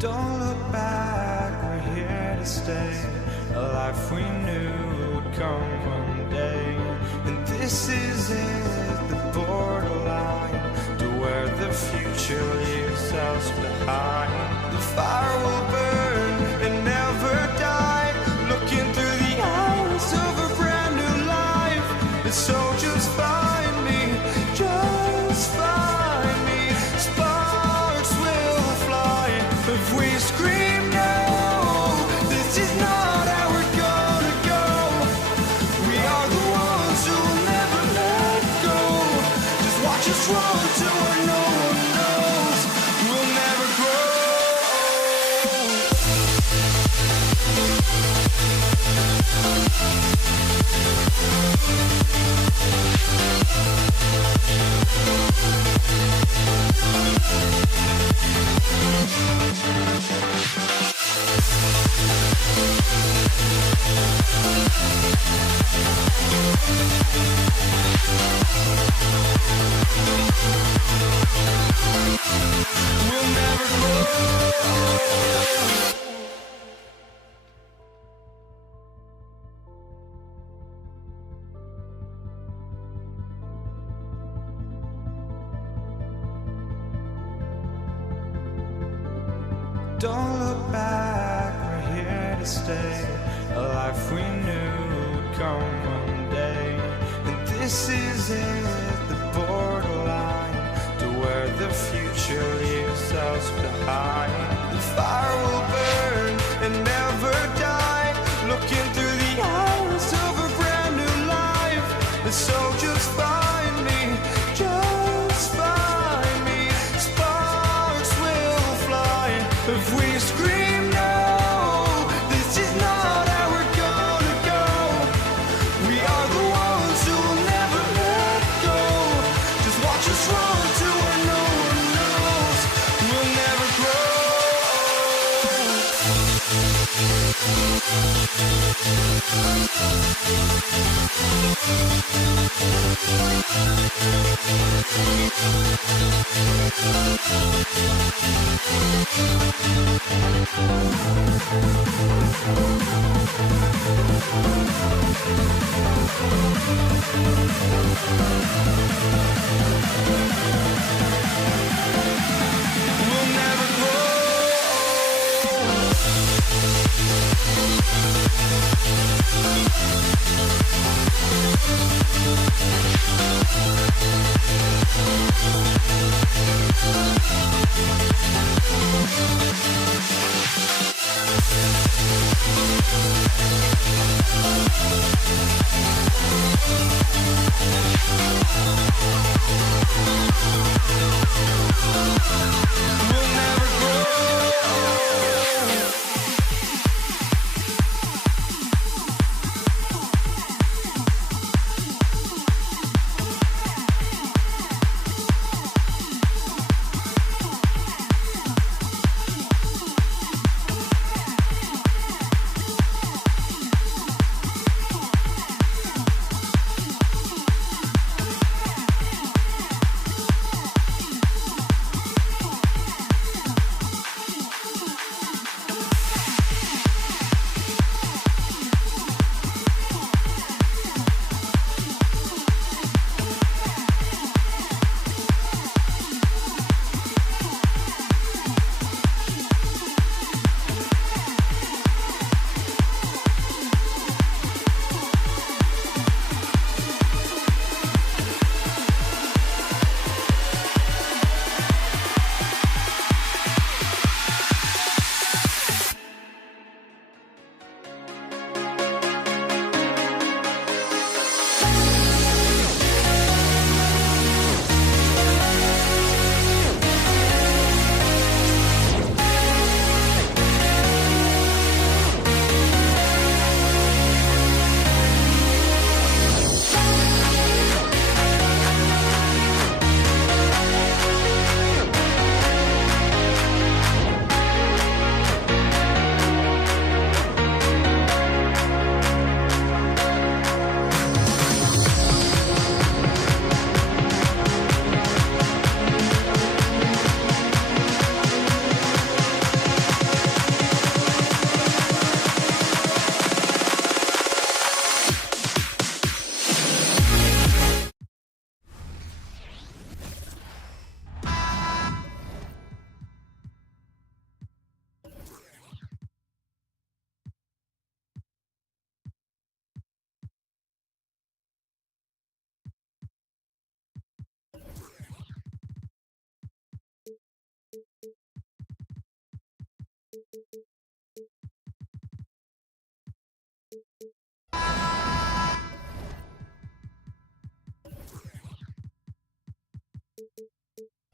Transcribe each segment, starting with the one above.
Don't look back, we're here to stay. A life we knew would come one day. And this is it, the borderline to where the future leaves us behind. The fire will burn and never die, looking through the eyes of a brand new life. And so just find me, just find me. Sparks will fly if we scream no. This is not how we're gonna go. We are the ones who will never let go. Just watch us run to where no one knows. We'll never grow. We'll never grow. Don't look back, we're here to stay. A life we knew would come one day. And this is it, the borderline to where the future leaves us behind. The fire will burn and never die, looking through the eyes of a brand new life. And so just find me, just find me. Sparks will fly if we scream no. This is not how we're gonna go. We are the ones who will never let go. Just watch us run to where no one knows. We'll never grow. We'll never grow. We'll never grow.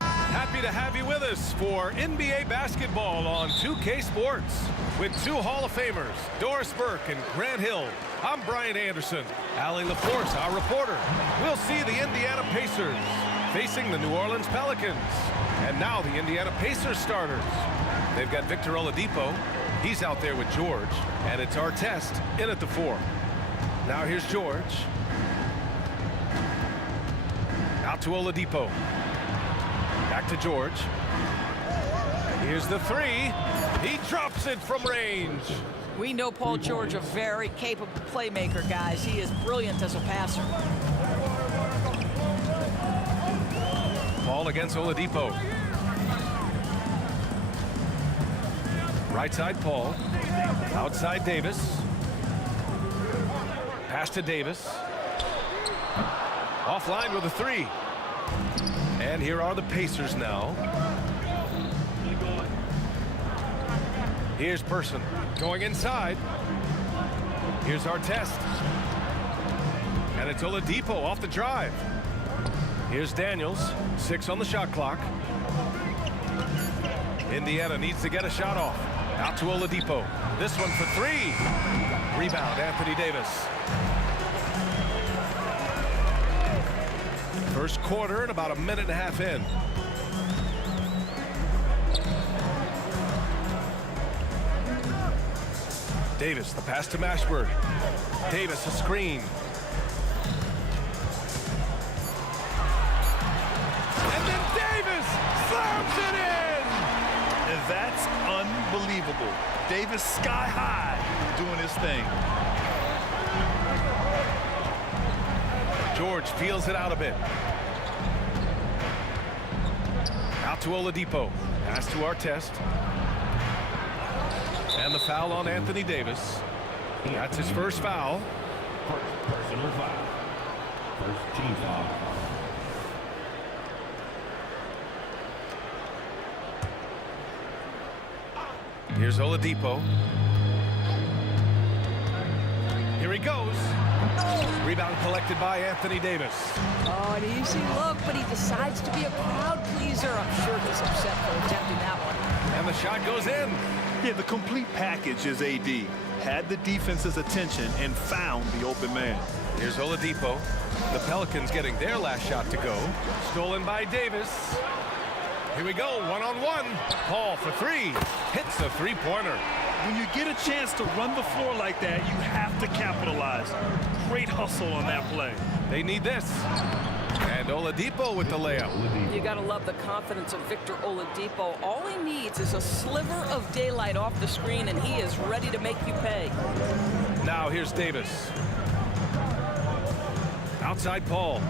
Happy to have you with us for NBA basketball on 2K Sports. With two Hall of Famers, Doris Burke and Grant Hill, I'm Brian Anderson. Allie LaForce, our reporter. We'll see the Indiana Pacers facing the New Orleans Pelicans. And now the Indiana Pacers starters. They've got Victor Oladipo. He's out there with George. And it's Artest in at the 4. Now here's George. Out to Oladipo. Back to George. Here's the 3. He drops it from range. We know Paul George, a very capable playmaker, guys. He is brilliant as a passer. Ball against Oladipo. Right side Paul. Outside Davis. Pass to Davis. Offline with a 3. And here are the Pacers now. Here's Person going inside. Here's Artest. And it's Oladipo off the drive. Here's Daniels, 6 on the shot clock. Indiana needs to get a shot off. Out to Oladipo. This one for 3. Rebound, Anthony Davis. First quarter and about a minute and a half in. Davis, the pass to Mashburn. Davis, a screen. And then Davis slams it in! And that's unbelievable. Davis sky high doing his thing. George feels it out a bit. Out to Oladipo. Pass to Artest. And the foul on Anthony Davis. That's his first foul. Personal foul. First team foul. Here's Oladipo. Here he goes. Rebound collected by Anthony Davis. Oh, an easy look, but he decides to be a crowd pleaser. I'm sure he's upset for attempting that one. And the shot goes in. Yeah, the complete package is AD. Had the defense's attention and found the open man. Here's Oladipo. The Pelicans getting their last shot to go. Stolen by Davis. Here we go, one-on-one. Paul for 3. Hits a three-pointer. When you get a chance to run the floor like that, you have to capitalize. Great hustle on that play. They need this. And Oladipo with the layup. You got to love the confidence of Victor Oladipo. All he needs is a sliver of daylight off the screen, and he is ready to make you pay. Now here's Davis. Outside Paul.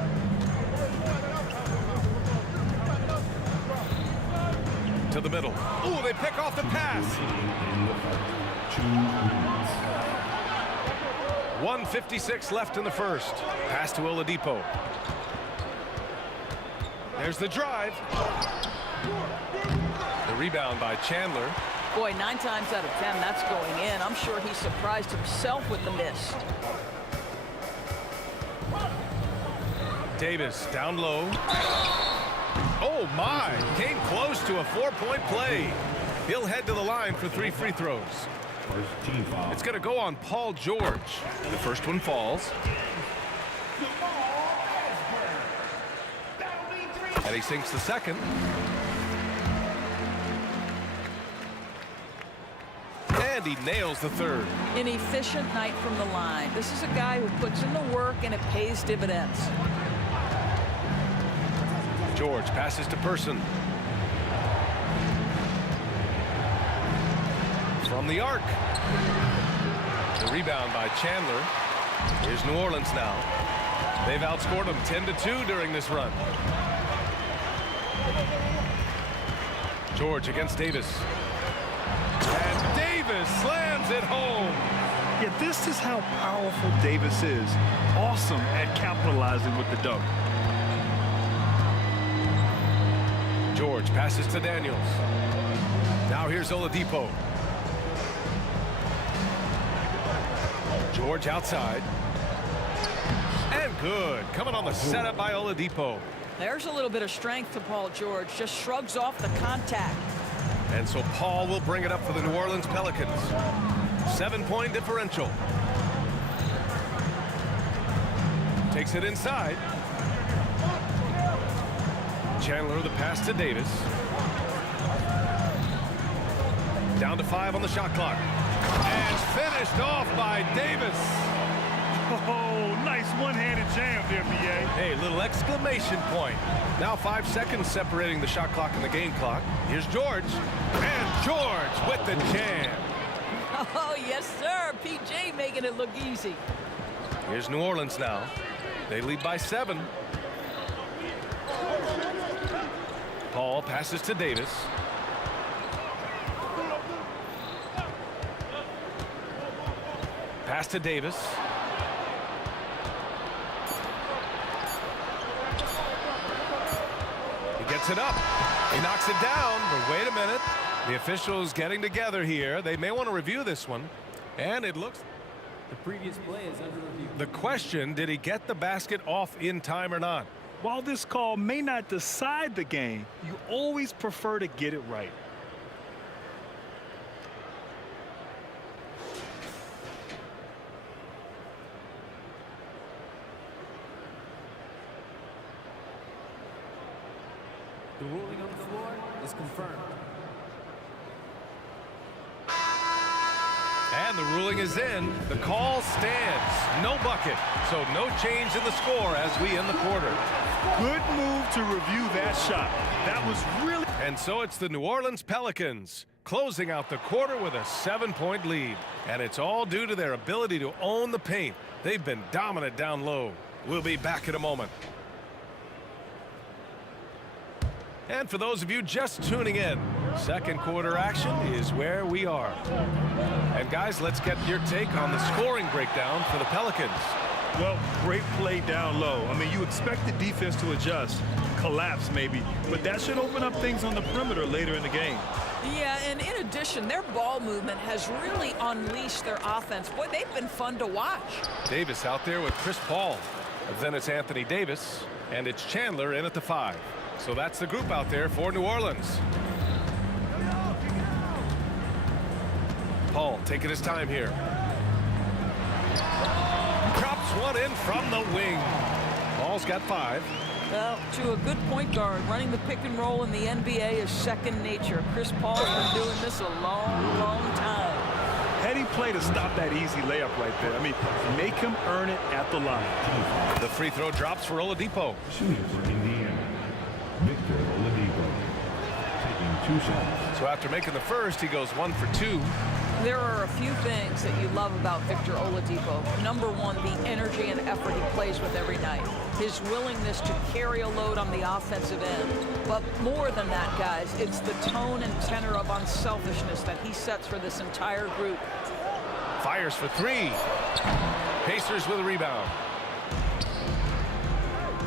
To the middle. Ooh, they pick off the pass. 1:56 left in the first. Pass to Oladipo. There's the drive. The rebound by Chandler. Boy, 9 times out of 10, that's going in. I'm sure he surprised himself with the miss. Davis down low. Oh my, came close to a 4-point play. He'll head to the line for 3 free throws. First team foul. It's going to go on Paul George. The first one falls. And he sinks the second. And he nails the third. An efficient night from the line. This is a guy who puts in the work and it pays dividends. George passes to Person. From the arc. The rebound by Chandler. Here's New Orleans now. They've outscored them 10-2 during this run. George against Davis. And Davis slams it home. Yeah, this is how powerful Davis is. Awesome at capitalizing with the dunk. George passes to Daniels. Now here's Oladipo. George outside. And good. Coming on the setup by Oladipo. There's a little bit of strength to Paul George. Just shrugs off the contact. And so Paul will bring it up for the New Orleans Pelicans. 7-point differential. Takes it inside. Chandler the pass to Davis. Down to 5 on the shot clock. And finished off by Davis. Oh, nice one-handed jam there, B.A. Hey, little exclamation point. Now 5 seconds separating the shot clock and the game clock. Here's George. And George with the jam. Oh, yes, sir. PJ making it look easy. Here's New Orleans now. They lead by 7. Paul passes to Davis. Pass to Davis. He gets it up. He knocks it down, but wait a minute. The officials getting together here. They may want to review this one. And it looks... The previous play is under review. The question, did he get the basket off in time or not? While this call may not decide the game, you always prefer to get it right. The ruling on the floor is confirmed. And the ruling is in. The call stands. No bucket. So no change in the score as we end the quarter. Good move to review that shot. That was really... And so it's the New Orleans Pelicans closing out the quarter with a 7-point lead. And it's all due to their ability to own the paint. They've been dominant down low. We'll be back in a moment. And for those of you just tuning in, second quarter action is where we are. And guys, let's get your take on the scoring breakdown for the Pelicans. Well, great play down low. I mean, you expect the defense to adjust, collapse maybe, but that should open up things on the perimeter later in the game. Yeah, and in addition, their ball movement has really unleashed their offense. Boy, they've been fun to watch. Davis out there with Chris Paul. Then it's Anthony Davis, and it's Chandler in at the 5. So that's the group out there for New Orleans. Paul taking his time here. Drops one in from the wing. Paul's got 5. Well, to a good point guard, running the pick and roll in the NBA is second nature. Chris Paul's been doing this a long, long time. Heady play to stop that easy layup right there. I mean, make him earn it at the line. The free throw drops for Oladipo. Shooting for Indiana, Victor Oladipo. Taking 2 shots. So after making the first, he goes 1 for 2. There are a few things that you love about Victor Oladipo. Number one, the energy and effort he plays with every night. His willingness to carry a load on the offensive end. But more than that, guys, it's the tone and tenor of unselfishness that he sets for this entire group. Fires for 3. Pacers with a rebound.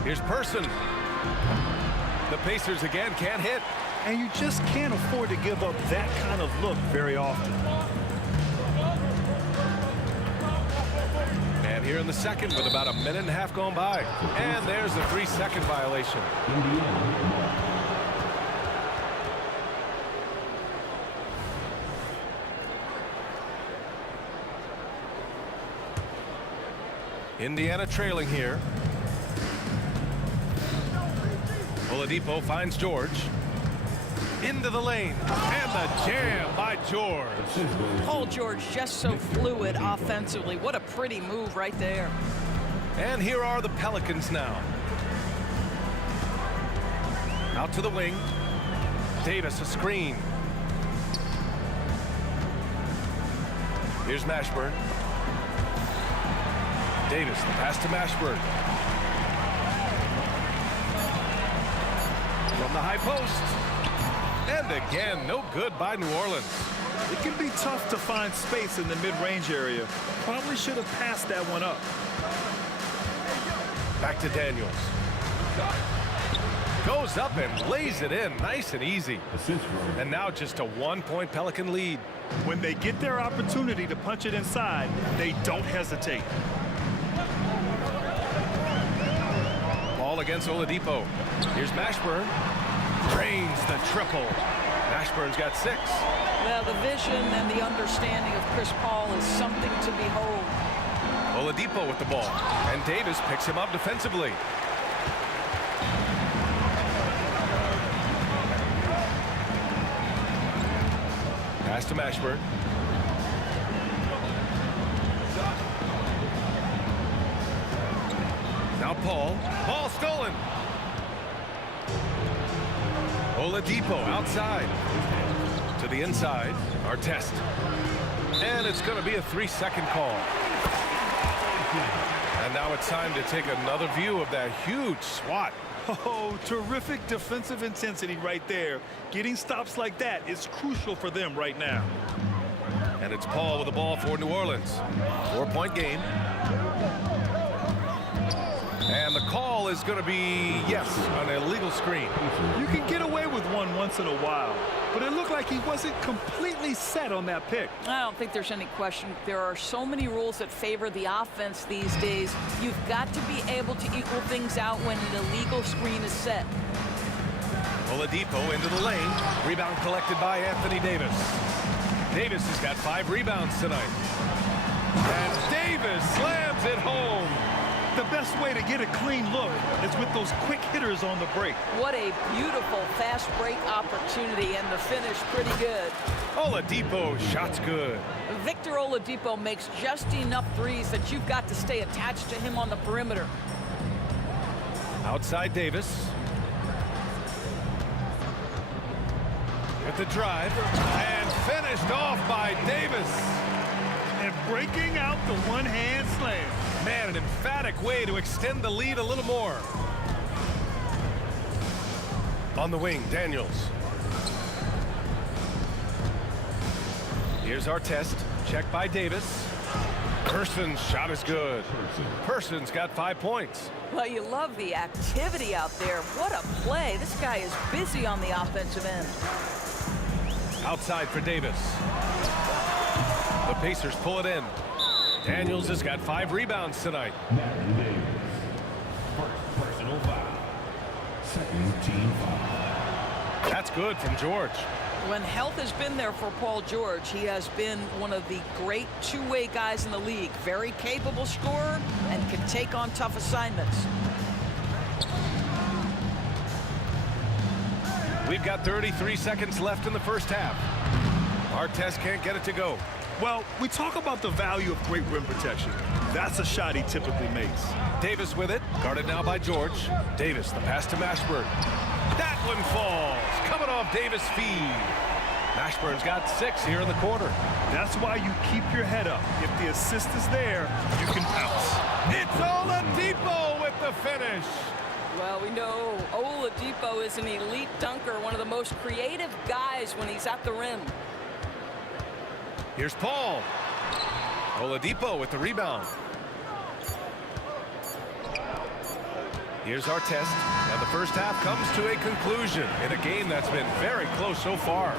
Here's Person. The Pacers again can't hit. And you just can't afford to give up that kind of look very often. And here in the second with about a minute and a half gone by. And there's the 3-second violation. Indiana trailing here. Oladipo finds George. Into the lane. And the jam by George. Paul George just so fluid offensively. What a pretty move right there. And here are the Pelicans now. Out to the wing. Davis a screen. Here's Mashburn. Davis, the pass to Mashburn. From the high post. And again, no good by New Orleans. It can be tough to find space in the mid-range area. Probably should have passed that one up. Back to Daniels. Goes up and lays it in nice and easy. Assist for And now just a 1-point Pelican lead. When they get their opportunity to punch it inside, they don't hesitate. Ball against Oladipo. Here's Mashburn. Drains the triple. Mashburn's got 6. Well, the vision and the understanding of Chris Paul is something to behold. Oladipo with the ball. And Davis picks him up defensively. Pass to Mashburn. Now Paul. Ball stolen. Oladipo outside. To the inside. Our test. And it's going to be a 3-second call. And now it's time to take another view of that huge swat. Oh, terrific defensive intensity right there. Getting stops like that is crucial for them right now. And it's Paul with the ball for New Orleans. 4-point game. And the call is going to be, yes, an illegal screen. You can get away with one once in a while, but it looked like he wasn't completely set on that pick. I don't think there's any question. There are so many rules that favor the offense these days. You've got to be able to equal things out when an illegal screen is set. Oladipo into the lane. Rebound collected by Anthony Davis. Davis has got 5 rebounds tonight. And Davis slams it home. The best way to get a clean look is with those quick hitters on the break. What a beautiful fast break opportunity, and the finish pretty good. Oladipo, shot's good. Victor Oladipo makes just enough threes that you've got to stay attached to him on the perimeter. Outside Davis. With the drive. And finished off by Davis. And breaking out the one-hand slam. Man, an emphatic way to extend the lead a little more. On the wing, Daniels. Here's our test. Check by Davis. Person's shot is good. Person's got 5 points. Well, you love the activity out there. What a play. This guy is busy on the offensive end. Outside for Davis. The Pacers pull it in. Daniels has got 5 rebounds tonight. Matthew Davis. First personal foul. Second team foul. That's good from George. When health has been there for Paul George, he has been one of the great two-way guys in the league. Very capable scorer and can take on tough assignments. We've got 33 seconds left in the first half. Artest can't get it to go. Well, we talk about the value of great rim protection. That's a shot he typically makes. Davis with it, guarded now by George. Davis, the pass to Mashburn. That one falls, coming off Davis' feed. Mashburn's got 6 here in the quarter. That's why you keep your head up. If the assist is there, you can pounce. It's Oladipo with the finish. Well, we know Oladipo is an elite dunker, one of the most creative guys when he's at the rim. Here's Paul. Oladipo with the rebound. Here's our test. And the first half comes to a conclusion in a game that's been very close so far.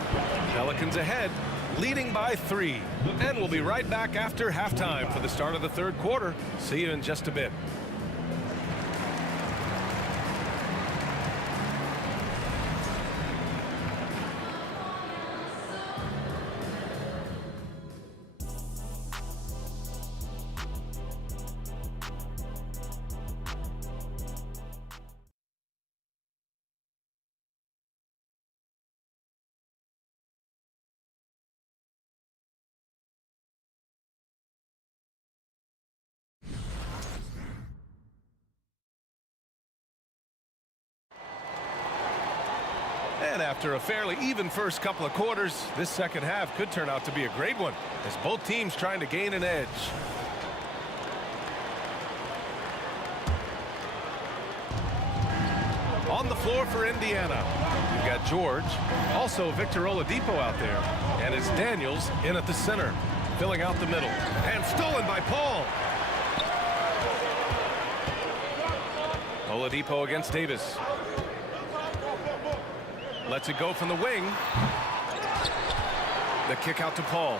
Pelicans ahead, leading by 3. And we'll be right back after halftime for the start of the third quarter. See you in just a bit. And after a fairly even first couple of quarters, this second half could turn out to be a great one as both teams trying to gain an edge. On the floor for Indiana, we've got George, also Victor Oladipo out there, and it's Daniels in at the center, filling out the middle, and stolen by Paul. Oladipo against Davis. Lets it go from the wing. The kick out to Paul.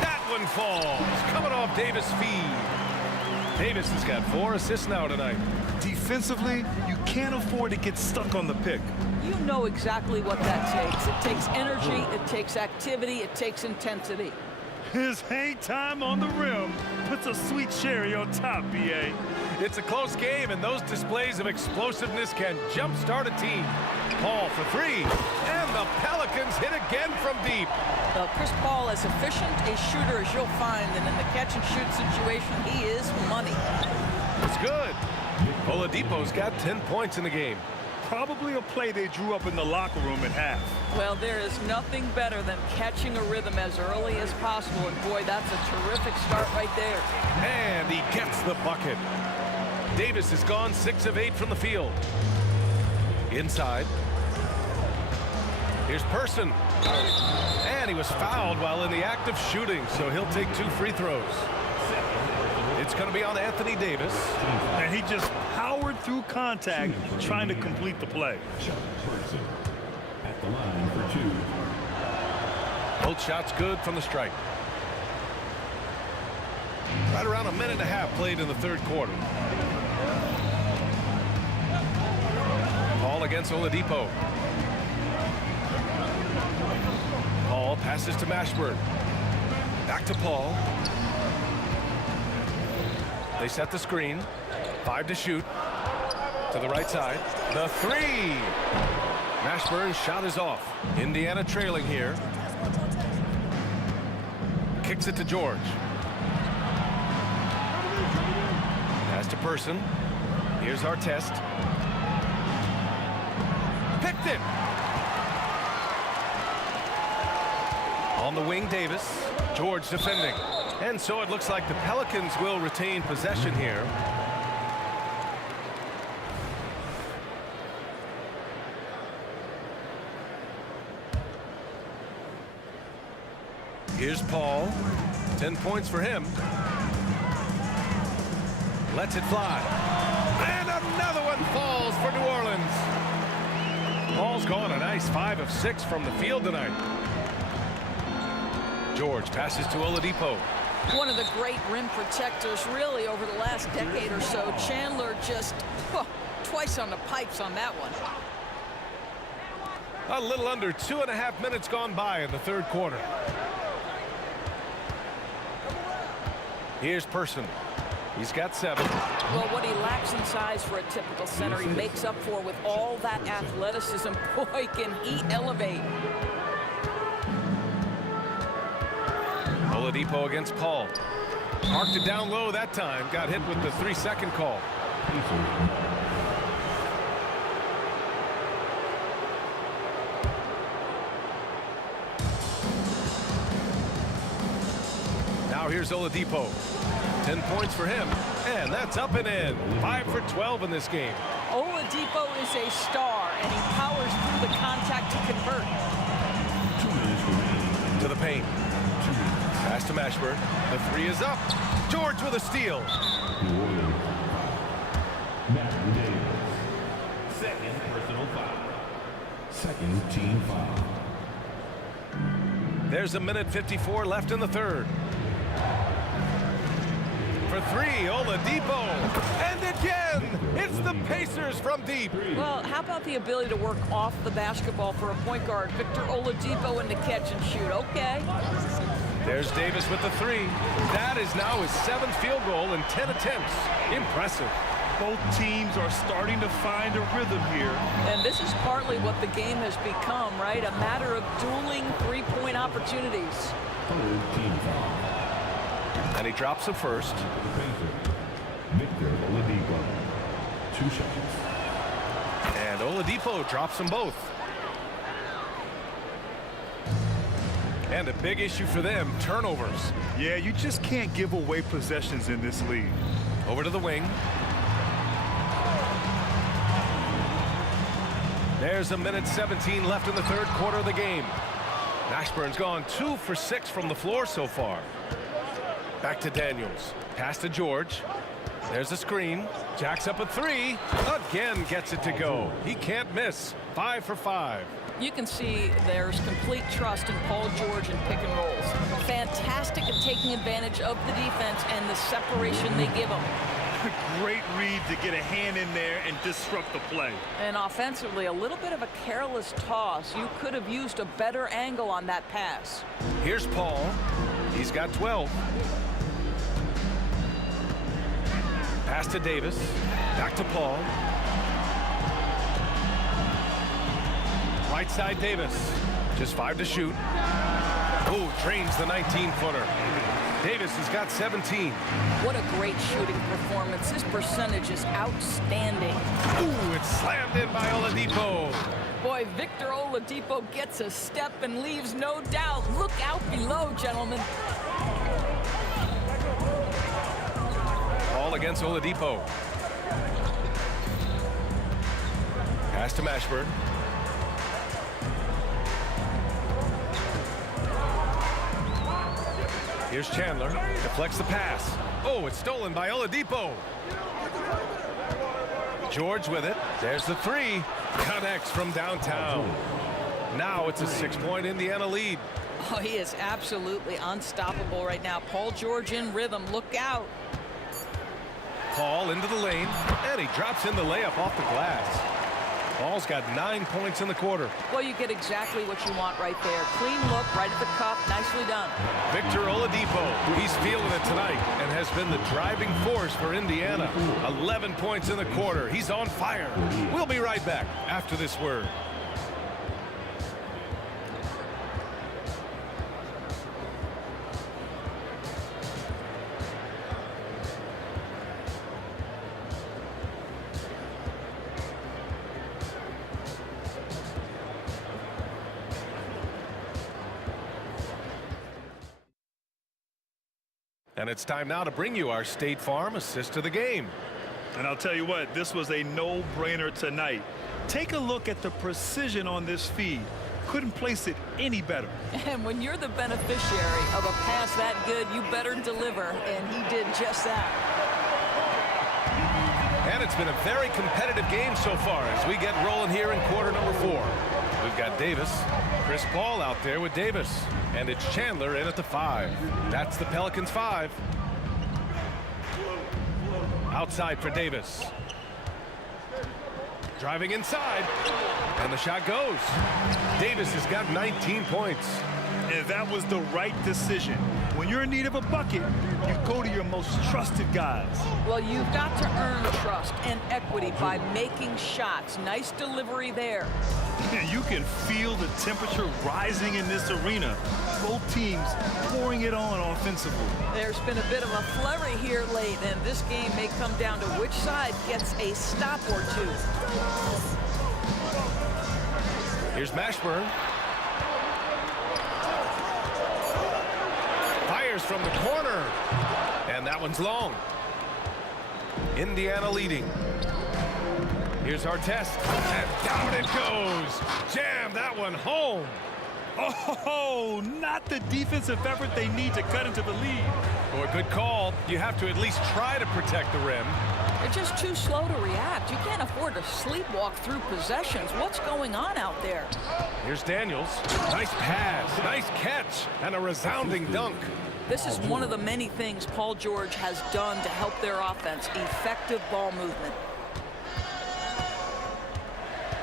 That one falls. Coming off Davis' feed. Davis has got 4 assists now tonight. Defensively, you can't afford to get stuck on the pick. You know exactly what that takes. It takes energy, it takes activity, it takes intensity. His hang time on the rim puts a sweet cherry on top, B.A. It's a close game, and those displays of explosiveness can jumpstart a team. Paul for 3, and the Pelicans hit again from deep. Well, Chris Paul, as efficient a shooter as you'll find, and in the catch-and-shoot situation, he is money. It's good. Oladipo's got 10 points in the game. Probably a play they drew up in the locker room at half. Well, there is nothing better than catching a rhythm as early as possible, and boy, that's a terrific start right there. And he gets the bucket. Davis has gone 6 of 8 from the field. Inside. Here's Person. And he was fouled while in the act of shooting, so he'll take 2 free throws. It's going to be on Anthony Davis. And he just powered through contact trying to complete the play. Person at the line for 2. Both shots good from the stripe. Right around a minute and a half played in the third quarter. Paul against Oladipo. Paul passes to Mashburn. Back to Paul. They set the screen. 5 to shoot. To the right side. The 3. Mashburn's shot is off. Indiana trailing here. Kicks it to George. Pass to Person. Here's our test. Picked it. On the wing, Davis. George defending. And so it looks like the Pelicans will retain possession here. Here's Paul. 10 points for him. Lets it fly. And another one falls for New Orleans. Paul's gone a nice 5 of 6 from the field tonight. George passes to Oladipo. One of the great rim protectors really over the last decade or so. Chandler just twice on the pipes on that one. A little under 2.5 minutes gone by in the third quarter. Here's Person. He's got 7. Well, what he lacks in size for a typical center, he makes up for with all that athleticism. Boy, can he elevate. Oladipo against Paul. Marked it down low that time. Got hit with the 3-second call. Now here's Oladipo. 10 points for him. And that's up and in. 5 for 12 in this game. Oladipo is a star, and he powers through the contact to convert. 2 minutes remaining. To the paint. Pass to Mashburn. The 3 is up. George with a steal. New Orleans. Matthew Davis. Second personal foul. Second team foul. There's a minute 54 left in the third. For 3, Oladipo. And again, it's the Pacers from deep. Well, how about the ability to work off the basketball for a point guard? Victor Oladipo in the catch and shoot. Okay. There's Davis with the 3. That is now his 7th field goal in 10 attempts. Impressive. Both teams are starting to find a rhythm here. And this is partly what the game has become, right? A matter of dueling three-point opportunities. Third team foul. And he drops the first. Victor Oladipo. 2 shots. And Oladipo drops them both. And a big issue for them, turnovers. Yeah, you just can't give away possessions in this league. Over to the wing. There's a minute 17 left in the third quarter of the game. Mashburn's gone 2 for 6 from the floor so far. Back to Daniels. Pass to George. There's a screen. Jacks up a three. Again gets it to go. He can't miss. 5 for 5. You can see there's complete trust in Paul George in pick and rolls. Fantastic at taking advantage of the defense and the separation they give him. Great read to get a hand in there and disrupt the play. And offensively, a little bit of a careless toss. You could have used a better angle on that pass. Here's Paul. He's got 12. Pass to Davis. Back to Paul. Right side Davis. Just 5 to shoot. Oh, drains the 19-footer. Davis has got 17. What a great shooting performance. His percentage is outstanding. Ooh, it's slammed in by Oladipo. Boy, Victor Oladipo gets a step and leaves no doubt. Look out below, gentlemen. Ball against Oladipo. Pass to Mashburn. Here's Chandler. Deflects the pass. Oh, it's stolen by Oladipo. George with it. There's the three. Connects from downtown. Now it's a 6-point Indiana lead. Oh, he is absolutely unstoppable right now. Paul George in rhythm. Look out. Paul into the lane, and he drops in the layup off the glass. Paul's got 9 points in the quarter. Well, you get exactly what you want right there. Clean look, right at the cup. Nicely done. Victor Oladipo, he's feeling it tonight and has been the driving force for Indiana. 11 points in the quarter. He's on fire. We'll be right back after this word. And it's time now to bring you our State Farm assist to the game. And I'll tell you what, this was a no-brainer tonight. Take a look at the precision on this feed. Couldn't place it any better. And when you're the beneficiary of a pass that good, you better deliver, and he did just that. And it's been a very competitive game so far as we get rolling here in quarter number 4. We've got Davis, Chris Paul out there with Davis, and it's Chandler in at the 5. That's the Pelicans 5. Outside for Davis. Driving inside, and the shot goes. Davis has got 19 points. And that was the right decision. When you're in need of a bucket, you go to your most trusted guys. Well, you've got to earn trust and equity by making shots. Nice delivery there. And you can feel the temperature rising in this arena. Both teams pouring it on offensively. There's been a bit of a flurry here late, and this game may come down to which side gets a stop or two. Here's Mashburn. Fires from the corner. And that one's long. Indiana leading. Here's Artest. And down it goes. Jam that one home. Oh, not the defensive effort they need to cut into the lead. Boy, good call. You have to at least try to protect the rim. They're just too slow to react. You can't afford to sleepwalk through possessions. What's going on out there? Here's Daniels. Nice pass, nice catch, and a resounding dunk. This is one of the many things Paul George has done to help their offense. Effective ball movement.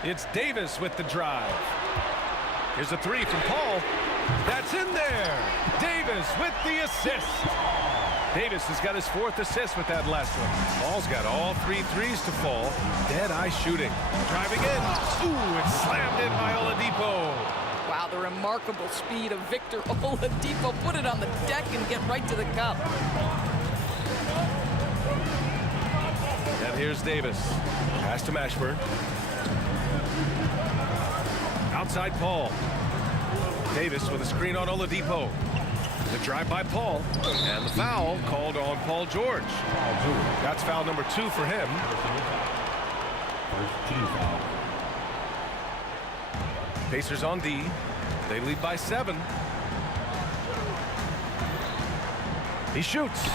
It's Davis with the drive. Here's a three from Paul. That's in there. Davis with the assist. Davis has got his 4th assist with that last one. Paul's got all 3 threes to fall. Dead-eye shooting. Driving in. Ooh, it's slammed in by Oladipo. Wow, the remarkable speed of Victor Oladipo. Put it on the deck and get right to the cup. And here's Davis. Pass to Mashburn. Outside Paul. Davis with a screen on Oladipo. The drive by Paul. And the foul called on Paul George. That's foul number 2 for him. First team foul. Pacers on D. They lead by 7. He shoots.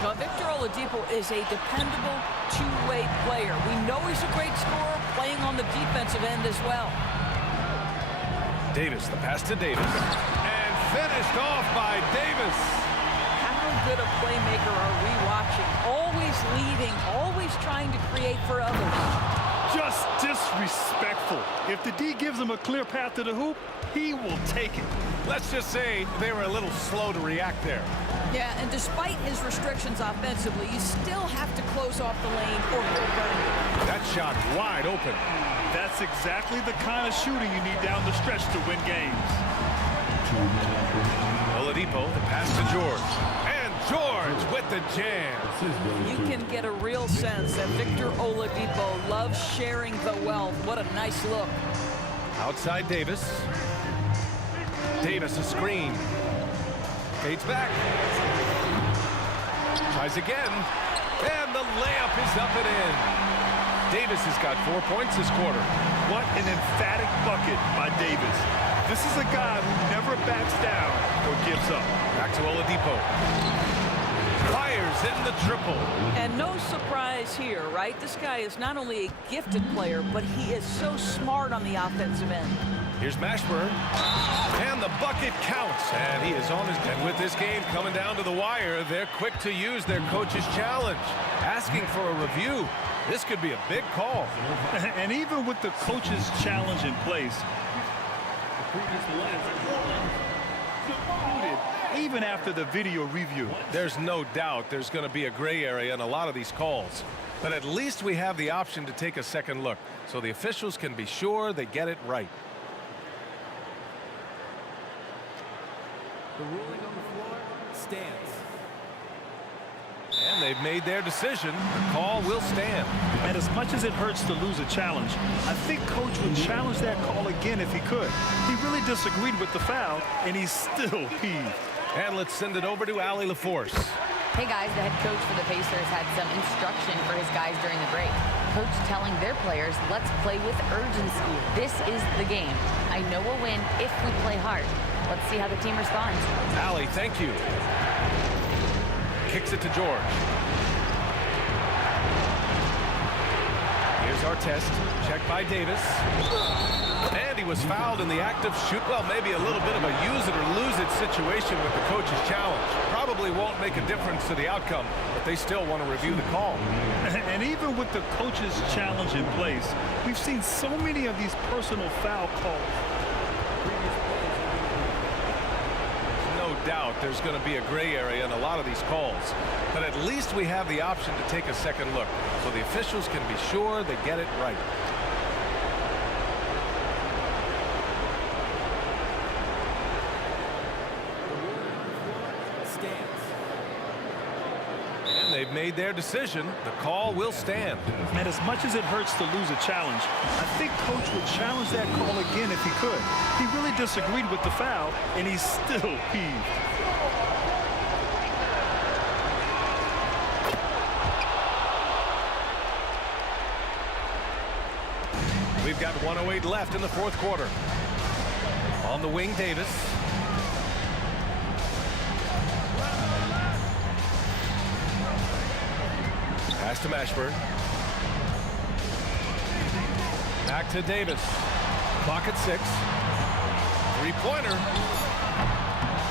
Now, Victor Oladipo is a dependable two-way player. We know he's a great scorer playing on the defensive end as well. Davis, the pass to Davis. And finished off by Davis. How good a playmaker are we watching? Always leading, always trying to create for others. Just disrespectful. If the D gives him a clear path to the hoop, he will take it. Let's just say they were a little slow to react there. Yeah, and despite his restrictions offensively, you still have to close off the lane or he'll burn you. That shot wide open. That's exactly the kind of shooting you need down the stretch to win games. Oladipo, the pass to George. And George with the jam. You can get a real sense that Victor Oladipo loves sharing the wealth. What a nice look. Outside Davis. Davis a screen. Fades back. Tries again. And the layup is up and in. Davis has got 4 points this quarter. What an emphatic bucket by Davis. This is a guy who never backs down or gives up. Back to Oladipo. Fires in the triple. And no surprise here, right? This guy is not only a gifted player, but he is so smart on the offensive end. Here's Mashburn. And the bucket counts. And he is on his... And with this game coming down to the wire, they're quick to use their coach's challenge. Asking for a review. This could be a big call. And even with the coach's challenge in place, even after the video review. There's no doubt there's going to be a gray area in a lot of these calls. But at least we have the option to take a second look, so the officials can be sure they get it right. The ruling on the floor stands. And they've made their decision. The call will stand. And as much as it hurts to lose a challenge, I think Coach would challenge that call again if he could. He really disagreed with the foul, and he's still peeved. And let's send it over to Allie LaForce. Hey guys, the head coach for the Pacers had some instruction for his guys during the break. Coach telling their players, let's play with urgency. This is the game. I know we'll win if we play hard. Let's see how the team responds. Allie, thank you. Kicks it to George. Here's our test. Checked by Davis. And he was fouled in the act of shoot. Well, maybe a little bit of a use it or lose it situation with the coach's challenge. Probably won't make a difference to the outcome, but they still want to review the call. And even with the coach's challenge in place, we've seen so many of these personal foul calls. No doubt there's going to be a gray area in a lot of these calls, but at least we have the option to take a second look, so the officials can be sure they get it right. And they've made their decision. The call will stand. And as much as it hurts to lose a challenge, I think Coach would challenge that call again if he could. He really disagreed with the foul, and he's still peeved. We've got 1:08 left in the fourth quarter. On the wing, Davis. Pass to Mashburn. Back to Davis. Clock at 6. Three-pointer.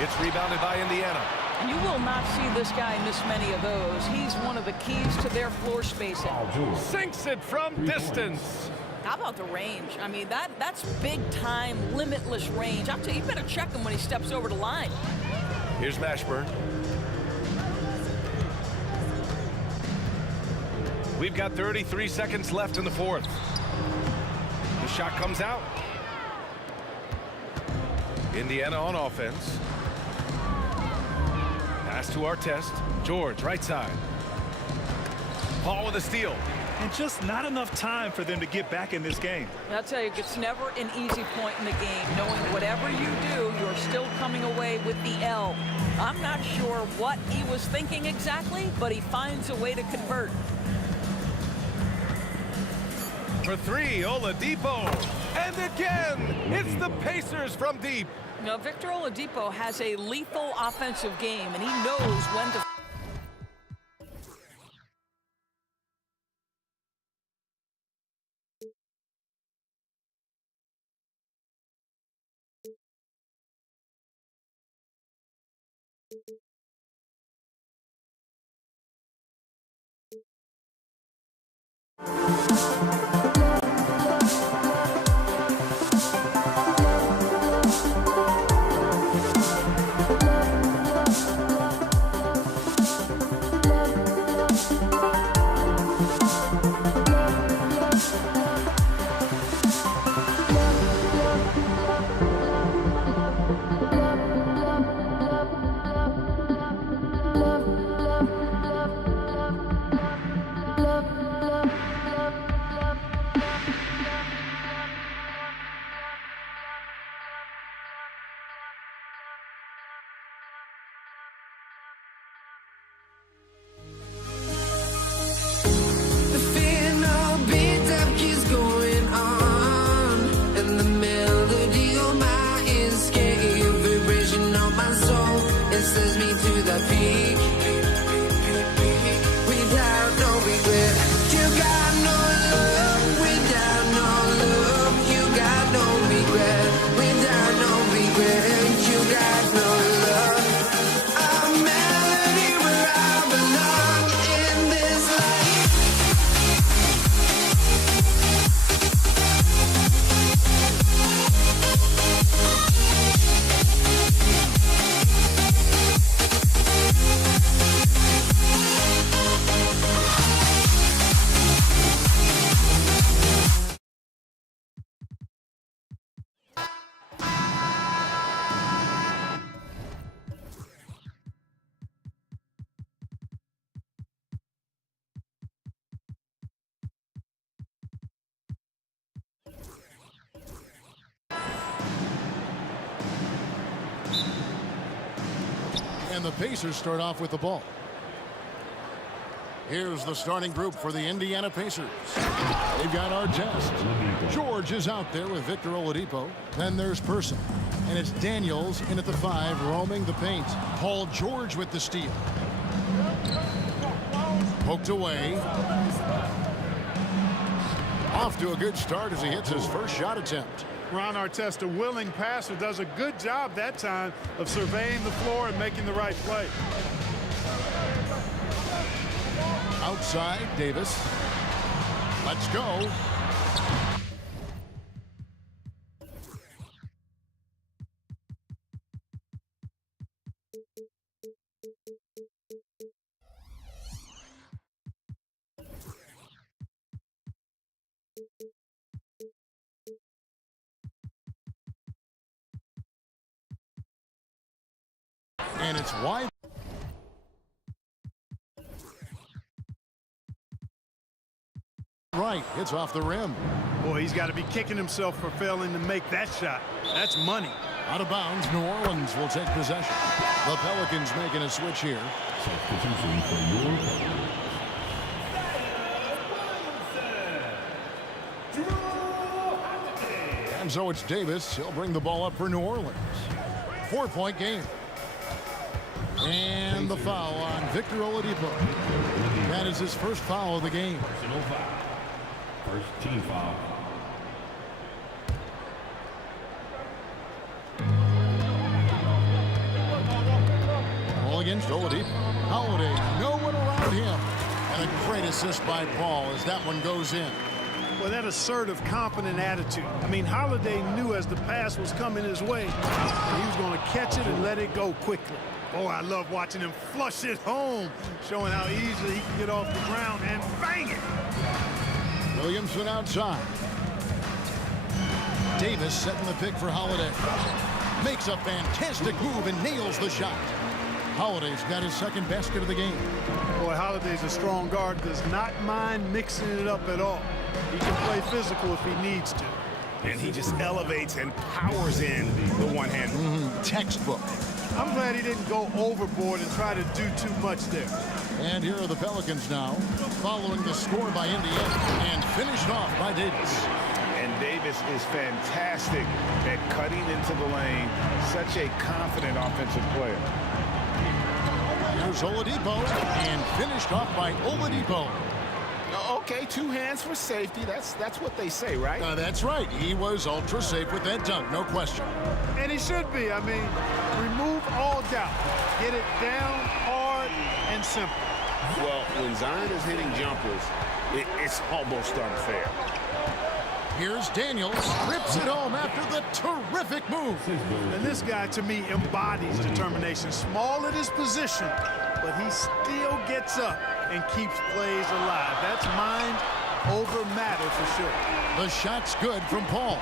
It's rebounded by Indiana. You will not see this guy miss many of those. He's one of the keys to their floor spacing. Sinks it from distance. How about the range? I mean, that's big-time, limitless range. I'll tell you, you better check him when he steps over the line. Here's Mashburn. We've got 33 seconds left in the fourth. The shot comes out. Indiana on offense. Pass to Artest. George, right side. Paul with a steal. And just not enough time for them to get back in this game. I'll tell you, it's never an easy point in the game, knowing whatever you do, you're still coming away with the L. I'm not sure what he was thinking exactly, but he finds a way to convert. For three, Oladipo. And again, it's the Pacers from deep. Now, Victor Oladipo has a lethal offensive game, and he knows when to And the Pacers start off with the ball. Here's the starting group for the Indiana Pacers. They've got Artest. George is out there with Victor Oladipo. Then there's Person. And it's Daniels in at the 5, roaming the paint. Paul George with the steal. Poked away. Off to a good start as he hits his first shot attempt. Ron Artest, a willing passer, does a good job that time of surveying the floor and making the right play. Outside, Davis. Let's go. And it's wide. Right, it's off the rim. Boy, he's got to be kicking himself for failing to make that shot. That's money. Out of bounds, New Orleans will take possession. The Pelicans making a switch here. Substitution for your And so it's Davis. He'll bring the ball up for New Orleans. 4-point game. And the foul on Victor Oladipo. That is his first foul of the game. personal foul. First team foul. Ball against Oladipo. Holiday, no one around him. And a great assist by Paul as that one goes in. Well, that assertive, confident attitude. I mean, Holiday knew as the pass was coming his way, he was going to catch it and let it go quickly. Oh, I love watching him flush it home, showing how easily he can get off the ground and bang it. Williamson outside. Davis setting the pick for Holiday. Makes a fantastic move and nails the shot. Holiday's got his second basket of the game. Boy, Holiday's a strong guard, does not mind mixing it up at all. He can play physical if he needs to. And he just elevates and powers in the one-hand. Textbook. I'm glad he didn't go overboard and try to do too much there. And here are the Pelicans now, following the score by Indiana and finished off by Davis. And Davis is fantastic at cutting into the lane. Such a confident offensive player. Here's Oladipo and finished off by Oladipo. Now Okay, 2 hands for safety. That's what they say, right? That's right. He was ultra safe with that dunk, no question. And he should be. I mean, remove all doubt. Get it down, hard, and simple. Well, when Zion is hitting jumpers, it's almost unfair. Here's Daniels, rips it home after the terrific move. And this guy, to me, embodies determination. Small at his position, but he still gets up and keeps plays alive. That's mind over matter for sure. The shot's good from Paul.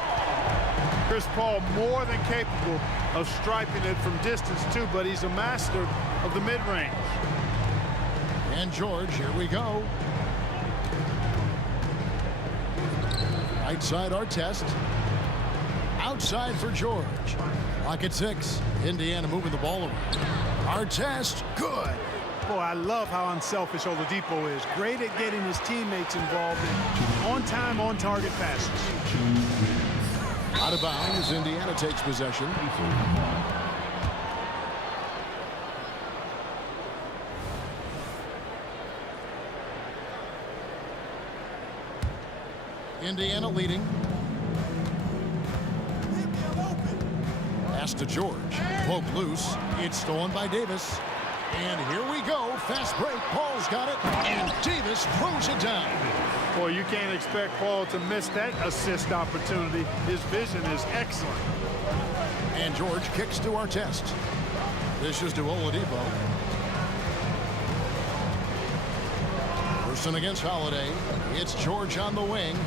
Chris Paul more than capable of striping it from distance too, but he's a master of the mid-range. And George, here we go. Right side, Artest. Outside for George. Lock at 6. Indiana moving the ball around. Artest, good. Boy, I love how unselfish Oladipo is. Great at getting his teammates involved in on-time, on-target passes. Out of bounds, Indiana takes possession. Indiana leading. Pass to George. Poke loose. It's stolen by Davis. And here we go. Fast break. Paul's got it. And Davis throws it down. Boy, you can't expect Paul to miss that assist opportunity. His vision is excellent. And George kicks to Artest. This is to Oladipo. Person against Holiday. It's George on the wing.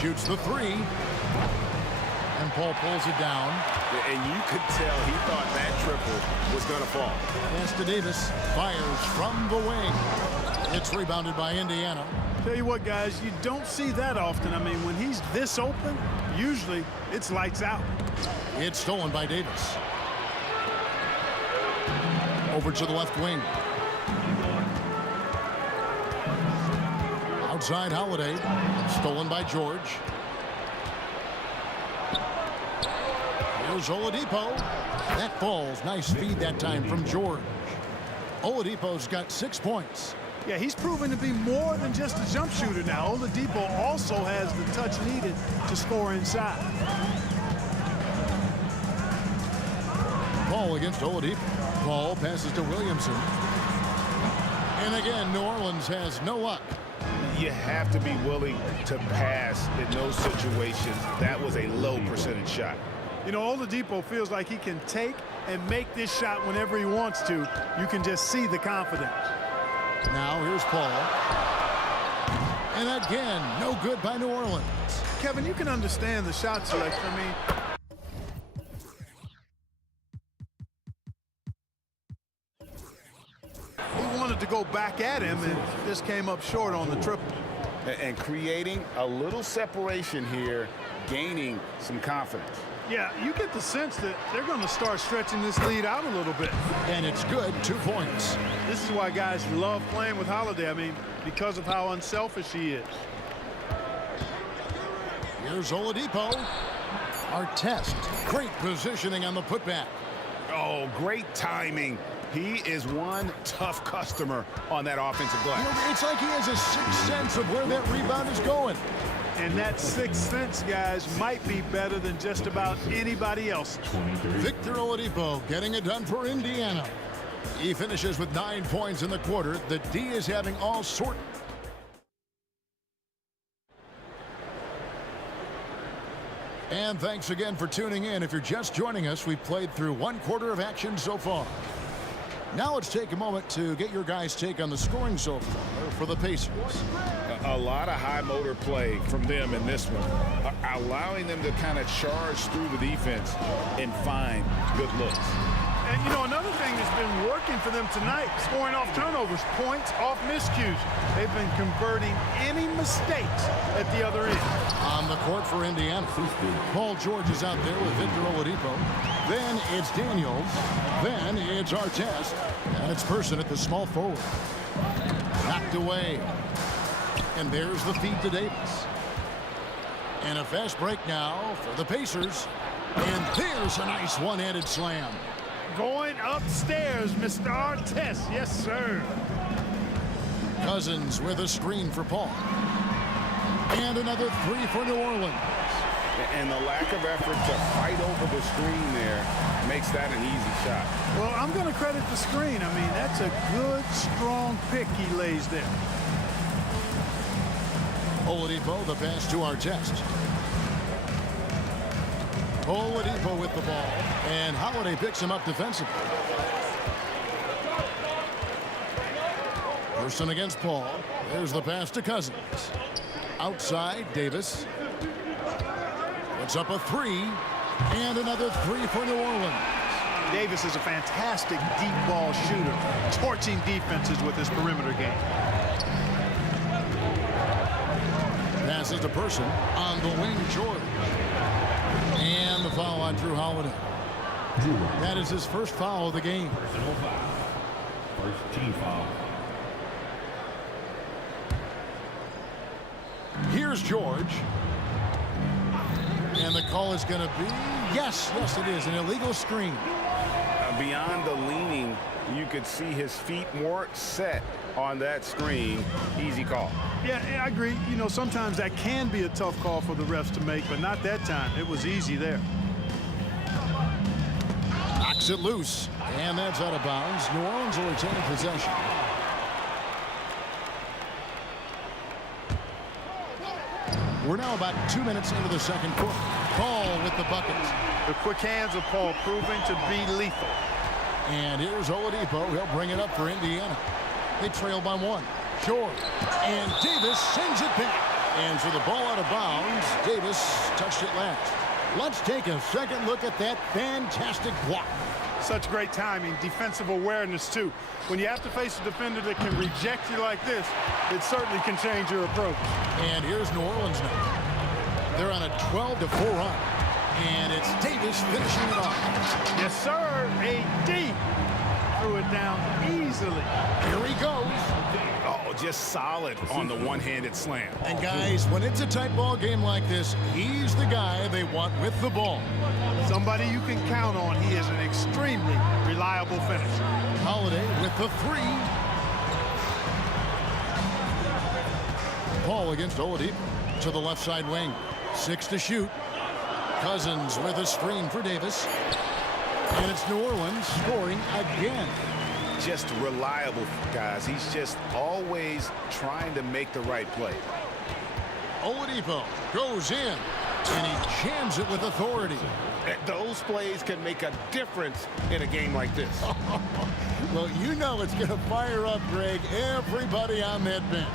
Shoots the 3. And Paul pulls it down. And you could tell he thought that triple was going to fall. Pass to Davis. Fires from the wing. It's rebounded by Indiana. Tell you what, guys, you don't see that often. I mean, when he's this open, usually it's lights out. It's stolen by Davis. Over to the left wing. Outside Holiday. Stolen by George. Here's Oladipo. That falls. Nice feed that time from George. Oladipo's got 6 points. Yeah, he's proven to be more than just a jump shooter now. Oladipo also has the touch needed to score inside. Paul against Oladipo. Paul passes to Williamson. And again, New Orleans has no luck. You have to be willing to pass in those situations. That was a low percentage shot. You know, Oladipo feels like he can take and make this shot whenever he wants to. You can just see the confidence. Now here's Paul. And again, no good by New Orleans. Kevin, you can understand the shot selection. I mean, he wanted to go back at him and just came up short on the triple. And creating a little separation here, gaining some confidence. Yeah, you get the sense that they're going to start stretching this lead out a little bit. And it's good, 2 points. This is why guys love playing with Holiday. I mean, because of how unselfish he is. Here's Oladipo. Artest. Great positioning on the putback. Oh, great timing. He is one tough customer on that offensive glass. You know, it's like he has a sixth sense of where that rebound is going. And that sixth sense, guys, might be better than just about anybody else. Victor Oladipo getting it done for Indiana. He finishes with 9 points in the quarter. The D is having all sorts. And thanks again for tuning in. If you're just joining us, we've played through 1 quarter of action so far. Now let's take a moment to get your guys' take on the scoring so far for the Pacers. A lot of high motor play from them in this one, allowing them to kind of charge through the defense and find good looks. And, you know, another thing that's been working for them tonight, scoring off turnovers, points off miscues. They've been converting any mistakes at the other end. On the court for Indiana, Paul George is out there with Victor Oladipo. Then it's Daniels. Then it's Artest. And it's Person at the small forward. Knocked away. And there's the feed to Davis. And a fast break now for the Pacers. And there's a nice one-handed slam. Going upstairs, Mr. Artest. Yes, sir. Cousins with a screen for Paul. And another three for New Orleans. And the lack of effort to fight over the screen there makes that an easy shot. Well, I'm going to credit the screen. I mean, that's a good, strong pick he lays there. Oladipo, the pass to Artest. Oladipo with the ball. And Holiday picks him up defensively. Person against Paul. There's the pass to Cousins. Outside, Davis. Puts up a three. And another three for New Orleans. Davis is a fantastic deep ball shooter, torching defenses with his perimeter game. Passes to Person on the wing, George. And the foul on Drew Holiday. That is his first foul of the game. Personal foul. First team foul. Here's George. And the call is going to be, yes, it is, an illegal screen. Beyond the leaning, you could see his feet more set on that screen. Easy call. Yeah, I agree. You know, sometimes that can be a tough call for the refs to make, but not that time. It was easy there. Knocks it loose, and that's out of bounds. New Orleans will retain possession. We're now about 2 minutes into the second quarter. Paul with the buckets. The quick hands of Paul proving to be lethal. And here's Oladipo. He'll bring it up for Indiana. They trail by one. George. And Davis sends it back. And so the ball out of bounds. Davis touched it last. Let's take a second look at that fantastic block. Such great timing, defensive awareness, too. When you have to face a defender that can reject you like this, it certainly can change your approach. And here's New Orleans now. They're on a 12-4 run. And it's Davis finishing it off. Yes, sir. AD threw it down easily. Here he goes. Oh, just solid on the one-handed slam. And guys, when it's a tight ball game like this, he's the guy they want with the ball. Somebody you can count on. He is an extremely reliable finisher. Holiday with the three. Paul against Oladipo to the left side wing. 6 to shoot. Cousins with a screen for Davis. And it's New Orleans scoring again. Just reliable, guys. He's just always trying to make the right play. Oladipo goes in, and he jams it with authority. Those plays can make a difference in a game like this. Well, you know it's going to fire up, Greg, everybody on that bench.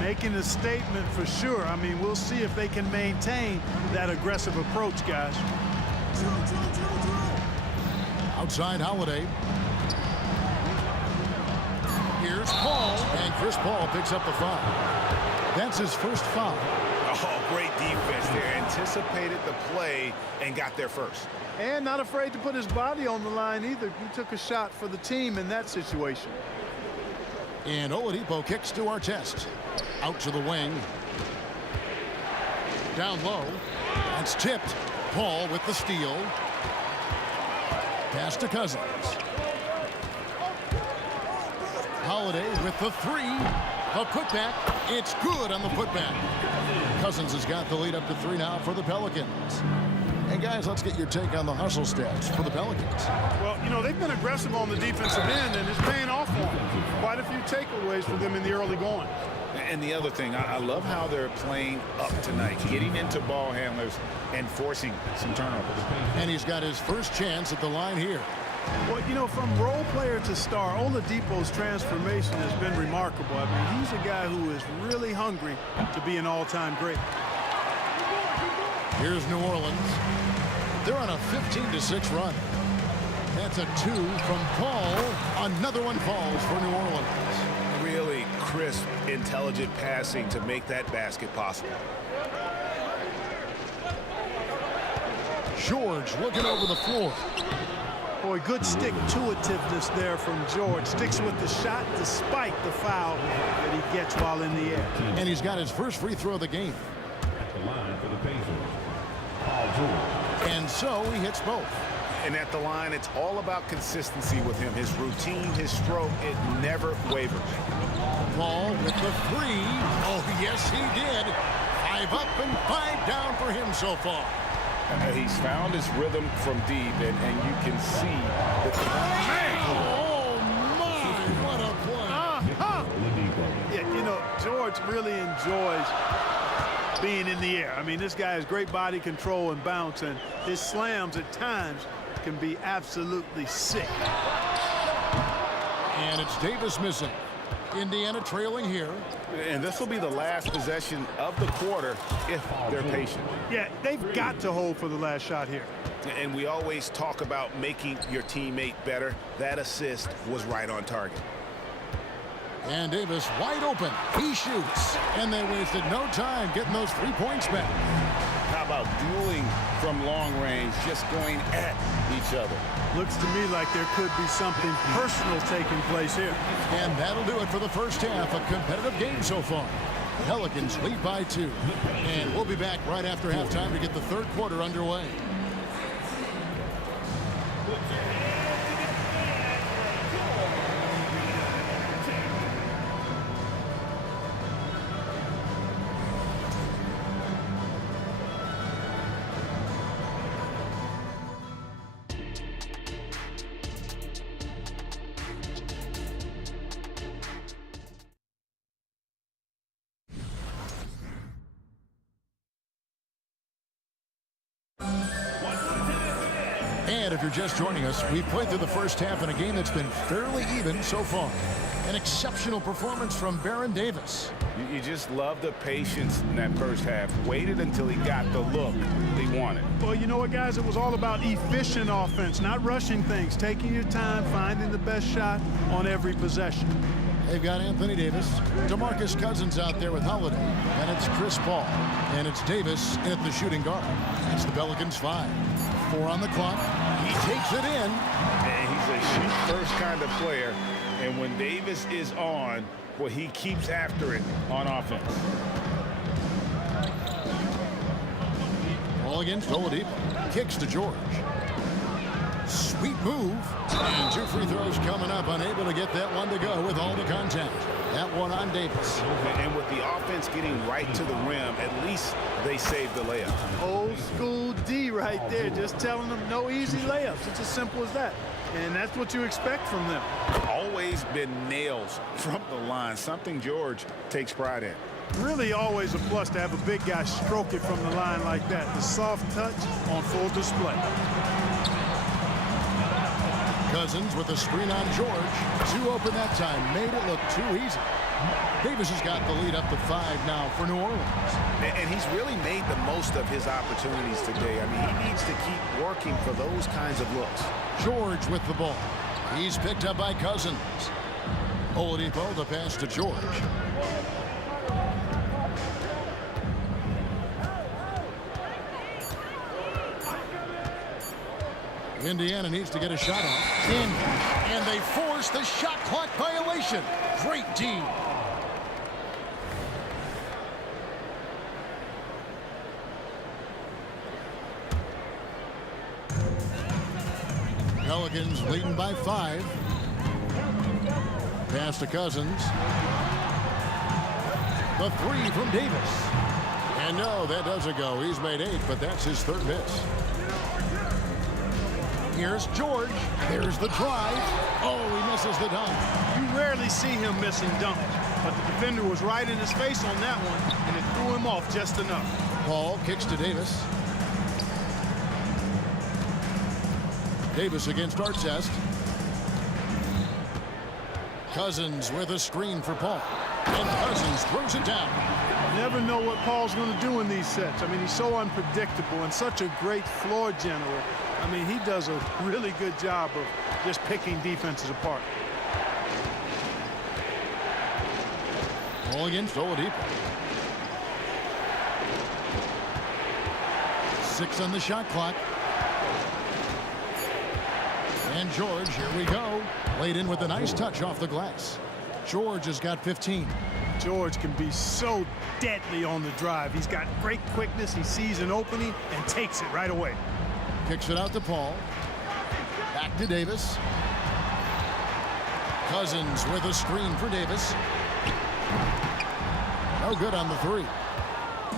Making a statement for sure. I mean, we'll see if they can maintain that aggressive approach, guys. Outside Holiday. Here's Paul, and Chris Paul picks up the foul. That's his first foul. Oh, great defense there. Anticipated the play and got there first. And not afraid to put his body on the line either. He took a shot for the team in that situation. And Oladipo kicks to Artest. Out to the wing. Down low. That's tipped. Paul with the steal. Pass to Cousins. Holiday with the three. A putback. It's good on the putback. Cousins has got the lead up to 3 now for the Pelicans. And guys, let's get your take on the hustle stats for the Pelicans. Well, you know, they've been aggressive on the defensive end, and it's paying off for them. Quite a few takeaways for them in the early going. And the other thing, I love how they're playing up tonight, getting into ball handlers and forcing some turnovers. And he's got his first chance at the line here. Well, you know, from role player to star, Oladipo's transformation has been remarkable. I mean, he's a guy who is really hungry to be an all-time great. Here's New Orleans. They're on a 15-6 run. That's a 2 from Paul. Another one falls for New Orleans. Really crisp, intelligent passing to make that basket possible. George looking over the floor. Boy, good stick-to-itiveness there from George. Sticks with the shot despite the foul that he gets while in the air. And he's got his first free throw of the game. At the line for the Pacers, Paul George. And so he hits both. And at the line, it's all about consistency with him. His routine, his stroke, it never wavers. Paul with the three. Oh, yes, he did. 5 up and 5 down for him so far. He's found his rhythm from deep, and you can see that Oh, my, what a play. Yeah, you know, George really enjoys being in the air. I mean, this guy has great body control and bounce, and his slams at times can be absolutely sick. And it's Davis missing. Indiana trailing here. And this will be the last possession of the quarter if they're patient. Yeah, they've got to hold for the last shot here. And we always talk about making your teammate better. That assist was right on target. And Davis wide open. He shoots. And they wasted no time getting those 3 points back. How about dueling from long range, just going at each other? Looks to me like there could be something personal taking place here. And that'll do it for the first half. A competitive game so far. Pelicans lead by 2. And we'll be back right after halftime to get the third quarter underway. And if you're just joining us, we've played through the first half in a game that's been fairly even so far. An exceptional performance from Baron Davis. You just love the patience in that first half. Waited until he got the look he wanted. Well, you know what, guys? It was all about efficient offense, not rushing things, taking your time, finding the best shot on every possession. They've got Anthony Davis, DeMarcus Cousins out there with Holiday, and it's Chris Paul. And it's Davis at the shooting guard. It's the Pelicans 5. 4 on the clock. He takes it in. And he's a shoot-first kind of player. And when Davis is on, well, he keeps after it on offense. Ball against Oladipo. Kicks to George. Sweet move. And 2 free throws coming up. Unable to get that one to go with all the contact. That one on Davis. And with the offense getting right to the rim, at least they saved the layup. Old school D right there, just telling them no easy layups. It's as simple as that. And that's what you expect from them. Always been nails from the line, something George takes pride in. Really always a plus to have a big guy stroke it from the line like that. The soft touch on full display. Cousins with a screen on George. 2 open that time. Made it look too easy. Davis has got the lead up to 5 now for New Orleans. And he's really made the most of his opportunities today. I mean, he needs to keep working for those kinds of looks. George with the ball. He's picked up by Cousins. Oladipo the pass to George. Indiana needs to get a shot off. And they force the shot clock violation. Great D. Pelicans leading by 5. Pass to Cousins. The 3 from Davis. And no, that doesn't go. He's made 8, but that's his 3rd miss. Here's George. There's the drive. Oh, he misses the dunk. You rarely see him missing dunks, but the defender was right in his face on that one, and it threw him off just enough. Paul kicks to Davis. Davis against Artest. Cousins with a screen for Paul. And Cousins throws it down. Never know what Paul's going to do in these sets. I mean, he's so unpredictable and such a great floor general. I mean, he does a really good job of just picking defenses apart. Ball against Oladipo. 6 on the shot clock. And George, here we go. Laid in with a nice touch off the glass. George has got 15. George can be so deadly on the drive. He's got great quickness. He sees an opening and takes it right away. Kicks it out to Paul. Back to Davis. Cousins with a screen for Davis. No good on the three.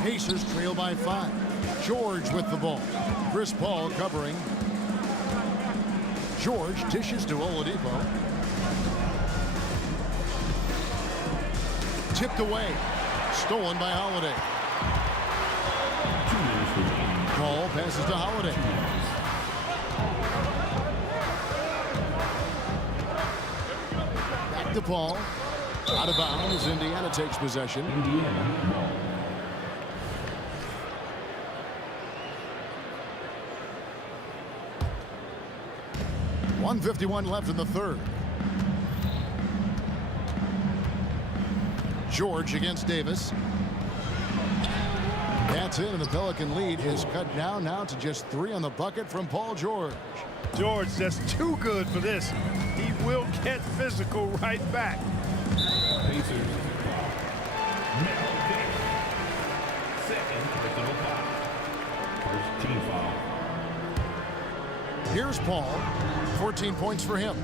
Pacers trail by 5. George with the ball. Chris Paul covering. George dishes to Oladipo. Tipped away. Stolen by Holiday. Paul passes to Holiday. Back to Paul. Out of bounds. Indiana takes possession. 1:51 left in the third. George against Davis. That's it, and the Pelican lead is cut down now to just 3 on the bucket from Paul George. George just too good for this. He will get physical right back. Pacers. Second personal foul. First team foul. Here's Paul. 14 points for him.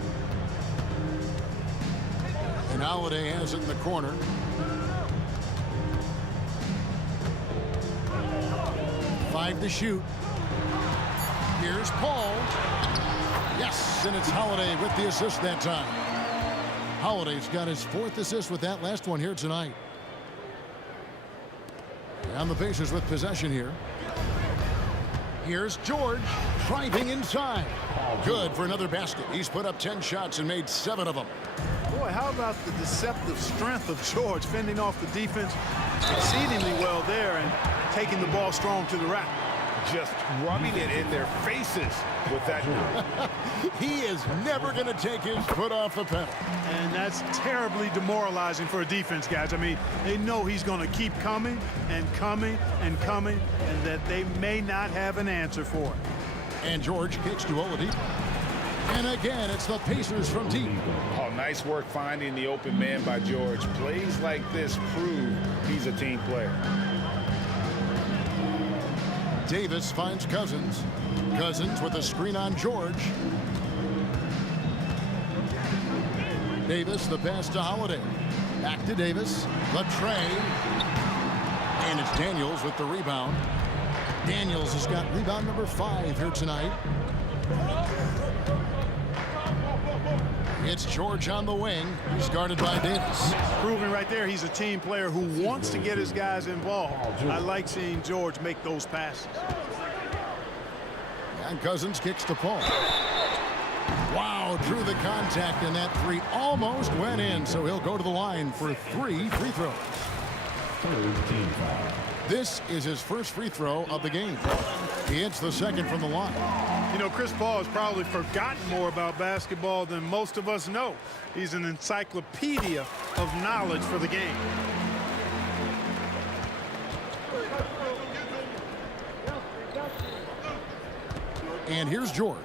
And Holiday has it in the corner. Five to shoot. Here's Paul. Yes, and it's Holiday with the assist that time. Holiday's got his 4th assist with that last one here tonight. And the Pacers with possession here. Here's George driving inside. Good for another basket. He's put up 10 shots and made 7 of them. Boy, how about the deceptive strength of George fending off the defense exceedingly well there and taking the ball strong to the rack. Just rubbing it in their faces with that. He is never going to take his foot off the pedal. And that's terribly demoralizing for a defense, guys. I mean, they know he's going to keep coming and coming and coming, and that they may not have an answer for it. And George kicks to Oladipo. And again, it's the Pacers from deep. Oh, nice work finding the open man by George. Plays like this prove he's a team player. Davis finds Cousins. Cousins with a screen on George. Davis, the pass to Holiday. Back to Davis. Latrey. And it's Daniels with the rebound. Daniels has got rebound number 5 here tonight. It's George on the wing. He's guarded by Davis. Proving right there he's a team player who wants to get his guys involved. I like seeing George make those passes. And Cousins kicks to Paul. Wow, drew the contact, and that 3 almost went in, so he'll go to the line for 3 free throws. Third team foul. This is his first free throw of the game. He hits the second from the line. You know, Chris Paul has probably forgotten more about basketball than most of us know. He's an encyclopedia of knowledge for the game. And here's George.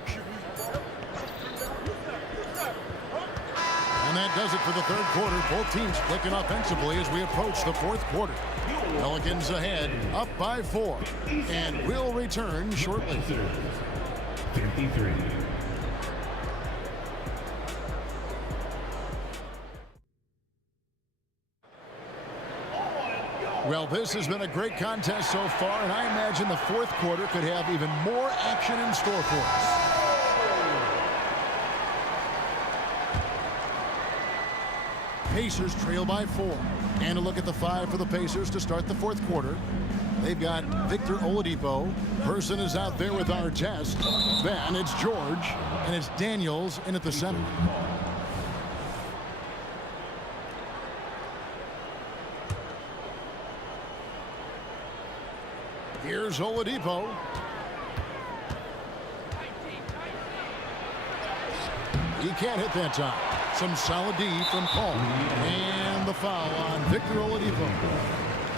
And that does it for the third quarter. Both teams clicking offensively as we approach the fourth quarter. Pelicans ahead, up by 4. And will return shortly. 53. Well, this has been a great contest so far, and I imagine the fourth quarter could have even more action in store for us. Pacers trail by 4. And a look at the 5 for the Pacers to start the fourth quarter. They've got Victor Oladipo. Person is out there with Artest. Then it's George, and it's Daniels in at the center. Here's Oladipo. He can't hit that time. Some solid D from Paul. And the foul on Victor Oladipo.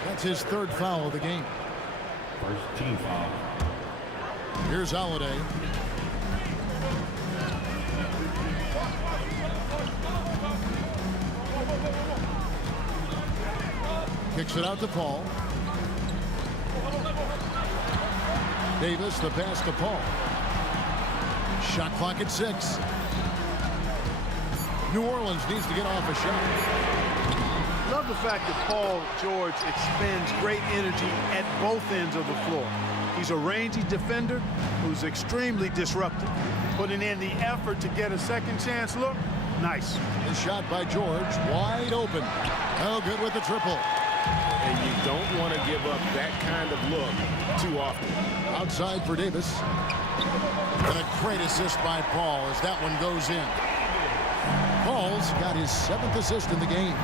That's his 3rd foul of the game. First team foul. Here's Holiday. Kicks it out to Paul. Davis, the pass to Paul. Shot clock at 6. New Orleans needs to get off a shot. Love the fact that Paul George expends great energy at both ends of the floor. He's a rangy defender who's extremely disruptive. Putting in the effort to get a second chance look, nice. The shot by George, wide open. Oh, good with the triple. And you don't want to give up that kind of look too often. Outside for Davis. And a great assist by Paul as that one goes in. Paul's got his 7th assist in the game.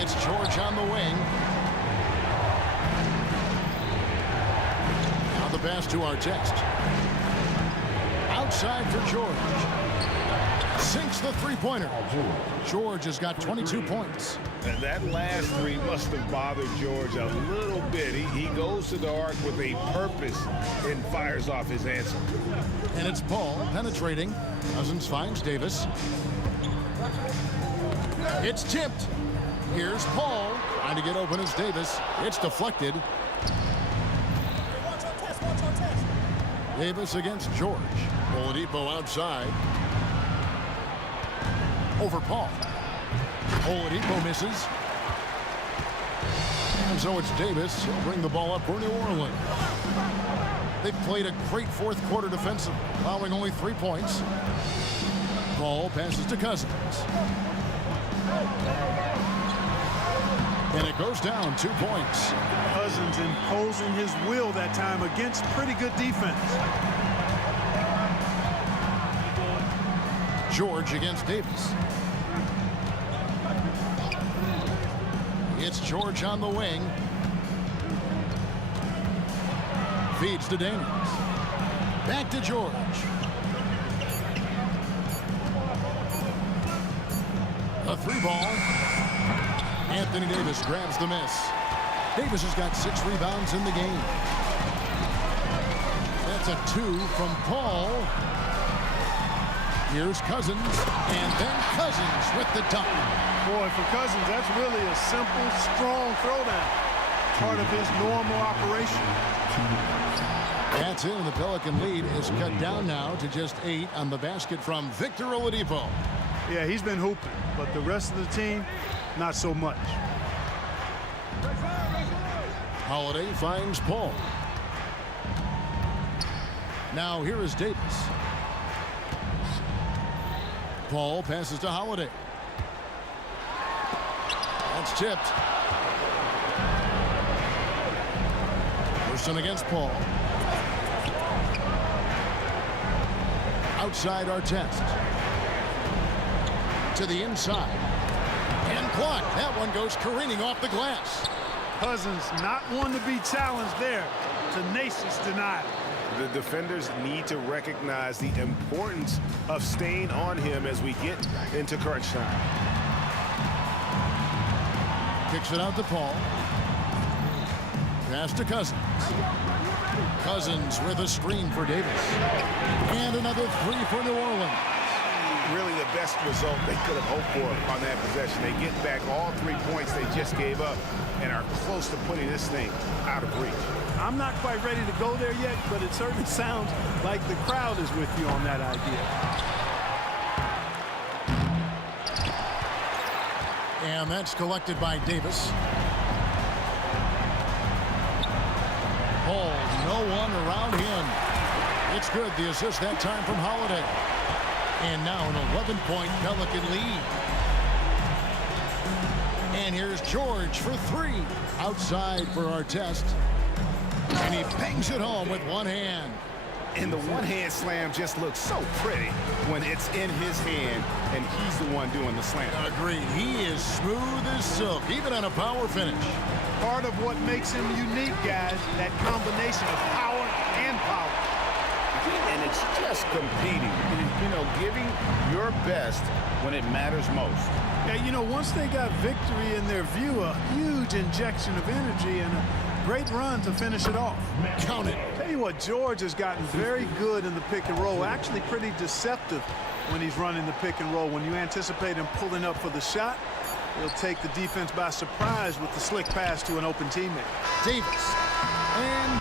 It's George on the wing. Now the pass to Artest. Outside for George. Sinks the three-pointer. George has got 22 points. And that last three must have bothered George a little bit. He goes to the arc with a purpose and fires off his answer. And it's Paul penetrating. Cousins finds Davis. It's tipped. Here's Paul trying to get open as Davis. It's deflected. Davis against George. Oladipo outside. Over Paul. Oladipo misses. And so it's Davis. He'll bring the ball up for New Orleans. They've played a great fourth quarter defensively, allowing only 3 points. Paul passes to Cousins. And it goes down 2 points. Cousins imposing his will that time against pretty good defense. George against Davis. It's George on the wing. Feeds to Daniels. Back to George. A 3-ball. Anthony Davis grabs the miss. Davis has got 6 rebounds in the game. That's a 2 from Paul. Here's Cousins, and then Cousins with the dunk. Boy, for Cousins, that's really a simple, strong throwdown. Part of his normal operation. That's it, and the Pelican lead is cut down now to just 8 on the basket from Victor Oladipo. Yeah, he's been hooping, but the rest of the team, not so much. Holiday finds Paul. Now here is Davis. Paul passes to Holiday. That's tipped. Person against Paul. Outside Artest. To the inside. And blocked. That one goes careening off the glass. Cousins not one to be challenged there. Tenacious denial. The defenders need to recognize the importance of staying on him as we get into crunch time. Kicks it out to Paul. Pass to Cousins. Cousins with a screen for Davis. And another 3 for New Orleans. Really the best result they could have hoped for on that possession. They get back all 3 points they just gave up and are close to putting this thing out of reach. I'm not quite ready to go there yet, but it certainly sounds like the crowd is with you on that idea. And that's collected by Davis. Paul, no one around him. It's good, the assist that time from Holiday. And now an 11-point Pelican lead. And here's George for 3. Outside for Artest. And he bangs it home with one hand. And the one-hand slam just looks so pretty when it's in his hand and he's the one doing the slam. Agreed. He is smooth as silk, even on a power finish. Part of what makes him unique, guys, that combination of power and power. And it's just competing, you know, giving your best when it matters most. Yeah, you know, once they got victory in their view, a huge injection of energy and a great run to finish it off. Count it. Tell you what, George has gotten very good in the pick and roll, actually pretty deceptive when he's running the pick and roll. When you anticipate him pulling up for the shot, he'll take the defense by surprise with the slick pass to an open teammate. Davis. And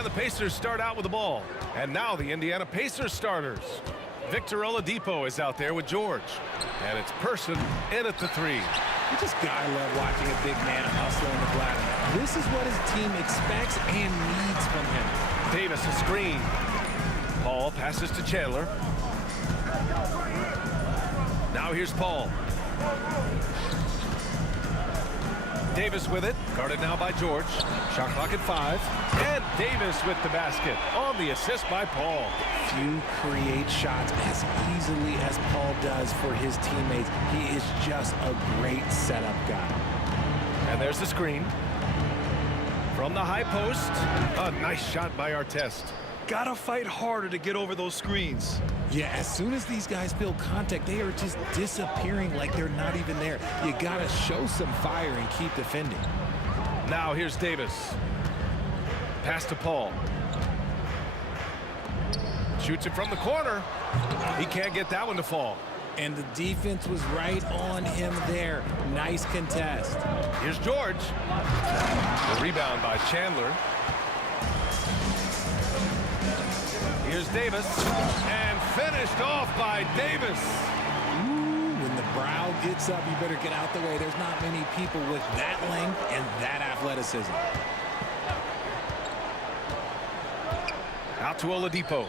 And the Pacers start out with the ball. And now the Indiana Pacers starters. Victor Oladipo is out there with George. And it's Person in at the three. You just gotta love watching a big man hustle in the glass. This is what his team expects and needs from him. Davis a screen. Paul passes to Chandler. Now here's Paul. Davis with it, guarded now by George. Shot clock at 5. And Davis with the basket on the assist by Paul. Few create shots as easily as Paul does for his teammates. He is just a great setup guy. And there's the screen. From the high post, a nice shot by Artest. Gotta fight harder to get over those screens. Yeah, as soon as these guys feel contact, they are just disappearing like they're not even there. You gotta show some fire and keep defending. Now here's Davis. Pass to Paul. Shoots it from the corner. He can't get that one to fall. And the defense was right on him there. Nice contest. Here's George. The rebound by Chandler. Here's Davis. And finished off by Davis. Ooh, when the brow gets up, you better get out the way. There's not many people with that length and that athleticism. Out to Oladipo.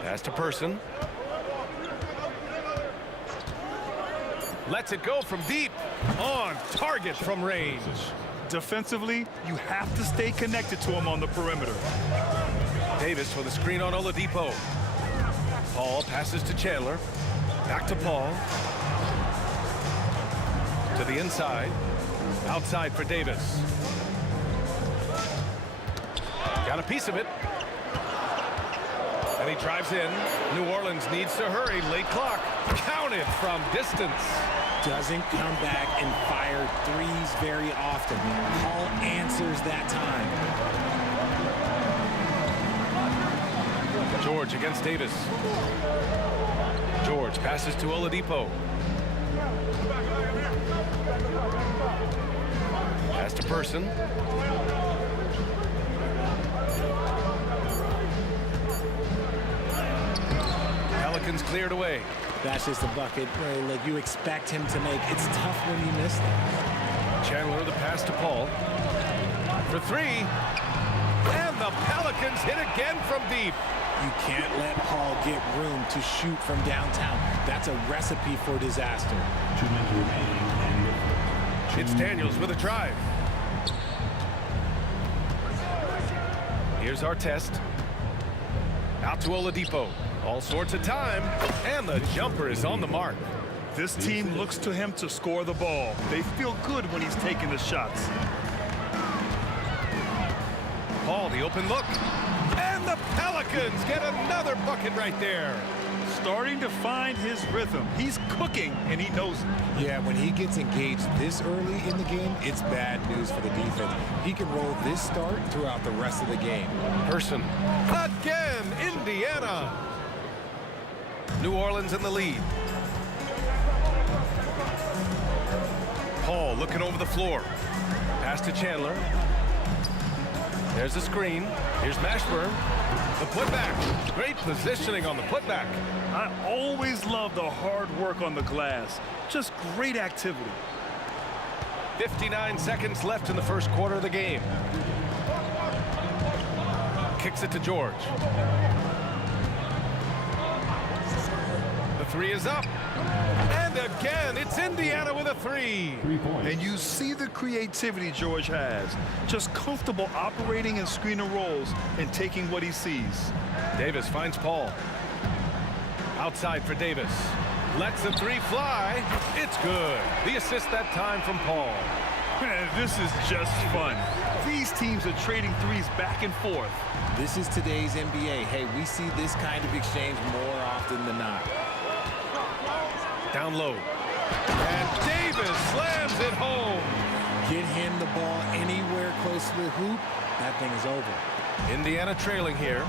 Pass to Person. Lets it go from deep. On target from range. Defensively, you have to stay connected to him on the perimeter. Davis with a screen on Oladipo. Paul passes to Chandler. Back to Paul. To the inside. Outside for Davis. Got a piece of it. And he drives in. New Orleans needs to hurry. Late clock. Counted from distance. Doesn't come back and fire threes very often. Paul answers that time. George against Davis. George passes to Oladipo. Pass to Person. Pelicans cleared away. That's just a bucket like you expect him to make. It's tough when you miss that. Chandler the pass to Paul. For 3. And the Pelicans hit again from deep. You can't let Paul get room to shoot from downtown. That's a recipe for disaster. 2 minutes remaining. It's Daniels with a drive. Here's Artest. Out to Oladipo. All sorts of time. And the jumper is on the mark. This team looks to him to score the ball. They feel good when he's taking the shots. Paul, the open look. And the Pelicans get another bucket right there. Starting to find his rhythm. He's cooking, and he knows it. Yeah, when he gets engaged this early in the game, it's bad news for the defense. He can roll this start throughout the rest of the game. Person. Again, Indiana. New Orleans in the lead. Paul looking over the floor. Pass to Chandler. There's the screen. Here's Mashburn. The putback. Great positioning on the putback. I always love the hard work on the glass. Just great activity. 59 seconds left in the first quarter of the game. Kicks it to George. The 3 is up. And again, it's Indiana with a 3. 3 points. And you see the creativity George has. Just comfortable operating in screen and rolls and taking what he sees. Davis finds Paul. Outside for Davis. Lets the 3 fly. It's good. The assist that time from Paul. Man, this is just fun. These teams are trading threes back and forth. This is today's NBA. Hey, we see this kind of exchange more often than not. Down low. And Davis slams it home. Get him the ball anywhere close to the hoop, that thing is over. Indiana trailing here.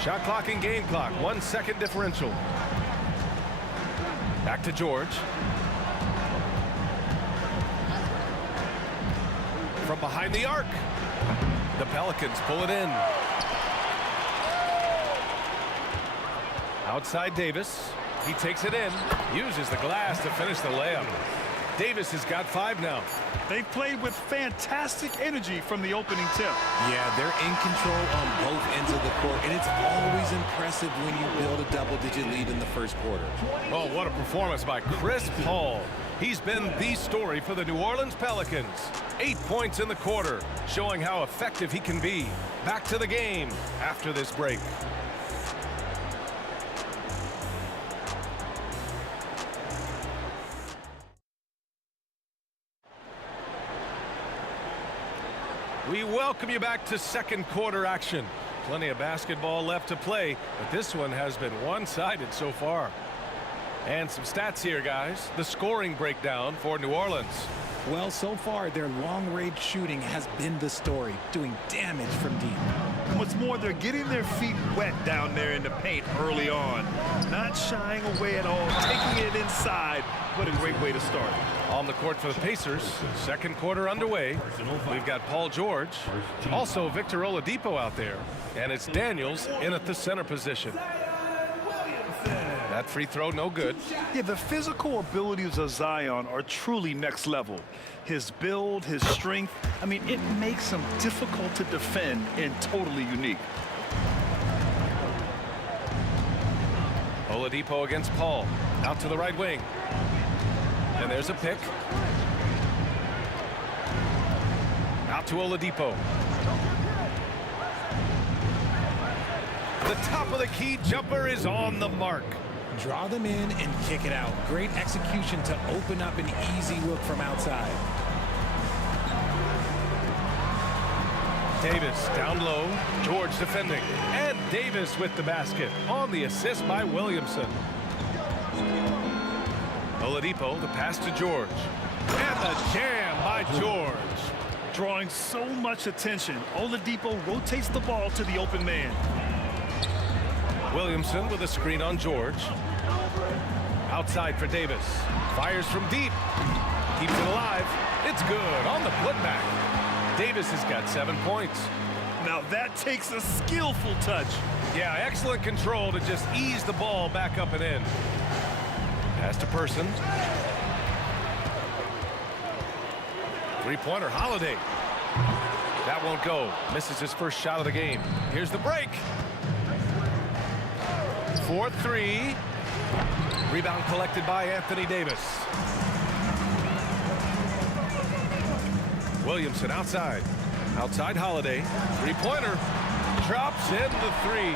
Shot clock and game clock. 1 second differential. Back to George. From behind the arc. The Pelicans pull it in. Outside Davis. He takes it in. Uses the glass to finish the layup. Davis has got 5 now. They've played with fantastic energy from the opening tip. Yeah, they're in control on both ends of the court, and it's always impressive when you build a double-digit lead in the first quarter. Oh, what a performance by Chris Paul. He's been the story for the New Orleans Pelicans. 8 points in the quarter, showing how effective he can be. Back to the game after this break. We welcome you back to second quarter action. Plenty of basketball left to play, but this one has been one-sided so far. And some stats here, guys. The scoring breakdown for New Orleans. Well, so far, their long-range shooting has been the story, doing damage from deep. And what's more, they're getting their feet wet down there in the paint early on. Not shying away at all, taking it inside. What a great way to start. On the court for the Pacers, second quarter underway. We've got Paul George, also Victor Oladipo out there, and it's Daniels in at the center position. That free throw, no good. Yeah, the physical abilities of Zion are truly next level. His build, his strength, I mean, it makes him difficult to defend and totally unique. Oladipo against Paul, out to the right wing. And there's a pick. Out to Oladipo. The top of the key jumper is on the mark. Draw them in and kick it out. Great execution to open up an easy look from outside. Davis down low. George defending. And Davis with the basket on the assist by Williamson. Oladipo, the pass to George. And the jam by George. Drawing so much attention, Oladipo rotates the ball to the open man. Williamson with a screen on George. Outside for Davis. Fires from deep. Keeps it alive. It's good on the putback. Davis has got 7 points. Now that takes a skillful touch. Yeah, excellent control to just ease the ball back up and in. Pass to Person. Three-pointer, Holiday. That won't go. Misses his first shot of the game. Here's the break. 4-3. Rebound collected by Anthony Davis. Williamson outside. Outside Holiday. Three-pointer. Drops in the 3.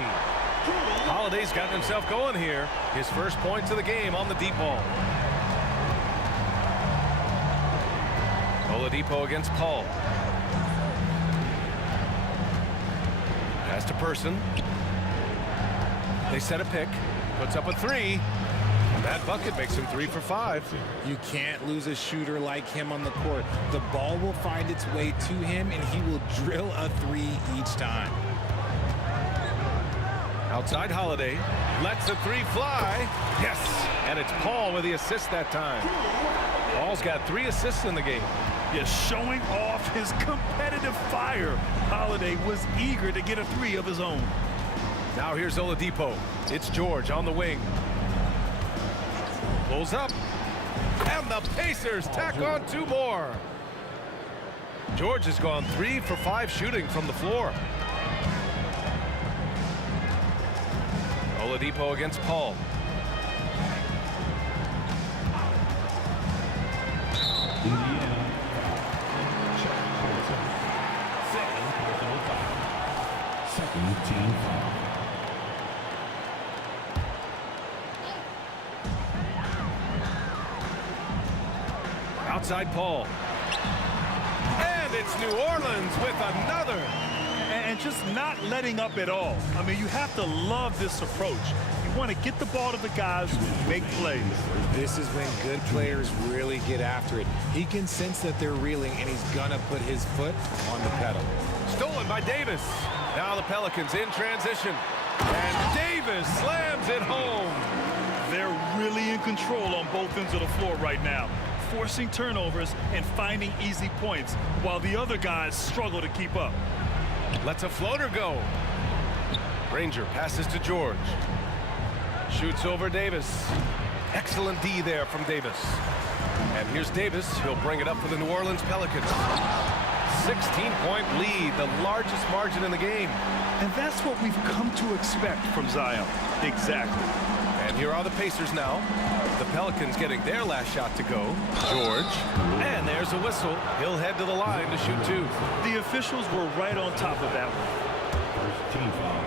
Holiday's gotten himself going here. His first points of the game on the deep ball. Oladipo against Paul. Pass to Person. They set a pick. Puts up a 3. That bucket makes him 3 for 5. You can't lose a shooter like him on the court. The ball will find its way to him, and he will drill a 3 each time. Outside Holiday. Lets the 3 fly. Yes! And it's Paul with the assist that time. Paul's got 3 assists in the game. Yes, showing off his competitive fire. Holiday was eager to get a 3 of his own. Now here's Oladipo. It's George on the wing. Pulls up. And the Pacers tack on 2 more. George has gone 3 for 5 shooting from the floor. Oladipo against Paul. Indiana. Second personal foul. Second team foul. Outside Paul. And it's New Orleans with another. And just not letting up at all. I mean, you have to love this approach. You want to get the ball to the guys who make plays. This is when good players really get after it. He can sense that they're reeling, and he's going to put his foot on the pedal. Stolen by Davis. Now the Pelicans in transition. And Davis slams it home. They're really in control on both ends of the floor right now, forcing turnovers and finding easy points while the other guys struggle to keep up. Lets a floater go. Ranger passes to George. Shoots over Davis. Excellent D there from Davis. And here's Davis. He'll bring it up for the New Orleans Pelicans. 16-point lead, the largest margin in the game. And that's what we've come to expect from Zion. Exactly. And here are the Pacers now. The Pelicans getting their last shot to go. George. And there's a whistle. He'll head to the line to shoot two. The officials were right on top of that one. First team foul.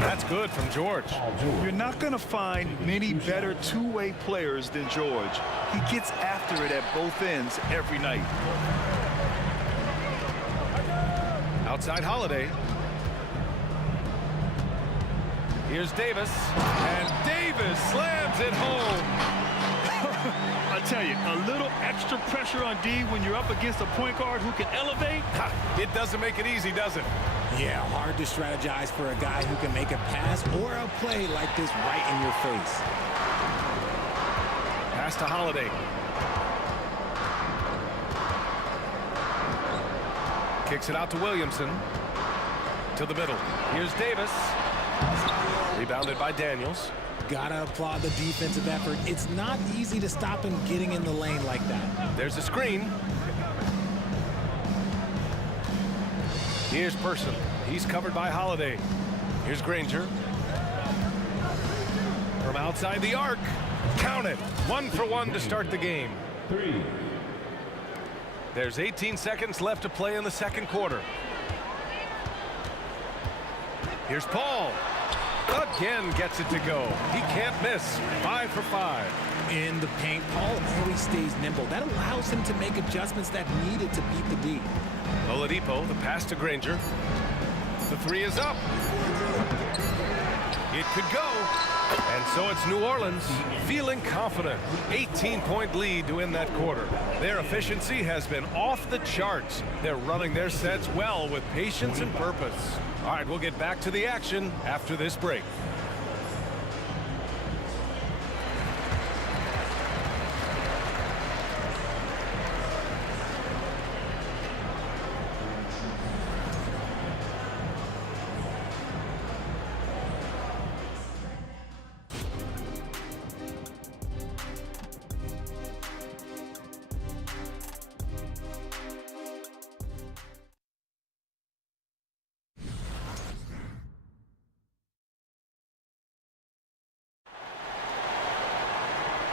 That's good from George. You're not going to find many better two-way players than George. He gets after it at both ends every night. Outside Holiday. Here's Davis. And Davis slams it home. I tell you, a little extra pressure on D when you're up against a point guard who can elevate. It doesn't make it easy, does it? Yeah, hard to strategize for a guy who can make a pass or a play like this right in your face. Pass to Holiday. Kicks it out to Williamson. To the middle. Here's Davis. Rebounded by Daniels. Gotta applaud the defensive effort. It's not easy to stop him getting in the lane like that. There's a screen. Here's Person. He's covered by Holiday. Here's Granger. From outside the arc. Count it. 1 for 1 to start the game. 3. There's 18 seconds left to play in the second quarter. Here's Paul. Again gets it to go. He can't miss. 5 for 5. In the paint, Paul always stays nimble. That allows him to make adjustments that needed to beat the D. Oladipo, the pass to Granger. The three is up. It could go. And so it's New Orleans feeling confident. 18-point lead to win that quarter. Their efficiency has been off the charts. They're running their sets well with patience and purpose. All right, we'll get back to the action after this break.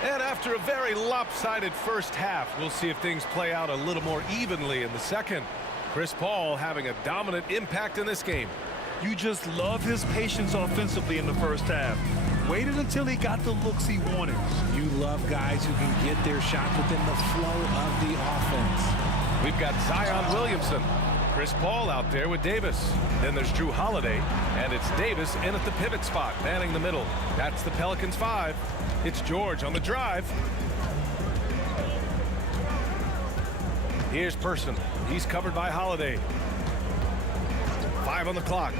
And after a very lopsided first half, we'll see if things play out a little more evenly in the second. Chris Paul having a dominant impact in this game. You just love his patience offensively in the first half. Waited until he got the looks he wanted. You love guys who can get their shots within the flow of the offense. We've got Zion Williamson. Chris Paul out there with Davis. Then there's Drew Holiday, and it's Davis in at the pivot spot, manning the middle. That's the Pelicans 5. It's George on the drive. Here's Person. He's covered by Holiday. 5 on the clock.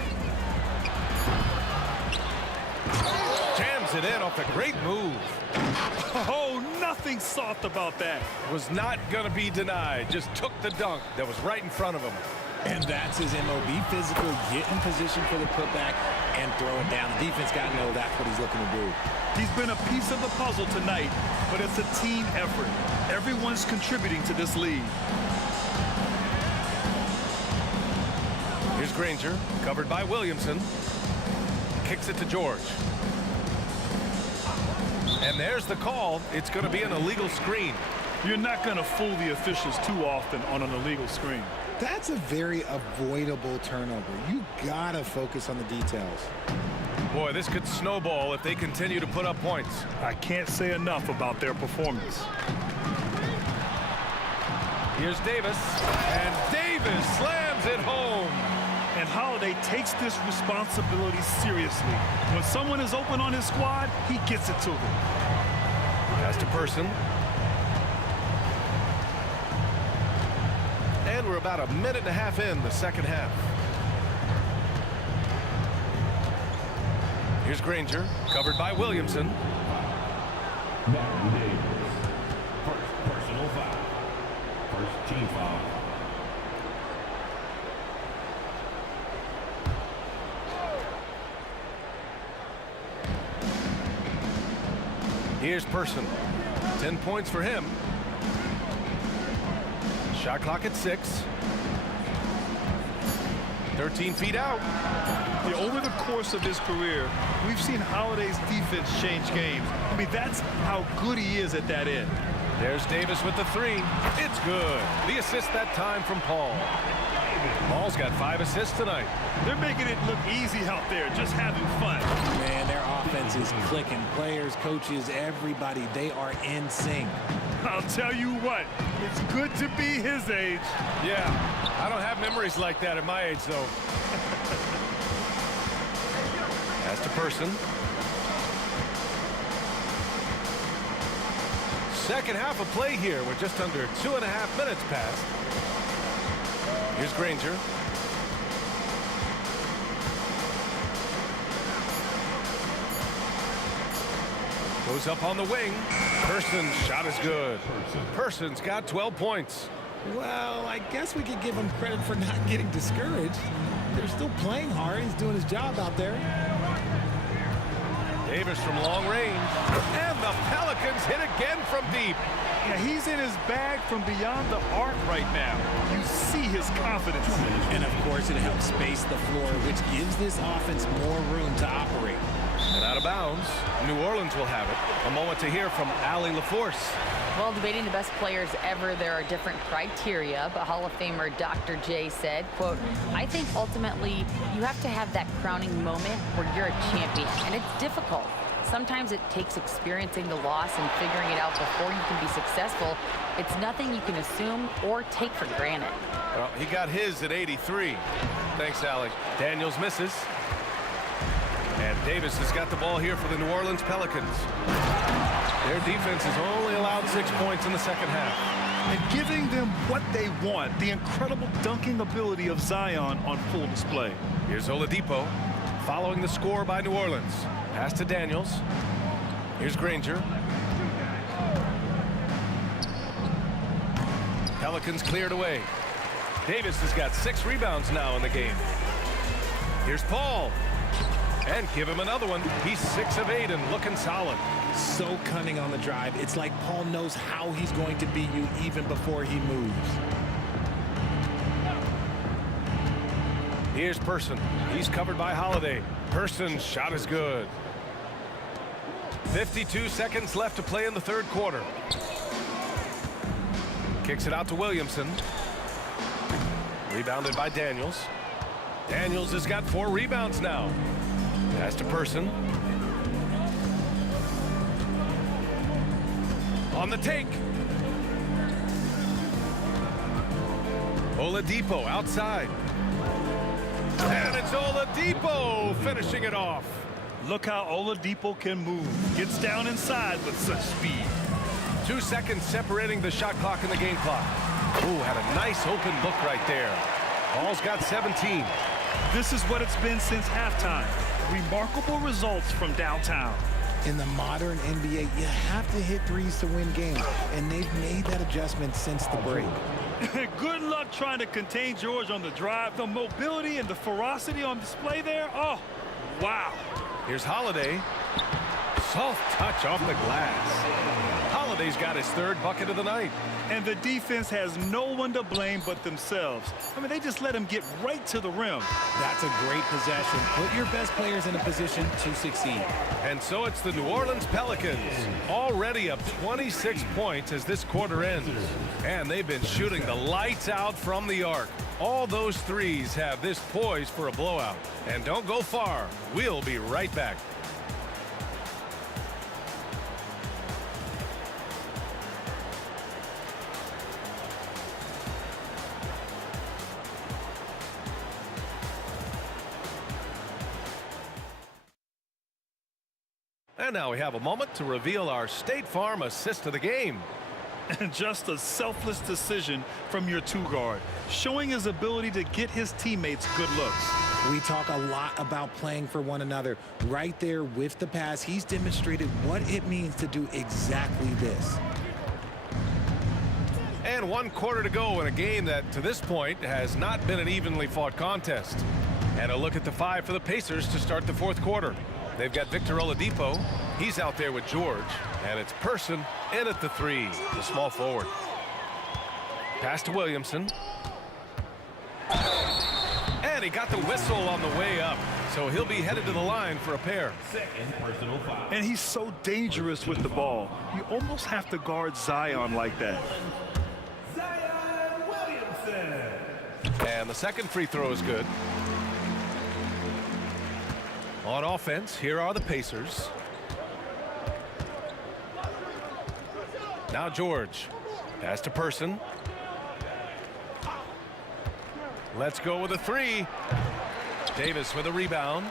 Jams it in off a great move. Oh, nothing soft about that. Was not going to be denied. Just took the dunk that was right in front of him. And that's his MO. Be physical, get in position for the putback, and throw it down. The defense got to know that's what he's looking to do. He's been a piece of the puzzle tonight, but it's a team effort. Everyone's contributing to this lead. Here's Granger, covered by Williamson. Kicks it to George. And there's the call. It's going to be an illegal screen. You're not going to fool the officials too often on an illegal screen. That's a very avoidable turnover. You got to focus on the details. Boy, this could snowball if they continue to put up points. I can't say enough about their performance. Here's Davis, and Davis slams it home. And Holiday takes this responsibility seriously. When someone is open on his squad, he gets it to them. Pass to Person. And we're about a minute and a half in the second half. Here's Granger, covered by Williamson. Matthew Davis. First personal foul. First team foul. Here's Person. 10 points for him. Shot clock at 6. 13 feet out. Yeah, over the course of his career, we've seen Holiday's defense change games. I mean, that's how good he is at that end. There's Davis with the 3. It's good. The assist that time from Paul. Paul's got 5 assists tonight. They're making it look easy out there, just having fun. Man, their offense is clicking. Players, coaches, everybody, they are in sync. I'll tell you what, it's good to be his age. Yeah, I don't have memories like that at my age, though. Pass to Person. Second half of play here. We're just under 2.5 minutes past. Here's Granger. Goes up on the wing. Person's shot is good. Person's got 12 points. Well, I guess we could give him credit for not getting discouraged. They're still playing hard. He's doing his job out there. Davis from long range. And the Pelicans hit again from deep. Yeah, he's in his bag from beyond the arc right now. You see his confidence. And, of course, it helps space the floor, which gives this offense more room to operate. And out of bounds, New Orleans will have it. A moment to hear from Allie LaForce. Well, debating the best players ever, there are different criteria, but Hall of Famer Dr. J said, quote, I think ultimately you have to have that crowning moment where you're a champion, and it's difficult. Sometimes it takes experiencing the loss and figuring it out before you can be successful. It's nothing you can assume or take for granted. Well, he got his at 83. Thanks, Allie. Daniels misses. And Davis has got the ball here for the New Orleans Pelicans. Their defense has only allowed 6 points in the second half. And giving them what they want, the incredible dunking ability of Zion on full display. Here's Oladipo following the score by New Orleans. Pass to Daniels. Here's Granger. Pelicans cleared away. Davis has got 6 rebounds now in the game. Here's Paul. And give him another one. He's 6 of 8 and looking solid. So cunning on the drive. It's like Paul knows how he's going to beat you even before he moves. Here's Person. He's covered by Holiday. Person's shot is good. 52 seconds left to play in the third quarter. Kicks it out to Williamson. Rebounded by Daniels. Daniels has got 4 rebounds now. Pass to Person. On the take. Oladipo outside. And it's Oladipo finishing it off. Look how Oladipo can move. Gets down inside with such speed. 2 seconds separating the shot clock and the game clock. Ooh, had a nice open look right there. Paul's got 17. This is what it's been since halftime. Remarkable results from downtown. In the modern NBA, you have to hit threes to win games, and they've made that adjustment since the break. Good luck trying to contain George on the drive. The mobility and the ferocity on display there. Oh, wow. Here's Holiday. Soft touch off the glass. Holiday's got his 3rd bucket of the night. And the defense has no one to blame but themselves. I mean, they just let him get right to the rim. That's a great possession. Put your best players in a position to succeed. And so it's the New Orleans Pelicans, already up 26 points as this quarter ends. And they've been shooting the lights out from the arc. All those threes have this poised for a blowout. And don't go far. We'll be right back. And now we have a moment to reveal our State Farm assist of the game. And just a selfless decision from your 2-guard, showing his ability to get his teammates good looks. We talk a lot about playing for one another. Right there with the pass, he's demonstrated what it means to do exactly this. And 1 quarter to go in a game that, to this point, has not been an evenly fought contest. And a look at the 5 for the Pacers to start the 4th quarter. They've got Victor Oladipo. He's out there with George, and it's Person in at the 3, the small forward. Pass to Williamson. And he got the whistle on the way up, so he'll be headed to the line for a pair. Second personal foul. And he's so dangerous with the ball. You almost have to guard Zion like that. Zion Williamson. And the second free throw is good. On offense, here are the Pacers. Now George. Pass to Person. Let's go with a 3. Davis with a rebound.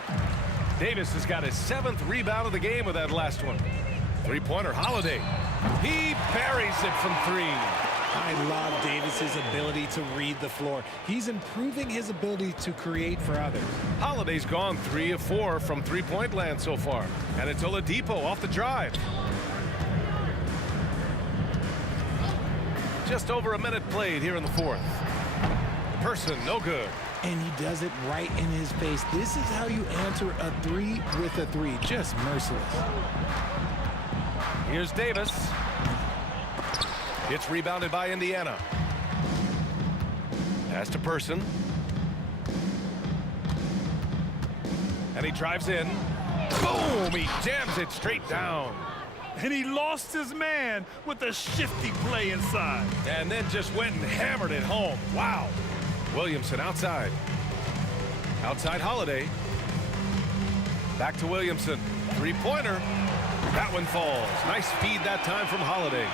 Davis has got his 7th rebound of the game with that last one. Three-pointer, Holiday. He buries it from 3. I love Davis's ability to read the floor. He's improving his ability to create for others. Holiday's gone 3 of 4 from three-point land so far. And it's Oladipo off the drive. Just over a minute played here in the 4th. Person, no good. And he does it right in his face. This is how you answer a 3 with a 3. Just merciless. Here's Davis. It's rebounded by Indiana. Pass to Person. And he drives in. Boom! He jams it straight down. And he lost his man with a shifty play inside. And then just went and hammered it home. Wow. Williamson outside. Outside Holiday. Back to Williamson. Three-pointer. That one falls. Nice feed that time from Holiday.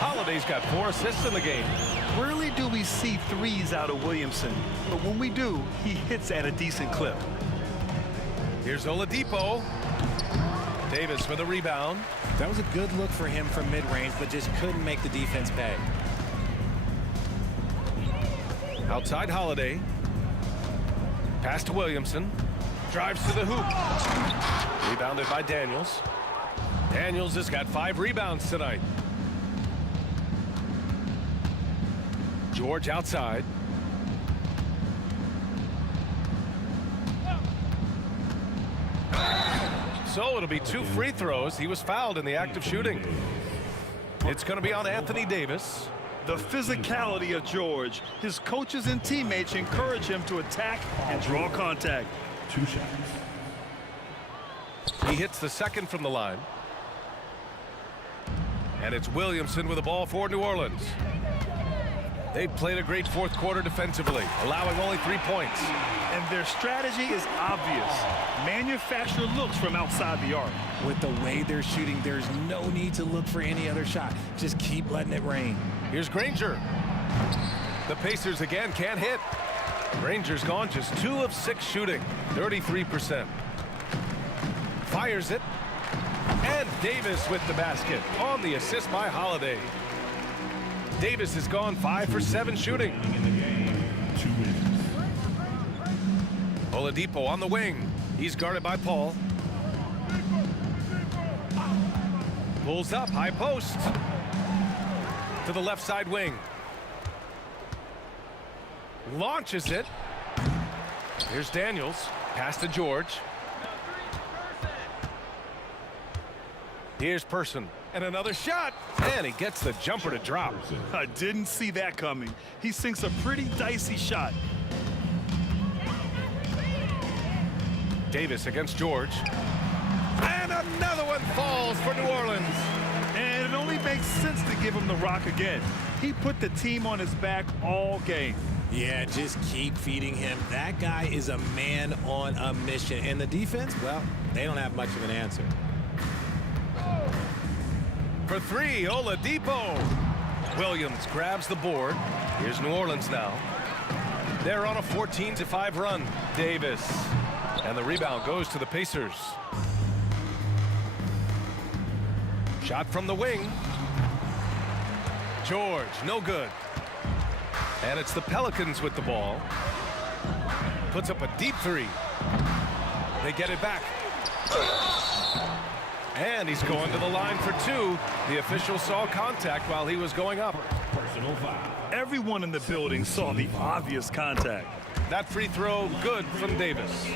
Holiday's got 4 assists in the game. Rarely do we see threes out of Williamson, but when we do, he hits at a decent clip. Here's Oladipo. Davis with a rebound. That was a good look for him from mid-range, but just couldn't make the defense pay. Outside Holiday. Pass to Williamson. Drives to the hoop. Rebounded by Daniels. Daniels has got 5 rebounds tonight. George outside. So it'll be 2 free throws. He was fouled in the act of shooting. It's going to be on Anthony Davis. The physicality of George. His coaches and teammates encourage him to attack and draw contact. 2 shots. He hits the second from the line. And it's Williamson with the ball for New Orleans. They've played a great 4th quarter defensively, allowing only 3 points. And their strategy is obvious. Manufacture looks from outside the arc. With the way they're shooting, there's no need to look for any other shot. Just keep letting it rain. Here's Granger. The Pacers again can't hit. Granger's gone just 2 of 6 shooting, 33%. Fires it. And Davis with the basket on the assist by Holiday. Davis has gone 5 for 7 shooting. In the game, 2 minutes. Oladipo on the wing. He's guarded by Paul. Pulls up, high post. To the left side wing. Launches it. Here's Daniels. Pass to George. Here's Person. And another shot. And he gets the jumper to drop. I didn't see that coming. He sinks a pretty dicey shot. Davis against George. And another one falls for New Orleans. And it only makes sense to give him the rock again. He put the team on his back all game. Yeah, just keep feeding him. That guy is a man on a mission. And the defense, well, they don't have much of an answer. For 3, Oladipo. Williams grabs the board. Here's New Orleans now. They're on a 14-5 run. Davis. And the rebound goes to the Pacers. Shot from the wing. George, no good. And it's the Pelicans with the ball. Puts up a deep 3. They get it back. And he's going to the line for 2. The official saw contact while he was going up. Personal foul. Everyone in the building saw the obvious contact. That free throw good from Davis.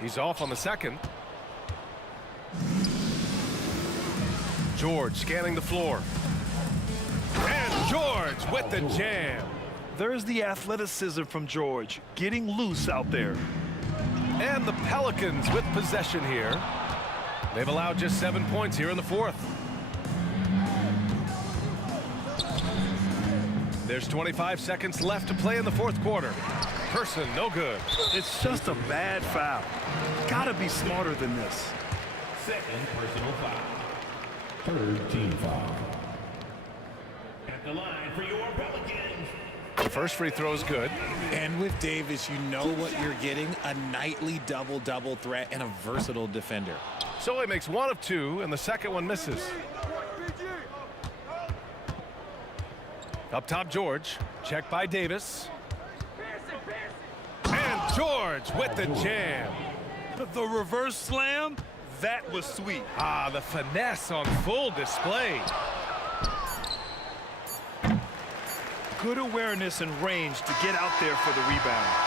He's off on the second. George scanning the floor. And George with the jam. There's the athleticism from George, getting loose out there. And the Pelicans with possession here. They've allowed just 7 points here in the fourth. There's 25 seconds left to play in the fourth quarter. Person, no good. It's just a bad foul. Gotta be smarter than this. Second personal foul. Third team foul. At the line for your Pelicans. The first free throw is good. And with Davis, you know what you're getting, a nightly double-double threat and a versatile defender. So he makes 1 of 2, and the second one misses. Up top, George. Checked by Davis. And George with the jam. The reverse slam, that was sweet. Ah, the finesse on full display. Good awareness and range to get out there for the rebound.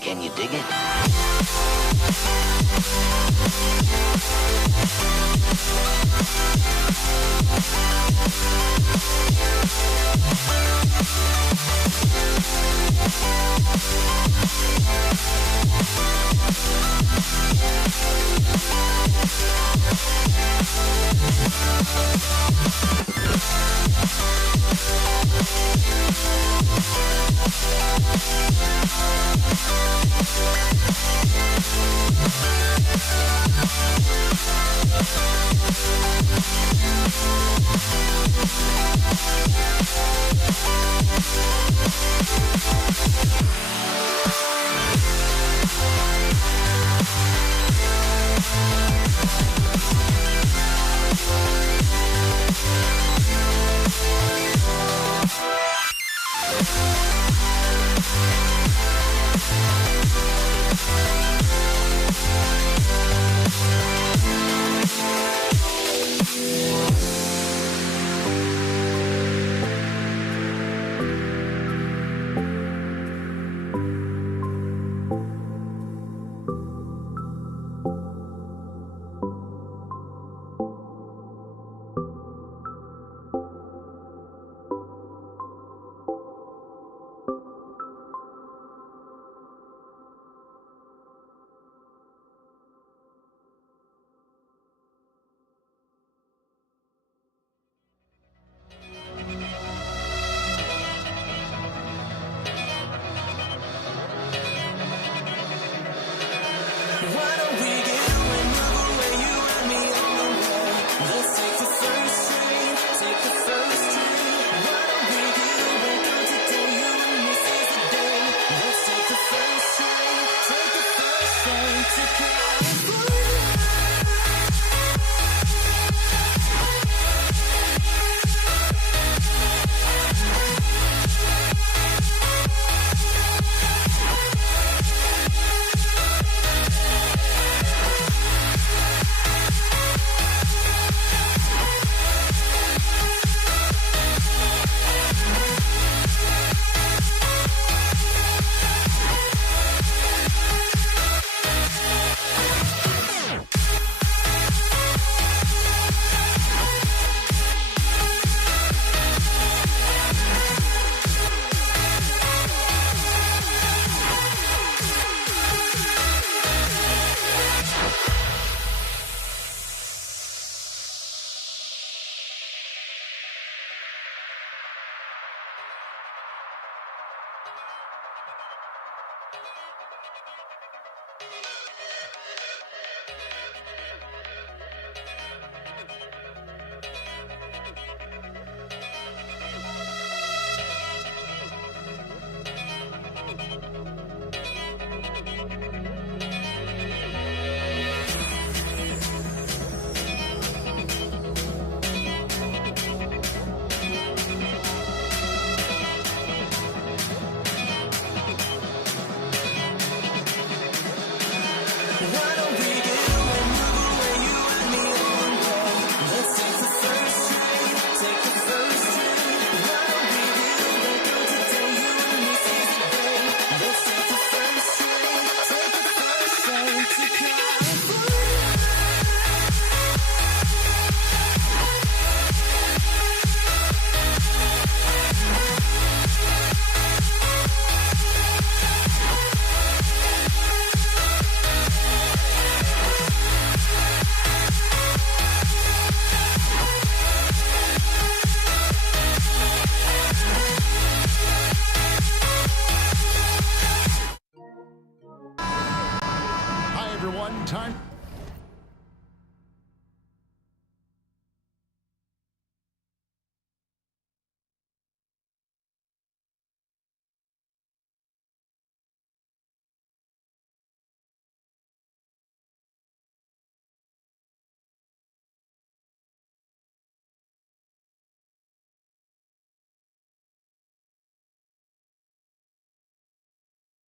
Can you dig it? Time.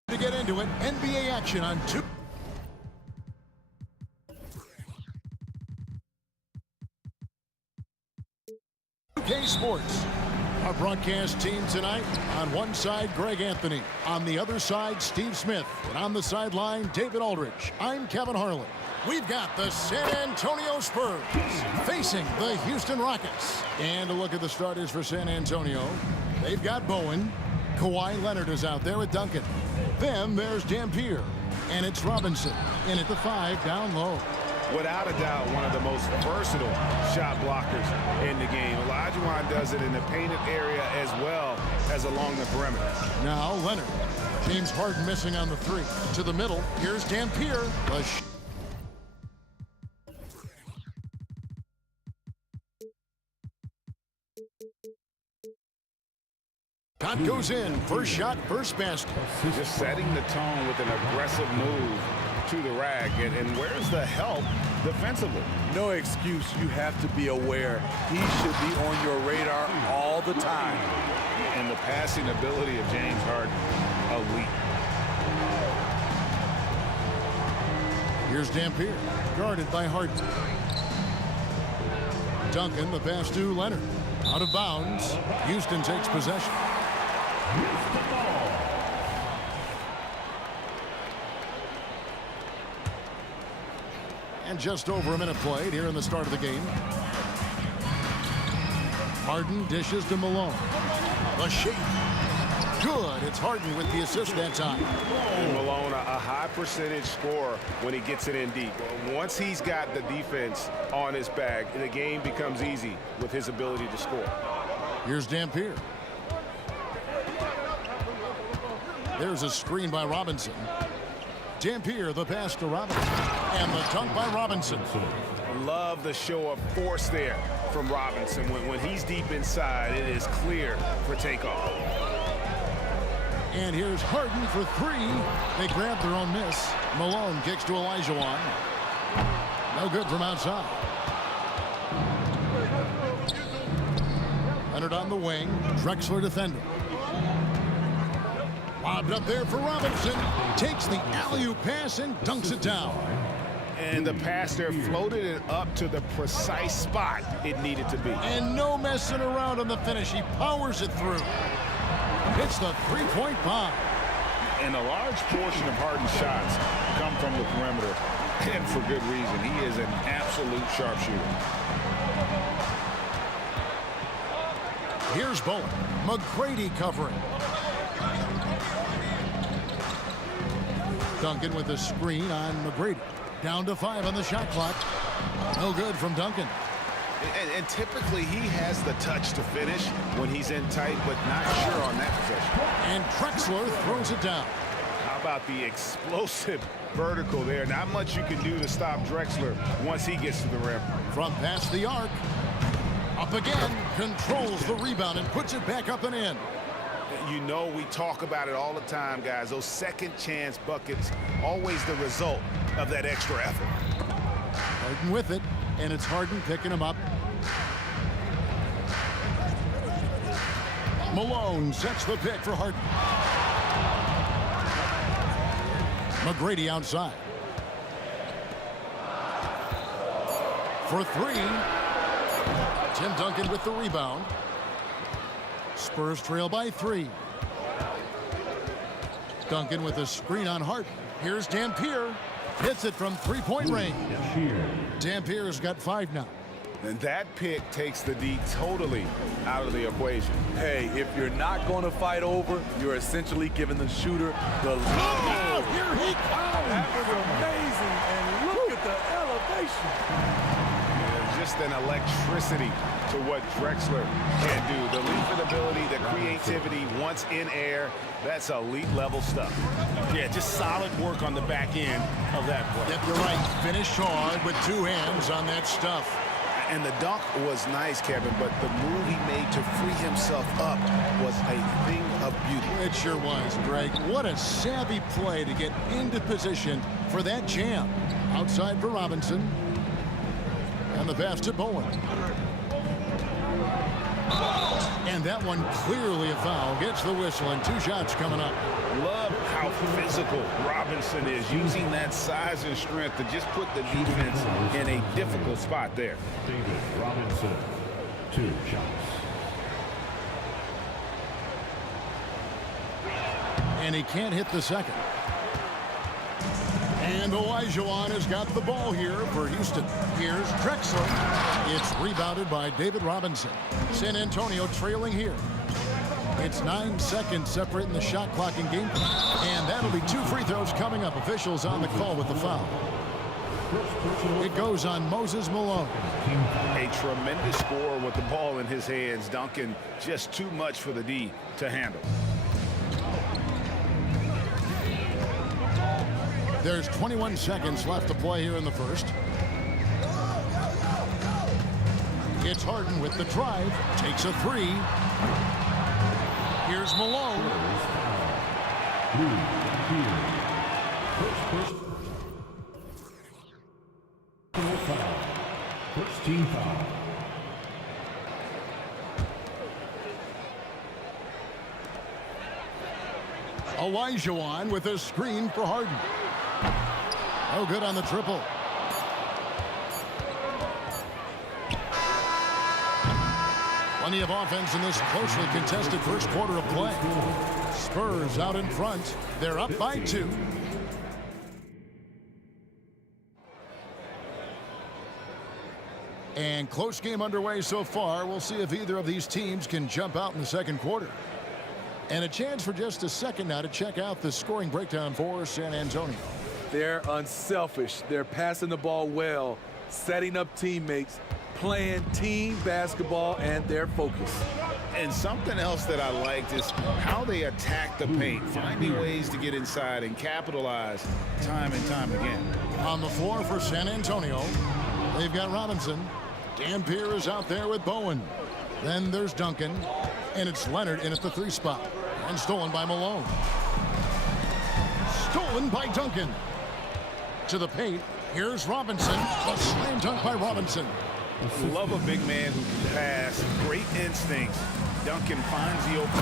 To get into it, NBA action on 2K Sports. Our broadcast team tonight, on one side, Greg Anthony. On the other side, Steve Smith. And on the sideline, David Aldridge. I'm Kevin Harlan. We've got the San Antonio Spurs facing the Houston Rockets. And a look at the starters for San Antonio. They've got Bowen. Kawhi Leonard is out there with Duncan. Then there's Dampier. And it's Robinson in at the 5 down low. Without a doubt, one of the most versatile shot blockers in the game. Olajuwon does it in the painted area as well as along the perimeter. Now Leonard. James Harden missing on the 3. To the middle. Here's Dampier. Shot goes in. First shot, first basket. Just setting the tone with an aggressive move to the rack. And where's the help defensively? No excuse. You have to be aware. He should be on your radar all the time. And the passing ability of James Harden, elite. Here's Dampier, guarded by Harden. Duncan, the pass to Leonard. Out of bounds. Houston takes possession. And just over a minute played here in the start of the game. Harden dishes to Malone. The shape. Good. It's Harden with the assist that time. And Malone, a high percentage scorer when he gets it in deep. Once he's got the defense on his back, the game becomes easy with his ability to score. Here's Dampier. There's a screen by Robinson. Dampier, the pass to Robinson. And the dunk by Robinson. Love the show of force there from Robinson. When he's deep inside, it is clear for takeoff. And here's Harden for 3. They grab their own miss. Malone kicks to Olajuwon. No good from outside. Leonard on the wing. Drexler defender. Lobbed up there for Robinson. Takes the alley-oop pass and dunks it down. And the pass there floated it up to the precise spot it needed to be. And no messing around on the finish. He powers it through. It's the three-point bomb. And a large portion of Harden's shots come from the perimeter. And for good reason. He is an absolute sharpshooter. Here's Bowen. McGrady covering. Duncan with a screen on McGrady. Down to 5 on the shot clock. No good from Duncan. And typically he has the touch to finish when he's in tight, but not sure on that possession. And Drexler throws it down. How How about the explosive vertical there? Not much you can do to stop Drexler once he gets to the rim. From past the arc. Up again. Controls the rebound and puts it back up and in. You know, we talk about it all the time, guys. Those second chance buckets, always the result of that extra effort. Harden with it, and it's Harden picking him up. Malone sets the pick for Harden. McGrady outside. For three. Tim Duncan with the rebound. Spurs trail by 3. Duncan with a screen on Harden. Here's Dampier. Hits it from three-point range. Dampier's got 5 now. And that pick takes the D totally out of the equation. Hey, if you're not going to fight over, you're essentially giving the shooter the lead. Oh, here he comes. That was amazing, and look at the elevation. Just an electricity to what Drexler can do. The leaping ability, the creativity once in air, that's elite level stuff. Yeah, just solid work on the back end of that play. Yep, you're right. Finish hard with 2 hands on that stuff. And the dunk was nice, Kevin, but the move he made to free himself up was a thing of beauty. It sure was, Greg. What a savvy play to get into position for that jam. Outside for Robinson. And the pass to Bowen. And that one clearly a foul. Gets the whistle and 2 shots coming up. Love how physical Robinson is, using that size and strength to just put the defense in a difficult spot there. David Robinson, 2 shots. And he can't hit the second. And Olajuwon has got the ball here for Houston. Here's Drexler. It's rebounded by David Robinson. San Antonio trailing here. It's 9 seconds separating the shot clock and game. And that'll be 2 free throws coming up. Officials on the call with the foul. It goes on Moses Malone. A tremendous score with the ball in his hands. Duncan just too much for the D to handle. There's 21 seconds left to play here in the first. It's Harden with the drive. Takes a 3. Here's Malone. First team foul. Olajuwon with a screen for Harden. No good on the triple. Plenty of offense in this closely contested first quarter of play. Spurs out in front. They're up by 2. And close game underway so far. We'll see if either of these teams can jump out in the second quarter. And a chance for just a second now to check out the scoring breakdown for San Antonio. They're unselfish. They're passing the ball well, setting up teammates, playing team basketball, and they're focused. And something else that I liked is how they attack the paint, finding ways to get inside and capitalize time and time again. On the floor for San Antonio, they've got Robinson. Dampier is out there with Bowen. Then there's Duncan, and it's Leonard in at the 3 spot. And stolen by Malone. Stolen by Duncan. To the paint, here's Robinson. A slam dunk by Robinson. Love a big man who can pass, great instincts. Duncan finds the open.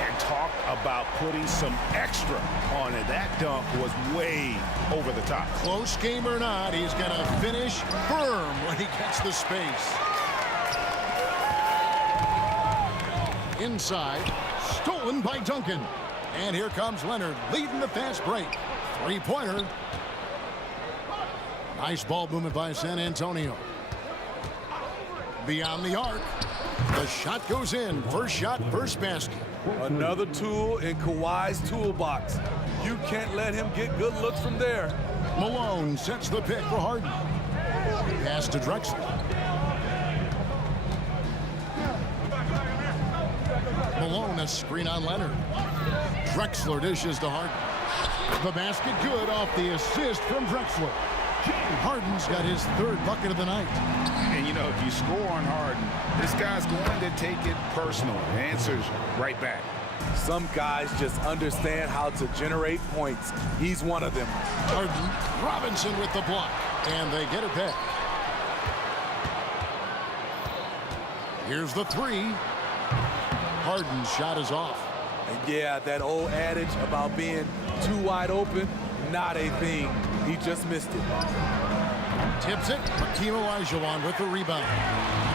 And talk about putting some extra on it. That dunk was way over the top. Close game or not, he's going to finish firm when he gets the space. Inside, stolen by Duncan. And here comes Leonard leading the fast break. 3-pointer. Nice ball movement by San Antonio. Beyond the arc. The shot goes in. First shot, first basket. Another tool in Kawhi's toolbox. You can't let him get good looks from there. Malone sets the pick for Harden. Pass to Drexler. Malone, a screen on Leonard. Drexler dishes to Harden. The basket good off the assist from Drexler. Harden's got his third bucket of the night. And, you know, if you score on Harden, this guy's going to take it personal. Answers right back. Some guys just understand how to generate points. He's one of them. Harden, Robinson with the block, and they get it back. Here's the three. Harden's shot is off. And yeah, that old adage about being too wide open, not a thing. He just missed it. Tips it. Hakeem Olajuwon with the rebound.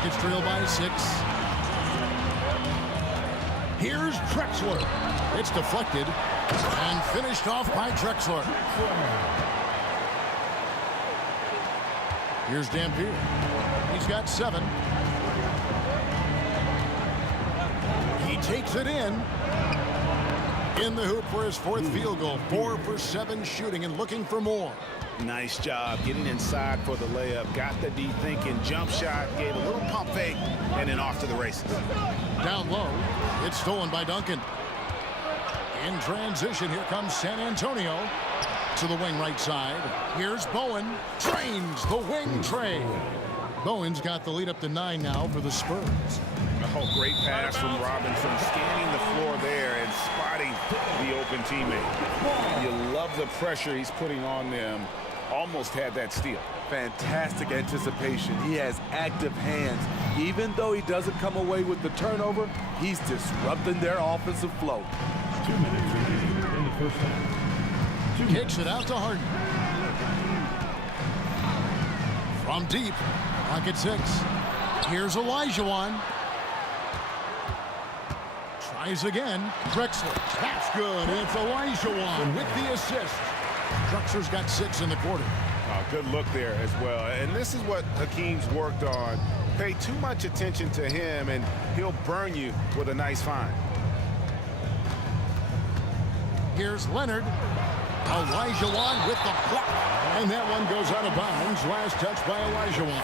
Gets trailed by 6. Here's Drexler. It's deflected and finished off by Drexler. Here's Dampier. He's got 7. He takes it in the hoop for his 4th field goal. 4 for 7 shooting and looking for more. Nice job getting inside for the layup. Got the D thinking. Jump shot. Gave a little pump fake. And then off to the races. Down low. It's stolen by Duncan. In transition, here comes San Antonio. To the wing right side. Here's Bowen. Drains the wing trade. Bowen's got the lead up to 9 now for the Spurs. Oh, great pass from Robinson. Scanning the floor there and spotting the open teammate. You love the pressure he's putting on them. Almost had that steal. Fantastic anticipation. He has active hands. Even though he doesn't come away with the turnover, he's disrupting their offensive flow. 2 minutes remaining in the first half. Kicks it out to Harden. From deep, pocket 6. Here's Olajuwon. Tries again. Drexler. That's good. And it's Olajuwon with the assist. Drexler's got 6 in the quarter. Oh, good look there as well. And this is what Hakeem's worked on. Pay too much attention to him, and he'll burn you with a nice find. Here's Leonard. Olajuwon with the block. And that one goes out of bounds. Last touch by Olajuwon.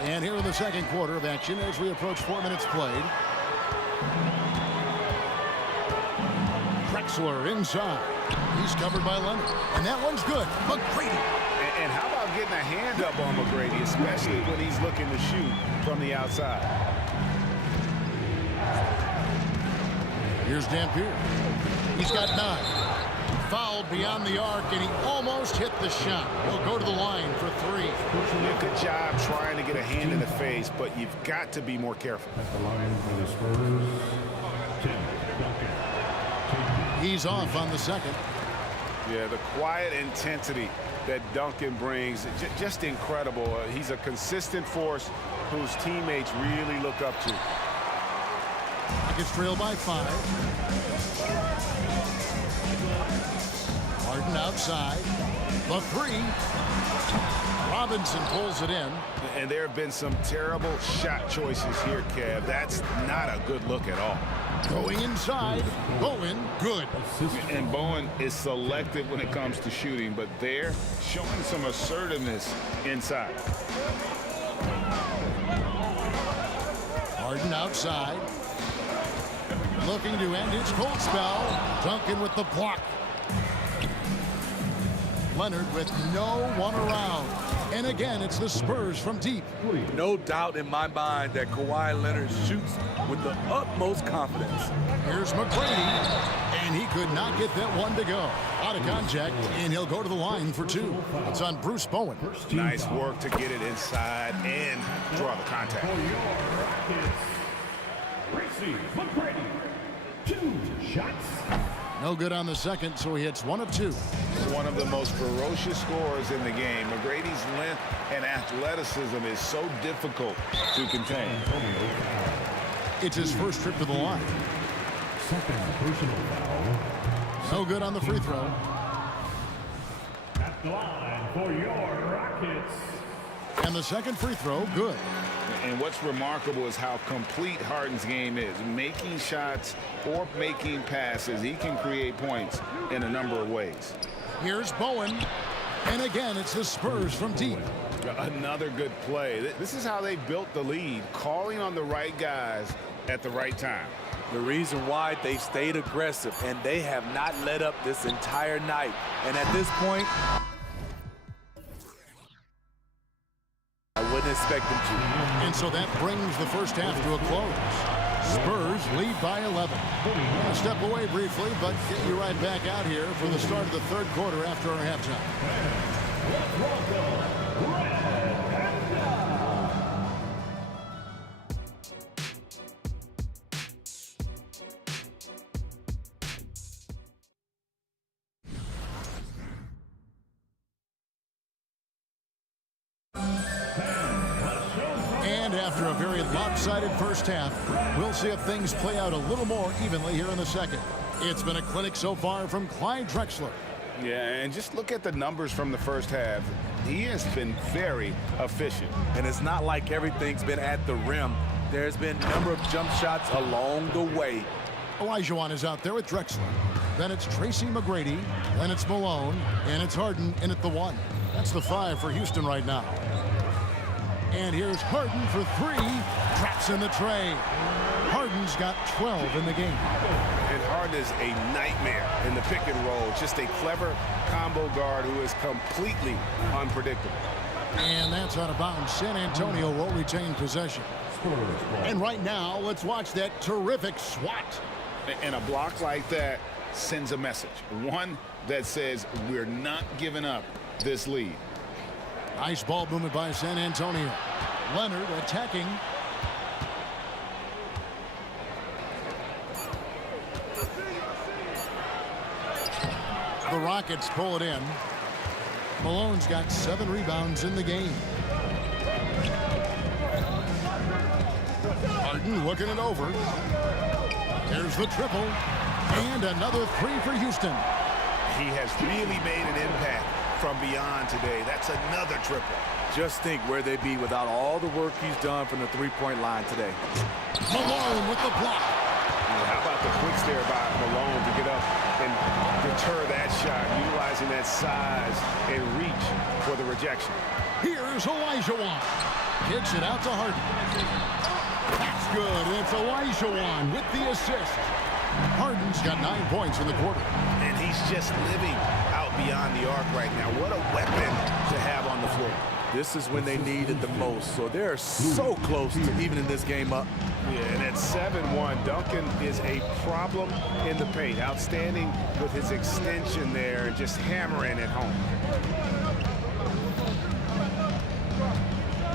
And here in the second quarter of action as we approach 4 minutes played. Drexler inside. He's covered by Leonard. And that one's good. McGrady. And how about getting a hand up on McGrady, especially when he's looking to shoot from the outside. Here's Dampier. He's got 9. Fouled beyond the arc, and he almost hit the shot. He'll go to the line for 3. Good job trying to get a hand in the face, but you've got to be more careful. At the line for the Spurs, Tim Duncan. He's off on the second. Yeah, the quiet intensity that Duncan brings, just incredible. He's a consistent force whose teammates really look up to. Gets trailed by 5. Harden outside. The 3. Robinson pulls it in. And there have been some terrible shot choices here, Kev. That's not a good look at all. Going inside. Bowen, good. And Bowen is selective when it comes to shooting, but they're showing some assertiveness inside. Harden outside. Looking to end his cold spell. Duncan with the block. Leonard with no one around. And again, it's the Spurs from deep. No doubt in my mind that Kawhi Leonard shoots with the utmost confidence. Here's McGrady. And he could not get that one to go. Out of contact, and he'll go to the line for 2. It's on Bruce Bowen. Nice work to get it inside and draw the contact. McGrady, 2 shots. No good on the second, so he hits 1 of 2. One of the most ferocious scorers in the game. McGrady's length and athleticism is so difficult to contain. It's his first trip to the line. Second personal foul. No good on the free throw. At the line for your Rockets. And the second free throw, good. And what's remarkable is how complete Harden's game is. Making shots or making passes, he can create points in a number of ways. Here's Bowen. And again, it's the Spurs from deep. Another good play. This is how they built the lead, calling on the right guys at the right time. The reason why they stayed aggressive, and they have not let up this entire night. And at this point, I wouldn't expect them to. And so that brings the first half to a close. Spurs lead by 11. I'll step away briefly, but get you right back out here for the start of the third quarter after our halftime. And after a very lopsided first half, we'll see if things play out a little more evenly here in the second. It's been a clinic so far from Clyde Drexler. Yeah, and just look at the numbers from the first half. He has been very efficient. And it's not like everything's been at the rim. There's been a number of jump shots along the way. Olajuwon is out there with Drexler. Then it's Tracy McGrady. Then it's Malone. And it's Harden in at the 1. That's the 5 for Houston right now. And here's Harden for 3. Drops in the tray. Harden's got 12 in the game. And Harden is a nightmare in the pick and roll. Just a clever combo guard who is completely unpredictable. And that's out of bounds. San Antonio will retain possession. And right now, let's watch that terrific swat. And a block like that sends a message. One that says we're not giving up this lead. Nice ball movement by San Antonio. Leonard attacking. The Rockets pull it in. Malone's got 7 rebounds in the game. Harden looking it over. Here's the triple. And another 3 for Houston. He has really made an impact from beyond today. That's another triple. Just think where they'd be without all the work he's done from the three-point line today. Malone with the block. How about the quicks there by Malone to get up and deter that shot, utilizing that size and reach for the rejection. Here's Olajuwon. Kicks it out to Harden. That's good. It's Olajuwon with the assist. Harden's got 9 points in the quarter. And he's just living out beyond the arc right now. What a weapon to have on the floor. This is when they need it the most. So they're so close to evening this game up. Yeah, and at 7-1, Duncan is a problem in the paint. Outstanding with his extension there and just hammering it home.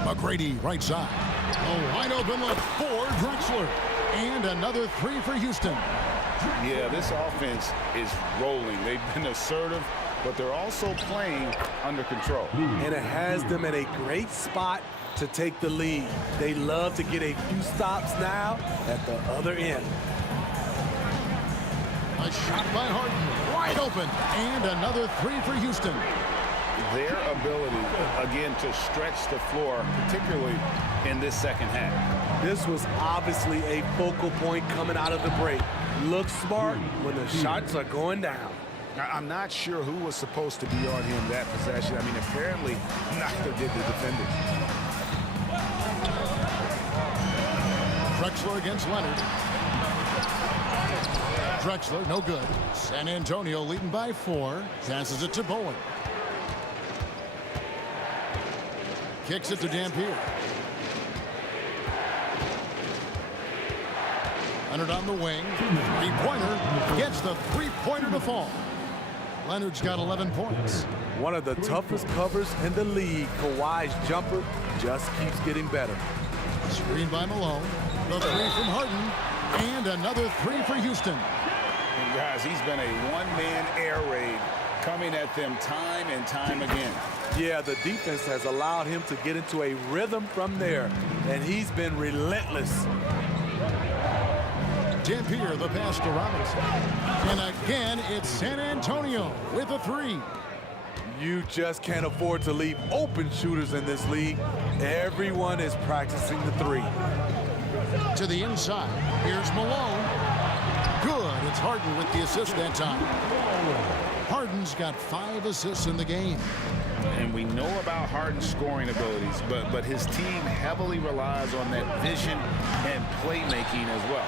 McGrady right side. A wide open look for Drexler. And another 3 for Houston. Yeah, this offense is rolling. They've been assertive, but they're also playing under control. And it has them at a great spot to take the lead. They love to get a few stops now at the other end. A shot by Harden. Wide open. And another 3 for Houston. Their ability, again, to stretch the floor, particularly in this second half. This was obviously a focal point coming out of the break. Look smart when the shots are going down. I'm not sure who was supposed to be on him that possession. I mean, apparently neither did the defenders. Drexler against Leonard. Drexler, no good. San Antonio leading by 4. Passes it to Bowen. Kicks it to Dampier. Leonard on the wing. Three-pointer. Gets the three-pointer to fall. Leonard's got 11 points. One of the toughest covers in the league. Kawhi's jumper just keeps getting better. Screen by Malone. The 3 from Harden. And another 3 for Houston. And guys, he's been a one-man air raid coming at them time and time again. Yeah, the defense has allowed him to get into a rhythm from there, and he's been relentless. Dampier, the pass to Robinson. And again, it's San Antonio with a 3. You just can't afford to leave open shooters in this league. Everyone is practicing the 3. To the inside. Here's Malone. Good. It's Harden with the assist that time. Harden's got 5 assists in the game. And we know about Harden's scoring abilities, but his team heavily relies on that vision and playmaking as well.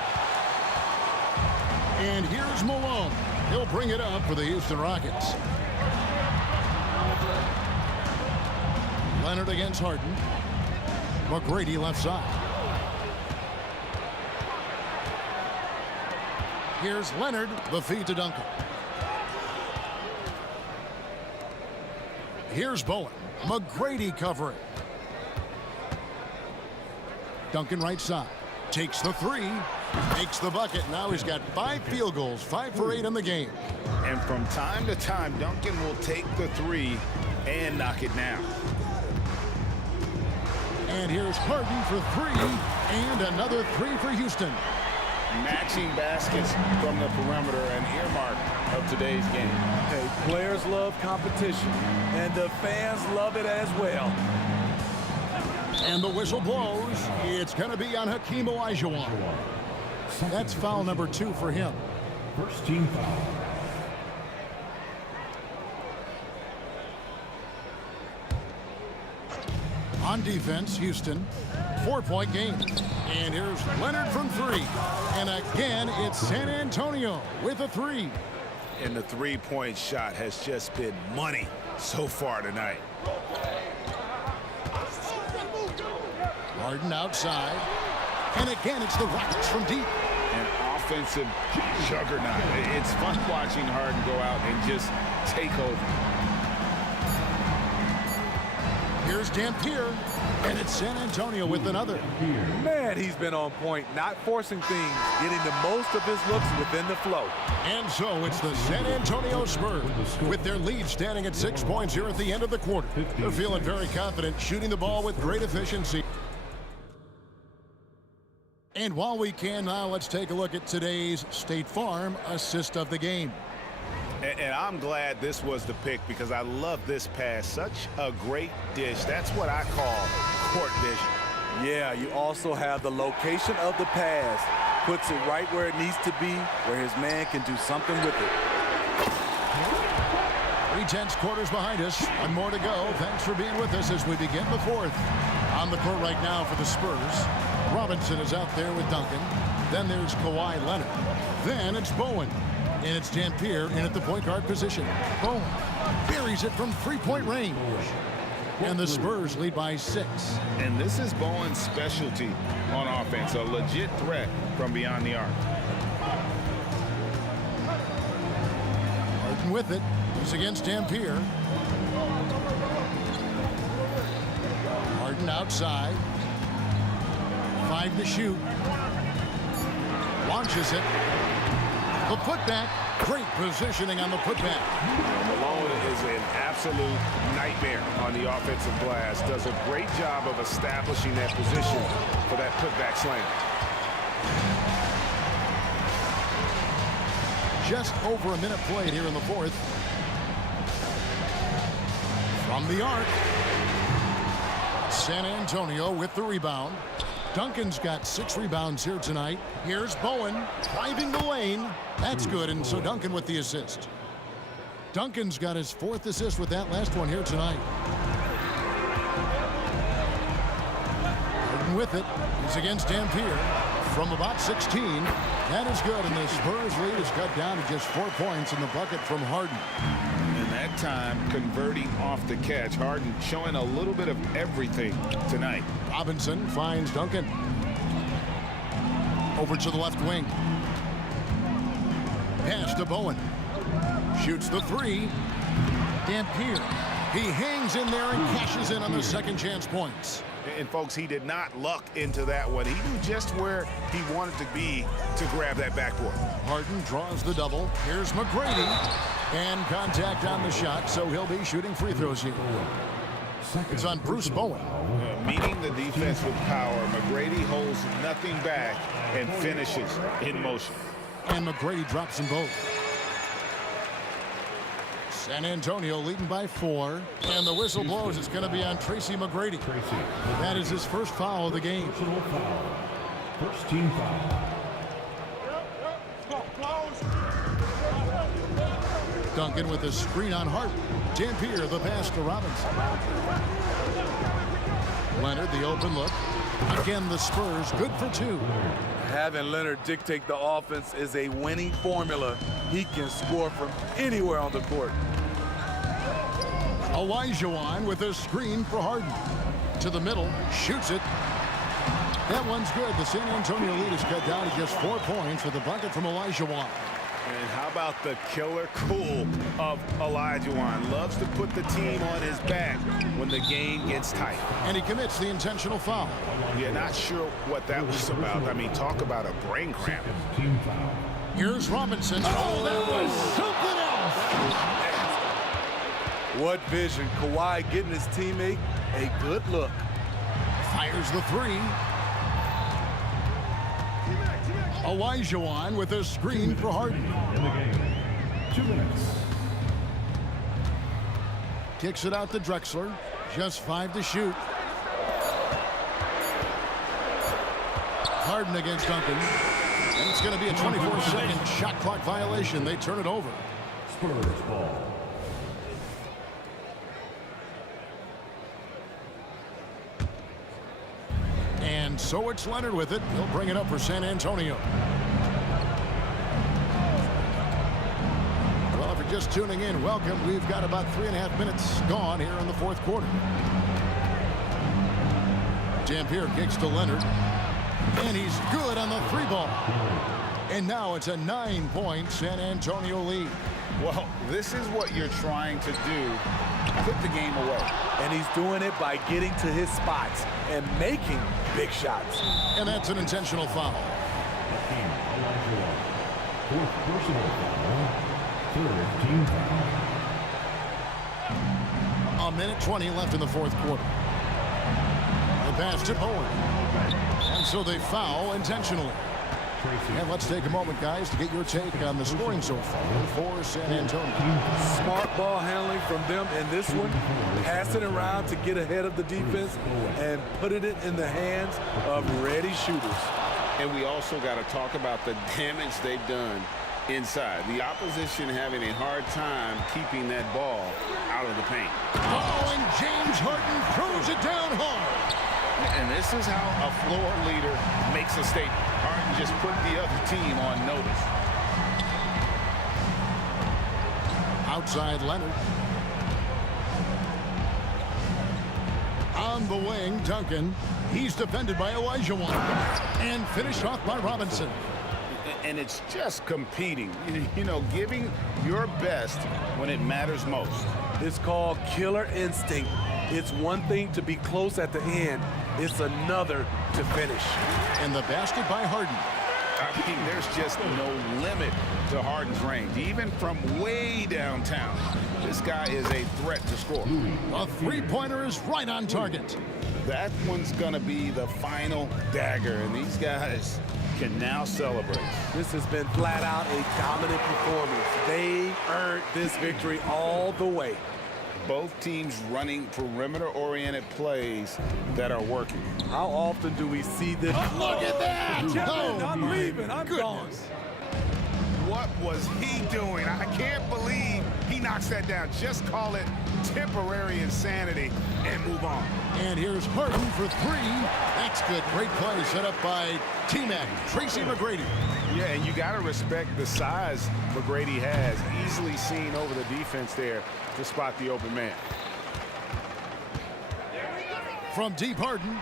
And here's Malone. He'll bring it up for the Houston Rockets. Leonard against Harden. McGrady left side. Here's Leonard, the feed to Duncan. Here's Bowen. McGrady covering. Duncan right side. Takes the three. Makes the bucket. Now he's got 5 field goals. 5 for 8 in the game. And from time to time, Duncan will take the three and knock it down. And here's Harden for 3. And another 3 for Houston. Matching baskets from the perimeter, an earmark of today's game. Hey, players love competition, and the fans love it as well. And the whistle blows. It's going to be on Hakeem Olajuwon. That's foul number 2 for him. First team foul. On defense, Houston, 4-point game. And here's Leonard from 3. And again, it's San Antonio with a 3. And the three-point shot has just been money so far tonight. Harden outside. And again, it's the Rockets from deep. An offensive juggernaut. It's fun watching Harden go out and just take over. Here's Dampier, and it's San Antonio with another. Man, he's been on point, not forcing things, getting the most of his looks within the flow. And so it's the San Antonio Spurs with their lead standing at 6 points here at the end of the quarter. They're feeling very confident, shooting the ball with great efficiency. And while we can now, let's take a look at today's State Farm assist of the game. And I'm glad this was the pick because I love this pass. Such a great dish. That's what I call court vision. Yeah, you also have the location of the pass. Puts it right where it needs to be, where his man can do something with it. 3/10 quarters behind us. One more to go. Thanks for being with us as we begin the 4th. On the court right now for the Spurs. Robinson is out there with Duncan. Then there's Kawhi Leonard. Then it's Bowen. And it's Dampier in at the point guard position. Bowen buries it from 3-point range. And the Spurs lead by 6. And this is Bowen's specialty on offense. A legit threat from beyond the arc. Harden with it. He's against Dampier. Harden outside. 5 to shoot. Launches it. The putback. Great positioning on the putback. Malone is an absolute nightmare on the offensive glass. Does a great job of establishing that position for that putback slam. Just over a minute played here in the 4th. From the arc. San Antonio with the rebound. Duncan's got 6 rebounds here tonight. Here's Bowen driving the lane. That's good, and so Duncan with the assist. Duncan's got his 4th assist with that last one here tonight. Harden with it. He's against Dampier. From about 16. That is good, and the Spurs lead is cut down to just 4 points in the bucket from Harden. And that time, converting off the catch. Harden showing a little bit of everything tonight. Robinson finds Duncan. Over to the left wing. Pass to Bowen. Shoots the 3. Dampier. He hangs in there and cashes in on the second chance points. And folks, he did not luck into that one. He knew just where he wanted to be to grab that backboard. Harden draws the double. Here's McGrady. And contact on the shot, so he'll be shooting free throws here. It's on Bruce Bowen. Meeting the defense with power, McGrady holds nothing back and finishes in motion. And McGrady drops them both. San Antonio leading by 4. And the whistle blows. It's going to be on Tracy McGrady. That is his first foul of the game. First team foul. Duncan with a screen on Hart. Dampier the pass to Robinson. Leonard the open look. Again the Spurs good for 2. Having Leonard dictate the offense is a winning formula. He can score from anywhere on the court. Olajuwon with a screen for Harden. To the middle, shoots it. That one's good. The San Antonio lead is cut down to just 4 points with a bucket from Olajuwon. And how about the killer cool of Olajuwon? Loves to put the team on his back when the game gets tight. And he commits the intentional foul. Yeah, not sure what that was about. I mean, talk about a brain cramp. Here's Robinson. Oh, that was something else. What vision. Kawhi getting his teammate a good look. Fires the 3. Olajuwon with a screen for Harden. In the game, 2 minutes. Kicks it out to Drexler. Just 5 to shoot. Harden against Duncan. And it's going to be a 24-second shot clock violation. They turn it over. Spurs ball. And so it's Leonard with it. He'll bring it up for San Antonio. Well, if you're just tuning in, welcome. We've got about 3.5 minutes gone here in the 4th quarter. Dampier kicks to Leonard. And he's good on the 3-ball. And now it's a 9-point San Antonio lead. Well, this is what you're trying to do. Put the game away. And he's doing it by getting to his spots and making big shots. And that's an intentional foul. Fourth personal foul. Third team foul. 1:20 left in the 4th quarter. The pass to Bowen. And so they foul intentionally. And let's take a moment, guys, to get your take on the scoring so far for San Antonio. Smart ball handling from them in this one. Passing around to get ahead of the defense and putting it in the hands of ready shooters. And we also got to talk about the damage they've done inside. The opposition having a hard time keeping that ball out of the paint. Oh, and James Harden throws it down hard. And this is how a floor leader makes a statement. Harden just put the other team on notice. Outside Leonard. On the wing, Duncan. He's defended by Olajuwon. And finished off by Robinson. And it's just competing. You know, giving your best when it matters most. It's called killer instinct. It's one thing to be close at the end. It's another to finish. And the basket by Harden. I mean, there's just no limit to Harden's range. Even from way downtown, this guy is a threat to score. A 3-pointer is right on target. That one's going to be the final dagger, and these guys can now celebrate. This has been flat out a dominant performance. They earned this victory all the way. Both teams running perimeter-oriented plays that are working. How often do we see this? Oh, look at that! I'm leaving. I'm gone. What was he doing? I can't believe he knocks that down. Just call it temporary insanity and move on. And here's Harden for 3. That's good. Great play set up by T-Mac, Tracy McGrady. Yeah, and you got to respect the size McGrady has. Easily seen over the defense there to spot the open man. From deep, Harden.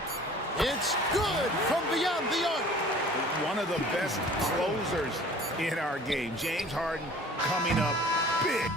It's good from beyond the arc. One of the best closers in our game. James Harden coming up big.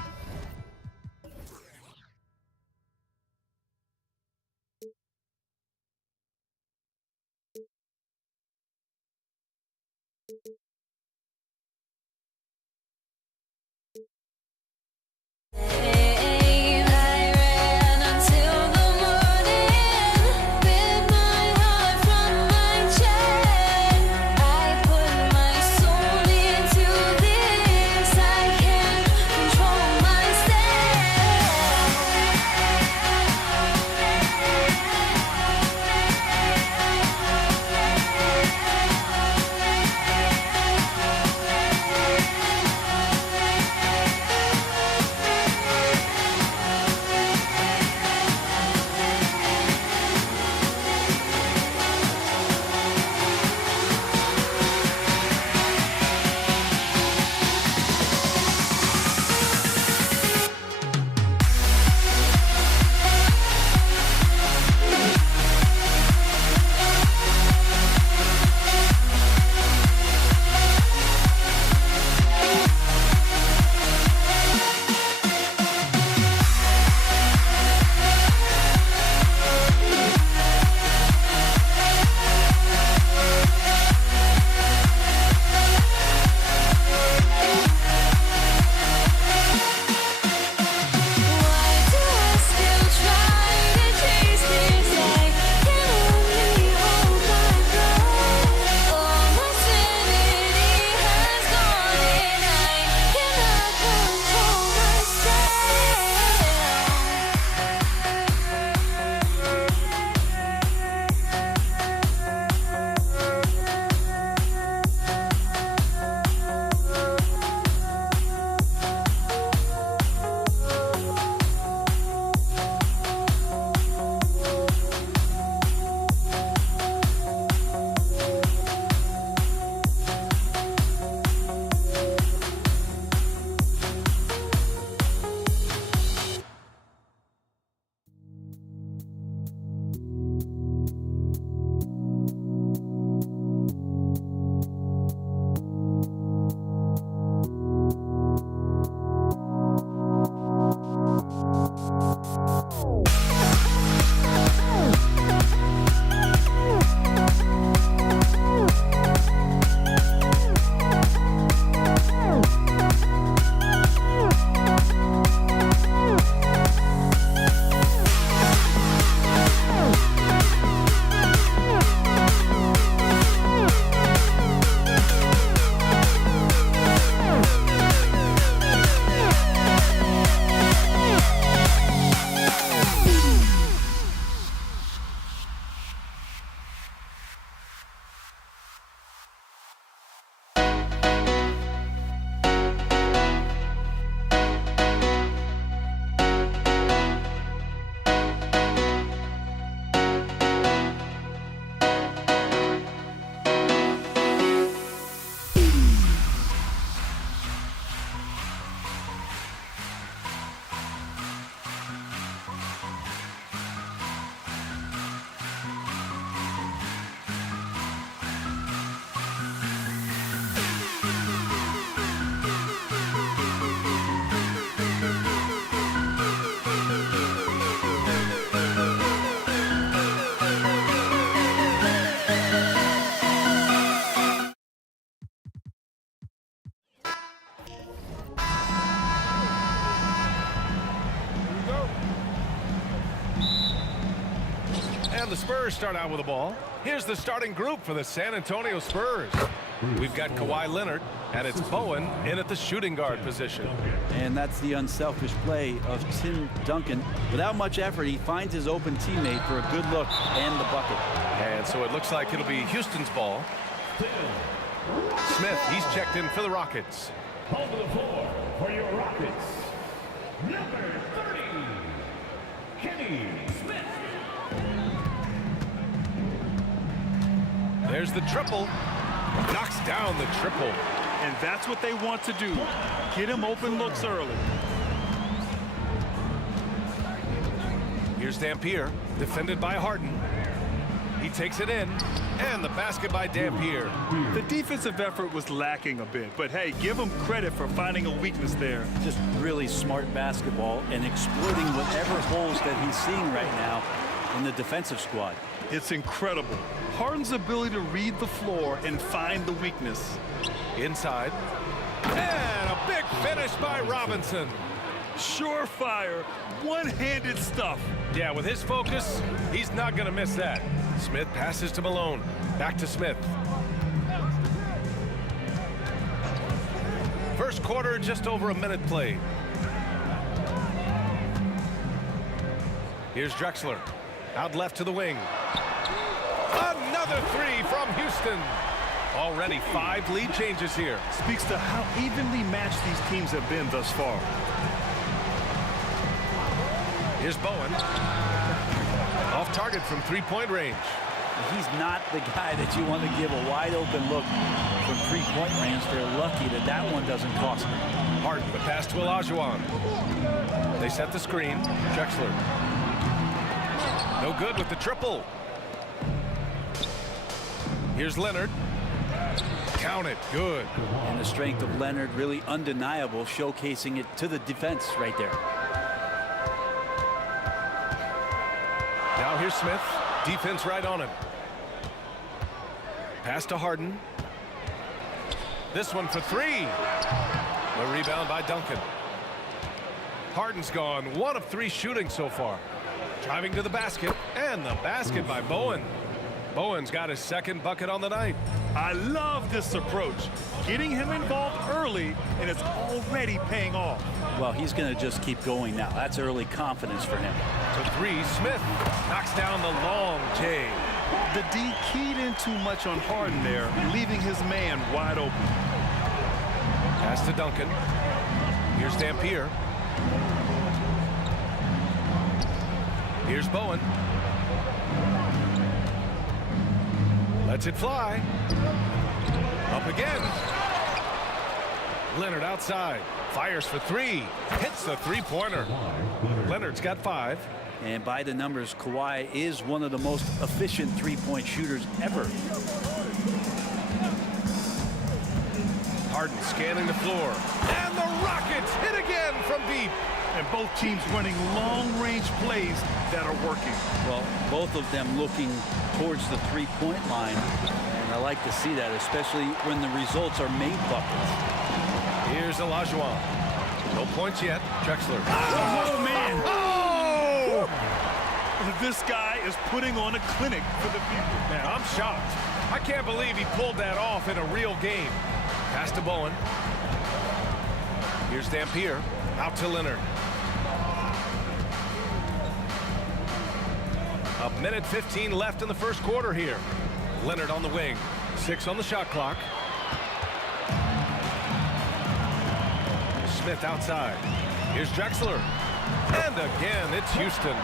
And the Spurs start out with the ball. Here's the starting group for the San Antonio Spurs. We've got Kawhi Leonard, and it's Bowen in at the shooting guard position. And that's the unselfish play of Tim Duncan. Without much effort, he finds his open teammate for a good look and the bucket. And so it looks like it'll be Houston's ball. Smith, he's checked in for the Rockets. Home to the floor for your Rockets, number 30, Kenny Smith. There's the triple. Knocks down the triple. And that's what they want to do. Get him open looks early. Here's Dampier, defended by Harden. He takes it in, and the basket by Dampier. The defensive effort was lacking a bit, but hey, give him credit for finding a weakness there. Just really smart basketball and exploiting whatever holes that he's seeing right now in the defensive squad. It's incredible. Harden's ability to read the floor and find the weakness. Inside. And a big finish by Robinson. Surefire, one-handed stuff. Yeah, with his focus, he's not going to miss that. Smith passes to Malone. Back to Smith. First quarter, just over a minute played. Here's Drexler. Out left to the wing. Another three from Houston. Already 5 lead changes here. Speaks to how evenly matched these teams have been thus far. Here's Bowen. Off target from three-point range. He's not the guy that you want to give a wide open look from three-point range. They're lucky that that one doesn't cost them. Harden, the pass to Olajuwon. They set the screen. Drexler. No good with the triple. Here's Leonard. Count it. Good. And the strength of Leonard really undeniable, showcasing it to the defense right there. Now here's Smith. Defense right on him. Pass to Harden. This one for three. The rebound by Duncan. Harden's gone 1 of 3 shooting so far. Driving to the basket, and the basket by Bowen. Bowen's got his second bucket on the night. I love this approach. Getting him involved early, and it's already paying off. Well, he's going to just keep going now. That's early confidence for him. To 3, Smith knocks down the long J. The D keyed in too much on Harden there, leaving his man wide open. Pass to Duncan. Here's Dampier. Here's Bowen. Lets it fly. Up again. Leonard outside. Fires for 3. Hits the three-pointer. Leonard's got 5. And by the numbers, Kawhi is one of the most efficient three-point shooters ever. Harden scanning the floor. And the Rockets hit again from deep. And both teams running long-range plays that are working. Well, both of them looking towards the three-point line. And I like to see that, especially when the results are made buckets. Here's Olajuwon. No points yet. Drexler. Oh, man. Oh! This guy is putting on a clinic for the people. Man, I'm shocked. I can't believe he pulled that off in a real game. Pass to Bowen. Here's Dampier. Out to Leonard. A minute 15 left in the first quarter here. Leonard on the wing. 6 on the shot clock. Smith outside. Here's Drexler. And again, it's Houston.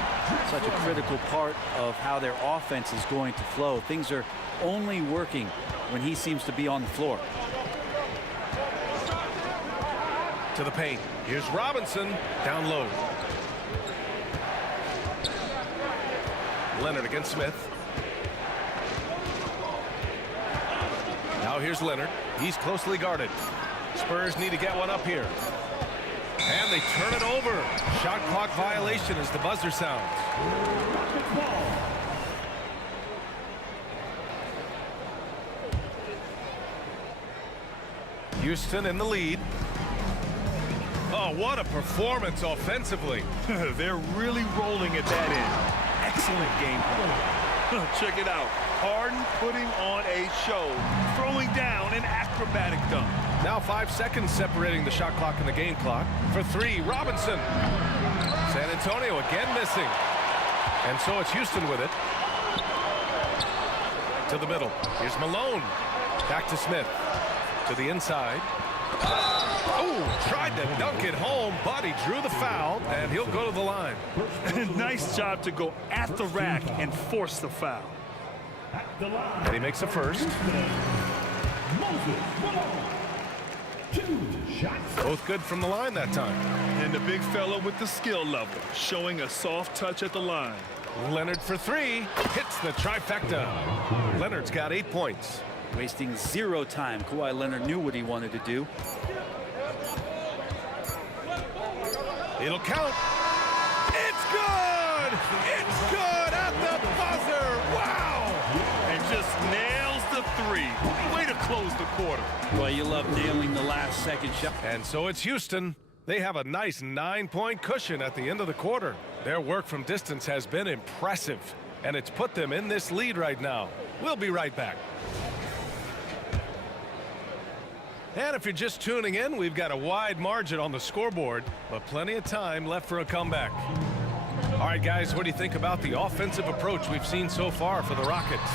Such a critical part of how their offense is going to flow. Things are only working when he seems to be on the floor. To the paint. Here's Robinson. Down low. Leonard against Smith. Now here's Leonard. He's closely guarded. Spurs need to get one up here. And they turn it over. Shot clock violation as the buzzer sounds. Houston in the lead. Oh, what a performance offensively. They're really rolling at that end. Excellent game plan. Check it out. Harden putting on a show, throwing down an acrobatic dunk. Now 5 seconds separating the shot clock and the game clock. For three, Robinson. San Antonio again missing. And so it's Houston with it. To the middle. Here's Malone. Back to Smith. To the inside. Oh, tried to dunk it home, but he drew the foul, and he'll go to the line. Nice job to go at the rack and force the foul. And he makes the first. Both good from the line that time. And the big fella with the skill level, showing a soft touch at the line. Leonard for three. Hits the trifecta. Leonard's got 8 points. Wasting zero time. Kawhi Leonard knew what he wanted to do. It'll count. It's good! It's good at the buzzer! Wow! And just nails the three. Way to close the quarter. Well, you love nailing the last second shot. And so it's Houston. They have a nice 9-point cushion at the end of the quarter. Their work from distance has been impressive, and it's put them in this lead right now. We'll be right back. And if you're just tuning in, we've got a wide margin on the scoreboard, but plenty of time left for a comeback. All right, guys, what do you think about the offensive approach we've seen so far for the Rockets?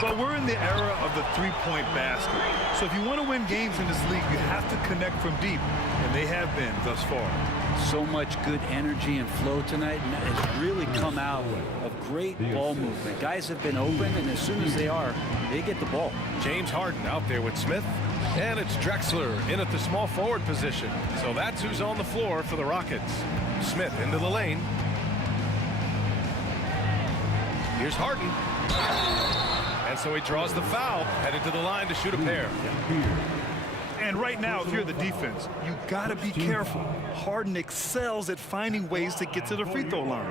But we're in the era of the three-point basket. So if you want to win games in this league, you have to connect from deep, and they have been thus far. So much good energy and flow tonight, and that has really come out of great ball movement. Guys have been open, and as soon as they are, they get the ball. James Harden out there with Smith. And it's Drexler in at the small forward position. So that's who's on the floor for the Rockets. Smith into the lane. Here's Harden. And so he draws the foul, headed to the line to shoot a pair. And right now, if you're the defense, you got to be careful. Harden excels at finding ways to get to the free throw line.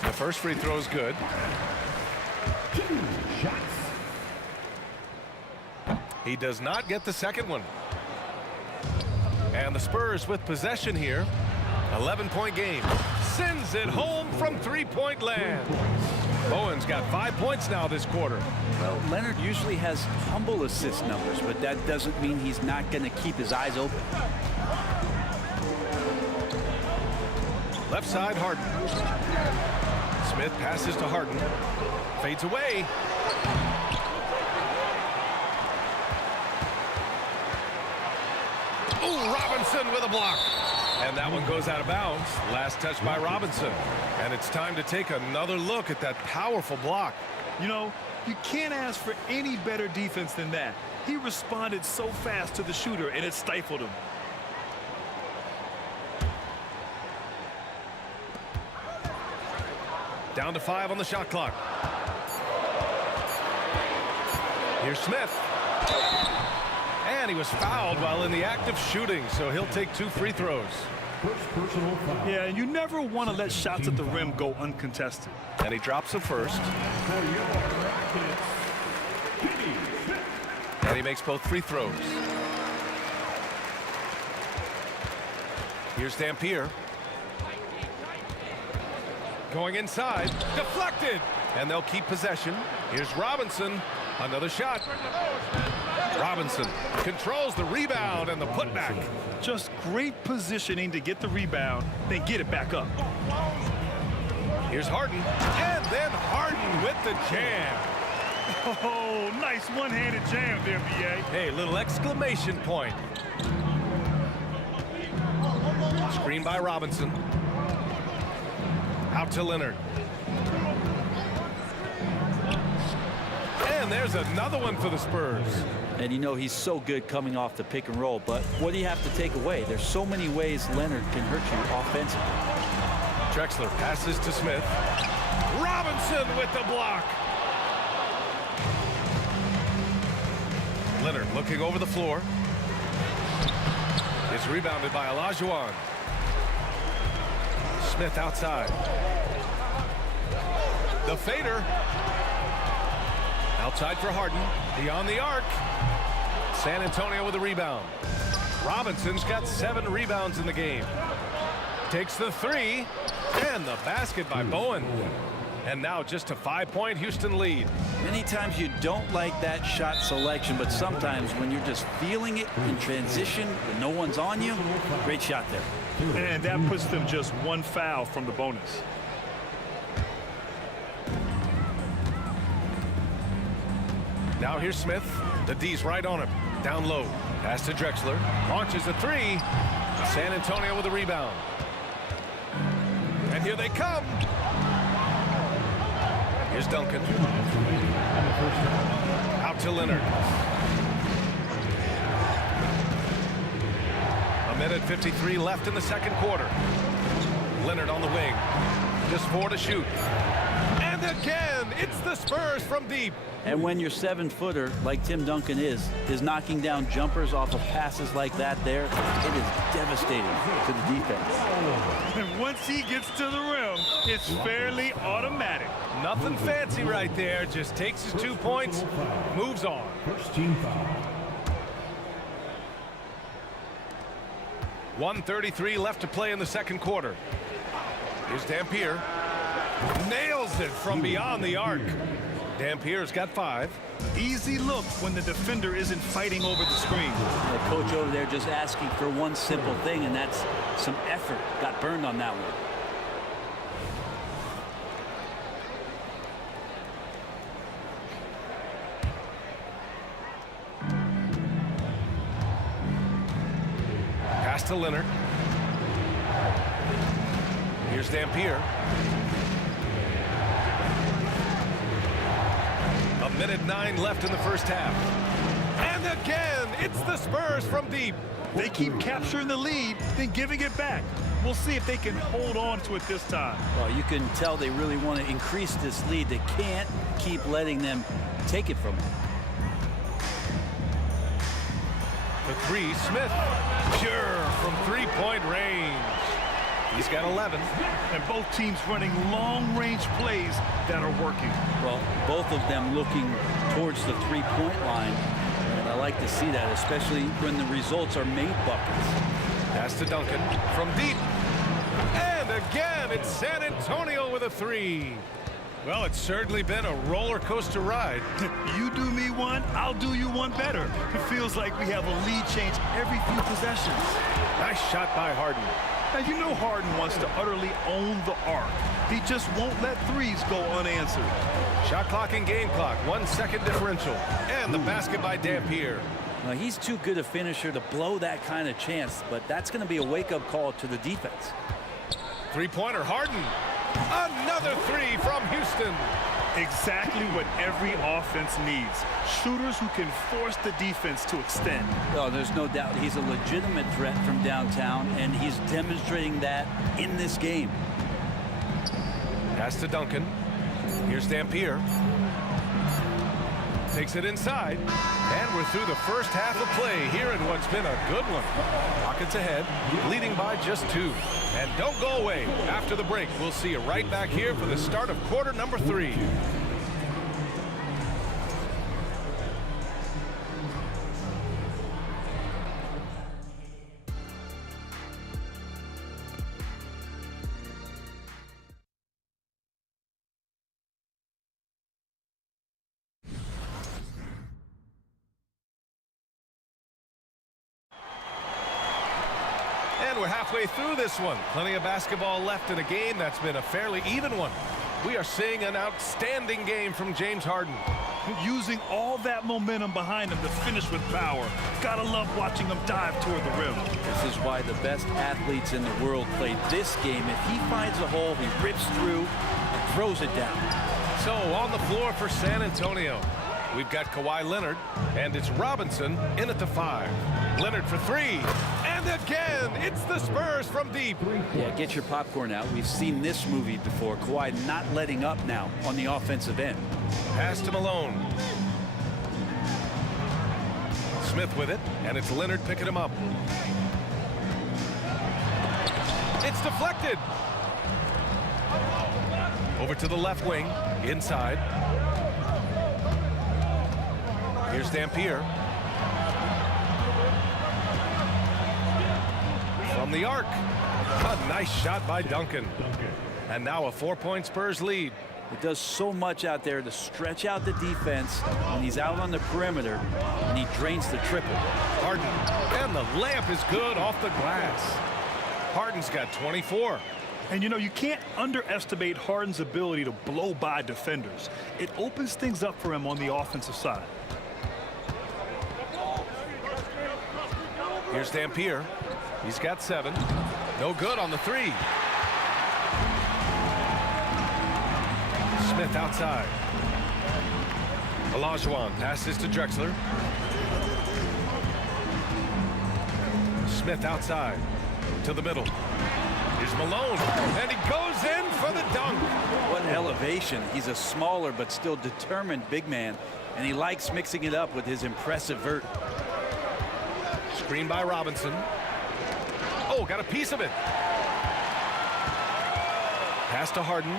The first free throw is good. 2 shots. He does not get the second one. And the Spurs with possession here. 11-point game. Sends it home from three-point land. Bowen's got 5 points now this quarter. Well, Leonard usually has humble assist numbers, but that doesn't mean he's not going to keep his eyes open. Left side, Harden. Smith passes to Harden. Fades away. Ooh, Robinson with a block. And that one goes out of bounds. Last touch by Robinson. And it's time to take another look at that powerful block. You know, you can't ask for any better defense than that. He responded so fast to the shooter, and it stifled him. Down to 5 on the shot clock. Here's Smith. And he was fouled while in the act of shooting, so he'll take 2 free throws. Yeah, and you never want to let shots at the rim go uncontested. And he drops the first. And he makes both free throws. Here's Dampier. Going inside. Deflected. And they'll keep possession. Here's Robinson. Another shot. Robinson controls the rebound and the putback. Just great positioning to get the rebound, then get it back up. Here's Harden. And then Harden with the jam. Oh, nice one-handed jam there, B.A. Hey, little exclamation point. Screen by Robinson. Out to Leonard. And there's another one for the Spurs. And you know he's so good coming off the pick and roll, but what do you have to take away? There's so many ways Leonard can hurt you offensively. Drexler passes to Smith. Robinson with the block. Leonard looking over the floor. It's rebounded by Olajuwon. Smith outside. The fader. Outside for Harden. Beyond the arc. San Antonio with a rebound. Robinson's got 7 rebounds in the game. Takes the 3. And the basket by Bowen. And now just a 5-point Houston lead. Many times you don't like that shot selection, but sometimes when you're just feeling it in transition, when no one's on you, great shot there. And that puts them just one foul from the bonus. Now here's Smith. The D's right on him. Down low. Pass to Drexler. Launches a three. San Antonio with a rebound. And here they come. Here's Duncan. Out to Leonard. A minute 53 left in the second quarter. Leonard on the wing. Just 4 to shoot. And again, it's the Spurs from deep. And when your 7-footer, like Tim Duncan is knocking down jumpers off of passes like that there, it is devastating to the defense. And once he gets to the rim, it's fairly automatic. Nothing fancy right there. Just takes his 2 points, moves on. First team foul. 1:33 left to play in the second quarter. Here's Dampier. Nails it from beyond the arc. Dampier's got 5. Easy look when the defender isn't fighting over the screen. The coach over there just asking for one simple thing, and that's some effort. Got burned on that one. Pass to Leonard. Here's Dampier. A minute 9 left in the first half. And again, it's the Spurs from deep. They keep capturing the lead, then giving it back. We'll see if they can hold on to it this time. Well, you can tell they really want to increase this lead. They can't keep letting them take it from them. The 3, Smith. Pure from 3-point range. He's got 11. And both teams running long-range plays that are working. Well, both of them looking towards the 3-point line. And I like to see that, especially when the results are made buckets. Pass to Duncan from deep. And again, it's San Antonio with a 3. Well, it's certainly been a roller coaster ride. You do me one, I'll do you one better. It feels like we have a lead change every few possessions. Nice shot by Harden. Now, you know Harden wants to utterly own the arc. He just won't let threes go unanswered. Shot clock and game clock, 1 second differential. And the basket by Dampier. Well, he's too good a finisher to blow that kind of chance, but that's going to be a wake-up call to the defense. 3-pointer, Harden. Another 3 from Houston. Exactly what every offense needs. Shooters who can force the defense to extend. Well, there's no doubt he's a legitimate threat from downtown, and he's demonstrating that in this game. Pass to Duncan. Here's Dampier. Takes it inside. And we're through the first half of play here in what's been a good one. Rockets ahead, leading by just 2. And don't go away. After the break, we'll see you right back here for the start of quarter number 3. And we're halfway through this one. Plenty of basketball left in a game that's been a fairly even one. We are seeing an outstanding game from James Harden. Using all that momentum behind him to finish with power. Gotta love watching him dive toward the rim. This is why the best athletes in the world play this game. If he finds a hole, he rips through and throws it down. So on the floor for San Antonio, we've got Kawhi Leonard, and it's Robinson in at the 5. Leonard for 3. And again, it's the Spurs from deep. Yeah, get your popcorn out. We've seen this movie before. Kawhi not letting up now on the offensive end. Pass to Malone. Smith with it, and it's Leonard picking him up. It's deflected. Over to the left wing, inside. Here's Dampier. From the arc. A nice shot by Duncan. And now a 4-point Spurs lead. It does so much out there to stretch out the defense when he's out on the perimeter, and he drains the triple. Harden, and the layup is good off the glass. Harden's got 24. And you know, you can't underestimate Harden's ability to blow by defenders. It opens things up for him on the offensive side. Here's Dampier. He's got 7. No good on the 3. Smith outside. Olajuwon passes to Drexler. Smith outside to the middle. Here's Malone, and he goes in for the dunk. What elevation. He's a smaller but still determined big man, and he likes mixing it up with his impressive vert. Screen by Robinson. Oh, got a piece of it. Pass to Harden.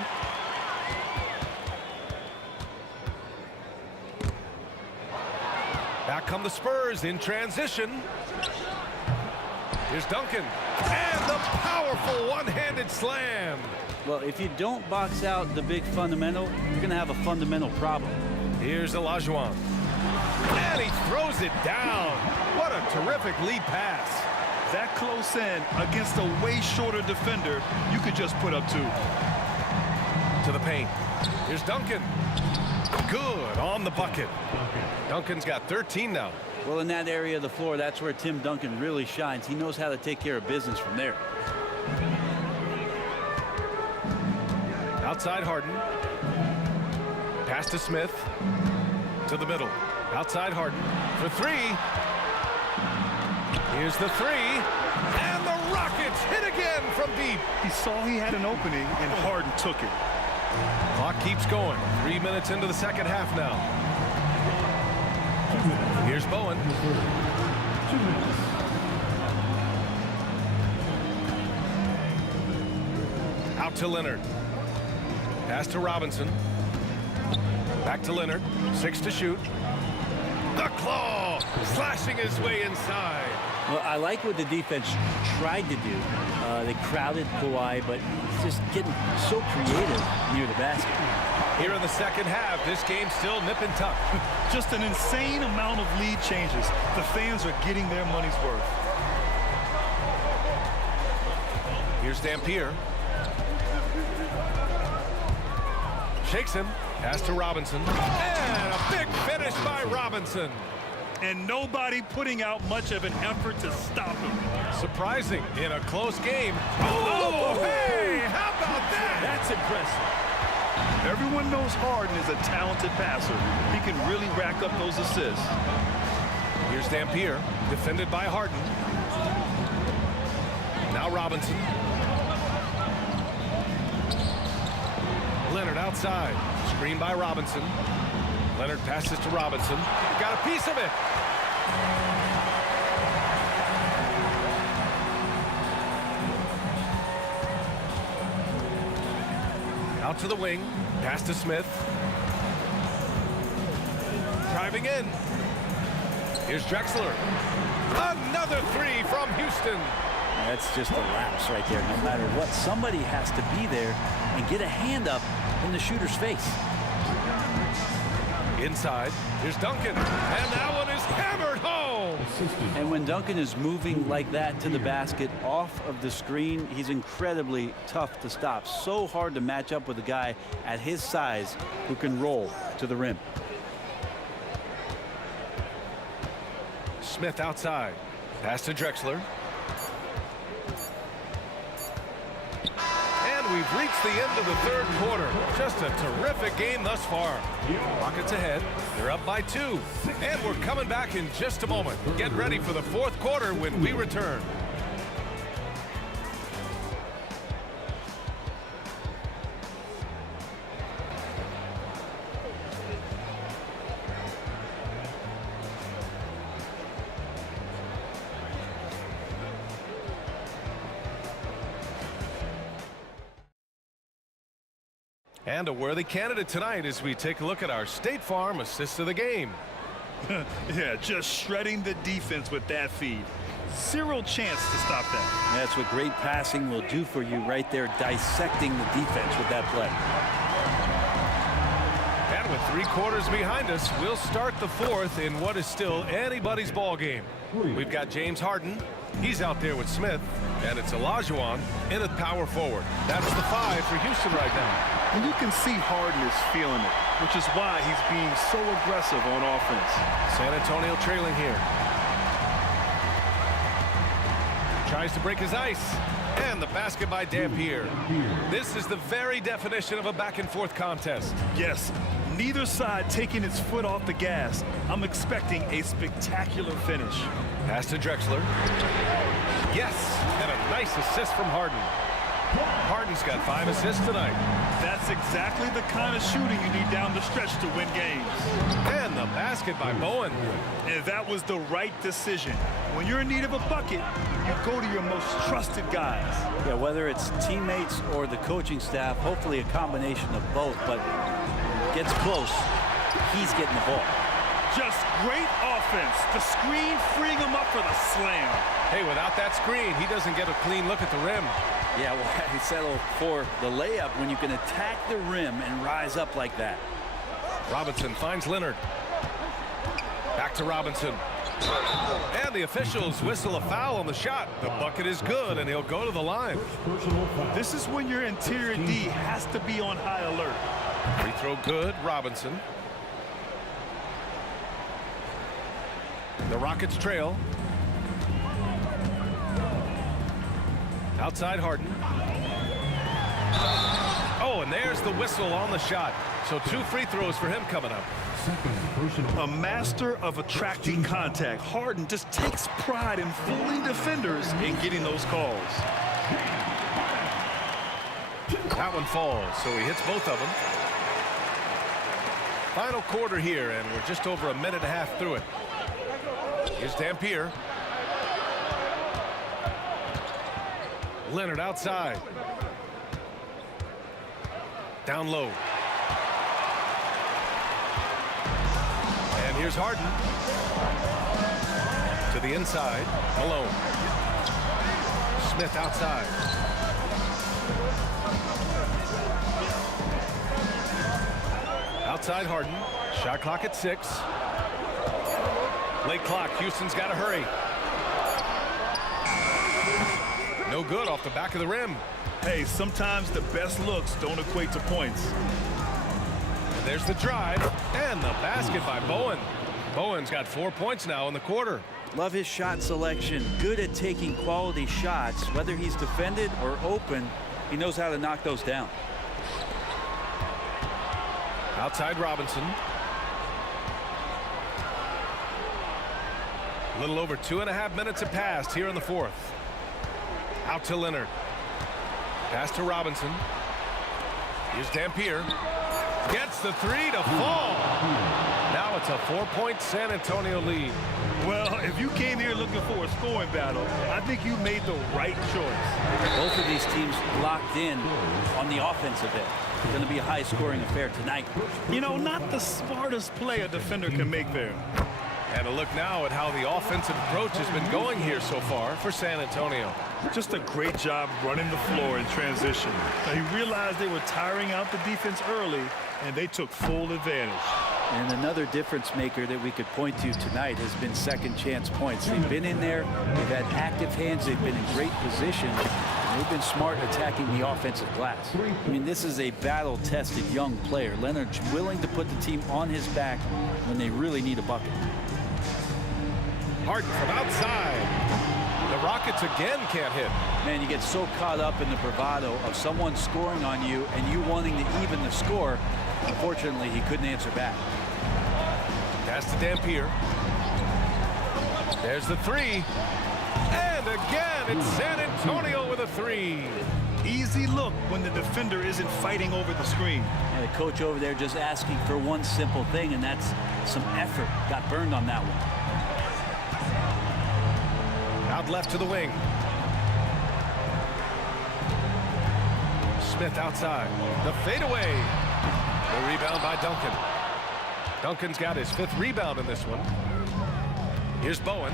Back come the Spurs in transition. Here's Duncan. And the powerful one-handed slam. Well, if you don't box out the big fundamental, you're going to have a fundamental problem. Here's Olajuwon. And he throws it down. What a terrific lead pass. That close in against a way shorter defender, you could just put up 2. To the paint. Here's Duncan. Good on the bucket. Duncan's got 13 now. Well, in that area of the floor, that's where Tim Duncan really shines. He knows how to take care of business from there. Outside Harden. Pass to Smith. To the middle. Outside Harden for 3. Here's the 3. And the Rockets hit again from deep. He saw he had an opening, and Harden took it. Clock keeps going. 3 minutes into the second half now. Here's Bowen. Out to Leonard. Pass to Robinson. Back to Leonard. 6 to shoot. The claw slashing his way inside. Well, I like what the defense tried to do. They crowded Kawhi, but he's just getting so creative near the basket. Here in the second half, this game's still nip and tuck. Just an insane amount of lead changes. The fans are getting their money's worth. Here's Dampier. Shakes him. Pass to Robinson. And a big finish by Robinson. And nobody putting out much of an effort to stop him. Surprising in a close game. Oh, hey, how about that? That's impressive. Everyone knows Harden is a talented passer. He can really rack up those assists. Here's Dampier, defended by Harden. Now Robinson. Leonard outside. Screen by Robinson. Leonard passes to Robinson. Got a piece of it. Out to the wing. Pass to Smith. Driving in. Here's Drexler. Another 3 from Houston. That's just a lapse right there. No matter what, somebody has to be there and get a hand up in the shooter's face. Inside, here's Duncan, and that one is hammered home. And when Duncan is moving like that to the basket off of the screen, he's incredibly tough to stop. So hard to match up with a guy at his size who can roll to the rim. Smith outside, pass to Drexler. We've reached the end of the third quarter. Just a terrific game thus far. Rockets ahead. They're up by 2. And we're coming back in just a moment. Get ready for the fourth quarter when we return. And a worthy candidate tonight as we take a look at our State Farm assist of the game. Yeah, just shredding the defense with that feed. Zero chance to stop that. That's what great passing will do for you right there, dissecting the defense with that play. 3 quarters behind us. We'll start the 4th in what is still anybody's ball game. We've got James Harden. He's out there with Smith. And it's Olajuwon in at power forward. That's the 5 for Houston right now. And you can see Harden is feeling it, which is why he's being so aggressive on offense. San Antonio trailing here. Tries to break his ice. And the basket by Dampier. This is the very definition of a back-and-forth contest. Yes, neither side taking its foot off the gas. I'm expecting a spectacular finish. Pass to Drexler. Yes, and a nice assist from Harden. Harden's got 5 assists tonight. That's exactly the kind of shooting you need down the stretch to win games. And the basket by Bowen. And that was the right decision. When you're in need of a bucket, you go to your most trusted guys. Yeah, whether it's teammates or the coaching staff, hopefully a combination of both, but gets close, he's getting the ball. Just great offense. The screen freeing him up for the slam. Hey, without that screen, he doesn't get a clean look at the rim. Yeah, well, he settled for the layup when you can attack the rim and rise up like that. Robinson finds Leonard. Back to Robinson. And the officials whistle a foul on the shot. The bucket is good, and he'll go to the line. This is when your interior D has to be on high alert. Free throw good, Robinson. The Rockets trail. Outside Harden. Oh, and there's the whistle on the shot. So 2 free throws for him coming up. A master of attracting contact. Harden just takes pride in fooling defenders and getting those calls. That one falls, so he hits both of them. Final quarter here, and we're just over a minute and a half through it. Here's Dampier. Leonard outside. Down low. And here's Harden. To the inside. Malone. Smith outside. Outside Harden. Shot clock at 6. Late clock. Houston's got to hurry. No good off the back of the rim. Hey, sometimes the best looks don't equate to points. And there's the drive and the basket by Bowen. Bowen's got 4 points now in the quarter. Love his shot selection. Good at taking quality shots. Whether he's defended or open, he knows how to knock those down. Outside Robinson. A little over 2.5 minutes have passed here in the 4th. Out to Leonard. Pass to Robinson. Here's Dampier. Gets the 3 to fall. Now it's a 4-point San Antonio lead. Well, if you came here looking for a scoring battle, I think you made the right choice. Both of these teams locked in on the offensive end. It's going to be a high-scoring affair tonight. You know, not the smartest play a defender can make there. And a look now at how the offensive approach has been going here so far for San Antonio. Just a great job running the floor in transition. Now, he realized they were tiring out the defense early, and they took full advantage. And another difference maker that we could point to tonight has been second chance points. They've been in there. They've had active hands. They've been in great position. They've been smart attacking the offensive glass. I mean, this is a battle-tested young player. Leonard's willing to put the team on his back when they really need a bucket. Harden from outside. The Rockets again can't hit. Man, you get so caught up in the bravado of someone scoring on you and you wanting to even the score. Unfortunately, he couldn't answer back. Pass to Dampier. There's the 3. And again, it's San Antonio with a 3. Easy look when the defender isn't fighting over the screen. And the coach over there just asking for one simple thing, and that's some effort. Got burned on that one. Out left to the wing. Smith outside. The fadeaway. The rebound by Duncan. Duncan's got his 5th rebound in this one. Here's Bowen.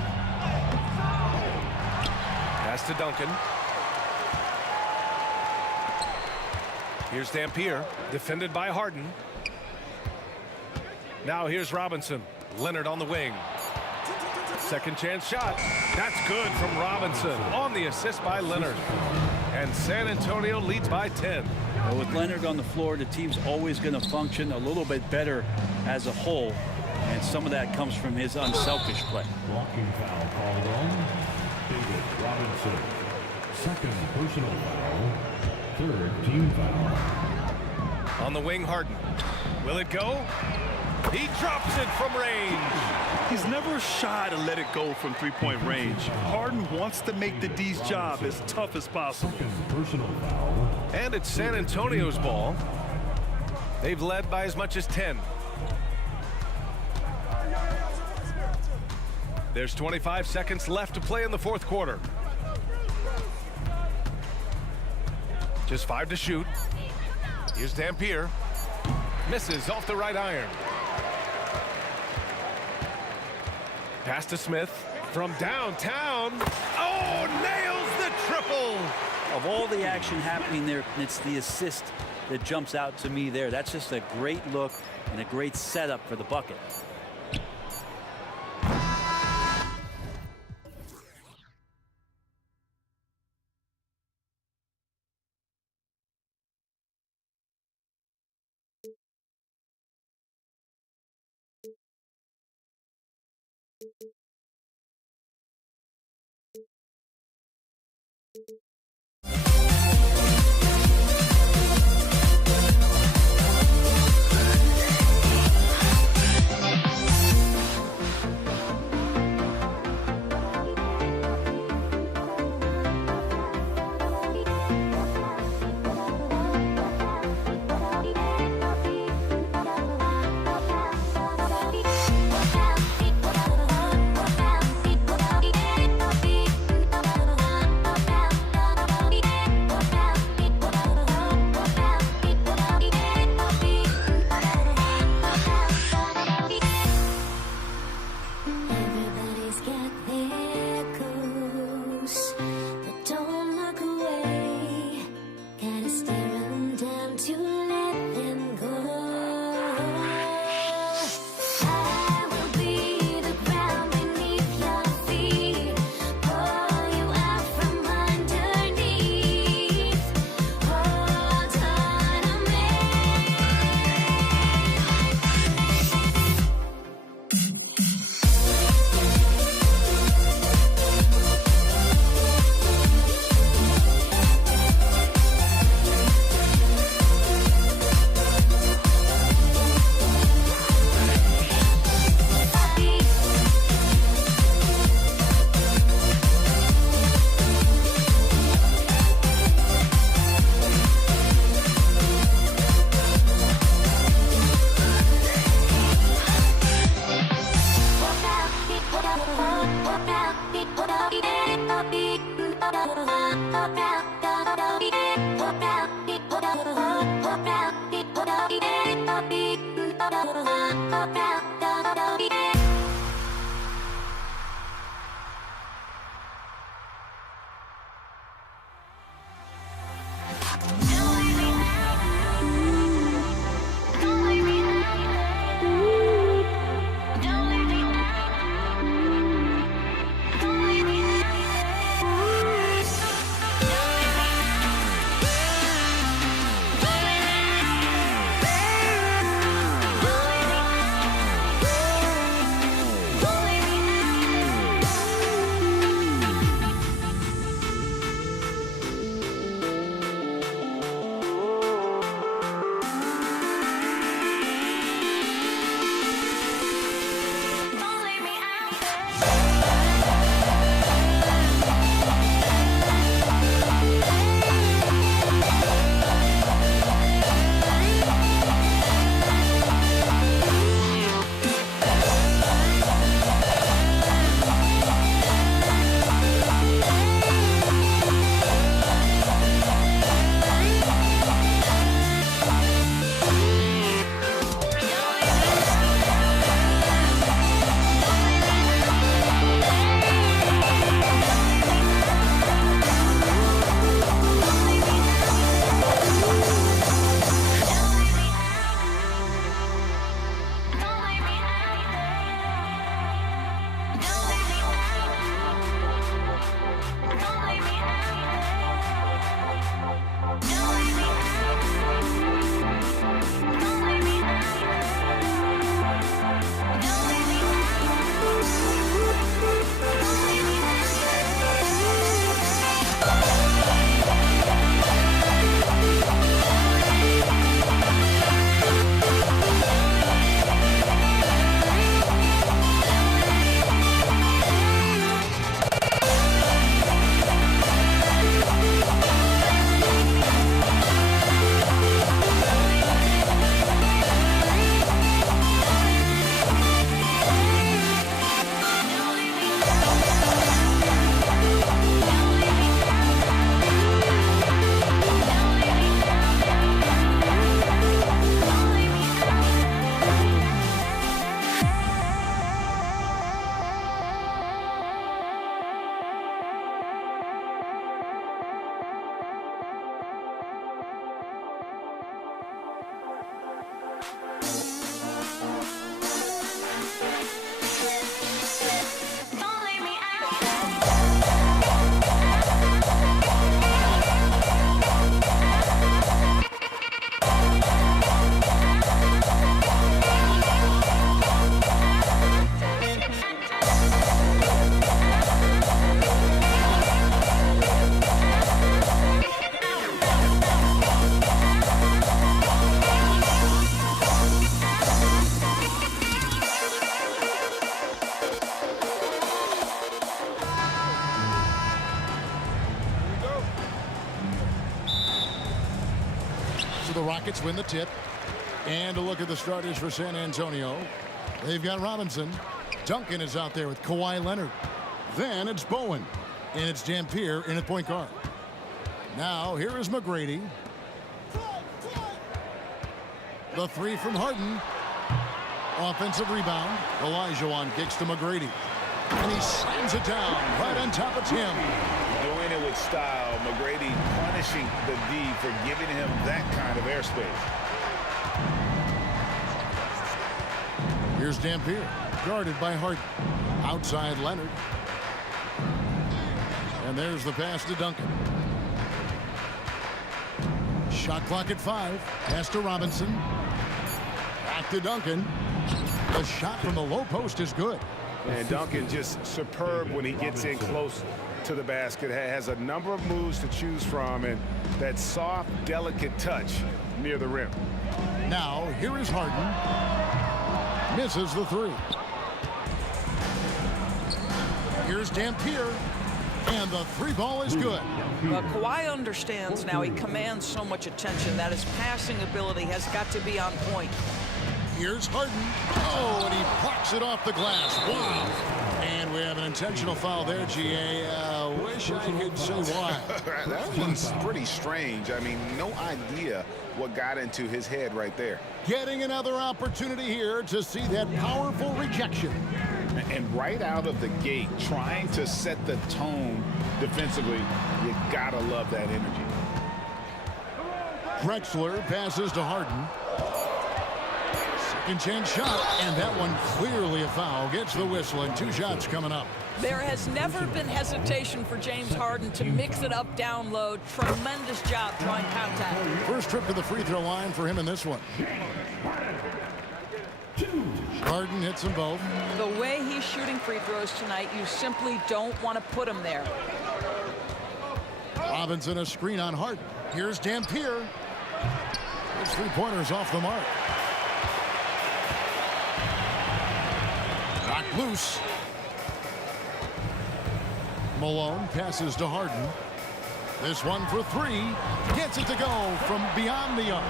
Pass to Duncan. Here's Dampier, defended by Harden. Now here's Robinson. Leonard on the wing. Second chance shot. That's good from Robinson on the assist by Leonard. And San Antonio leads by 10. Well, with Leonard on the floor, the team's always going to function a little bit better as a whole. And some of that comes from his unselfish play. Blocking foul called on David Robinson. Second personal foul. Third team foul. On the wing, Harden. Will it go? He drops it from range. He's never shy to let it go from three-point range. Harden wants to make the D's job as tough as possible. Personal foul. And it's San Antonio's ball. They've led by as much as 10. There's 25 seconds left to play in the fourth quarter. Just 5 to shoot. Here's Dampier. Misses off the right iron. Pass to Smith from downtown. Oh, nails the triple. Of all the action happening there, it's the assist that jumps out to me there. That's just a great look and a great setup for the bucket. So the Rockets win the tip. And a look at the starters for San Antonio. They've got Robinson. Duncan is out there with Kawhi Leonard. Then it's Bowen. And it's Dampier in at point guard. Now here is McGrady. The three from Harden. Offensive rebound. Olajuwon kicks to McGrady. And he slams it down right on top of Tim. Doing it with style. McGrady punishing the D for giving him that kind of airspace. Here's Dampier, guarded by Harden. Outside Leonard. And there's the pass to Duncan. Shot clock at 5. Pass to Robinson. Back to Duncan. The shot from the low post is good. And Duncan just superb when he gets in close to the basket. Has a number of moves to choose from, and that soft, delicate touch near the rim. Now, here is Harden. Misses the three. Here's Dampier. And the three ball is good. Well, Kawhi understands now. He commands so much attention that his passing ability has got to be on point. Here's Harden. Oh, and he blocks it off the glass. Wow. And we have an intentional foul there, GA. Wish I could say why. That one's pretty strange. I mean, no idea what got into his head right there. Getting another opportunity here to see that powerful rejection. And right out of the gate, trying to set the tone defensively, you gotta love that energy. Drexler passes to Harden. Second chance shot, and that one clearly a foul. Gets the whistle, and 2 shots coming up. There has never been hesitation for James Harden to mix it up down low. Tremendous job drawing contact. First trip to the free throw line for him in this one. Harden hits them both. The way he's shooting free throws tonight, you simply don't want to put him there. Robinson a screen on Harden. Here's Dampier. His 3-pointers off the mark. Knocked loose. Malone passes to Harden. This one for 3. Gets it to go from beyond the arc.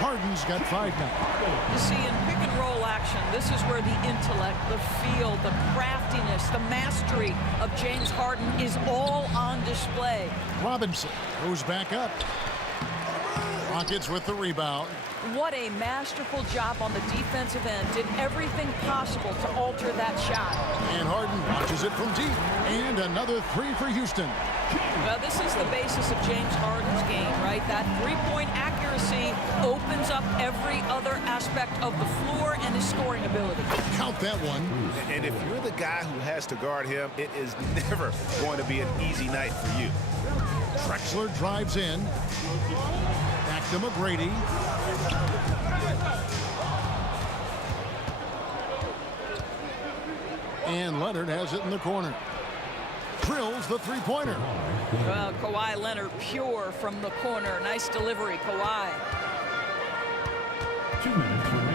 Harden's got 5 now. You see, in pick and roll action, this is where the intellect, the feel, the craftiness, the mastery of James Harden is all on display. Robinson goes back up. Rockets with the rebound. What a masterful job on the defensive end. Did everything possible to alter that shot. And Harden watches it from deep. And another 3 for Houston. Well, this is the basis of James Harden's game, right? That three-point accuracy opens up every other aspect of the floor and his scoring ability. Count that one. And if you're the guy who has to guard him, it is never going to be an easy night for you. Drexler drives in. Back to McGrady. And Leonard has it in the corner. Drills the 3-pointer. Well, Kawhi Leonard pure from the corner. Nice delivery, Kawhi. 2 minutes remaining.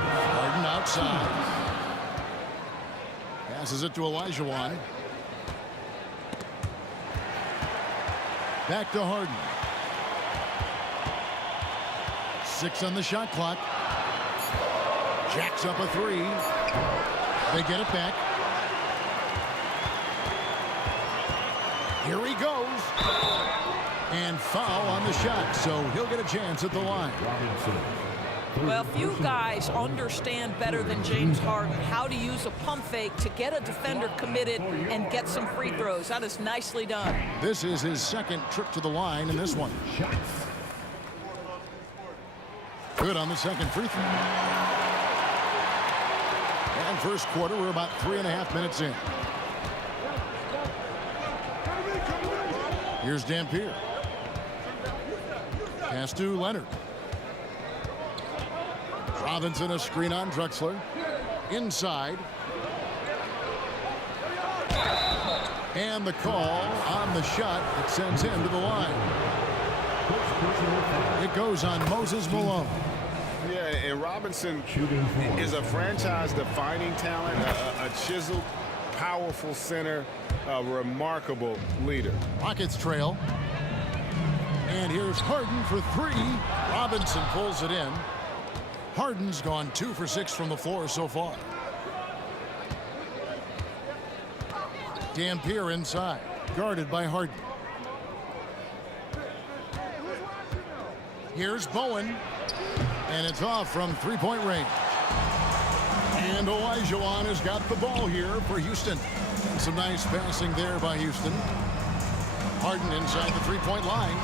Harden outside. Passes it to Olajuwon. Back to Harden. 6 on the shot clock. Jacks up a 3. They get it back. Here he goes. And foul on the shot, so he'll get a chance at the line. Well, few guys understand better than James Harden how to use a pump fake to get a defender committed and get some free throws. That is nicely done. This is his second trip to the line in this one. Good on the second free throw. And first quarter, we're about 3.5 minutes in. Here's Dampier. Pass to Leonard. Robinson a screen on Drexler. Inside. And the call on the shot that sends him to the line. It goes on Moses Malone. Yeah, and Robinson is a franchise-defining talent, a chiseled, powerful center, a remarkable leader. Rockets trail. And here's Harden for three. Robinson pulls it in. Harden's gone 2 for 6 from the floor so far. Dampier inside, guarded by Harden. Here's Bowen, and it's off from three-point range. And Olajuwon has got the ball here for Houston. And some nice passing there by Houston. Harden inside the three-point line.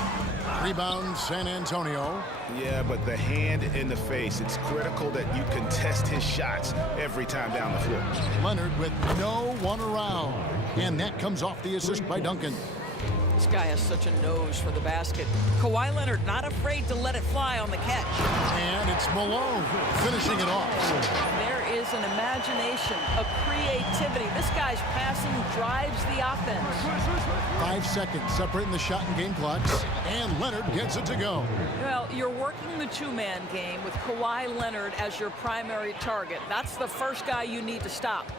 Rebound, San Antonio. Yeah, but the hand in the face, it's critical that you contest his shots every time down the floor. Leonard with no one around. And that comes off the assist by Duncan. This guy has such a nose for the basket. Kawhi Leonard not afraid to let it fly on the catch. And it's Malone finishing it off. There is an imagination, a creativity. This guy's passing drives the offense. 5 seconds separating the shot and game clocks. And Leonard gets it to go. Well, you're working the two-man game with Kawhi Leonard as your primary target. That's the first guy you need to stop.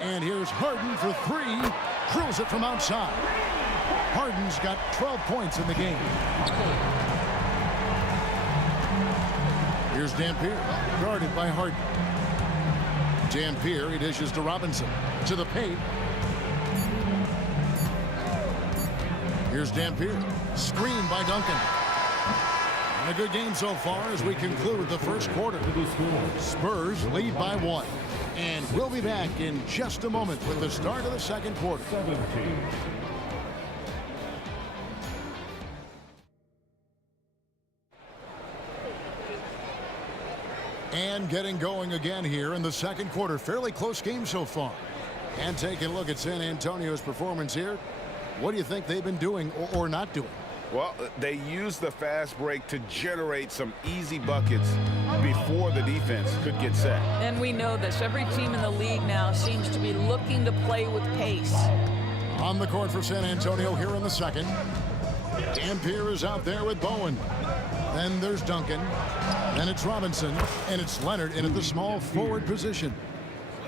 And here's Harden for three. Drills it from outside. Harden's got 12 points in the game. Here's Dampier, guarded by Harden. Dampier, he dishes to Robinson. To the paint. Here's Dampier, screened by Duncan. And a good game so far as we conclude the first quarter. Spurs lead by 1. And we'll be back in just a moment with the start of the second quarter. And getting going again here in the second quarter. Fairly close game so far. And taking a look at San Antonio's performance here. What do you think they've been doing or not doing? Well, they used the fast break to generate some easy buckets before the defense could get set. And we know this. Every team in the league now seems to be looking to play with pace. On the court for San Antonio here in the second. Dampier is out there with Bowen. Then there's Duncan. Then it's Robinson. And it's Leonard in at the small forward position.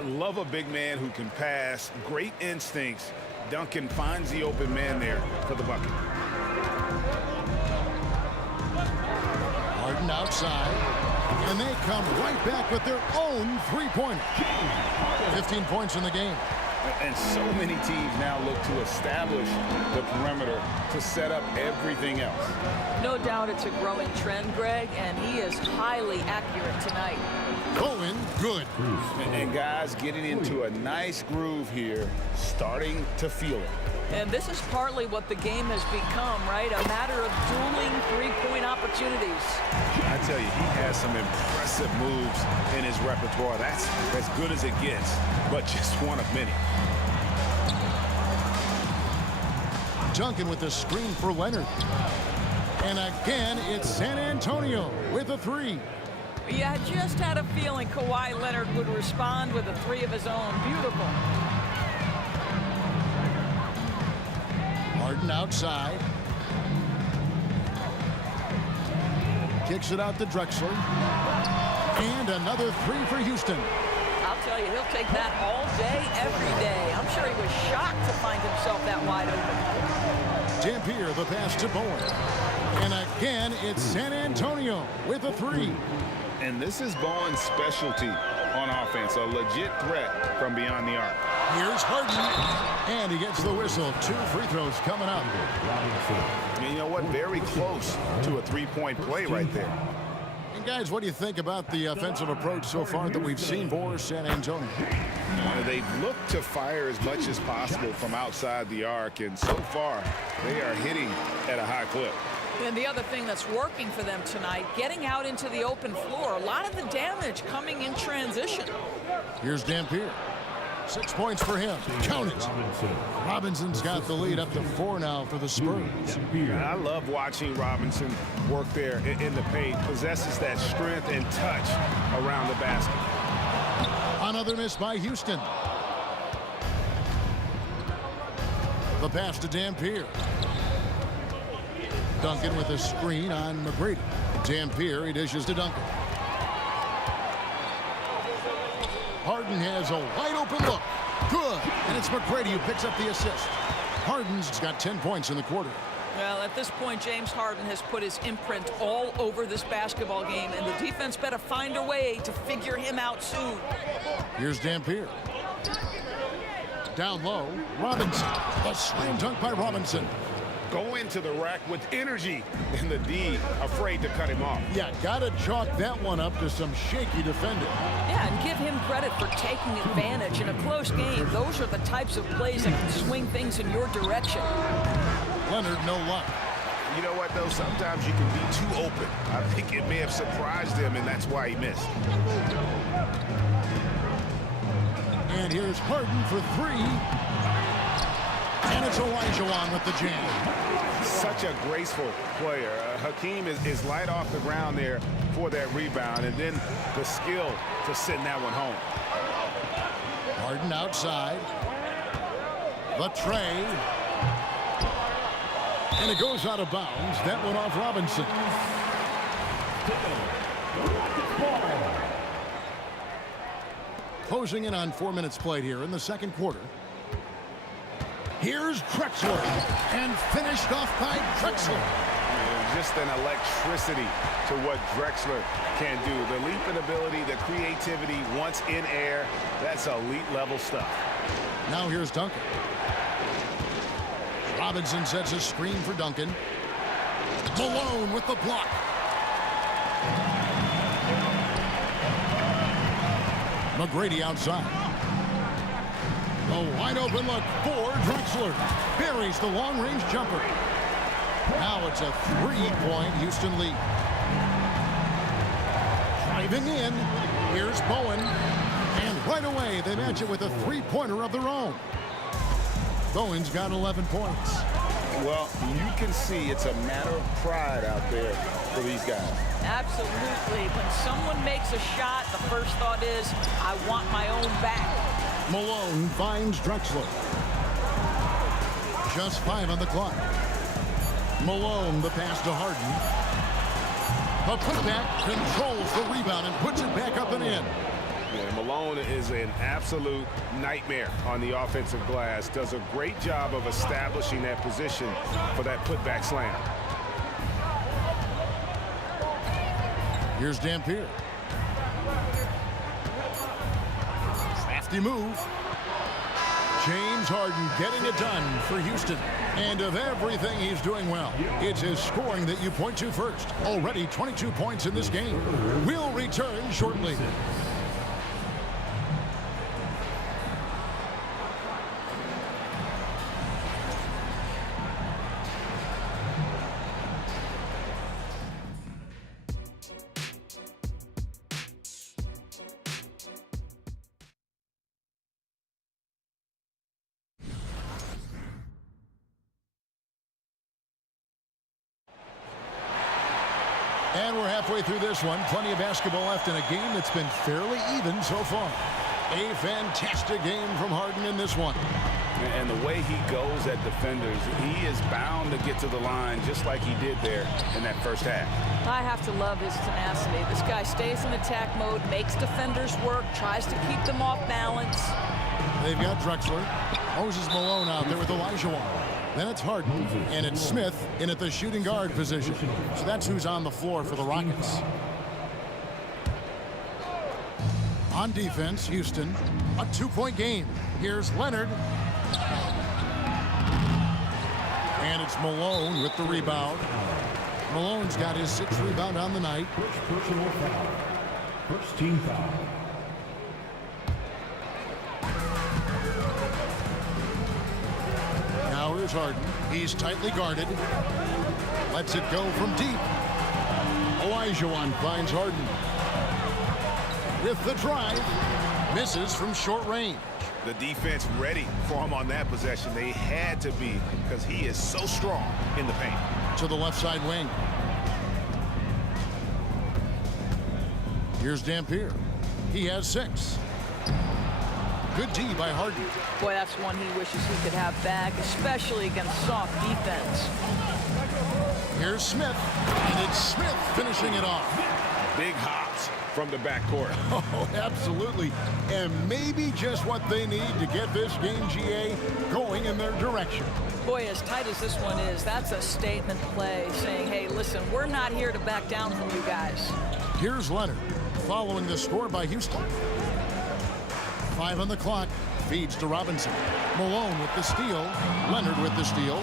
Love a big man who can pass. Great instincts. Duncan finds the open man there for the bucket. Harden outside. And they come right back with their own three-pointer. 15 points in the game. And so many teams now look to establish the perimeter to set up everything else. No doubt it's a growing trend, Greg, and he is highly accurate tonight. Bowen, good. And guys getting into a nice groove here, starting to feel it. And this is partly what the game has become, right? A matter of dueling three-point opportunities. I tell you, he has some impressive moves in his repertoire. That's as good as it gets, but just one of many. Duncan with the screen for Leonard. And again, it's San Antonio with a three. Yeah, I just had a feeling Kawhi Leonard would respond with a three of his own. Beautiful. Harden outside. Kicks it out to Drexler. And another three for Houston. I'll tell you, he'll take that all day, every day. I'm sure he was shocked to find himself that wide open. Dampier, the pass to Bowen. And again, it's San Antonio with a three. And this is Bowen's specialty on offense, a legit threat from beyond the arc. Here's Harden. And he gets the whistle. 2 free throws coming up. And you know what? Very close to a three-point play right there. And guys, what do you think about the offensive approach so far that we've seen for San Antonio? They've looked to fire as much as possible from outside the arc, and so far they are hitting at a high clip. And the other thing that's working for them tonight, getting out into the open floor. A lot of the damage coming in transition. Here's Dampier. 6 points for him. Count it. Robinson's got the lead up to 4 now for the Spurs. I love watching Robinson work there in the paint. Possesses that strength and touch around the basket. Another miss by Houston. The pass to Dampier. Duncan with a screen on McGrady. Dampier, he dishes to Duncan. Harden has a wide open look. Good. And it's McGrady who picks up the assist. Harden's got 10 points in the quarter. Well, at this point, James Harden has put his imprint all over this basketball game, and the defense better find a way to figure him out soon. Here's Dampier. Down low, Robinson. A slam dunk by Robinson. Go into the rack with energy, and the D afraid to cut him off. Yeah, gotta chalk that one up to some shaky defending. Yeah, and give him credit for taking advantage in a close game. Those are the types of plays that can swing things in your direction. Leonard, no luck. You know what, though? Sometimes you can be too open. I think it may have surprised him, and that's why he missed. And here's Harden for three. And it's Olajuwon with the jam. Such a graceful player. Hakeem is light off the ground there for that rebound, and then the skill to send that one home. Harden outside. The tray. And it goes out of bounds. That one off Robinson. Closing in on 4 minutes played here in the second quarter. Here's Drexler, and finished off by Drexler. Yeah, just an electricity to what Drexler can do. The leaping ability, the creativity once in air, that's elite level stuff. Now here's Duncan. Robinson sets a screen for Duncan. Malone with the block. McGrady outside. A wide open look for Drexler. Buries the long-range jumper. Now it's a three-point Houston lead. Driving in, here's Bowen. And right away, they match it with a three-pointer of their own. Bowen's got 11 points. Well, you can see it's a matter of pride out there for these guys. Absolutely. When someone makes a shot, the first thought is, I want my own back. Malone finds Drexler. Just 5 on the clock. Malone, the pass to Harden. A putback, controls the rebound and puts it back up and in. Yeah, Malone is an absolute nightmare on the offensive glass. Does a great job of establishing that position for that putback slam. Here's Dampier. Crafty move. James Harden getting it done for Houston. And of everything he's doing well, it's his scoring that you point to first. Already 22 points in this game. We'll return shortly. And we're halfway through this one. Plenty of basketball left in a game that's been fairly even so far. A fantastic game from Harden in this one. And the way he goes at defenders, he is bound to get to the line just like he did there in that first half. I have to love his tenacity. This guy stays in attack mode, makes defenders work, tries to keep them off balance. They've got Drexler. Moses Malone out there with Olajuwon. Then it's Harden, and it's Smith in at the shooting guard position. So that's who's on the floor for the Rockets. On defense, Houston, a 2-point game. Here's Leonard. And it's Malone with the rebound. Malone's got his 6th rebound on the night. First personal foul. First team foul. Now here's Harden. He's tightly guarded. Lets it go from deep. Olajuwon finds Harden. With the drive. Misses from short range. The defense ready for him on that possession. They had to be because he is so strong in the paint. To the left side wing. Here's Dampier. He has 6. Good D by Harden. Boy, that's one he wishes he could have back, especially against soft defense. Here's Smith. And it's Smith finishing it off. Big hops from the backcourt. Oh, absolutely. And maybe just what they need to get this game, GA, going in their direction. Boy, as tight as this one is, that's a statement play saying, hey, listen, we're not here to back down from you guys. Here's Leonard following the score by Houston. 5 on the clock. Feeds to Robinson. Malone with the steal. Leonard with the steal.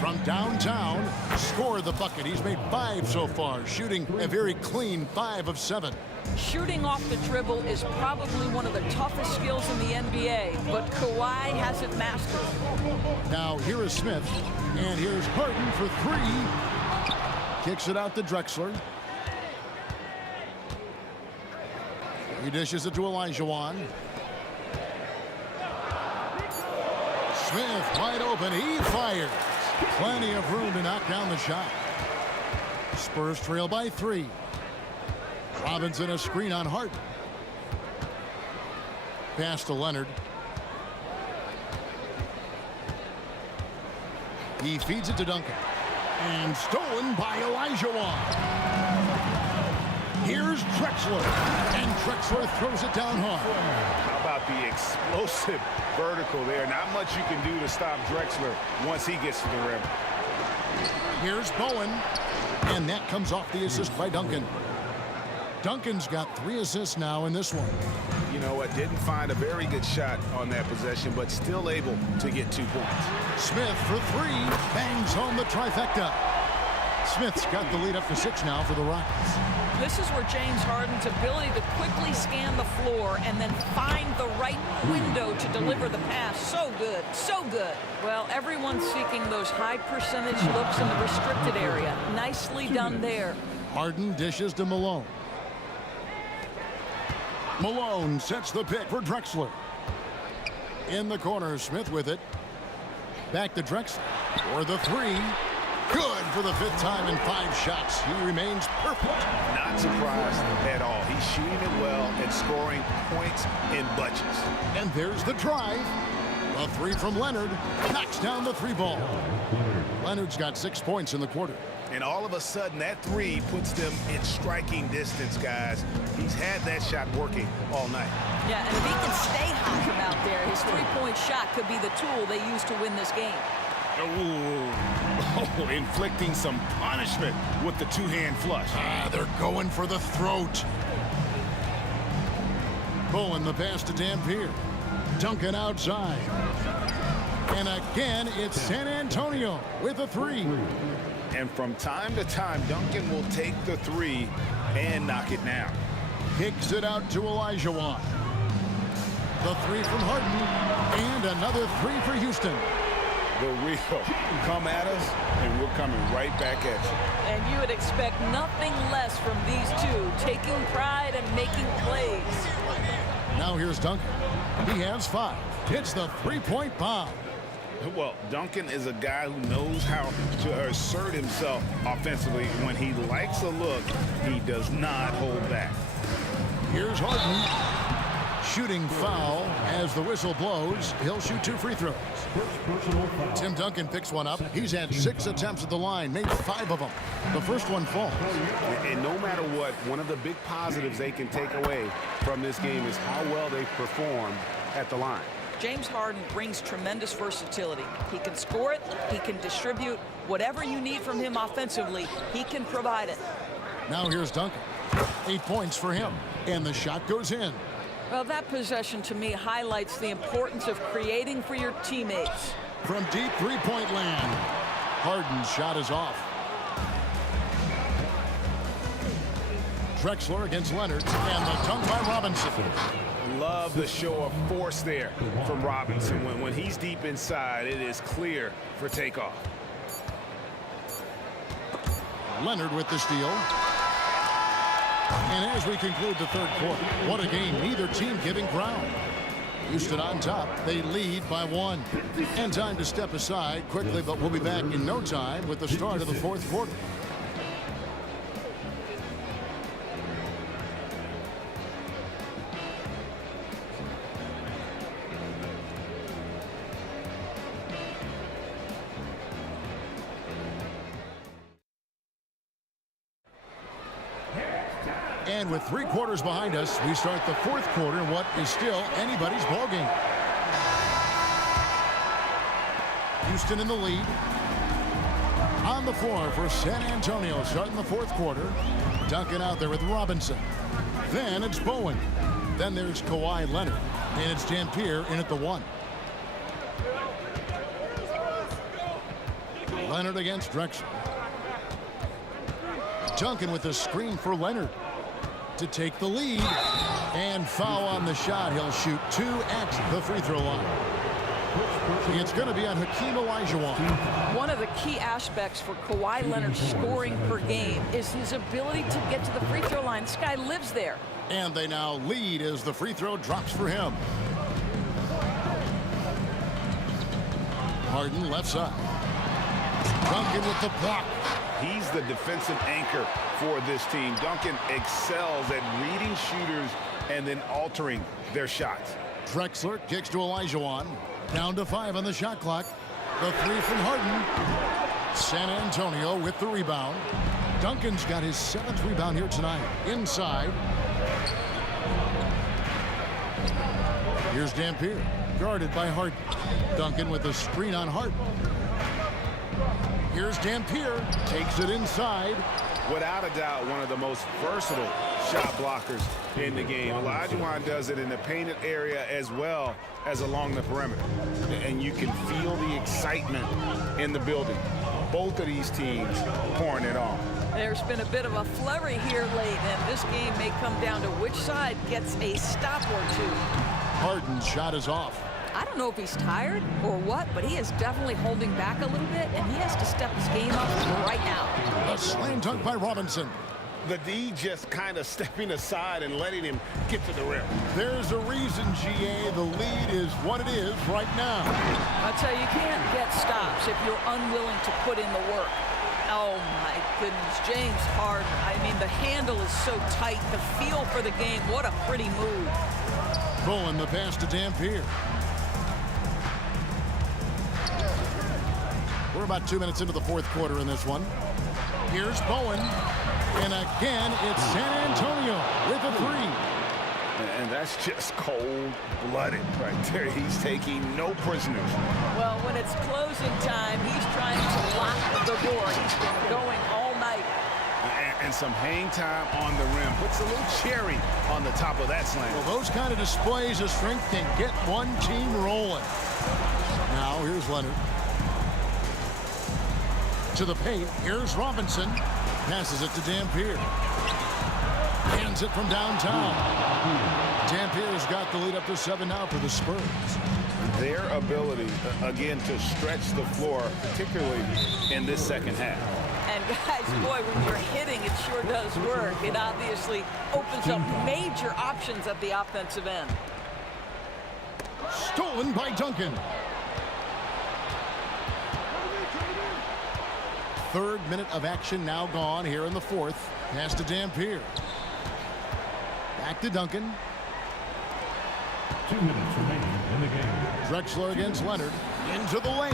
From downtown, scored the bucket. He's made 5 so far, shooting a very clean 5 of 7. Shooting off the dribble is probably one of the toughest skills in the NBA, but Kawhi has it mastered. Now here is Smith, and here's Harden for 3. Kicks it out to Drexler. He dishes it to Olajuwon. Smith wide open. He fires. Plenty of room to knock down the shot. Spurs trail by 3. Robinson a screen on Harden. Pass to Leonard. He feeds it to Duncan. And stolen by Olajuwon. Here's Drexler. And Drexler throws it down hard. How about the explosive vertical there? Not much you can do to stop Drexler once he gets to the rim. Here's Bowen. And that comes off the assist by Duncan. Duncan's got 3 assists now in this one. You know what? Didn't find a very good shot on that possession, but still able to get 2 points. Smith for 3. Bangs home the trifecta. Smith's got the lead up to 6 now for the Rockets. This is where James Harden's ability to quickly scan the floor and then find the right window to deliver the pass. So good, so good. Well, everyone's seeking those high percentage looks in the restricted area. Nicely done there. Harden dishes to Malone. Malone sets the pick for Drexler. In the corner, Smith with it. Back to Drexler for the 3. Good for the 5th time in 5 shots. He remains perfect. Not surprised at all. He's shooting it well and scoring points in bunches. And there's the drive. A 3 from Leonard. Knocks down the 3 ball. Leonard's got 6 points in the quarter. And all of a sudden, that 3 puts them in striking distance, guys. He's had that shot working all night. Yeah, and if he can stay hot from out there, his 3-point shot could be the tool they use to win this game. Oh, inflicting some punishment with the 2-hand flush. They're going for the throat. Bowen the pass to Dampier. Duncan outside. And again, it's San Antonio with a 3. And from time to time, Duncan will take the 3 and knock it down. Kicks it out to Olajuwon. The 3 from Harden. And another 3 for Houston. The real come at us, and we're coming right back at you. And you would expect nothing less from these two, taking pride and making plays. Now here's Duncan. He has 5. Hits the 3-point bomb. Well, Duncan is a guy who knows how to assert himself offensively. When he likes a look, he does not hold back. Here's Harden. Shooting foul as the whistle blows. He'll shoot 2 free throws. Tim Duncan picks one up. He's had 6 attempts at the line, made 5 of them. The first one falls. And no matter what, one of the big positives they can take away from this game is how well they perform at the line. James Harden brings tremendous versatility. He can score it, he can distribute. Whatever you need from him offensively, he can provide it. Now here's Duncan. 8 points for him, and the shot goes in. Well, that possession to me highlights the importance of creating for your teammates. From deep 3-point land, Harden's shot is off. Drexler against Leonard, and the dunk by Robinson. Love the show of force there from Robinson. When he's deep inside, it is clear for takeoff. Leonard with the steal. And as we conclude the 3rd quarter, what a game, neither team giving ground. Houston on top, they lead by 1. And time to step aside quickly, but we'll be back in no time with the start of the 4th quarter. And with 3 quarters behind us, we start the 4th quarter in what is still anybody's ballgame. Houston in the lead. On the floor for San Antonio starting the 4th quarter. Duncan out there with Robinson. Then it's Bowen. Then there's Kawhi Leonard. And it's Dampier in at the 1. Leonard against Drexler. Duncan with a screen for Leonard to take the lead. And foul on the shot. He'll shoot 2 at the free throw line. It's going to be on Hakeem Olajuwon. One of the key aspects for Kawhi Leonard's scoring per game is his ability to get to the free throw line. This guy lives there. And they now lead as the free throw drops for him. Harden left side. Duncan with the block. He's the defensive anchor for this team. Duncan excels at reading shooters and then altering their shots. Drexler kicks to Olajuwon. Down to 5 on the shot clock. The 3 from Harden. San Antonio with the rebound. Duncan's got his 7th rebound here tonight. Inside. Here's Dampier. Guarded by Harden. Duncan with a screen on Harden. Here's Dampier. Takes it inside. Without a doubt, one of the most versatile shot blockers in the game. Olajuwon does it in the painted area as well as along the perimeter. And you can feel the excitement in the building. Both of these teams pouring it on. There's been a bit of a flurry here late, and this game may come down to which side gets a stop or 2. Harden's shot is off. I don't know if he's tired or what, but he is definitely holding back a little bit, and he has to step his game up right now. A slam dunk by Robinson. The D just kind of stepping aside and letting him get to the rim. There's a reason, GA, the lead is what it is right now. I'll tell you, you can't get stops if you're unwilling to put in the work. Oh, my goodness. James Harden. I mean, the handle is so tight. The feel for the game. What a pretty move. Bowen the pass to Dampier. We're about 2 minutes into the 4th quarter in this one. Here's Bowen. And again, it's San Antonio with a 3. And that's just cold-blooded right there. He's taking no prisoners. Well, when it's closing time, he's trying to lock the door. He's been going all night. And some hang time on the rim. Puts a little cherry on the top of that slam. Well, those kind of displays of strength can get one team rolling. Now, here's Leonard. To the paint. Here's Robinson. Passes it to Dampier. Hands it from downtown. Dampier's got the lead up to 7 now for the Spurs. Their ability, again, to stretch the floor, particularly in this second half. And guys, boy, when you're hitting, it sure does work. It obviously opens up major options at the offensive end. Stolen by Duncan. 3rd minute of action now gone here in the 4th. Pass to Dampier. Back to Duncan. 2 minutes remaining in the game. Drexler against Leonard. Into the lane.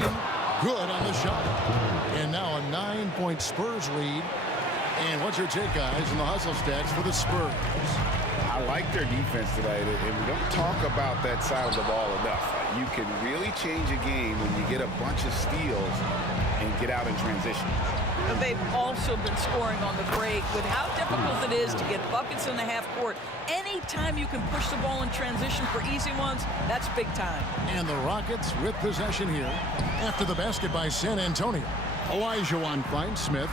Good on the shot. And now a 9-point Spurs lead. And what's your take, guys, in the hustle stats for the Spurs? I like their defense today, and we don't talk about that side of the ball enough. You can really change a game when you get a bunch of steals and get out in transition. They've also been scoring on the break. With how difficult it is to get buckets in the half court, anytime you can push the ball in transition for easy ones, that's big time. And the Rockets with possession here after the basket by San Antonio. Olajuwon finds Smith.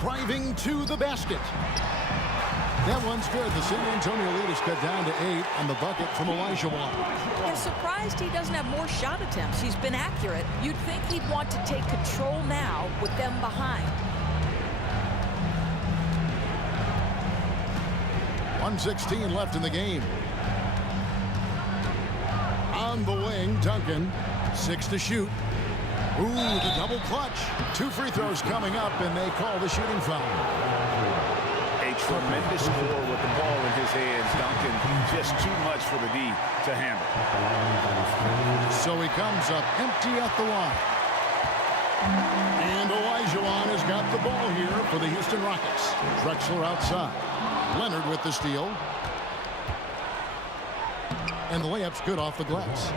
Driving to the basket. That one's good. The San Antonio lead is cut down to 8 on the bucket from Olajuwon. I'm surprised he doesn't have more shot attempts. He's been accurate. You'd think he'd want to take control now with them behind. 1:16 left in the game. On the wing, Duncan. 6 to shoot. Ooh, the double clutch. 2 free throws coming up, and they call the shooting foul. A tremendous score with the ball in his hands. Duncan, just too much for the D to handle. So he comes up empty at the line. And Olajuwon has got the ball here for the Houston Rockets. Drexler outside. Leonard with the steal. And the layup's good off the glass.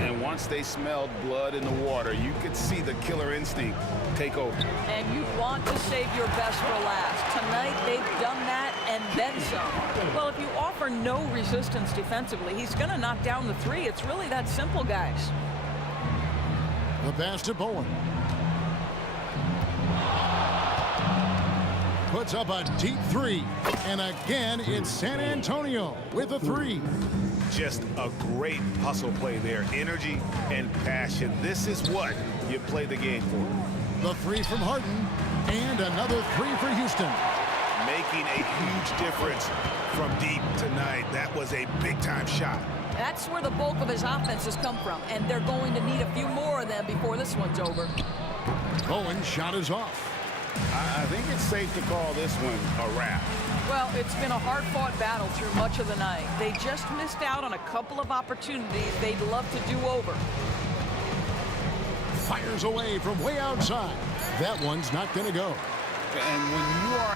And once they smelled blood in the water, you could see the killer instinct take over. And you want to save your best for last. Tonight, they've done that and then some. Well, if you offer no resistance defensively, he's going to knock down the three. It's really that simple, guys. The pass to Bowen. Puts up a deep three. And again, it's San Antonio with a three. Just a great hustle play there. Energy and passion. This is what you play the game for. The three from Harden. And another three for Houston. Making a huge difference from deep tonight. That was a big-time shot. That's where the bulk of his offense has come from, and they're going to need a few more of them before this one's over. Bowen's shot is off. I think it's safe to call this one a wrap. Well, it's been a hard-fought battle through much of the night. They just missed out on a couple of opportunities they'd love to do over. Fires away from way outside. That one's not going to go. And when you are...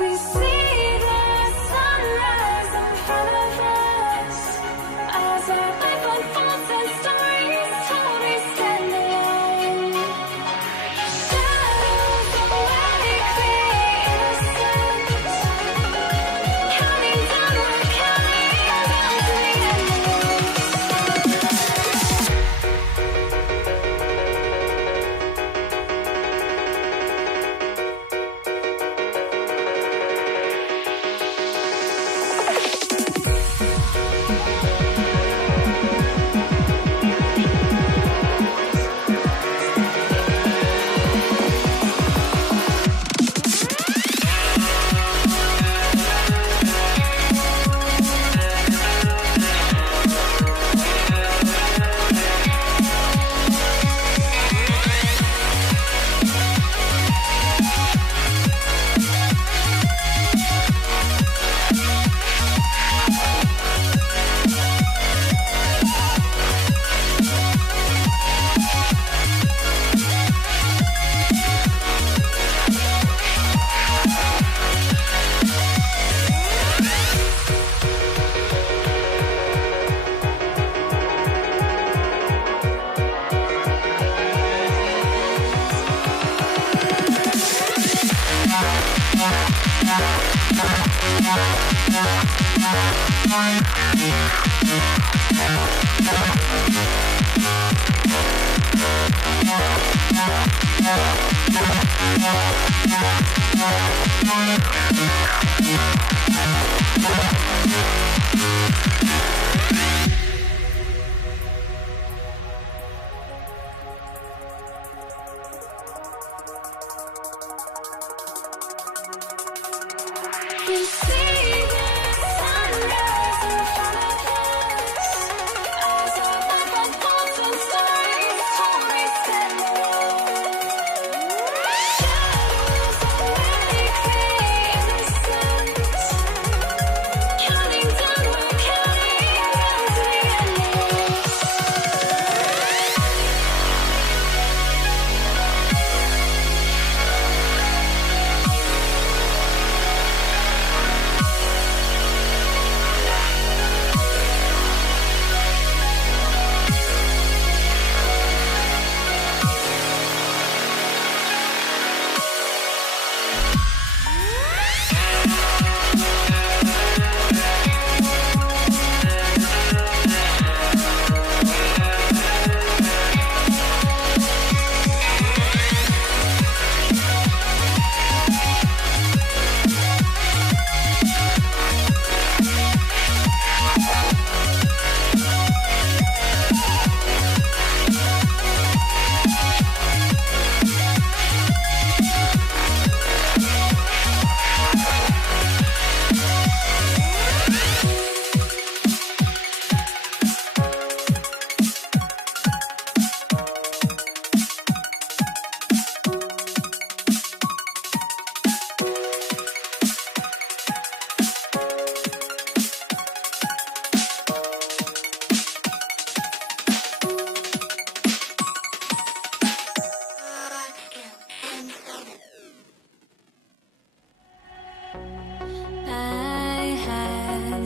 We see the sunrise in front of us as our life unfolds and stories told we stand alone. Shadows awake the innocence, counting down the Yeah.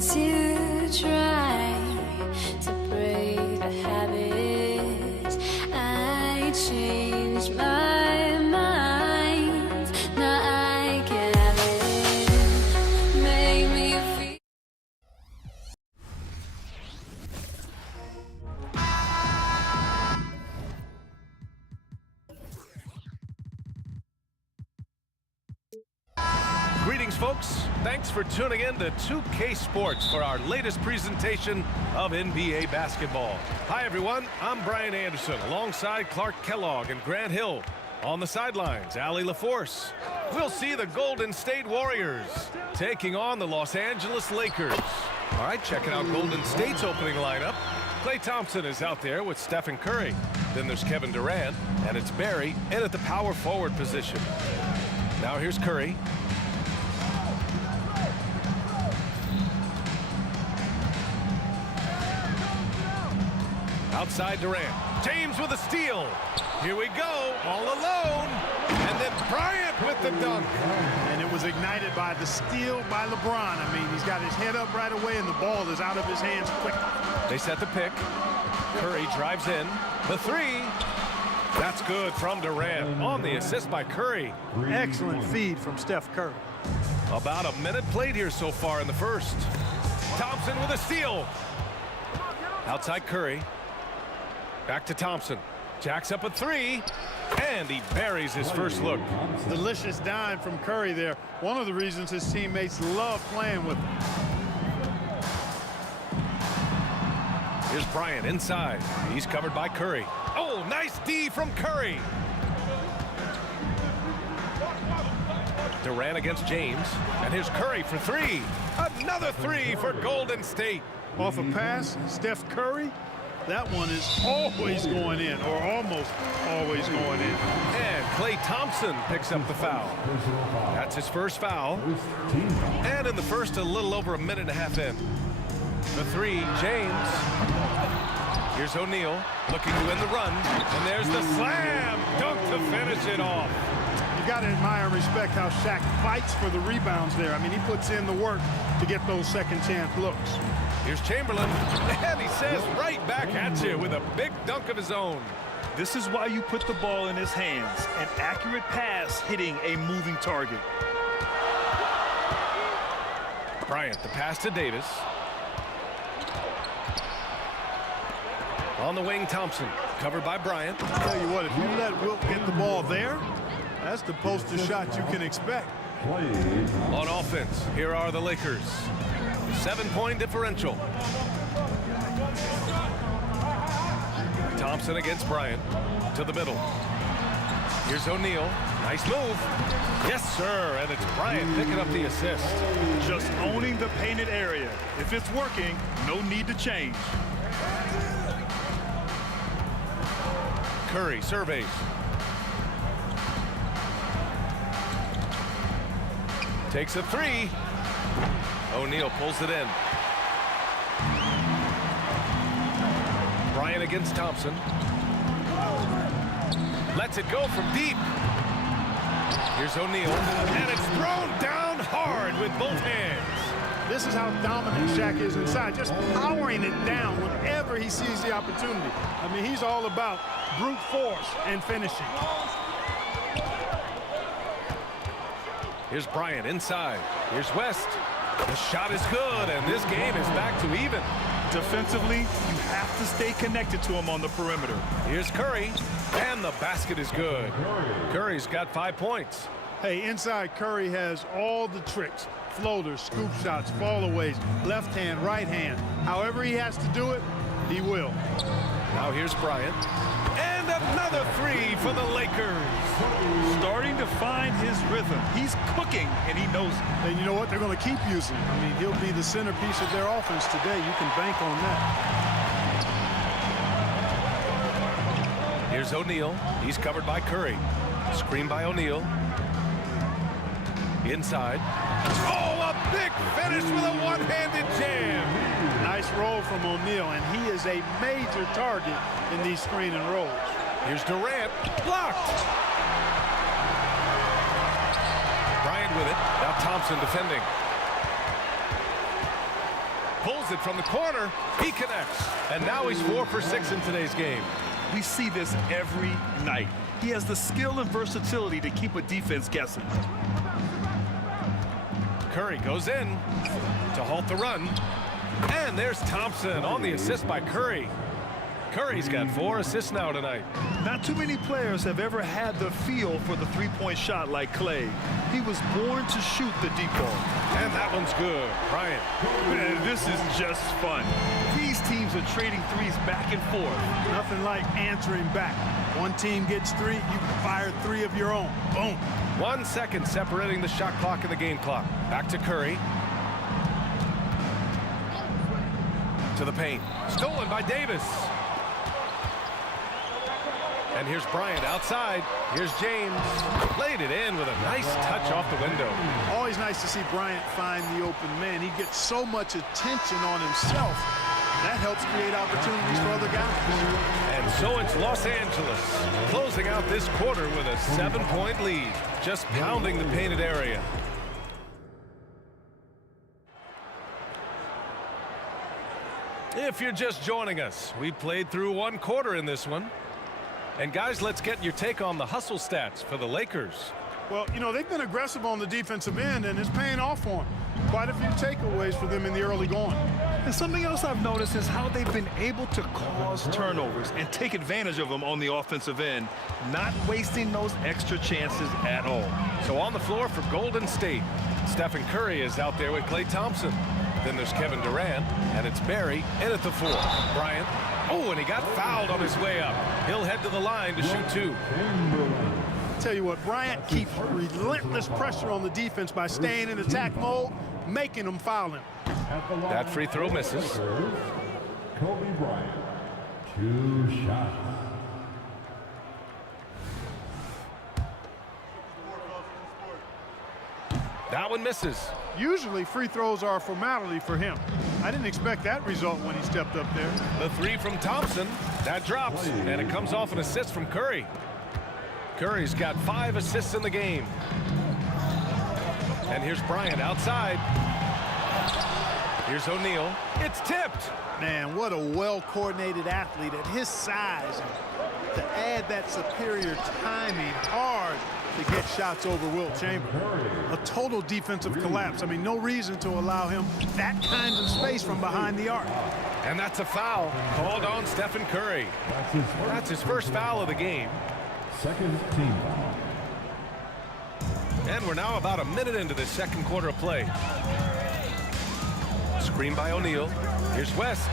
since you tried to break the habit. I changed my mind. Now I can have it. Make me feel. Greetings, folks. Thanks for tuning in to 2K Sports for our latest presentation of NBA basketball. Hi, everyone. I'm Brian Anderson alongside Clark Kellogg and Grant Hill. On the sidelines, Allie LaForce. We'll see the Golden State Warriors taking on the Los Angeles Lakers. All right, checking out Golden State's opening lineup. Klay Thompson is out there with Stephen Curry. Then there's Kevin Durant, and it's Barry in at the power forward position. Now here's Curry. Outside Durant. James with a steal. Here we go, all alone. And then Bryant with the dunk. And it was ignited by the steal by LeBron. I mean, he's got his head up right away, and the ball is out of his hands quickly. They set the pick. Curry drives in. The three. That's good from Durant on the assist by Curry. Excellent feed from Steph Curry. About a minute played here so far in the first. Thompson with a steal. Outside Curry. Back to Thompson. Jacks up a three, and he buries his first look. Delicious dime from Curry there. One of the reasons his teammates love playing with him. Here's Bryant inside. He's covered by Curry. Oh, nice D from Curry. Durant against James, and here's Curry for three. Another three for Golden State. Off a pass, Steph Curry. That one is always going in, or almost always going in. And Klay Thompson picks up the foul. That's his first foul. And in the first, a little over a minute and a half in. The three, James. Here's O'Neal looking to win the run. And there's the slam dunk to finish it off. You got to admire and respect how Shaq fights for the rebounds there. I mean, he puts in the work to get those second chance looks. Here's Chamberlain, and he says right back at you with a big dunk of his own. This is why you put the ball in his hands. An accurate pass hitting a moving target. Bryant, the pass to Davis. On the wing, Thompson, covered by Bryant. I'll tell you what, if you let Wilt get the ball there, that's the poster shot you can expect. On offense, here are the Lakers. 7-point differential. Thompson against Bryant. To the middle. Here's O'Neal. Nice move. Yes, sir. And it's Bryant picking up the assist. Just owning the painted area. If it's working, no need to change. Curry surveys. Takes a three. O'Neal pulls it in. Bryant against Thompson. Lets it go from deep. Here's O'Neal. And it's thrown down hard with both hands. This is how dominant Shaq is inside, just powering it down whenever he sees the opportunity. I mean, he's all about brute force and finishing. Here's Bryant inside. Here's West. The shot is good, and this game is back to even. Defensively, you have to stay connected to him on the perimeter. Here's Curry, and the basket is good. Curry's got 5 points. Hey, inside Curry has all the tricks. Floaters, scoop shots, fallaways, left hand, right hand. However he has to do it, he will. Now here's Bryant. And another three for the Lakers. Starting to find his rhythm. He's cooking, and he knows it. And you know what? They're going to keep using him. I mean, he'll be the centerpiece of their offense today. You can bank on that. Here's O'Neal. He's covered by Curry. Screen by O'Neal. Inside. Oh, a big finish with a one-handed jam. Nice roll from O'Neal, and he is a major target in these screen and rolls. Here's Durant. Blocked. Bryant with it. Now Thompson defending. Pulls it from the corner. He connects. And now he's 4 for 6 in today's game. We see this every night. He has the skill and versatility to keep a defense guessing. Curry goes in to halt the run. And there's Thompson on the assist by Curry. Curry's got 4 assists now tonight. Not too many players have ever had the feel for the three-point shot like Clay. He was born to shoot the deep ball. And that one's good. Bryant. Man, this is just fun. These teams are trading threes back and forth. Nothing like answering back. One team gets 3, you fire 3 of your own. Boom. 1 second separating the shot clock and the game clock. Back to Curry. To the paint. Stolen by Davis. And here's Bryant outside. Here's James. Laid it in with a nice touch off the window. Always nice to see Bryant find the open man. He gets so much attention on himself. That helps create opportunities for other guys. And so it's Los Angeles closing out this quarter with a 7-point lead. Just pounding the painted area. If you're just joining us, we played through 1 quarter in this one. And guys, let's get your take on the hustle stats for the Lakers. Well, you know, they've been aggressive on the defensive end, and it's paying off for them. Quite a few takeaways for them in the early going. And something else I've noticed is how they've been able to cause turnovers and take advantage of them on the offensive end, not wasting those extra chances at all. So on the floor for Golden State, Stephen Curry is out there with Klay Thompson. Then there's Kevin Durant, and it's Barry in at the 4. Bryant. Oh, and he got fouled on his way up. He'll head to the line to shoot 2. Tell you what, Bryant keeps relentless pressure on the defense by staying in attack mode, making them foul him. That free throw misses. Kobe Bryant, 2 shots. That one misses. Usually free throws are a formality for him. I didn't expect that result when he stepped up there. The 3 from Thompson. That drops, and it comes off an assist from Curry. Curry's got 5 assists in the game. And here's Bryant outside. Here's O'Neal. It's tipped. Man, what a well-coordinated athlete at his size. And to add that superior timing, hard to get shots over Wilt Chamberlain. A total defensive collapse. I mean, no reason to allow him that kind of space from behind the arc. And that's a foul called on Stephen Curry. That's his first foul of the game. Second team foul. And we're now about a minute into the second quarter of play. Screen by O'Neal. Here's West.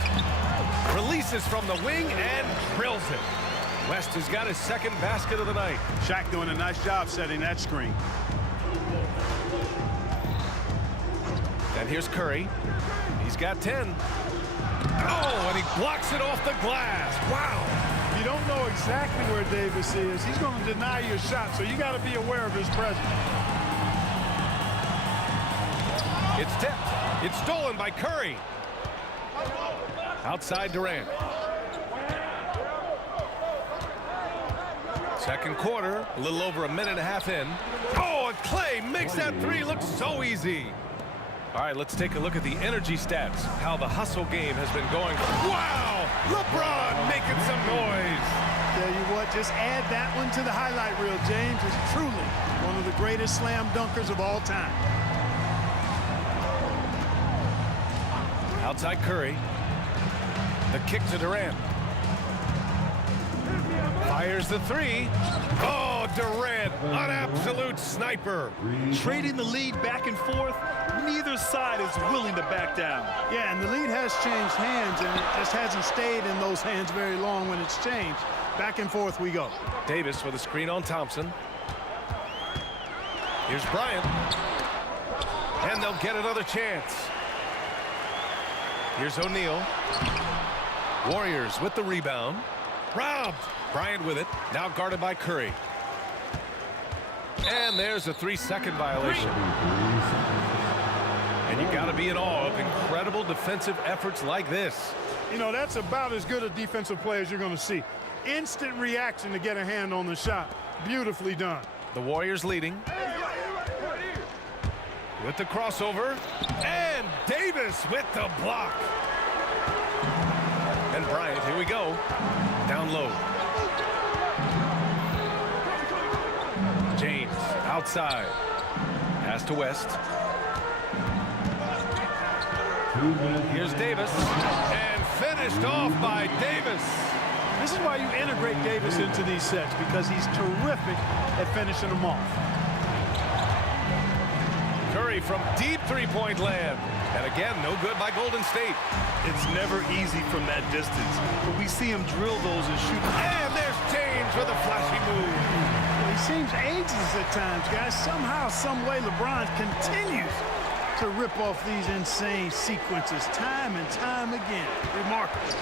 Releases from the wing and drills it. West has got his second basket of the night. Shaq doing a nice job setting that screen. And here's Curry. He's got 10. Oh, and he blocks it off the glass. Wow. If you don't know exactly where Davis is, he's going to deny your shot, so you got to be aware of his presence. It's tipped. It's stolen by Curry. Outside Durant. Second quarter, a little over a minute and a half in. Oh, and Clay makes that 3 look so easy. All right, let's take a look at the energy stats, how the hustle game has been going. Wow, LeBron making some noise. Tell you what, just add that one to the highlight reel, James. Is truly one of the greatest slam dunkers of all time. Outside Curry. The kick to Durant. Fires the 3. Oh, Durant, an absolute sniper. Trading the lead back and forth, neither side is willing to back down. Yeah, and the lead has changed hands, and it just hasn't stayed in those hands very long when it's changed. Back and forth we go. Davis with a screen on Thompson. Here's Bryant. And they'll get another chance. Here's O'Neal. Warriors with the rebound. Robbed. Bryant with it. Now guarded by Curry. And there's a 3-second violation. And you got to be in awe of incredible defensive efforts like this. You know, that's about as good a defensive play as you're going to see. Instant reaction to get a hand on the shot. Beautifully done. The Warriors leading. with the crossover. And Davis with the block. And Bryant, here we go. Down low. James outside. Pass to West. Here's Davis. And finished off by Davis. This is why you integrate Davis into these sets, because he's terrific at finishing them off. Curry from deep three-point land. And again, no good by Golden State. It's never easy from that distance, but we see him drill those and shoot. And there's James with a flashy move. He seems ageless at times, guys. Somehow, some way, LeBron continues to rip off these insane sequences time and time again. Remarkable.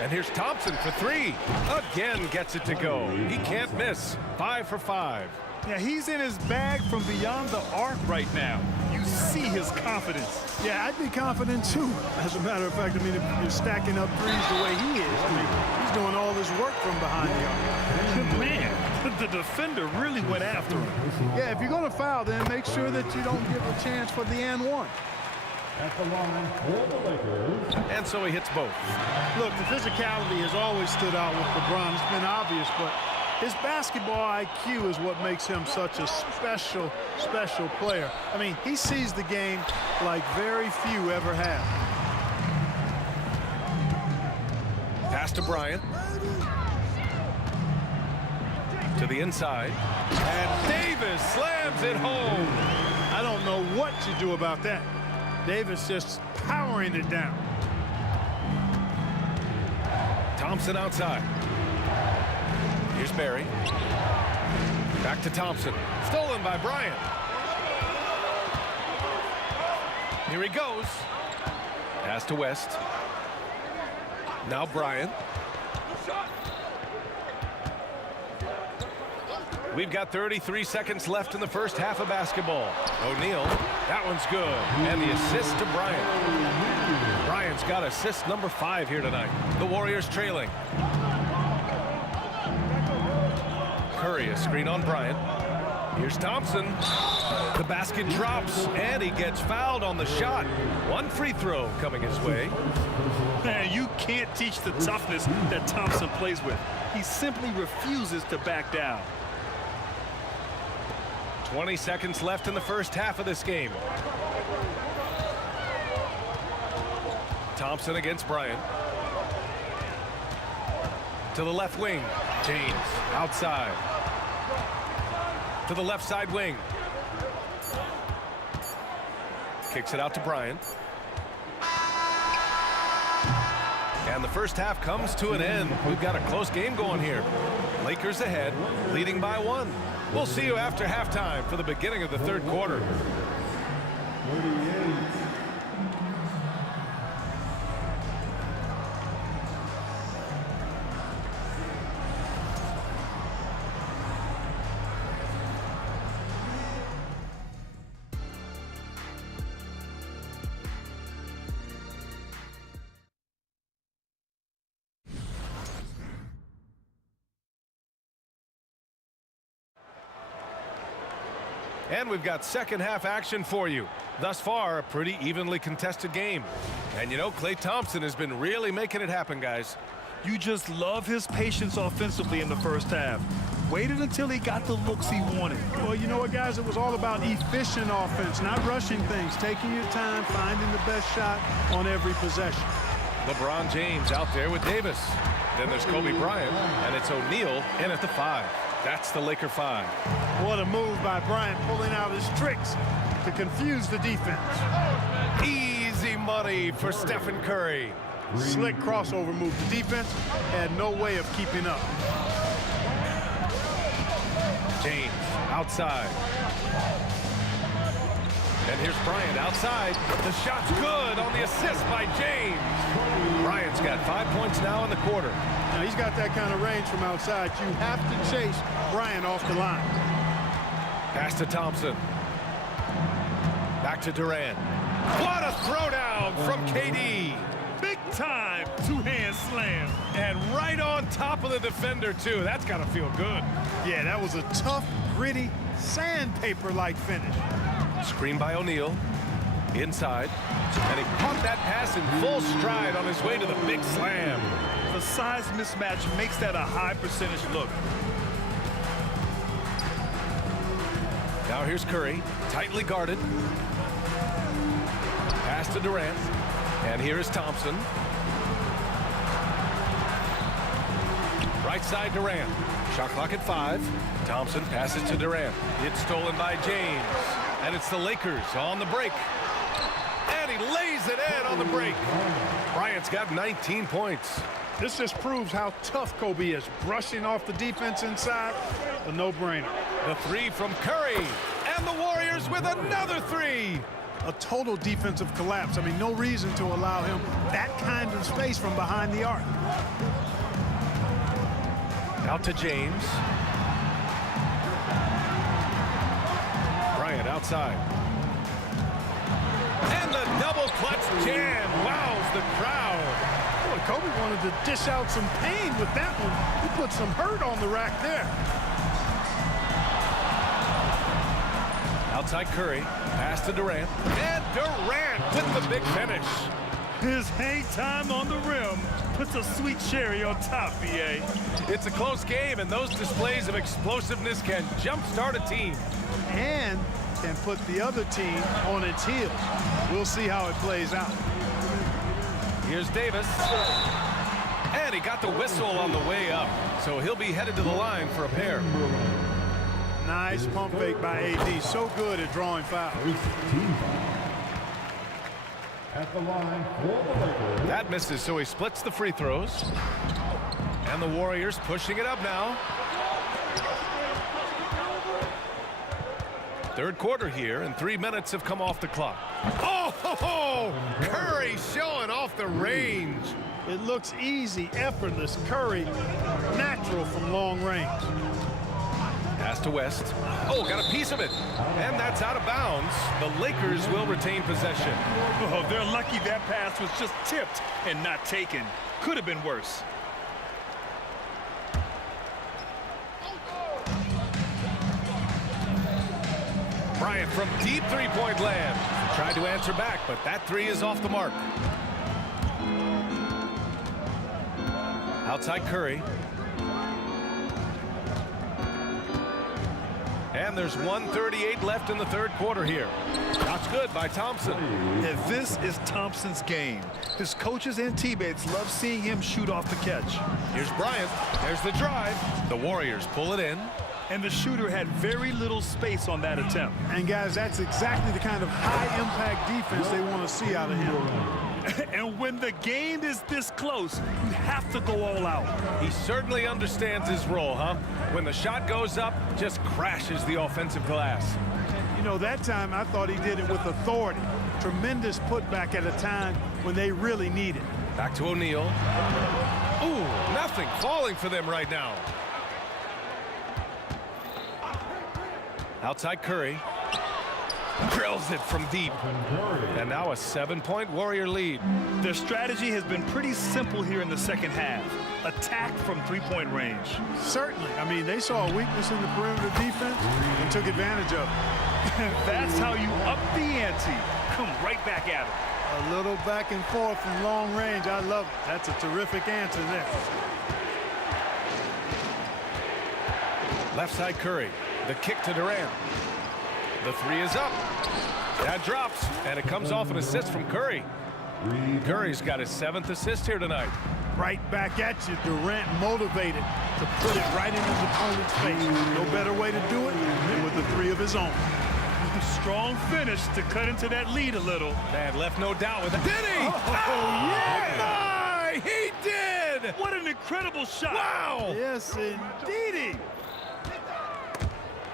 And here's Thompson for three. Again gets it to go. He can't miss. 5 for 5. Yeah, he's in his bag from beyond the arc right now. You see his confidence. Yeah, I'd be confident too. As a matter of fact, I mean, if you're stacking up threes the way he is, I mean, he's doing all this work from behind the arc. Man, the defender really went after him. Yeah, if you're going to foul, then make sure that you don't give a chance for the and one. At the line for the Lakers. And so he hits both. Look, the physicality has always stood out with LeBron. It's been obvious, but his basketball IQ is what makes him such a special, special player. I mean, he sees the game like very few ever have. Pass to Bryant. To the inside. And Davis slams it home. I don't know what to do about that. Davis just powering it down. Thompson outside. Here's Barry. Back to Thompson. Stolen by Bryant. Here he goes. Pass to West. Now Bryant. We've got 33 seconds left in the first half of basketball. O'Neal, that one's good. And the assist to Bryant. Bryant's got assist number 5 here tonight. The Warriors trailing. Curry, a screen on Bryant. Here's Thompson. The basket drops, and he gets fouled on the shot. One free throw coming his way. Man, you can't teach the toughness that Thompson plays with. He simply refuses to back down. 20 seconds left in the first half of this game. Thompson against Bryant. To the left wing. James outside. To the left side wing. Kicks it out to Bryant. And the first half comes to an end. We've got a close game going here. Lakers ahead, leading by 1. We'll see you after halftime for the beginning of the third quarter. And we've got second half action for you. Thus far, a pretty evenly contested game. And you know, Klay Thompson has been really making it happen, guys. You just love his patience offensively in the first half. Waited until he got the looks he wanted. Well, you know what, guys? It was all about efficient offense, not rushing things, taking your time, finding the best shot on every possession. LeBron James out there with Davis. Then there's Kobe Bryant, and it's O'Neal in at the 5. That's the Laker 5. What a move by Bryant, pulling out his tricks to confuse the defense. Easy money for Stephen Curry. Slick crossover move. The defense had no way of keeping up. James outside. And here's Bryant outside. The shot's good on the assist by James. Bryant's got 5 points now in the quarter. Now he's got that kind of range from outside. You have to chase Bryant off the line. Pass to Thompson. Back to Durant. What a throwdown from KD. Big time two-hand slam. And right on top of the defender, too. That's got to feel good. Yeah, that was a tough, gritty, sandpaper-like finish. Screen by O'Neal. Inside. And he caught that pass in full stride on his way to the big slam. The size mismatch makes that a high percentage look. Now here's Curry, tightly guarded. Pass to Durant. And here is Thompson. Right side Durant. Shot clock at 5. Thompson passes to Durant. It's stolen by James. And it's the Lakers on the break. And he lays it in on the break. Bryant's got 19 points. This just proves how tough Kobe is. Brushing off the defense inside, a no-brainer. The 3 from Curry. And the Warriors with another 3. A total defensive collapse. I mean, no reason to allow him that kind of space from behind the arc. Out to James. Bryant outside. And the double clutch jam wows the crowd. Boy, Kobe wanted to dish out some pain with that one. He put some hurt on the rack there. Outside Curry. Pass to Durant. And Durant with the big finish. His hang time on the rim puts a sweet cherry on top, BA. It's a close game, and those displays of explosiveness can jumpstart a team. And can put the other team on its heels. We'll see how it plays out. Here's Davis. And he got the whistle on the way up, so he'll be headed to the line for a pair. Nice pump fake by AD. So good at drawing fouls. At the line for the Lakers. That misses, so he splits the free throws. And the Warriors pushing it up now. Third quarter here, and 3 minutes have come off the clock. Oh, Curry showing off the range. It looks easy, effortless. Curry, natural from long range. Pass to West. Oh, got a piece of it. And that's out of bounds. The Lakers will retain possession. Oh, they're lucky that pass was just tipped and not taken. Could have been worse. Bryant from deep three-point land. Tried to answer back, but that 3 is off the mark. Outside Curry. And there's 1:38 left in the third quarter here. That's good by Thompson. And this is Thompson's game. His coaches and teammates love seeing him shoot off the catch. Here's Bryant. There's the drive. The Warriors pull it in. And the shooter had very little space on that attempt. And guys, that's exactly the kind of high-impact defense they want to see out of him. And when the game is this close, you have to go all out. He certainly understands his role, huh? When the shot goes up, just crashes the offensive glass. You know, that time I thought he did it with authority. Tremendous putback at a time when they really need it. Back to O'Neal. Ooh, nothing falling for them right now. Outside Curry. Drills it from deep. And now a 7-point Warrior lead. Their strategy has been pretty simple here in the second half. Attack from three-point range. Certainly. I mean, they saw a weakness in the perimeter defense and took advantage of it. That's how you up the ante. Come right back at it. A little back and forth from long range. I love it. That's a terrific answer there. Left side Curry. The kick to Durant. The 3 is up. That drops, and it comes off an assist from Curry. Curry's got his 7th assist here tonight. Right back at you. Durant motivated to put it right in his opponent's face. No better way to do it than with the 3 of his own. Strong finish to cut into that lead a little. Man, left no doubt with it. Did he? Oh, yeah! My! He did! What an incredible shot. Wow! Yes, indeedy.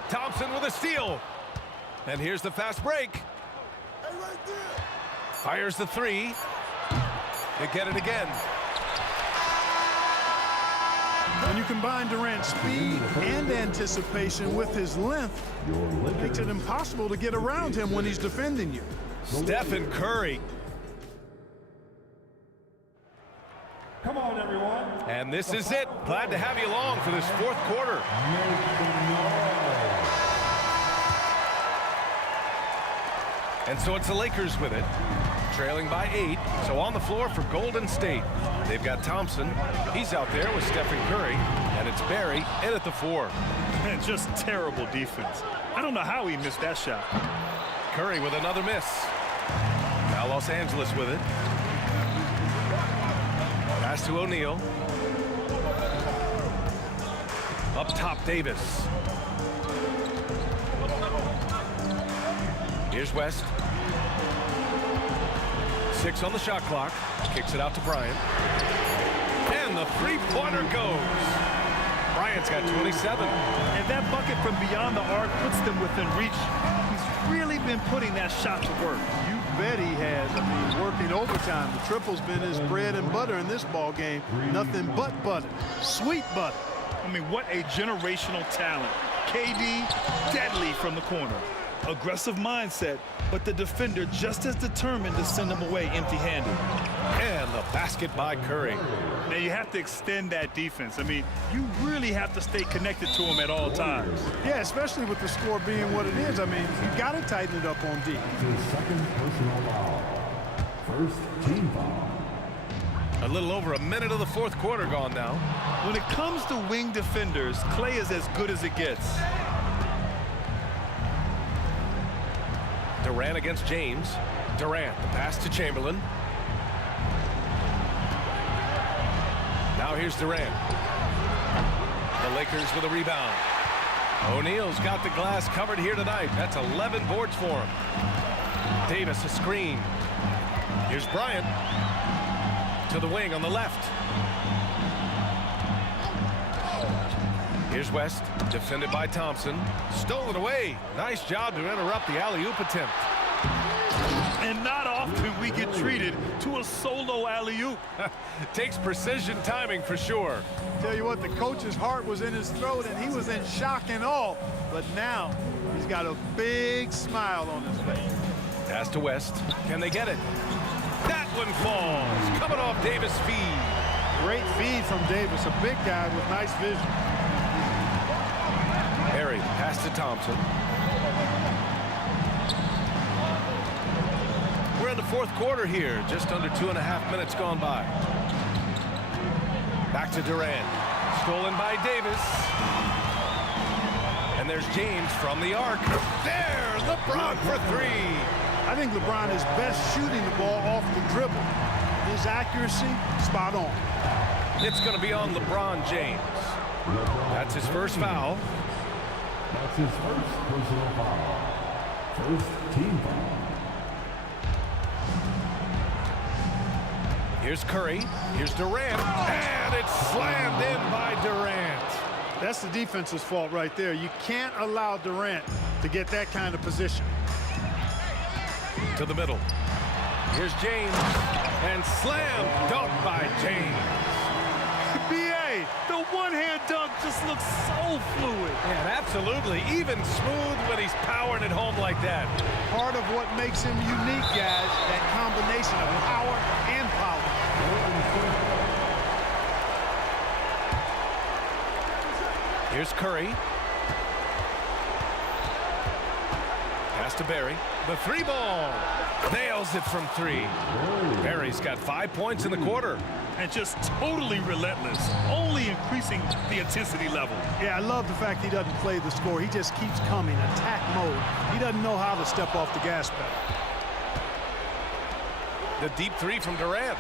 Thompson with a steal. And here's the fast break. Fires the 3. They get it again. When you combine Durant's speed and anticipation with his length, it makes it impossible to get around him when he's defending you. Stephen Curry. Come on, everyone. And this is it. Glad to have you along for this fourth quarter. And so it's the Lakers with it, trailing by 8. So on the floor for Golden State. They've got Thompson. He's out there with Stephen Curry. And it's Barry in at the 4. Man, just terrible defense. I don't know how he missed that shot. Curry with another miss. Now Los Angeles with it. Pass to O'Neal. Up top, Davis. Here's West. 6 on the shot clock. Kicks it out to Bryant. And the three-pointer goes. Bryant's got 27. And that bucket from beyond the arc puts them within reach. He's really been putting that shot to work. You bet he has. I mean, working overtime. The triple's been his bread and butter in this ball game. Nothing but butter. Sweet butter. I mean, what a generational talent. KD, deadly from the corner. Aggressive mindset, but the defender just as determined to send him away empty-handed. And the basket by Curry. Now, you have to extend that defense. I mean, you really have to stay connected to him at all times. Yeah, especially with the score being what it is. I mean, you got to tighten it up on D. His second personal foul. First team foul. A little over a minute of the fourth quarter gone now. When it comes to wing defenders, Clay is as good as it gets. Durant against James. Durant, the pass to Chamberlain. Now here's Durant. The Lakers with a rebound. O'Neal's got the glass covered here tonight. That's 11 boards for him. Davis a screen. Here's Bryant. To the wing on the left. Here's West, defended by Thompson. Stolen away. Nice job to interrupt the alley-oop attempt. And not often we get treated to a solo alley-oop. Takes precision timing for sure. Tell you what, the coach's heart was in his throat and he was in shock and awe. But now he's got a big smile on his face. Pass to West. Can they get it? That one falls. Coming off Davis' feed. Great feed from Davis, a big guy with nice vision. Harry, pass to Thompson. We're in the fourth quarter here, just under 2.5 minutes gone by. Back to Durant. Stolen by Davis. And there's James from the arc. There, LeBron for 3. I think LeBron is best shooting the ball off the dribble. His accuracy, spot on. It's going to be on LeBron James. That's his first foul. That's his first personal foul. First team foul. Here's Curry. Here's Durant. And it's slammed in by Durant. That's the defense's fault right there. You can't allow Durant to get that kind of position. To the middle. Here's James. And slam dunk by James. B.A., the one-hand dunk just looks so fluid. And absolutely, even smooth when he's powering it home like that. Part of what makes him unique, guys, that combination of power and power. Here's Curry. Pass to Barry. The 3 ball. Nails it from 3. Barry's got 5 points in the quarter. And just totally relentless, only increasing the intensity level. Yeah, I love the fact he doesn't play the score. He just keeps coming, attack mode. He doesn't know how to step off the gas pedal. The deep 3 from Durant.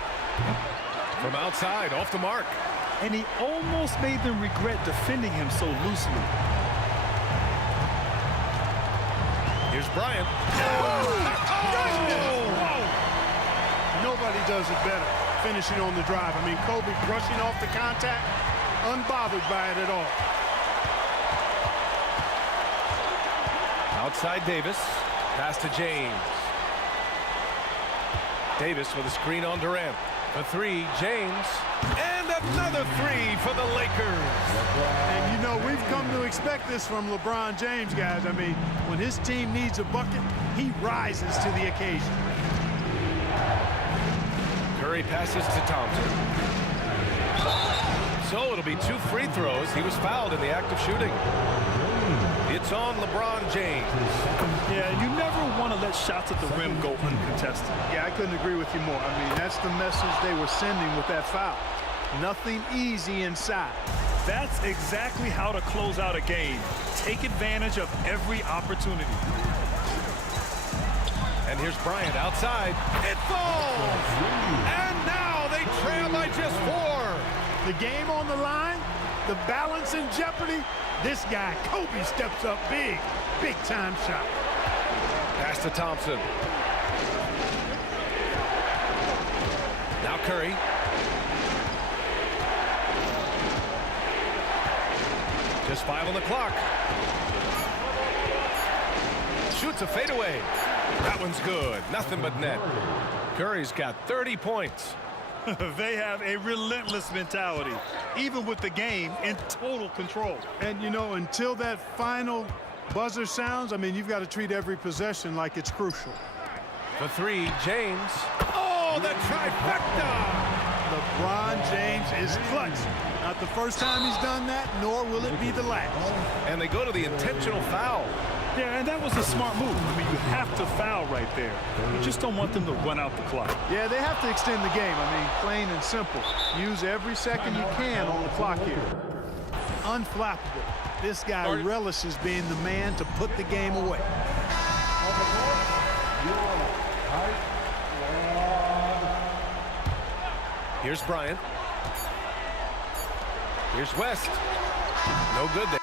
From outside, off the mark. And he almost made them regret defending him so loosely. Here's Bryant. Nobody does it better, finishing on the drive. I mean, Kobe brushing off the contact, unbothered by it at all. Outside Davis. Pass to James. Davis with a screen on Durant. The 3, James. And another 3 for the Lakers. And you know, we've come to expect this from LeBron James, guys. I mean, when his team needs a bucket, he rises to the occasion. Curry passes to Thompson. So it'll be 2 free throws. He was fouled in the act of shooting. It's on LeBron James. Yeah, you never want to let shots at the rim go uncontested. Yeah, I couldn't agree with you more. I mean, that's the message they were sending with that foul. Nothing easy inside. That's exactly how to close out a game. Take advantage of every opportunity. And here's Bryant outside. It falls! And now they trail by just 4. The game on the line, the balance in jeopardy. This guy, Kobe, steps up big. Big-time shot. Pass to Thompson. Now Curry. Just 5 on the clock. Shoots a fadeaway. That one's good. Nothing but net. Curry's got 30 points. They have a relentless mentality, even with the game in total control. And, you know, until that final buzzer sounds, I mean, you've got to treat every possession like it's crucial. For 3, James. Oh, the trifecta! LeBron James is clutch. Not the first time he's done that, nor will it be the last. And they go to the intentional foul. Yeah, and that was a smart move. I mean, you have to foul right there. You just don't want them to run out the clock. Yeah, they have to extend the game. I mean, plain and simple. Use every second you can on the clock here. Unflappable. This guy relishes being the man to put the game away. Here's Bryant. Here's West. No good there.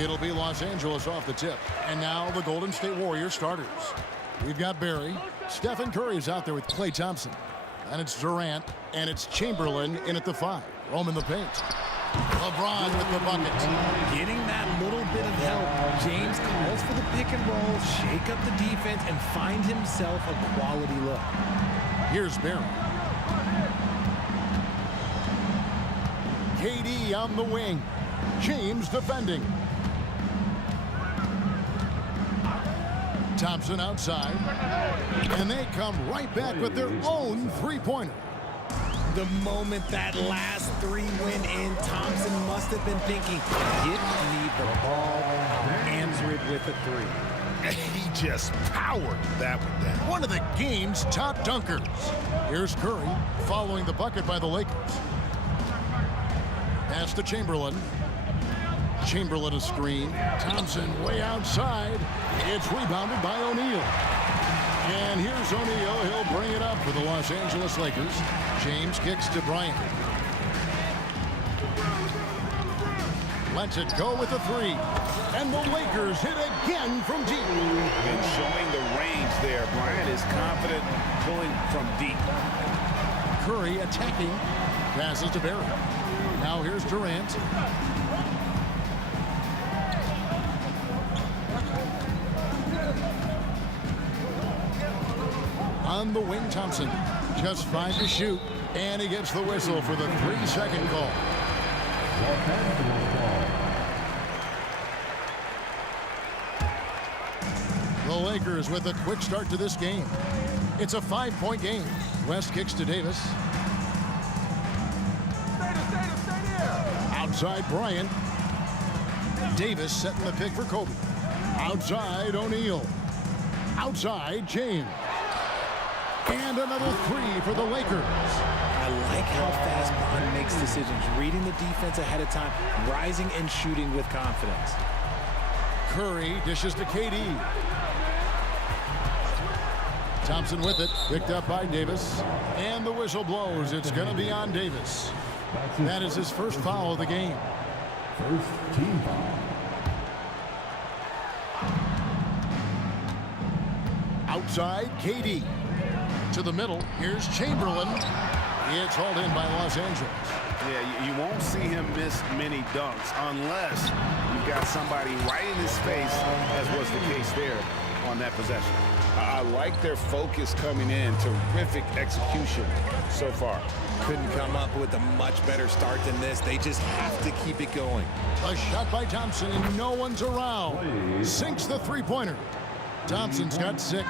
It'll be Los Angeles off the tip. And now the Golden State Warriors starters. We've got Barry. Stephen Curry's out there with Klay Thompson. And it's Durant. And it's Chamberlain in at the 5. Roaming the paint. LeBron with the bucket. Getting that little bit of help. James calls for the pick and roll, shake up the defense, and find himself a quality look. Here's Barry. KD on the wing. James defending. Thompson outside. And they come right back with their own three-pointer. The moment that last three went in, Thompson must have been thinking, get me the ball, I'll answer it with a three. He just powered that one down. One of the game's top dunkers. Here's Curry following the bucket by the Lakers. Pass to Chamberlain. Chamberlain a screen. Thompson way outside. It's rebounded by O'Neal. And here's O'Neal. He'll bring it up for the Los Angeles Lakers. James kicks to Bryant. Lets it go with a three. And the Lakers hit again from deep. And showing the range there. Bryant is confident pulling from deep. Curry attacking. Passes to Barry. Now here's Durant. On the wing, Thompson. Just 5 to shoot. And he gets the whistle for the 3-second call. The Lakers with a quick start to this game. It's a 5-point game. West kicks to Davis. Outside Bryant. Davis setting the pick for Kobe. Outside O'Neal. Outside James. And another three for the Lakers. I like how fast Bond makes decisions, reading the defense ahead of time, rising and shooting with confidence. Curry dishes to KD. Thompson with it, picked up by Davis. And the whistle blows. It's going to be on Davis. That is his first foul of the game. First team foul. Outside, KD. To the middle, here's Chamberlain. It's hauled in by Los Angeles. Yeah, you won't see him miss many dunks unless you've got somebody right in his face, as was the case there on that possession. I like their focus coming in. Terrific execution so far. Couldn't come up with a much better start than this. They just have to keep it going. A shot by Thompson, and no one's around. Sinks the three-pointer. Thompson's got 6.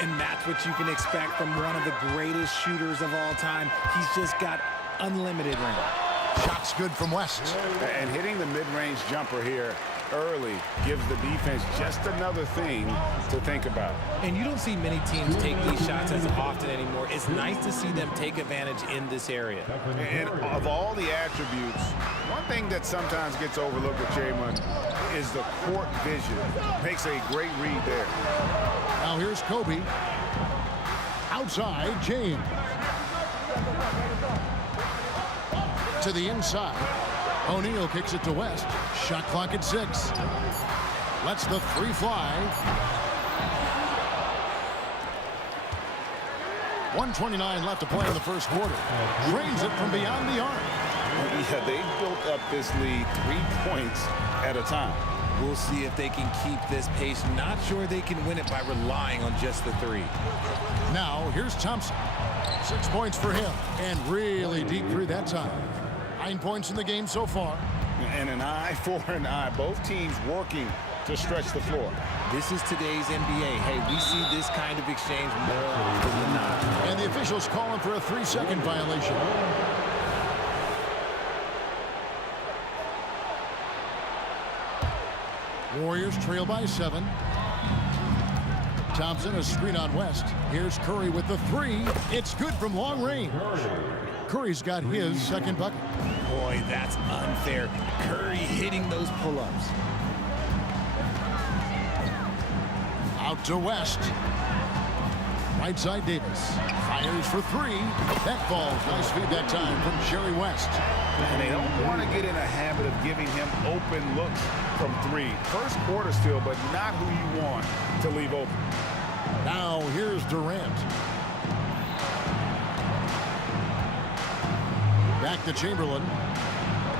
And that's what you can expect from one of the greatest shooters of all time. He's just got unlimited range. Shots good from West. And hitting the mid-range jumper here early gives the defense just another thing to think about. And you don't see many teams take these shots as often anymore. It's nice to see them take advantage in this area. And of all the attributes, one thing that sometimes gets overlooked with Chamberlain is the court vision. Makes a great read there. Now here's Kobe. Outside, James. To the inside. O'Neal kicks it to West. Shot clock at 6. Lets the three fly. 1:29 left to play in the first quarter. Drains it from beyond the arc. Yeah, they built up this lead 3 points at a time. We'll see if they can keep this pace. Not sure they can win it by relying on just the three. Now, here's Thompson. 6 points for him. And really deep through that time. 9 points in the game so far. And an eye for an eye. Both teams working to stretch the floor. This is today's NBA. Hey, we see this kind of exchange more often than not. And the officials calling for a 3-second violation. Warriors trail by 7. Thompson, a screen on West. Here's Curry with the 3. It's good from long range. Curry's got his second bucket. Boy, that's unfair. Curry hitting those pull-ups. Out to West. Right side Davis. Fires for three. That falls. Nice feed that time from Jerry West. And they don't want to get in a habit of giving him open looks from three. First quarter still, but not who you want to leave open. Now here's Durant. Back to Chamberlain.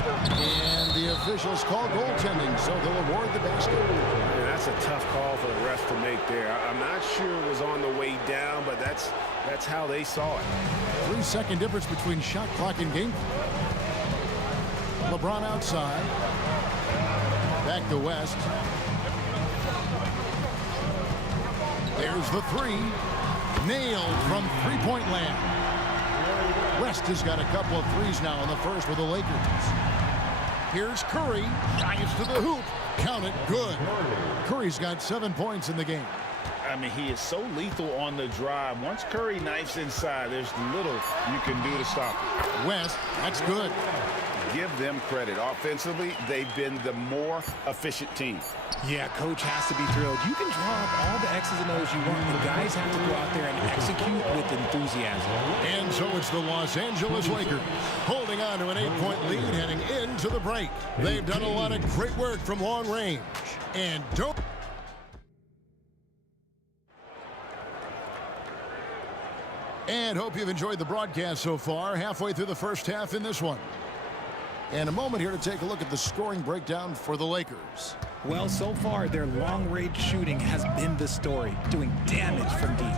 And the officials call goaltending, so they'll award the basket. Yeah, that's a tough call for the refs to make there. I'm not sure it was on the way down, but that's how they saw it. 3-second difference between shot clock and game. LeBron outside. Back to West. There's the three. Nailed from three-point land. West has got a couple of threes now in the first with the Lakers. Here's Curry. Drives to the hoop. Count it. Good. Curry's got 7 points in the game. I mean, he is so lethal on the drive. Once Curry knifes inside, there's little you can do to stop him. West, that's good. Give them credit. Offensively, they've been the more efficient team. Yeah, coach has to be thrilled. You can draw up all the X's and O's you want, but guys have to go out there and execute with enthusiasm. And so it's the Los Angeles Lakers holding on to an 8-point lead heading into the break. They've done a lot of great work from long range. And don't... And hope you've enjoyed the broadcast so far. Halfway through the first half in this one. And a moment here to take a look at the scoring breakdown for the Lakers. Well, so far, their long-range shooting has been the story, doing damage from deep.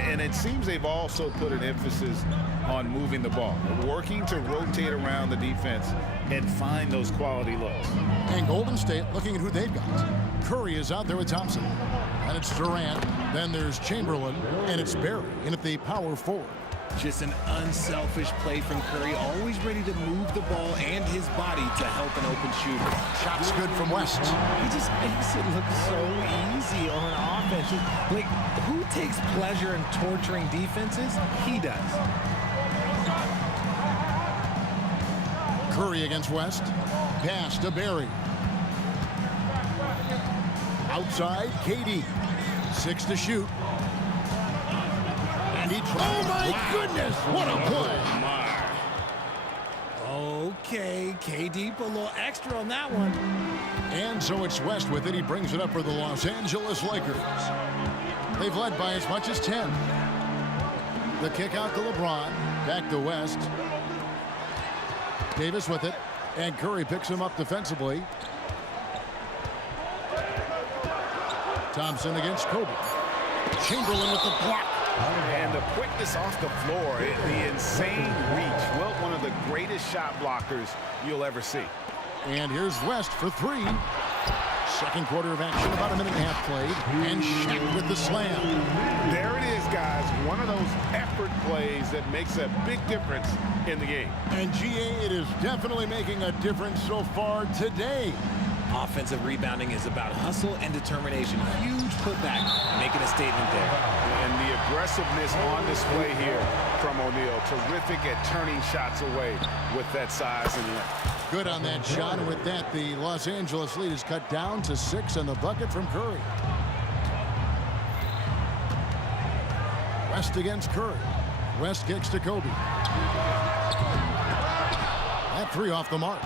And it seems they've also put an emphasis on moving the ball, working to rotate around the defense and find those quality looks. And Golden State looking at who they've got. Curry is out there with Thompson. And it's Durant. Then there's Chamberlain. And it's Barry in at the power forward. Just an unselfish play from Curry, always ready to move the ball and his body to help an open shooter. Shots good from West. He just makes it look so easy on offense. Like, who takes pleasure in torturing defenses? He does. Curry against West. Pass to Barry. Outside, KD. 6 to shoot. Oh my goodness, what a play. Okay, KD put a little extra on that one. And so it's West with it. He brings it up for the Los Angeles Lakers. They've led by as much as 10. The kick out to LeBron. Back to West. Davis with it. And Curry picks him up defensively. Thompson against Kobe. Chamberlain with the block. And the quickness off the floor, the insane reach. Well, one of the greatest shot blockers you'll ever see. And here's West for three. Second quarter of action, about a minute and a half played. And Shaq with the slam. There it is, guys. One of those effort plays that makes a big difference in the game. And GA, it is definitely making a difference so far today. Offensive rebounding is about hustle and determination. Huge putback, making a statement there. And the aggressiveness on display here from O'Neal. Terrific at turning shots away with that size and length. Good on that shot, and with that, the Los Angeles lead is cut down to 6 and the bucket from Curry. West against Curry. West kicks to Kobe. That three off the mark.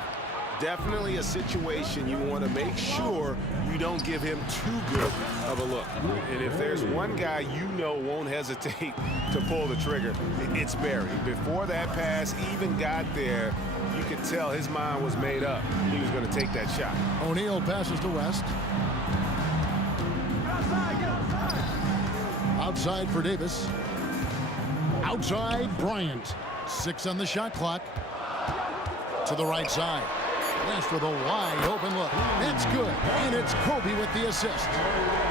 Definitely a situation you want to make sure you don't give him too good of a look. And if there's one guy you know won't hesitate to pull the trigger, it's Barry. Before that pass even got there, you could tell his mind was made up. He was going to take that shot. O'Neal passes to West. Outside for Davis. Outside, Bryant. 6 on the shot clock. To the right side. West with a wide open look. That's good. And it's Kobe with the assist.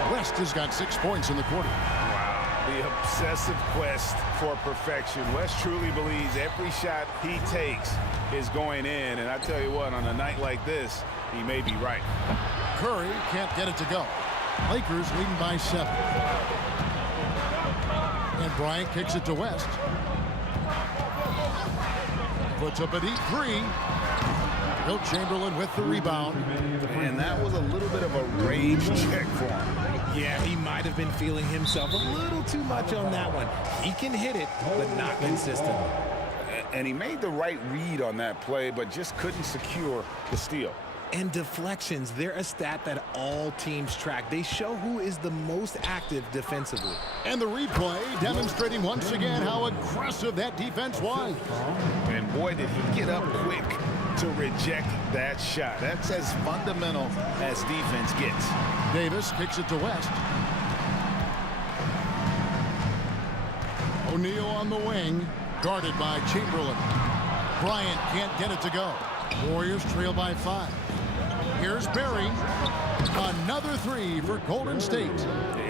West has got 6 points in the quarter. Wow. The obsessive quest for perfection. West truly believes every shot he takes is going in. And I tell you what, on a night like this, he may be right. Curry can't get it to go. Lakers leading by 7. And Bryant kicks it to West. Puts up a deep three. Wilt Chamberlain with the rebound. And that was a little bit of a rage check for him. Yeah, he might have been feeling himself a little too much on that one. He can hit it, but not consistently. And he made the right read on that play, but just couldn't secure the steal. And deflections, they're a stat that all teams track. They show who is the most active defensively. And the replay demonstrating once again how aggressive that defense was. And boy, did he get up quick to reject that shot. That's as fundamental as defense gets. Davis kicks it to West. O'Neal on the wing, guarded by Chamberlain. Bryant can't get it to go. Warriors trail by 5. Here's Barry. Another 3 for Golden State.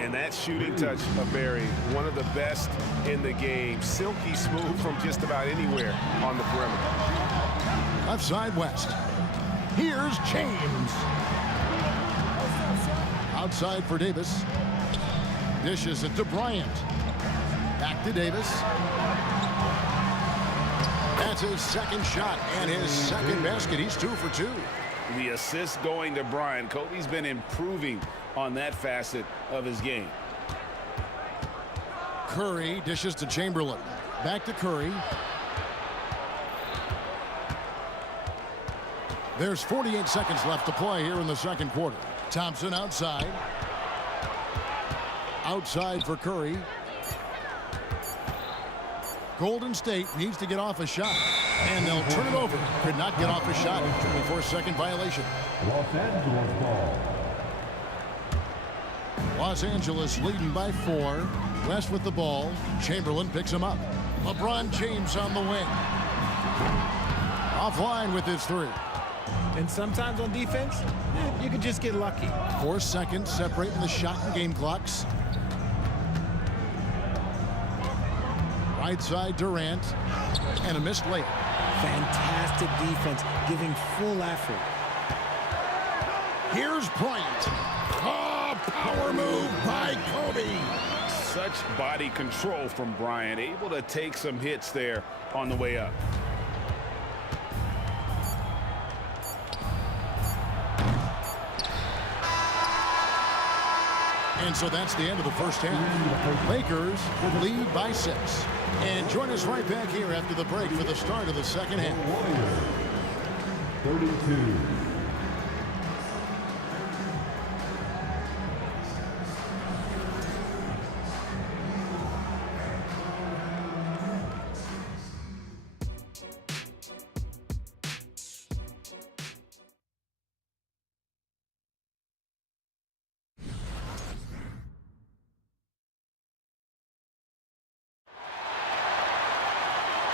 And that shooting touch of Barry, one of the best in the game. Silky smooth from just about anywhere on the perimeter. Left side West. Here's James. Outside for Davis. Dishes it to Bryant. Back to Davis. That's his second shot and his second basket. He's 2 for 2. The assist going to Bryant. Kobe's been improving on that facet of his game. Curry dishes to Chamberlain. Back to Curry. There's 48 seconds left to play here in the second quarter. Thompson outside. Outside for Curry. Golden State needs to get off a shot, and they'll turn it over. Could not get off a shot. 24-second violation. Los Angeles ball. Los Angeles leading by 4. West with the ball. Chamberlain picks him up. LeBron James on the wing. Offline with his 3. And sometimes on defense, you can just get lucky. 4 seconds separating the shot and game clocks. Right side Durant, and a missed layup. Fantastic defense, giving full effort. Here's Bryant. Oh, power move by Kobe. Such body control from Bryant, able to take some hits there on the way up. And so that's the end of the first half. Lakers lead by 6. And join us right back here after the break for the start of the second half. 32.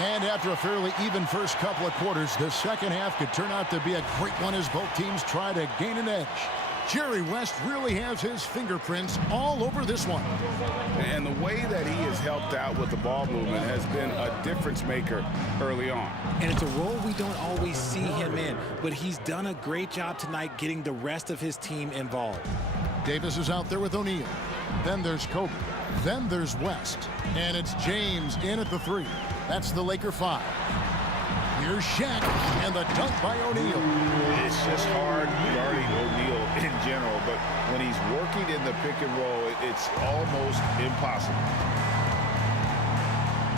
And after a fairly even first couple of quarters, the second half could turn out to be a great one as both teams try to gain an edge. Jerry West really has his fingerprints all over this one. And the way that he has helped out with the ball movement has been a difference maker early on. And it's a role we don't always see him in, but he's done a great job tonight getting the rest of his team involved. Davis is out there with O'Neal. Then there's Kobe. Then there's West. And it's James in at the 3. That's the Laker 5. Here's Shaq and the dunk by O'Neal. It's just hard guarding O'Neal in general, but when he's working in the pick and roll, it's almost impossible.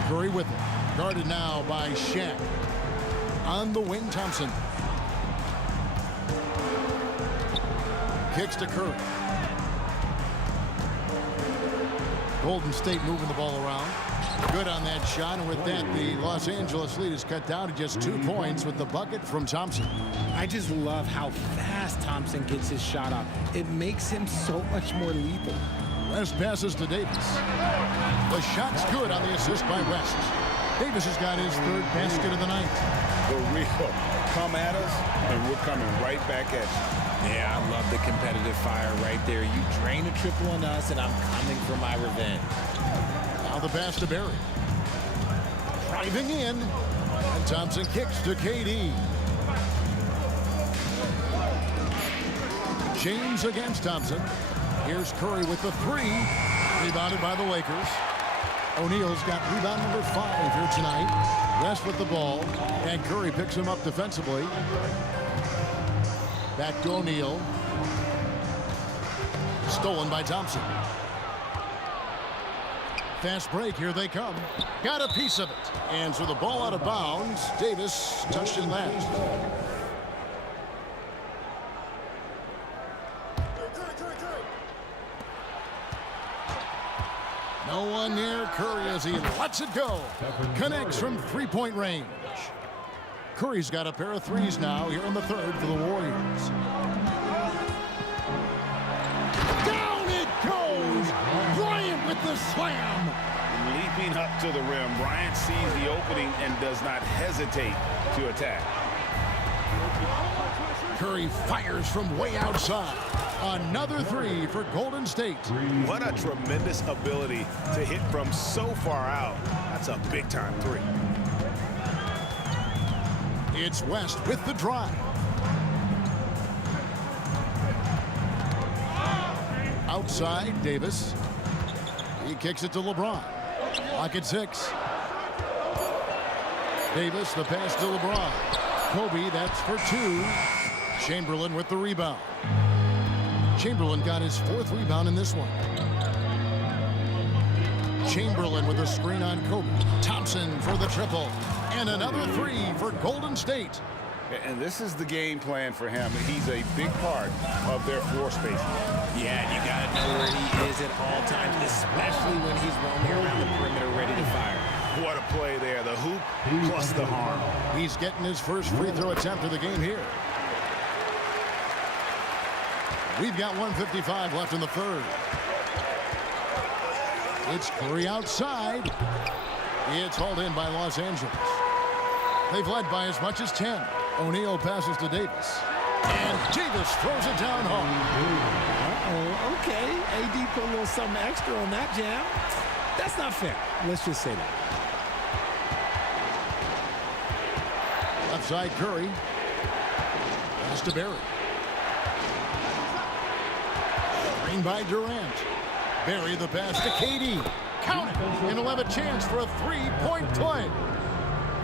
Curry with it. Guarded now by Shaq. On the wing, Thompson. Kicks to Curry. Golden State moving the ball around. Good on that shot, and with that, the Los Angeles lead is cut down to just 2 points with the bucket from Thompson. I just love how fast Thompson gets his shot off. It makes him so much more lethal. West passes to Davis. The shot's good on the assist by West. Davis has got his 3rd basket of the night. The real come at us, and we're coming right back at you. Yeah, I love the competitive fire right there. You drain a triple on us, and I'm coming for my revenge. Now the pass to Barry. Driving in. And Thompson kicks to KD. James against Thompson. Here's Curry with the 3. Rebounded by the Lakers. O'Neal's got rebound number 5 here tonight. West with the ball. And Curry picks him up defensively. Back to O'Neal. Stolen by Thompson. Fast break, here they come. Got a piece of it. And so the ball out of bounds. Davis touched it last. No one near Curry as he lets it go. Connects from three-point range. Curry's got a pair of threes now here in the third for the Warriors. Down it goes! Bryant with the slam! Leaping up to the rim, Bryant sees the opening and does not hesitate to attack. Curry fires from way outside. Another three for Golden State. What a tremendous ability to hit from so far out. That's a big-time three. It's West with the drive. Outside, Davis. He kicks it to LeBron. Lock at 6. Davis, the pass to LeBron. Kobe, that's for 2. Chamberlain with the rebound. Chamberlain got his 4th rebound in this one. Chamberlain with a screen on Kobe. Thompson for the triple. And another 3 for Golden State. And this is the game plan for him. He's a big part of their floor spacing. Yeah, and you got to know where he is at all times, especially when he's roaming around the perimeter ready to fire. What a play there. The hoop plus the harm. He's getting his first free throw attempt of the game here. We've got 1:55 left in the third. It's Curry outside. It's hauled in by Los Angeles. They've led by as much as 10. O'Neal passes to Davis. And Davis throws it down hard. Uh-oh, okay. AD put a little something extra on that jam. That's not fair. Let's just say that. Left side, Curry. Pass to Barry. Screen by Durant. Barry the pass to KD. Count it. And he'll have a chance for a three-point play.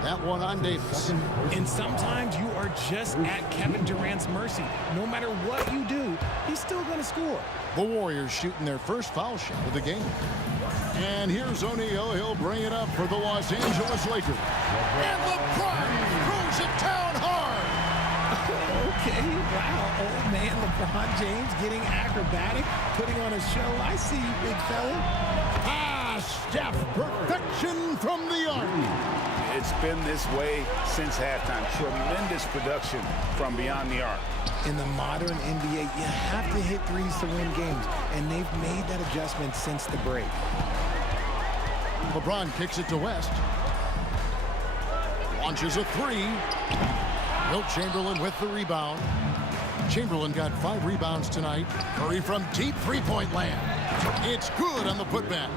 That one on Davis. And sometimes you are just at Kevin Durant's mercy. No matter what you do, he's still going to score. The Warriors shooting their first foul shot of the game. And here's O'Neal. He'll bring it up for the Los Angeles Lakers. And LeBron throws it down hard. Okay, wow. Old man LeBron James getting acrobatic, putting on a show. I see you, big fella. Steph, perfection from the arc. It's been this way since halftime. Tremendous production from beyond the arc. In the modern NBA, you have to hit threes to win games, and they've made that adjustment since the break. LeBron kicks it to West. Launches a 3. Wilt Chamberlain with the rebound. Chamberlain got 5 rebounds tonight. Curry from deep three-point land. It's good on the putback.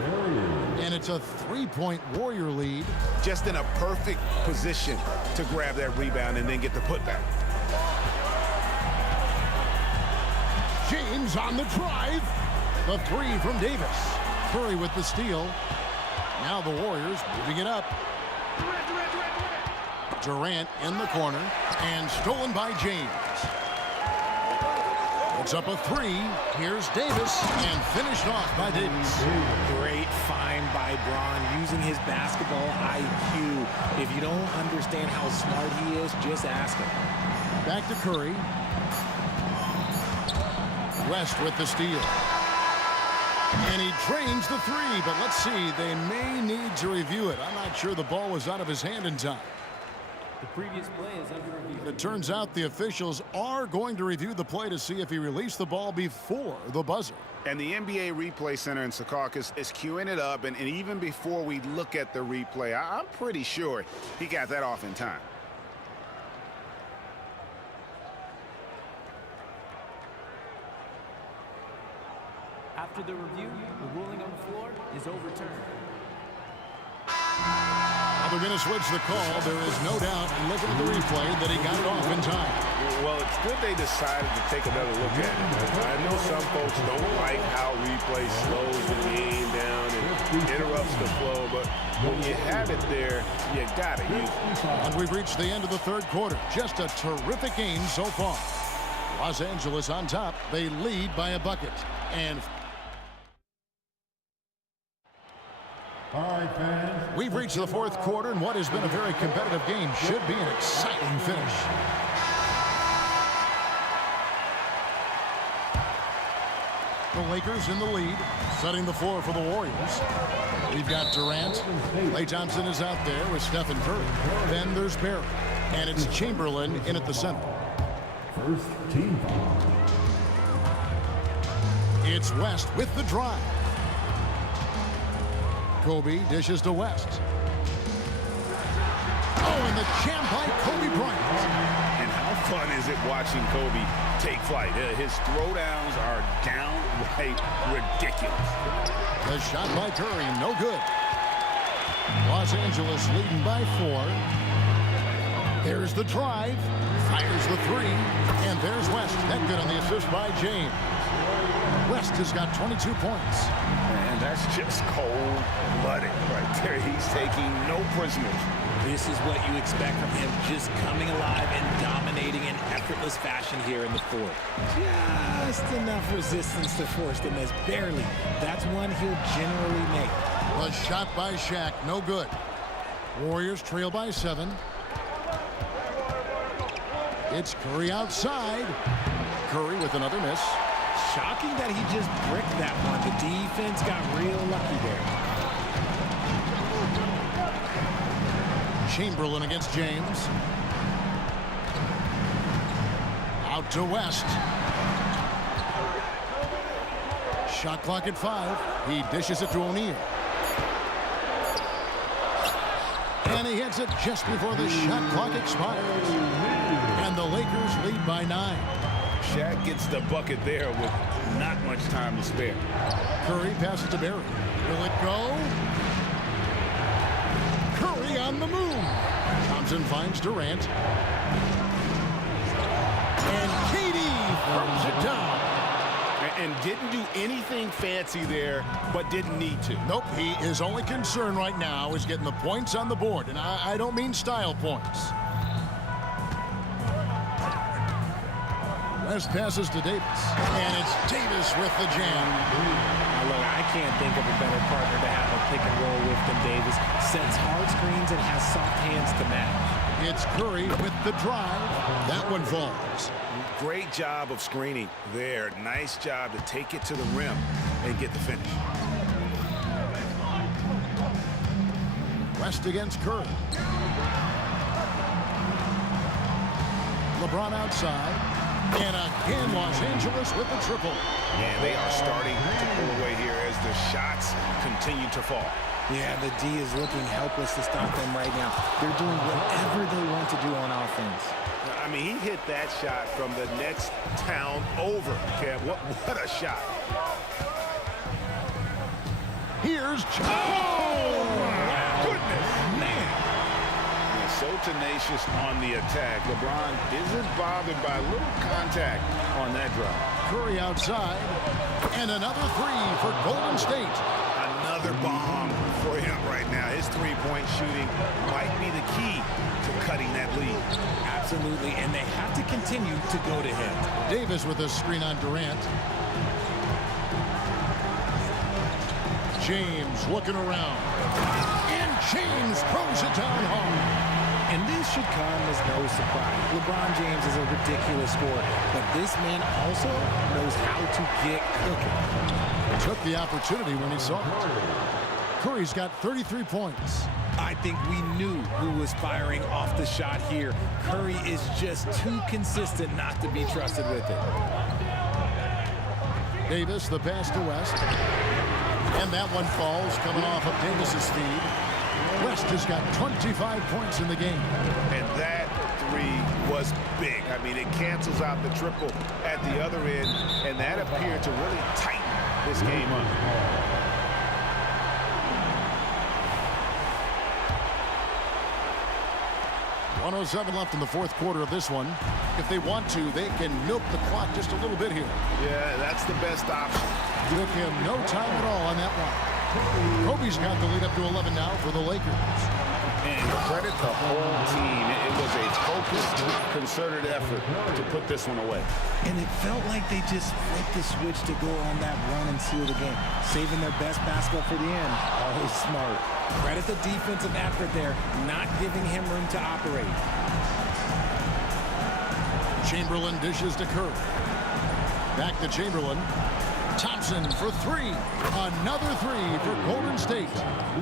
And it's a 3-point Warrior lead. Just in a perfect position to grab that rebound and then get the putback. James on the drive. The 3 from Davis. Curry with the steal. Now the Warriors moving it up. Durant in the corner and stolen by James. It's up a 3. Here's Davis and finished off by Davis. Great find by Bron using his basketball IQ. If you don't understand how smart he is, just ask him. Back to Curry. West with the steal. And he drains the 3, but let's see. They may need to review it. I'm not sure the ball was out of his hand in time. The previous play is under review. It turns out the officials are going to review the play to see if he released the ball before the buzzer. And the NBA Replay Center in Secaucus is queuing it up, and even before we look at the replay, I'm pretty sure he got that off in time. After the review, the ruling on the floor is overturned. They're going to switch the call. There is no doubt, looking at the replay, that he got it off in time. Well, it's good they decided to take another look at it. I know some folks don't like how replay slows the game down and interrupts the flow, but when you have it there, you got to use it. And we've reached the end of the third quarter. Just a terrific game so far. Los Angeles on top. They lead by a bucket. And All right, fans. we've reached the fourth quarter, and what has been a very competitive game should be an exciting finish. The Lakers in the lead, setting the floor for the Warriors. We've got Durant. Klay Thompson is out there with Stephen Curry. Then there's Barry. And it's Chamberlain in at the center. First team foul. It's West with the drive. Kobe dishes to West. Oh, and the jam by Kobe Bryant. And how fun is it watching Kobe take flight? His throwdowns are downright ridiculous. The shot by Curry, no good. Los Angeles leading by 4. There's the drive. Fires the 3. And there's West. That good on the assist by James. West has got 22 points. And that's just cold-blooded right there. He's taking no prisoners. This is what you expect from him, just coming alive and dominating in effortless fashion here in the fourth. Just enough resistance to force the miss, barely. That's one he'll generally make. The shot by Shaq, no good. Warriors trail by 7. It's Curry outside. Curry with another miss. Shocking that he just bricked that one. The defense got real lucky there. Chamberlain against James. Out to West. Shot clock at 5. He dishes it to O'Neal. And he hits it just before the shot clock expires. And the Lakers lead by 9. Shaq gets the bucket there with not much time to spare. Curry passes to Barry. Will it go? Curry on the move. Thompson finds Durant. And KD throws it down. And didn't do anything fancy there, but didn't need to. Nope, his only concern right now is getting the points on the board. And I don't mean style points. West passes to Davis. And it's Davis with the jam. Look, I can't think of a better partner to have a pick and roll with than Davis. Sets hard screens and has soft hands to match. It's Curry with the drive. That one falls. Great job of screening there. Nice job to take it to the rim and get the finish. West against Curry. LeBron outside. And again, Los Angeles with the triple. And they are starting to pull away here as the shots continue to fall. Yeah, the D is looking helpless to stop them right now. They're doing whatever they want to do on offense. I mean, he hit that shot from the next town over, Kev. What a shot. Here's Oh, my goodness. Man. He's so tenacious on the attack. LeBron isn't bothered by little contact on that drive. Curry outside. And another 3 for Golden State. Another bomb for him right now. His three-point shooting might be the key to cutting that lead. Absolutely, and they have to continue to go to him. Davis with a screen on Durant. James looking around. And James throws it down hard. And this should come as no surprise. LeBron James is a ridiculous scorer, but this man also knows how to get cooking. Took the opportunity when he saw it. Curry's got 33 points. I think we knew who was firing off the shot here. Curry is just too consistent not to be trusted with it. Davis, the pass to West. And that one falls coming off of Davis's feed. West has got 25 points in the game. And that 3 was big. I mean, it cancels out the triple at the other end, and that appeared to really tighten this game up. .107 left in the fourth quarter of this one. If they want to, they can milk the clock just a little bit here. Yeah, that's the best option. Took him no time at all on that one. Kobe's got the lead up to 11 now for the Lakers. And credit the whole team. It was a focused, concerted effort to put this one away. And it felt like they just flipped the switch to go on that run and seal the game. Saving their best basketball for the end. Always smart. Credit the defensive effort there, not giving him room to operate. Chamberlain dishes to Kerr. Back to Chamberlain. Thompson for three. Another three for Golden State.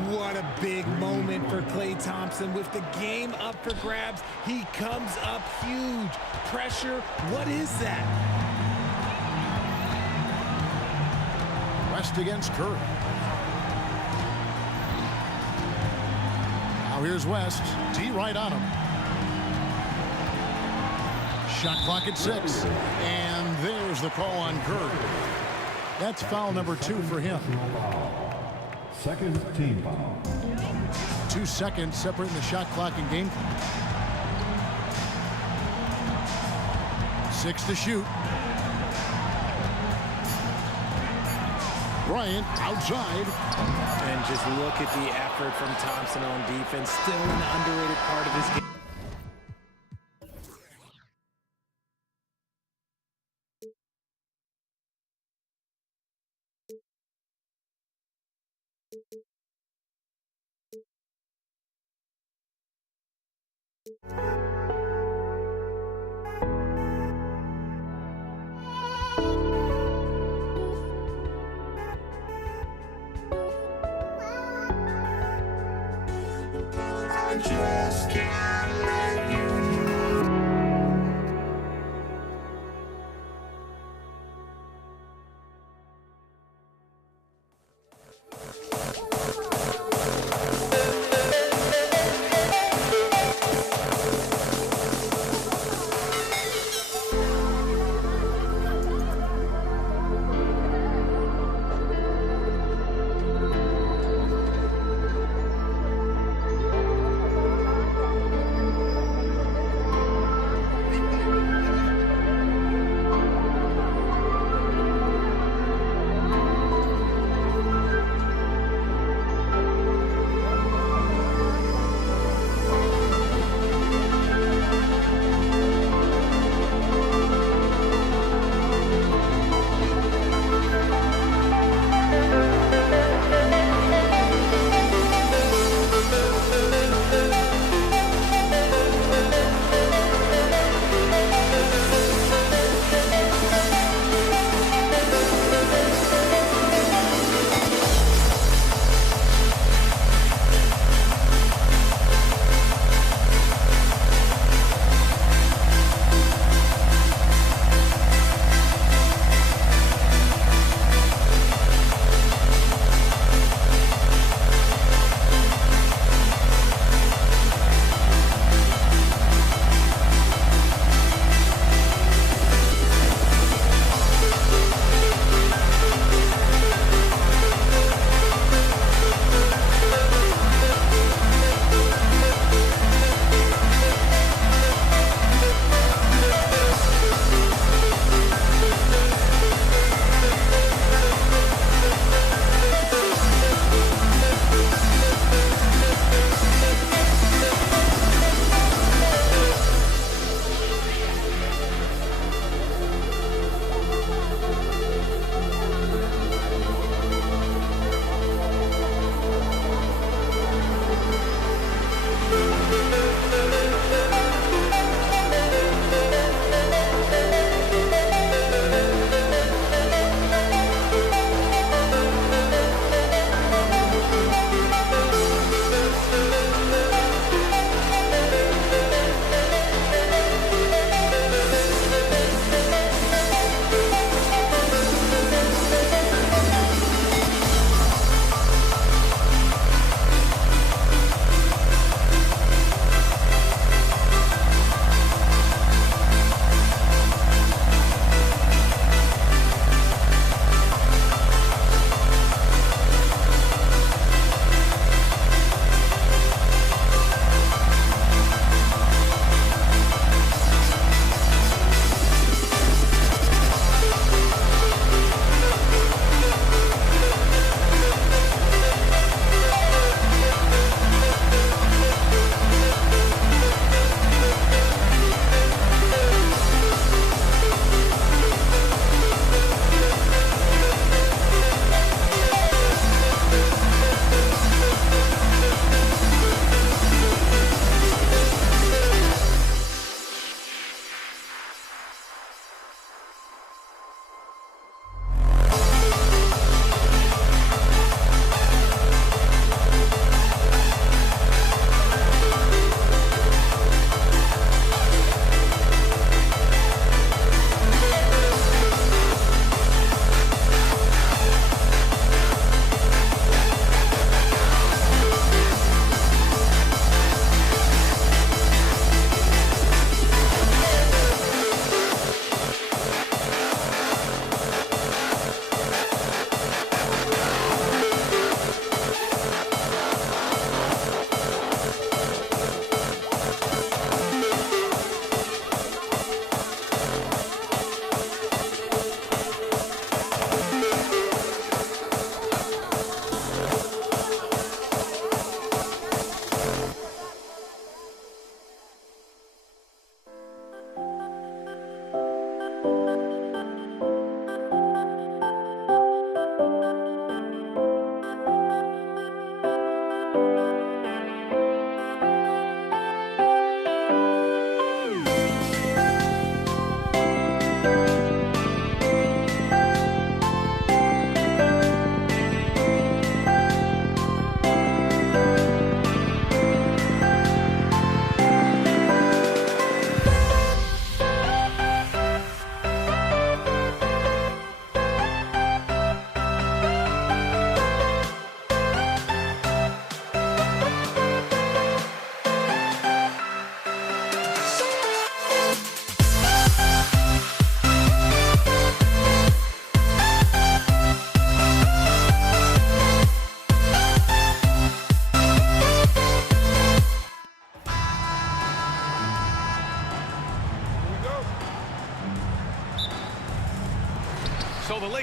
What a big moment for Klay Thompson. With the game up for grabs, he comes up huge. Pressure, what is that? West against Kerr. Now here's West. T right on him. Shot clock at 6. And there's the call on Kerr. That's foul number 2 for him. Second team foul. 2 seconds separating the shot clock and game clock. 6 to shoot. Bryant outside. And just look at the effort from Thompson on defense. Still an underrated part of his game. I just can't let you.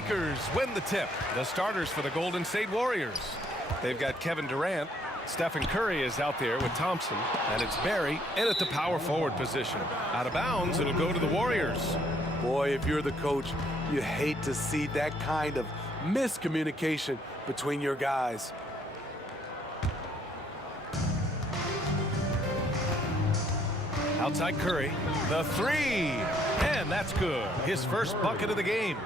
Lakers win the tip. The starters for the Golden State Warriors. They've got Kevin Durant. Stephen Curry is out there with Thompson. And it's Barry in at the power forward position. Out of bounds, it'll go to the Warriors. Boy, if you're the coach, you hate to see that kind of miscommunication between your guys. Outside Curry, the three, and that's good. His first bucket of the game.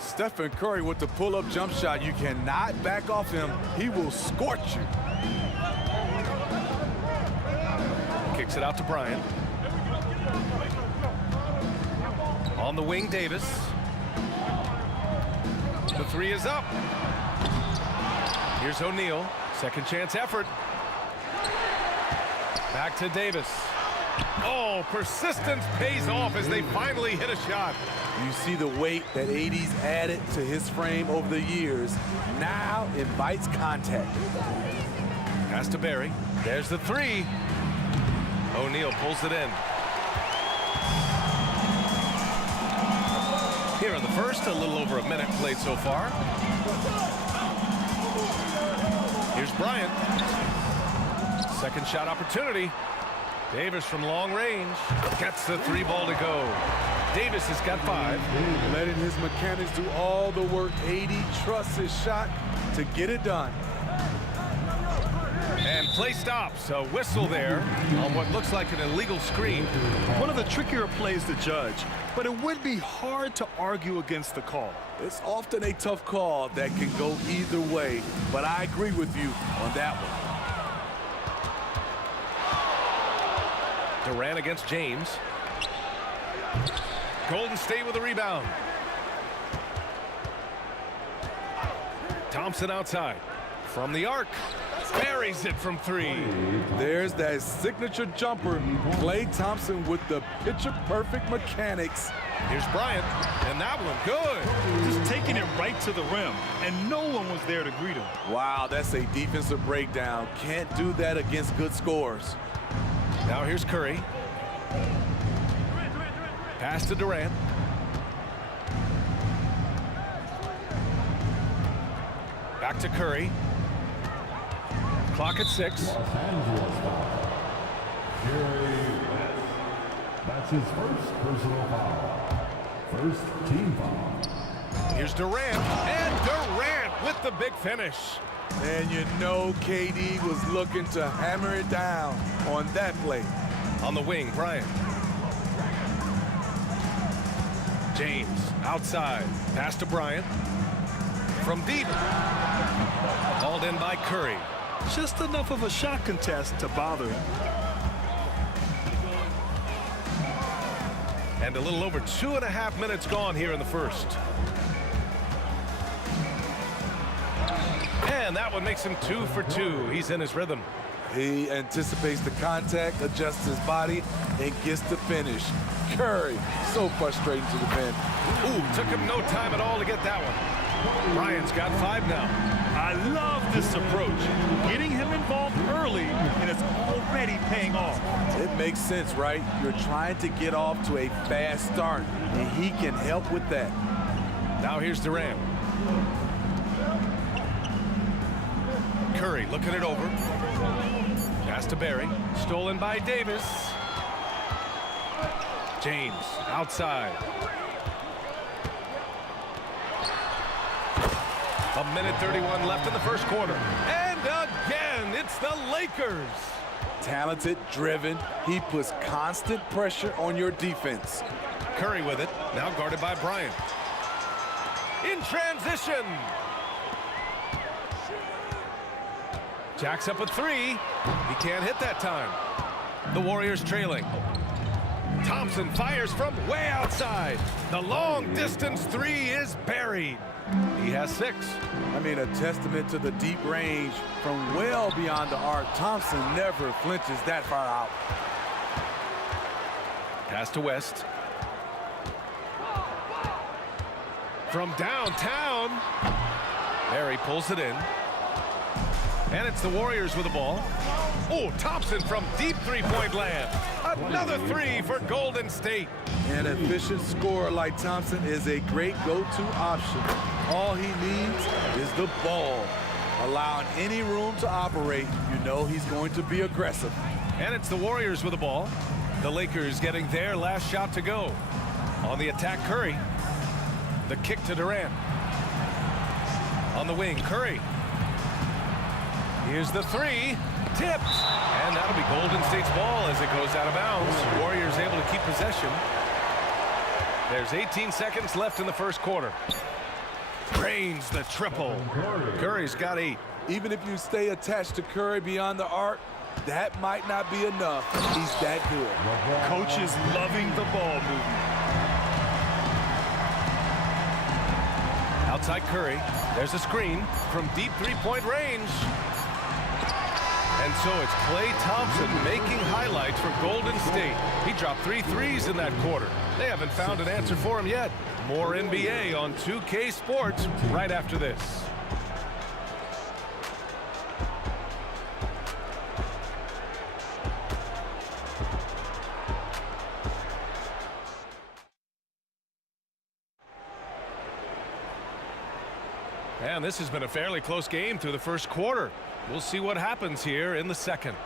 Stephen Curry with the pull-up jump shot. You cannot back off him. He will scorch you. Kicks it out to Bryant. On the wing, Davis. The three is up. Here's O'Neal. Second chance effort. Back to Davis. Oh, persistence pays off as they finally hit a shot. You see the weight that AD's added to his frame over the years. Now invites contact. Pass to Barry. There's the three. O'Neal pulls it in. Here in the first, a little over a minute played so far. Here's Bryant. Second shot opportunity. Davis from long range gets the three ball to go. Davis has got 5. Letting his mechanics do all the work. AD trusts his shot to get it done. And play stops. A whistle there on what looks like an illegal screen. One of the trickier plays to judge, but it would be hard to argue against the call. It's often a tough call that can go either way, but I agree with you on that one. Durant against James. Golden State with a rebound. Thompson outside. From the arc. Buries it from 3. There's that signature jumper. Klay Thompson with the picture-perfect mechanics. Here's Bryant, and that one good. Just taking it right to the rim, and no one was there to greet him. Wow, that's a defensive breakdown. Can't do that against good scores. Now here's Curry. Pass to Durant. Back to Curry. Clock at 6. That's his first personal foul. First team foul. Here's Durant, and Durant with the big finish. And you know KD was looking to hammer it down on that play. On the wing, Bryant. James outside. Pass to Bryant. From deep. Hauled in by Curry. Just enough of a shot contest to bother him. And a little over 2.5 minutes gone here in the first. And that one makes him 2 for 2. He's in his rhythm. He anticipates the contact, adjusts his body, and gets the finish. Curry, so frustrating to defend. Ooh, took him no time at all to get that one. Bryant's got 5 now. I love this approach. Getting him involved early, and it's already paying off. It makes sense, right? You're trying to get off to a fast start, and he can help with that. Now here's Durant. Curry looking it over. Pass to Barry. Stolen by Davis. James outside. 1:31 left in the first quarter. And again, it's the Lakers. Talented, driven. He puts constant pressure on your defense. Curry with it. Now guarded by Bryant. In transition. Jacks up a 3. He can't hit that time. The Warriors trailing. Thompson fires from way outside. The long distance 3 is buried. He has 6. I mean, a testament to the deep range from well beyond the arc. Thompson never flinches that far out. Pass to West. From downtown. Barry pulls it in. And it's the Warriors with the ball. Oh, Thompson from deep three-point land. Another 3 for Golden State. An efficient scorer like Thompson is a great go-to option. All he needs is the ball. Allowing any room to operate, you know he's going to be aggressive. And it's the Warriors with the ball. The Lakers getting their last shot to go. On the attack, Curry. The kick to Durant. On the wing, Curry. Here's the three. Tipped. And that'll be Golden State's ball as it goes out of bounds. Warriors able to keep possession. There's 18 seconds left in the first quarter. Drains the triple. Curry's got 8. Even if you stay attached to Curry beyond the arc, that might not be enough. He's that good. Coach is loving the ball movement. Outside Curry. There's a screen from deep three-point range. And so it's Klay Thompson making highlights for Golden State. He dropped 3 threes in that quarter. They haven't found an answer for him yet. More NBA on 2K Sports right after this. And this has been a fairly close game through the first quarter. We'll see what happens here in the second.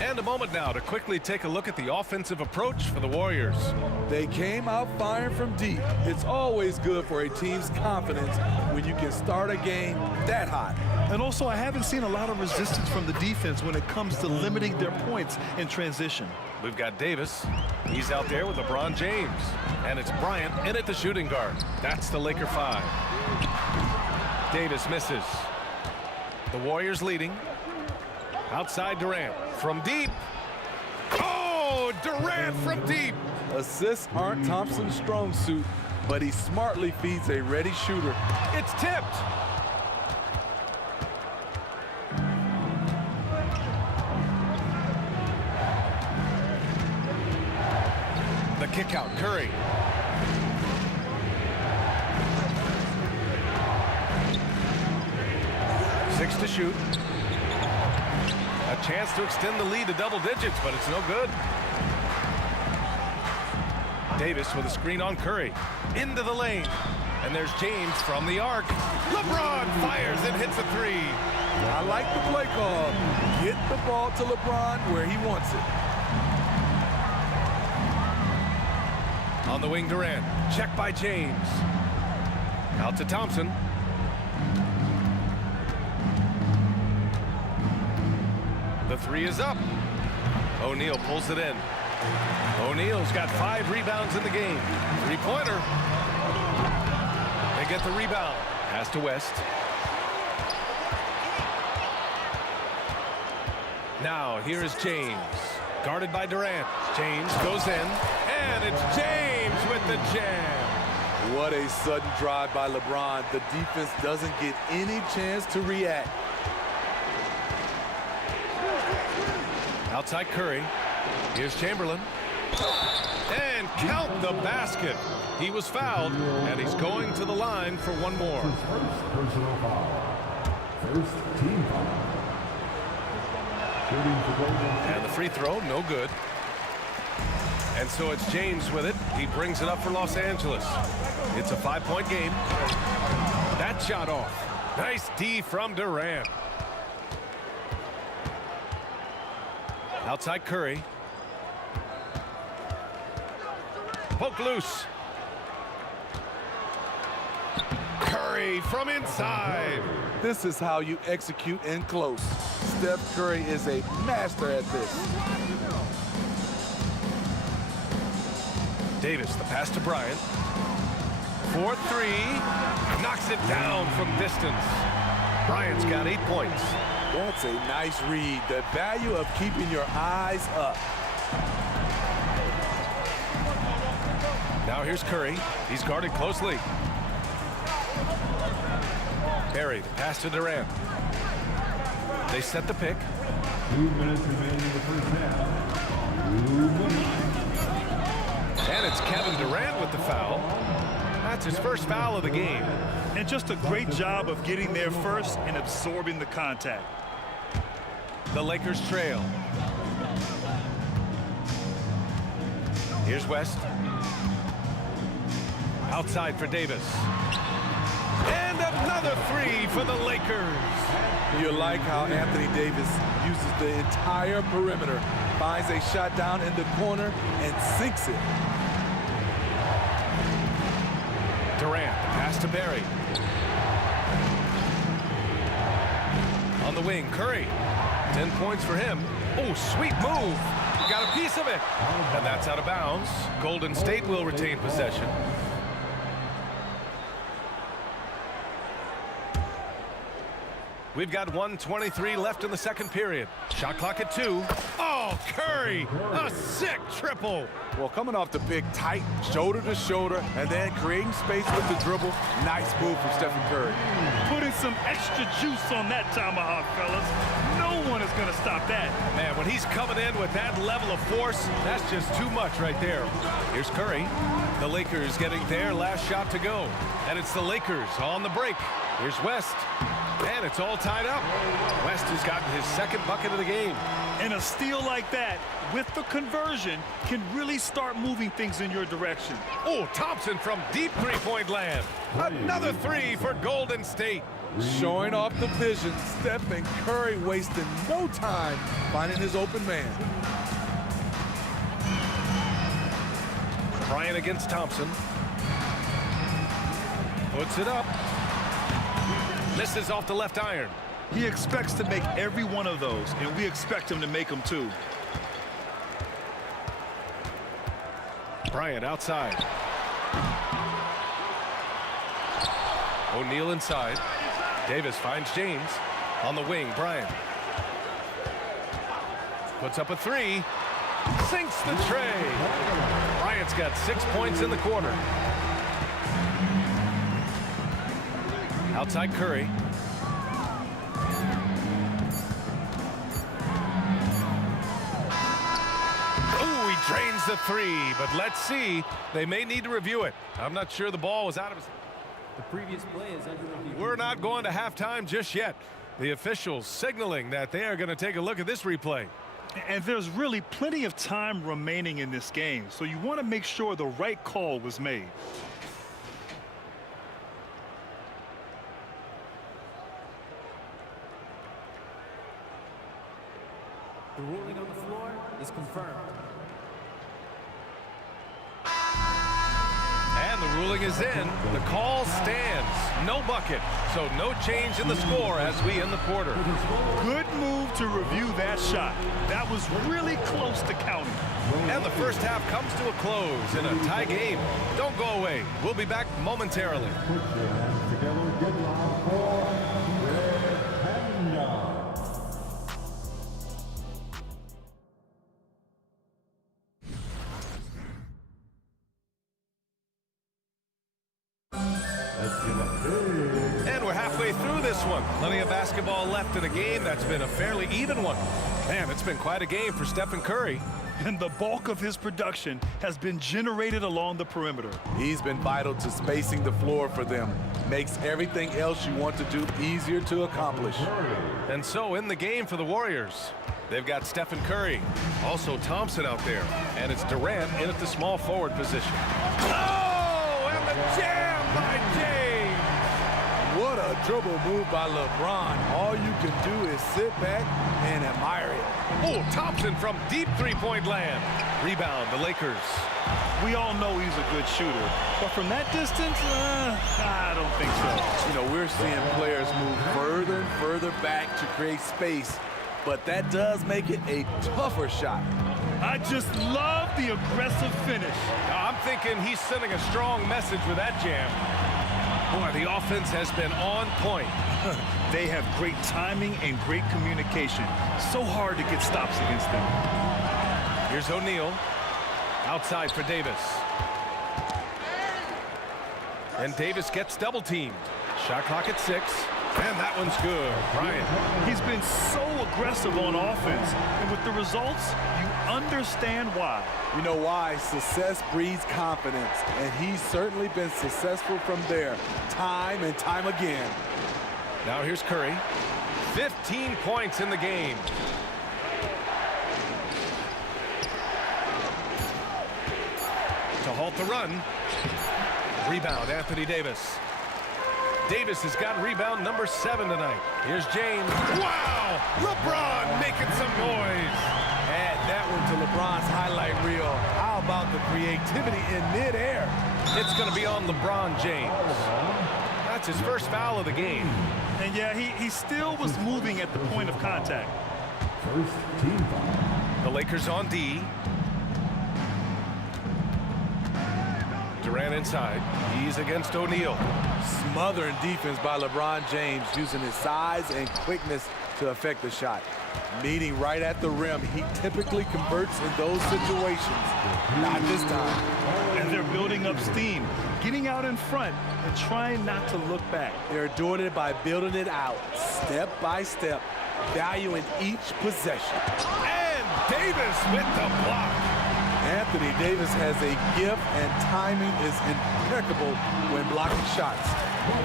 And a moment now to quickly take a look at the offensive approach for the Warriors. They came out firing from deep. It's always good for a team's confidence when you can start a game that hot. And also, I haven't seen a lot of resistance from the defense when it comes to limiting their points in transition. We've got Davis. He's out there with LeBron James. And it's Bryant in at the shooting guard. That's the Laker 5. Davis misses. The Warriors leading. Outside Durant. From deep. Oh, Durant from deep. Assists aren't Thompson's strong suit, but he smartly feeds a ready shooter. It's tipped. The kick out, Curry. Six to shoot. A chance to extend the lead to double digits, but it's no good. Davis with a screen on Curry. Into the lane. And there's James from the arc. LeBron fires and hits a three. I like the play call. Get the ball to LeBron where he wants it. On the wing, Durant. Check by James. Out to Thompson. The three is up. O'Neal pulls it in. O'Neal's got 5 rebounds in the game. Three-pointer. They get the rebound. Pass to West. Now here is James. Guarded by Durant. James goes in. And it's James with the jam. What a sudden drive by LeBron. The defense doesn't get any chance to react. Outside Curry. Here's Chamberlain. And count the basket. He was fouled, and he's going to the line for one more. First personal foul. First team foul. Shooting for Golden. And the free throw, no good. And so it's James with it. He brings it up for Los Angeles. It's a 5-point game. That shot off. Nice D from Durant. Outside Curry. Poke loose. Curry from inside. This is how you execute in close. Steph Curry is a master at this. Davis, the pass to Bryant. 4-3. Knocks it down from distance. Bryant's got 8 points. That's a nice read. The value of keeping your eyes up. Now here's Curry. He's guarded closely. Barry, the pass to Durant. They set the pick. 2 minutes remaining in the first half. 2 minutes. And it's Kevin Durant with the foul. That's his first foul of the game. And just a great job of getting there first and absorbing the contact. The Lakers trail. Here's West. Outside for Davis. Another three for the Lakers. You like how Anthony Davis uses the entire perimeter, finds a shot down in the corner, and sinks it. Durant, the pass to Barry. On the wing, Curry. 10 points for him. Oh, sweet move. Got a piece of it. And that's out of bounds. Golden State will retain possession. We've got 1:23 left in the second period. Shot clock at 2. Oh, Curry, a sick triple. Well, coming off the pick tight, shoulder to shoulder, and then creating space with the dribble. Nice move from Stephen Curry. Putting some extra juice on that tomahawk, fellas. No one is going to stop that. Man, when he's coming in with that level of force, that's just too much right there. Here's Curry. The Lakers getting their last shot to go. And it's the Lakers on the break. Here's West. And it's all tied up. West has gotten his second bucket of the game. And a steal like that, with the conversion, can really start moving things in your direction. Oh, Thompson from deep three-point land. Another three for Golden State. Showing off the vision, Stephen Curry wasting no time finding his open man. Bryant against Thompson. Puts it up. Misses off the left iron. He expects to make every one of those, and we expect him to make them too. Bryant outside. O'Neal inside. Davis finds James. On the wing, Bryant. Puts up a three. Sinks the tray. Bryant's got 6 points in the quarter. Outside Curry. Ooh, he drains the three, but let's see. They may need to review it. I'm not sure the ball was out of his... The previous play is under review. We're not going to halftime just yet. The officials signaling that they are going to take a look at this replay. And there's really plenty of time remaining in this game, so you want to make sure the right call was made. The ruling on the floor is confirmed. And the ruling is in. The call stands. No bucket. So no change in the score as we end the quarter. Good move to review that shot. That was really close to counting. And the first half comes to a close in a tie game. Don't go away. We'll be back momentarily. Put your hands together. Get loud for Red Panda. And we're halfway through this one. Plenty of basketball left in a game that's been a fairly even one. Man, it's been quite a game for Stephen Curry. And the bulk of his production has been generated along the perimeter. He's been vital to spacing the floor for them. Makes everything else you want to do easier to accomplish. And so in the game for the Warriors, they've got Stephen Curry, also Thompson out there, and it's Durant in at the small forward position. Oh, and the jam by James. What a dribble move by LeBron. All you can do is sit back and admire it. Oh, Thompson from deep three-point land. Rebound, the Lakers. We all know he's a good shooter, but from that distance, I don't think so. You know, we're seeing players move further and further back to create space, but that does make it a tougher shot. I just love the aggressive finish. I'm thinking he's sending a strong message with that jam. Boy, the offense has been on point. They have great timing and great communication. So hard to get stops against them. Here's O'Neal. Outside for Davis. And Davis gets double teamed. Shot clock at 6. And that one's good. Bryant. He's been so aggressive on offense. And with the results, you understand why. You know why? Success breeds confidence. And he's certainly been successful from there, time and time again. Now here's Curry. 15 points in the game. To halt the run. Rebound, Anthony Davis. Davis has got rebound number 7 tonight. Here's James. Wow! LeBron making some noise. Add that one to LeBron's highlight reel. How about the creativity in midair? It's going to be on LeBron James. That's his first foul of the game. And yeah, he still was moving at the point of contact. First team foul. The Lakers on D. Durant inside. He's against O'Neal. Smothering defense by LeBron James, using his size and quickness to affect the shot. Meeting right at the rim, he typically converts in those situations. Not this time. And they're building up steam, getting out in front and trying not to look back. They're doing it by building it out, step by step, valuing each possession. And Davis with the block. Anthony Davis has a gift, and timing is impeccable when blocking shots.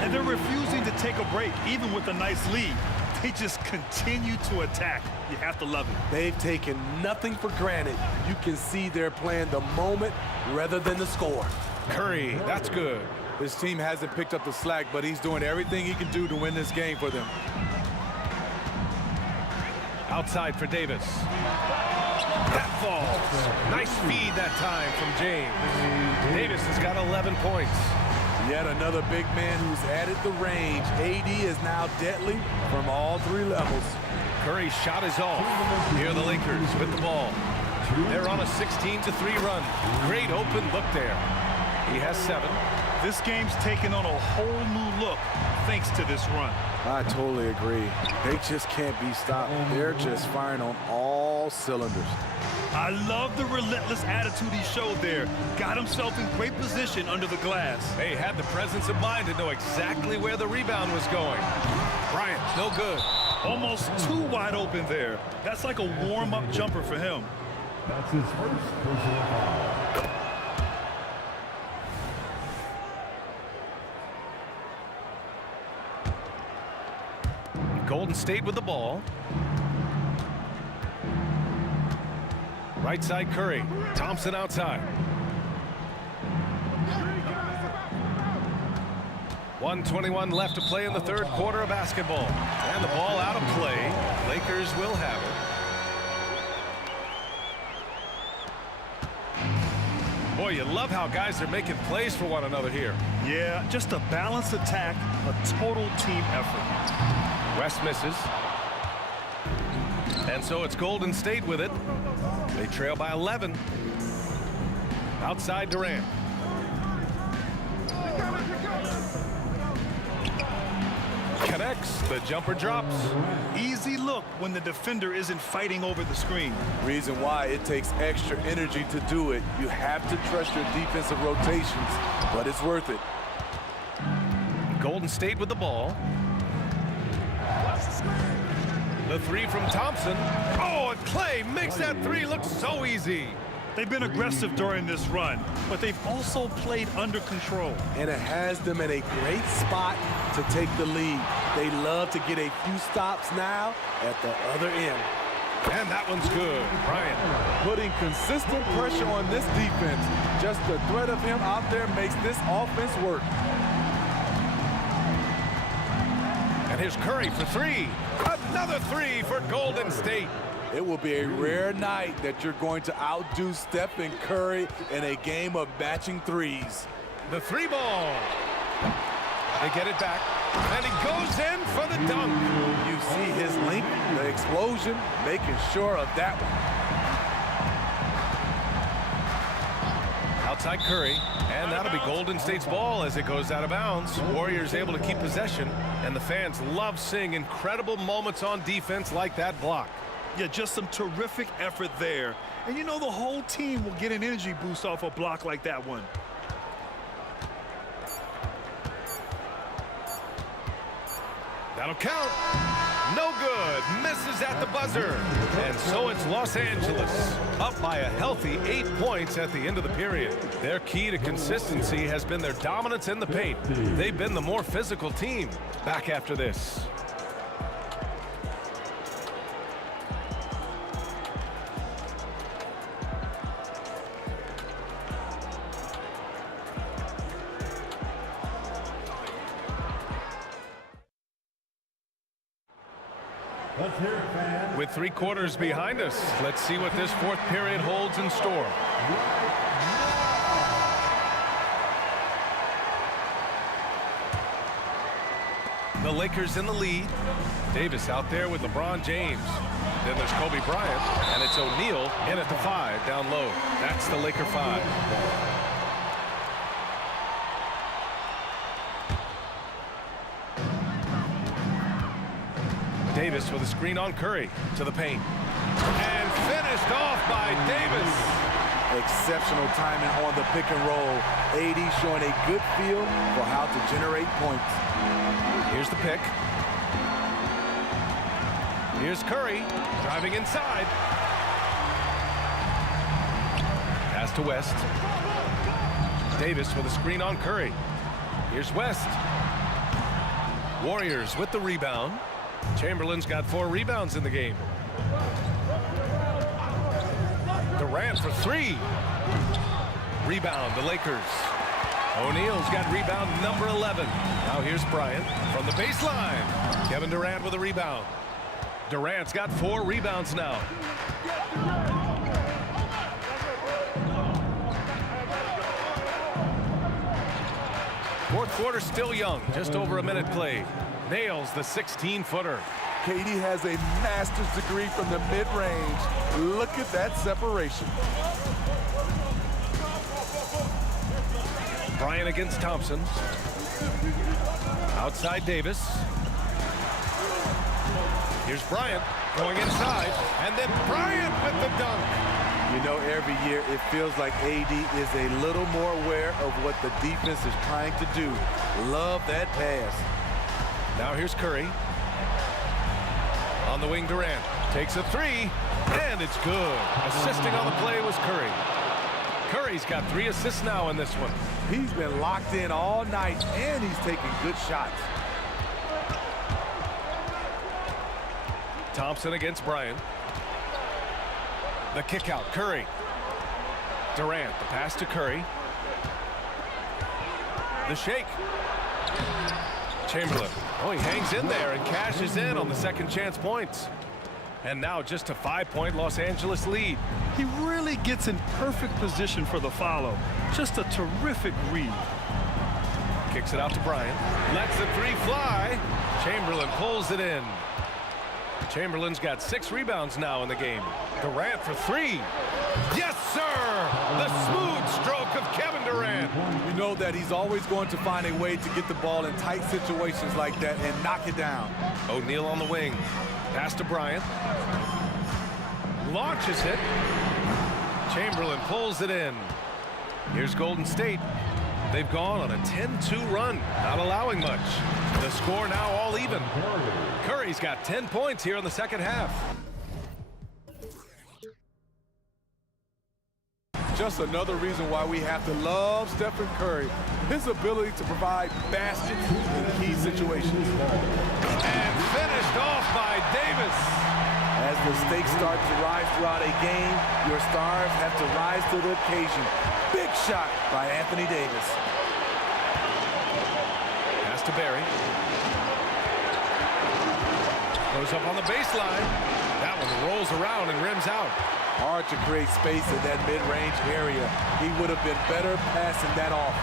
And they're refusing to take a break, even with a nice lead. They just continue to attack. You have to love it. They've taken nothing for granted. You can see they're playing the moment rather than the score. Curry, that's good. His team hasn't picked up the slack, but he's doing everything he can do to win this game for them. Outside for Davis. That falls. Nice feed that time from James. Davis has got 11 points. Yet another big man who's added the range. AD is now deadly from all 3 levels. Curry's shot is off. Here are the Lakers with the ball. They're on a 16-3 run. Great open look there. He has 7. This game's taken on a whole new look thanks to this run. I totally agree. They just can't be stopped. They're just firing on all cylinders. I love the relentless attitude he showed there. Got himself in great position under the glass. They had the presence of mind to know exactly where the rebound was going. Bryant, no good. Almost too wide open there. That's like a warm-up jumper for him. That's his first personal foul. Golden State with the ball. Right side Curry. Thompson outside. 1:21 left to play in the 3rd quarter of basketball. And the ball out of play. Lakers will have it. Boy, you love how guys are making plays for one another here. Yeah, just a balanced attack, a total team effort. West misses. And so it's Golden State with it. They trail by 11. Outside Durant. Connects. The jumper drops. Easy look when the defender isn't fighting over the screen. Reason why it takes extra energy to do it. You have to trust your defensive rotations, but it's worth it. Golden State with the ball. The 3 from Thompson. Oh, and Clay makes that 3 look so easy. They've been aggressive during this run, but they've also played under control. And it has them in a great spot to take the lead. They love to get a few stops now at the other end. And that one's good. Bryant. Putting consistent pressure on this defense. Just the threat of him out there makes this offense work. And here's Curry for 3. Another 3 for Golden State. It will be a rare night that you're going to outdo Steph and Curry in a game of matching threes. The 3 ball. They get it back. And he goes in for the dunk. You see his length, the explosion, making sure of that one. Outside Curry. And that'll be Golden State's ball as it goes out of bounds. Warriors able to keep possession. And the fans love seeing incredible moments on defense like that block. Yeah, just some terrific effort there. And you know the whole team will get an energy boost off a block like that one. That'll count. No good. Misses at the buzzer. And so it's Los Angeles up by a healthy 8 points at the end of the period. Their key to consistency has been their dominance in the paint. They've been the more physical team. Back after this. With 3 quarters behind us, let's see what this 4th period holds in store. The Lakers in the lead. Davis out there with LeBron James. Then there's Kobe Bryant, and it's O'Neal in at the 5 down low. That's the Laker 5. Davis with a screen on Curry to the paint. And finished off by Davis. Exceptional timing on the pick and roll. AD showing a good feel for how to generate points. Here's the pick. Here's Curry driving inside. Pass to West. Davis with a screen on Curry. Here's West. Warriors with the rebound. Chamberlain's got 4 rebounds in the game. Durant for 3. Rebound, the Lakers. O'Neal's got rebound number 11. Now here's Bryant from the baseline. Kevin Durant with a rebound. Durant's got 4 rebounds now. Fourth quarter still young, just over a minute played. Nails the 16-footer. KD has a master's degree from the mid-range. Look at that separation. Bryant against Thompson. Outside Davis. Here's Bryant going inside, and then Bryant with the dunk. You know, every year it feels like AD is a little more aware of what the defense is trying to do. Love that pass. Now here's Curry. On the wing, Durant takes a 3, and it's good. Assisting on the play was Curry. Curry's got 3 assists now in this one. He's been locked in all night, and he's taking good shots. Thompson against Bryant. The kick out, Curry. Durant, the pass to Curry. The shake. Chamberlain. Oh, he hangs in there and cashes in on the second chance points. And now just a 5-point Los Angeles lead. He really gets in perfect position for the follow. Just a terrific read. Kicks it out to Bryant. Lets the 3 fly. Chamberlain pulls it in. Chamberlain's got 6 rebounds now in the game. Durant for 3. Yes, sir! The smooth stroke of Kevin Durant. You know that he's always going to find a way to get the ball in tight situations like that and knock it down. O'Neal on the wing. Pass to Bryant. Launches it. Chamberlain pulls it in. Here's Golden State. They've gone on a 10-2 run, not allowing much. The score now all even. Curry's got 10 points here in the second half. Just another reason why we have to love Stephen Curry. His ability to provide baskets in key situations. And finished off by Davis. As the stakes start to rise throughout a game, your stars have to rise to the occasion. Big shot by Anthony Davis. Pass to Barry. Goes up on the baseline. That one rolls around and rims out. Hard to create space in that mid-range area. He would have been better passing that off.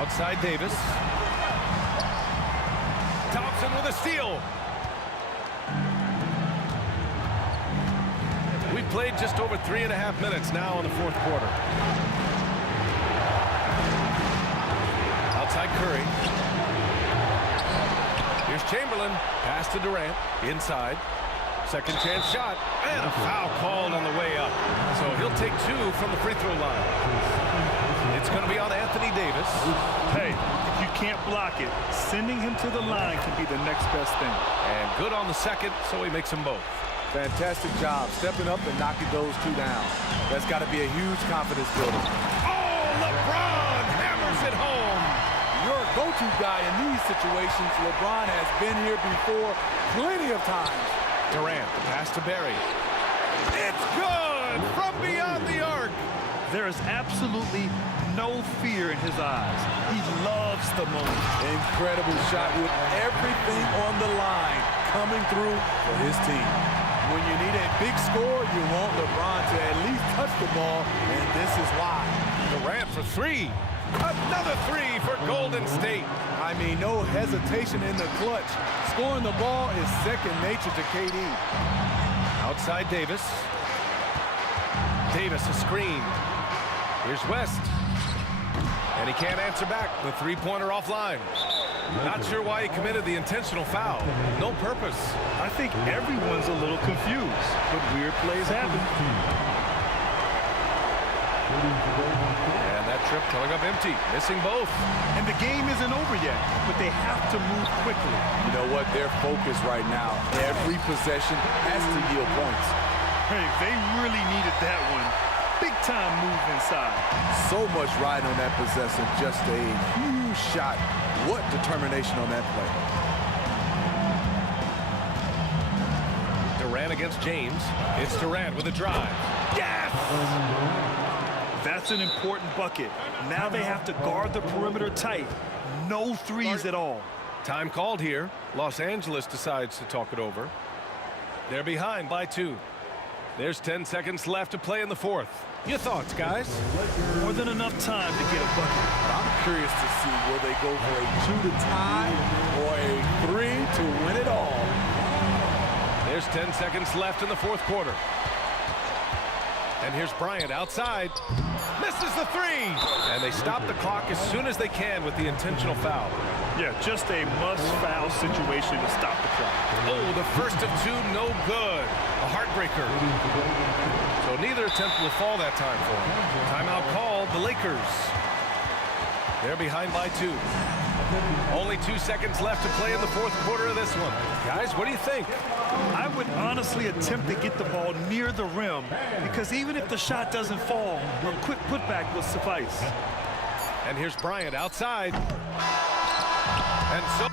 Outside Davis. Thompson with a steal. We've played just over 3.5 minutes now in the fourth quarter. Outside Curry. Here's Chamberlain. Pass to Durant. Inside. Second chance shot. And a foul called on the way up. So he'll take 2 from the free throw line. It's going to be on Anthony Davis. Hey, if you can't block it, sending him to the line can be the next best thing. And good on the second, so he makes them both. Fantastic job stepping up and knocking those 2 down. That's got to be a huge confidence builder. Oh, LeBron hammers it home. Your go-to guy in these situations, LeBron has been here before plenty of times. Durant, the pass to Barry. It's good from beyond the arc. There is absolutely no fear in his eyes. He loves the moment. Incredible shot with everything on the line coming through for his team. When you need a big score, you want LeBron to at least touch the ball, and this is why. Durant for three. Another three for Golden State. I mean, no hesitation in the clutch. Scoring the ball is second nature to KD. Outside Davis. Davis a screen. Here's West. And he can't answer back. The three-pointer offline. Not sure why he committed the intentional foul. No purpose. I think everyone's a little confused, but weird plays happen. And that trip coming up empty, missing both. And the game isn't over yet, but they have to move quickly. You know what? Their focus right now, every possession has to yield points. Hey, they really needed that one. Big time move inside. So much riding on that possession, just a huge shot. What determination on that play. Durant against James. It's Durant with a drive. Yes! That's an important bucket. Now they have to guard the perimeter tight. No threes at all. Time called here. Los Angeles decides to talk it over. They're behind by 2. There's 10 seconds left to play in the fourth. Your thoughts, guys? More than enough time to get a bucket. But I'm curious to see will they go for a 2 to tie or a 3 to win it all. There's 10 seconds left in the fourth quarter. And here's Bryant outside. Misses the 3. And they stop the clock as soon as they can with the intentional foul. Yeah, just a must-foul situation to stop the clock. Oh, the first of 2, no good. A heartbreaker. So neither attempt will fall that time for him. Timeout called, the Lakers. They're behind by 2. Only 2 seconds left to play in the fourth quarter of this one. Guys, what do you think? I would honestly attempt to get the ball near the rim because even if the shot doesn't fall, a quick putback will suffice. And here's Bryant outside. And so...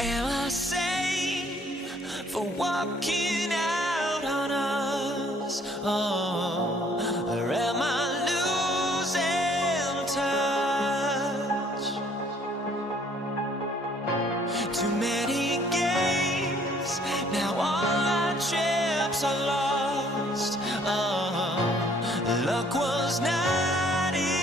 Am I safe for walking out on us? Oh, or am I losing touch? Too many games, now all our chips are lost. Oh, luck was not enough.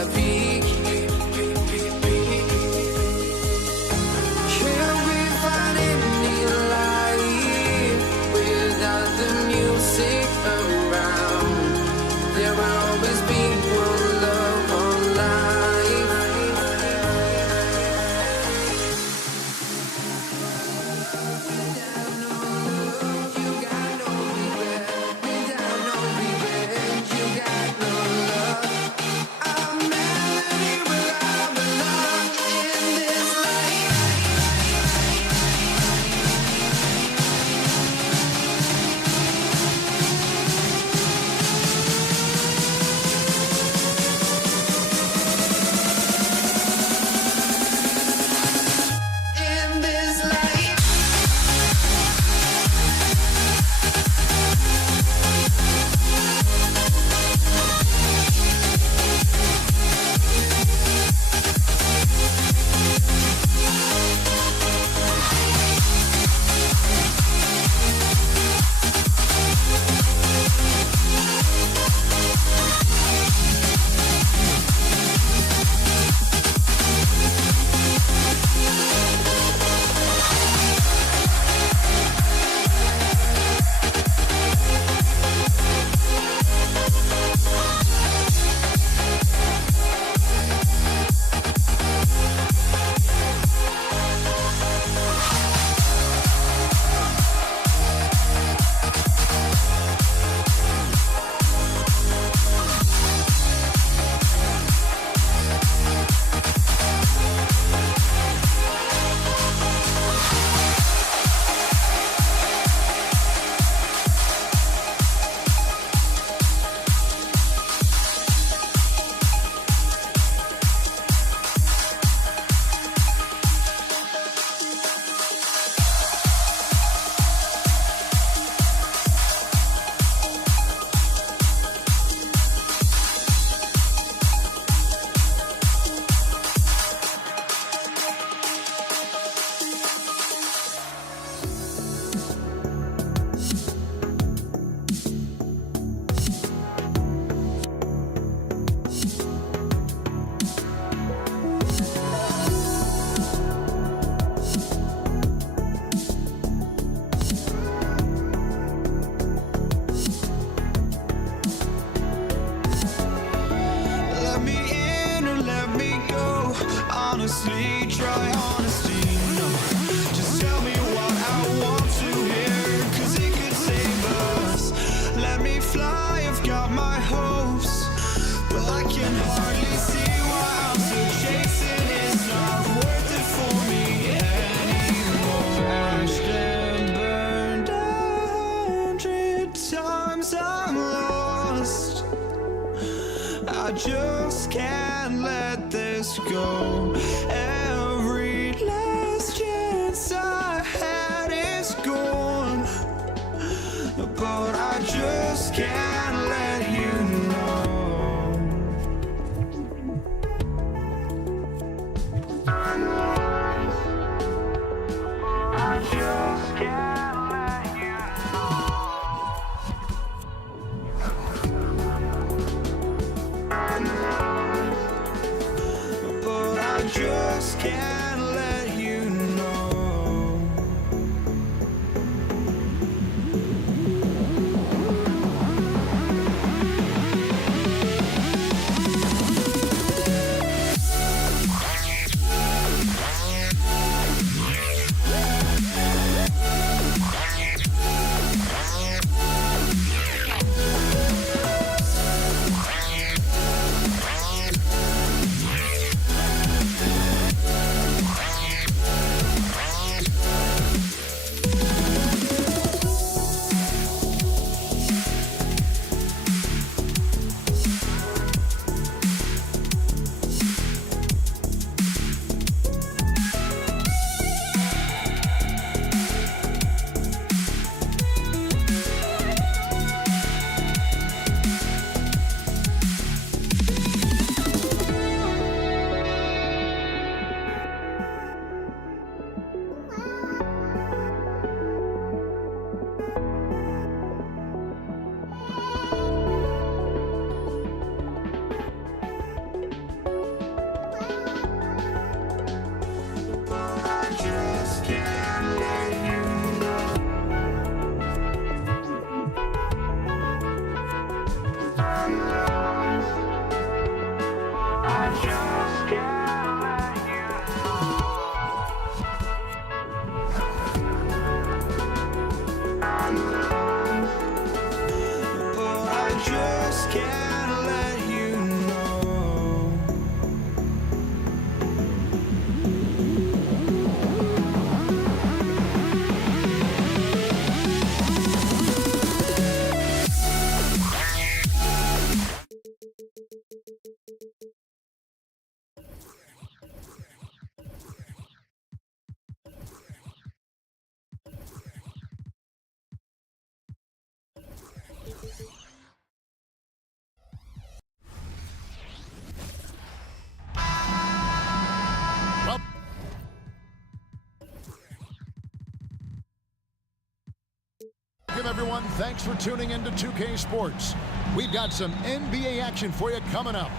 that peak. Can we find any light without the music around? There will always be one love, one life. Honestly, try honesty, no. Just tell me what I want to hear, 'cause it could save us. Let me fly, I've got my hopes, but I can hardly see why I'm still chasing. It's not worth it for me anymore. Crashed and burned 100 times, I'm lost. I just can't let this go. Every last chance I had is gone, but I just can't let you know. I just can't let you but I just can't let you know. everyone. Thanks for tuning in to 2K Sports. We've got some NBA action for you coming up.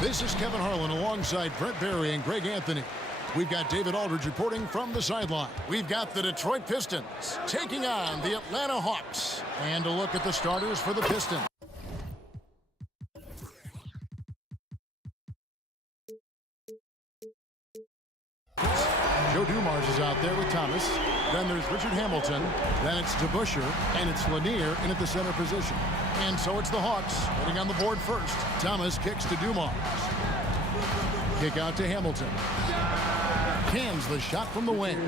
This is Kevin Harlan alongside Brent Barry and Greg Anthony. We've got David Aldridge reporting from the sideline. We've got the Detroit Pistons taking on the Atlanta Hawks. And a look at the starters for the Pistons. Joe Dumars is out there with Thomas. Then there's Richard Hamilton. Then it's DeBusschere. And it's Lanier in at the center position. And so it's the Hawks getting on the board first. Thomas kicks to Dumars. Kick out to Hamilton. Cans the shot from the wing.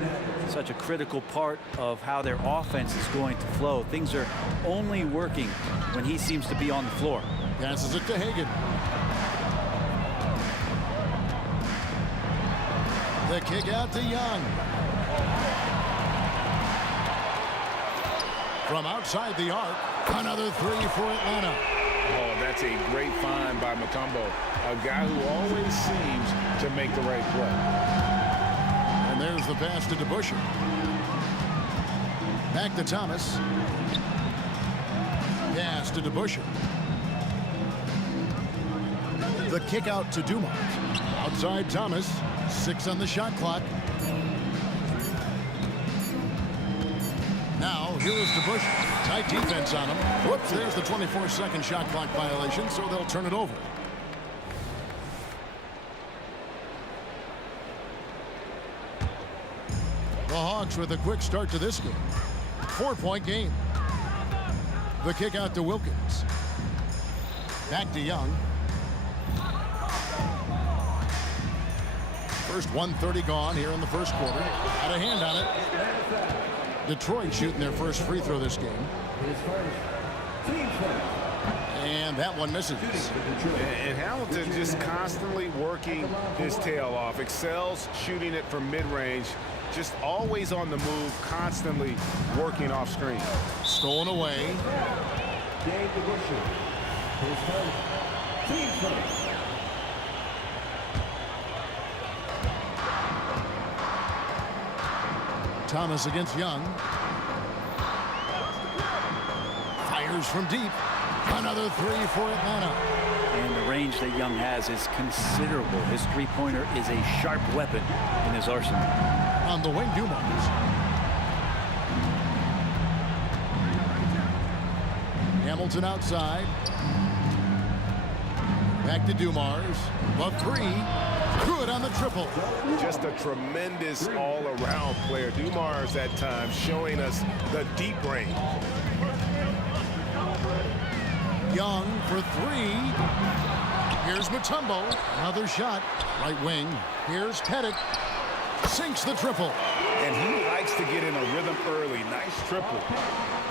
Such a critical part of how their offense is going to flow. Things are only working when he seems to be on the floor. Passes it to Hagan. The kick out to Young. From outside the arc, another three for Atlanta. Oh, that's a great find by Mutombo, a guy who always seems to make the right play. And there's the pass to DeBusschere. Back to Thomas. Pass to DeBusschere. The kick out to Dumars. Outside Thomas. 6 on the shot clock. Now, here is DeBusschere. Tight defense on him. Whoops, there's the 24-second shot clock violation, so they'll turn it over. The Hawks with a quick start to this game. 4-point game. The kick out to Wilkins. Back to Young. First 1:30 gone here in the first quarter. Had a hand on it. Detroit shooting their first free throw this game. And that one misses. And Hamilton just constantly working his tail off. Excels shooting it from mid-range. Just always on the move, constantly working off screen. Stolen away. Thomas against Young. Fires from deep. Another three for Atlanta. And the range that Young has is considerable. His three-pointer is a sharp weapon in his arsenal. On the wing, Dumars. Hamilton outside. Back to Dumars. The three. Good on the triple. Just a tremendous all-around player. Dumars at times showing us the deep range. Young for three. Here's Mutombo. Another shot. Right wing. Here's Pettit. Sinks the triple. And he likes to get in a rhythm early. Nice triple.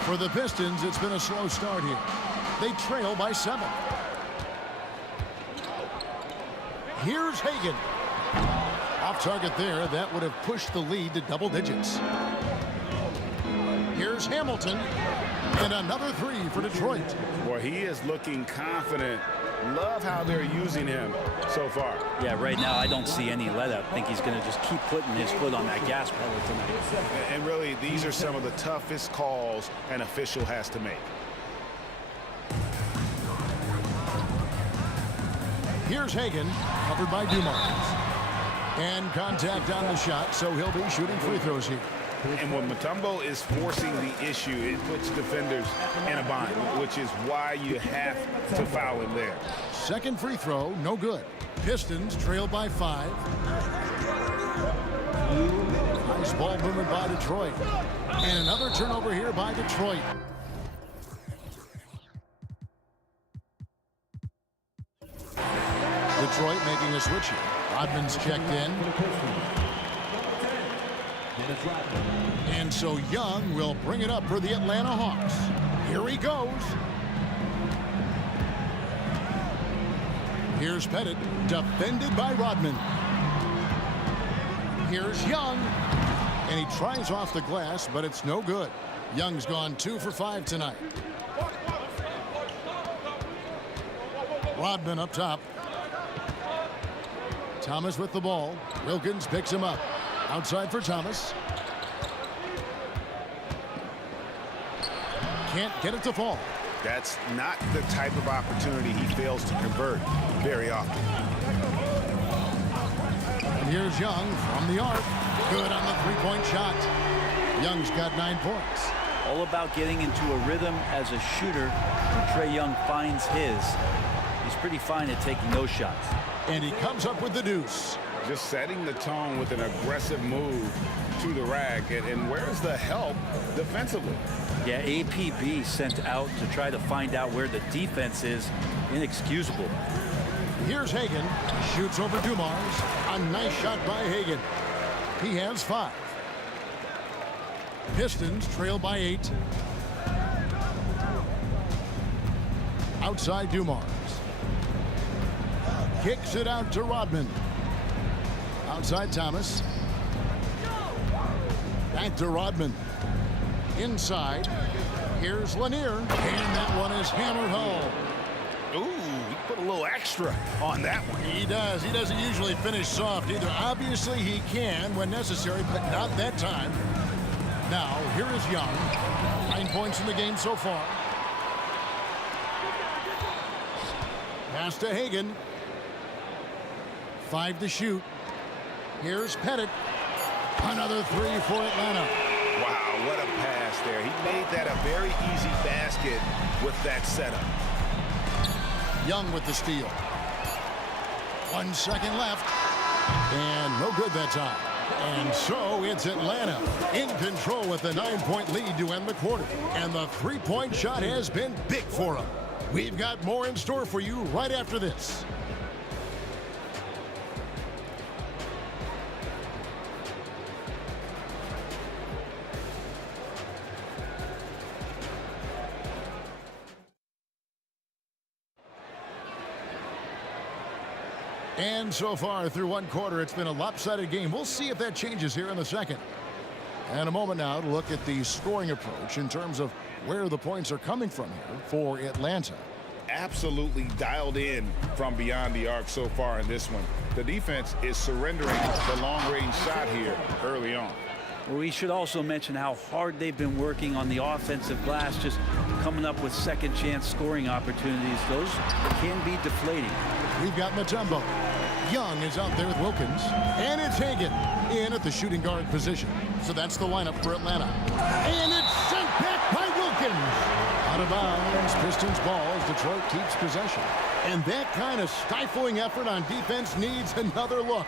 For the Pistons, it's been a slow start here. They trail by 7. Here's Hagan. Off target there. That would have pushed the lead to double digits. Here's Hamilton. And another three for Detroit. Well, he is looking confident. Love how they're using him so far. Yeah, right now I don't see any let up. I think he's going to just keep putting his foot on that gas pedal tonight. And really, these are some of the toughest calls an official has to make. Here's Hagan, covered by Dumars. And contact on the shot, so he'll be shooting free throws here. And when Mutombo is forcing the issue, it puts defenders in a bind, which is why you have to foul him there. Second free throw, no good. Pistons trail by 5. Nice ball movement by Detroit. And another turnover here by Detroit. Detroit making a switch here. Rodman's checked in. And so Young will bring it up for the Atlanta Hawks. Here he goes. Here's Pettit, defended by Rodman. Here's Young. And he tries off the glass, but it's no good. Young's gone 2 for 5 tonight. Rodman up top. Thomas with the ball. Wilkins picks him up. Outside for Thomas. can't get it to fall. That's not the type of opportunity he fails to convert very often. And here's Young from the arc. Good on the three-point shot. Young's got 9 points. All about getting into a rhythm as a shooter. When Trae Young finds his, he's pretty fine at taking those shots. And he comes up with the deuce. Just setting the tone with an aggressive move to the rack. And where's the help defensively? Yeah, APB sent out to try to find out where the defense is. Inexcusable. Here's Hagan. Shoots over Dumars. A nice shot by Hagan. He has 5. Pistons trail by 8. Outside Dumars. Kicks it out to Rodman. Outside Thomas. Back to Rodman. Inside. Here's Lanier. And that one is hammered home. Ooh, he put a little extra on that one. He does. He doesn't usually finish soft either. Obviously, he can when necessary, but not that time. Now, here is Young. 9 points in the game so far. Pass to Hagan. 5 to shoot. Here's Pettit. Another 3 for Atlanta. Wow, what a pass there. He made that a very easy basket with that setup. Young with the steal. 1 second left. And no good that time. And so it's Atlanta in control with the 9-point lead to end the quarter. And the three-point shot has been big for them. We've got more in store for you right after this. And so far through one quarter, it's been a lopsided game. We'll see if that changes here in the second. And a moment now to look at the scoring approach in terms of where the points are coming from here for Atlanta. Absolutely dialed in from beyond the arc so far in this one. The defense is surrendering the long-range shot here early on. Well, we should also mention how hard they've been working on the offensive glass, just coming up with second chance scoring opportunities. Those can be deflating. We've got Mutombo. Young is out there with Wilkins. And it's Hagan in at the shooting guard position. So that's the lineup for Atlanta. And it's sent back by Wilkins. Out of bounds. Pistons ball as Detroit keeps possession. And that kind of stifling effort on defense needs another look.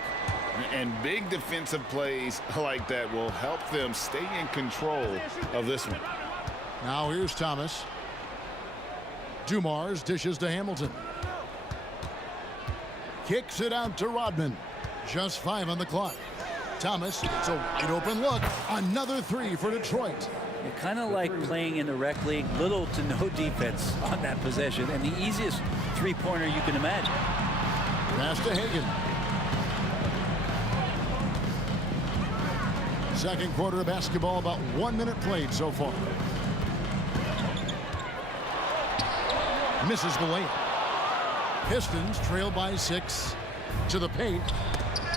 And big defensive plays like that will help them stay in control of this one. Now here's Thomas. Dumars dishes to Hamilton. Kicks it out to Rodman. Just 5 on the clock. Thomas, it's a wide open look. Another 3 for Detroit. You're kind of like playing in the rec league, little to no defense on that possession, and the easiest three-pointer you can imagine. Pass to Hagan. Second quarter of basketball, about 1 minute played so far. Misses the layup. Pistons trail by 6 to the paint.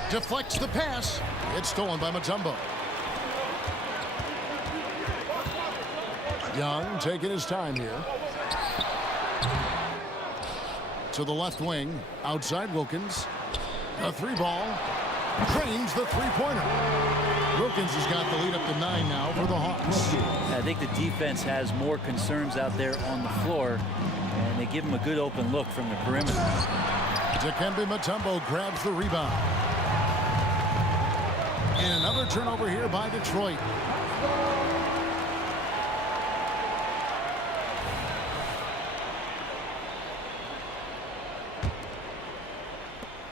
Deflects the pass. It's stolen by Mutombo. Young taking his time here. To the left wing. Outside Wilkins. A 3-ball. Drains the three-pointer. Wilkins has got the lead up to 9 now for the Hawks. I think the defense has more concerns out there on the floor, and they give him a good open look from the perimeter. Dikembe Mutombo grabs the rebound. And another turnover here by Detroit.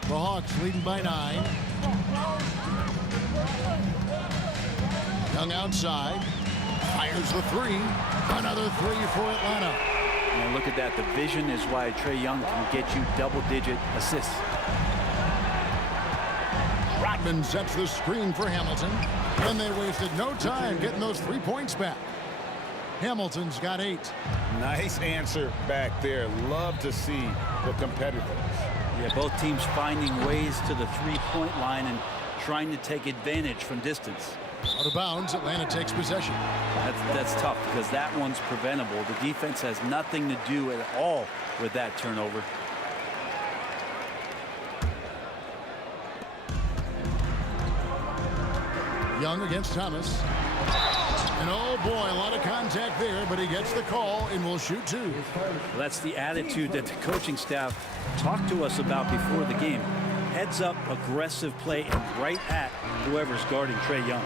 The Hawks leading by 9. Young outside. Fires the 3. Another 3 for Atlanta. And look at that. The vision is why Trae Young can get you double-digit assists. Rodman sets the screen for Hamilton. And they wasted no time getting those 3 points back. Hamilton's got 8. Nice answer back there. Love to see the competitors. Yeah, both teams finding ways to the three-point line and trying to take advantage from distance. Out of bounds, Atlanta takes possession. That's tough because that one's preventable. The defense has nothing to do at all with that turnover. Young against Thomas. And oh boy, a lot of contact there, but he gets the call and will shoot two. Well, that's the attitude that the coaching staff talked to us about before the game. Heads up, aggressive play, and right at whoever's guarding Trae Young.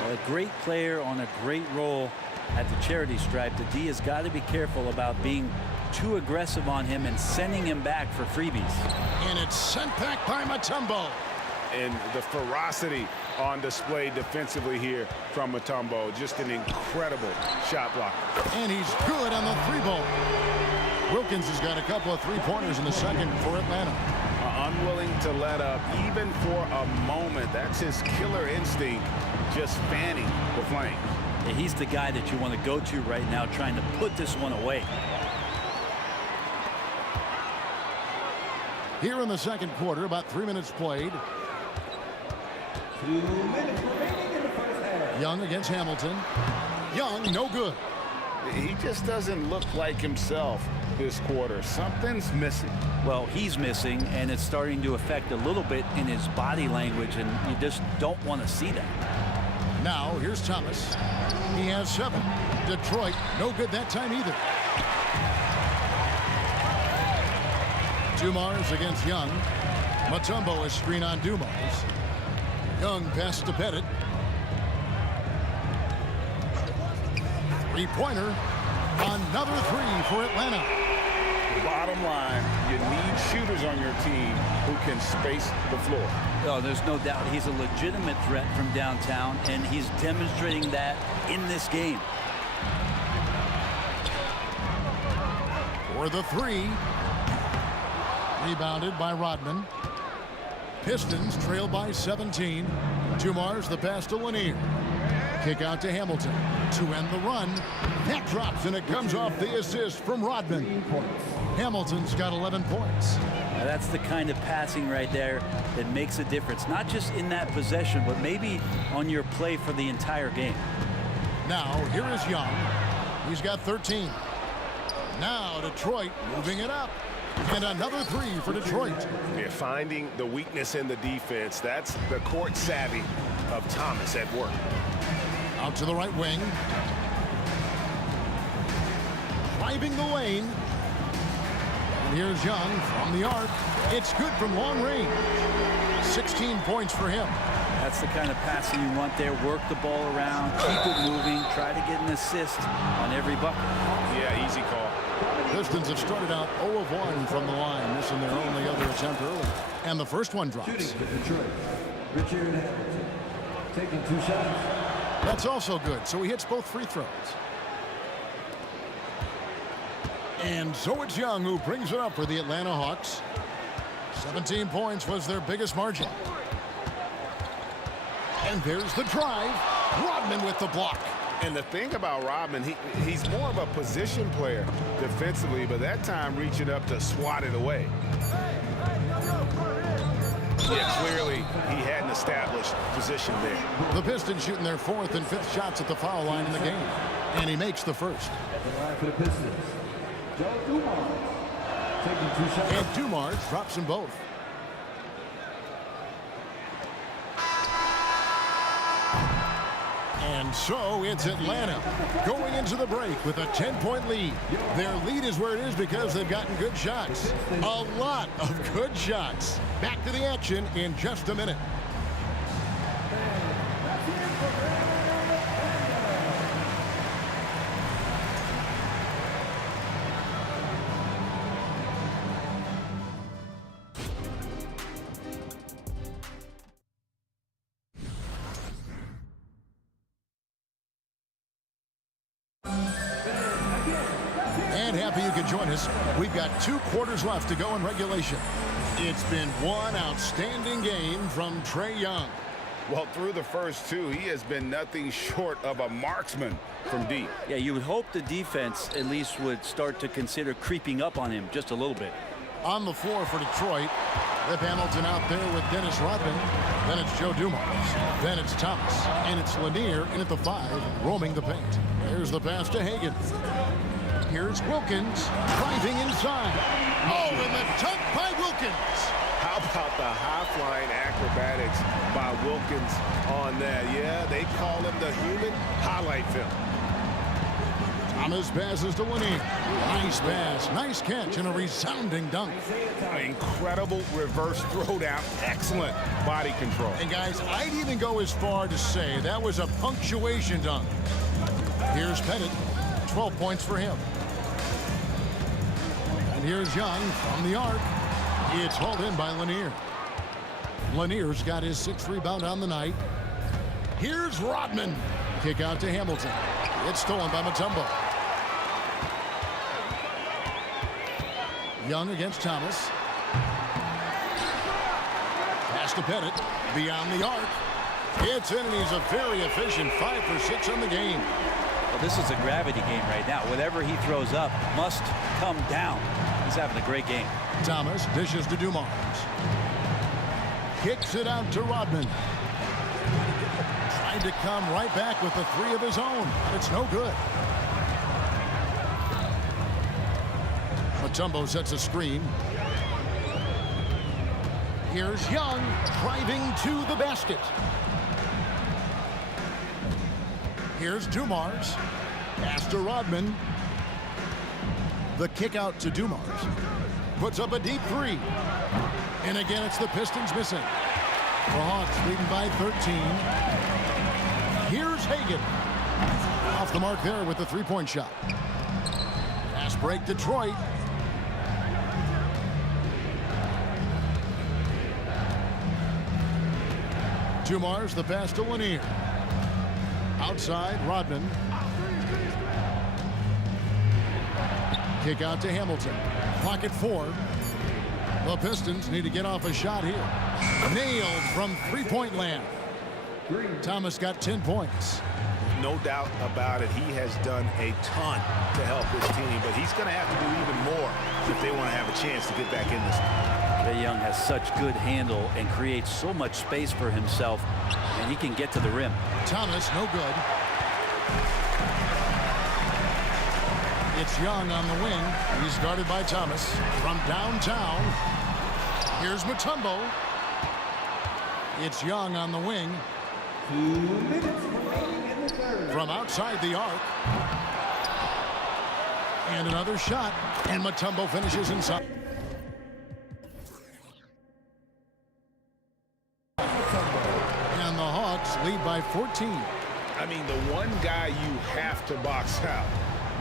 Well, a great player on a great role at the charity stripe. The D has got to be careful about being too aggressive on him and sending him back for freebies. And it's sent back by Mutombo. And the ferocity on display defensively here from Mutombo. Just an incredible shot blocker. And he's good on the three ball. Wilkins has got a couple of three-pointers in the second for Atlanta. Unwilling to let up even for a moment. That's his killer instinct, just fanning the flame. Yeah, he's the guy that you want to go to right now, trying to put this one away. Here in the second quarter, about 3 minutes played. 2 minutes remaining in the first half. Young against Hamilton. Young, no good. He just doesn't look like himself this quarter. Something's missing. Well, he's missing, and it's starting to affect a little bit in his body language, and you just don't want to see that. Now, here's Thomas. He has 7. Detroit, no good that time either. Dumars against Young. Mutombo is screen on Dumars. Young pass to Pettit. Three-pointer. Another three for Atlanta. Bottom line, you need shooters on your team who can space the floor. Oh, there's no doubt he's a legitimate threat from downtown, and he's demonstrating that in this game. For the three. Rebounded by Rodman. Pistons trail by 17. Dumars the pass to Lanier. Kick out to Hamilton to end the run. That drops, and it comes off the assist from Rodman. Hamilton's got 11 points. Now that's the kind of passing right there that makes a difference, not just in that possession, but maybe on your play for the entire game. Now, here is Young. He's got 13. Now, Detroit moving it up. And another three for Detroit. Yeah, finding the weakness in the defense. That's the court savvy of Thomas at work. Out to the right wing. Driving the lane. And here's Young from the arc. It's good from long range. 16 points for him. That's the kind of passing you want there. Work the ball around, keep it moving, try to get an assist on every bucket. Yeah, easy call. Pistons have started out 0 of 1 from the line, missing their only other attempt early. And the first one drops. Shooting for Detroit. Richard Hamilton taking 2 shots. That's also good, so he hits both free throws. And so it's Young who brings it up for the Atlanta Hawks. 17 points was their biggest margin. And there's the drive. Rodman with the block. And the thing about Rodman, he's more of a position player defensively, but that time reaching up to swat it away. Yeah, clearly he hadn't established position there. The Pistons shooting their 4th and 5th shots at the foul line in the game. And he makes the first. At the line for the Pistons, Joe Dumars taking 2 shots. And Dumars drops them both. And so it's Atlanta going into the break with a 10-point lead. Their lead is where it is because they've gotten good shots. A lot of good shots. Back to the action in just a minute. And happy you could join us. We've got 2 quarters left to go in regulation. It's been one outstanding game from Trae Young. Well, through the first 2, he has been nothing short of a marksman from deep. Yeah, you would hope the defense at least would start to consider creeping up on him just a little bit. On the floor for Detroit. Lip Hamilton out there with Dennis Rodman. Then it's Joe Dumars. Then it's Thomas. And it's Lanier in at the 5, roaming the paint. Here's the pass to Hagan. Here's Wilkins driving inside. Oh, and the dunk by Wilkins. How about the high-flying acrobatics by Wilkins on that? Yeah, they call him the human highlight film. Thomas passes to Lanier. Nice pass, nice catch, and a resounding dunk. Incredible reverse throwdown. Excellent body control. And guys, I'd even go as far to say that was a punctuation dunk. Here's Pettit, 12 points for him. And here's Young from the arc. It's hauled in by Lanier. Lanier's got his 6th rebound on the night. Here's Rodman. Kick out to Hamilton. It's stolen by Mutombo. Young against Thomas. Pass to Pettit. Beyond the arc. It's in, and he's a very efficient 5 for 6 on the game. Well, this is a gravity game right now. Whatever he throws up must come down. He's having a great game. Thomas dishes to Dumars. Kicks it out to Rodman. Trying to come right back with the 3 of his own. It's no good. Mutombo sets a screen. Here's Young driving to the basket. Here's Dumars. Pass to Rodman. The kick out to Dumars. Puts up a deep 3. And again, it's the Pistons missing. The Hawks leading by 13. Here's Hagan. Off the mark there with the 3-point shot. Pass break Detroit. Dumars, the pass to Lanier. Outside, Rodman. Kick out to Hamilton. Pocket 4. The Pistons need to get off a shot here. Nailed from 3-point land. Thomas got 10 points. No doubt about it. He has done a ton to help his team, but he's going to have to do even more if they want to have a chance to get back in this. Trae Young has such good handle and creates so much space for himself, and he can get to the rim. Thomas, no good. It's Young on the wing. He's guarded by Thomas. From downtown, here's Mutombo. It's Young on the wing. 2 minutes remaining in the third. From outside the arc. And another shot. And Mutombo finishes inside. And the Hawks lead by 14. I mean, the one guy you have to box out.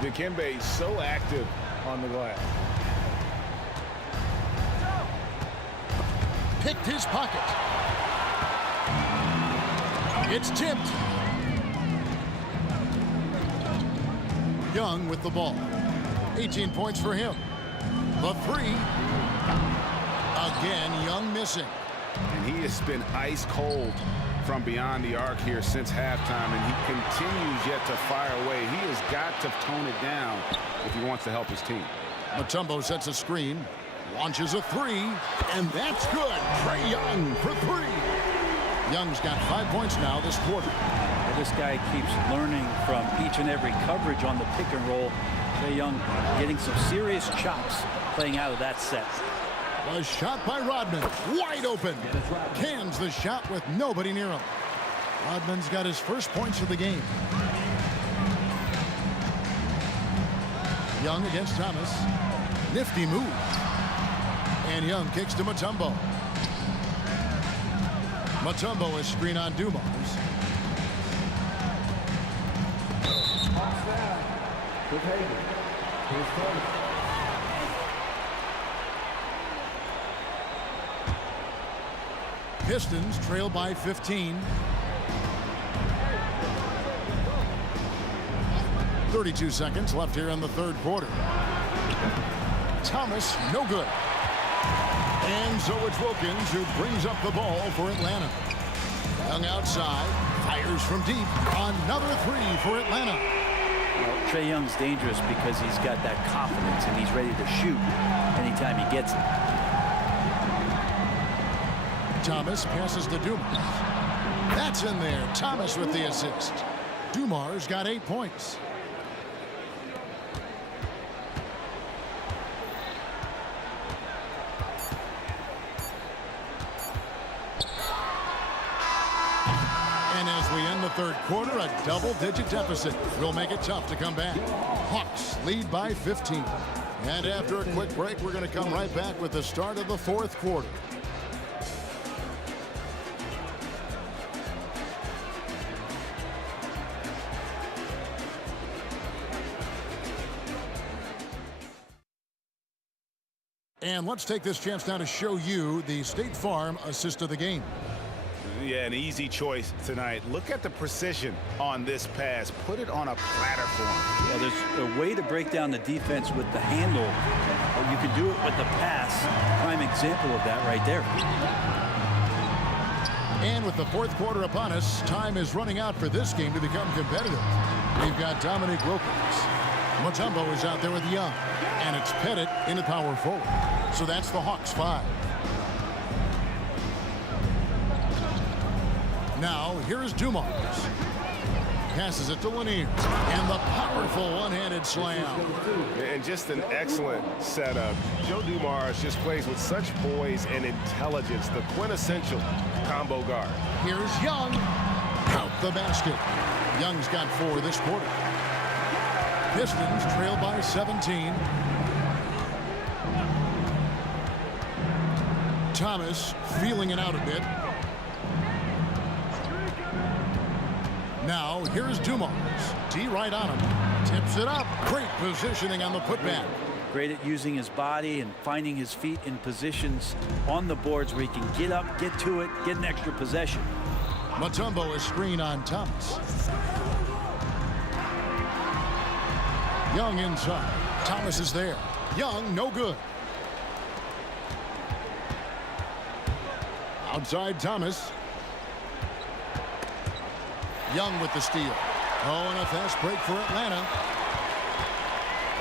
Dikembe is so active on the glass. Picked his pocket. It's tipped. Young with the ball. 18 points for him. The 3. Again, Young missing. And he has been ice cold from beyond the arc here since halftime, and he continues yet to fire away. He has got to tone it down if he wants to help his team. Mutombo sets a screen, launches a 3, and that's good. Trae Young for 3. Young's got 5 points now this quarter. And this guy keeps learning from each and every coverage on the pick and roll. Trae Young getting some serious chops playing out of that set. A shot by Rodman, wide open. Cans the shot with nobody near him. Rodman's got his first points of the game. Young against Thomas. Nifty move. And Young kicks to Mutombo. Mutombo is screen on Dumars. Pistons trail by 15. 32 seconds left here in the third quarter. Thomas, no good. And so it's Wilkins who brings up the ball for Atlanta. Young outside, fires from deep. Another 3 for Atlanta. Well, Trae Young's dangerous because he's got that confidence and he's ready to shoot anytime he gets it. Thomas passes to Dumars. That's in there. Thomas with the assist. Dumars got 8 points. And as we end the third quarter, a double-digit deficit will make it tough to come back. Hawks lead by 15. And after a quick break, we're going to come right back with the start of the fourth quarter. And let's take this chance now to show you the State Farm assist of the game. Yeah, an easy choice tonight. Look at the precision on this pass. Put it on a platter for him. Yeah, there's a way to break down the defense with the handle. But you can do it with the pass. Prime example of that right there. And with the fourth quarter upon us, time is running out for this game to become competitive. We've got Dominic Wilkins. Mutombo is out there with Young. And it's Pettit in the power forward. So that's the Hawks 5. Now, here's Dumars. Passes it to Lanier. And the powerful one-handed slam. And just an excellent setup. Joe Dumars just plays with such poise and intelligence. The quintessential combo guard. Here's Young. Out the basket. Young's got 4 this quarter. Pistons trail by 17. Thomas feeling it out a bit. Now, here's Dumars. D right on him. Tips it up. Great positioning on the putback. Great at using his body and finding his feet in positions on the boards where he can get up, get to it, get an extra possession. Mutombo is screen on Thomas. Young inside. Thomas is there. Young, no good. Outside Thomas. Young with the steal. Oh, and a fast break for Atlanta.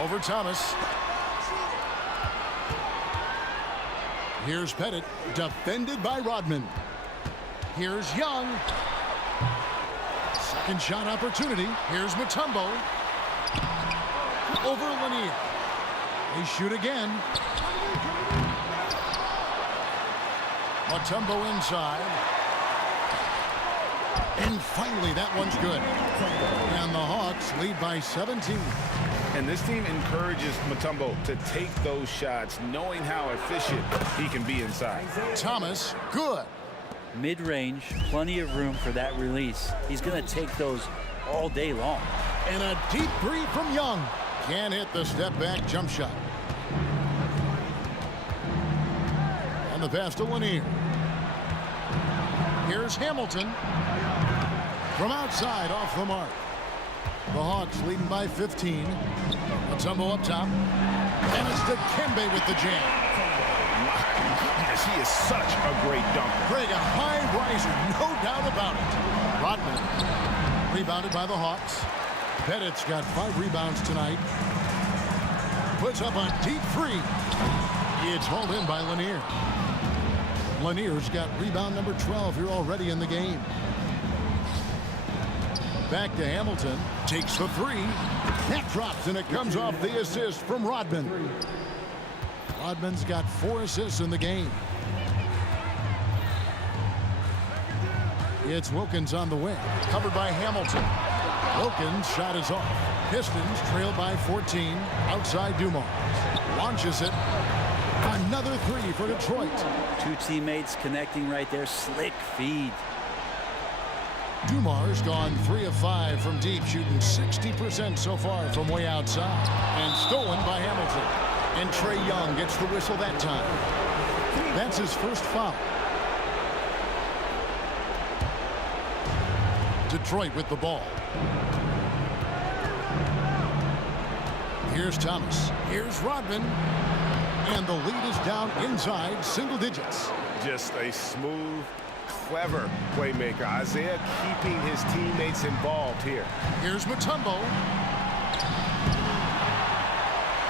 Over Thomas. Here's Pettit, defended by Rodman. Here's Young. Second shot opportunity. Here's Mutombo. Over Lanier. They shoot again. Mutombo inside. And finally, that one's good. And the Hawks lead by 17. And this team encourages Mutombo to take those shots, knowing how efficient he can be inside. Thomas, good. Mid-range, plenty of room for that release. He's going to take those all day long. And a deep three from Young. Can't hit the step-back jump shot. And the pass to Lanier. Here's Hamilton. From outside, off the mark. The Hawks leading by 15. Mutombo up top. And it's Dikembe with the jam. My goodness, he is such a great dunker. Greg, a high riser, no doubt about it. Rodman rebounded by the Hawks. Pettit's got 5 rebounds tonight. Puts up a deep 3. It's hauled in by Lanier. Lanier's got rebound number 12 here already in the game. Back to Hamilton. Takes the 3. That drops, and it comes off the assist from Rodman. Rodman's got 4 assists in the game. It's Wilkins on the wing. Covered by Hamilton. Wilkins' shot is off. Pistons trail by 14. Outside Dumars. Launches it. Another 3 for Detroit. 2 teammates connecting right there. Slick feed. Dumars gone 3 of 5 from deep, shooting 60% so far from way outside. And stolen by Hamilton. And Trae Young gets the whistle that time. That's his first foul. Detroit with the ball. Here's Thomas. Here's Rodman. And the lead is down inside single digits. Just a smooth, clever playmaker. Isaiah keeping his teammates involved here. Here's Mutombo.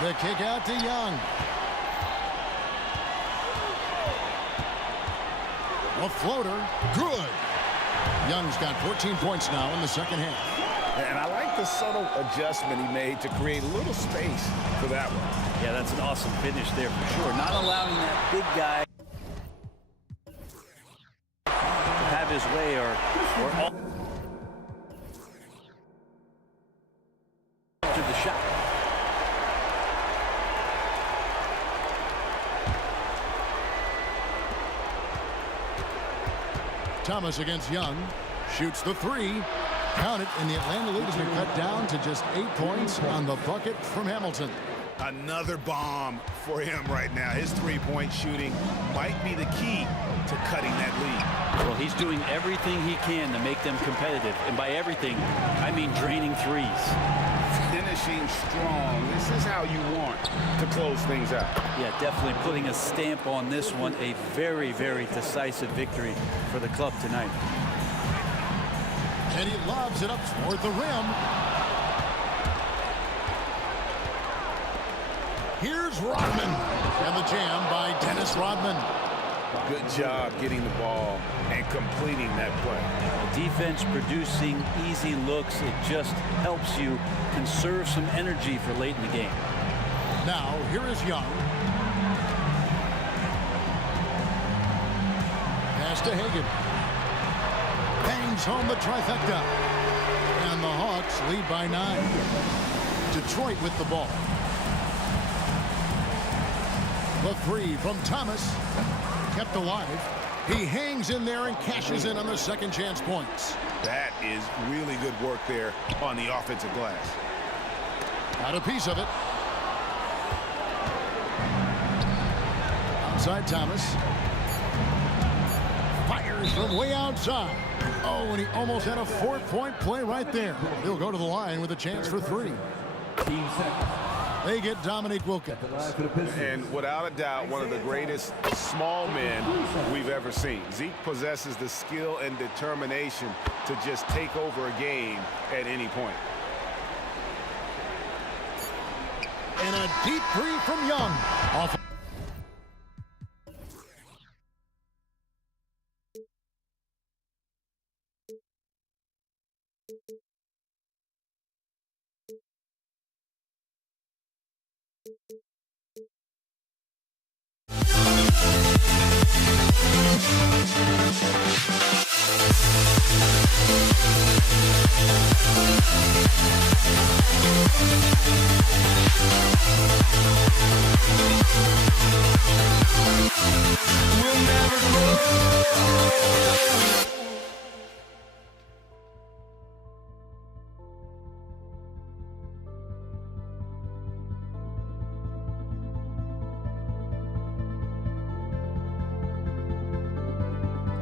The kick out to Young. A floater. Good. Young's got 14 points now in the second half. And I like the subtle adjustment he made to create a little space for that one. Yeah, that's an awesome finish there for sure. Not allowing that big guy to have his way or all to the shot. Thomas against Young. Shoots the three. Count it, and the Atlanta lead has been cut down to just 8 points on the bucket from Hamilton. Another bomb for him right now. His three-point shooting might be the key to cutting that lead. Well, he's doing everything he can to make them competitive. And by everything, I mean draining threes. Finishing strong. This is how you want to close things out. Yeah, definitely putting a stamp on this one. A very, very decisive victory for the club tonight. And he lobs it up toward the rim. Here's Rodman. And the jam by Dennis Rodman. Good job getting the ball and completing that play. The defense producing easy looks. It just helps you conserve some energy for late in the game. Now, here is Young. Pass to Hagan. Bangs home the trifecta. And the Hawks lead by 9. Detroit with the ball. The three from Thomas. Kept alive. He hangs in there and cashes in on the second chance points. That is really good work there on the offensive glass. Got a piece of it. Outside Thomas. Fires from way outside. Oh, and he almost had a 4-point play right there. He'll go to the line with a chance for 3. They get Dominique Wilkins. And without a doubt, one of the greatest small men we've ever seen. Zeke possesses the skill and determination to just take over a game at any point. And a deep three from Young. Off. We'll never grow.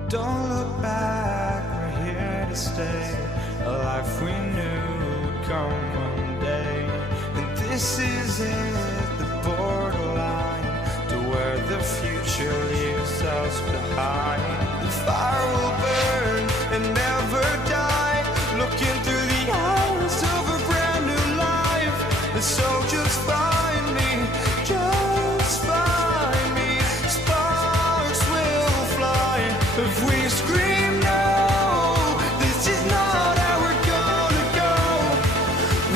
Don't look back, we're here to stay. A life we knew would come one day. And this is it, the borderline to where the future leaves us behind. The fire will burn and never die. Looking through the eyes of a brand new life. And so just find me, just find me. Sparks will fly if we scream no. This is not how we're gonna go.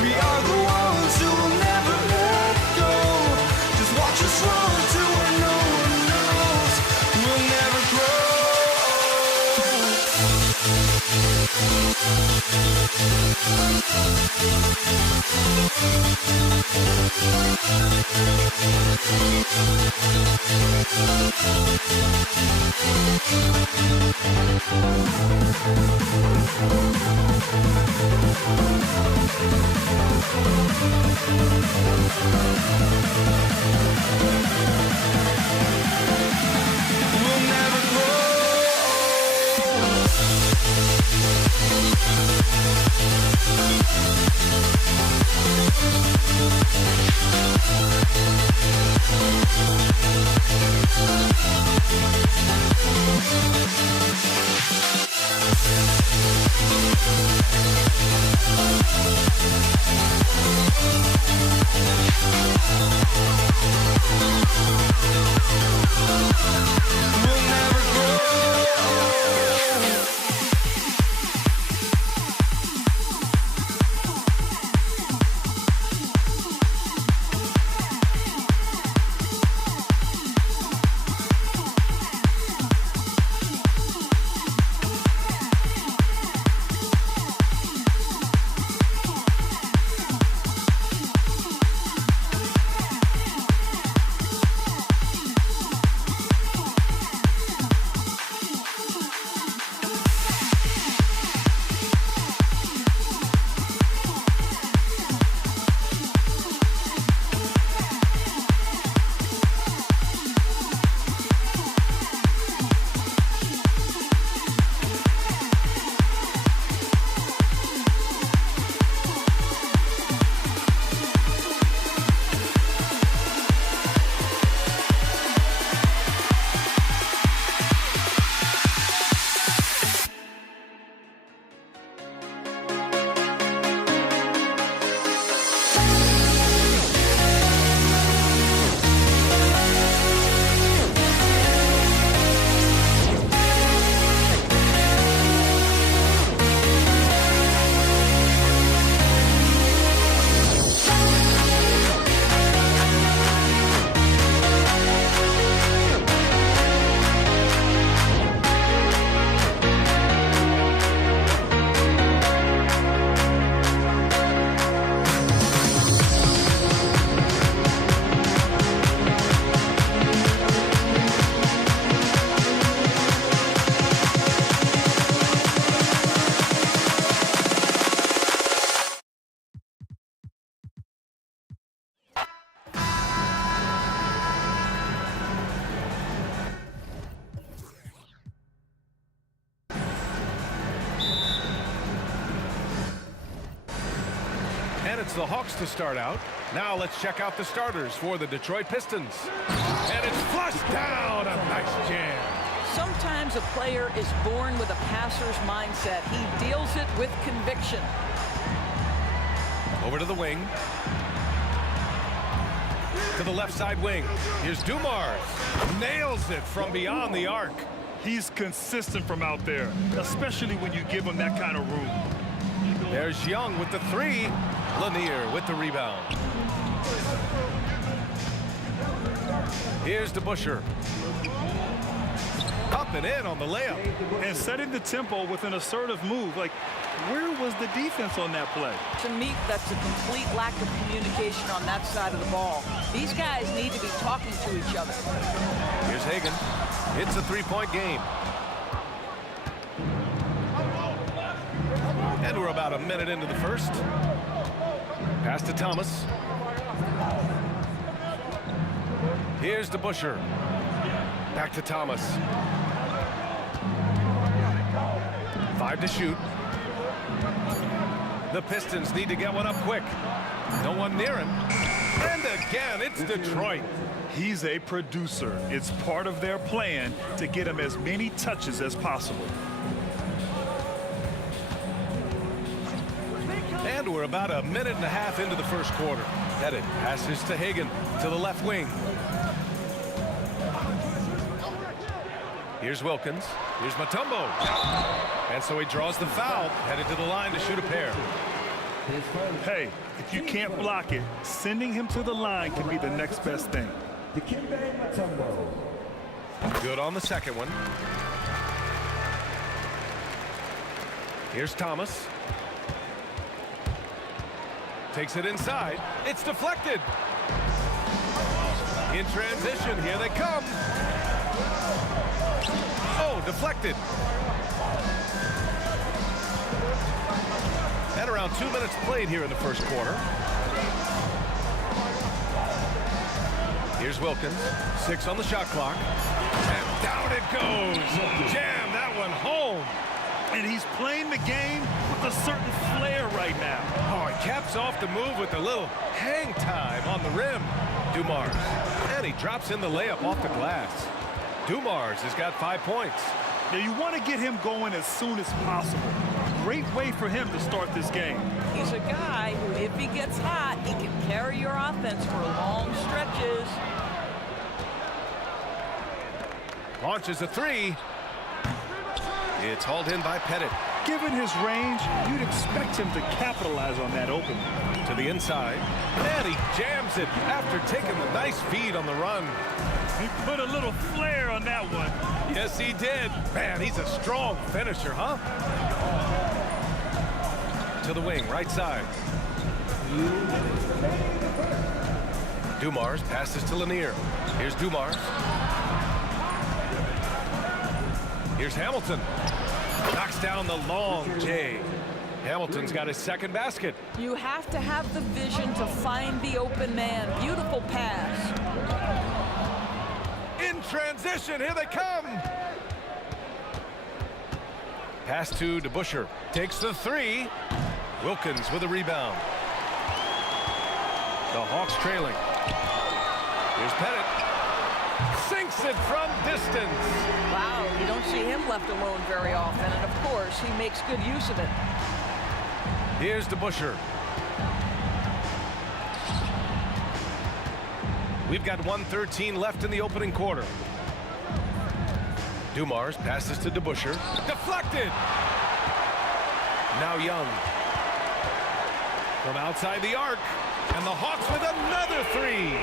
We are the ones who will never let go. Just watch us run to where no one knows. We'll never grow. We'll never grow. And it's the Hawks to start out. Now let's check out the starters for the Detroit Pistons. And it's flushed down. A nice jam. Sometimes a player is born with a passer's mindset. He deals it with conviction. Over to the wing. To the left side wing. Here's Dumars. Nails it from beyond the arc. He's consistent from out there, especially when you give him that kind of room. There's Young with the three. Lanier with the rebound. Here's DeBusschere. Up and in on the layup. And setting the tempo with an assertive move. Like, where was the defense on that play? To me, that's a complete lack of communication on that side of the ball. These guys need to be talking to each other. Here's Hagan. It's a three-point game. And we're about a minute into the first. Pass to Thomas. Here's DeBusschere. Back to Thomas. 5 to shoot. The Pistons need to get one up quick. No one near him. And again, it's Detroit. He's a producer. It's part of their plan to get him as many touches as possible. And we're about a minute and a half into the first quarter. Pettit passes to Hagan to the left wing. Here's Wilkins. Here's Mutombo. And so he draws the foul, headed to the line to shoot a pair. Hey, if you can't block it, sending him to the line can be the next best thing. Good on the second one. Here's Thomas. Takes it inside. It's deflected. In transition, here they come. Oh, deflected. And around 2 minutes played here in the first quarter. Here's Wilkins. 6 on the shot clock. And down it goes. Jam that one home. And he's playing the game with a certain flair right now. Oh, he caps off the move with a little hang time on the rim. Dumars. And he drops in the layup off the glass. Dumars has got 5 points. Now you want to get him going as soon as possible. Great way for him to start this game. He's a guy who, if he gets hot, he can carry your offense for long stretches. Launches a three. It's hauled in by Pettit. Given his range, you'd expect him to capitalize on that opening. To the inside. And he jams it after taking the nice feed on the run. He put a little flair on that one. Yes, he did. Man, he's a strong finisher, huh? To the wing, right side. Dumars passes to Lanier. Here's Dumars. Here's Hamilton. Knocks down the long J. Hamilton's got his second basket. You have to have the vision to find the open man. Beautiful pass. In transition, here they come. Pass to DeBusschere. Takes the three. Wilkins with a rebound. The Hawks trailing. Here's Pettit. Sinks it from distance. Wow, you don't see him left alone very often, and of course, he makes good use of it. Here's DeBusschere. We've got 1:13 left in the opening quarter. Dumars passes to DeBusschere. Deflected! Now Young. From outside the arc. And the Hawks with another three.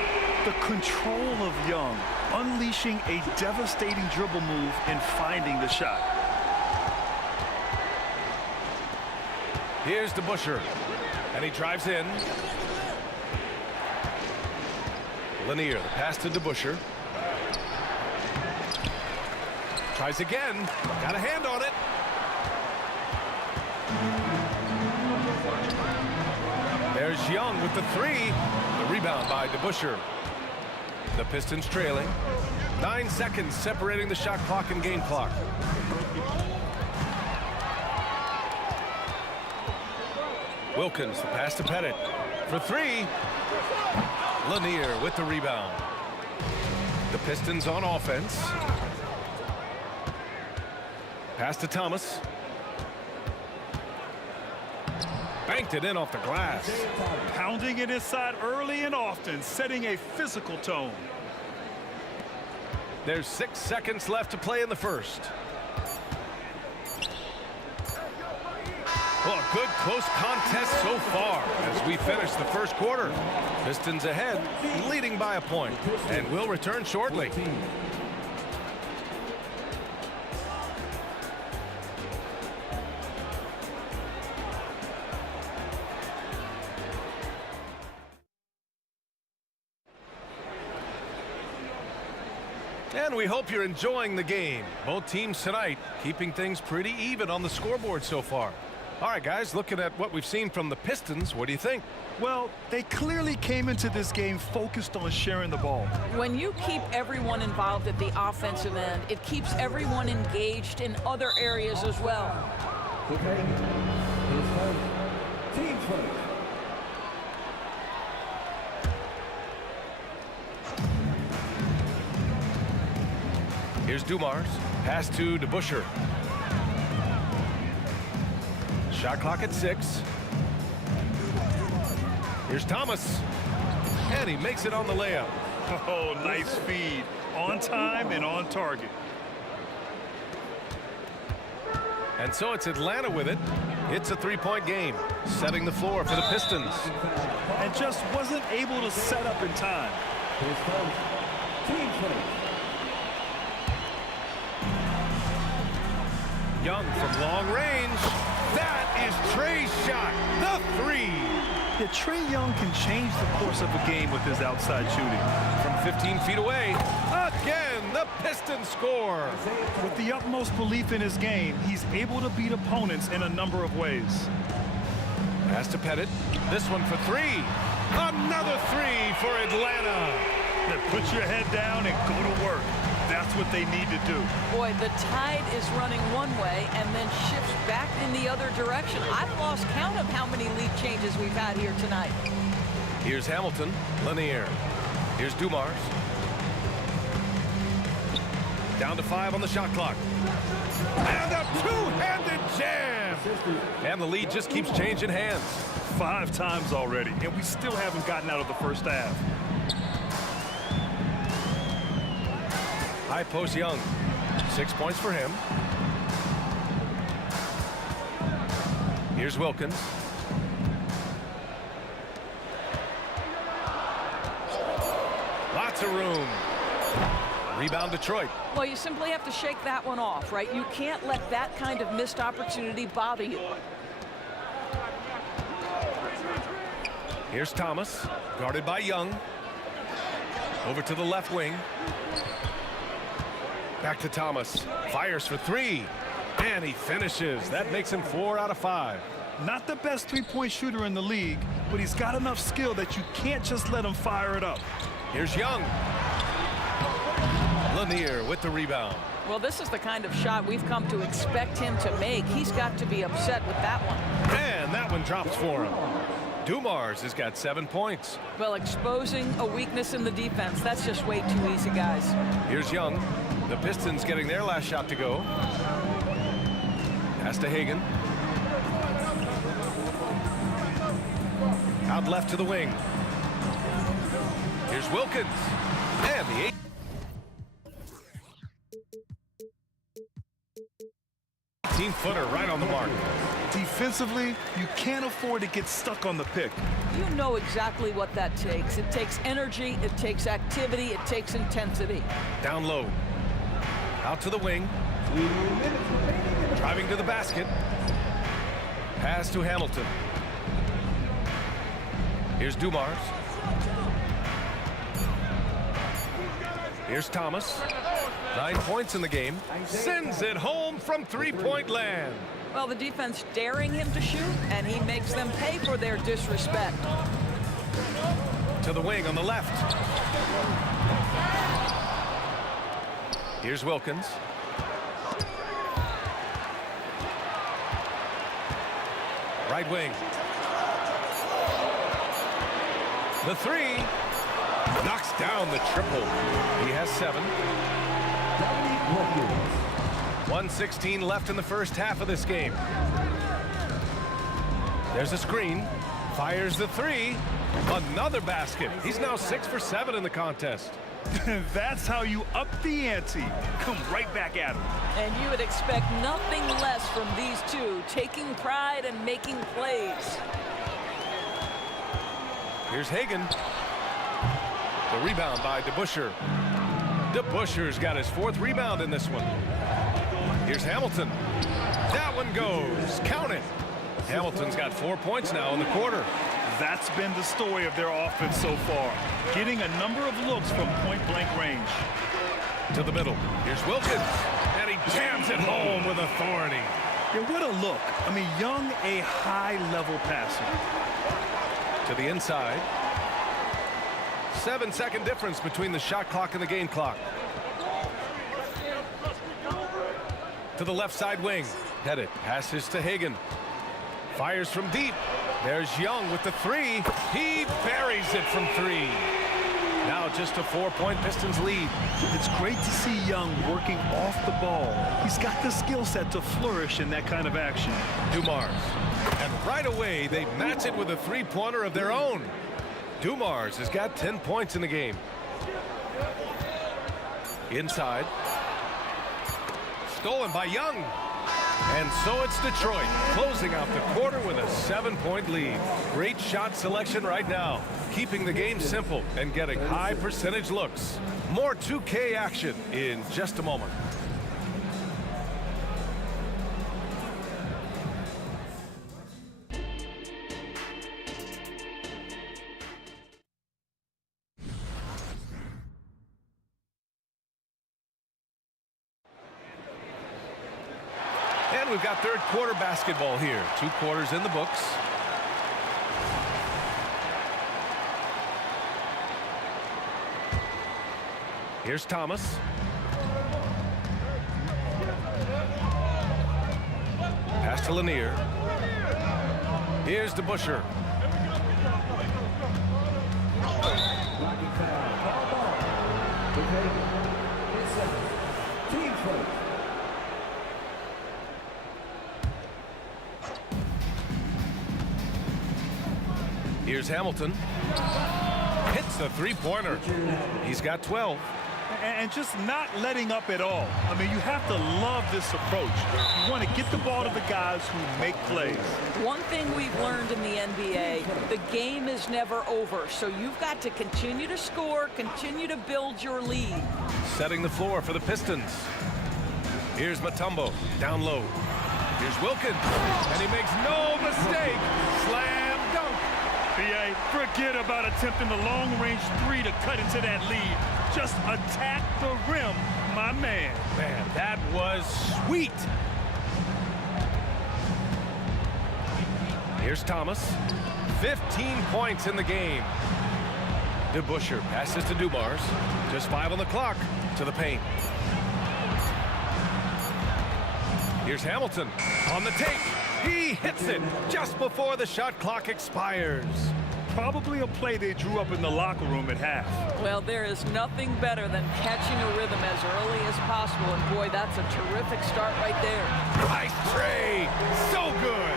The control of Young, unleashing a devastating dribble move and finding the shot. Here's DeBusschere. And he drives in. Lanier, the pass to DeBusschere. Tries again. Got a hand on it. There's Young with the three. The rebound by DeBusschere. The Pistons trailing. 9 seconds separating the shot clock and game clock. Wilkins, the pass to Pettit. for three. Lanier with the rebound. The Pistons on offense. Pass to Thomas. Banked it in off the glass. Pounding it inside early and often, setting a physical tone. There's 6 seconds left to play in the first. Well, a good close contest so far as we finish the first quarter. Pistons ahead, leading by a point, and we'll return shortly. And we hope you're enjoying the game. Both teams tonight keeping things pretty even on the scoreboard so far. All right, guys, looking at what we've seen from the Pistons, what do you think? Well, they clearly came into this game focused on sharing the ball. When you keep everyone involved at the offensive end, it keeps everyone engaged in other areas as well. Team first. Here's Dumars. Pass to DeBusschere. Shot clock at 6. Here's Thomas. And he makes it on the layup. Oh, nice feed. On time and on target. And so it's Atlanta with it. It's a three-point game, setting the floor for the Pistons. And just wasn't able to set up in time. Team first. Young from long range. That is Trey's shot. The three. Yeah, Trae Young can change the course of a game with his outside shooting. From 15 feet away, again, the Pistons score. With the utmost belief in his game, he's able to beat opponents in a number of ways. Pass to Pettit. This one for three. Another three for Atlanta. Then put your head down and go to work. That's what they need to do. Boy, the tide is running one way and then shifts back in the other direction. I've lost count of how many lead changes we've had here tonight. Here's Hamilton. Lanier. Here's Dumars. Down to 5 on the shot clock. And a two-handed jam. And the lead just keeps changing hands. 5 times already, and we still haven't gotten out of the first half. High post Young. 6 points for him. Here's Wilkins. Lots of room. Rebound Detroit. Well, you simply have to shake that one off, right? You can't let that kind of missed opportunity bother you. Here's Thomas, guarded by Young. Over to the left wing. Back to Thomas. Fires for three. And he finishes. That makes him 4 out of 5. Not the best three-point shooter in the league, but he's got enough skill that you can't just let him fire it up. Here's Young. Lanier with the rebound. Well, this is the kind of shot we've come to expect him to make. He's got to be upset with that one. And that one drops for him. Dumars has got 7 points. Well, exposing a weakness in the defense, that's just way too easy, guys. Here's Young. The Pistons getting their last shot to go. Pass to Hagan. Out left to the wing. Here's Wilkins. And the 18-footer right on the mark. Defensively, you can't afford to get stuck on the pick. You know exactly what that takes. It takes energy, it takes activity, it takes intensity. Down low. Out to the wing. Driving to the basket. Pass to Hamilton. Here's Dumars. Here's Thomas. 9 points in the game. Sends it home from three-point land. Well, the defense daring him to shoot, and he makes them pay for their disrespect. To the wing on the left. Here's Wilkins. Right wing. The three. Knocks down the triple. He has 7. 1:16 left in the first half of this game. There's a screen. Fires the three. Another basket. He's now 6 for 7 in the contest. That's how you up the ante. Come right back at him. And you would expect nothing less from these two, taking pride and making plays. Here's Hagan. The rebound by DeBusschere. DeBusschere's got his 4th rebound in this one. Here's Hamilton. That one goes. Count it. Hamilton's got 4 points now in the quarter. That's been the story of their offense so far. Getting a number of looks from point-blank range. To the middle. Here's Wilkins. And he jams it home with authority. Yeah, what a look. I mean, Young, a high-level passer. To the inside. 7-second difference between the shot clock and the game clock. To the left side wing. Headed. Passes to Hagan. Fires from deep. There's Young with the three. He buries it from 3. Now just a 4-point Pistons lead. It's great to see Young working off the ball. He's got the skill set to flourish in that kind of action. Dumars. And right away, they match it with a 3-pointer of their own. Dumars has got 10 points in the game. Inside. Stolen by Young. And so it's Detroit closing out the quarter with a 7-point lead. Great shot selection right now, keeping the game simple and getting high percentage looks. More 2K action in just a moment. And we've got third quarter basketball here. 2 quarters in the books. Here's Thomas. Pass to Lanier. Here's DeBusschere. Here's Hamilton. Hits the 3-pointer. He's got 12. And just not letting up at all. I mean, you have to love this approach. You want to get the ball to the guys who make plays. One thing we've learned in the NBA, the game is never over. So you've got to continue to score, continue to build your lead. Setting the floor for the Pistons. Here's Mutombo down low. Here's Wilkins. And he makes no mistake. Slam dunk. B.A., forget about attempting the long-range 3 to cut into that lead. Just attack the rim, my man. Man, that was sweet. Here's Thomas. 15 points in the game. DeBusschere passes to Dumars. Just 5 on the clock. To the paint. Here's Hamilton on the take. He hits it just before the shot clock expires. Probably a play they drew up in the locker room at half. Well, there is nothing better than catching a rhythm as early as possible. And boy, that's a terrific start right there. Nice tray. So good.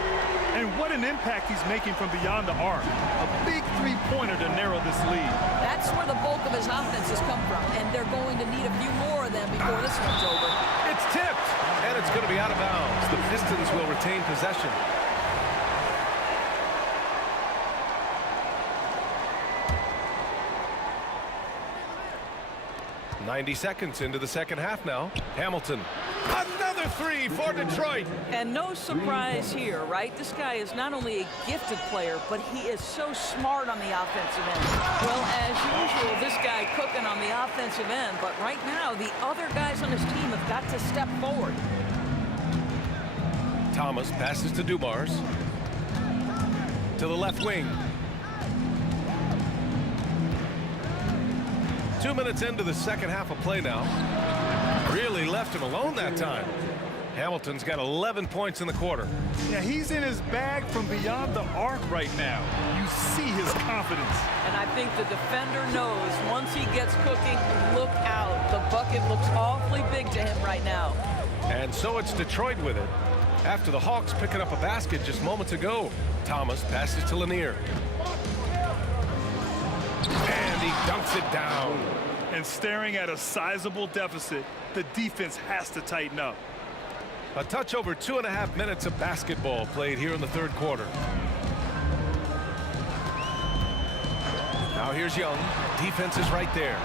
And what an impact he's making from beyond the arc. A big 3-pointer to narrow this lead. That's where the bulk of his offense has come from. And they're going to need a few more of them before this one's over. It's tipped. And it's going to be out of bounds. The Pistons will retain possession. .90 seconds into the second half now. Hamilton. Another 3 for Detroit. And no surprise here, right? This guy is not only a gifted player, but he is so smart on the offensive end. Well, as usual, this guy cooking on the offensive end. But right now, the other guys on his team have got to step forward. Thomas passes to Dumars. To the left wing. 2 minutes into the second half of play now. Really left him alone that time. Hamilton's got 11 points in the quarter. Yeah, he's in his bag from beyond the arc right now. You see his confidence. And I think the defender knows once he gets cooking, look out. The bucket looks awfully big to him right now. And so it's Detroit with it. After the Hawks picking up a basket just moments ago. Thomas passes to Lanier. And he dunks it down. And staring at a sizable deficit, the defense has to tighten up. A touch over 2.5 minutes of basketball played here in the third quarter. Now here's Young. Defense is right there.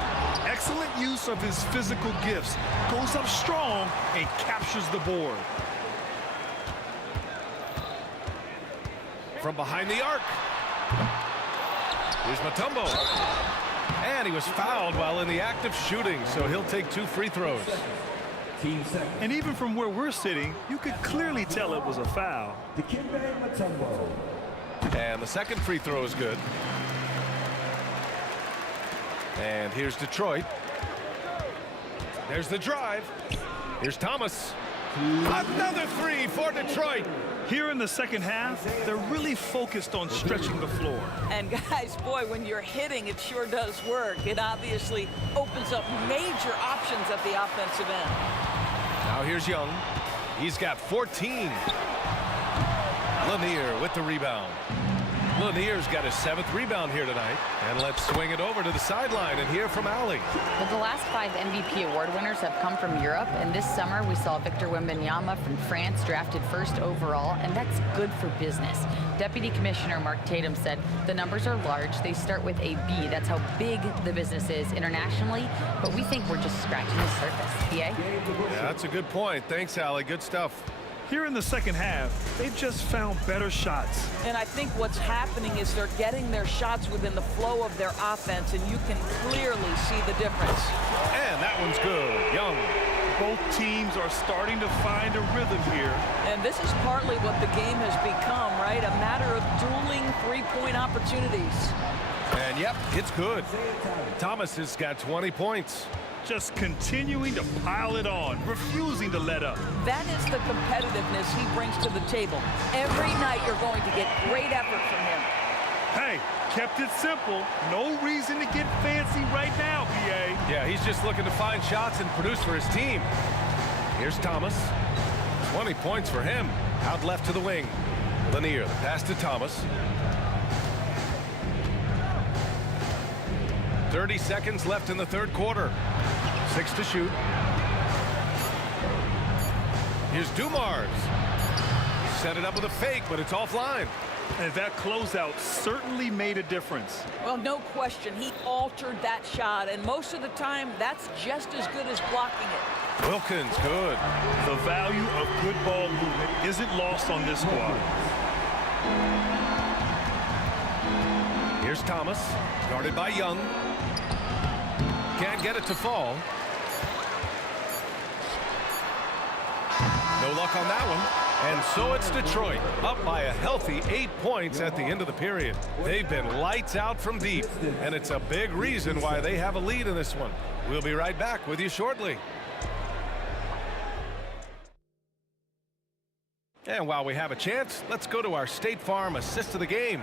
Excellent use of his physical gifts. Goes up strong and captures the board. From behind the arc. Here's Mutombo. And he was fouled while in the act of shooting, so he'll take 2 free throws. And even from where we're sitting, you could clearly tell it was a foul. And the second free throw is good. And here's Detroit. There's the drive. Here's Thomas. Another 3 for Detroit. Here in the second half, they're really focused on stretching the floor. And guys, boy, when you're hitting, it sure does work. It obviously opens up major options at the offensive end. Now here's Young. He's got 14. Lanier with the rebound. Lanier's got his 7th rebound here tonight. And let's swing it over to the sideline and hear from Allie. Well, the last 5 MVP award winners have come from Europe, and this summer we saw Victor Wembanyama from France drafted 1st overall, and that's good for business. Deputy Commissioner Mark Tatum said the numbers are large. They start with a B. That's how big the business is internationally, but we think we're just scratching the surface. PA? Yeah, that's a good point. Thanks, Allie. Good stuff. Here in the second half, they've just found better shots. And I think what's happening is they're getting their shots within the flow of their offense, and you can clearly see the difference. And that one's good. Young. Both teams are starting to find a rhythm here. And this is partly what the game has become, right? A matter of dueling three-point opportunities. And yep, it's good. Thomas has got 20 points. Just continuing to pile it on, refusing to let up. That is the competitiveness he brings to the table. Every night you're going to get great effort from him. Hey, kept it simple. No reason to get fancy right now, PA. Yeah, he's just looking to find shots and produce for his team. Here's Thomas. 20 points for him. Out left to the wing. Lanier, the pass to Thomas. 30 seconds left in the third quarter. 6 to shoot. Here's Dumars. Set it up with a fake, but it's offline. And that closeout certainly made a difference. Well, no question. He altered that shot, and most of the time, that's just as good as blocking it. Wilkins, good. The value of good ball movement isn't lost on this squad. Here's Thomas, guarded by Young. Can't get it to fall. No luck on that one. And so it's Detroit, up by a healthy 8 points at the end of the period. They've been lights out from deep, and it's a big reason why they have a lead in this one. We'll be right back with you shortly. And while we have a chance, let's go to our State Farm assist of the game.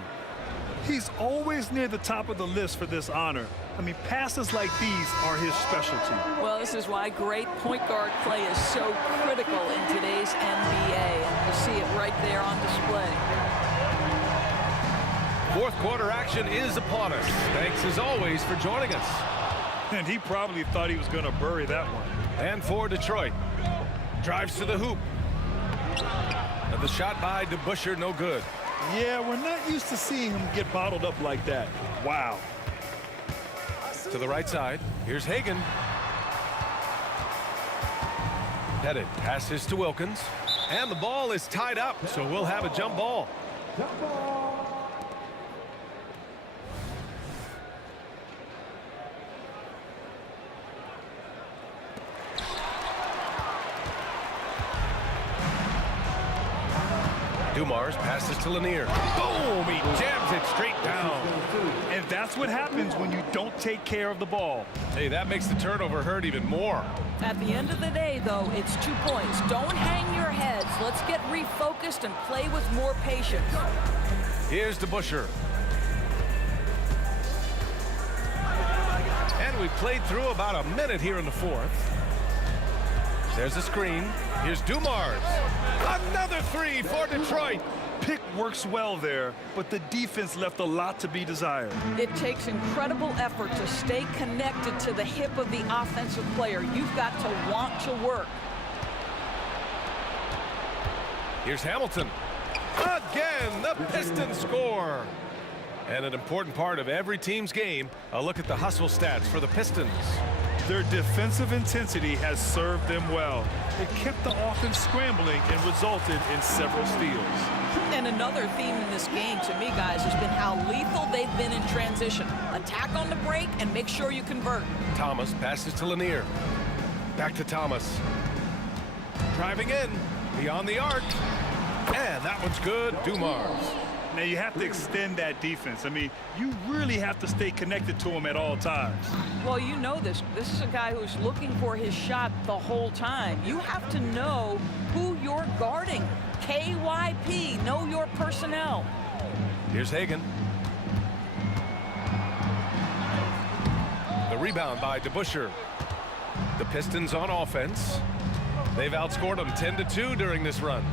He's always near the top of the list for this honor. I mean, passes like these are his specialty. Well, this is why great point guard play is so critical in today's NBA, and you see it right there on display. Fourth quarter action is upon us. Thanks as always for joining us. And he probably thought he was going to bury that one. And for Detroit, drives to the hoop. And the shot by DeBusschere, no good. Yeah, we're not used to seeing him get bottled up like that. Wow. To the right side, here's Hagan. Headed, passes to Wilkins. And the ball is tied up, so we'll have a jump ball. Jump ball. Dumars passes to Lanier. Boom! He jams it straight down. And that's what happens when you don't take care of the ball. Hey, that makes the turnover hurt even more. At the end of the day, though, it's 2 points. Don't hang your heads. Let's get refocused and play with more patience. Here's DeBuscher. And we played through about a minute here in the fourth. There's a screen. Here's Dumars. Another three for Detroit. Pick works well there, but the defense left a lot to be desired. It takes incredible effort to stay connected to the hip of the offensive player. You've got to want to work. Here's Hamilton. Again, the Pistons score. And an important part of every team's game, a look at the hustle stats for the Pistons. Their defensive intensity has served them well. It kept the offense scrambling and resulted in several steals. And another theme in this game to me, guys, has been how lethal they've been in transition. Attack on the break and make sure you convert. Thomas passes to Lanier. Back to Thomas. Driving in, beyond the arc. And that one's good, Dumars. Now you have to extend that defense. I mean, you really have to stay connected to him at all times. Well, you know this. This is a guy who's looking for his shot the whole time. You have to know who you're guarding. KYP, know your personnel. Here's Hagan. The rebound by DeBuscher. The Pistons on offense. They've outscored them 10-2 during this run.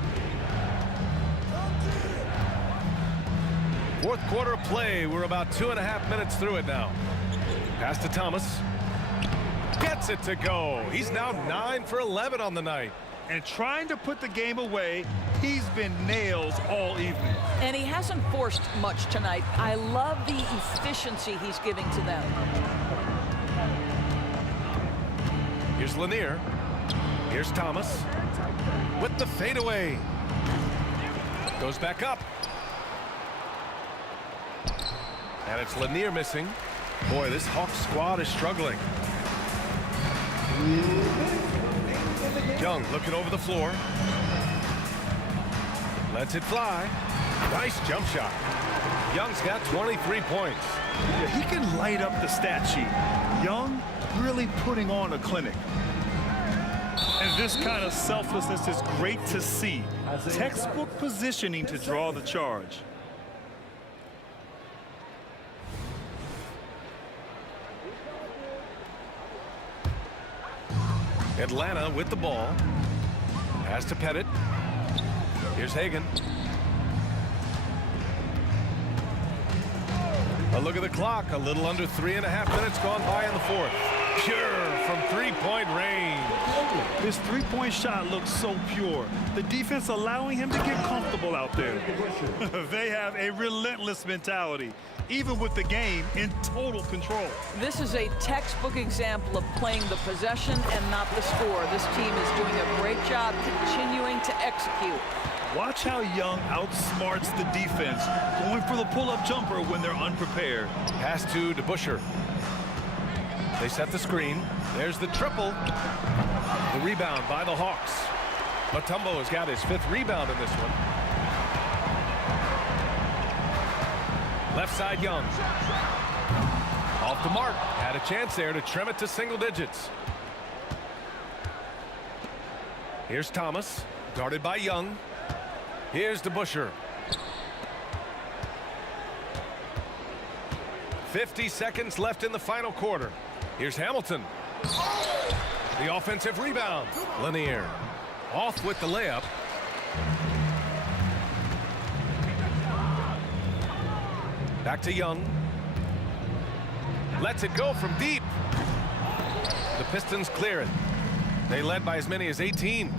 Fourth quarter of play. We're about 2.5 minutes through it now. Pass to Thomas. Gets it to go. He's now 9 for 11 on the night. And trying to put the game away, he's been nails all evening. And he hasn't forced much tonight. I love the efficiency he's giving to them. Here's Lanier. Here's Thomas. With the fadeaway. Goes back up. And it's Lanier missing. Boy, this Hawks squad is struggling. Young looking over the floor. Lets it fly. Nice jump shot. Young's got 23 points. Yeah, he can light up the stat sheet. Young really putting on a clinic. And this kind of selflessness is great to see. Textbook positioning to draw the charge. Atlanta with the ball. Pass to Pettit. Here's Hagan. A look at the clock. A little under 3.5 minutes gone by in the fourth. Pure from three-point range. His three-point shot looks so pure. The defense allowing him to get comfortable out there. They have a relentless mentality, even with the game in total control. This is a textbook example of playing the possession and not the score. This team is doing a great job continuing to execute. Watch how Young outsmarts the defense, going for the pull-up jumper when they're unprepared. Pass to DeBuscher. They set the screen. There's the triple. The rebound by the Hawks. Mutombo has got his 5th rebound in this one. Left side, Young. Off the mark. Had a chance there to trim it to single digits. Here's Thomas. Guarded by Young. Here's DeBuscher. 50 seconds left in the final quarter. Here's Hamilton. The offensive rebound. Lanier. Off with the layup. Back to Young. Lets it go from deep. The Pistons clear it. They led by as many as 18.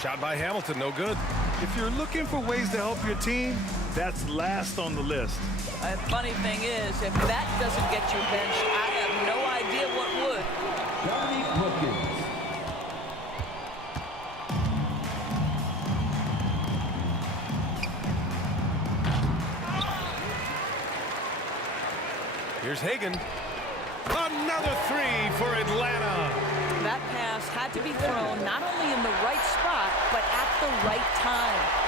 Shot by Hamilton, no good. If you're looking for ways to help your team, that's last on the list. The funny thing is, if that doesn't get you benched, I have no idea what would. Here's Hagan. Another three for Atlanta. That pass had to be thrown not only in the right spot, but at the the right time.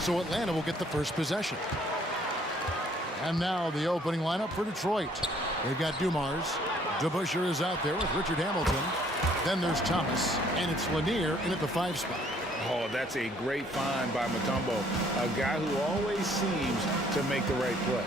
So Atlanta will get the first possession. And now the opening lineup for Detroit. They've got Dumars. DeBusschere is out there with Richard Hamilton. Then there's Thomas, and it's Lanier in at the 5 spot. Oh, that's a great find by Mutombo, a guy who always seems to make the right play.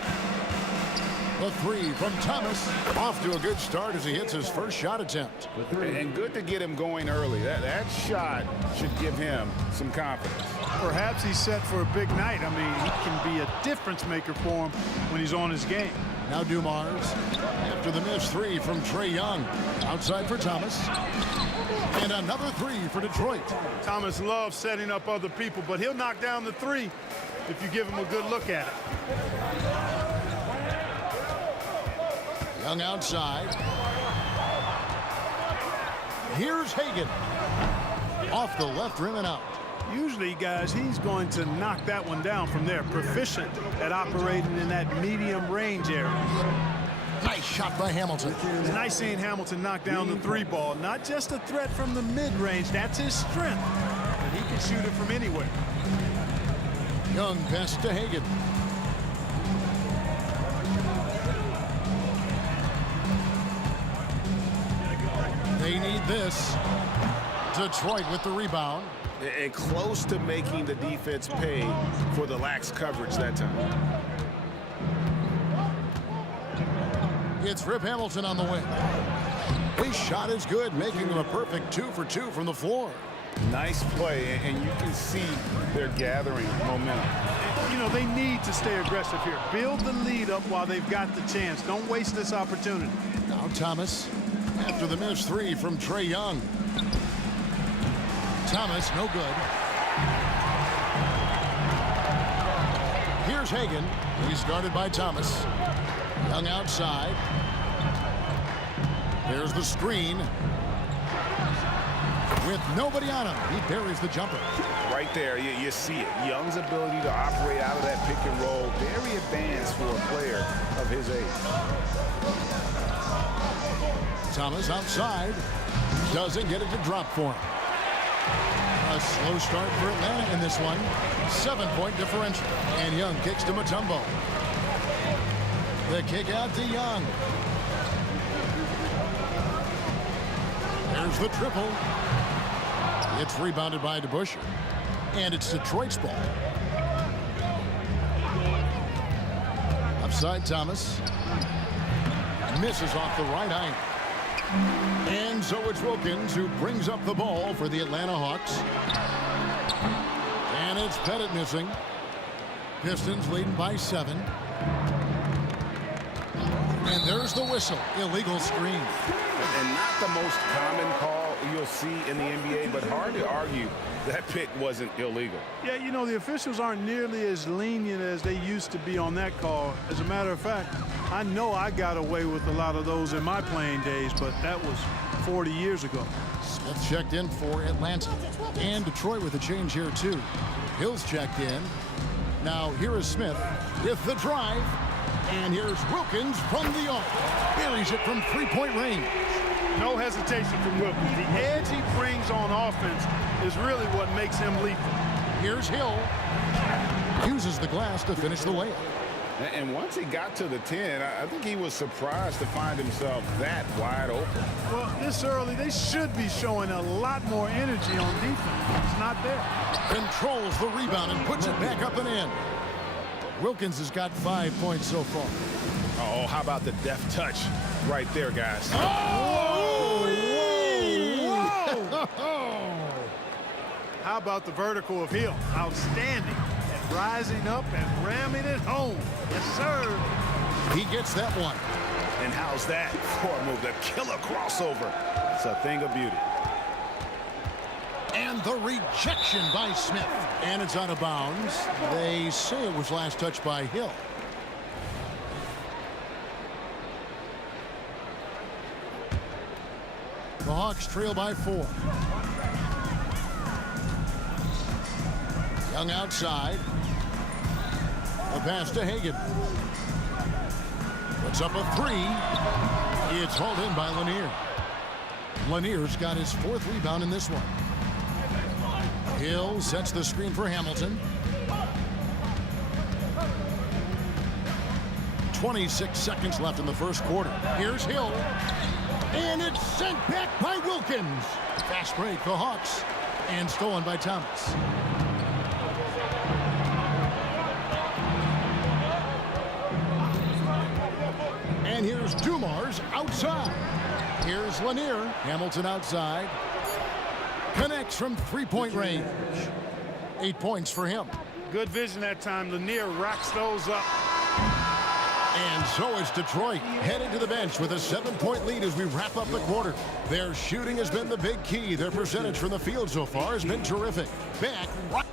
The 3 from Thomas. Off to a good start as he hits his first shot attempt. And good to get him going early. That shot should give him some confidence. Perhaps he's set for a big night. I mean, he can be a difference maker for him when he's on his game. Now Dumars. After the missed 3 from Trae Young. Outside for Thomas. And another 3 for Detroit. Thomas loves setting up other people, but he'll knock down the 3 if you give him a good look at it. Young outside. Here's Hagan. Off the left rim and out. Usually, guys, he's going to knock that one down from there. Proficient at operating in that medium range area. Nice shot by Hamilton. It's nice seeing Hamilton knock down the 3 ball. Not just a threat from the mid-range. That's his strength. But he can shoot it from anywhere. Young pass to Hagan. They need this. Detroit with the rebound. And close to making the defense pay for the lax coverage that time. It's Rip Hamilton on the wing. His shot is good, making him a perfect 2 for 2 from the floor. Nice play, and you can see they're gathering momentum. You know, they need to stay aggressive here. Build the lead up while they've got the chance. Don't waste this opportunity. Now Thomas, after the missed 3 from Trae Young. Thomas, no good. Here's Hagan. He's guarded by Thomas. Young outside. There's the screen. With nobody on him, he buries the jumper. Right there, you see it. Young's ability to operate out of that pick and roll, very advanced for a player of his age. Thomas outside. Doesn't get it to drop for him. A slow start for Atlanta in this one. 7-point differential. And Young kicks to Mutombo. The kick out to Young. There's the triple. It's rebounded by DeBusschere. And it's Detroit's ball. Upside Thomas. Misses off the right eye. And so it's Wilkins who brings up the ball for the Atlanta Hawks. And it's Pettit missing. Pistons leading by 7. And there's the whistle. Illegal screen. And not the most common call you'll see in the NBA, but hard to argue that pick wasn't illegal. Yeah, you know, the officials aren't nearly as lenient as they used to be on that call. As a matter of fact, I know I got away with a lot of those in my playing days, but that was 40 years ago. Smith checked in for Atlanta. And Detroit with a change here, too. Hill's checked in. Now, here is Smith with the drive. And here's Wilkins from the arc. Buries it from three-point range. No hesitation from Wilkins. The edge he brings on offense is really what makes him lethal. Here's Hill. Uses the glass to finish the layup. And once he got to the 10, I think he was surprised to find himself that wide open. Well, this early, they should be showing a lot more energy on defense. It's not there. Controls the rebound and puts it back up and in. Wilkins has got 5 points so far. Oh, how about the deft touch right there, guys? Oh! Whoa! Whoa! How about the vertical of Hill? Outstanding. And rising up and ramming it home. Yes, sir. He gets that one. And how's that for a move? The killer crossover. It's a thing of beauty. And the rejection by Smith. And it's out of bounds. They say it was last touched by Hill. The Hawks trail by 4. Young outside. A pass to Hagan. Puts up a 3. It's hauled in by Lanier. Lanier's got his 4th rebound in this one. Hill sets the screen for Hamilton. 26 seconds left in the first quarter. Here's Hill. And it's sent back by Wilkins. Fast break, the Hawks. And stolen by Thomas. And here's Dumars outside. Here's Lanier. Hamilton outside. Connects from three-point range. 8 points for him. Good vision that time. Lanier racks those up. And so is Detroit, heading to the bench with a 7-point lead as we wrap up the quarter. Their shooting has been the big key. Their percentage from the field so far has been terrific. Back right.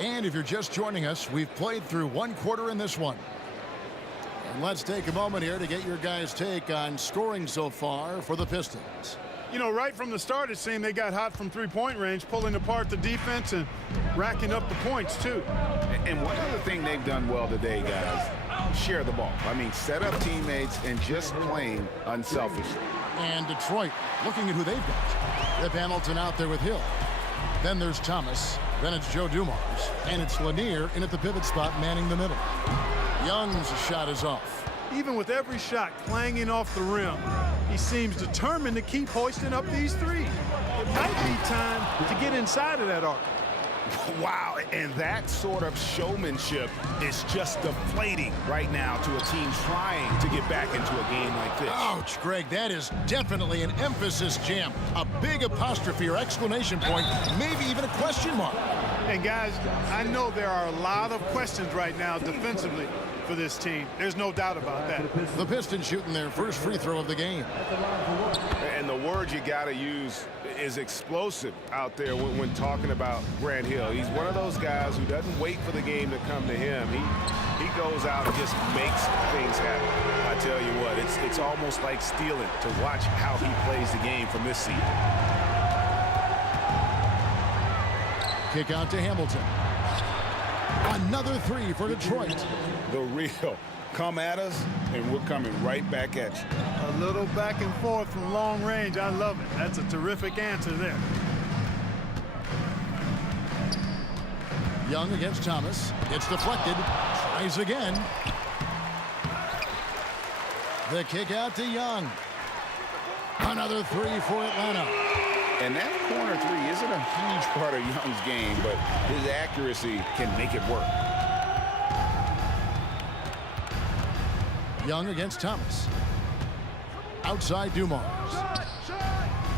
And if you're just joining us, we've played through 1 quarter in this one. And let's take a moment here to get your guys' take on scoring so far for the Pistons. You know, right from the start, it seemed they got hot from three-point range, pulling apart the defense and racking up the points, too. And one other thing they've done well today, guys, share the ball. I mean, set up teammates and just playing unselfishly. And Detroit looking at who they've got. Rip Hamilton out there with Hill. Then there's Thomas. Then it's Joe Dumars. And it's Lanier in at the pivot spot, manning the middle. Young's shot is off. Even with every shot clanging off the rim, he seems determined to keep hoisting up these threes. It might be time to get inside of that arc. Wow, and that sort of showmanship is just deflating right now to a team trying to get back into a game like this. Ouch, Greg, that is definitely an emphasis jam. A big apostrophe or exclamation point, maybe even a question mark. And guys, I know there are a lot of questions right now defensively for this team. There's no doubt about that. The Pistons shooting their first free throw of the game. And the word you got to use is explosive out there when talking about Grant Hill. He's one of those guys who doesn't wait for the game to come to him. He goes out and just makes things happen. I tell you what, it's almost like stealing to watch how he plays the game from this seat. Kick out to Hamilton. Another 3 for Detroit. The real. Come at us, and we're coming right back at you. A little back and forth from long range. I love it. That's a terrific answer there. Young against Thomas. It's deflected. Tries again. The kick out to Young. Another 3 for Atlanta. And that corner 3 isn't a huge part of Young's game, but his accuracy can make it work. Young against Thomas. Outside Dumars.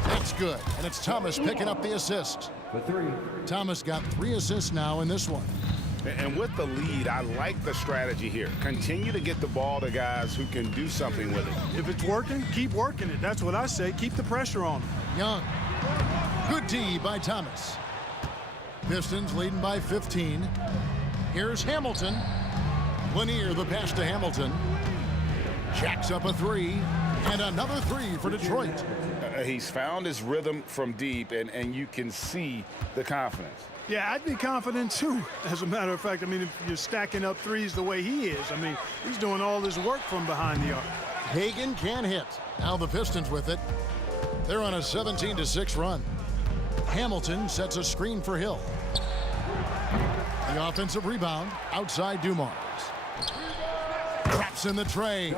That's good. And it's Thomas picking up the assist. For 3. Thomas got 3 assists now in this one. And with the lead, I like the strategy here. Continue to get the ball to guys who can do something with it. If it's working, keep working it. That's what I say. Keep the pressure on him. Young. Good D by Thomas. Pistons leading by 15. Here's Hamilton. Lanier the pass to Hamilton. Jacks up a three. And another three for Detroit. He's found his rhythm from deep, and you can see the confidence. Yeah, I'd be confident too. As a matter of fact, I mean, if you're stacking up threes the way he is, I mean, he's doing all his work from behind the arc. Hagan can hit. Now the Pistons with it. They're on a 17-6 run. Hamilton sets a screen for Hill. The offensive rebound outside Dumars. Traps in the tray.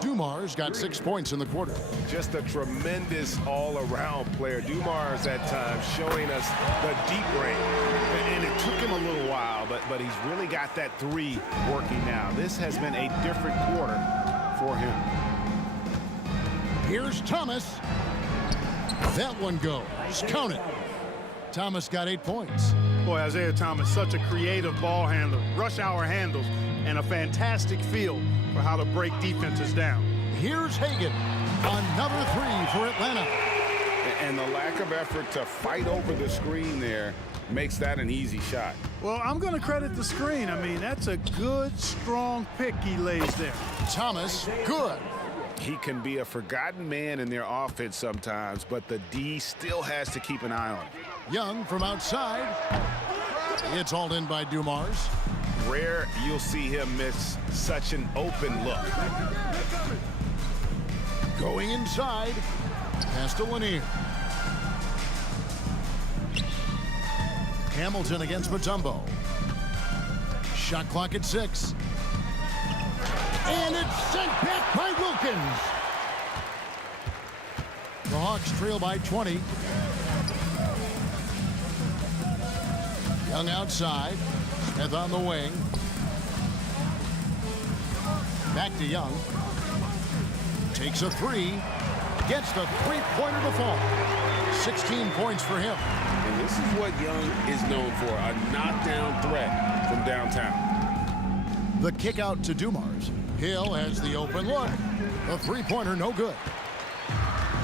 Dumars got 6 points in the quarter. Just a tremendous all-around player. Dumars at times showing us the deep range. And it took him a little while, but he's really got that three working now. This has been a different quarter for him. Here's Thomas. That one goes. Count it. Thomas got 8 points. Boy, Isaiah Thomas, such a creative ball handler. Rush hour handles and a fantastic feel for how to break defenses down. Here's Hagan. Another three for Atlanta. And the lack of effort to fight over the screen there makes that an easy shot. Well, I'm going to credit the screen. I mean, that's a good, strong pick he lays there. Thomas, good. He can be a forgotten man in their offense sometimes, but the D still has to keep an eye on him. Young from outside. It's hauled in by Dumars. Rare you'll see him miss such an open look. Going inside. Pass to Lanier. Hamilton against Mutombo. Shot clock at 6. And it's sent back by Wilkins. The Hawks trail by 20. Young outside. Smith on the wing. Back to Young. Takes a three. Gets the three-pointer to fall. 16 points for him. And this is what Young is known for, a knockdown threat from downtown. The kick out to Dumars. Hill has the open look. The three-pointer no good.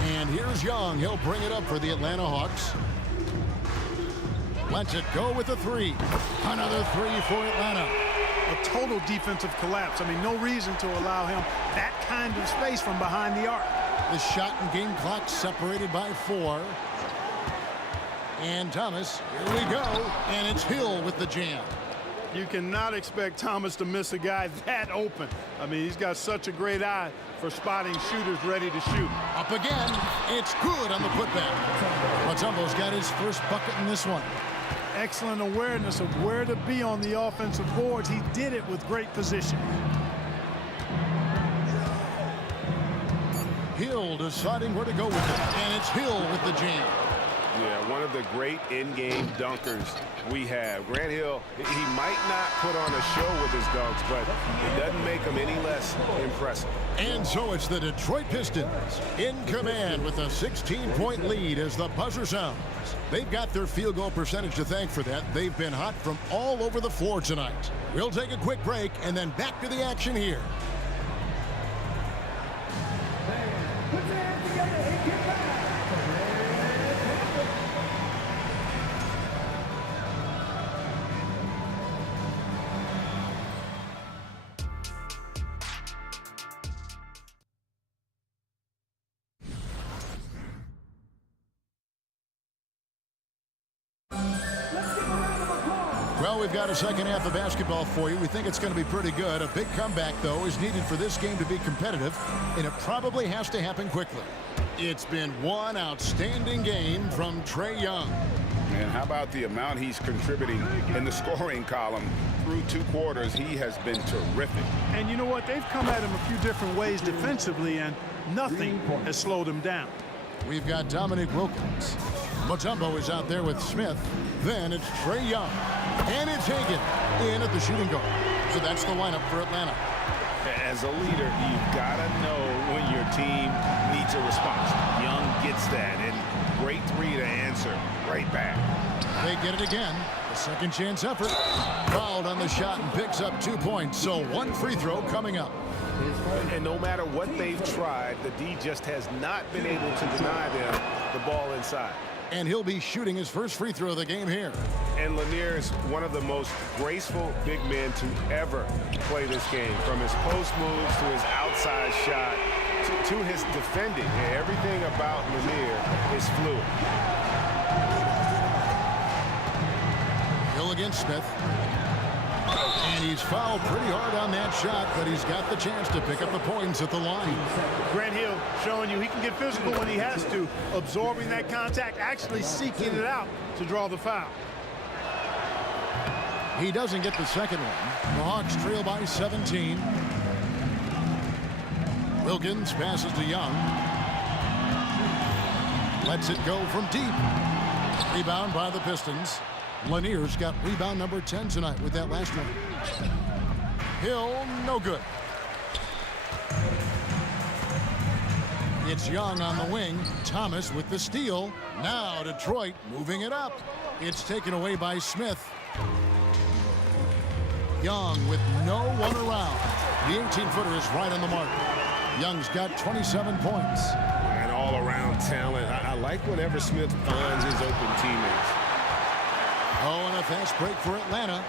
And here's Young. He'll bring it up for the Atlanta Hawks. Lets it go with a three. Another three for Atlanta. A total defensive collapse. I mean, no reason to allow him that kind of space from behind the arc. The shot and game clock separated by 4. And Thomas, here we go. And it's Hill with the jam. You cannot expect Thomas to miss a guy that open. I mean, he's got such a great eye for spotting shooters ready to shoot. Up again. It's good on the putback. Mutombo's got his first bucket in this one. Excellent awareness of where to be on the offensive boards. He did it with great position. Hill deciding where to go with it. And it's Hill with the jam. Yeah, one of the great in-game dunkers we have. Grant Hill, he might not put on a show with his dunks, but it doesn't make him any less impressive. And so it's the Detroit Pistons in command with a 16-point lead as the buzzer sounds. They've got their field goal percentage to thank for that. They've been hot from all over the floor tonight. We'll take a quick break and then back to the action here. Well, we've got a second half of basketball for you. We think it's going to be pretty good. A big comeback, though, is needed for this game to be competitive, and it probably has to happen quickly. It's been one outstanding game from Trae Young. And how about the amount he's contributing in the scoring column? Through 2 quarters, he has been terrific. And you know what? They've come at him a few different ways defensively, and nothing has slowed him down. We've got Dominic Wilkins. Mutombo is out there with Smith. Then it's Trae Young. And it's Hagan in at the shooting guard. So that's the lineup for Atlanta. As a leader, you've got to know when your team needs a response. Young gets that, and great three to answer right back. They get it again. A second chance effort. Fouled on the shot and picks up 2 points. So 1 free throw coming up. And no matter what they've tried, the D just has not been able to deny them the ball inside. And he'll be shooting his first free throw of the game here. And Lanier is one of the most graceful big men to ever play this game. From his post moves to his outside shot to his defending. Everything about Lanier is fluid. Hill against Smith. And he's fouled pretty hard on that shot, but he's got the chance to pick up the points at the line. Grant Hill showing you he can get physical when he has to, absorbing that contact, actually seeking it out to draw the foul. He doesn't get the second one. The Hawks trail by 17. Wilkins passes to Young. Lets it go from deep. Rebound by the Pistons. Lanier's got rebound number 10 tonight with that last one. Hill, no good. It's Young on the wing. Thomas with the steal. Now Detroit moving it up. It's taken away by Smith. Young with no one around. The 18-footer is right on the mark. Young's got 27 points. And all-around talent. I like whenever Smith finds his open teammates. Oh, and a fast break for Atlanta.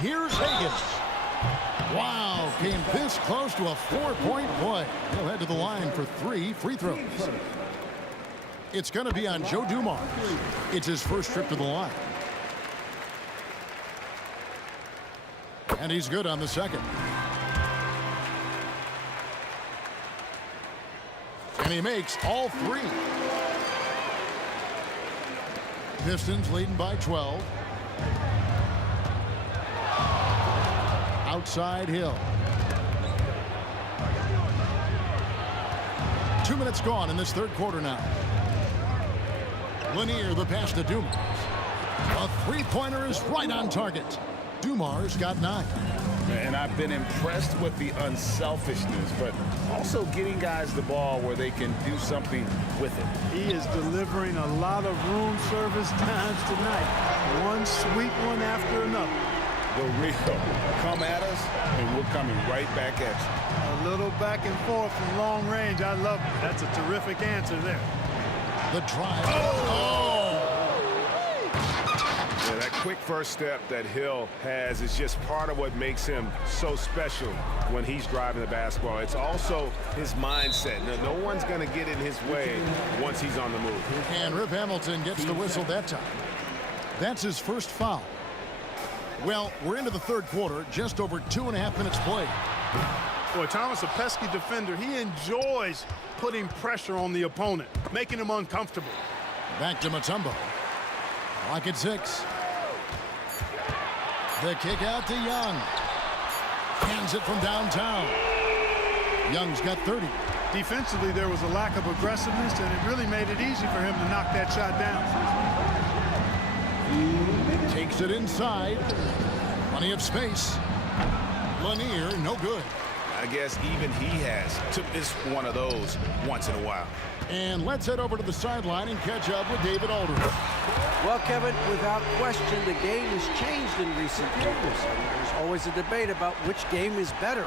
Here's Higgins. Wow, came this close to a 4-point play. He'll head to the line for 3 free throws. It's going to be on Joe Dumars. It's his first trip to the line. And he's good on the second. And he makes all 3. Pistons leading by 12. Outside Hill. 2 minutes gone in this third quarter now. Lanier, the pass to Dumars. A three-pointer is right on target. Dumars got 9. And I've been impressed with the unselfishness, but also getting guys the ball where they can do something with it. He is delivering a lot of room service times tonight. One sweet one after another. The real come at us, and we're coming right back at you. A little back and forth from long range. I love it. That's a terrific answer there. The drive. Oh! Yeah, that quick first step that Hill has is just part of what makes him so special when he's driving the basketball. It's also his mindset. No one's going to get in his way once he's on the move. And Rip Hamilton gets the whistle that time. That's his first foul. Well, we're into the third quarter, just over 2.5 minutes played. Boy, Thomas, a pesky defender. He enjoys putting pressure on the opponent, making him uncomfortable. Back to Mutombo. Clock at 6. The kick out to Young. Hands it from downtown. Young's got 30. Defensively, there was a lack of aggressiveness, and it really made it easy for him to knock that shot down. Takes it inside. Plenty of space. Lanier, no good. I guess even he has to miss one of those once in a while. And let's head over to the sideline and catch up with David Aldridge. Well, Kevin, without question, the game has changed in recent years. There's always a debate about which game is better.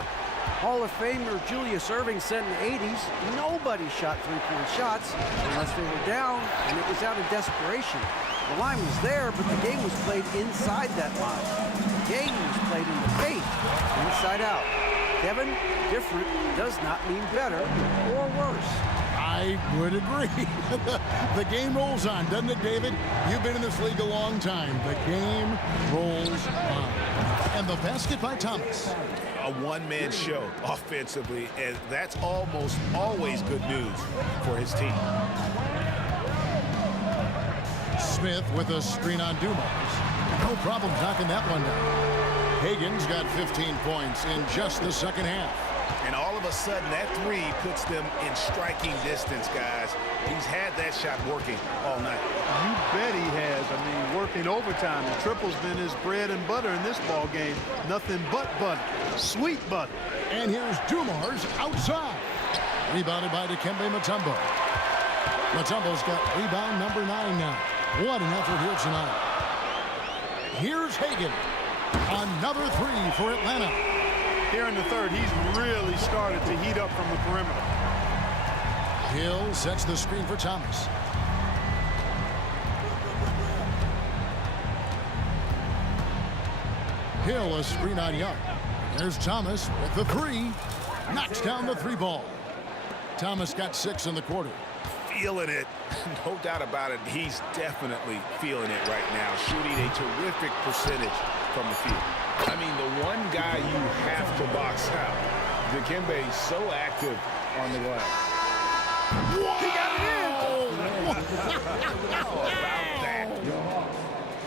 Hall of Famer Julius Erving said in the 80s, nobody shot three-point shots unless they were down, and it was out of desperation. The line was there, but the game was played inside that line. The game was played in the paint, inside out. Kevin, different does not mean better or worse. I would agree. The game rolls on, doesn't it, David? You've been in this league a long time. The game rolls on. And the basket by Thomas. A one-man show offensively, and that's almost always good news for his team. Smith with a screen on Dumars. No problem knocking that one down. Higgins got 15 points in just the second half. And all of a sudden, that three puts them in striking distance, guys. He's had that shot working all night. You bet he has. I mean, working overtime. The triple's been his bread and butter in this ball game. Nothing but butter. Sweet butter. And here's Dumars outside. Rebounded by Dikembe Mutombo. Mutombo's got rebound number 9 now. What an effort here tonight. Here's Hagan. Another three for Atlanta. Here in the third, he's really started to heat up from the perimeter. Hill sets the screen for Thomas. Hill a screen on Young. There's Thomas with the three. Knocks down the three ball. Thomas got 6 in the quarter. Feeling it. No doubt about it. He's definitely feeling it right now. Shooting a terrific percentage from the field. I mean, the one guy you have to box out. Dikembe is so active on the glass. He got it in! How about that?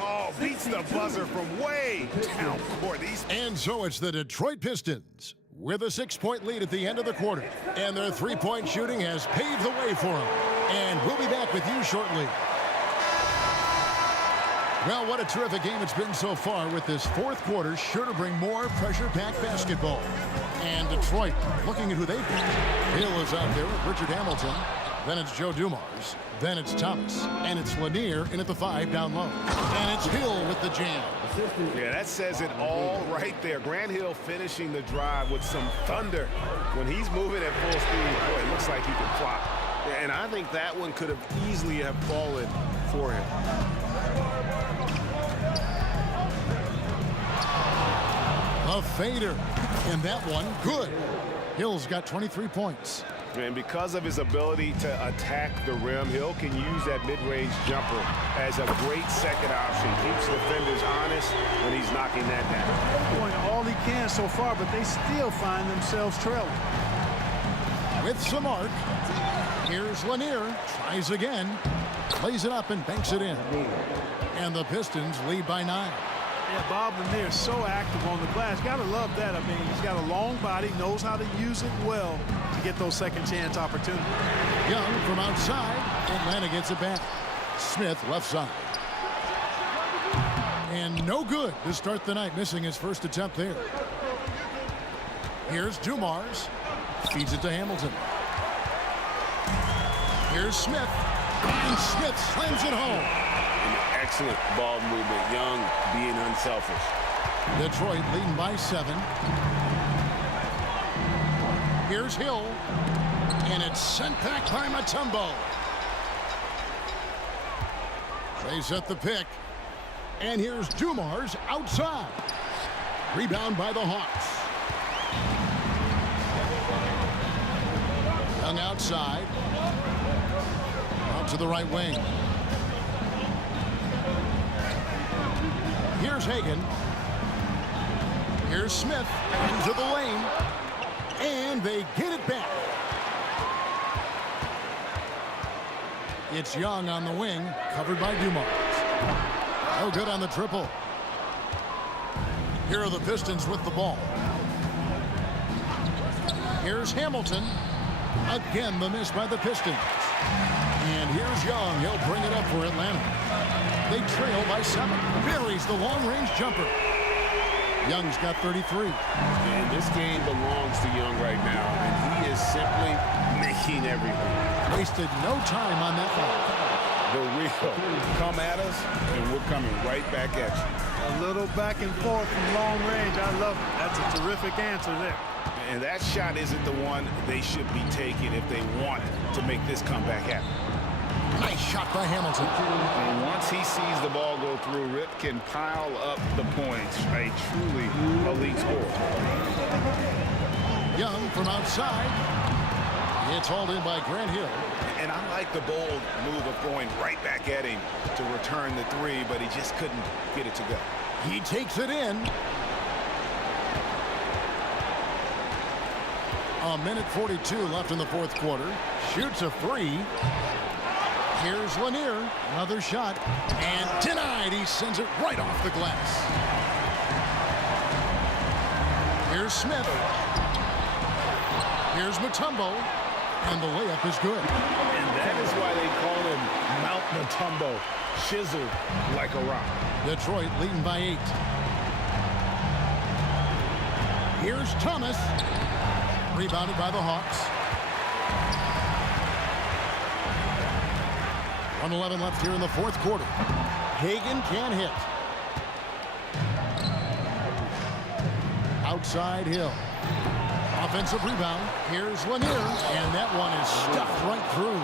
Oh, beats the buzzer from way down court. And so it's the Detroit Pistons with a 6-point lead at the end of the quarter. And their three-point shooting has paved the way for them. And we'll be back with you shortly. Well, what a terrific game it's been so far, with this fourth quarter sure to bring more pressure-packed basketball. And Detroit, looking at who they've got. Hill is out there with Richard Hamilton. Then it's Joe Dumars. Then it's Thomas. And it's Lanier in at the 5 down low. And it's Hill with the jam. Yeah, that says it all right there. Grant Hill finishing the drive with some thunder. When he's moving at full speed, boy, it looks like he can fly. And I think that one could have easily have fallen for him. A fader. And that one, good. Hill's got 23 points. And because of his ability to attack the rim, Hill can use that mid-range jumper as a great second option. Keeps defenders honest when he's knocking that down. Doing all he can so far, but they still find themselves trailing. With some arc, here's Lanier. Tries again. Lays it up and banks it in. And the Pistons lead by 9. Yeah, Bob Lanier is so active on the glass. Gotta love that. I mean, he's got a long body, knows how to use it well to get those second chance opportunities. Young from outside. Atlanta gets it back. Smith left side. And no good to start the night, missing his first attempt there. Here's Dumars. Feeds it to Hamilton. Here's Smith. And Smith slams it home. Excellent ball movement. Young being unselfish. Detroit leading by 7. Here's Hill. And it's sent back by Mutombo. They set the pick. And here's Dumars outside. Rebound by the Hawks. Young outside. Out to the right wing. Here's Hagan. Here's Smith into the lane. And they get it back. It's Young on the wing, covered by Dumars. No good on the triple. Here are the Pistons with the ball. Here's Hamilton. Again, the miss by the Pistons. And here's Young. He'll bring it up for Atlanta. They trail by 7. Buries the long-range jumper. Young's got 33. And this game belongs to Young right now, and he is simply making everything. Wasted no time on that one. The real come at us, and we're coming right back at you. A little back and forth from long range. I love it. That's a terrific answer there. And that shot isn't the one they should be taking if they want to make this comeback happen. Nice shot by Hamilton. And once he sees the ball go through, Rip can pile up the points. A truly elite scorer. Young from outside. It's hauled in by Grant Hill. And I like the bold move of going right back at him to return the 3, but he just couldn't get it to go. He takes it in. A minute 42 left in the fourth quarter. Shoots a 3. Here's Lanier. Another shot. And denied. He sends it right off the glass. Here's Smith. Here's Mutombo. And the layup is good. And that is why they call him Mount Mutombo. Chiseled like a rock. Detroit leading by 8. Here's Thomas. Rebounded by the Hawks. 1:11 left here in the fourth quarter. Hagan can hit. Outside Hill. Offensive rebound. Here's Lanier, and that one is stuffed right through.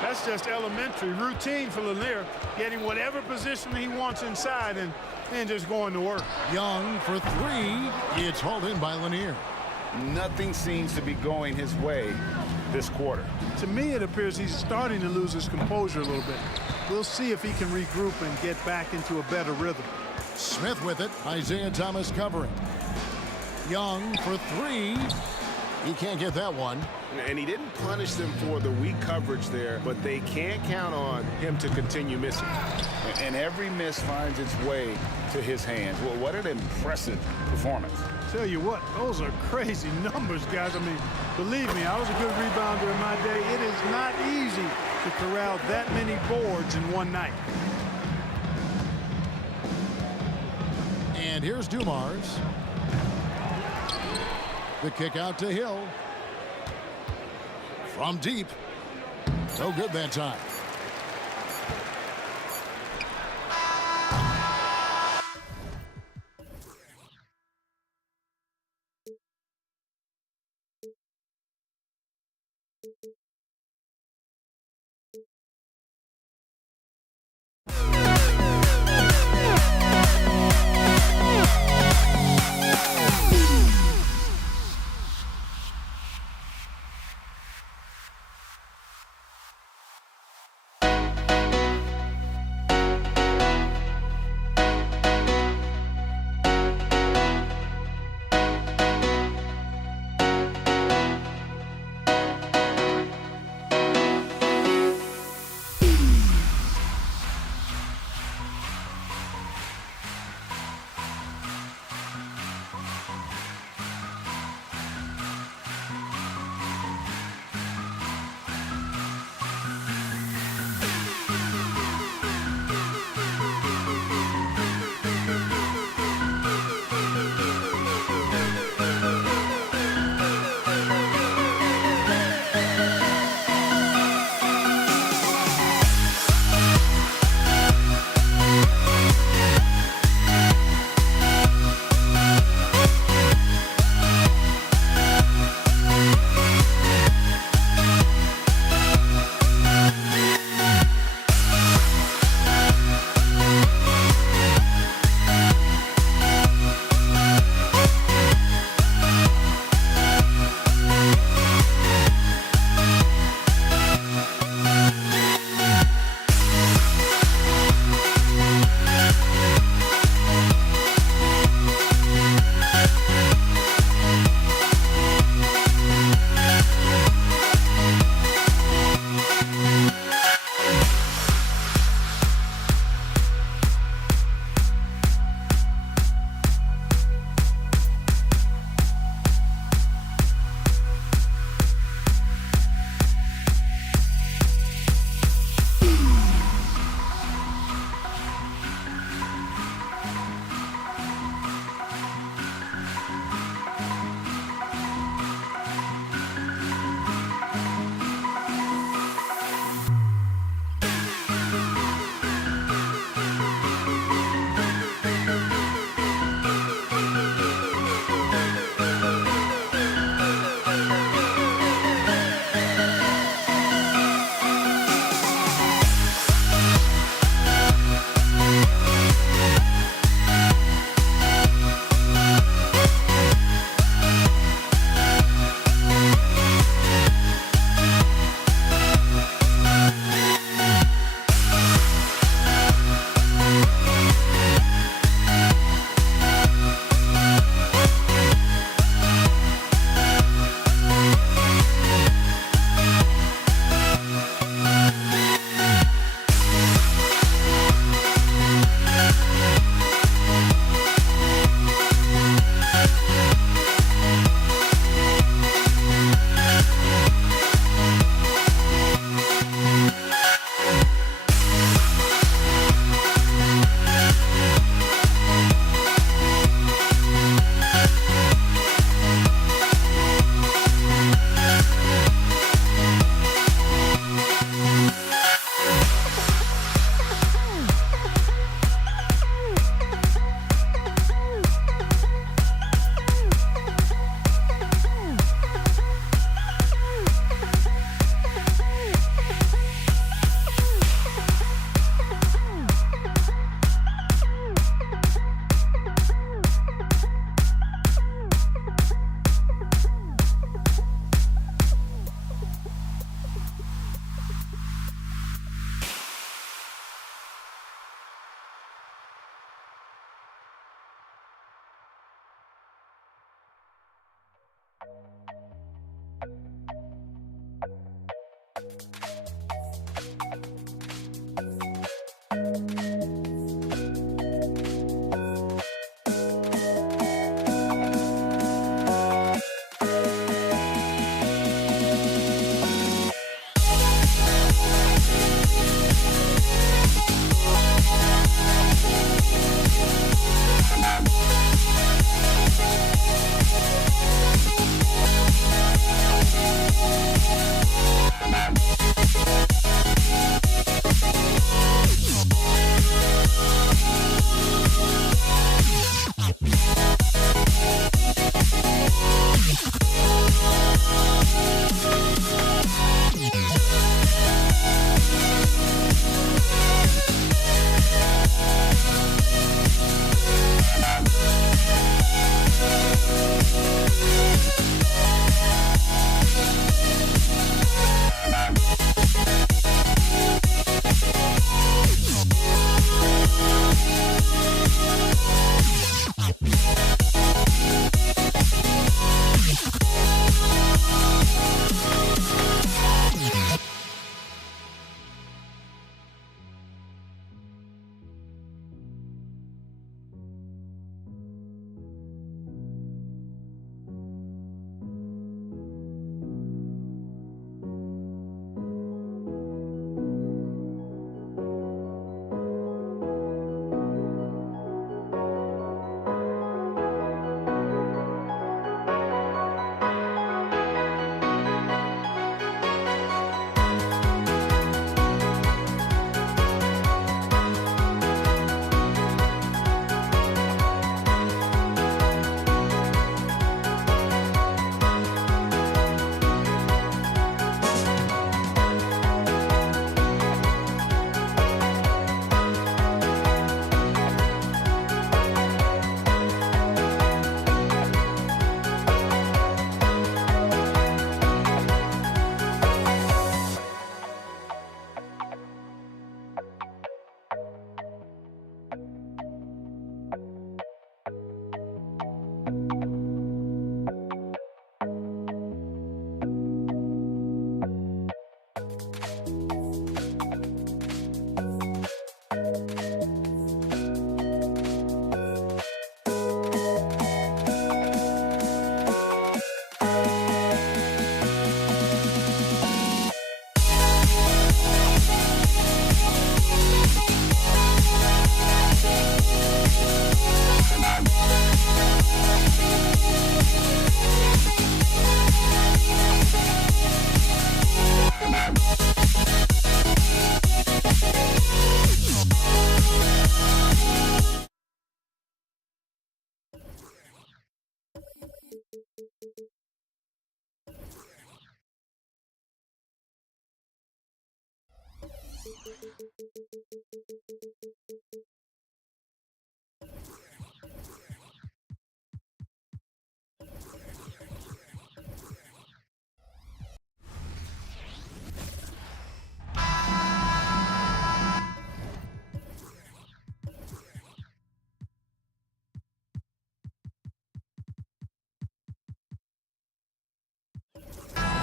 That's just elementary routine for Lanier, getting whatever position he wants inside and just going to work. Young for three. It's hauled in by Lanier. Nothing seems to be going his way this quarter. To me, it appears he's starting to lose his composure a little bit. We'll see if he can regroup and get back into a better rhythm. Smith with it. Isaiah Thomas covering. Young for three. He can't get that one. And he didn't punish them for the weak coverage there, but they can't count on him to continue missing. And every miss finds its way to his hands. Well, what an impressive performance. Tell you what, those are crazy numbers, guys. I mean, believe me, I was a good rebounder in my day. It is not easy to corral that many boards in one night. And here's Dumars. The kick out to Hill. From deep. No good that time.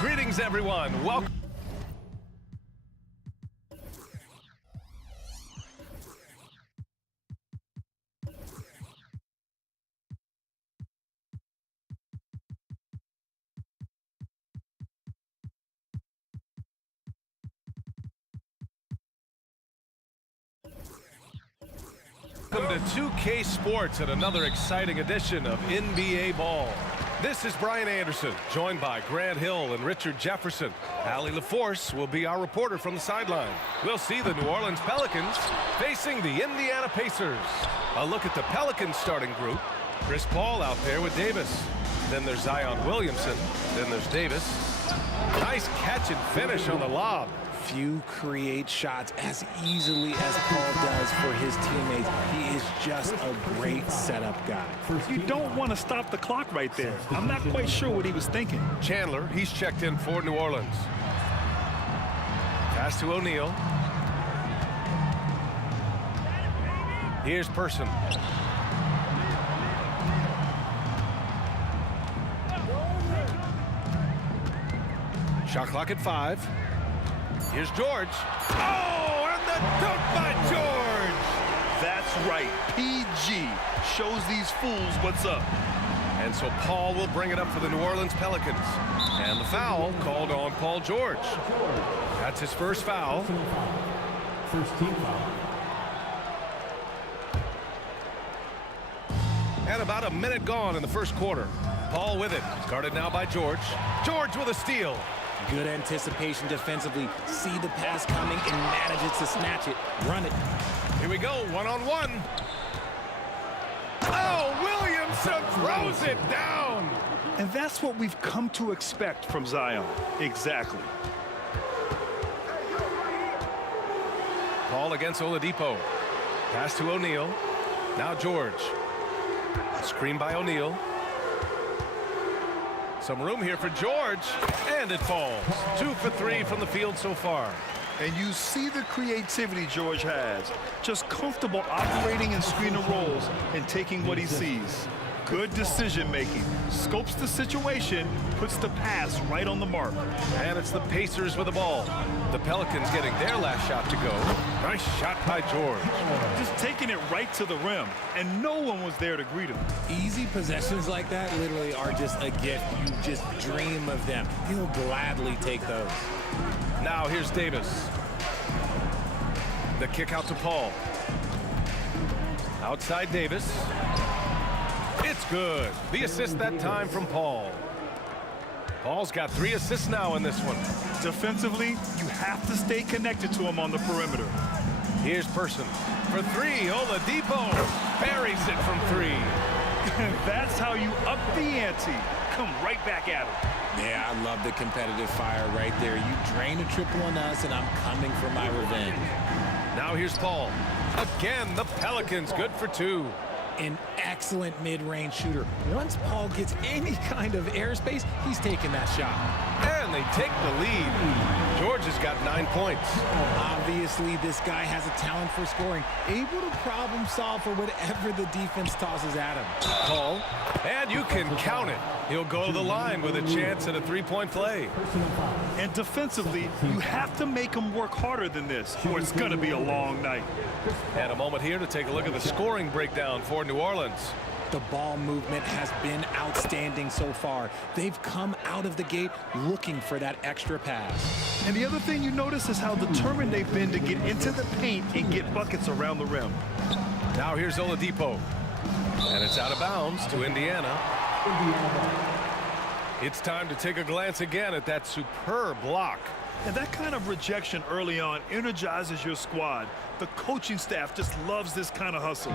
Greetings, everyone. Welcome. Welcome to 2K Sports and another exciting edition of NBA Ball. This is Brian Anderson, joined by Grant Hill and Richard Jefferson. Allie LaForce will be our reporter from the sideline. We'll see the New Orleans Pelicans facing the Indiana Pacers. A look at the Pelicans starting group. Chris Paul out there with Davis. Then there's Zion Williamson. Then there's Davis. Nice catch and finish on the lob. Few create shots as easily as Paul does for his teammates. He is just a great setup guy. You don't want to stop the clock right there. I'm not quite sure what he was thinking. Chandler, he's checked in for New Orleans. Pass to O'Neal. Here's Person. Shot clock at 5. Here's George. Oh, and the dunk by George! That's right. PG shows these fools what's up. And so Paul will bring it up for the New Orleans Pelicans. And the foul called on Paul George. That's his first foul. First team foul. And about a minute gone in the first quarter. Paul with it. Guarded now by George. George with a steal. Good anticipation defensively. See the pass coming and manages to snatch it. Run it. Here we go, one-on-one. Oh, Williamson throws it down. And that's what we've come to expect from Zion. Exactly. Paul against Oladipo. Pass to O'Neal. Now George. Screen by O'Neal. Some room here for George, and it falls. 2 for 3 from the field so far. And you see the creativity George has. Just comfortable operating in screen and rolls and taking what he sees. Good decision making. Scopes the situation, puts the pass right on the mark. And it's the Pacers with the ball. The Pelicans getting their last shot to go. Nice shot by George. Just taking it right to the rim, and no one was there to greet him. Easy possessions like that literally are just a gift. You just dream of them. He'll gladly take those. Now here's Davis. The kick out to Paul. Outside Davis. It's good. The assist that time from Paul. Paul's got 3 assists now in this one. Defensively, you have to stay connected to him on the perimeter. Here's Person. For 3, Oladipo buries it from 3. And that's how you up the ante. Come right back at him. Yeah, I love the competitive fire right there. You drain a triple on us, and I'm coming for my revenge. Now here's Paul. Again, the Pelicans good for 2. An excellent mid-range shooter. Once Paul gets any kind of airspace, he's taking that shot. And they take the lead. George has got 9 points. Obviously, this guy has a talent for scoring, able to problem solve for whatever the defense tosses at him. Paul, and you can count it. He'll go to the line with a chance at a three-point play. And defensively, you have to make him work harder than this, or it's going to be a long night. And a moment here to take a look at the scoring breakdown for New Orleans. The ball movement has been outstanding so far. They've come out of the gate looking for that extra pass. And the other thing you notice is how determined they've been to get into the paint and get buckets around the rim. Now here's Oladipo. And it's out of bounds to Indiana. It's time to take a glance again at that superb block. And that kind of rejection early on energizes your squad. The coaching staff just loves this kind of hustle.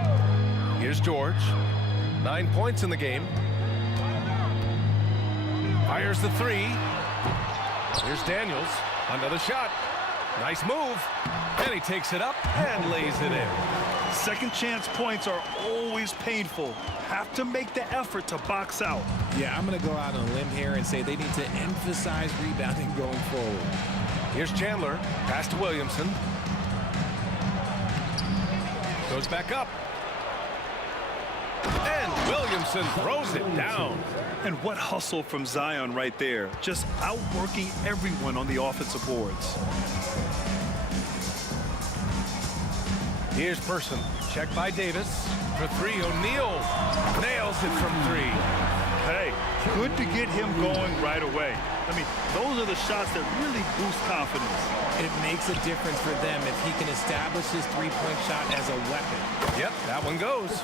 Here's George. 9 points in the game. Fires the three. Here's Daniels. Another shot. Nice move. And he takes it up and lays it in. Second chance points are always painful. Have to make the effort to box out. Yeah, I'm going to go out on a limb here and say they need to emphasize rebounding going forward. Here's Chandler. Pass to Williamson. Goes back up. And Williamson throws it down. And what hustle from Zion right there. Just outworking everyone on the offensive boards. Here's Person. Checked by Davis. For three, O'Neal nails it from three. Hey, good to get him going right away. I mean, those are the shots that really boost confidence. It makes a difference for them if he can establish his three-point shot as a weapon. Yep, that one goes.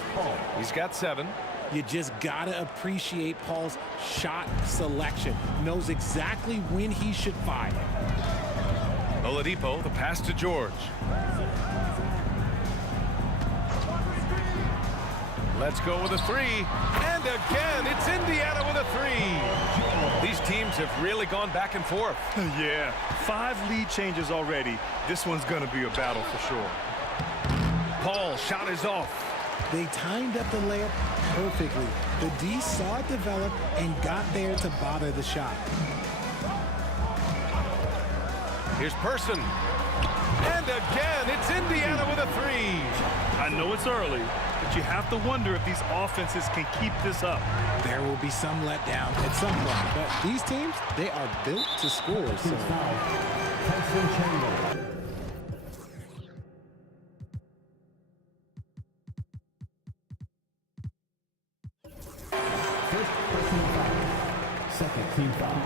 He's got 7. You just got to appreciate Paul's shot selection. Knows exactly when he should fire. Oladipo, the pass to George. Let's go with a three. And again, it's Indiana with a three. These teams have really gone back and forth. Yeah, 5 lead changes already. This one's going to be a battle for sure. Paul, shot is off. They timed up the layup perfectly. The D saw it develop and got there to bother the shot. Here's Person. And again, it's Indiana with a three. I know it's early, but you have to wonder if these offenses can keep this up. There will be some letdown at some point, but these teams, they are built to score. So. First personal foul. Second team foul.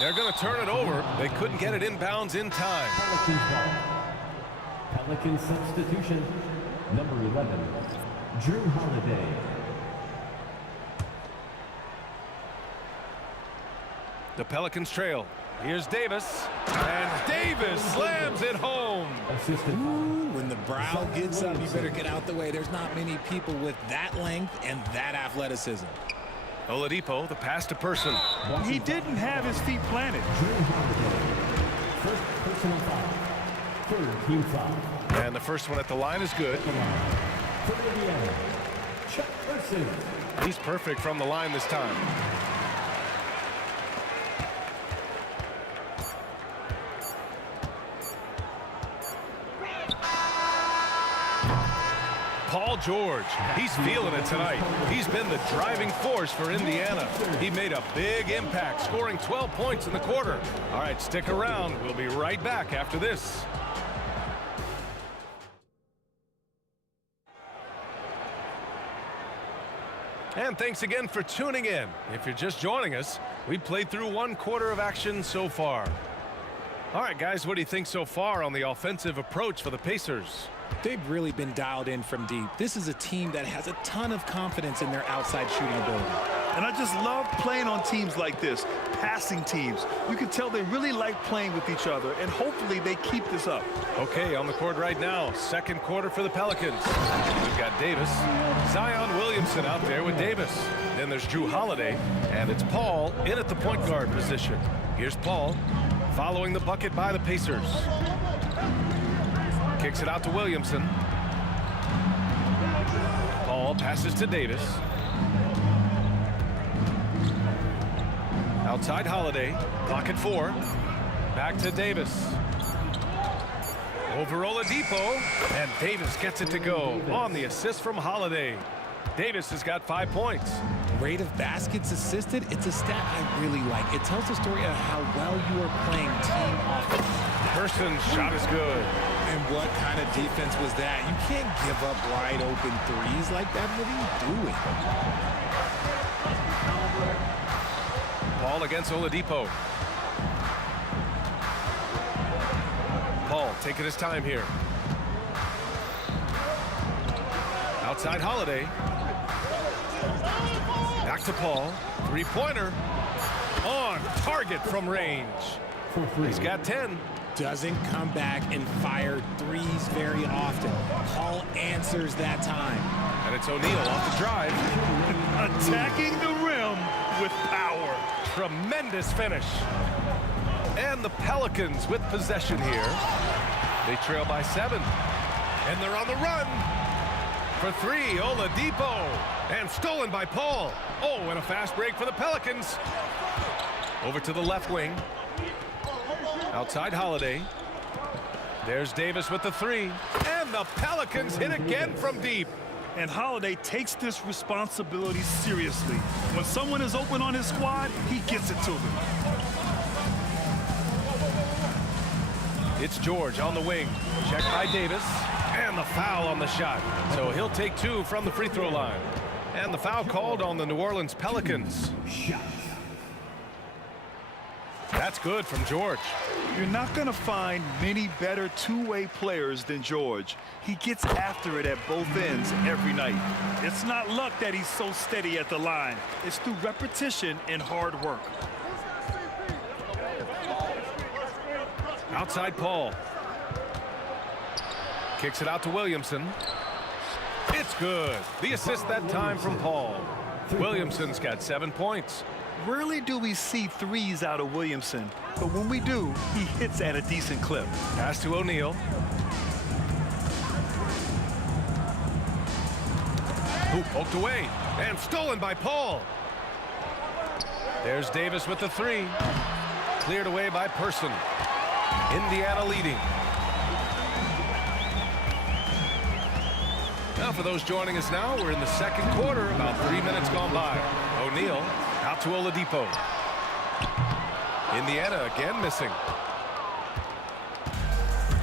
They're going to turn it over. They couldn't get it inbounds in time. Pelicans ball. Pelicans substitution. Number 11, Drew Holiday. The Pelicans trail. Here's Davis. And Davis slams it home. Ooh, when the brow gets up, you better get out the way. There's not many people with that length and that athleticism. Oladipo, the pass to Person. He didn't have his feet planted. First personal foul. Third team foul. And the first one at the line is good. For Indiana, Chuck Person. He's perfect from the line this time. Paul George, he's feeling it tonight. He's been the driving force for Indiana. He made a big impact, scoring 12 points in the quarter. All right, stick around. We'll be right back after this. And thanks again for tuning in. If you're just joining us, we've played through 1 quarter of action so far. All right, guys, what do you think so far on the offensive approach for the Pacers? They've really been dialed in from deep. This is a team that has a ton of confidence in their outside shooting ability. And I just love playing on teams like this, passing teams. You can tell they really like playing with each other, and hopefully they keep this up. Okay, on the court right now, second quarter for the Pelicans. We've got Davis, Zion Williamson out there with Davis. Then there's Drew Holiday, and it's Paul in at the point guard position. Here's Paul, following the bucket by the Pacers. Kicks it out to Williamson. Ball passes to Davis. Outside Holiday. Clock at 4. Back to Davis. Over Oladipo. And Davis gets it to go on the assist from Holiday. Davis has got 5 points. Rate of baskets assisted, it's a stat I really like. It tells the story of how well you are playing team offense. Person's shot is good. And what kind of defense was that? You can't give up wide open threes like that. What are you doing? Ball against Oladipo. Paul taking his time here. Outside Holiday. Back to Paul. Three-pointer. On target from range. He's got 10. Doesn't come back and fire threes very often. Paul answers that time. And it's O'Neal off the drive. Attacking the rim with power. Tremendous finish. And the Pelicans with possession here. They trail by 7. And they're on the run. For 3, Oladipo. And stolen by Paul. Oh, and a fast break for the Pelicans. Over to the left wing. Outside Holiday. There's Davis with the 3. And the Pelicans hit again from deep. And Holiday takes this responsibility seriously. When someone is open on his squad, he gets it to them. It's George on the wing. Checked by Davis. And the foul on the shot. So he'll take 2 from the free throw line. And the foul called on the New Orleans Pelicans. That's good from George. You're not going to find many better two-way players than George. He gets after it at both ends every night. It's not luck that he's so steady at the line. It's through repetition and hard work. Outside Paul. Kicks it out to Williamson. It's good. The assist that time from Paul. Williamson's got 7 points. Rarely do we see threes out of Williamson, but when we do, he hits at a decent clip. Pass to O'Neal. Hoop poked away and stolen by Paul. There's Davis with the 3. Cleared away by Person. Indiana leading. Now for those joining us now, we're in the second quarter, about 3 minutes gone by. O'Neal out to Oladipo. Indiana again missing.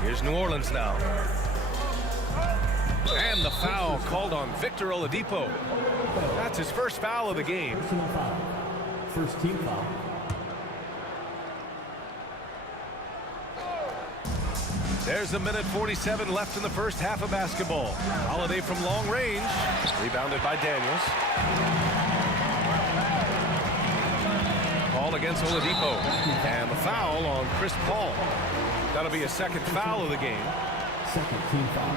Here's New Orleans now. And the foul called on Victor Oladipo. That's his first foul of the game. First team foul. There's 1:47 left in the first half of basketball. Holiday from long range. Rebounded by Daniels. Ball against Oladipo. And the foul on Chris Paul. That'll be a second foul of the game. Second team foul.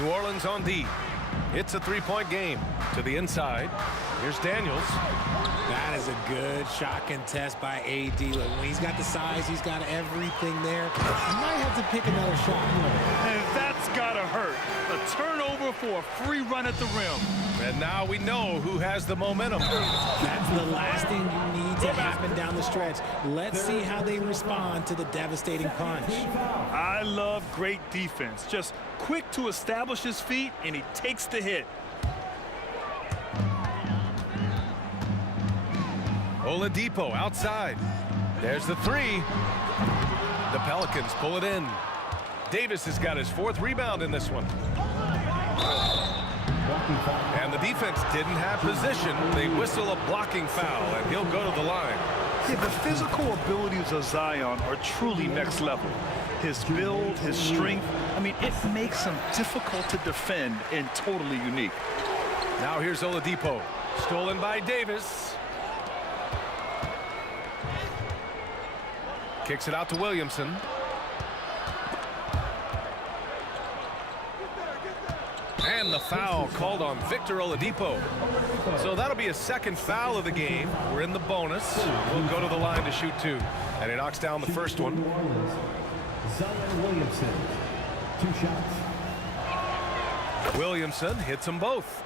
New Orleans on D. It's a 3-point game. To the inside. Here's Daniels. That is a good shot contest by AD. Look, when he's got the size, he's got everything there. He might have to pick another shot. And that's gotta hurt. A turnover for a free run at the rim. And now we know who has the momentum. That's the last thing you need to happen down the stretch. Let's see how they respond to the devastating punch. I love great defense. Just quick to establish his feet, and he takes the hit. Oladipo outside. There's the 3. The Pelicans pull it in. Davis has got his 4th rebound in this one. And the defense didn't have position. They whistle a blocking foul, and he'll go to the line. Yeah, the physical abilities of Zion are truly next level. His build, his strength, I mean, it makes him difficult to defend and totally unique. Now here's Oladipo. Stolen by Davis. Kicks it out to Williamson. And the foul called on Victor Oladipo. So that'll be a second foul of the game. We're in the bonus. We'll go to the line to shoot 2. And he knocks down the first one. Zion Williamson, 2 shots. Williamson hits them both.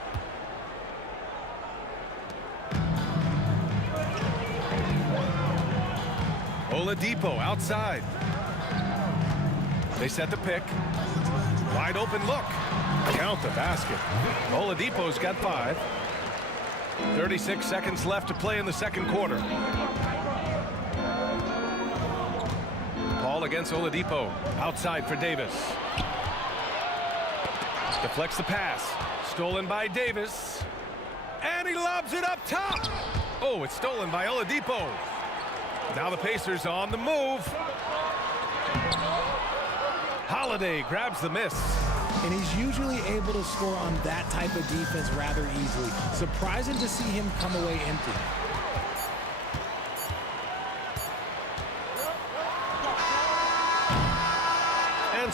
Oladipo outside. They set the pick. Wide open look. Count the basket. Oladipo's got 5. 36 seconds left to play in the second quarter. Ball against Oladipo. Outside for Davis. Deflects the pass. Stolen by Davis. And he lobs it up top. Oh, it's stolen by Oladipo. Now the Pacers on the move. Holiday grabs the miss. And he's usually able to score on that type of defense rather easily. Surprising to see him come away empty. And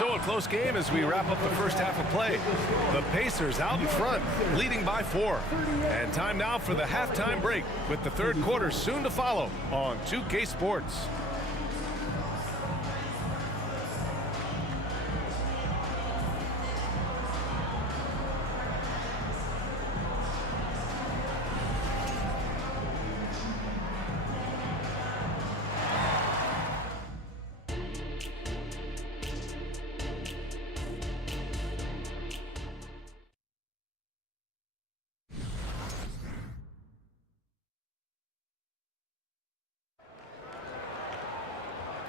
so a close game as we wrap up the first half of play. The Pacers out in front, leading by 4. And time now for the halftime break with the third quarter soon to follow on 2K Sports.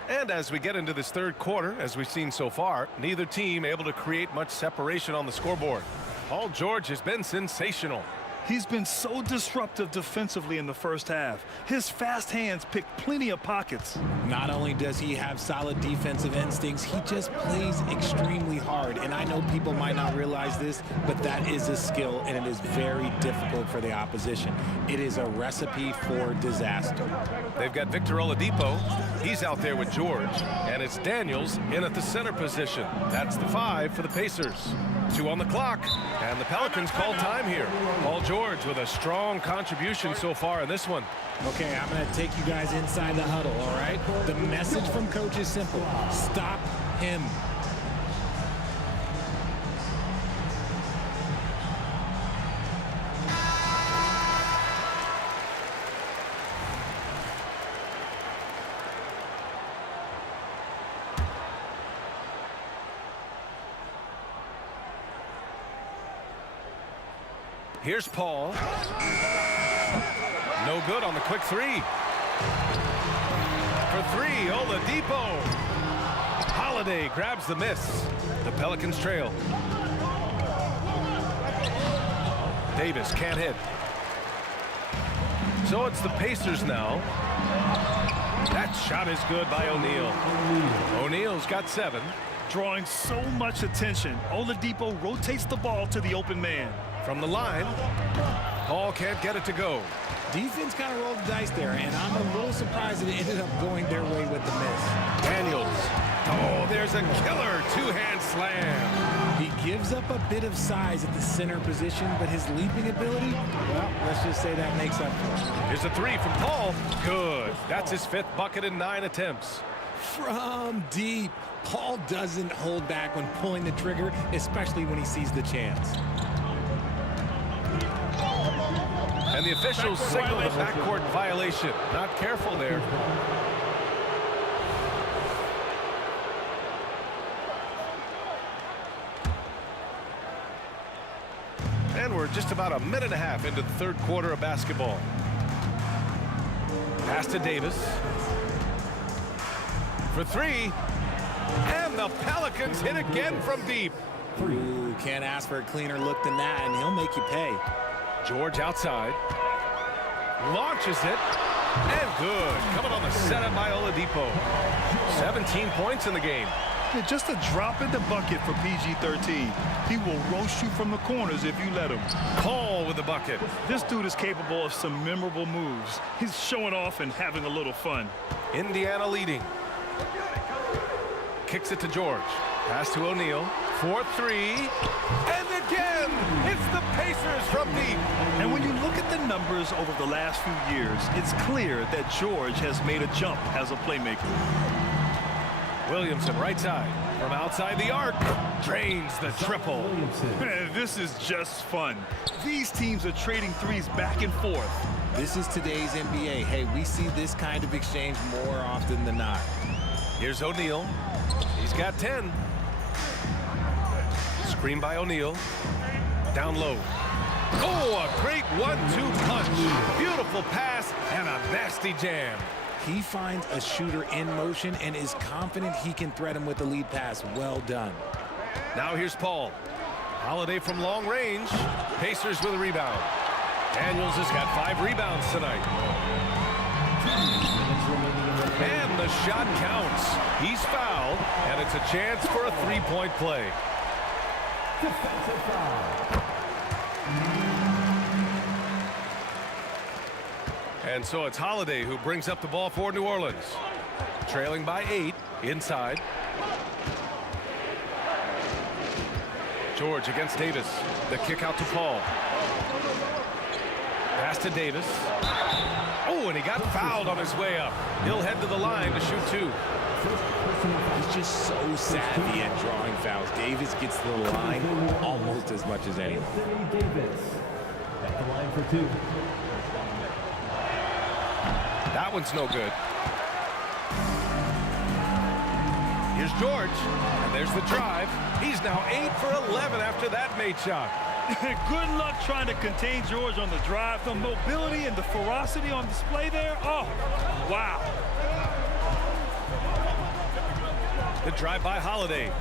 And as we get into this third quarter, as we've seen so far, neither team able to create much separation on the scoreboard. Paul George has been sensational. He's been so disruptive defensively in the first half. His fast hands pick plenty of pockets. Not only does he have solid defensive instincts, he just plays extremely hard. And I know people might not realize this, but that is a skill, and it is very difficult for the opposition. It is a recipe for disaster. They've got Victor Oladipo. He's out there with George. And it's Daniels in at the center position. That's the 5 for the Pacers. 2 on the clock. And the Pelicans call time here. Paul George with a strong contribution so far in this one. Okay, I'm going to take you guys inside the huddle, all right? The message from coach is simple. Stop him. Here's Paul. No good on the quick 3. For 3, Oladipo. Holiday grabs the miss. The Pelicans trail. Davis can't hit. So it's the Pacers now. That shot is good by O'Neal. O'Neal's got 7. Drawing so much attention, Oladipo rotates the ball to the open man. From the line, Paul can't get it to go. Defense kind of rolled the dice there, and I'm a little surprised that it ended up going their way with the miss. Daniels. Oh, there's a killer 2-hand slam. He gives up a bit of size at the center position, but his leaping ability, well, let's just say that makes up for it. Here's a 3 from Paul. Good. That's his 5th bucket in 9 attempts. From deep. Paul doesn't hold back when pulling the trigger, especially when he sees the chance. And the officials signal the backcourt violation. Not careful there. And we're just about a minute and a half into the third quarter of basketball. Pass to Davis. For 3. And the Pelicans hit again from deep. Ooh, can't ask for a cleaner look than that, and he'll make you pay. George outside. Launches it. And good. Coming on the setup by Oladipo. 17 points in the game. Yeah, just a drop in the bucket for PG-13. He will roast you from the corners if you let him. Paul with the bucket. This dude is capable of some memorable moves. He's showing off and having a little fun. Indiana leading. Kicks it to George. Pass to O'Neal. 4-3. And again, it's the Pacers from deep. And when you look at the numbers numbers over the last few years, it's clear that George has made a jump as a playmaker. Williamson, right side. From outside the arc, drains the triple. Man, this is just fun. These teams are trading threes back and forth. This is today's NBA. Hey, we see this kind of exchange more often than not. Here's O'Neal. He's got 10. Screen by O'Neal. Down low. Oh, a great 1-2 punch. Beautiful pass and a nasty jam. He finds a shooter in motion and is confident he can threat him with the lead pass. Well done. Now here's Paul. Holiday from long range. Pacers with a rebound. Daniels has got 5 rebounds tonight. And the shot counts. He's fouled, and it's a chance for a 3-point play. And so it's Holiday who brings up the ball for New Orleans. Trailing by 8 inside. George against Davis. The kick out to Paul. Pass to Davis. Oh, and he got fouled on his way up. He'll head to the line to shoot 2. He's just so savvy at drawing fouls. Davis gets to the line almost as much as anyone. Davis at the line for 2. That one's no good. Here's George, and there's the drive. He's now 8 for 11 after that made shot. Good luck trying to contain George on the drive. The mobility and the ferocity on display there. Oh, wow. The drive by Holiday.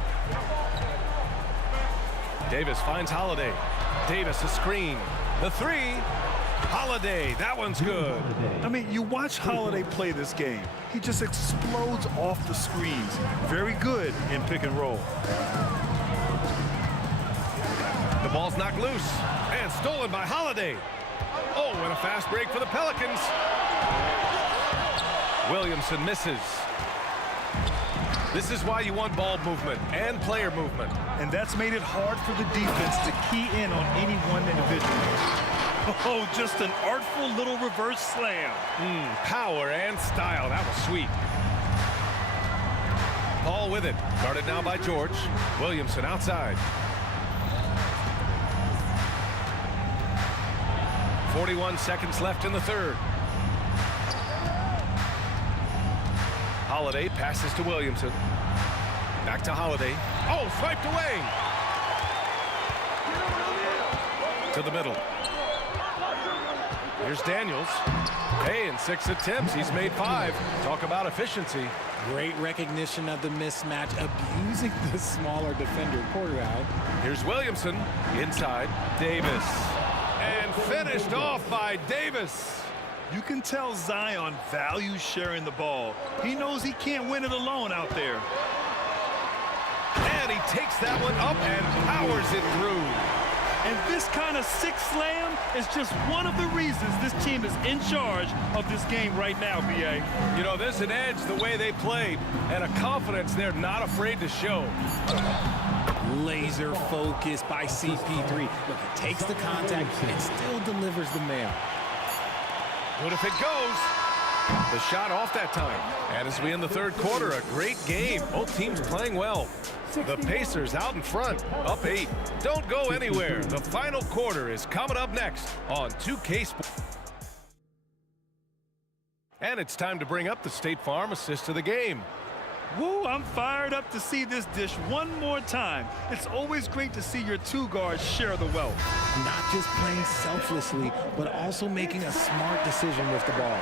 Davis finds Holiday. Davis a screen. The 3. Holiday, that one's good. I mean, you watch Holiday play this game. He just explodes off the screens. Very good in pick and roll. The ball's knocked loose and stolen by Holiday. Oh, and a fast break for the Pelicans. Williamson misses. This is why you want ball movement and player movement. And that's made it hard for the defense to key in on any one individual. Oh, just an artful little reverse slam. Power and style. That was sweet. Paul with it. Guarded now by George. Williamson outside. 41 seconds left in the third. Holiday passes to Williamson. Back to Holiday. Oh, swiped away. To the middle. Here's Daniels. Hey, in 6 attempts, he's made 5. Talk about efficiency. Great recognition of the mismatch, abusing the smaller defender. Porter out. Here's Williamson inside. Davis. And finished off by Davis. You can tell Zion values sharing the ball. He knows he can't win it alone out there. And he takes that one up and powers it through. And this kind of sick slam is just one of the reasons this team is in charge of this game right now, B.A. You know, there's an edge the way they play and a confidence they're not afraid to show. Laser focus by CP3. Look, it takes the contact and still delivers the mail. What if it goes? The shot off that time. And as we end the third quarter, a great game. Both teams playing well. The Pacers out in front, up 8. Don't go anywhere. The final quarter is coming up next on 2K Sports. And it's time to bring up the State Farm assist of the game. Woo, I'm fired up to see this dish one more time. It's always great to see your 2 guards share the wealth. Not just playing selflessly, but also making a smart decision with the ball.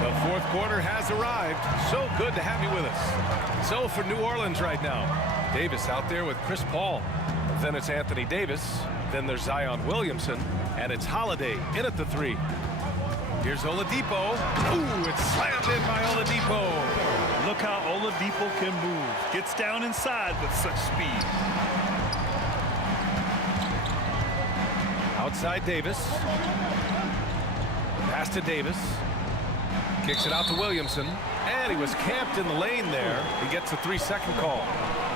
The fourth quarter has arrived. So good to have you with us. So for New Orleans right now, Davis out there with Chris Paul. Then it's Anthony Davis. Then there's Zion Williamson. And it's Holiday in at the 3. Here's Oladipo. Ooh, it's slammed in by Oladipo. Look how Oladipo can move. Gets down inside with such speed. Outside Davis. Pass to Davis. Kicks it out to Williamson. And he was camped in the lane there. He gets a 3-second call.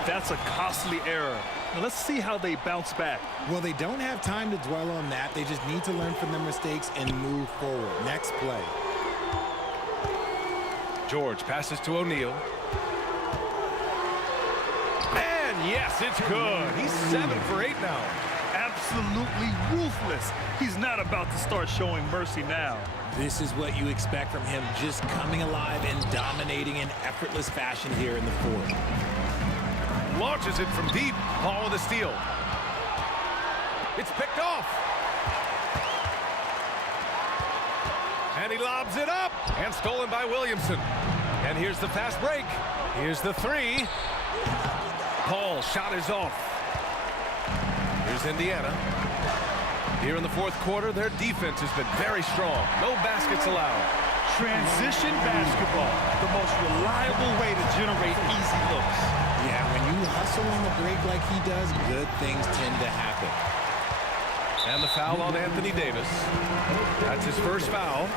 That's a costly error. Now let's see how they bounce back. Well, they don't have time to dwell on that. They just need to learn from their mistakes and move forward. Next play. George passes to O'Neal. And yes, it's good. He's 7 for 8 now. Absolutely ruthless. He's not about to start showing mercy now. This is what you expect from him, just coming alive and dominating in effortless fashion here in the fourth. Launches it from deep. Paul with a steal. It's picked off. And he lobs it up. And stolen by Williamson. And here's the fast break. Here's the three. Paul's shot is off. Here's Indiana. Here in the fourth quarter, their defense has been very strong. No baskets allowed. Transition basketball, the most reliable way to generate easy looks. Yeah, when you hustle on the break like he does, good things tend to happen. And the foul on Anthony Davis. That's his first foul.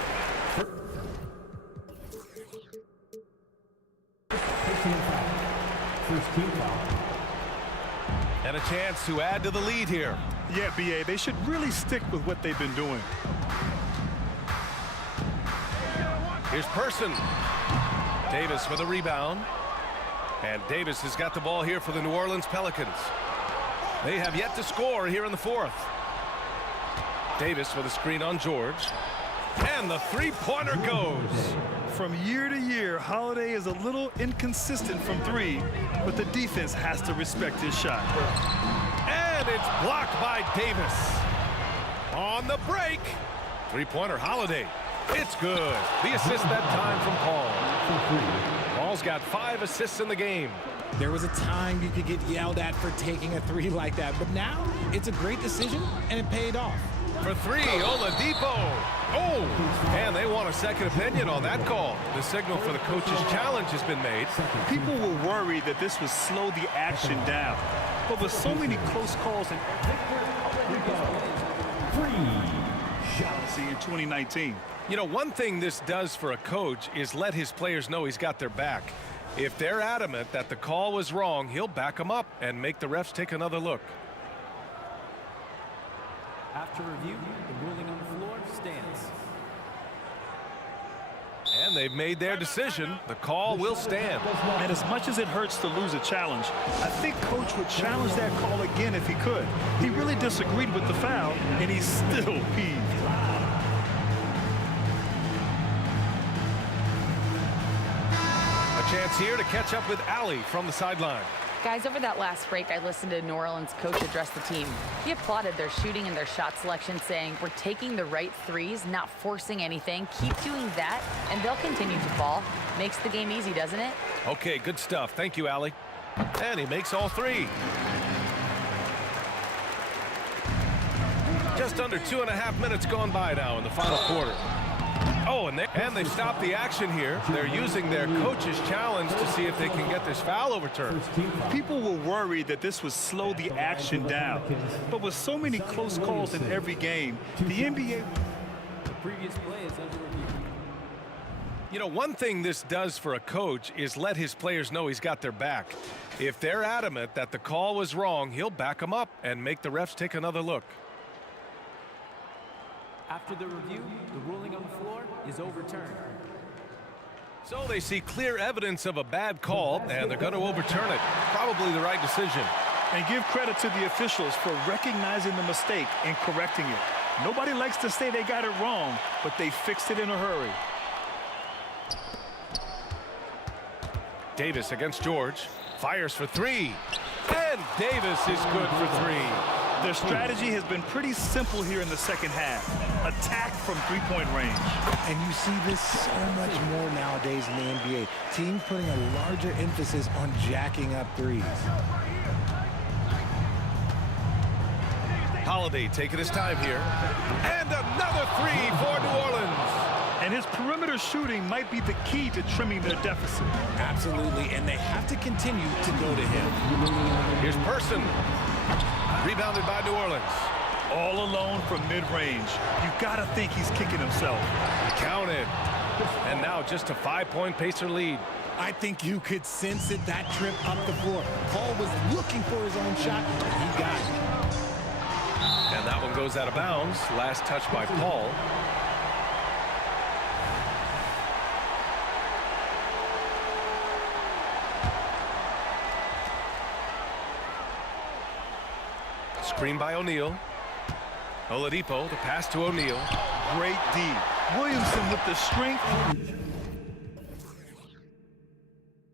First team foul. And a chance to add to the lead here. Yeah, B.A., they should really stick with what they've been doing. Here's Person. Davis with a rebound. And Davis has got the ball here for the New Orleans Pelicans. They have yet to score here in the fourth. Davis with a screen on George. And the three-pointer goes. From year to year, Holiday is a little inconsistent from three, but the defense has to respect his shot. And it's blocked by Davis. On the break. Three-pointer Holiday. It's good. The assist that time from Paul. Paul's got 5 assists in the game. There was a time you could get yelled at for taking a three like that, but now it's a great decision, and it paid off. For three, Oladipo. Oh, and they want a second opinion on that call. The signal for the coach's challenge has been made. People were worried that this would slow the action down, but with so many close calls in 2019. You know, one thing this does for a coach is let his players know he's got their back. If they're adamant that the call was wrong, he'll back them up and make the refs take another look. After review, the ruling on the floor stands. And they've made their decision. The call will stand. And as much as it hurts to lose a challenge, I think Coach would challenge that call again if he could. He really disagreed with the foul, and he's still peeved. A chance here to catch up with Allie from the sideline. Guys, over that last break, I listened to New Orleans coach address the team. He applauded their shooting and their shot selection, saying, "We're taking the right threes, not forcing anything. Keep doing that, and they'll continue to fall." Makes the game easy, doesn't it? Okay, good stuff. Thank you, Allie. And he makes all 3. Just under 2.5 minutes gone by now in the final quarter. Oh, and they've stopped the action here. They're using their coach's challenge to see if they can get this foul overturned. People were worried that this would slow the action down. But with so many close calls in every game, the NBA... The previous play is under review. You know, one thing this does for a coach is let his players know he's got their back. If they're adamant that the call was wrong, he'll back them up and make the refs take another look. After the review, the ruling on the floor is overturned. So they see clear evidence of a bad call, and they're going to overturn it. Probably the right decision. And give credit to the officials for recognizing the mistake and correcting it. Nobody likes to say they got it wrong, but they fixed it in a hurry. Davis against George. Fires for 3. And Davis is good for 3. Their strategy has been pretty simple here in the second half. Attack from three-point range. And you see this so much more nowadays in the NBA. Teams putting a larger emphasis on jacking up threes. Holiday taking his time here. And another 3 for New Orleans. And his perimeter shooting might be the key to trimming their deficit. Absolutely, and they have to continue to go to him. Here's Person. Rebounded by New Orleans. All alone from mid-range. You gotta think he's kicking himself. Counted. And now just a 5-point Pacer lead. I think you could sense it, that trip up the floor. Paul was looking for his own shot, and he got it. And that one goes out of bounds. Last touch by Paul. Screen by O'Neal. Oladipo, the pass to O'Neal. Great D. Williamson with the strength,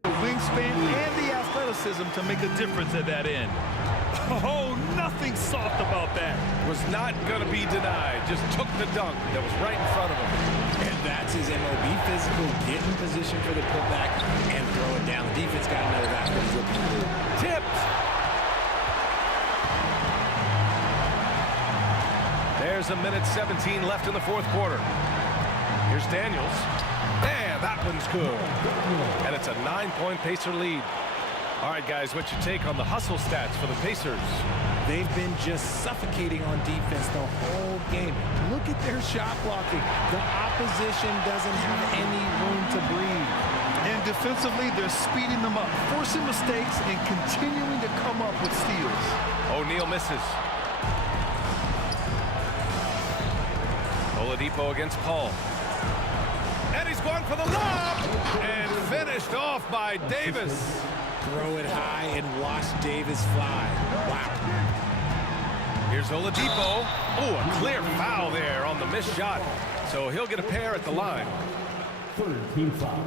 the wingspan, and the athleticism to make a difference at that end. Oh, nothing soft about that. Was not going to be denied. Just took the dunk that was right in front of him. And that's his MOB physical. Get in position for the putback and throw it down. The defense got to know that's what he's looking to do. Tipped. There's a minute 17 left in the fourth quarter. Here's Daniels. And that one's good. And it's a 9-point Pacer lead. All right, guys, what's your take on the hustle stats for the Pacers? They've been just suffocating on defense the whole game. Look at their shot blocking. The opposition doesn't have any room to breathe. And defensively, they're speeding them up, forcing mistakes and continuing to come up with steals. O'Neal misses. Oladipo against Paul. And he's going for the lob. And finished off by Davis. Throw it high and watch Davis fly. Wow. Here's Oladipo. Oh, a clear foul there on the missed shot. So he'll get a pair at the line. Third team foul.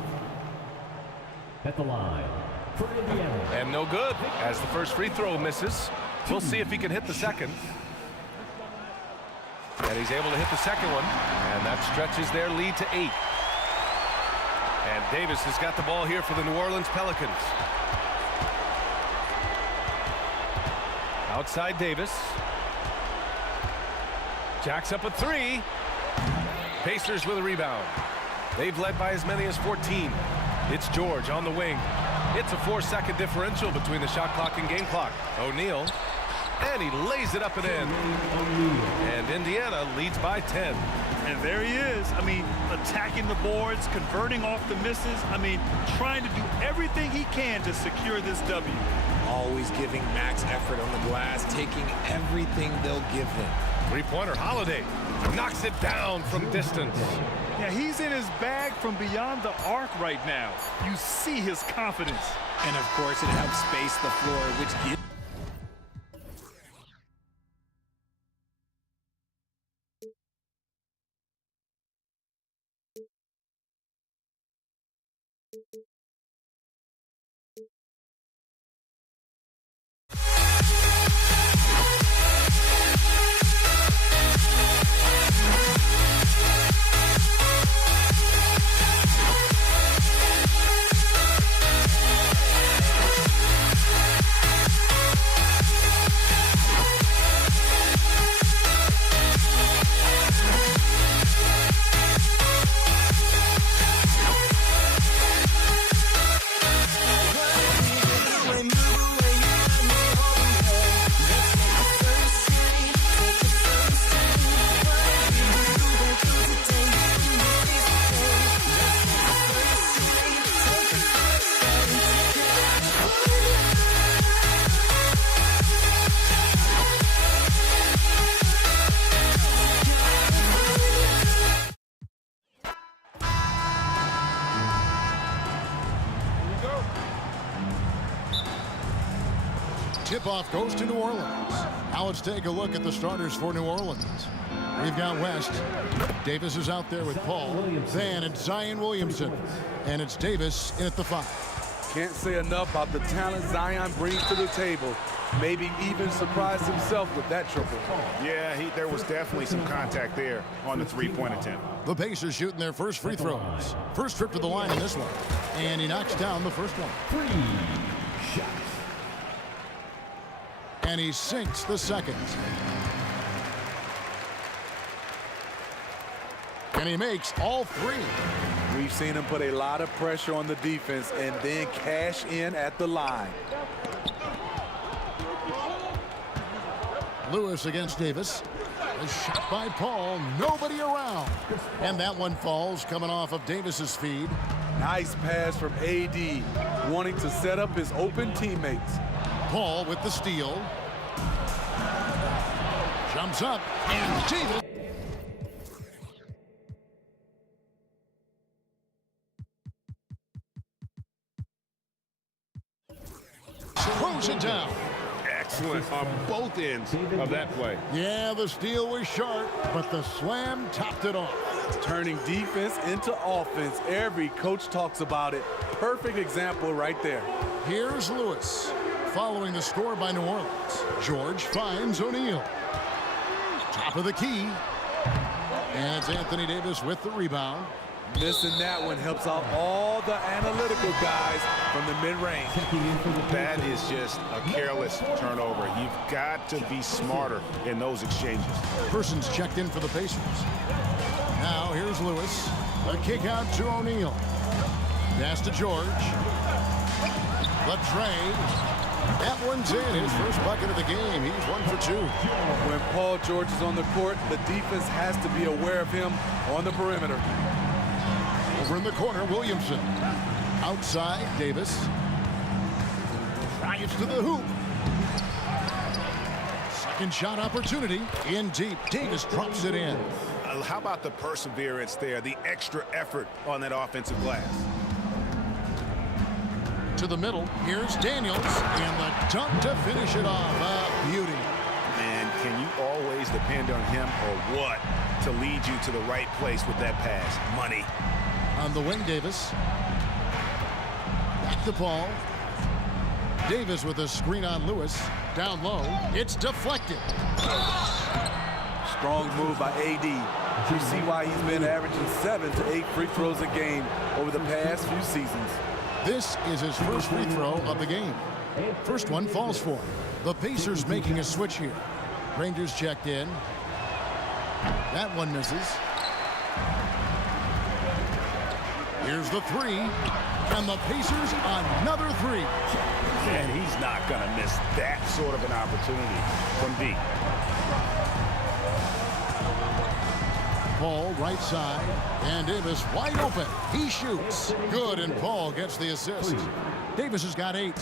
At the line for Indiana. And no good as the first free throw misses. We'll see if he can hit the second. And he's able to hit the second one. And that stretches their lead to 8. And Davis has got the ball here for the New Orleans Pelicans. Outside Davis. Jacks up a 3. Pacers with a rebound. They've led by as many as 14. It's George on the wing. It's a 4-second differential between the shot clock and game clock. O'Neal. And he lays it up and in. And Indiana leads by 10. And there he is. I mean, attacking the boards, converting off the misses. I mean, trying to do everything he can to secure this W. Always giving max effort on the glass, taking everything they'll give him. Three-pointer, Holiday knocks it down from distance. Yeah, he's in his bag from beyond the arc right now. You see his confidence. And, of course, it helps space the floor, which gives... Tip-off goes to New Orleans. Now let's take a look at the starters for New Orleans. We've got West. Davis is out there with Paul. Then it's Zion Williamson. And it's Davis in at the 5. Can't say enough about the talent Zion brings to the table. Maybe even surprised himself with that triple. Yeah, there was definitely some contact there on the three-point attempt. The Pacers shooting their first free throws. First trip to the line in this one. And he knocks down the first one. 3 shots. And he sinks the second. And he makes all 3. We've seen him put a lot of pressure on the defense and then cash in at the line. Lewis against Davis. A shot by Paul. Nobody around. And that one falls coming off of Davis's feed. Nice pass from AD, wanting to set up his open teammates. Paul with the steal. Jumps up, and Davis. Throws it down. Excellent on both ends of that play. Yeah, the steal was sharp, but the slam topped it off. Turning defense into offense. Every coach talks about it. Perfect example right there. Here's Lewis. Following the score by New Orleans, George finds O'Neal. Top of the key. And it's Anthony Davis with the rebound. Missing that one helps out all the analytical guys from the mid-range. That is just a careless turnover. You've got to be smarter in those exchanges. Person's checked in for the Pacers. Now here's Lewis. A kick out to O'Neal. Pass to George. The trade. That one's in. His first bucket of the game. He's 1 for 2. When Paul George is on the court, the defense has to be aware of him on the perimeter. Over in the corner, Williamson. Outside, Davis. Drives to the hoop. Second shot opportunity. In deep. Davis drops it in. How about the perseverance there, the extra effort on that offensive glass? To the middle. Here's Daniels. And the dunk to finish it off. A beauty. Man, can you always depend on him or what to lead you to the right place with that pass? Money. On the wing, Davis. Back to Paul. Davis with a screen on Lewis. Down low. It's deflected. Strong move by AD. You see why he's been averaging 7 to 8 free throws a game over the past few seasons. This is his first free throw of the game. First one falls for him. The Pacers making a switch here. Rangers checked in. That one misses. Here's the three. And the Pacers another three. And he's not going to miss that sort of an opportunity from deep. Paul right side. And Davis wide open. He shoots. Good, and Paul gets the assist. Davis has got 8.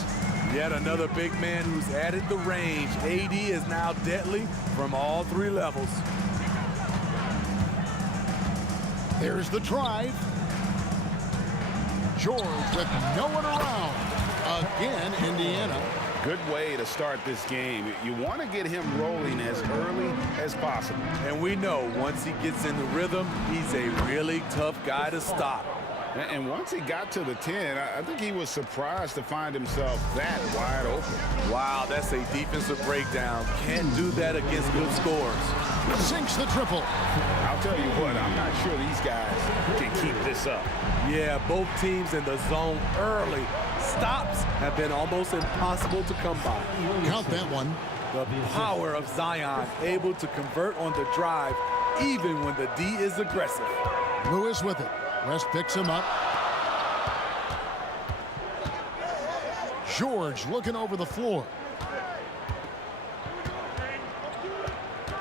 Yet another big man who's added the range. AD is now deadly from all 3 levels. There's the drive. George with no one around. Again, Indiana. Good way to start this game. You want to get him rolling as early as possible. And we know once he gets in the rhythm, he's a really tough guy to stop. And once he got to the 10, I think he was surprised to find himself that wide open. Wow, that's a defensive breakdown. Can't do that against good scores. Sinks the triple. I'll tell you what, I'm not sure these guys can keep this up. Yeah, both teams in the zone early. Stops have been almost impossible to come by. Count that one. The power of Zion, able to convert on the drive, even when the D is aggressive. Lewis with it. West picks him up. George looking over the floor.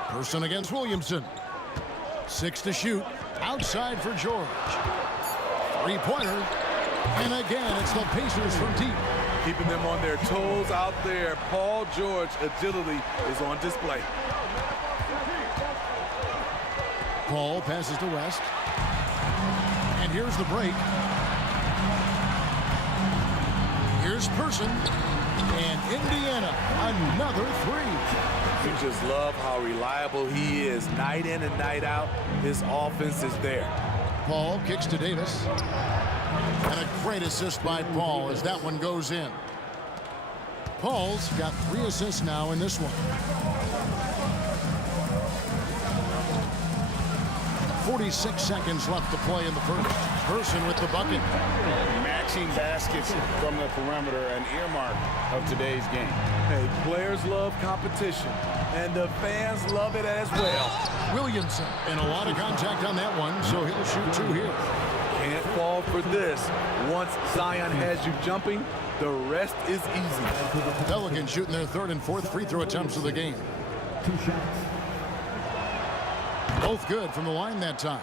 Person against Williamson. 6 to shoot. Outside for George. 3-pointer. And again, it's the Pacers from deep. Keeping them on their toes out there. Paul George agility is on display. Paul passes to West. And here's the break. Here's Person. And Indiana, another 3. You just love how reliable he is. Night in and night out, his offense is there. Paul kicks to Davis. And a great assist by Paul as that one goes in. Paul's got 3 assists now in this one. 46 seconds left to play in the first. Person with the bucket. Matching baskets from the perimeter, an earmark of today's game. Hey, players love competition, and the fans love it as well. Williamson, and a lot of contact on that one, so he'll shoot 2 here. Can't fall for this. Once Zion has you jumping, the rest is easy. Pelicans shooting their 3rd and 4th free throw attempts of the game. 2 shots. Both good from the line that time.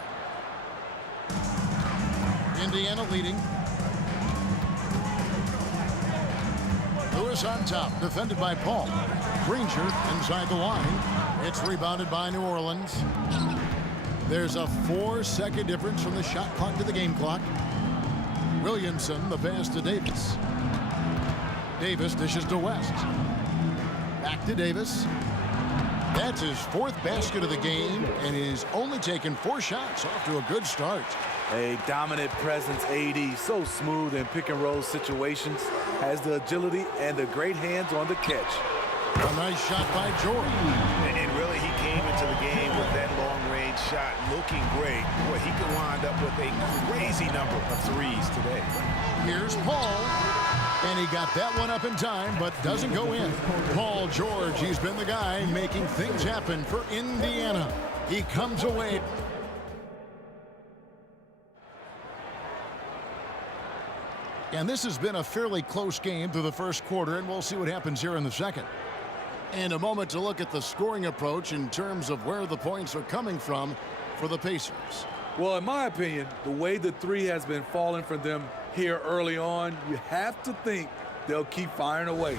Indiana leading. Lewis on top, defended by Paul. Granger inside the line. It's rebounded by New Orleans. There's a 4-second difference from the shot clock to the game clock. Williamson, the pass to Davis. Davis dishes to West. Back to Davis. That's his 4th basket of the game, and he's only taken 4 shots. Off to a good start. A dominant presence, AD, so smooth in pick and roll situations, has the agility and the great hands on the catch. A nice shot by George. And really, he came into the game with that long-range shot looking great. Boy, he could wind up with a crazy number of threes today. Here's Paul. And he got that one up in time, but doesn't go in. Paul George, he's been the guy making things happen for Indiana. He comes away. And this has been a fairly close game through the first quarter, and we'll see what happens here in the second. And a moment to look at the scoring approach in terms of where the points are coming from for the Pacers. Well, in my opinion, the way the three has been falling for them here early on, you have to think they'll keep firing away.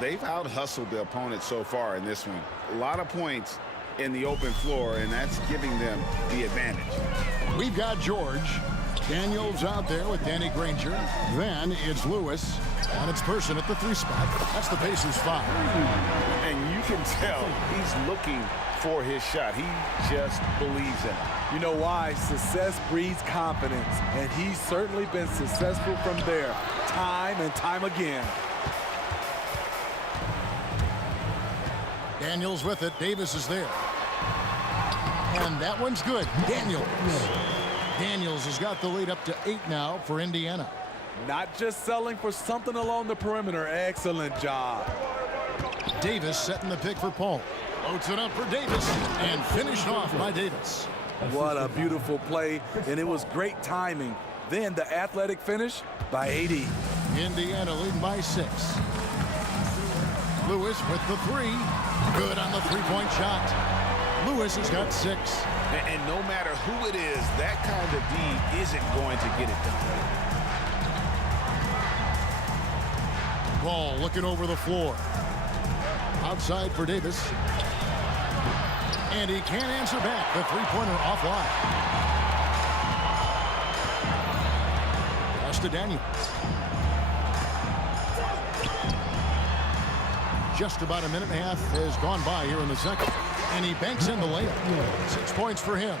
They've out-hustled the opponent so far in this one. A lot of points in the open floor, and that's giving them the advantage. We've got George. Daniels out there with Danny Granger. Then it's Lewis. And it's Person at the 3 spot. That's the Pacers 5. And you can tell he's looking for his shot. He just believes in it. You know why? Success breeds confidence, and he's certainly been successful from there, time and time again. Daniels with it. Davis is there. And that one's good. Daniels has got the lead up to 8 now for Indiana. Not just selling for something along the perimeter. Excellent job. Davis setting the pick for Paul. Loads it up for Davis and finished off by Davis. What a beautiful play, and it was great timing. Then the athletic finish by AD. Indiana leading by 6. Lewis with the 3. Good on the 3-point shot. Lewis has got 6. And no matter who it is, that kind of D isn't going to get it done. Ball looking over the floor. Outside for Davis. And he can't answer back. The 3-pointer offline. Pass to Daniels. Just about a minute and a half has gone by here in the second. And he banks in the layup. 6 points for him.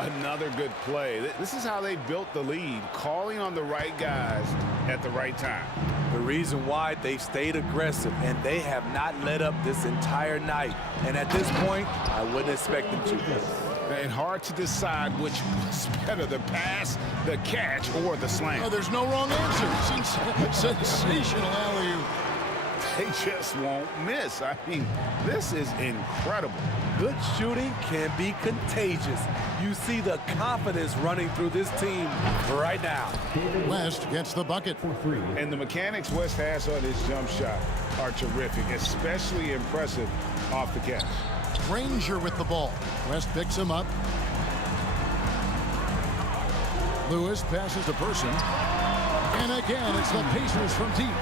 Another good play. This is how they built the lead, calling on the right guys at the right time. The reason why they've stayed aggressive, and they have not let up this entire night. And at this point, I wouldn't expect them to. And hard to decide which was better, the pass, the catch, or the slam. Oh, there's no wrong answer. Sensational alley-oop. They just won't miss. I mean, this is incredible. Good shooting can be contagious. You see the confidence running through this team right now. West gets the bucket. And the mechanics West has on his jump shot are terrific, especially impressive off the catch. Granger with the ball. West picks him up. Lewis passes to Person. And again, it's the Pacers from deep.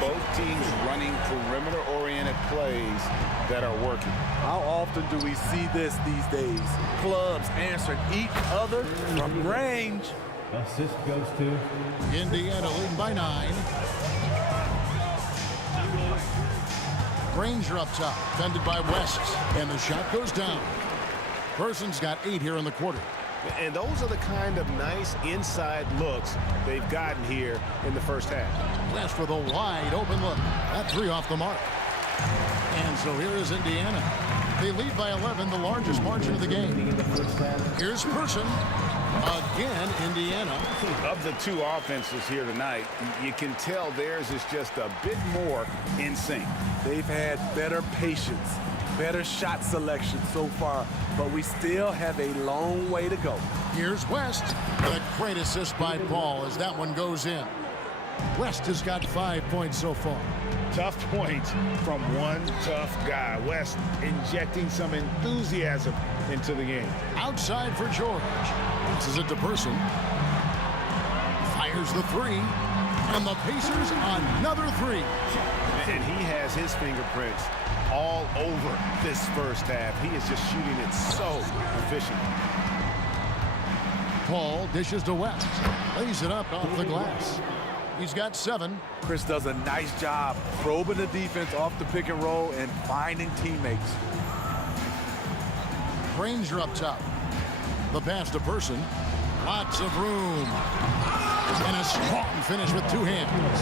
Both teams running perimeter-oriented plays that are working. How often do we see this these days? Clubs answering each other from range. Assist goes to Indiana leading by 9. Granger up top, defended by West, and the shot goes down. Person's got 8 here in the quarter. And those are the kind of nice inside looks they've gotten here in the first half. West with a wide open look. That 3 off the mark. And so here is Indiana. They lead by 11, the largest margin of the game. Here's Person. Again, Indiana. Of the 2 offenses here tonight, you can tell theirs is just a bit more in sync. They've had better patience, better shot selection so far, but we still have a long way to go. Here's West. A great assist by Paul as that one goes in. West has got 5 points so far. Tough points from one tough guy. West injecting some enthusiasm into the game. Outside for George. This is it to Person. Fires the 3. And the Pacers another 3. And he has his fingerprints all over this first half. He is just shooting it so efficiently. Paul dishes to West. Lays it up off the glass. He's got 7. Chris does a nice job probing the defense off the pick and roll and finding teammates. Granger up top. The pass to Person. Lots of room. And a strong finish with 2 hands.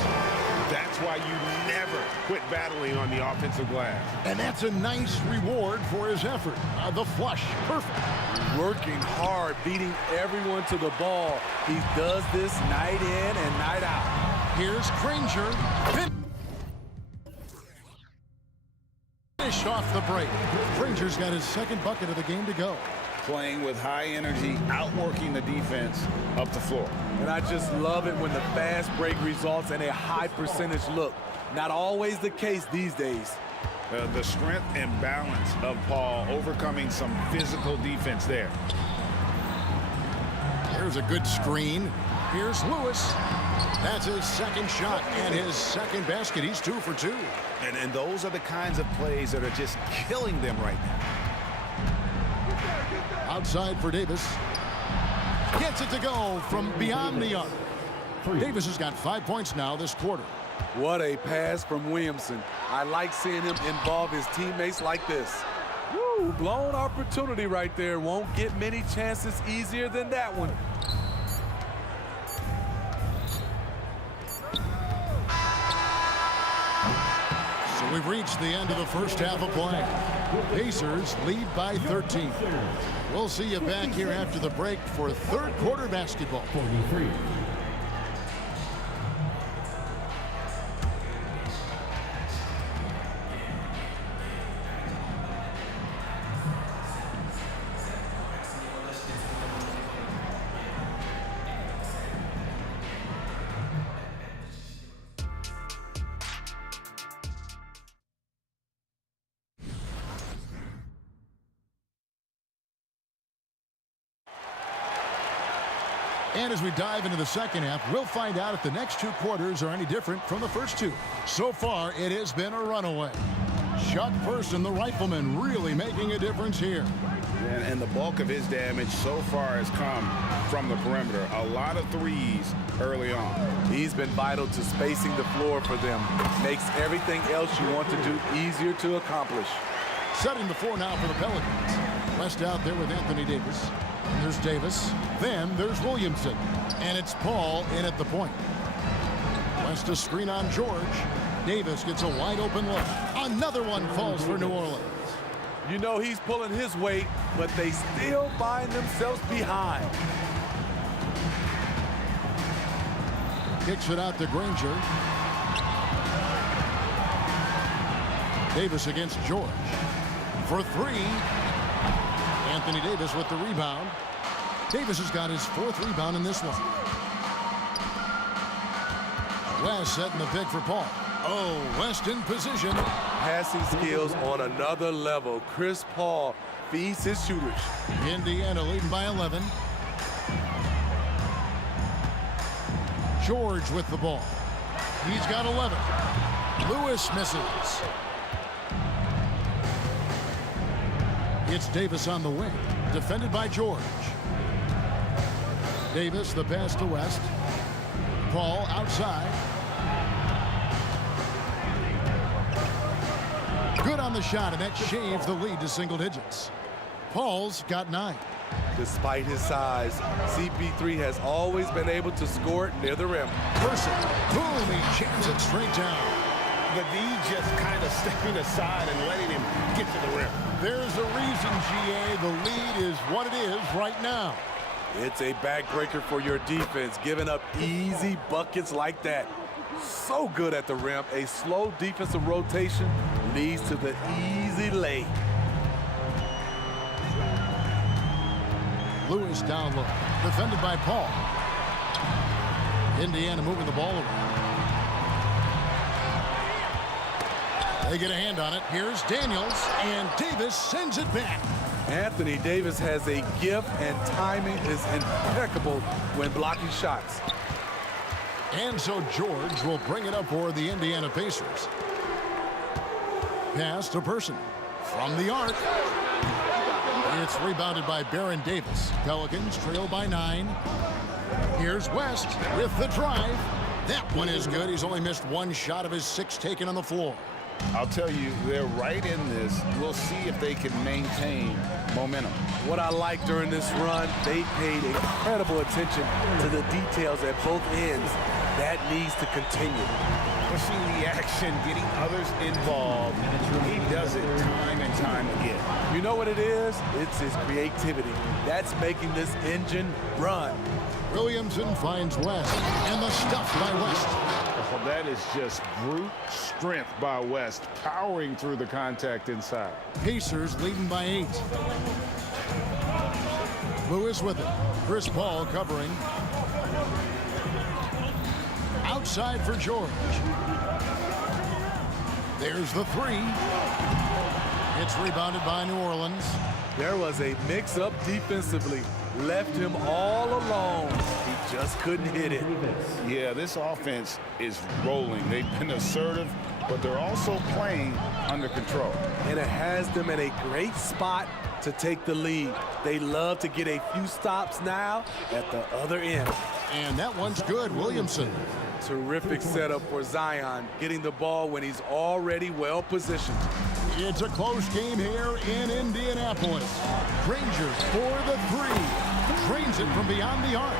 That's why you never quit battling on the offensive glass. And that's a nice reward for his effort. The flush, perfect. Working hard, beating everyone to the ball. He does this night in and night out. Here's Granger. Finish off the break. Granger's got his 2nd bucket of the game to go. Playing with high energy, outworking the defense up the floor. And I just love it when the fast break results in a high percentage look. Not always the case these days. The strength and balance of Paul overcoming some physical defense there. Here's a good screen. Here's Lewis. That's his 2nd shot and his 2nd basket. He's 2 for 2. And those are the kinds of plays that are just killing them right now. Outside for Davis. Gets it to go from beyond the arc. Davis has got 5 points now this quarter. What a pass from Williamson. I like seeing him involve his teammates like this. Woo, blown opportunity right there. Won't get many chances easier than that one. So we've reached the end of the first half of play. Pacers lead by 13. We'll see you back here after the break for 3rd quarter basketball. 43. And as we dive into the second half, we'll find out if the next 2 quarters are any different from the first 2. So far, it has been a runaway. Chuck Person, the rifleman, really making a difference here. And the bulk of his damage so far has come from the perimeter. A lot of threes early on. He's been vital to spacing the floor for them. Makes everything else you want to do easier to accomplish. Setting the floor now for the Pelicans. West out there with Anthony Davis. And there's Davis. Then there's Williamson. And it's Paul in at the point. West a screen on George. Davis gets a wide open look. Another one falls for New Orleans. You know he's pulling his weight, but they still find themselves behind. Kicks it out to Granger. Davis against George. For 3. Anthony Davis with the rebound. Davis has got his 4th rebound in this one. West setting the pick for Paul. Oh, West in position. Passing skills on another level. Chris Paul feeds his shooters. Indiana leading by 11. George with the ball. He's got 11. Lewis misses. It's Davis on the wing. Defended by George. Davis, the pass to West. Paul outside. Good on the shot, and that shaves the lead to single digits. Paul's got 9. Despite his size, CP3 has always been able to score it near the rim. Person, boom, he jams it straight down. The D just kind of stepping aside and letting him get to the rim. There's a reason, GA. The lead is what it is right now. It's a backbreaker for your defense, giving up easy buckets like that. So good at the rim. A slow defensive rotation leads to the easy lay. Lewis down low. Defended by Paul. Indiana moving the ball around. They get a hand on it. Here's Daniels, and Davis sends it back. Anthony Davis has a gift, and timing is impeccable when blocking shots. And so George will bring it up for the Indiana Pacers. Pass to Person. From the arc. It's rebounded by Baron Davis. Pelicans trail by 9. Here's West with the drive. That one is good. He's only missed one shot of his 6 taken on the floor. I'll tell you, they're right in this. We'll see if they can maintain momentum. What I like during this run, they paid incredible attention to the details at both ends. That needs to continue. Pushing the action, getting others involved. He does it time and time again. You know what it is? It's his creativity. That's making this engine run. Williamson finds West, and the stuff by West. Well, that is just brute strength by West, powering through the contact inside. Pacers leading by 8. Lewis with it. Chris Paul covering. Outside for George. There's the 3. It's rebounded by New Orleans. There was a mix-up defensively. Left him all alone. He just couldn't hit it. Yeah, this offense is rolling. They've been assertive, but they're also playing under control. And it has them in a great spot to take the lead. They love to get a few stops now at the other end. And that one's good, Williamson. Terrific setup for Zion, getting the ball when he's already well positioned. It's a close game here in Indianapolis. Granger for the 3. Drains it from beyond the arc.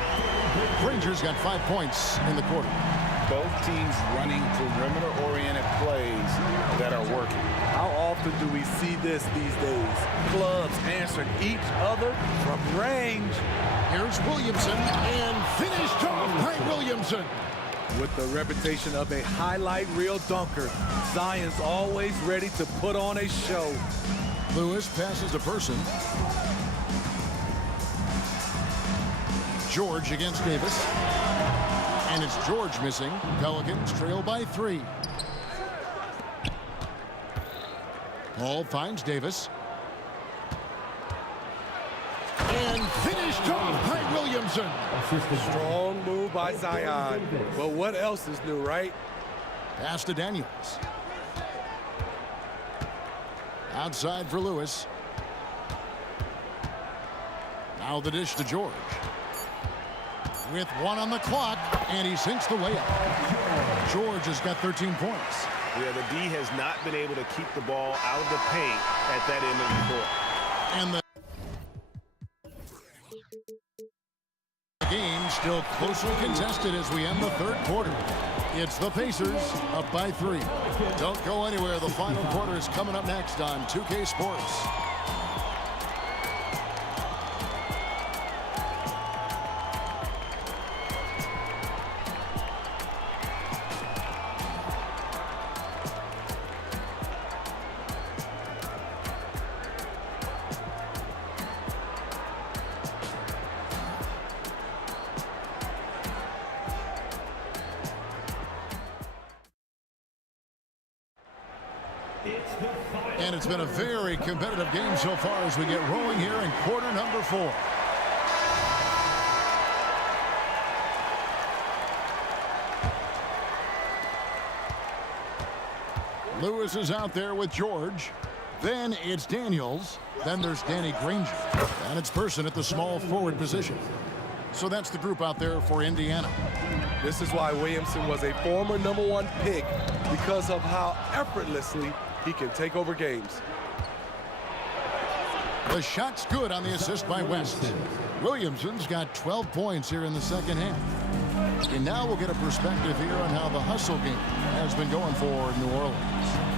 Granger's got 5 points in the quarter. Both teams running perimeter-oriented plays that are working. How often do we see this these days? Clubs answering each other from range. Here's Williamson, and finished off by Williamson. With the reputation of a highlight reel dunker, Zion's always ready to put on a show. Lewis passes to Person. George against Davis. And it's George missing. Pelicans trail by 3. Paul finds Davis. And finished off by Williamson. Strong move by Zion. But what else is new, right? Pass to Daniels. Outside for Lewis. Now the dish to George. With 1 on the clock, and he sinks the layup. George has got 13 points. Yeah, the D has not been able to keep the ball out of the paint at that end of the court. And the game still closely contested as we end the 3rd quarter. It's the Pacers up by 3. Don't go anywhere. The final quarter is coming up next on 2K Sports. And it's been a very competitive game so far as we get rolling here in quarter number 4. Lewis is out there with George. Then it's Daniels. Then there's Danny Granger. And it's Person at the small forward position. So that's the group out there for Indiana. This is why Williamson was a former #1 pick, because of how effortlessly he can take over games. The shot's good on the assist by West. Williamson's got 12 points here in the second half. And now we'll get a perspective here on how the hustle game has been going for New Orleans.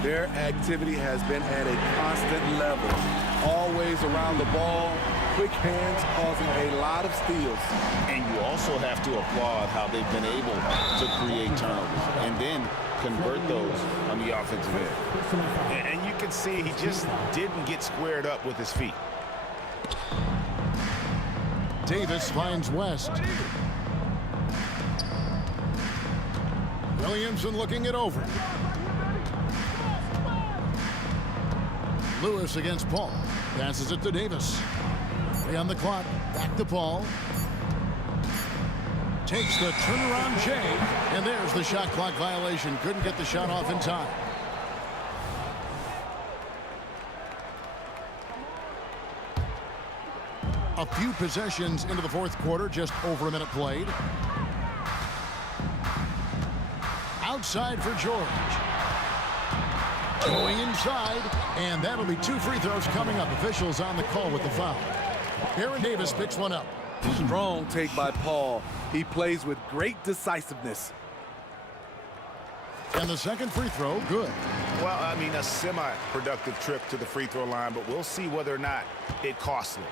Their activity has been at a constant level. Always around the ball, quick hands causing a lot of steals. And you also have to applaud how they've been able to create turnovers and then convert those on the offensive end. And you can see he just didn't get squared up with his feet. Davis finds West. Williamson looking it over. Lewis against Paul. Passes it to Davis. 3 on the clock. Back to Paul. Takes the turnaround J. And there's the shot clock violation. Couldn't get the shot off in time. A few possessions into the fourth quarter, just over a minute played. Outside for George. Going inside, and that'll be 2 free throws coming up. Officials on the call with the foul. Aaron Davis picks one up. Strong take by Paul. He plays with great decisiveness. And the second free throw, good. Well, I mean, a semi-productive trip to the free throw line, but we'll see whether or not it costs him.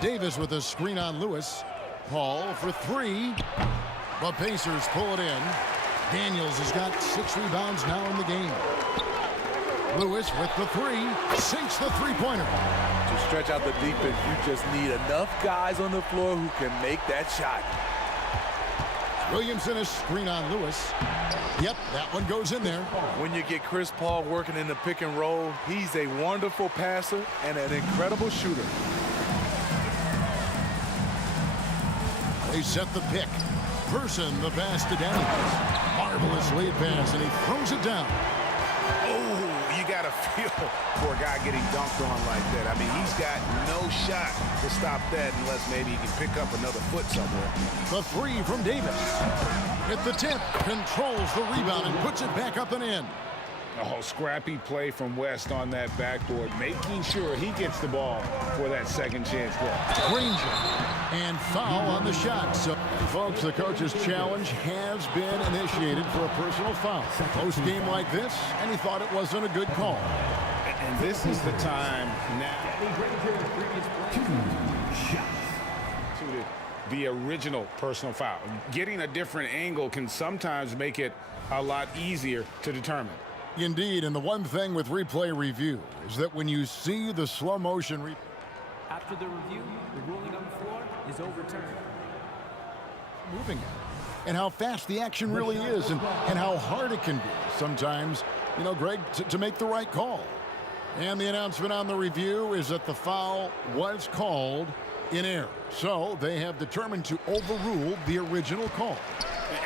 Davis with a screen on Lewis. Paul for 3. The Pacers pull it in. Daniels has got 6 rebounds now in the game. Lewis with the 3. Sinks the three-pointer. To stretch out the defense, you just need enough guys on the floor who can make that shot. Williamson is screen on Lewis. Yep, that one goes in there. When you get Chris Paul working in the pick and roll, he's a wonderful passer and an incredible shooter. They set the pick. Person, the pass to Daniels. Marvelous lead pass, and he throws it down. Oh, you got to feel for a guy getting dunked on like that. I mean, he's got no shot to stop that unless maybe he can pick up another foot somewhere. The 3 from Davis. At the tip, controls the rebound and puts it back up and in. Oh, scrappy play from West on that backboard, making sure he gets the ball for that second chance play. Granger, and foul on the shot. So, folks, the coach's challenge has been initiated for a personal foul. Post game like this, and he thought it wasn't a good call. And this is the time now to the original personal foul. Getting a different angle can sometimes make it a lot easier to determine. Indeed, and the one thing with replay review is that when you see the slow motion After the review, the ruling on the floor is overturned. moving it, and how fast the action really is, and how hard it can be sometimes, you know, Greg, to make the right call. And the announcement on the review is that the foul was called in error. So they have determined to overrule the original call.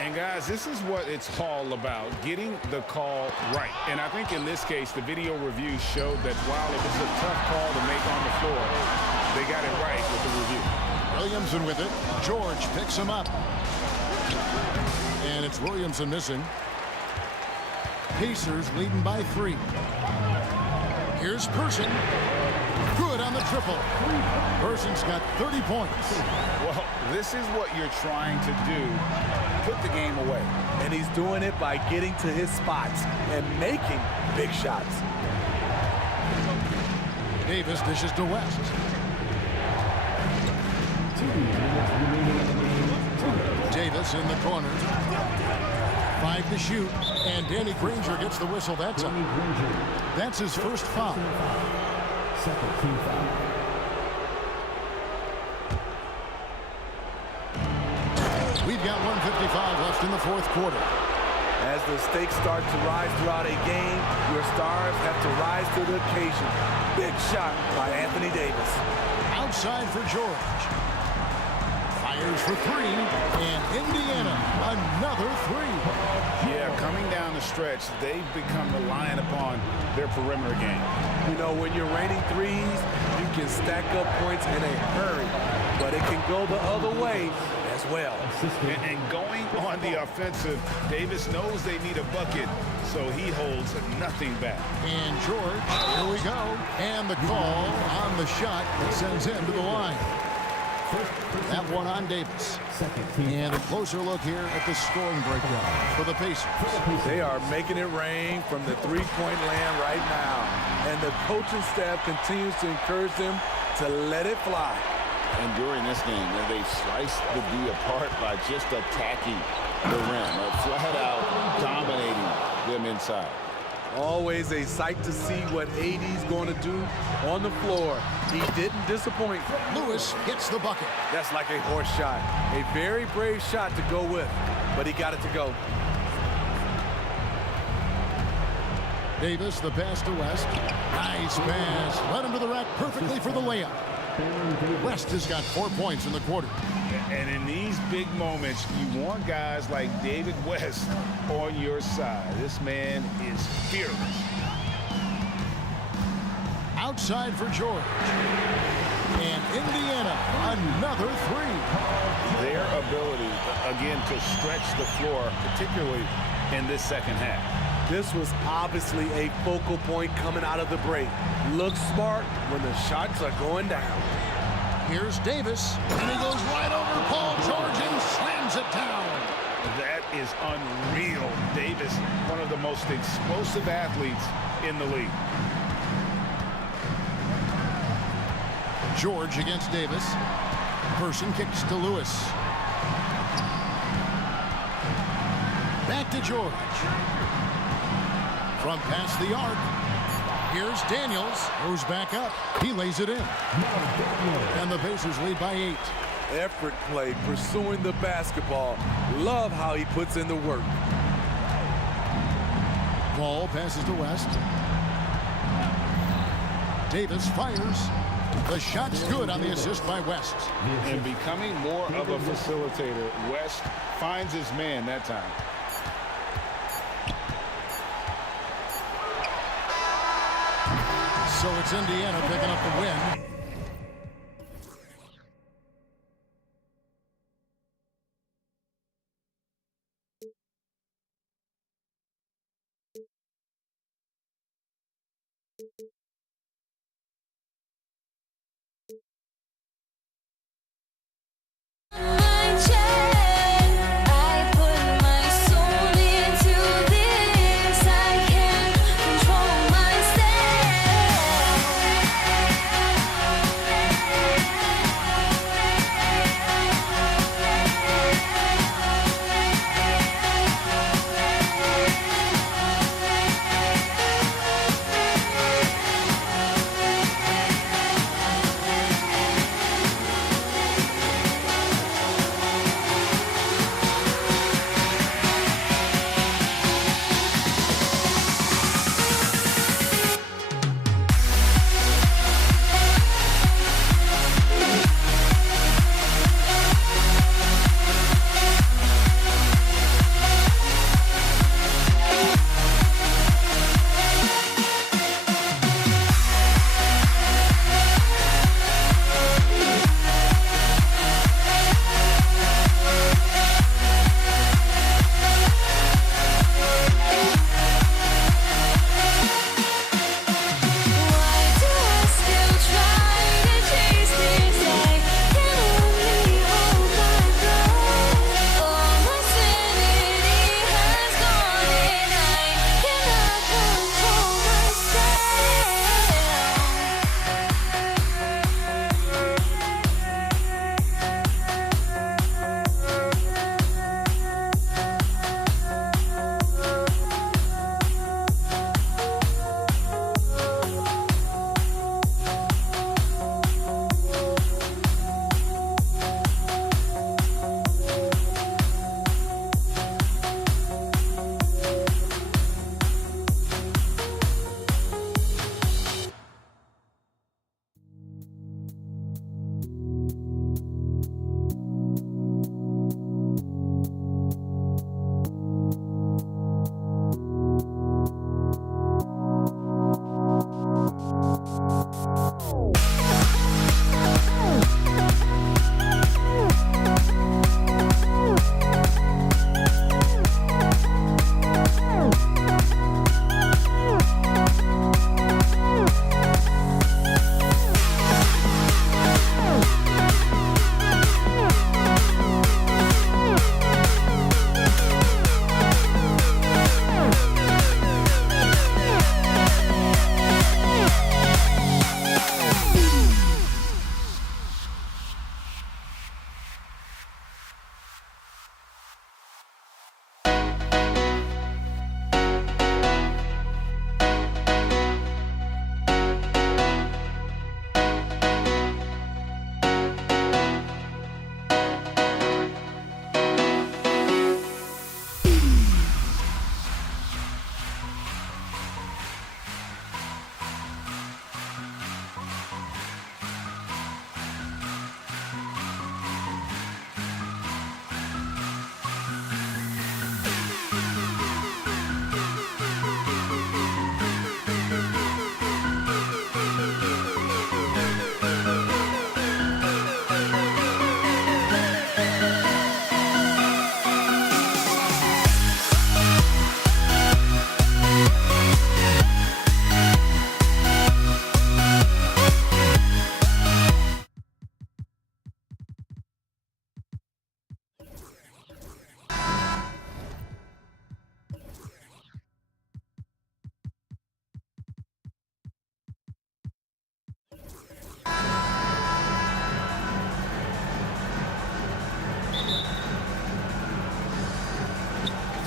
And guys, this is what it's all about, getting the call right. And I think in this case, the video review showed that while it was a tough call to make on the floor, they got it right with the review. Williamson with it. George picks him up. And it's Williamson missing. Pacers leading by 3. Here's Person. Good on the triple. Person's got 30 points. Well, this is what you're trying to do. Put the game away. And he's doing it by getting to his spots and making big shots. Davis dishes to West. Davis in the corner. 5 to shoot, and Danny Granger gets the whistle that time. That's his first foul. Second team foul. We've got 1:55 left in the fourth quarter. As the stakes start to rise throughout a game, your stars have to rise to the occasion. Big shot by Anthony Davis. Outside for George. Fires for 3, and Indiana, another 3. Yeah, coming down the stretch, they've become reliant upon their perimeter game. You know, when you're raining threes, you can stack up points in a hurry, but it can go the other way as well. And going on the offensive, Davis knows they need a bucket, so he holds nothing back. And George, here we go, and the call on the shot that sends him to the line. That one on Davis. And a closer look here at the scoring breakdown for the Pacers. They are making it rain from the three-point land right now. And the coaching staff continues to encourage them to let it fly. And during this game, they sliced the D apart by just attacking the rim, flat out dominating them inside. Always a sight to see what AD's going to do on the floor. He didn't disappoint. Lewis gets the bucket. That's like a horse shot. A very brave shot to go with, but he got it to go. Davis, the pass to West. Nice pass. Led him to the rack perfectly for the layup. West has got 4 points in the quarter. And in these big moments, you want guys like David West on your side. This man is fearless. Outside for George. And Indiana, another three. Their ability, again, to stretch the floor, particularly in this second half. This was obviously a focal point coming out of the break. Look smart when the shots are going down. Here's Davis, and he goes right over Paul George and slams it down. That is unreal. Davis, one of the most explosive athletes in the league. George against Davis. Person kicks to Lewis. Back to George. From past the arc. Here's Daniels. Goes back up. He lays it in. And the Pacers lead by 8. Effort play, pursuing the basketball. Love how he puts in the work. Ball passes to West. Davis fires. The shot's good on the assist by West. And becoming more of a facilitator, West finds his man that time. So it's Indiana picking up the win.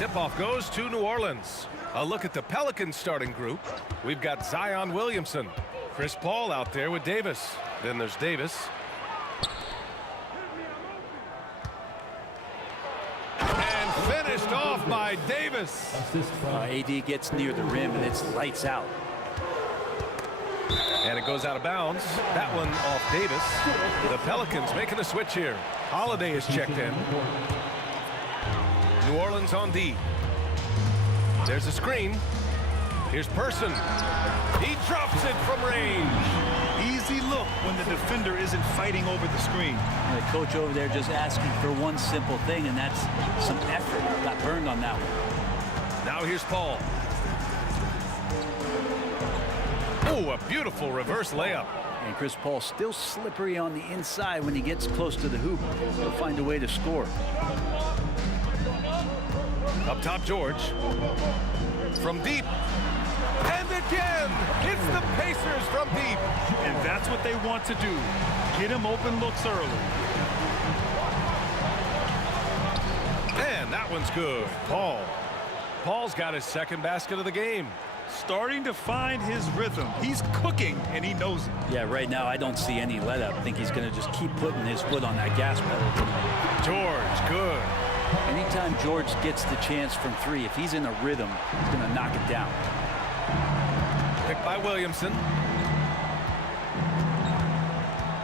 tip-off goes to New Orleans. A look at the Pelicans starting group. We've got Zion Williamson. Chris Paul out there with Davis. Then there's Davis. And finished off by Davis. AD gets near the rim and it's lights out. And it goes out of bounds. That one off Davis. The Pelicans making a switch here. Holiday is checked in. New Orleans on D. There's a screen. Here's Person. He drops it from range. Easy look when the defender isn't fighting over the screen. The coach over there just asking for one simple thing, and that's some effort. Got burned on that one. Now here's Paul. Oh, a beautiful reverse layup. And Chris Paul still slippery on the inside when he gets close to the hoop. He'll find a way to score. Up top, George. From deep. And again, it's the Pacers from deep. And that's what they want to do. Get him open looks early. And that one's good. Paul's got his second basket of the game. Starting to find his rhythm. He's cooking, and he knows it. Yeah, right now I don't see any let up. I think he's going to just keep putting his foot on that gas pedal. George, good. Anytime George gets the chance from three, if he's in a rhythm, he's going to knock it down. Picked by Williamson.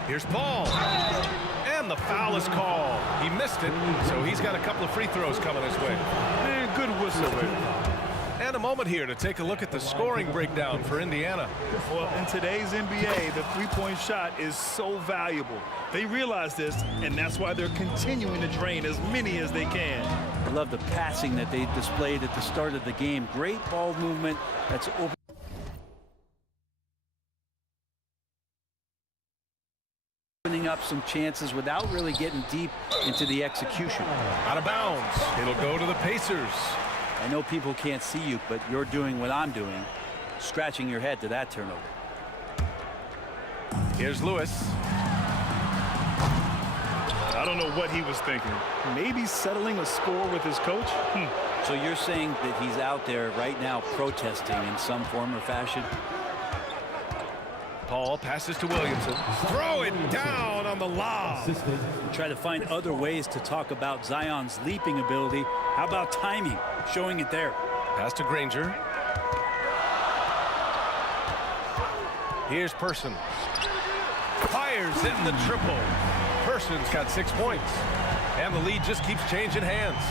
Here's Paul. And the foul is called. He missed it, so he's got a couple of free throws coming his way. Man, good whistle there. And a moment here to take a look at the scoring breakdown for Indiana. Well, in today's NBA, the three-point shot is so valuable. They realize this, and that's why they're continuing to drain as many as they can. I love the passing that they displayed at the start of the game. Great ball movement. That's opening up some chances without really getting deep into the execution. Out of bounds. It'll go to the Pacers. I know people can't see you, but you're doing what I'm doing, scratching your head to that turnover. Here's Lewis. I don't know what he was thinking. Maybe settling a score with his coach? So you're saying that he's out there right now protesting in some form or fashion? Paul passes to Williamson. Throw it down on the lob. Try to find other ways to talk about Zion's leaping ability. How about timing? Showing it there. Pass to Granger. Here's Person. Fires in the triple. Person's got 6 points. And the lead just keeps changing hands.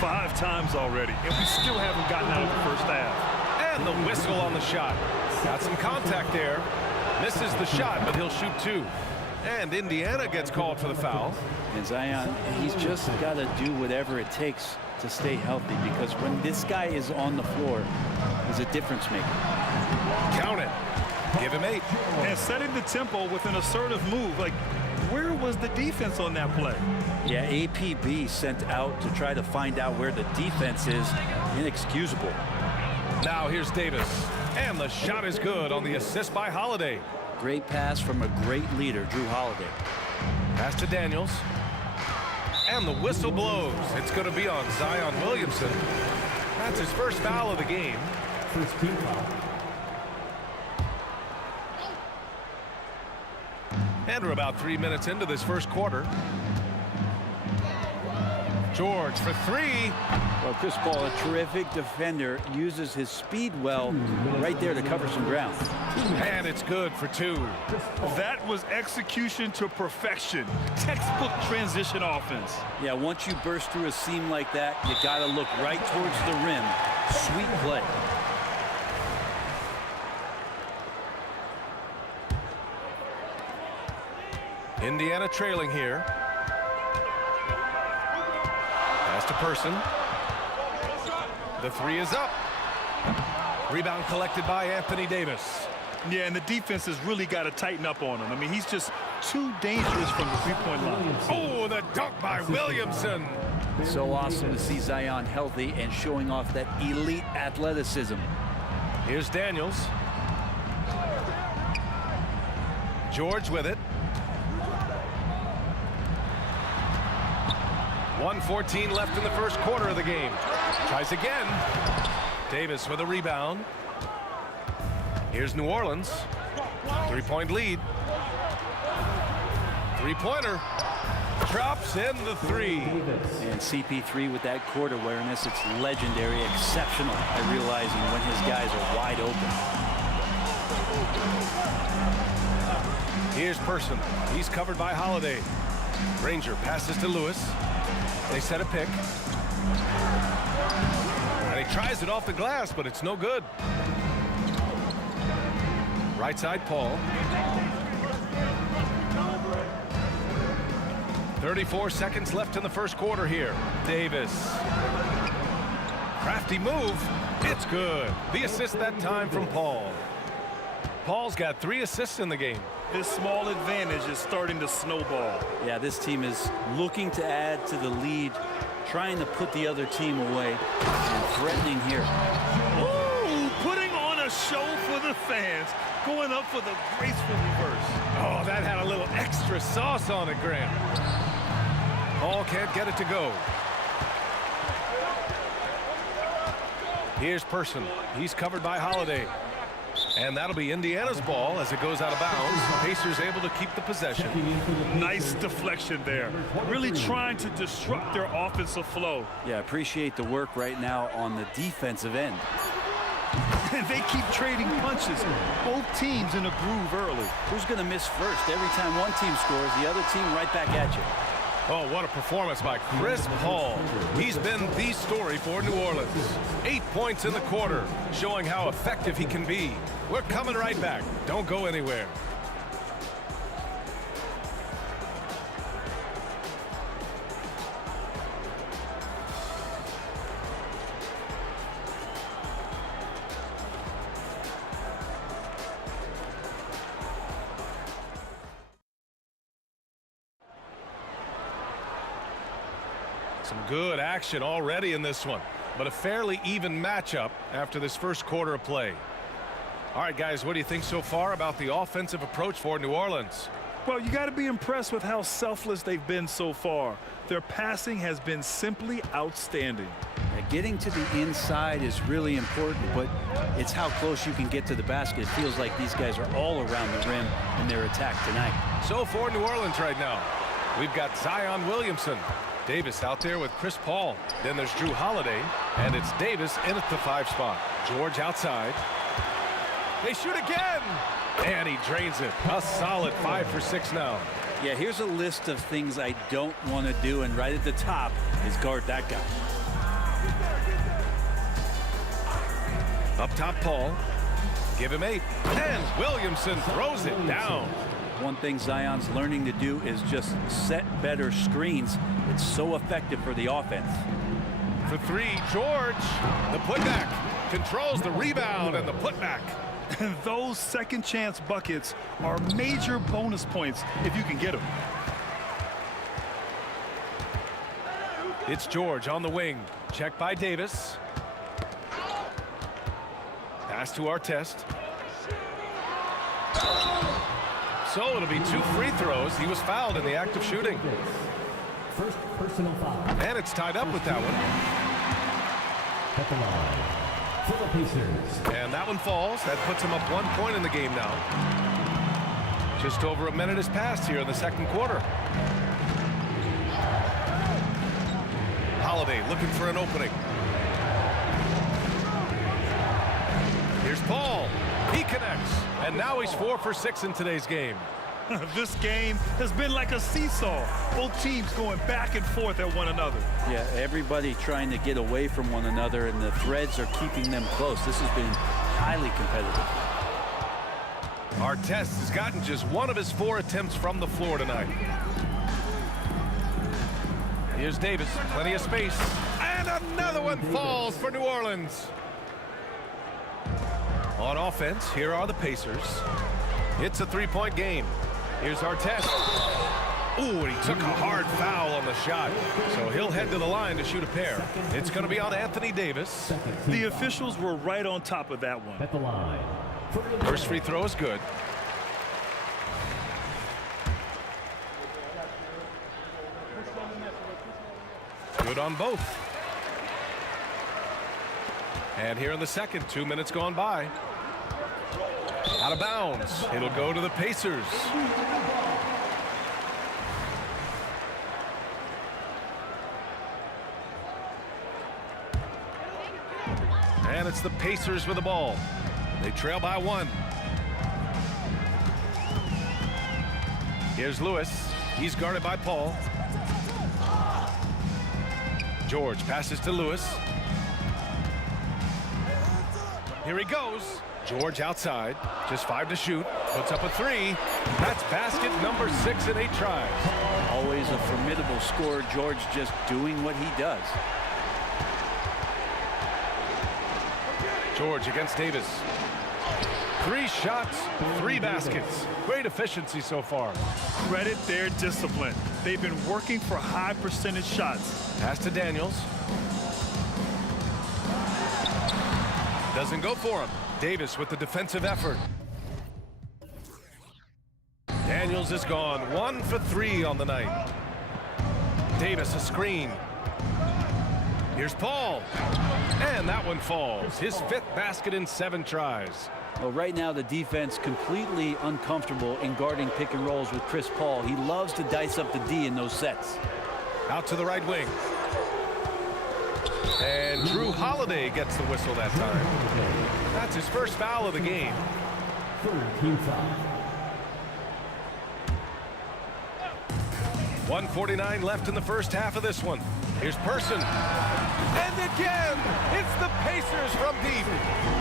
5 times already, and we still haven't gotten out of the first half. And the whistle on the shot. Got some contact there. Misses the shot, but he'll shoot 2. And Indiana gets called for the foul. And Zion, he's just got to do whatever it takes to stay healthy, because when this guy is on the floor, he's a difference maker. Count it. Give him 8. And setting the tempo with an assertive move. Like, where was the defense on that play? Yeah, APB sent out to try to find out where the defense is. Inexcusable. Now here's Davis. And the shot is good on the assist by Holiday. Great pass from a great leader, Drew Holiday. Pass to Daniels. And the whistle blows. It's going to be on Zion Williamson. That's his first foul of the game. First team foul. And we're about 3 minutes into this first quarter. George for 3. Well, Chris Paul, a terrific defender, uses his speed well right there to cover some ground. And it's good for 2. That was execution to perfection. Textbook transition offense. Yeah, once you burst through a seam like that, you got to look right towards the rim. Sweet play. Indiana trailing here. Pass to Person. The 3 is up. Rebound collected by Anthony Davis. Yeah, and the defense has really got to tighten up on him. I mean, he's just too dangerous from the three-point line. Oh, the dunk by Williamson. So awesome to see Zion healthy and showing off that elite athleticism. Here's Daniels. George with it. 1:14 left in the first quarter of the game. Tries again. Davis with a rebound. Here's New Orleans. 3-point lead. Three-pointer. Drops in the three. And CP3 with that court awareness, it's legendary, exceptional at realizing when his guys are wide open. Here's Person. He's covered by Holiday. Ranger passes to Lewis. They set a pick. And he tries it off the glass, but it's no good. Right side, Paul. 34 seconds left in the first quarter here. Davis. Crafty move. It's good. The assist that time from Paul. Paul's got 3 assists in the game. This small advantage is starting to snowball. Yeah, this team is looking to add to the lead, trying to put the other team away, and threatening here. Ooh, putting on a show for the fans, going up for the graceful reverse. Oh, that had a little extra sauce on it, Graham. Paul can't get it to go. Here's Person. He's covered by Holiday. And that'll be Indiana's ball as it goes out of bounds. Pacers able to keep the possession. Nice deflection there. Really trying to disrupt their offensive flow. Yeah, appreciate the work right now on the defensive end. And they keep trading punches. Both teams in a groove early. Who's going to miss first? Every time one team scores, the other team right back at you. Oh, what a performance by Chris Paul. He's been the story for New Orleans. 8 points in the quarter, showing how effective he can be. We're coming right back. Don't go anywhere. Some good action already in this one, but a fairly even matchup after this first quarter of play. All right, guys, what do you think so far about the offensive approach for New Orleans? Well, you got to be impressed with how selfless they've been so far. Their passing has been simply outstanding. Yeah, getting to the inside is really important, but it's how close you can get to the basket. It feels like these guys are all around the rim in their attack tonight. So for New Orleans right now, we've got Zion Williamson. Davis out there with Chris Paul. Then there's Drew Holiday, and it's Davis in at the 5 spot. George outside. They shoot again, and he drains it. A solid 5 for 6 now. Yeah, here's a list of things I don't want to do, and right at the top is guard that guy. Up top, Paul. Give him 8, and Williamson throws it down. One thing Zion's learning to do is just set better screens. It's so effective for the offense. For 3, George. The putback controls the rebound and the putback. And those second chance buckets are major bonus points if you can get them. It's George on the wing. Checked by Davis. Pass to Artest. So it'll be 2 free throws. He was fouled in the act of shooting. First personal foul. And it's tied up with that one. At the line for the Pacers. And that one falls. That puts him up 1 point in the game now. Just over a minute has passed here in the second quarter. Holiday looking for an opening. Here's Paul. He connects. And now he's 4 for 6 in today's game. This game has been like a seesaw. Both teams going back and forth at one another. Yeah, everybody trying to get away from one another, and the threads are keeping them close. This has been highly competitive. Artest has gotten just 1 of his 4 attempts from the floor tonight. Here's Davis, plenty of space. And another one falls for New Orleans. On offense, here are the Pacers. It's a 3-point game. Here's Artest. Ooh, and he took a hard foul on the shot. So he'll head to the line to shoot a pair. It's going to be on Anthony Davis. The officials were right on top of that one. At the line. First free throw is good. Good on both. And here in the second, 2 minutes gone by. Out of bounds. It'll go to the Pacers. And it's the Pacers with the ball. They trail by 1. Here's Lewis. He's guarded by Paul. George passes to Lewis. Here he goes. George outside. Just 5 to shoot. Puts up a 3. That's basket number 6 in 8 tries. Always a formidable scorer. George just doing what he does. George against Davis. 3 shots, 3 baskets. Great efficiency so far. Credit their discipline. They've been working for high percentage shots. Pass to Daniels. Doesn't go for him. Davis with the defensive effort. Daniels is gone. 1 for 3 on the night. Davis a screen. Here's Paul. And that one falls. His 5th basket in 7 tries. Well, right now the defense completely uncomfortable in guarding pick and rolls with Chris Paul. He loves to dice up the D in those sets. Out to the right wing. And Drew Holiday gets the whistle that time. That's his first foul of the game. 13 foul. 1:49 left in the first half of this one. Here's Person. And again, it's the Pacers from deep.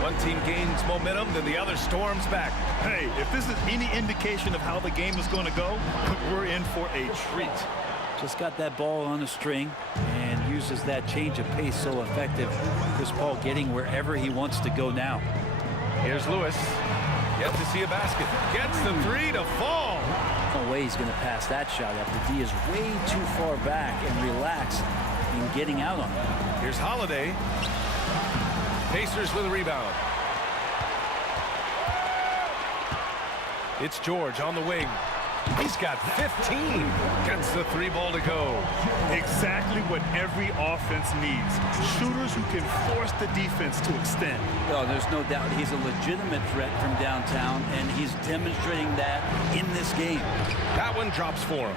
One team gains momentum, then the other storms back. Hey, if this is any indication of how the game is going to go, we're in for a treat. Just got that ball on a string and uses that change of pace so effective. Chris Paul getting wherever he wants to go now. Here's Lewis. Yet to see a basket. Gets the 3 to fall. No way he's going to pass that shot up. The D is way too far back and relaxed in getting out on it. Here's Holiday. Pacers with a rebound. It's George on the wing. He's got 15. Gets the 3 ball to go. Exactly what every offense needs. Shooters who can force the defense to extend. Oh, there's no doubt he's a legitimate threat from downtown, and he's demonstrating that in this game. That one drops for him.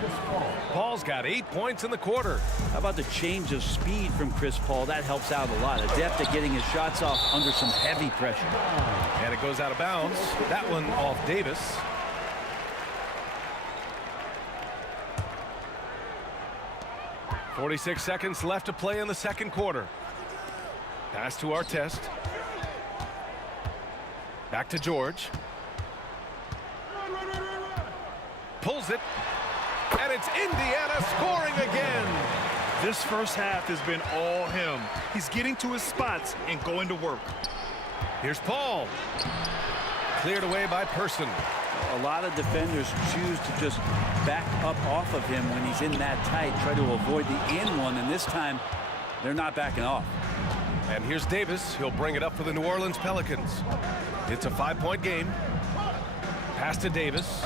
Paul's got 8 points in the quarter. How about the change of speed from Chris Paul? That helps out a lot. Adept at getting his shots off under some heavy pressure. And it goes out of bounds. That one off Davis. .46 seconds left to play in the second quarter. Pass to Artest. Back to George. Pulls it. And it's Indiana scoring again. This first half has been all him. He's getting to his spots and going to work. Here's Paul. Cleared away by Person. A lot of defenders choose to just back up off of him when he's in that tight, try to avoid the and one, and this time they're not backing off. And here's Davis. He'll bring it up for the New Orleans Pelicans. It's a 5-point game. Pass to Davis.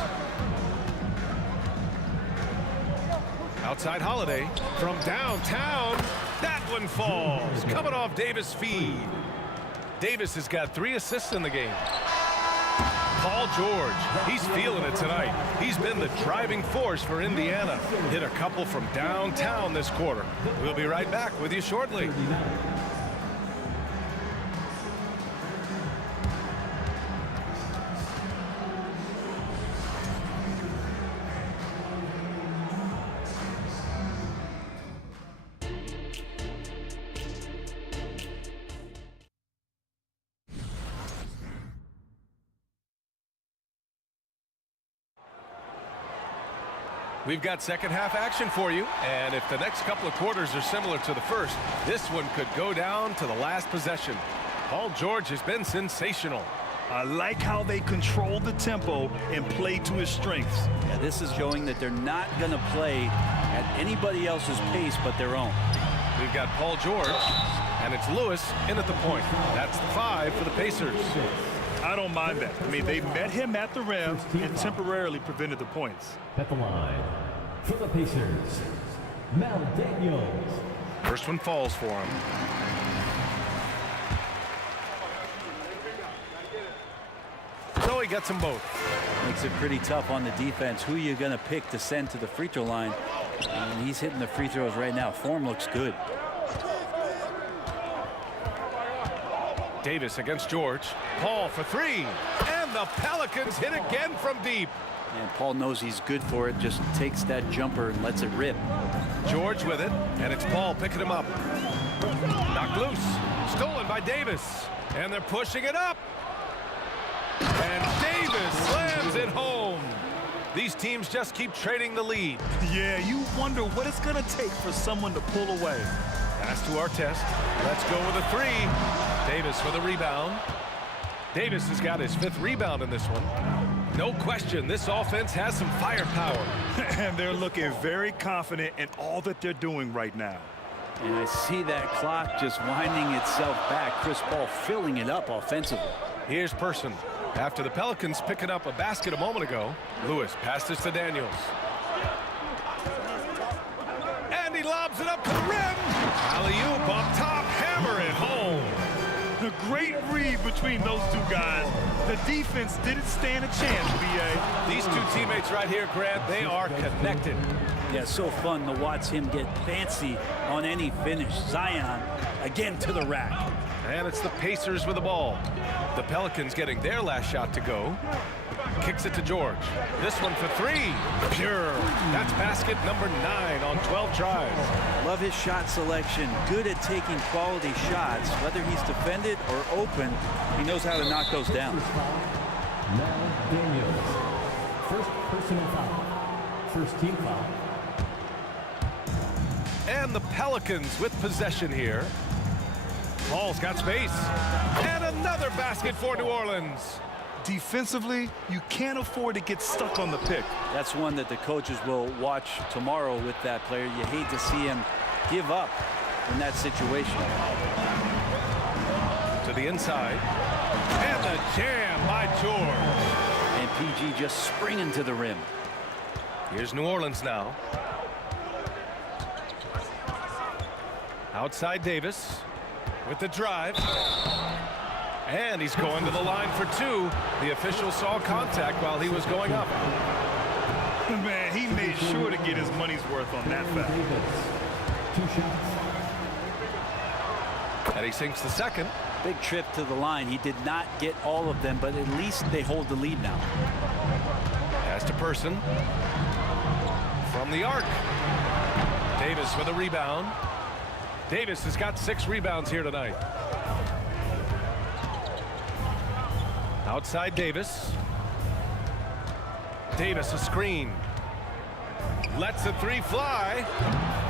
Outside Holiday from downtown. That one falls. Coming off Davis' feed. Davis has got 3 assists in the game. Paul George, he's feeling it tonight. He's been the driving force for Indiana. Hit a couple from downtown this quarter. We'll be right back with you shortly. We've got second half action for you, and if the next couple of quarters are similar to the first, this one could go down to the last possession. Paul George has been sensational. I like how they control the tempo and play to his strengths. Yeah, this is showing that they're not going to play at anybody else's pace but their own. We've got Paul George, and it's Lewis in at the point. That's 5 for the Pacers. I don't mind that. I mean, they met him at the rim and temporarily prevented the points. At the line, for the Pacers, Mal Daniels. First one falls for him. So he gets them both. Makes it pretty tough on the defense. Who are you going to pick to send to the free throw line? And he's hitting the free throws right now. Form looks good. Davis against George. Paul for three. And the Pelicans hit again from deep. And Paul knows he's good for it. Just takes that jumper and lets it rip. George with it. And it's Paul picking him up. Knocked loose. Stolen by Davis. And they're pushing it up. And Davis slams it home. These teams just keep trading the lead. Yeah, you wonder what it's going to take for someone to pull away. Pass to Artest. Let's go with a three. Davis with a rebound. Davis has got his 5th rebound in this one. No question, this offense has some firepower. And they're looking very confident in all that they're doing right now. And I see that clock just winding itself back. Chris Paul filling it up offensively. Here's Person. After the Pelicans picking up a basket a moment ago, Lewis passes to Daniels. And he lobs it up to the rim. Alley-oop up top, hammer it home. A great read between those two guys. The defense didn't stand a chance, B.A. These two teammates right here, Grant, they are connected. Yeah, so fun to watch him get fancy on any finish. Zion again to the rack. And it's the Pacers with the ball. The Pelicans getting their last shot to go. Kicks it to George. This one for three. Pure. That's basket number 9 on 12 tries. Love his shot selection. Good at taking quality shots. Whether he's defended or open, he knows how to knock those down. Now Daniels. First personal foul. First team foul. And the Pelicans with possession here. Paul's got space. And another basket for New Orleans. Defensively, you can't afford to get stuck on the pick. That's one that the coaches will watch tomorrow with that player. You hate to see him give up in that situation. To the inside. And the jam by George. And PG just springing to the rim. Here's New Orleans now. Outside Davis with the drive. And he's going to the line for 2. The official saw contact while he was going up. Man, he made sure to get his money's worth on that foul. 2 shots. And he sinks the second. Big trip to the line. He did not get all of them, but at least they hold the lead now. Pass to Person. From the arc. Davis with a rebound. Davis has got 6 rebounds here tonight. Outside Davis. Davis a screen. Lets the 3 fly.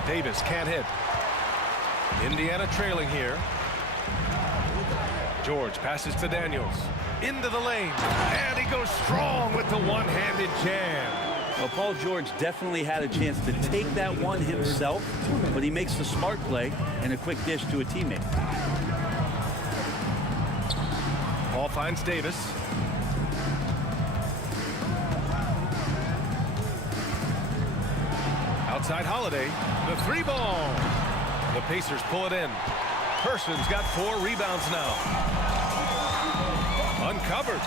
Davis can't hit. Indiana trailing here. George passes to Daniels. Into the lane. And he goes strong with the one-handed jam. Well, Paul George definitely had a chance to take that one himself, but he makes the smart play and a quick dish to a teammate. Paul finds Davis. Outside Holiday. The 3 ball. The Pacers pull it in. Person's got 4 rebounds now. Uncovered.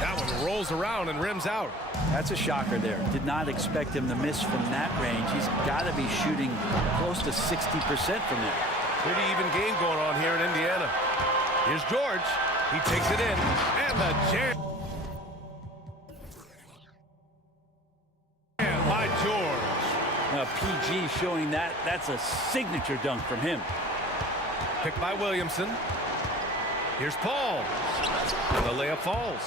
That one rolls around and rims out. That's a shocker there. Did not expect him to miss from that range. He's got to be shooting close to 60% from there. Pretty even game going on here in Indiana. Here's George. He takes it in. And the jam. And by George. PG showing that's a signature dunk from him. Picked by Williamson. Here's Paul. And the layup falls.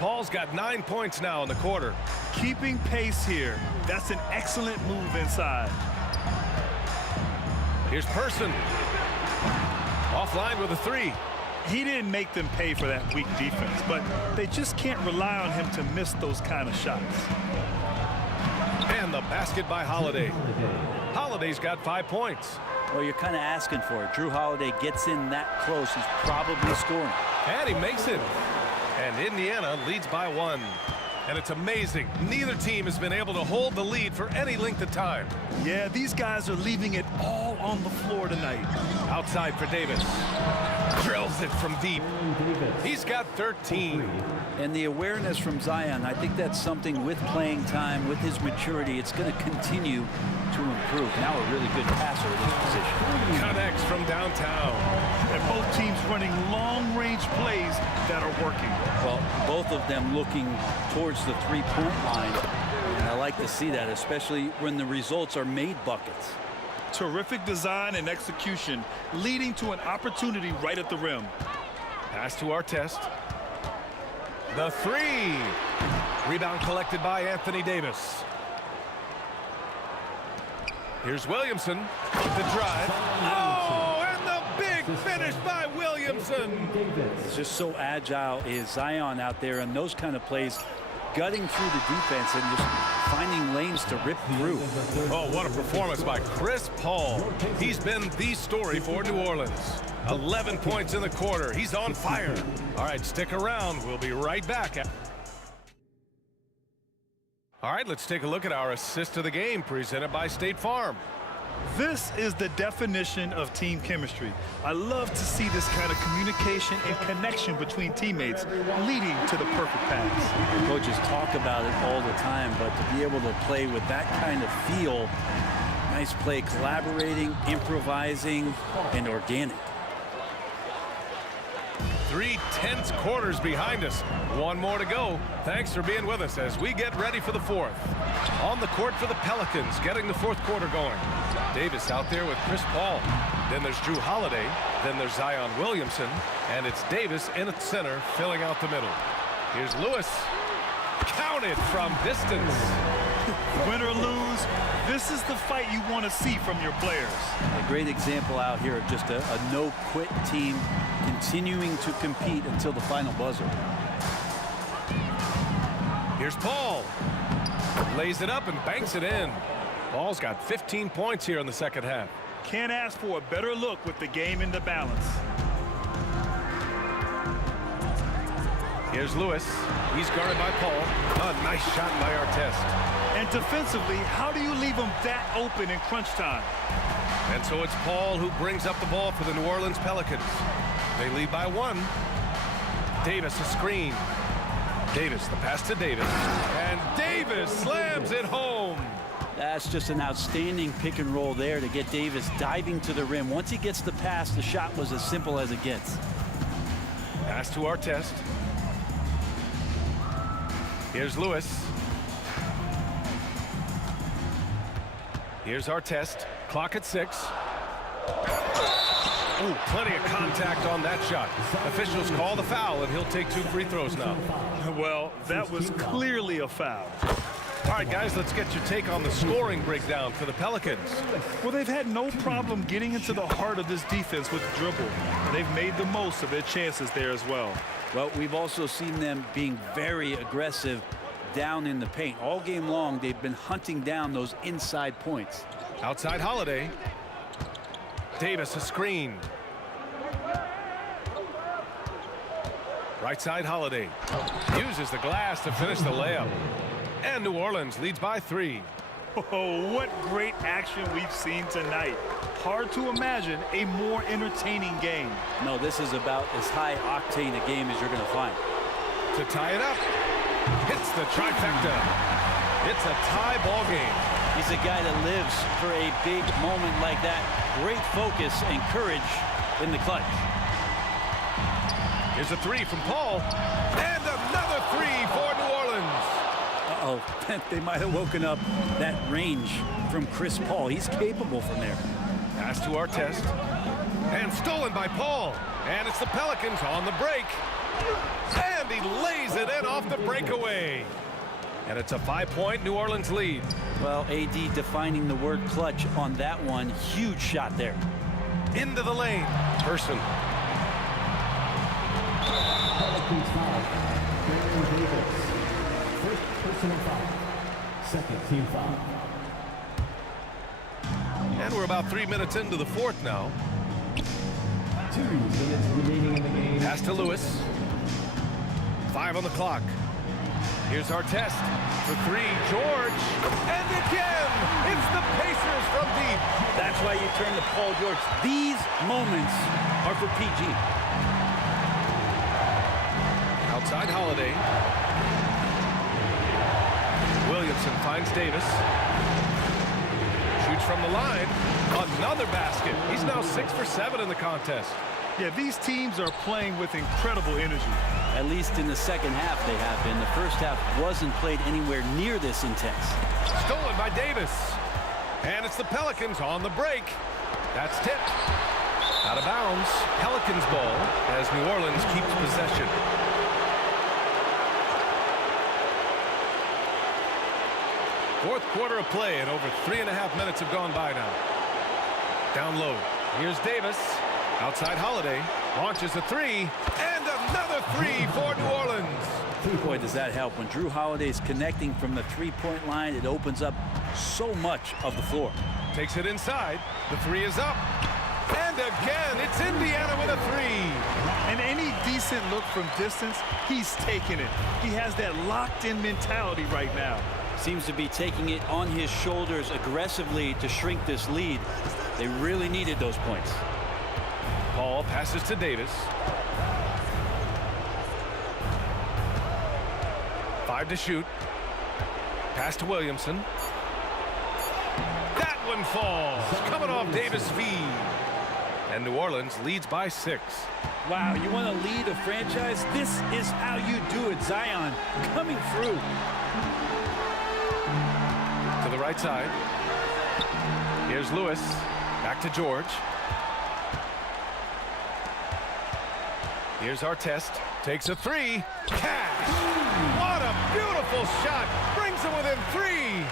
Paul's got 9 points now in the quarter. Keeping pace here. That's an excellent move inside. Here's Person. Offline with a 3. He didn't make them pay for that weak defense, but they just can't rely on him to miss those kind of shots. And the basket by Holiday. Holiday's got 5 points. Well, you're kind of asking for it. Drew Holiday gets in that close. He's probably scoring. And he makes it. And Indiana leads by 1. And it's amazing. Neither team has been able to hold the lead for any length of time. Yeah, these guys are leaving it all on the floor tonight. Outside for Davis. Drills it from deep. He's got 13. And the awareness from Zion, I think that's something with playing time, with his maturity, it's going to continue to improve. Now a really good passer in this position. Connects from downtown. And both teams running long-range plays that are working. Well, both of them looking towards the three-point line. And I like to see that, especially when the results are made buckets. Terrific design and execution, leading to an opportunity right at the rim. Pass to Artest. The three. Rebound collected by Anthony Davis. Here's Williamson. The drive. Oh, and the big finish by Williamson. It's just so agile is Zion out there, and those kind of plays, gutting through the defense and just finding lanes to rip through. Oh, what a performance by Chris Paul. He's been the story for New Orleans. 11 points in the quarter. He's on fire. All right, stick around. We'll be right back. All right, let's take a look at our assist of the game presented by State Farm. This is the definition of team chemistry. I love to see this kind of communication and connection between teammates leading to the perfect pass. Coaches talk about it all the time, but to be able to play with that kind of feel, nice play, collaborating, improvising, and organic. 3 tense quarters behind us. One more to go. Thanks for being with us as we get ready for the fourth. On the court for the Pelicans, getting the fourth quarter going. Davis out there with Chris Paul. Then there's Drew Holiday. Then there's Zion Williamson. And it's Davis in at center, filling out the middle. Here's Lewis. Counted from distance. Win or lose, this is the fight you want to see from your players. A great example out here of just a no-quit team continuing to compete until the final buzzer. Here's Paul. Lays it up and banks it in. Paul's got 15 points here in the second half. Can't ask for a better look with the game in the balance. Here's Lewis. He's guarded by Paul. A nice shot by Artest. And defensively, how do you leave them that open in crunch time? And so it's Paul who brings up the ball for the New Orleans Pelicans. They lead by 1. Davis a screen. Davis, the pass to Davis. And Davis slams it home. That's just an outstanding pick and roll there to get Davis diving to the rim. Once he gets the pass, the shot was as simple as it gets. Pass to Artest. Here's Lewis. Here's Artest. Clock at 6. Ooh, plenty of contact on that shot. Officials call the foul, and he'll take 2 free throws now. Well, that was clearly a foul. All right, guys, let's get your take on the scoring breakdown for the Pelicans. Well, they've had no problem getting into the heart of this defense with the dribble. They've made the most of their chances there as well. Well, we've also seen them being very aggressive down in the paint. All game long, they've been hunting down those inside points. Outside Holiday. Davis a screen. Right side Holiday. Uses the glass to finish the layup. And New Orleans leads by 3. Oh, what great action we've seen tonight. Hard to imagine a more entertaining game. No, this is about as high octane a game as you're going to find. To tie it up. Hits the trifecta. It's a tie ball game. He's a guy that lives for a big moment like that. Great focus and courage in the clutch. Here's a 3 from Paul. And another 3 for New Orleans. Uh-oh, they might have woken up that range from Chris Paul. He's capable from there. Pass to Artest. And stolen by Paul. And it's the Pelicans on the break. And he lays it in off the breakaway. And it's a 5-point New Orleans lead. Well, AD defining the word clutch on that one. Huge shot there. Into the lane. Person. Pelicans foul. Baron Davis. First personal foul. Second team foul. And we're about 3 minutes into the fourth now. 2 minutes remaining in the game. Pass to Lewis. 5 on the clock. Here's our test. For three, George. And again, it's the Pacers from deep. That's why you turn to Paul George. These moments are for PG. Outside Holiday. Williamson finds Davis. Shoots from the line. Another basket. He's now 6 for 7 in the contest. Yeah, these teams are playing with incredible energy. At least in the second half they have been. The first half wasn't played anywhere near this intense. Stolen by Davis. And it's the Pelicans on the break. That's tipped. Out of bounds. Pelicans ball as New Orleans keeps possession. Fourth quarter of play, and over 3.5 minutes have gone by now. Down low. Here's Davis. Outside Holiday. Launches a three. And another three for New Orleans. Boy, does that help. When Drew Holiday is connecting from the three-point line, it opens up so much of the floor. Takes it inside. The three is up. And again, it's Indiana with a three. And any decent look from distance, he's taking it. He has that locked-in mentality right now. Seems to be taking it on his shoulders aggressively to shrink this lead. They really needed those points. Paul passes to Davis. 5 to shoot. Pass to Williamson. That one falls. Coming off Davis' feed. And New Orleans leads by 6. Wow, you want to lead a franchise? This is how you do it. Zion coming through. To the right side. Here's Lewis. Back to George. Here's our test. Takes a three. Cash. What a beautiful shot. Brings him within 3.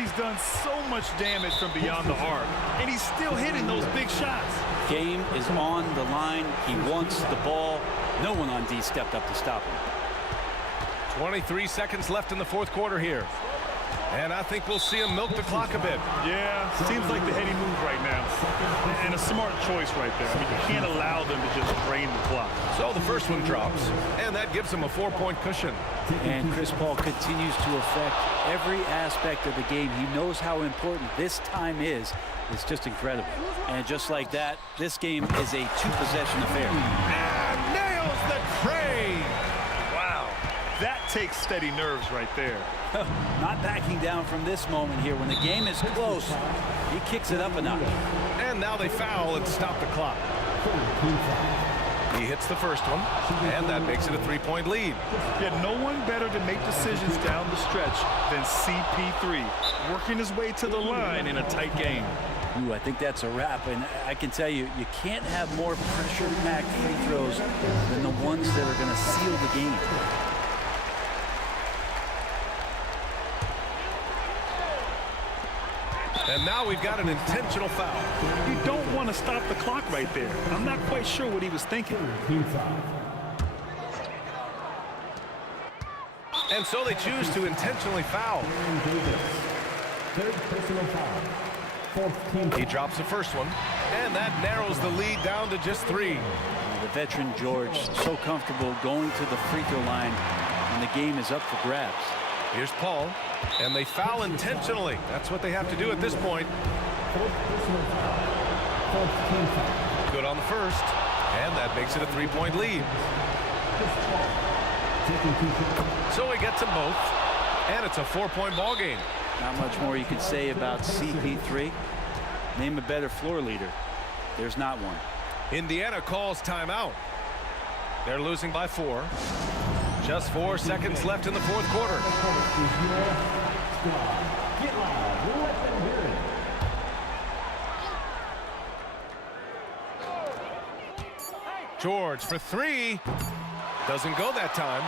He's done so much damage from beyond the arc, and he's still hitting those big shots. Game is on the line. He wants the ball. No one on D stepped up to stop him. 23 seconds left in the fourth quarter here. And I think we'll see him milk the clock a bit. Yeah, seems like the heady move right now. And a smart choice right there. I mean, you can't allow them to just drain the clock. So the first one drops, and that gives him a 4-point cushion. And Chris Paul continues to affect every aspect of the game. He knows how important this time is. It's just incredible. And just like that, this game is a 2-possession affair. And nails the tray. Wow, that takes steady nerves right there. Not backing down from this moment here. When the game is close, he kicks it up a notch. And now they foul and stop the clock. He hits the first one, and that makes it a 3-point lead. Yeah, no one better to make decisions down the stretch than CP3, working his way to the line in a tight game. Ooh, I think that's a wrap, and I can tell you, you can't have more pressure-packed free throws than the ones that are going to seal the game. And now we've got an intentional foul. You don't want to stop the clock right there. I'm not quite sure what he was thinking. And so they choose to intentionally foul. Third personal foul. He drops the first one, and that narrows the lead down to just 3. The veteran George so comfortable going to the free throw line, and the game is up for grabs. Here's Paul, and they foul intentionally. That's what they have to do at this point. Good on the first, and that makes it a 3-point lead. So he gets them both, and it's a 4-point ball game. Not much more you could say about CP3. Name a better floor leader. There's not one. Indiana calls timeout. They're losing by 4. Just 4 seconds left in the fourth quarter. George for 3. Doesn't go that time.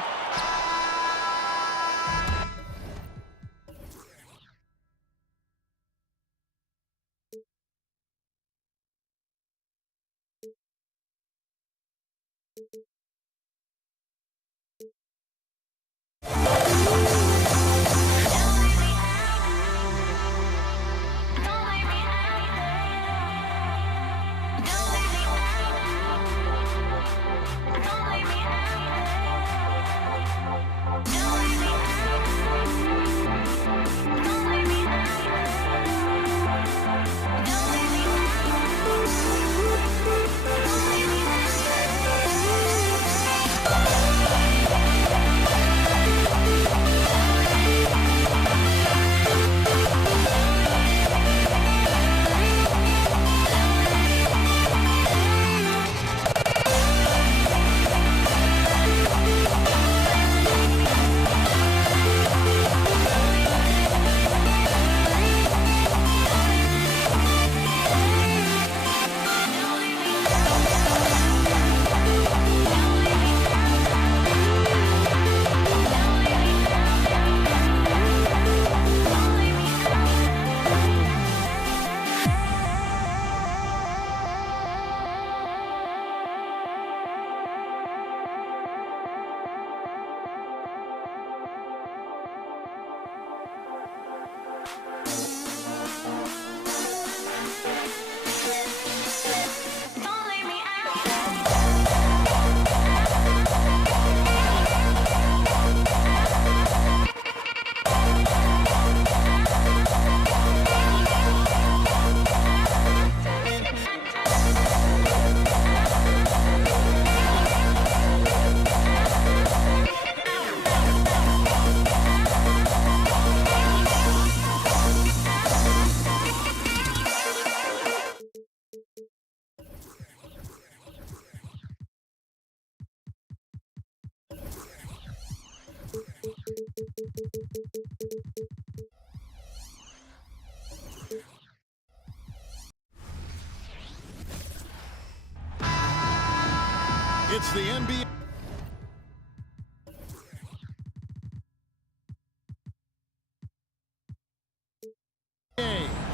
It's the NBA.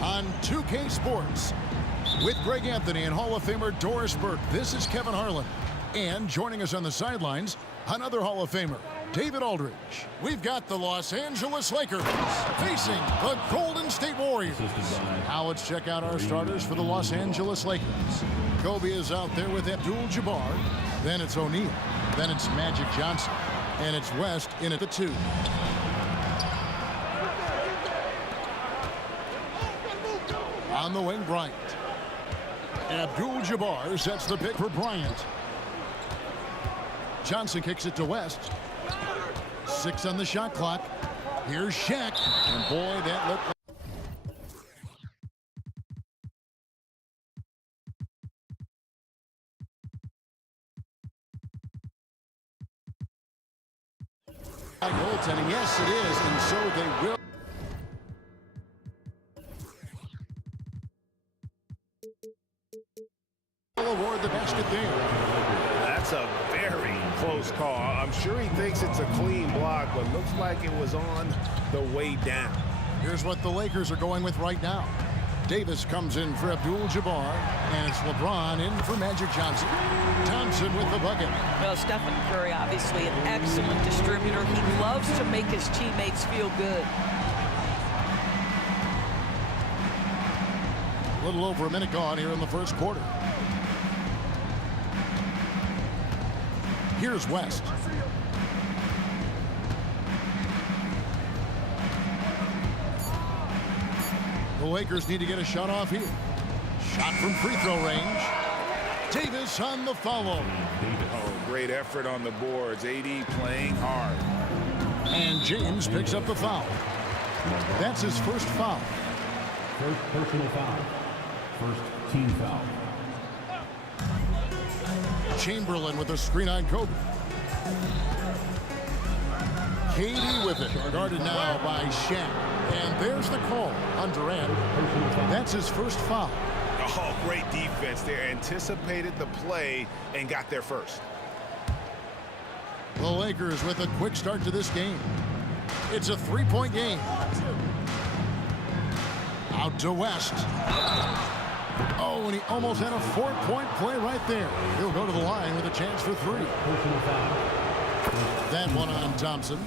On 2K Sports. With Greg Anthony and Hall of Famer Doris Burke, this is Kevin Harlan. And joining us on the sidelines, another Hall of Famer, David Aldridge. We've got the Los Angeles Lakers facing the Golden State Warriors. Now let's check out our starters for the Los Angeles Lakers. Kobe is out there with Abdul-Jabbar. Then it's O'Neal. Then it's Magic Johnson. And it's West in at the 2. On the wing, Bryant. Abdul-Jabbar sets the pick for Bryant. Johnson kicks it to West. 6 on the shot clock. Here's Shaq. And boy, that looked like... goaltending. Yes, it is. And so they will. Award the basket there. That's a very close call. I'm sure he thinks it's a clean block, but looks like it was on the way down. Here's what the Lakers are going with right now. Davis comes in for Abdul-Jabbar, and it's LeBron in for Magic Johnson. Thompson with the bucket. Well, Stephen Curry, obviously an excellent distributor. He loves to make his teammates feel good. A little over a minute gone here in the first quarter. Here's West. The Lakers need to get a shot off here. Shot from free throw range. Davis on the follow. Oh, great effort on the boards. AD playing hard. And James picks up the foul. That's his first foul. First personal foul. First team foul. Chamberlain with a screen on Kobe. KD with it. Guarded now by Shaq. And there's the call on Durant. That's his first foul. Oh, great defense there. Anticipated the play and got there first. The Lakers with a quick start to this game. It's a 3-point game. Out to West. Oh, and he almost had a 4-point play right there. He'll go to the line with a chance for 3. That one on Thompson.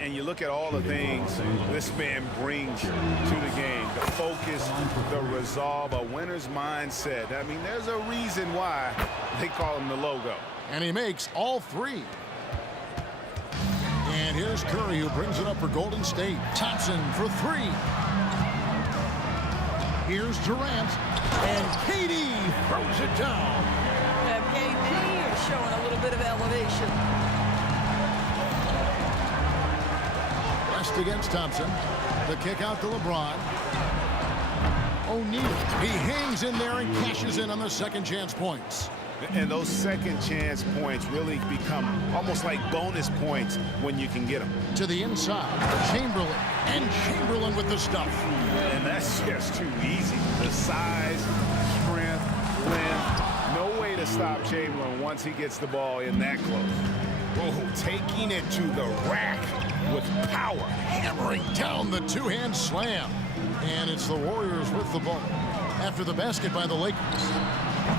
And you look at all the things this man brings to the game. The focus, the resolve, a winner's mindset. I mean, there's a reason why they call him the logo. And he makes all 3. And here's Curry, who brings it up for Golden State. Thompson for 3. Here's Durant. And KD throws it down. And KD is showing a little bit of elevation. West against Thompson. The kick out to LeBron. O'Neal. He hangs in there and cashes in on the second chance points. And those second chance points really become almost like bonus points when you can get them. To the inside, Chamberlain. And Chamberlain with the stuff. And that's just too easy. The size, strength, length. No way to stop Chamberlain once he gets the ball in that close. Oh, taking it to the rack with power. Hammering down the two-hand slam. And it's the Warriors with the ball. After the basket by the Lakers.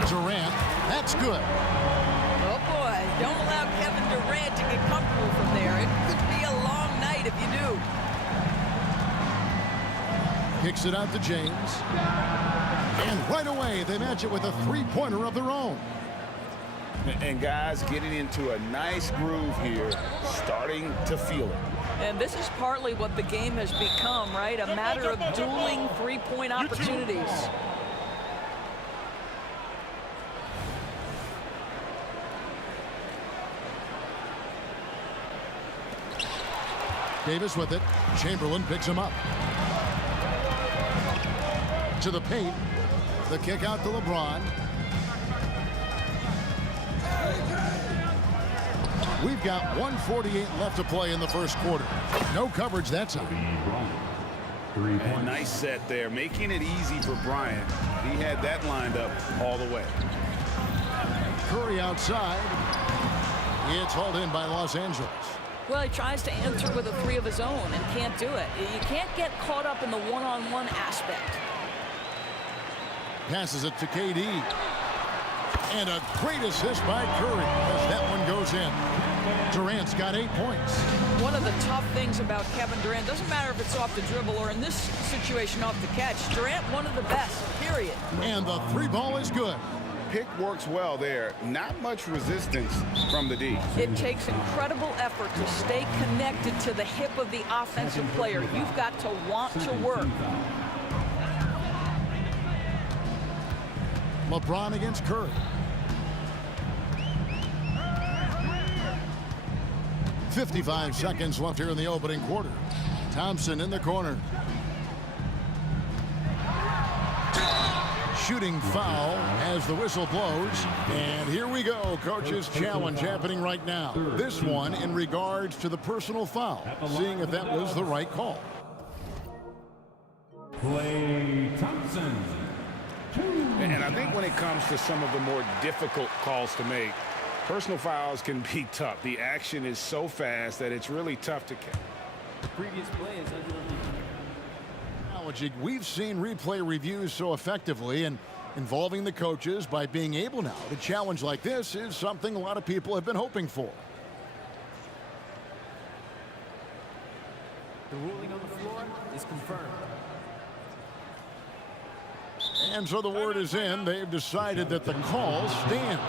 Durant, that's good. Oh boy, don't allow Kevin Durant to get comfortable from there. It could be a long night if you do. Kicks it out to James. And right away, they match it with a 3-pointer of their own. And guys getting into a nice groove here, starting to feel it. And this is partly what the game has become, right? A matter of dueling 3-point opportunities. Davis with it. Chamberlain picks him up. To the paint. The kick out to LeBron. We've got 1:48 left to play in the first quarter. No coverage that time. And nice set there, making it easy for Bryant. He had that lined up all the way. Curry outside. It's hauled in by Los Angeles. Well, he tries to answer with a three of his own and can't do it. You can't get caught up in the one-on-one aspect. Passes it to KD. And a great assist by Curry as that one goes in. Durant's got 8 points. One of the tough things about Kevin Durant, doesn't matter if it's off the dribble or in this situation off the catch, Durant one of the best, period. And the three ball is good. Pick works well there. Not much resistance from the D. It takes incredible effort to stay connected to the hip of the offensive player. You've got to want to work. LeBron against Curry. 55 seconds left here in the opening quarter. Thompson in the corner. Shooting foul as the whistle blows. And here we go. Coach's challenge happening right now. This one in regards to the personal foul. Seeing if that was the right call. Klay Thompson. And I think when it comes to some of the more difficult calls to make, personal fouls can be tough. The action is so fast that it's really tough to catch. The previous play is under review. We've seen replay reviews so effectively, and involving the coaches by being able now to challenge like this is something a lot of people have been hoping for. The ruling on the floor is confirmed. And so the word is in. They've decided that the call stands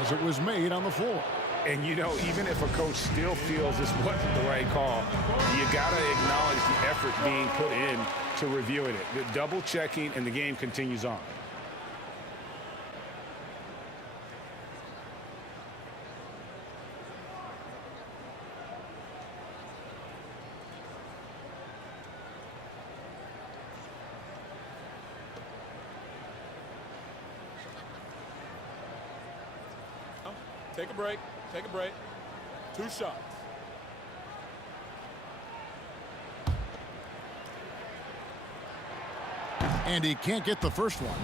as it was made on the floor. And, you know, even if a coach still feels this wasn't the right call, you got to acknowledge the effort being put in to reviewing it. The double checking, and the game continues on. Take a break. Take a break. 2 shots. And he can't get the first one.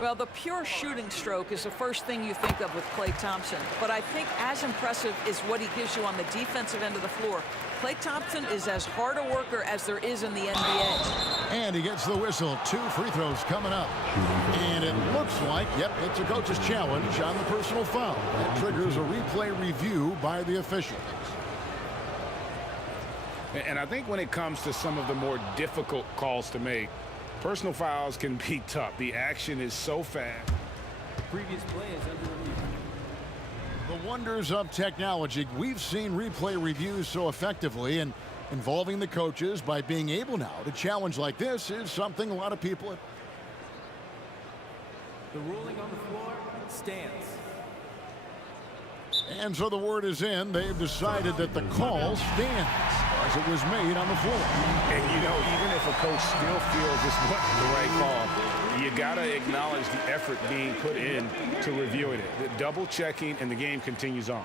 Well, the pure shooting stroke is the first thing you think of with Klay Thompson. But I think as impressive is what he gives you on the defensive end of the floor. Klay Thompson is as hard a worker as there is in the NBA. And he gets the whistle. 2 free throws coming up. And it looks like, yep, it's a coach's challenge on the personal foul. That triggers a replay review by the officials. And I think when it comes to some of the more difficult calls to make, personal fouls can be tough. The action is so fast. The previous play is under review. The wonders of technology. We've seen replay reviews so effectively, and involving the coaches by being able now to challenge like this is something a lot of people have. The ruling on the floor stands. And so the word is in. They've decided that the call stands as it was made on the floor. And, you know, even if a coach still feels this wasn't the right call, you got to acknowledge the effort being put in to reviewing it. The double checking, and the game continues on.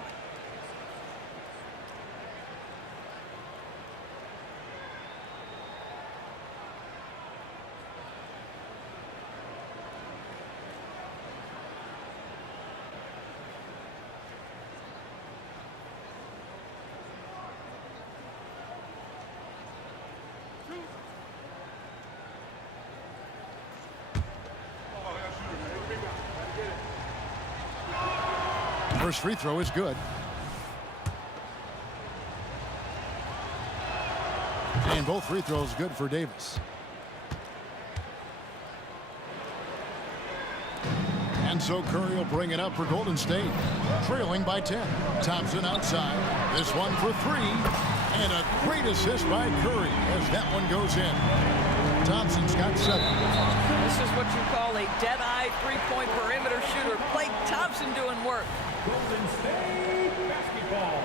First free throw is good. And both free throws good for Davis. And so Curry will bring it up for Golden State, trailing by 10. Thompson outside. This one for 3. And a great assist by Curry as that one goes in. Thompson's got 7. This is what you call a dead-eye three-point perimeter shooter. Klay Thompson doing work. Golden State basketball.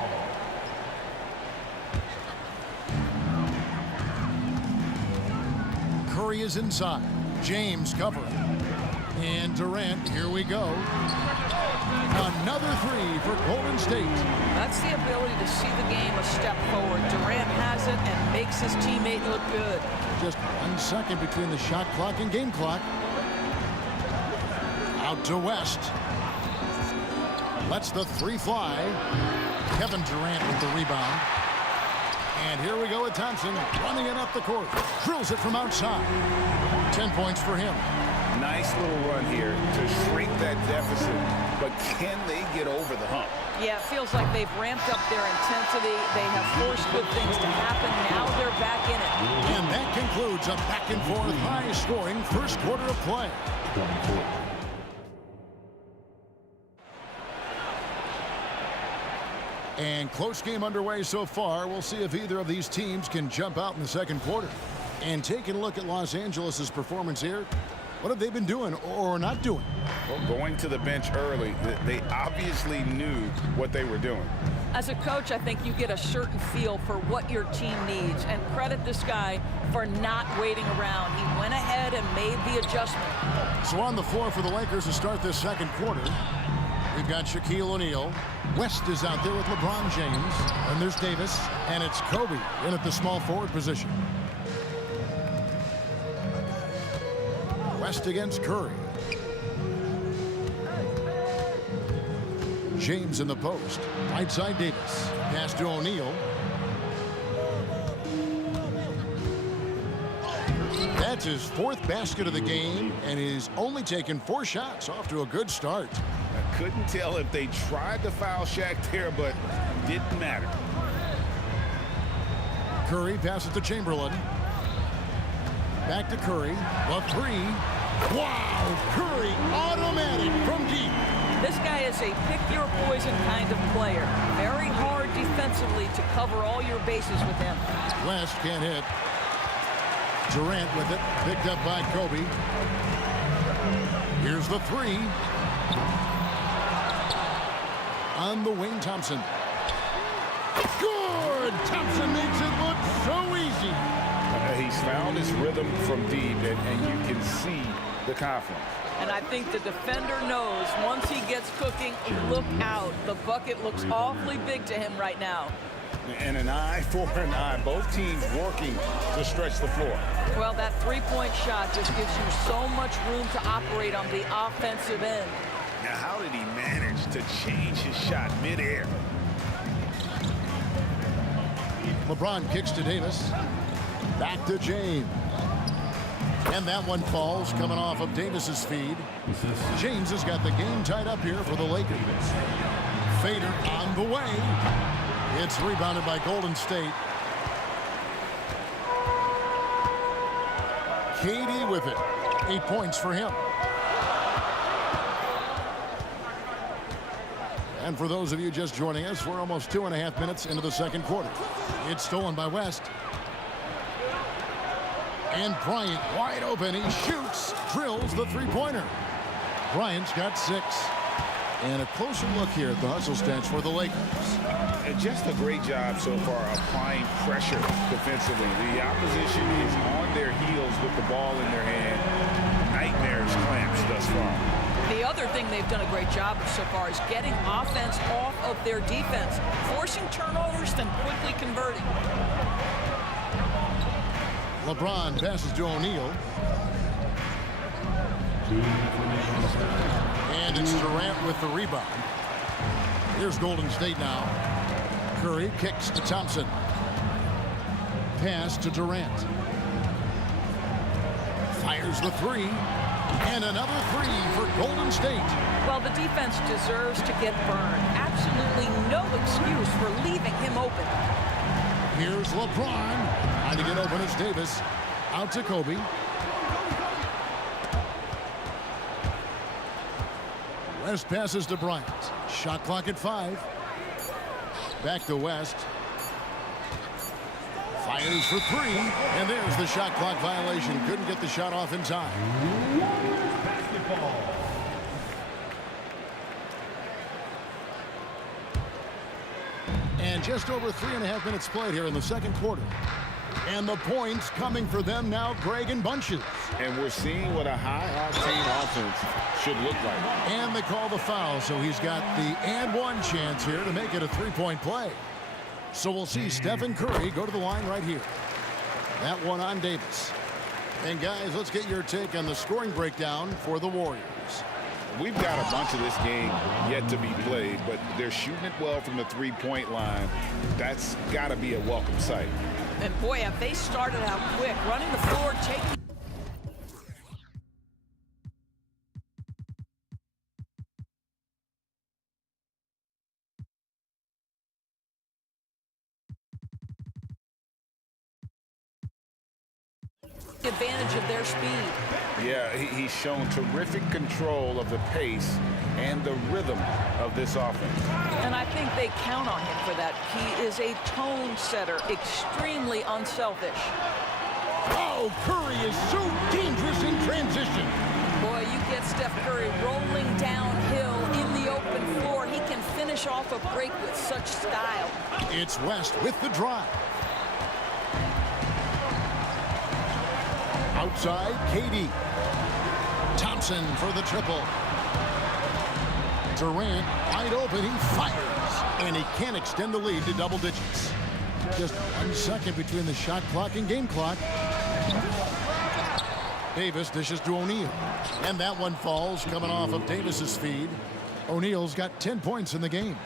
Curry is inside. James covering. And Durant, here we go. Another 3 for Golden State. That's the ability to see the game a step forward. Durant has it and makes his teammate look good. Just 1 second between the shot clock and game clock. Out to West. Lets the three fly. Kevin Durant with the rebound. And here we go with Thompson running it up the court. Drills it from outside. 10 points for him. Nice little run here to shrink that deficit. But can they get over the hump? Yeah, it feels like they've ramped up their intensity. They have forced good things to happen. Now they're back in it. And that concludes a back-and-forth, high-scoring first quarter of play. And close game underway so far. We'll see if either of these teams can jump out in the second quarter. And taking a look at Los Angeles' performance here, what have they been doing or not doing? Well, going to the bench early, they obviously knew what they were doing. As a coach, I think you get a certain feel for what your team needs, and credit this guy for not waiting around. He went ahead and made the adjustment. So on the floor for the Lakers to start this second quarter, we've got Shaquille O'Neal. West is out there with LeBron James. And there's Davis. And it's Kobe in at the small forward position. West against Curry. James in the post. Right side Davis. Pass to O'Neal. That's his fourth basket of the game, and he's only taken 4 shots. Off to a good start. I couldn't tell if they tried to foul Shaq there, but didn't matter. Curry passes to Chamberlain. Back to Curry. The three. Wow! Curry automatic from deep. This guy is a pick-your-poison kind of player. Very hard defensively to cover all your bases with him. West can't hit. Durant with it. Picked up by Kobe. Here's the three. On the wing, Thompson. Good! Thompson makes it look so easy. He's found his rhythm from deep, and you can see the confidence. And I think the defender knows once he gets cooking, look out. The bucket looks awfully big to him right now. And an eye for an eye. Both teams working to stretch the floor. Well, that three-point shot just gives you so much room to operate on the offensive end. Now, how did he manage to change his shot midair? LeBron kicks to Davis. Back to James. And that one falls, coming off of Davis's feed. James has got the game tied up here for the Lakers. Fader on the way. It's rebounded by Golden State. KD with it. 8 points for him. And for those of you just joining us, we're almost 2.5 minutes into the second quarter. It's stolen by West. And Bryant wide open. He shoots, drills the three-pointer. Bryant's got 6. And a closer look here at the hustle stats for the Lakers. And just a great job so far applying pressure defensively. The opposition is on their heels with the ball in their hand. Nightmares clamps thus far. The other thing they've done a great job of so far is getting offense off of their defense, forcing turnovers, then quickly converting. LeBron passes to O'Neal. And it's Durant with the rebound. Here's Golden State now. Curry kicks to Thompson. Pass to Durant. Fires the three. And another three for Golden State. Well, the defense deserves to get burned. Absolutely no excuse for leaving him open. Here's LeBron. Trying to get open as Davis. Out to Kobe. West passes to Bryant. Shot clock at 5. Back to West. Fires for 3. And there's the shot clock violation. Couldn't get the shot off in time. Basketball. And just over 3.5 minutes played here in the second quarter. And the points coming for them now, Greg, in bunches. And we're seeing what a high-octane offense should look like. And they call the foul, so he's got the and one chance here to make it a three-point play. So we'll see Stephen Curry go to the line right here. That one on Davis. And guys, let's get your take on the scoring breakdown for the Warriors. we've got a bunch of this game yet to be played, but they're shooting it well from the three-point line. That's got to be a welcome sight. And boy, have they started out quick, running the floor, taking advantage of their speed. Yeah, he's shown terrific control of the pace and the rhythm of this offense. And I think they count on him for that. He is a tone setter, extremely unselfish. Oh, Curry is so dangerous in transition. Boy, you get Steph Curry rolling downhill in the open floor. He can finish off a break with such style. It's West with the drive. Outside, KD. Thompson for the triple. Durant wide open, he fires. And he can't extend the lead to double digits. Just 1 second between the shot clock and game clock. Davis dishes to O'Neal. And that one falls coming off of Davis's feed. O'Neal's got 10 points in the game.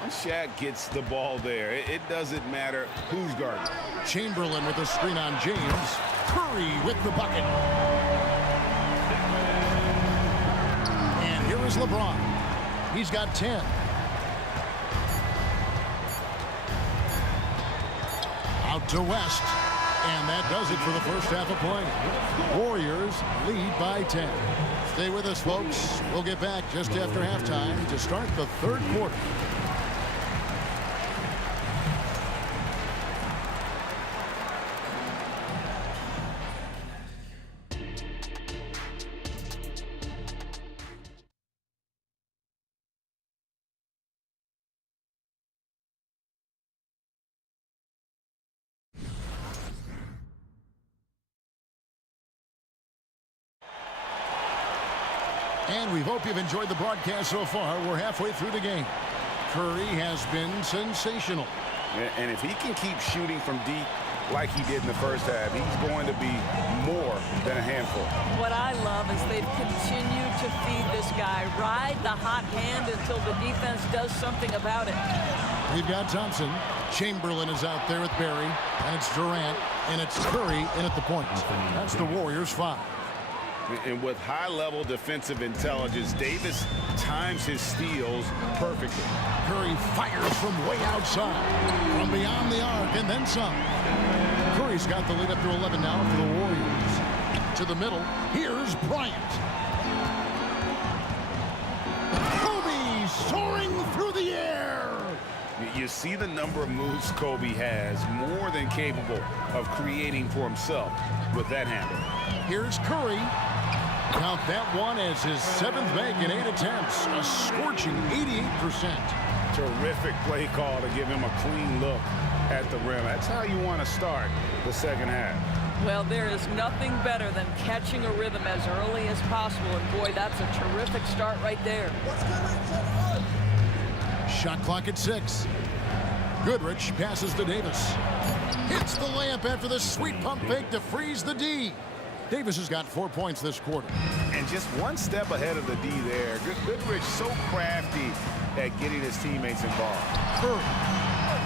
Once Shaq gets the ball there, it doesn't matter who's guarding. Chamberlain with a screen on James. Curry with the bucket. And here is LeBron. He's got 10. Out to West. And that does it for the first half of play. Warriors lead by 10. Stay with us, folks. We'll get back just after halftime to start the third quarter. And we hope you've enjoyed the broadcast so far. We're halfway through the game. Curry has been sensational. And if he can keep shooting from deep like he did in the first half, he's going to be more than a handful. What I love is they've continued to feed this guy. Ride the hot hand until the defense does something about it. We've got Thompson. Chamberlain is out there with Barry. And it's Durant. And it's Curry in at the point. That's the Warriors' 5. And with high-level defensive intelligence, Davis times his steals perfectly. Curry fires from way outside, from beyond the arc, and then some. Curry's got the lead up to 11 now for the Warriors. To the middle, here's Bryant. Kobe soaring through the air. You see the number of moves Kobe has, more than capable of creating for himself with that handle. Here's Curry. Count that one as his 7th make in 8 attempts. A scorching 88%. Terrific play call to give him a clean look at the rim. That's how you want to start the second half. Well, there is nothing better than catching a rhythm as early as possible. And boy, that's a terrific start right there. Shot clock at 6. Goodrich passes to Davis. Hits the layup after the sweet pump fake to freeze the D. Davis has got 4 points this quarter. And just one step ahead of the D there. Goodrich so crafty at getting his teammates involved. Curry,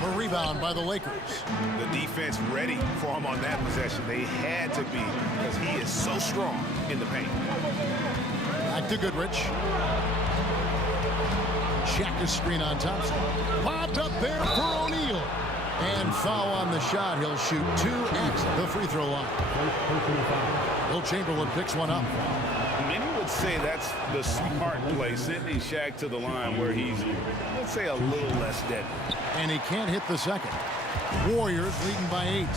a rebound by the Lakers. The defense ready for him on that possession. They had to be because he is so strong in the paint. Back to Goodrich. Shaq screen on Thompson. Popped up there for O'Neal. And foul on the shot. He'll shoot 2 at the free throw line. Will Chamberlain picks one up. Many would say that's the smart play, sending Shaq to the line where he's, let's say, a little less deadly. And he can't hit the second. Warriors leading by 8.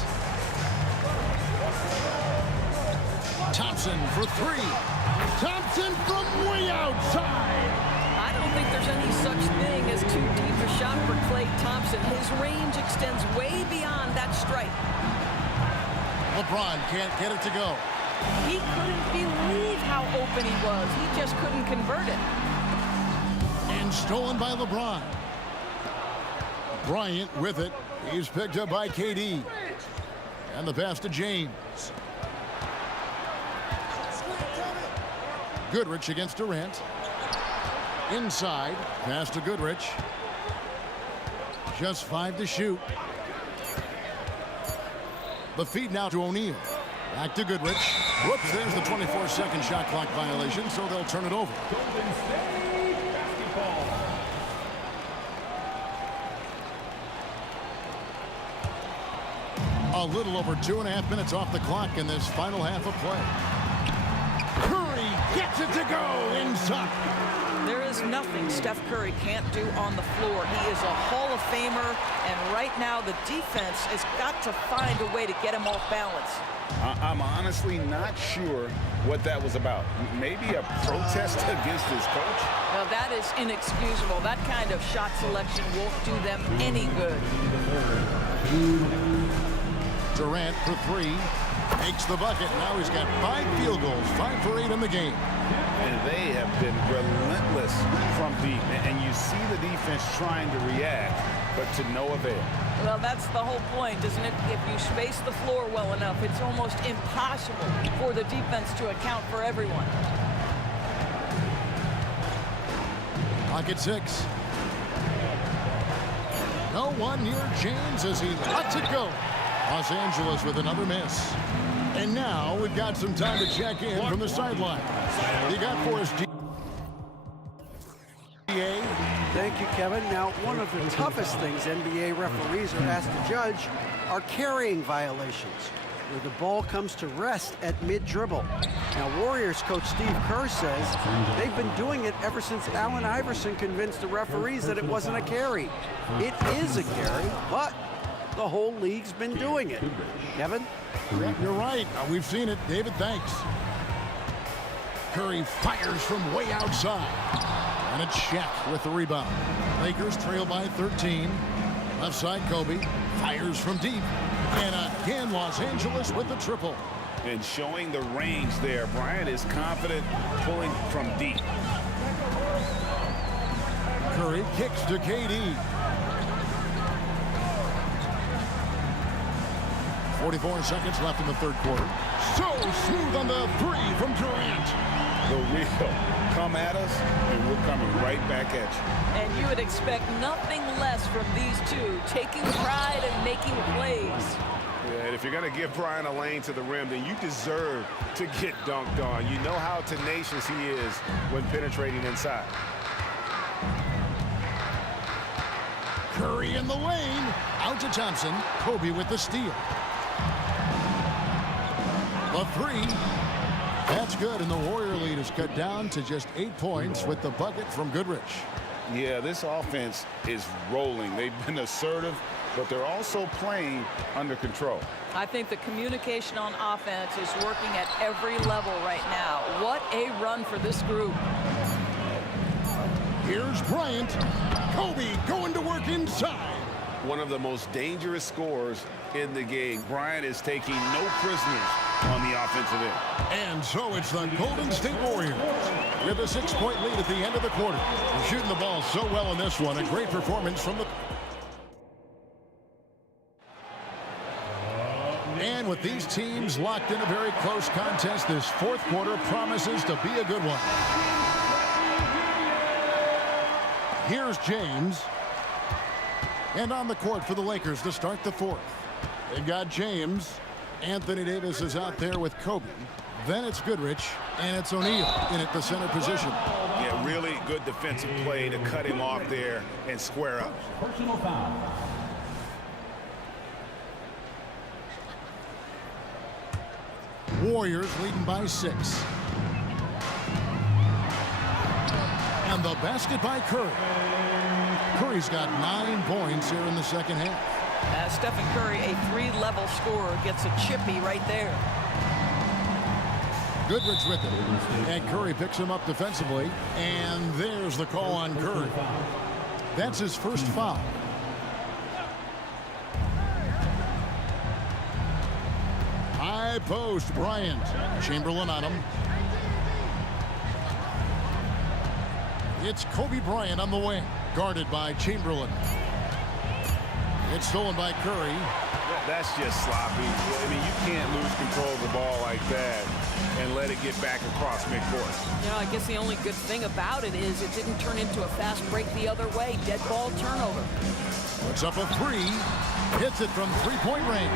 Thompson for 3. Thompson from way outside. I don't think there's any such thing as too deep a shot for Klay Thompson. His range extends way beyond that stripe. LeBron can't get it to go. He couldn't believe how open he was. He just couldn't convert it. And stolen by LeBron. Bryant with it. He's picked up by KD. And the pass to James. Goodrich against Durant. Inside, pass to Goodrich. Just 5 to shoot. The feed now to O'Neal. Back to Goodrich. Whoops, there's the 24-second shot clock violation, so they'll turn it over. A little over 2.5 minutes off the clock in this final half of play. Curry gets it to go inside. There is nothing Steph Curry can't do on the floor. He is a Hall of Famer, and right now the defense has got to find a way to get him off balance. I'm honestly not sure what that was about. Maybe a protest against his coach? Well, that is inexcusable. That kind of shot selection won't do them any good. Durant for 3. Makes the bucket. Now he's got 5 field goals, 5 for 8 in the game. And they have been relentless from deep. And you see the defense trying to react, but to no avail. Well, that's the whole point, isn't it? If you space the floor well enough, it's almost impossible for the defense to account for everyone. Pocket 6. No one near James as he lets it go. Los Angeles with another miss. And now we've got some time to check in from the sideline. You got for us, GA. Thank you, Kevin. Now, one of the toughest things NBA referees are asked to judge are carrying violations, where the ball comes to rest at mid-dribble. Now, Warriors coach Steve Kerr says they've been doing it ever since Allen Iverson convinced the referees that it wasn't a carry. It is a carry, but the whole league's been doing it. Kevin? Yeah, you're right. We've seen it. David, thanks. Curry fires from way outside. And it's Shaq with the rebound. Lakers trail by 13. Left side, Kobe fires from deep. And again, Los Angeles with the triple. And showing the range there. Bryant is confident pulling from deep. Curry kicks to KD. 44 seconds left in the third quarter. So smooth on the 3 from Durant. The real come at us, and we're coming right back at you. And you would expect nothing less from these two, taking pride and making plays. Yeah, and if you're going to give Bryant a lane to the rim, then you deserve to get dunked on. You know how tenacious he is when penetrating inside. Curry in the lane. Out to Thompson. Kobe with the steal. The 3. That's good, and the Warrior lead is cut down to just 8 points with the bucket from Goodrich. Yeah, this offense is rolling. They've been assertive, but they're also playing under control. I think the communication on offense is working at every level right now. What a run for this group. Here's Bryant. Kobe going to work inside. One of the most dangerous scorers in the game. Bryant is taking no prisoners on the offensive end. And so it's the Golden State Warriors with a 6-point lead at the end of the quarter. They're shooting the ball so well in this one. A great performance from the... And with these teams locked in a very close contest, this fourth quarter promises to be a good one. Here's James. And on the court for the Lakers to start the fourth. They've got James. Anthony Davis is out there with Kobe. Then it's Goodrich, and it's O'Neal in at the center position. Yeah, really good defensive play to cut him off there and square up. Personal foul. Warriors leading by 6. And the basket by Curry. Curry's got 9 points here in the second half. Stephen Curry, a 3-level scorer, gets a chippy right there. Goodrich with it. And Curry picks him up defensively. And there's the call on Curry. That's his first foul. High post, Bryant. Chamberlain on him. It's Kobe Bryant on the wing, guarded by Chamberlain. It's stolen by Curry. That's just sloppy. I mean, you can't lose control of the ball like that and let it get back across midcourt. You know, I guess the only good thing about it is it didn't turn into a fast break the other way. Dead ball turnover. Puts up a three. Hits it from three-point range.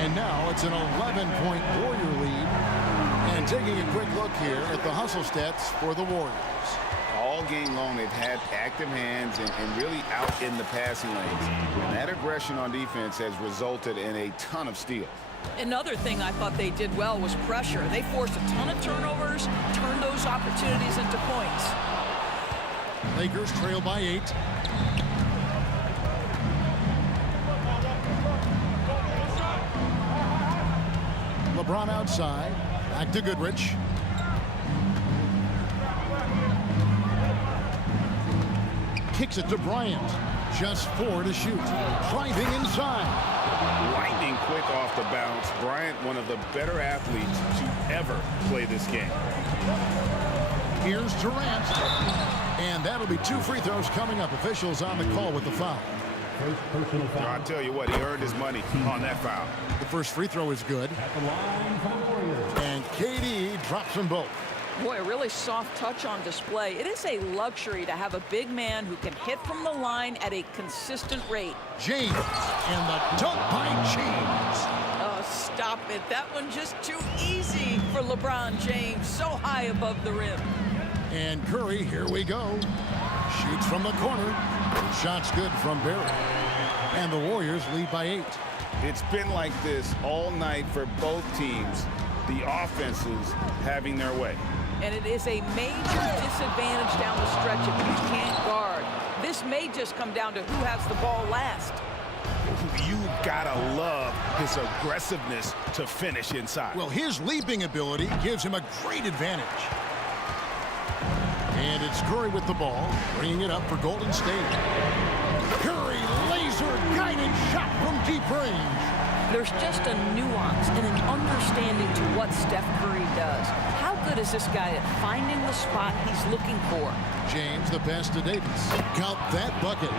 And now it's an 11-point Warrior lead. And taking a quick look here at the hustle stats for the Warriors. All game long, they've had active hands and really out in the passing lanes. And that aggression on defense has resulted in a ton of steals. Another thing I thought they did well was pressure. They forced a ton of turnovers, turned those opportunities into points. Lakers trail by 8. LeBron outside. Back to Goodrich. Kicks it to Bryant. Just 4 to shoot. Driving inside. Lightning quick off the bounce. Bryant, one of the better athletes to ever play this game. Here's Durant. And that'll be 2 free throws coming up. Officials on the call with the foul. I'll tell you what, he earned his money on that foul. The first free throw is good. And KD drops them both. Boy, a really soft touch on display. It is a luxury to have a big man who can hit from the line at a consistent rate. James, and the dunk by James. Oh, stop it. That one just too easy for LeBron James. So high above the rim. And Curry, here we go. Shoots from the corner. Shot's good from Barry. And the Warriors lead by 8. It's been like this all night for both teams. The offenses having their way. And it is a major disadvantage down the stretch if you can't guard. This may just come down to who has the ball last. You gotta love his aggressiveness to finish inside. Well, his leaping ability gives him a great advantage. And it's Curry with the ball, bringing it up for Golden State. Curry, laser-guided shot from deep range. There's just a nuance and an understanding to what Steph Curry does. How good is this guy at finding the spot he's looking for? James, the pass to Davis. Count that bucket.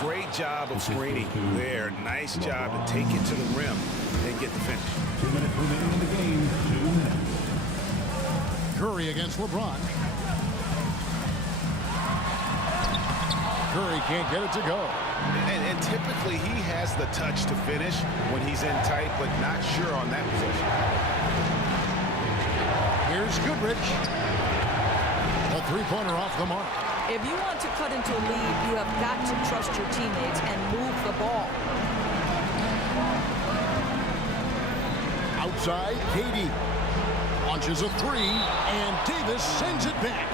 Great job of screening there. Nice job to take it to the rim and get the finish. 2 minutes remaining in the game. 2 minutes. Curry against LeBron. Curry can't get it to go. And typically he has the touch to finish when he's in tight, but not sure on that position. Here's Goodrich. A three-pointer off the mark. If you want to cut into a lead, you have got to trust your teammates and move the ball. Outside, KD launches a three, and Davis sends it back.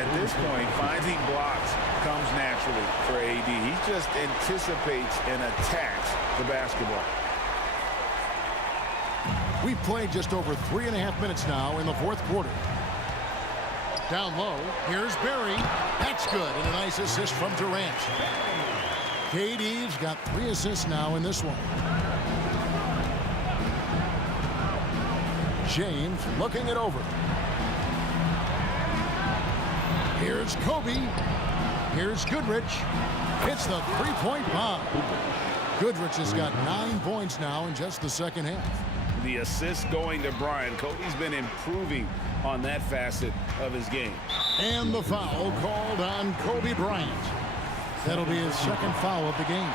At this point, finding blocks comes naturally for AD. He just anticipates and attacks the basketball. We've played just over 3.5 minutes now in the fourth quarter. Down low, here's Barry. That's good, and a nice assist from Durant. KD's got 3 assists now in this one. James looking it over. Here's Kobe. Here's Goodrich. Hits the three-point bomb. Goodrich has got 9 points now in just the second half. The assist going to Bryant. Kobe's been improving on that facet of his game. And the foul called on Kobe Bryant. That'll be his second foul of the game.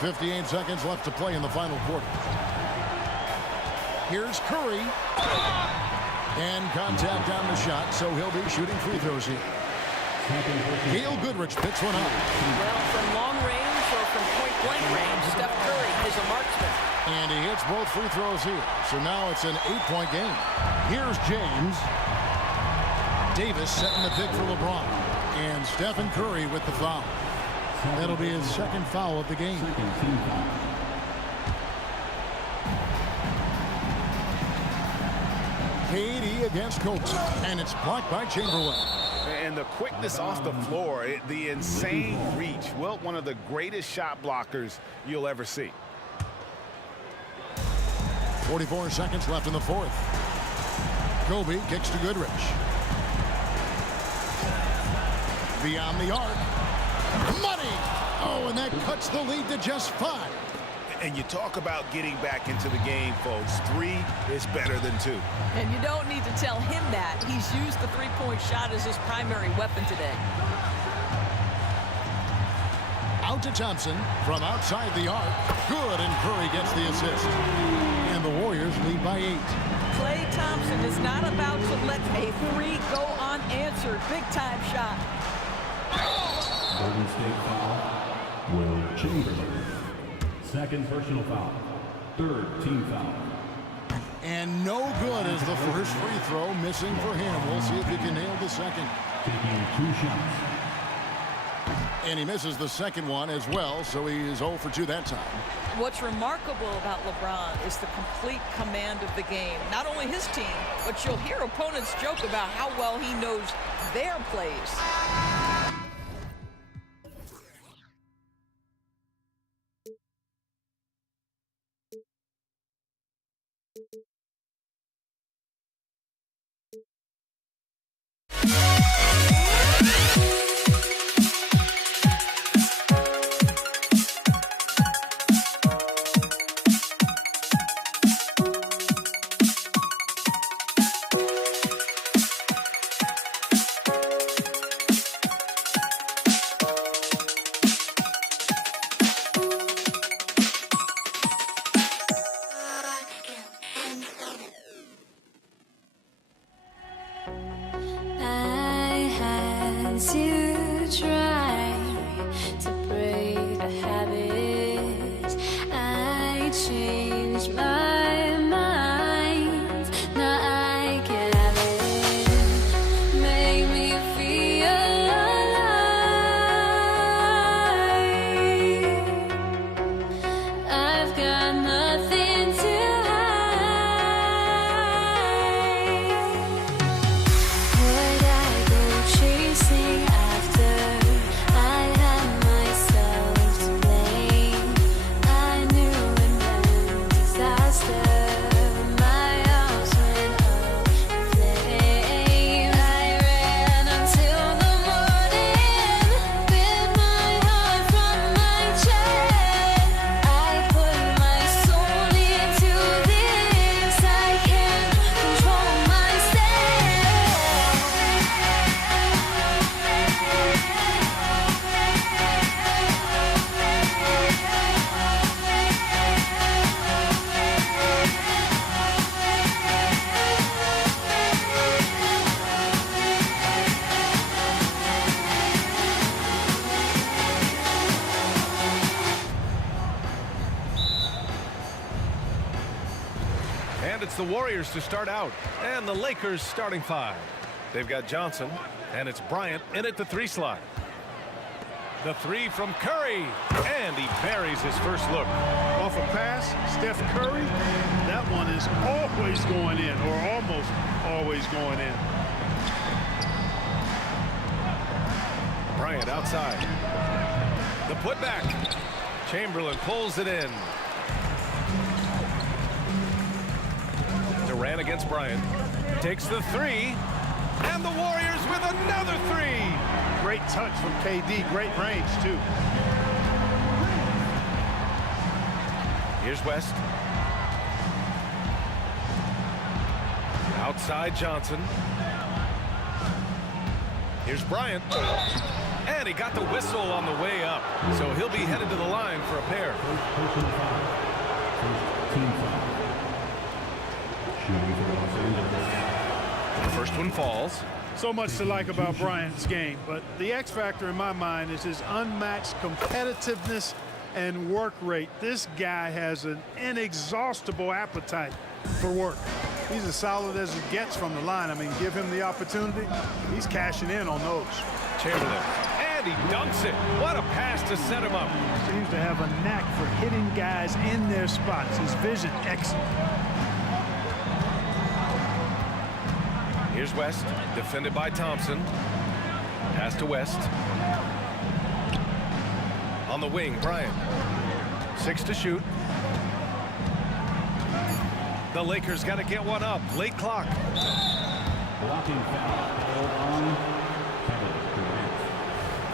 58 seconds left to play in the final quarter. Here's Curry. And contact on the shot, so he'll be shooting free throws here. Gail Goodrich picks one up. Well, from long range or from point-blank range, Steph Curry is a marksman. And he hits both free throws here. So now it's an 8-point game. Here's James. Davis setting the pick for LeBron. And Stephen Curry with the foul. That'll be his second foul of the game. KD against Kobe. And it's blocked by Chamberlain. And the quickness off the floor, the insane reach. Well, one of the greatest shot blockers you'll ever see. 44 seconds left in the fourth. Kobe kicks to Goodrich. Beyond the arc. Money! Oh, and that cuts the lead to just 5. And you talk about getting back into the game, folks. 3 is better than 2. And you don't need to tell him that. He's used the three-point shot as his primary weapon today. Out to Thompson from outside the arc. Good, and Curry gets the assist. And the Warriors lead by 8. Klay Thompson is not about to let a 3 go unanswered. Big-time shot. Golden State foul. Will Chamberlain. Second personal foul. Third team foul. And no good as the first free throw missing for him. We'll see if he can nail the second. Taking 2 shots. And he misses the second one as well, so he is 0 for 2 that time. What's remarkable about LeBron is the complete command of the game. Not only his team, but you'll hear opponents joke about how well he knows their plays. The Warriors to start out, and the Lakers starting 5. They've got Johnson, and it's Bryant in at the 3 slot. The 3 from Curry, and he buries his first look. Off a pass, Steph Curry, that one is always going in, or almost always going in. Bryant outside. The putback. Chamberlain pulls it in. Durant against Bryant. Takes the 3. And the Warriors with another 3. Great touch from KD. Great range, too. Here's West. Outside Johnson. Here's Bryant. And he got the whistle on the way up. So he'll be headed to the line for a pair. First team foul. Shooting for Los Angeles. The first one falls. So much to like about Bryant's game, but the X factor in my mind is his unmatched competitiveness and work rate. This guy has an inexhaustible appetite for work. He's as solid as it gets from the line. I mean, give him the opportunity, he's cashing in on those. Chamberlain, and he dunks it. What a pass to set him up. Seems to have a knack for hitting guys in their spots. His vision, excellent. Here's West, defended by Thompson. Pass to West. On the wing, Bryant. 6 to shoot. The Lakers got to get one up. Late clock. Blocking foul on Kevin Durant.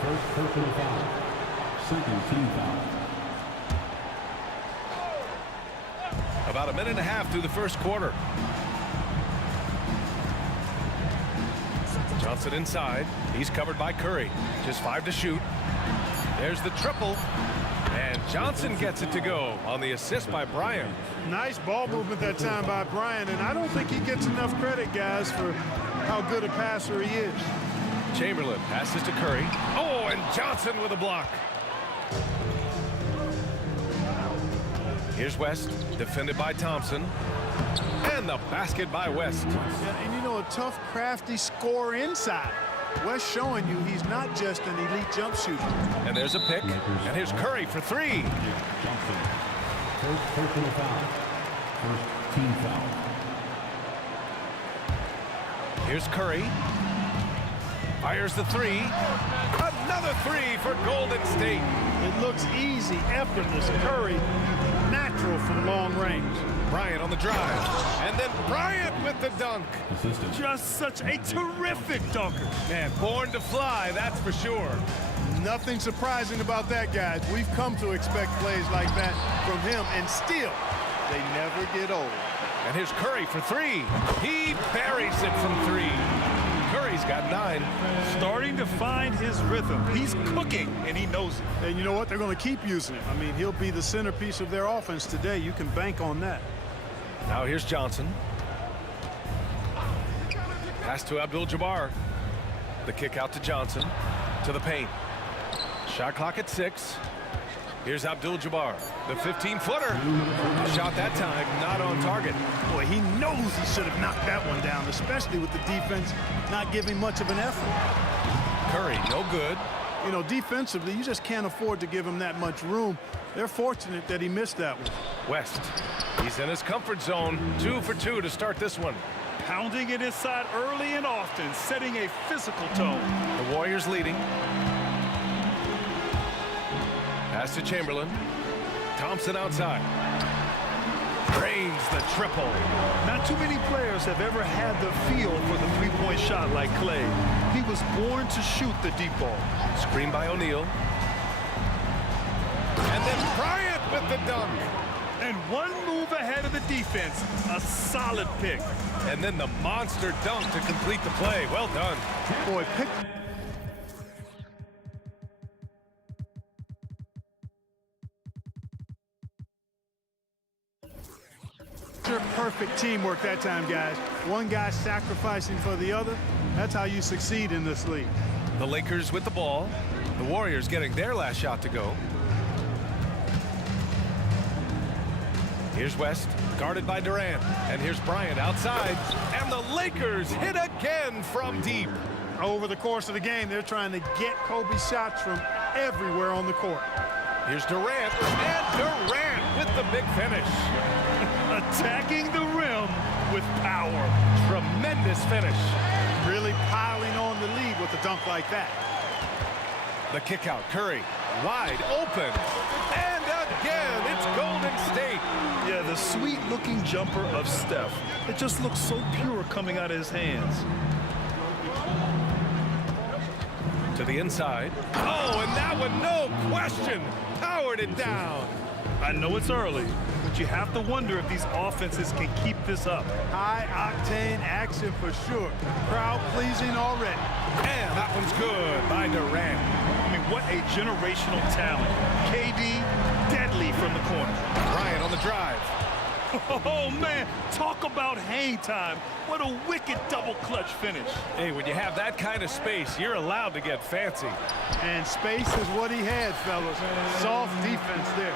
First personal foul. Second team foul. About a minute and a half through the first quarter. Johnson inside. He's covered by Curry. Just 5 to shoot. There's the triple. And Johnson gets it to go on the assist by Bryant. Nice ball movement that time by Bryant, and I don't think he gets enough credit, guys, for how good a passer he is. Chamberlain passes to Curry. Oh, and Johnson with a block. Here's West, defended by Thompson. And the basket by West. Yeah, and you know, a tough, crafty scorer inside. West showing you he's not just an elite jump shooter. And there's a pick. And here's Curry for 3. Johnson. First personal foul. First team foul. Here's Curry. Fires the 3. Another 3 for Golden State. It looks easy, effortless. Curry, natural from long range. Bryant on the drive. And then Bryant with the dunk. Just such a terrific dunker. Man, born to fly, that's for sure. Nothing surprising about that, guys. We've come to expect plays like that from him, and still, they never get old. And here's Curry for 3. He buries it from 3. Curry's got 9. Starting to find his rhythm. He's cooking, and he knows it. And you know what? They're going to keep using him. I mean, he'll be the centerpiece of their offense today. You can bank on that. Now here's Johnson. Pass to Abdul-Jabbar. The kick out to Johnson. To the paint. Shot clock at 6. Here's Abdul-Jabbar. The 15-footer. Shot that time, not on target. Boy, he knows he should have knocked that one down, especially with the defense not giving much of an effort. Curry, no good. You know, defensively, you just can't afford to give him that much room. They're fortunate that he missed that one. West. He's in his comfort zone. 2 for 2 to start this one. Pounding it inside early and often, setting a physical tone. The Warriors leading. Pass to Chamberlain. Thompson outside. Drains the triple. Not too many players have ever had the feel for the three-point shot like Clay. He was born to shoot the deep ball. Screen by O'Neal. And then Bryant with the dunk. And one move ahead of the defense. A solid pick. And then the monster dunk to complete the play. Well done. Boy, pick. Perfect teamwork that time, guys. One guy sacrificing for the other. That's how you succeed in this league. The Lakers with the ball. The Warriors getting their last shot to go. Here's West, guarded by Durant. And here's Bryant outside. And the Lakers hit again from deep. Over the course of the game, they're trying to get Kobe shots from everywhere on the court. Here's Durant, and Durant with the big finish. Attacking the rim with power. Tremendous finish. Really piling on the lead with a dunk like that. The kick out, Curry, wide open. And again, it's Golden State. Yeah, the sweet-looking jumper of Steph. It just looks so pure coming out of his hands. To the inside. Oh, and that one, no question, powered it down. I know it's early, but you have to wonder if these offenses can keep this up. High-octane action for sure. Crowd-pleasing already. And that one's good by Durant. I mean, what a generational talent. KD, deadly from the corner. Bryant on the drive. Oh, man, talk about hang time. What a wicked double clutch finish. Hey, when you have that kind of space, you're allowed to get fancy. And space is what he had, fellas. Soft defense there.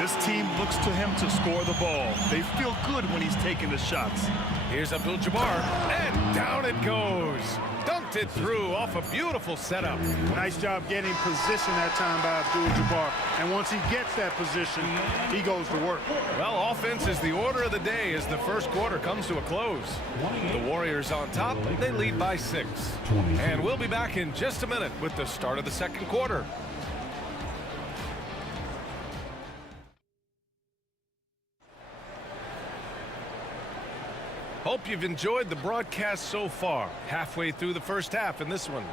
This team looks to him to score the ball. They feel good when he's taking the shots. Here's Abdul-Jabbar, and down it goes. Dunked it through off a beautiful setup. Nice job getting position that time by Abdul-Jabbar. And once he gets that position, he goes to work. Well, offense is the order of the day as the first quarter comes to a close. The Warriors on top, they lead by 6. And we'll be back in just a minute with the start of the second quarter. Hope you've enjoyed the broadcast so far. Halfway through the first half in this one.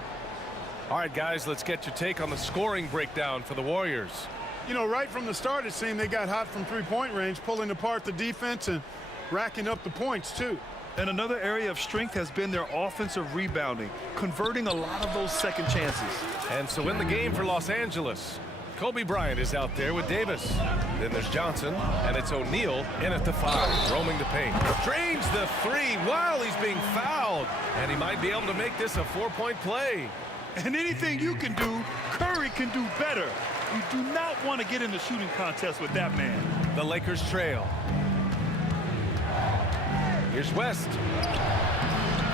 All right, guys, let's get your take on the scoring breakdown for the Warriors. You know, right from the start, it seemed they got hot from three-point range, pulling apart the defense and racking up the points, too. And another area of strength has been their offensive rebounding, converting a lot of those second chances. And so in the game for Los Angeles, Kobe Bryant is out there with Davis. Then there's Johnson, and it's O'Neal in at the 5, roaming the paint. Drains the 3 while he's being fouled. And he might be able to make this a 4-point play. And anything you can do, Curry can do better. You do not want to get in the shooting contest with that man. The Lakers trail. Here's West.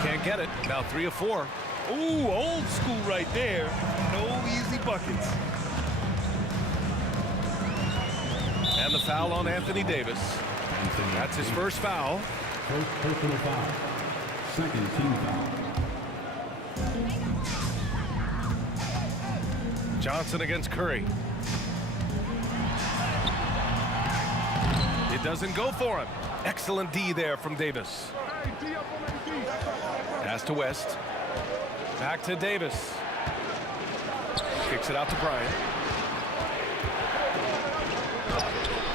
Can't get it. Now 3 of 4. Ooh, old school right there. No easy buckets. And the foul on Anthony Davis. That's his first foul. First personal foul. Second team foul. Johnson against Curry. It doesn't go for him. Excellent D there from Davis. Pass to West. Back to Davis. Kicks it out to Bryant.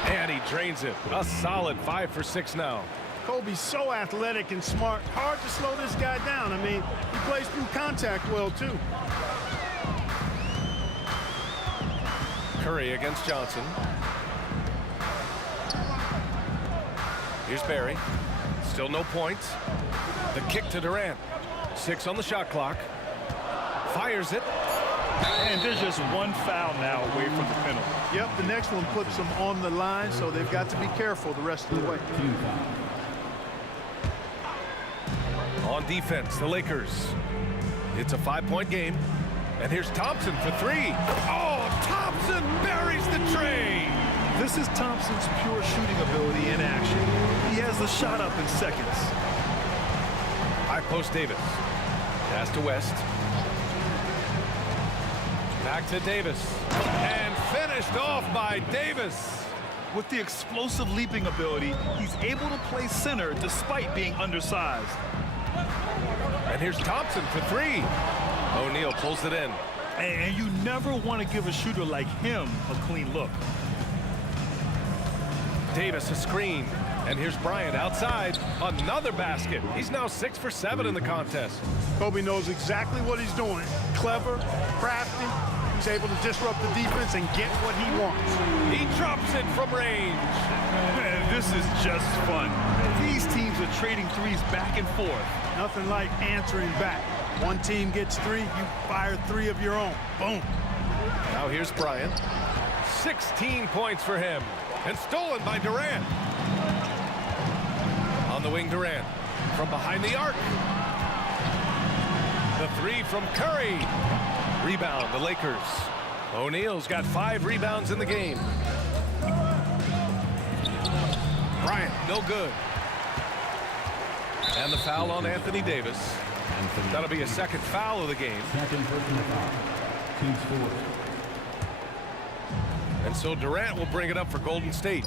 And he drains it. A solid 5 for 6 now. Kobe's so athletic and smart. Hard to slow this guy down. I mean, he plays through contact well, too. Curry against Johnson. Here's Barry. Still no points. The kick to Durant. 6 on the shot clock. Fires it. And there's just one foul now away from the penalty. Yep, the next one puts them on the line, so they've got to be careful the rest of the way. On defense, the Lakers. It's a 5-point game. And here's Thompson for 3. Oh, Thompson buries the tray. This is Thompson's pure shooting ability in action. He has the shot up in seconds. High post Davis. Pass to West. Back to Davis. And finished off by Davis. With the explosive leaping ability, he's able to play center despite being undersized. And here's Thompson for 3. O'Neal pulls it in. And you never want to give a shooter like him a clean look. Davis a screen. And here's Bryant outside. Another basket. He's now 6 for 7 in the contest. Kobe knows exactly what he's doing. Clever, crafty. He's able to disrupt the defense and get what he wants. He drops it from range. Man, this is just fun. These teams are trading threes back and forth. Nothing like answering back. One team gets 3, you fire 3 of your own. Boom. Now here's Bryant. 16 points for him. And stolen by Durant. On the wing, Durant. From behind the arc. The 3 from Curry. Rebound, the Lakers. O'Neal's got 5 rebounds in the game. Bryant, no good. And the foul on Anthony Davis. That'll be a second foul of the game. Second personal foul. Team score. And so Durant will bring it up for Golden State.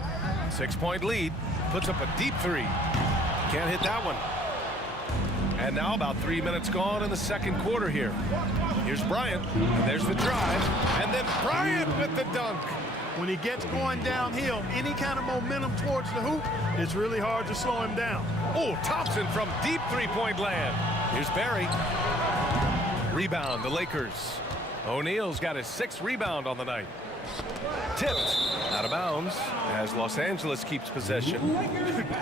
6-point lead. Puts up a deep 3. Can't hit that one. And now about 3 minutes gone in the second quarter here. Here's Bryant. And there's the drive. And then Bryant with the dunk. When he gets going downhill, any kind of momentum towards the hoop, it's really hard to slow him down. Oh, Thompson from deep 3-point land. Here's Barry. Rebound, the Lakers. O'Neal's got his 6th rebound on the night. Tipped out of bounds as Los Angeles keeps possession.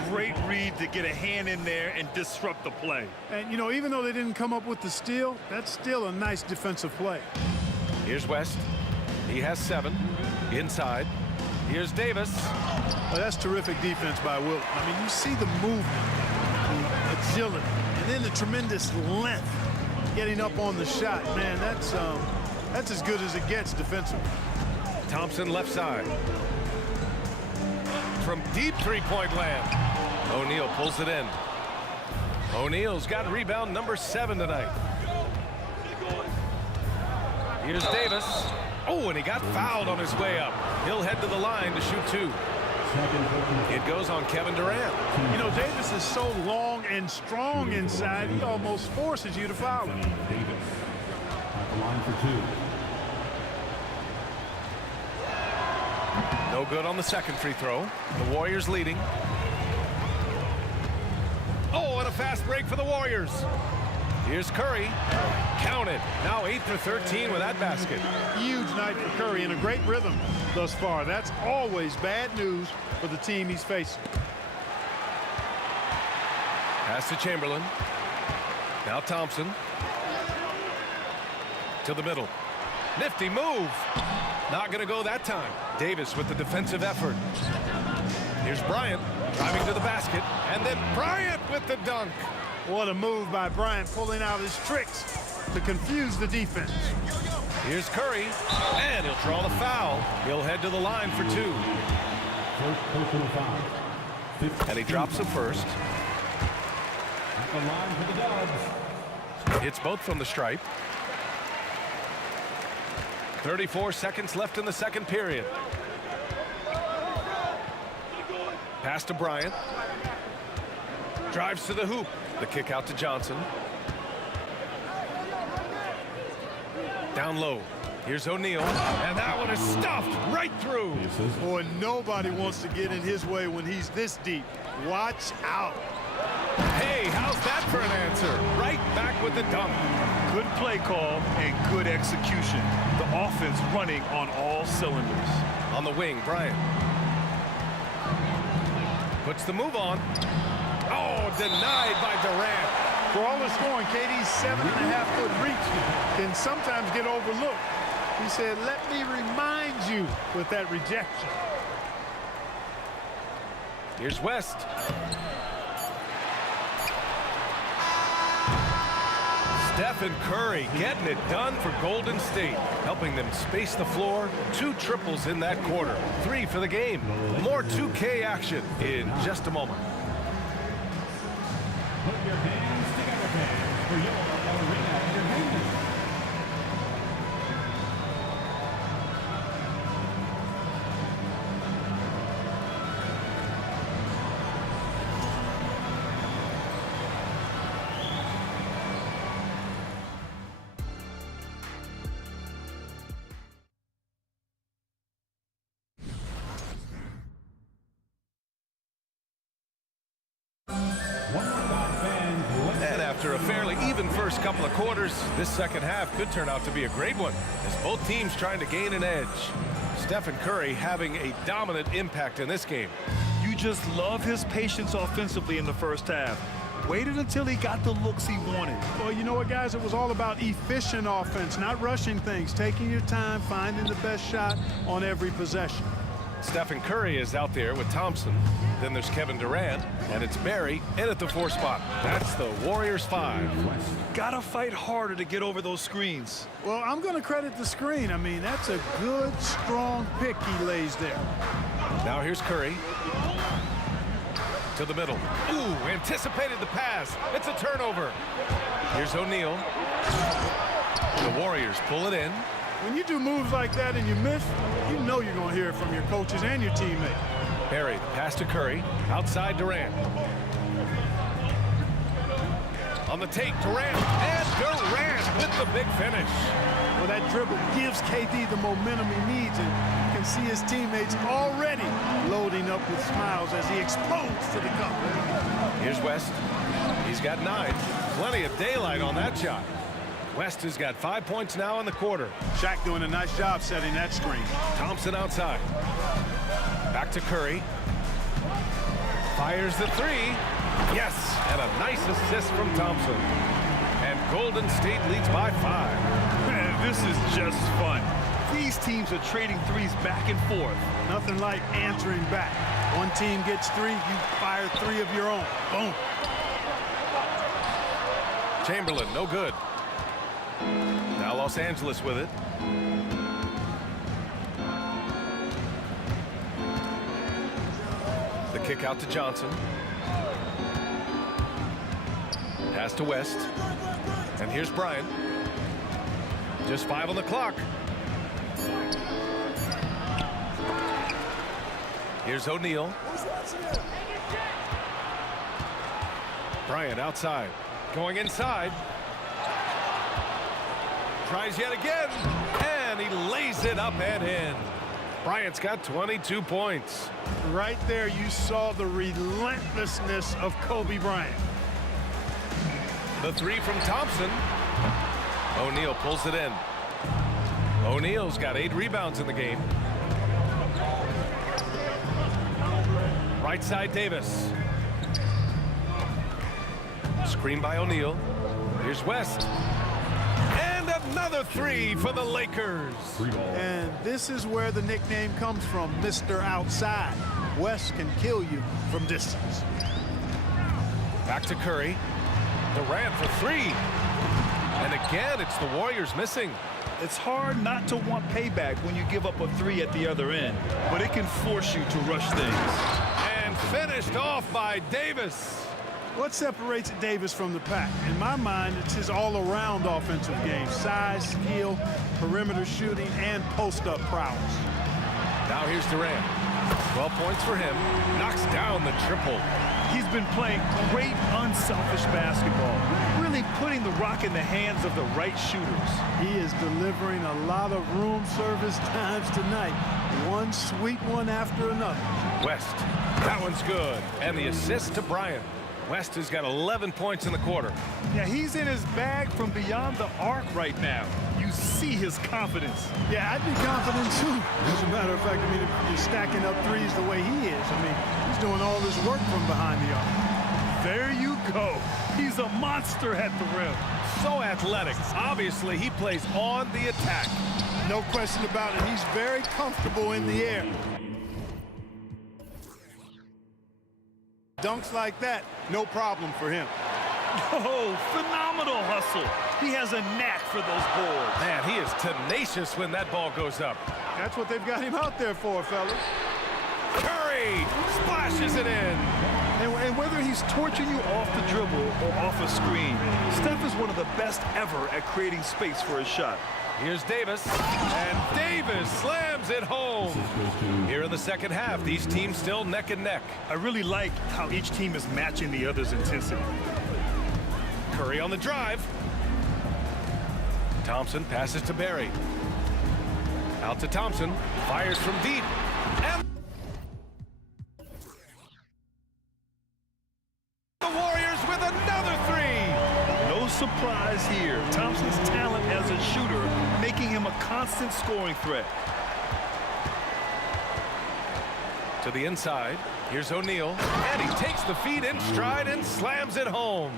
Great read to get a hand in there and disrupt the play. And, you know, even though they didn't come up with the steal, that's still a nice defensive play. Here's West. He has 7. Inside. Here's Davis. Well, that's terrific defense by Wilt. I mean, you see the movement, the agility, and then the tremendous length getting up on the shot. Man, that's as good as it gets defensively. Thompson left side. From deep 3-point land. O'Neal pulls it in. O'Neal's got rebound number 7 tonight. Here's Davis. Oh, and he got fouled on his way up. He'll head to the line to shoot 2. It goes on Kevin Durant. You know, Davis is so long and strong inside, he almost forces you to foul him. Davis at the line for 2. No good on the second free throw. The Warriors leading. Oh, and a fast break for the Warriors. Here's Curry. Counted. Now 8 for 13 with that basket. Huge night for Curry and a great rhythm thus far. That's always bad news for the team he's facing. Pass to Chamberlain. Now Thompson. To the middle. Nifty move. Not going to go that time. Davis with the defensive effort. Here's Bryant driving to the basket. And then Bryant with the dunk. What a move by Bryant, pulling out his tricks to confuse the defense. Here's Curry. And he'll draw the foul. He'll head to the line for 2. First personal foul. And he drops the first. At the line for the Dubs. Hits both from the stripe. 34 seconds left in the second period. Pass to Bryant. Drives to the hoop. The kick out to Johnson. Down low. Here's O'Neal. And that one is stuffed right through. Boy, nobody wants to get in his way when he's this deep. Watch out. Hey, how's that for an answer? Right back with the dunk. Good play call and good execution. The offense running on all cylinders. On the wing, Bryant. Puts the move on. Oh, denied by Durant. For all the scoring, KD's 7.5-foot reach can sometimes get overlooked. He said, let me remind you with that rejection. Here's West. Stephen Curry getting it done for Golden State, helping them space the floor. 2 triples in that quarter. 3 for the game. More 2K action in just a moment. Put your hands together, fans, for your arena entertainment. After a fairly even first couple of quarters, this second half could turn out to be a great one as both teams trying to gain an edge. Stephen Curry having a dominant impact in this game. You just love his patience offensively in the first half. Waited until he got the looks he wanted. Well, you know what, guys? It was all about efficient offense, not rushing things, taking your time, finding the best shot on every possession. Stephen Curry is out there with Thompson. Then there's Kevin Durant, and it's Barry in at the 4 spot. That's the Warriors 5. Gotta fight harder to get over those screens. Well, I'm going to credit the screen. I mean, that's a good, strong pick he lays there. Now here's Curry. To the middle. Ooh, anticipated the pass. It's a turnover. Here's O'Neal. The Warriors pull it in. When you do moves like that and you miss, you know you're going to hear it from your coaches and your teammates. Barry, pass to Curry, outside Durant. On the take, Durant, and Durant with the big finish. Well, that dribble gives KD the momentum he needs, and you can see his teammates already loading up with smiles as he explodes to the cup. Here's West. He's got 9. Plenty of daylight on that shot. West has got 5 points now in the quarter. Shaq doing a nice job setting that screen. Thompson outside. Back to Curry. Fires the 3. Yes, and a nice assist from Thompson. And Golden State leads by 5. Man, this is just fun. These teams are trading threes back and forth. Nothing like answering back. One team gets 3, you fire 3 of your own. Boom. Chamberlain, no good. Now Los Angeles with it. The kick out to Johnson. Pass to West. And here's Bryant. Just 5 on the clock. Here's O'Neal. Bryant outside. Going inside. Tries yet again. And he lays it up and in. Bryant's got 22 points. Right there, you saw the relentlessness of Kobe Bryant. The three from Thompson. O'Neal pulls it in. O'Neal's got 8 rebounds in the game. Right side, Davis. Screen by O'Neal. Here's West. And another three for the Lakers. And this is where the nickname comes from, Mr. Outside. West can kill you from distance. Back to Curry. Durant for 3. And again, it's the Warriors missing. It's hard not to want payback when you give up a 3 at the other end, but it can force you to rush things. And finished off by Davis. What separates Davis from the pack? In my mind, it's his all-around offensive game. Size, skill, perimeter shooting, and post-up prowess. Now here's Durant. 12 points for him. Knocks down the triple. He's been playing great, unselfish basketball, really putting the rock in the hands of the right shooters. He is delivering a lot of room service times tonight. One sweet one after another. West. That one's good. And the assist to Bryant. West has got 11 points in the quarter. Yeah, he's in his bag from beyond the arc right now. You see his confidence. Yeah, I'd be confident too. As a matter of fact, I mean, if you're stacking up threes the way he is, I mean, he's doing all this work from behind the arc. There you go. He's a monster at the rim. So athletic. Obviously, he plays on the attack. No question about it. He's very comfortable in the air. Dunks like that, no problem for him. Oh, phenomenal hustle. He has a knack for those boards. Man, he is tenacious when that ball goes up. That's what they've got him out there for, fellas. Curry splashes it in. And whether he's torching you off the dribble or off a screen, Steph is one of the best ever at creating space for his shot. Here's Davis, and Davis slams it home. Here in the second half, these teams still neck and neck. I really like how each team is matching the other's intensity. Curry on the drive. Thompson passes to Barry. Out to Thompson, fires from deep. And the Warriors with another 3. No surprise here. Thompson's talent as a shooter making him a constant scoring threat. To the inside. Here's O'Neal. And he takes the feed in stride and slams it home.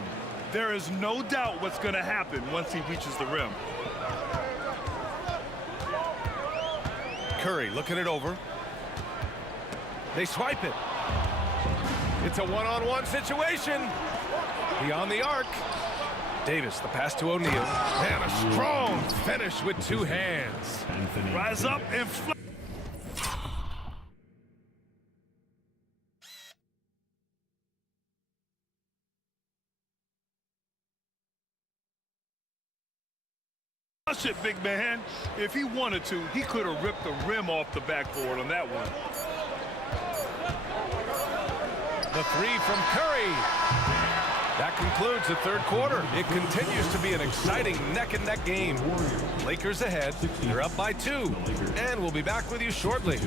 There is no doubt what's going to happen once he reaches the rim. Curry looking it over. They swipe it. It's a one-on-one situation. Beyond the arc. Davis, the pass to O'Neal. And a strong finish with 2 hands. Rise up and fly. Flush it, big man. If he wanted to, he could have ripped the rim off the backboard on that one. The 3 from Curry. That concludes the third quarter. It continues to be an exciting neck-and-neck game. Lakers ahead. They're up by 2. And we'll be back with you shortly.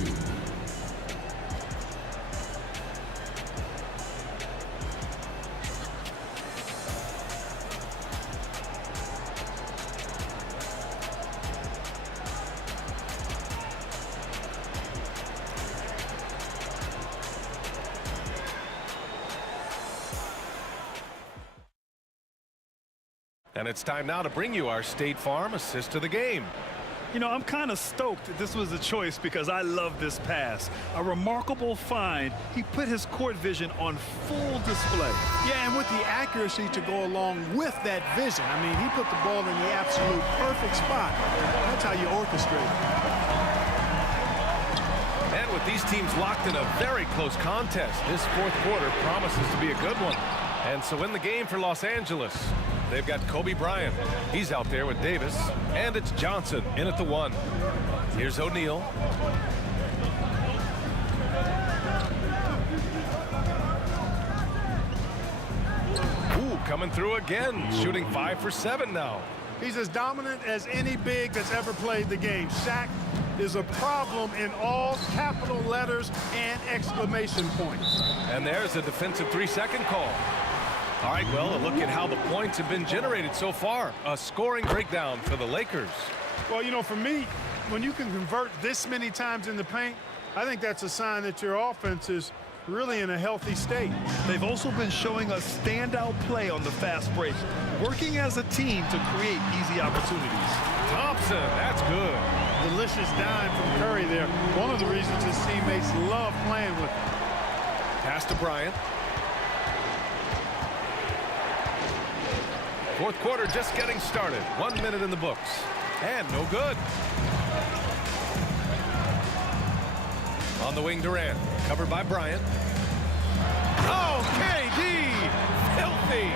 And it's time now to bring you our State Farm assist to the game. You know, I'm kind of stoked that this was a choice because I love this pass. A remarkable find. He put his court vision on full display. Yeah, and with the accuracy to go along with that vision. I mean, he put the ball in the absolute perfect spot. That's how you orchestrate it. And with these teams locked in a very close contest, this fourth quarter promises to be a good one. And so in the game for Los Angeles, they've got Kobe Bryant. He's out there with Davis. And it's Johnson in at the 1. Here's O'Neal. Ooh, coming through again. Shooting 5 for 7 now. He's as dominant as any big that's ever played the game. Shaq is a problem in all capital letters and exclamation points. And there's a defensive 3-second call. All right, well, a look at how the points have been generated so far. A scoring breakdown for the Lakers. Well, you know, for me, when you can convert this many times in the paint, I think that's a sign that your offense is really in a healthy state. They've also been showing us standout play on the fast break, working as a team to create easy opportunities. Thompson, that's good. Delicious dime from Curry there. One of the reasons his teammates love playing with him. Pass to Bryant. Fourth quarter just getting started. 1 minute in the books. And no good. On the wing, Durant. Covered by Bryant. Oh, KD! Filthy!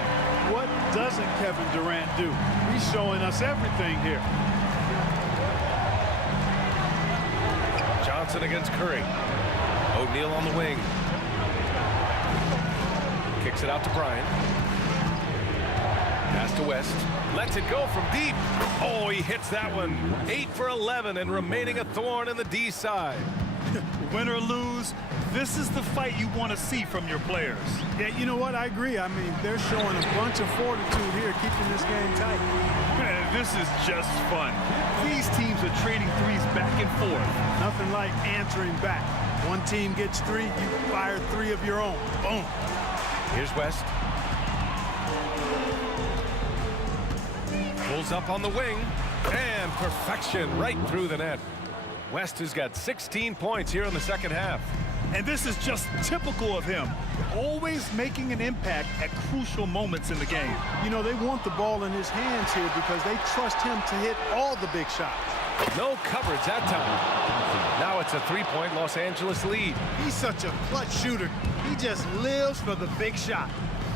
What doesn't Kevin Durant do? He's showing us everything here. Johnson against Curry. O'Neal on the wing. Kicks it out to Bryant. Pass to West. Lets it go from deep. Oh, he hits that one. 8 for 11 and remaining a thorn in the D side. Win or lose, this is the fight you want to see from your players. Yeah, you know what? I agree. I mean, they're showing a bunch of fortitude here, keeping this game tight. Man, this is just fun. These teams are trading threes back and forth. Nothing like answering back. One team gets 3, you fire 3 of your own. Boom. Here's West. Pulls up on the wing. And perfection right through the net. West has got 16 points here in the second half. And this is just typical of him. Always making an impact at crucial moments in the game. You know, they want the ball in his hands here because they trust him to hit all the big shots. No coverage that time. Now it's a 3-point Los Angeles lead. He's such a clutch shooter. He just lives for the big shot.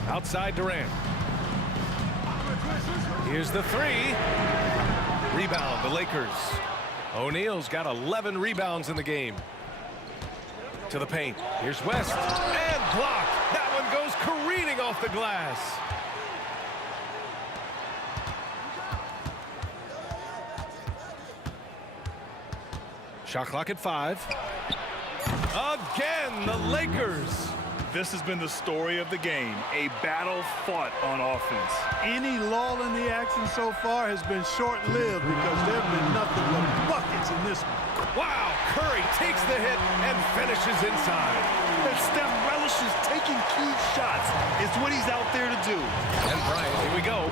Outside Durant. Here's the 3. Rebound, the Lakers. O'Neal's got 11 rebounds in the game. To the paint. Here's West. And blocked. That one goes careening off the glass. Shot clock at 5. Again, the Lakers. This has been the story of the game, a battle fought on offense. Any lull in the action so far has been short-lived because there have been nothing but buckets in this one. Wow, Curry takes the hit and finishes inside. And Steph relishes taking key shots. It's what he's out there to do. And Bryant, here we go.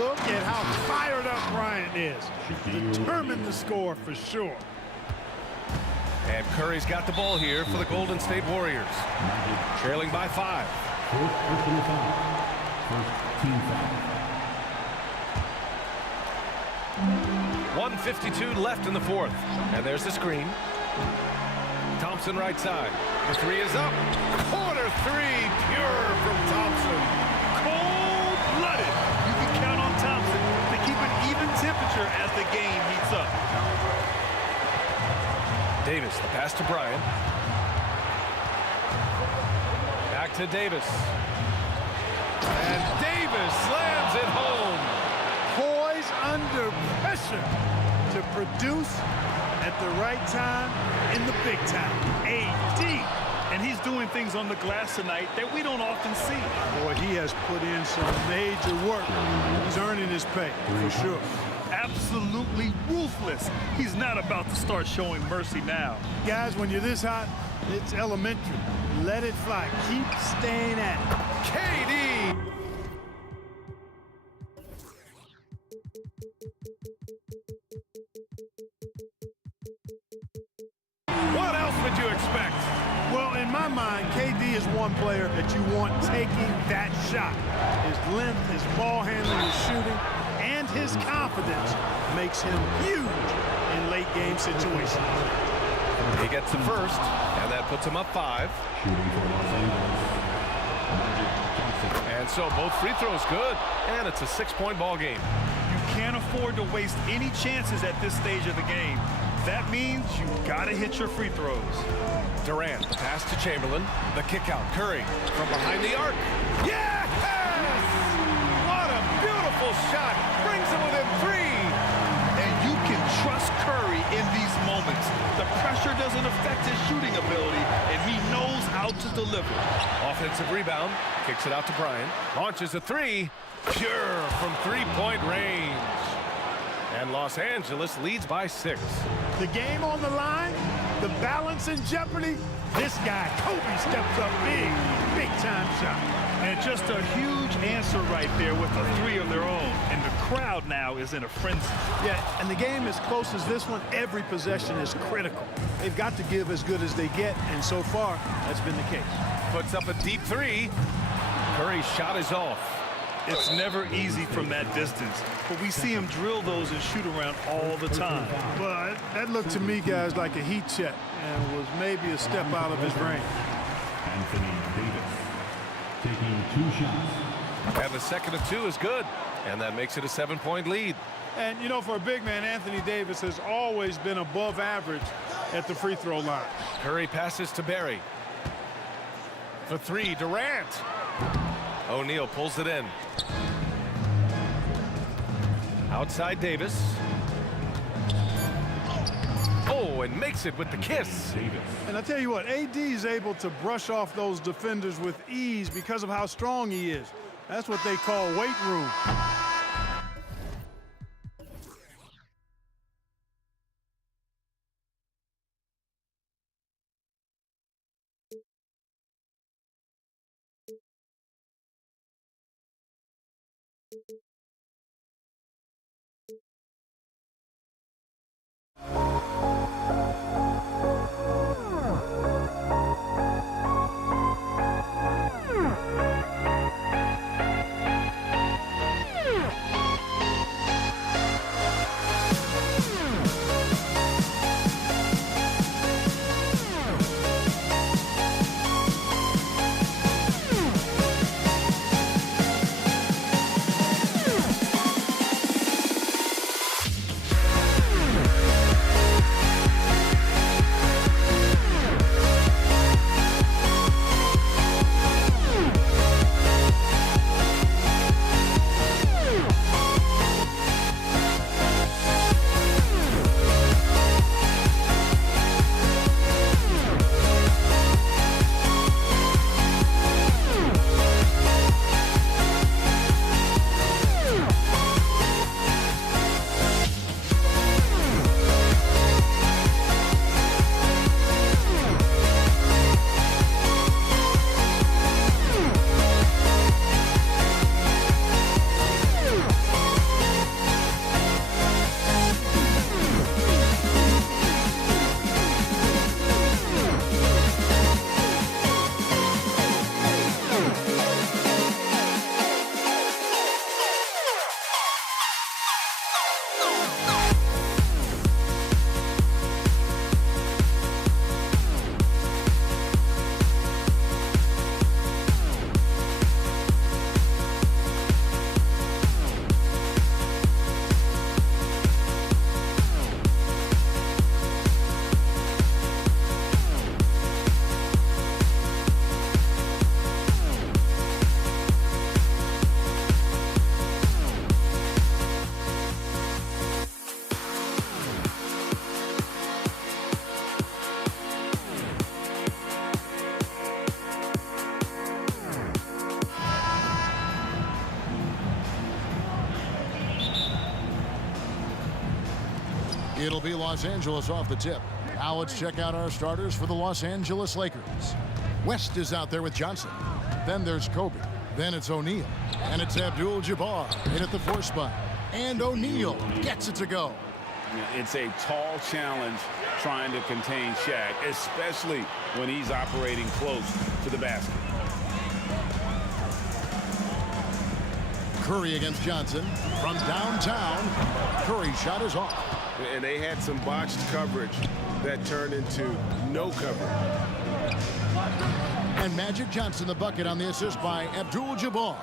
Look at how fired up Bryant is. Determined to score for sure. And Curry's got the ball here for the Golden State Warriors. Trailing by 5. 1:52 left in the fourth. And there's the screen. Thompson right side. The 3 is up. Corner 3, pure from Thompson. Cold-blooded. You can count on Thompson to keep an even temperature as the game heats up. Davis, the pass to Bryant. Back to Davis. And Davis slams it home. Poised under pressure to produce at the right time in the big time. AD. And he's doing things on the glass tonight that we don't often see. Boy, he has put in some major work. He's earning his pay, for sure. Absolutely ruthless. He's not about to start showing mercy now. Guys, when you're this hot, it's elementary. Let it fly. Keep staying at it. KD! What else would you expect? Well, in my mind, KD is one player that you want taking that shot. His length, his ball handling, his shooting, and his confidence makes him huge in late-game situations. He gets the first, and that puts him up 5. And so both free throws good, and it's a 6-point ball game. You can't afford to waste any chances at this stage of the game. That means you gotta hit your free throws. Durant, the pass to Chamberlain, the kick out, Curry from behind the arc. Yes! What a beautiful shot, brings him within 3. And you can trust Curry in these moments. The pressure doesn't affect his shooting ability, and he knows how to deliver. Offensive rebound, kicks it out to Bryant, launches a three, pure from three-point range. And Los Angeles leads by 6. The game on the line, the balance in jeopardy. This guy, Kobe, steps up big time shot. And just a huge answer right there with a 3 of their own. And the crowd now is in a frenzy. Yeah, and the game as close as this one, every possession is critical. They've got to give as good as they get, and so far, that's been the case. Puts up a deep 3. Curry's shot is off. It's never easy from that distance, but we see him drill those and shoot around all the time. Well, that looked to me, guys, like a heat check and was maybe a step out of his range. Anthony Davis taking 2 shots. And the second of 2 is good, and that makes it a 7-point lead. And, you know, for a big man, Anthony Davis has always been above average at the free throw line. Curry passes to Barry. For 3, Durant. O'Neal pulls it in. Outside Davis. Oh, and makes it with the kiss. And I tell you what, AD is able to brush off those defenders with ease because of how strong he is. That's what they call weight room. It'll be Los Angeles off the tip. Now let's check out our starters for the Los Angeles Lakers. West is out there with Johnson. Then there's Kobe. Then it's O'Neal. And it's Abdul-Jabbar in at the 4 spot. And O'Neal gets it to go. It's a tall challenge trying to contain Shaq, especially when he's operating close to the basket. Curry against Johnson from downtown. Curry's shot is off. And they had some botched coverage that turned into no coverage. And Magic Johnson the bucket on the assist by Abdul-Jabbar.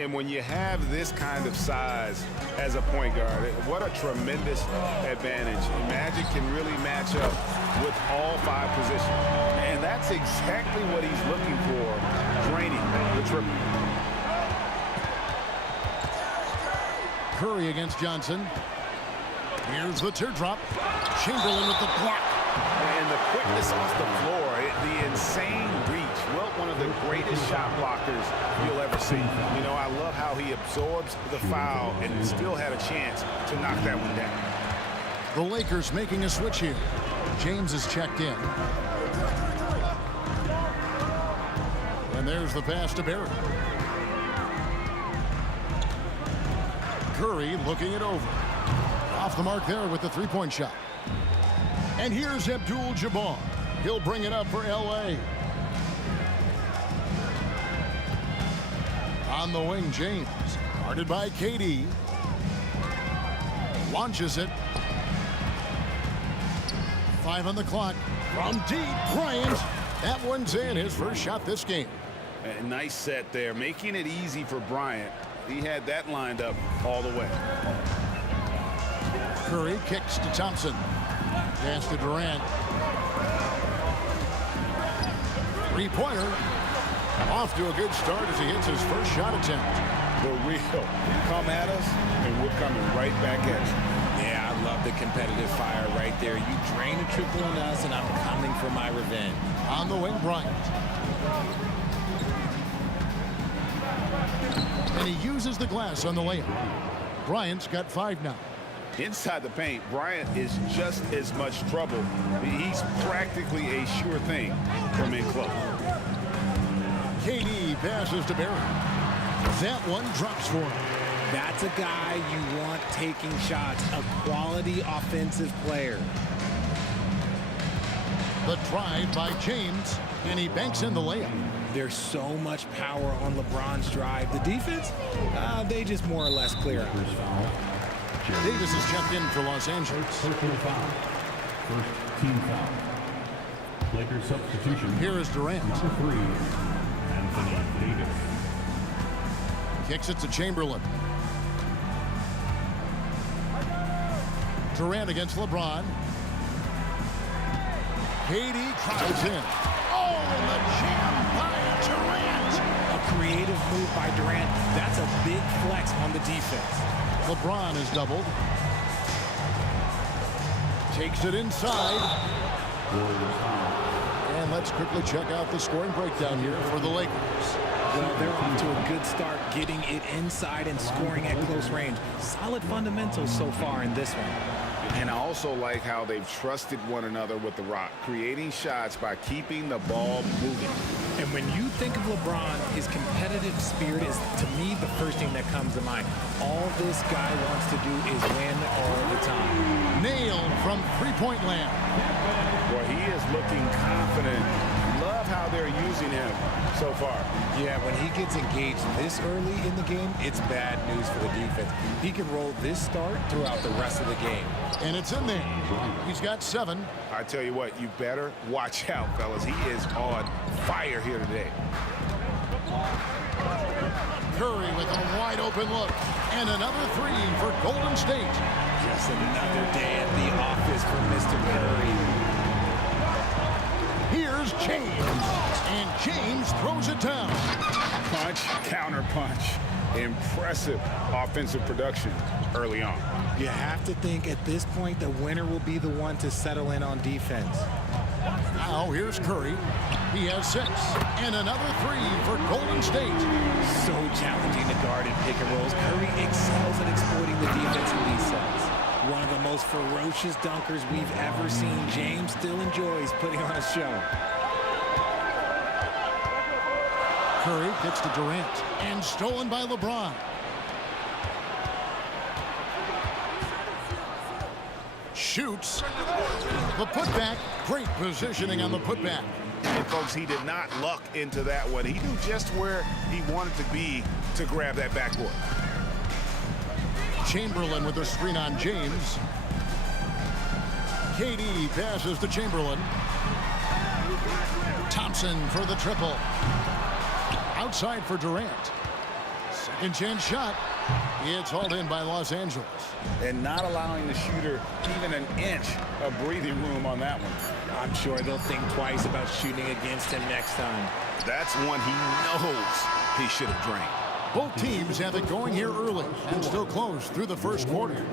And when you have this kind of size as a point guard, what a tremendous advantage. Magic can really match up with all 5 positions. And that's exactly what he's looking for, draining the triple. Curry against Johnson. Here's the teardrop. Chamberlain with the block. And the quickness off the floor, the insane reach. Wilt, one of the greatest shot blockers you'll ever see. You know, I love how he absorbs the foul and still had a chance to knock that one down. The Lakers making a switch here. James is checked in. And there's the pass to Barry. Curry looking it over. Off the mark there with the three-point shot. And here's Abdul-Jabbar. He'll bring it up for L.A. On the wing, James. Guarded by KD. Launches it. 5 on the clock. From deep, Bryant. That one's in. His first shot this game. A nice set there, making it easy for Bryant. He had that lined up all the way. Curry kicks to Thompson. Pass to Durant. Three-pointer. Off to a good start as he hits his first shot attempt. The real. Come at us, and we're coming right back at you. Yeah, I love the competitive fire right there. You drain a triple on us, and I'm coming for my revenge. On the wing, Bryant. And he uses the glass on the layup. Bryant's got 5 now. Inside the paint, Bryant is just as much trouble. He's practically a sure thing from in close. KD passes to Barry. That one drops for him. That's a guy you want taking shots, a quality offensive player. The drive by James, and he banks in the layup. There's so much power on LeBron's drive. The defense, they just more or less clear out. Davis is checked in for Los Angeles. First team foul. Lakers substitution. Here is Durant. Number 3, Anthony Davis. Kicks it to Chamberlain. Durant against LeBron. KD crowds in. Oh, and the jam by Durant. A creative move by Durant. That's a big flex on the defense. LeBron is doubled. Takes it inside. And let's quickly check out the scoring breakdown here for the Lakers. Well, they're off to a good start getting it inside and scoring at close range. Solid fundamentals so far in this one. And I also like how they've trusted one another with the rock, creating shots by keeping the ball moving. And when you think of LeBron, his competitive spirit is, to me, the first thing that comes to mind. All this guy wants to do is win all the time. Nailed from three-point land. Boy, he is looking confident. Love how they're using him so far. Yeah, when he gets engaged this early in the game, it's bad news for the defense. He can roll this start throughout the rest of the game. And it's in there. He's got 7. I tell you what, you better watch out, fellas. He is on fire here today. Curry with a wide open look. And another 3 for Golden State. Just another day at the office for Mr. Curry. Here's James. And James throws it down. Punch, counter punch. Impressive offensive production early on. You have to think at this point the winner will be the one to settle in on defense. Now here's Curry. He has 6. And another 3 for Golden State. So challenging to guard and pick and rolls. Curry excels at exploiting the defensive lead sets. One of the most ferocious dunkers we've ever seen. James still enjoys putting on a show. Curry gets to Durant. And stolen by LeBron. Shoots. The putback. Great positioning on the putback. And folks, he did not luck into that one. He knew just where he wanted to be to grab that backboard. Chamberlain with a screen on James. KD passes to Chamberlain. Thompson for the triple. Outside for Durant. Second chance shot. It's hauled in by Los Angeles. And not allowing the shooter even an inch of breathing room on that one. I'm sure they'll think twice about shooting against him next time. That's one he knows he should have drained. Both teams have it going here early and still close through the first quarter.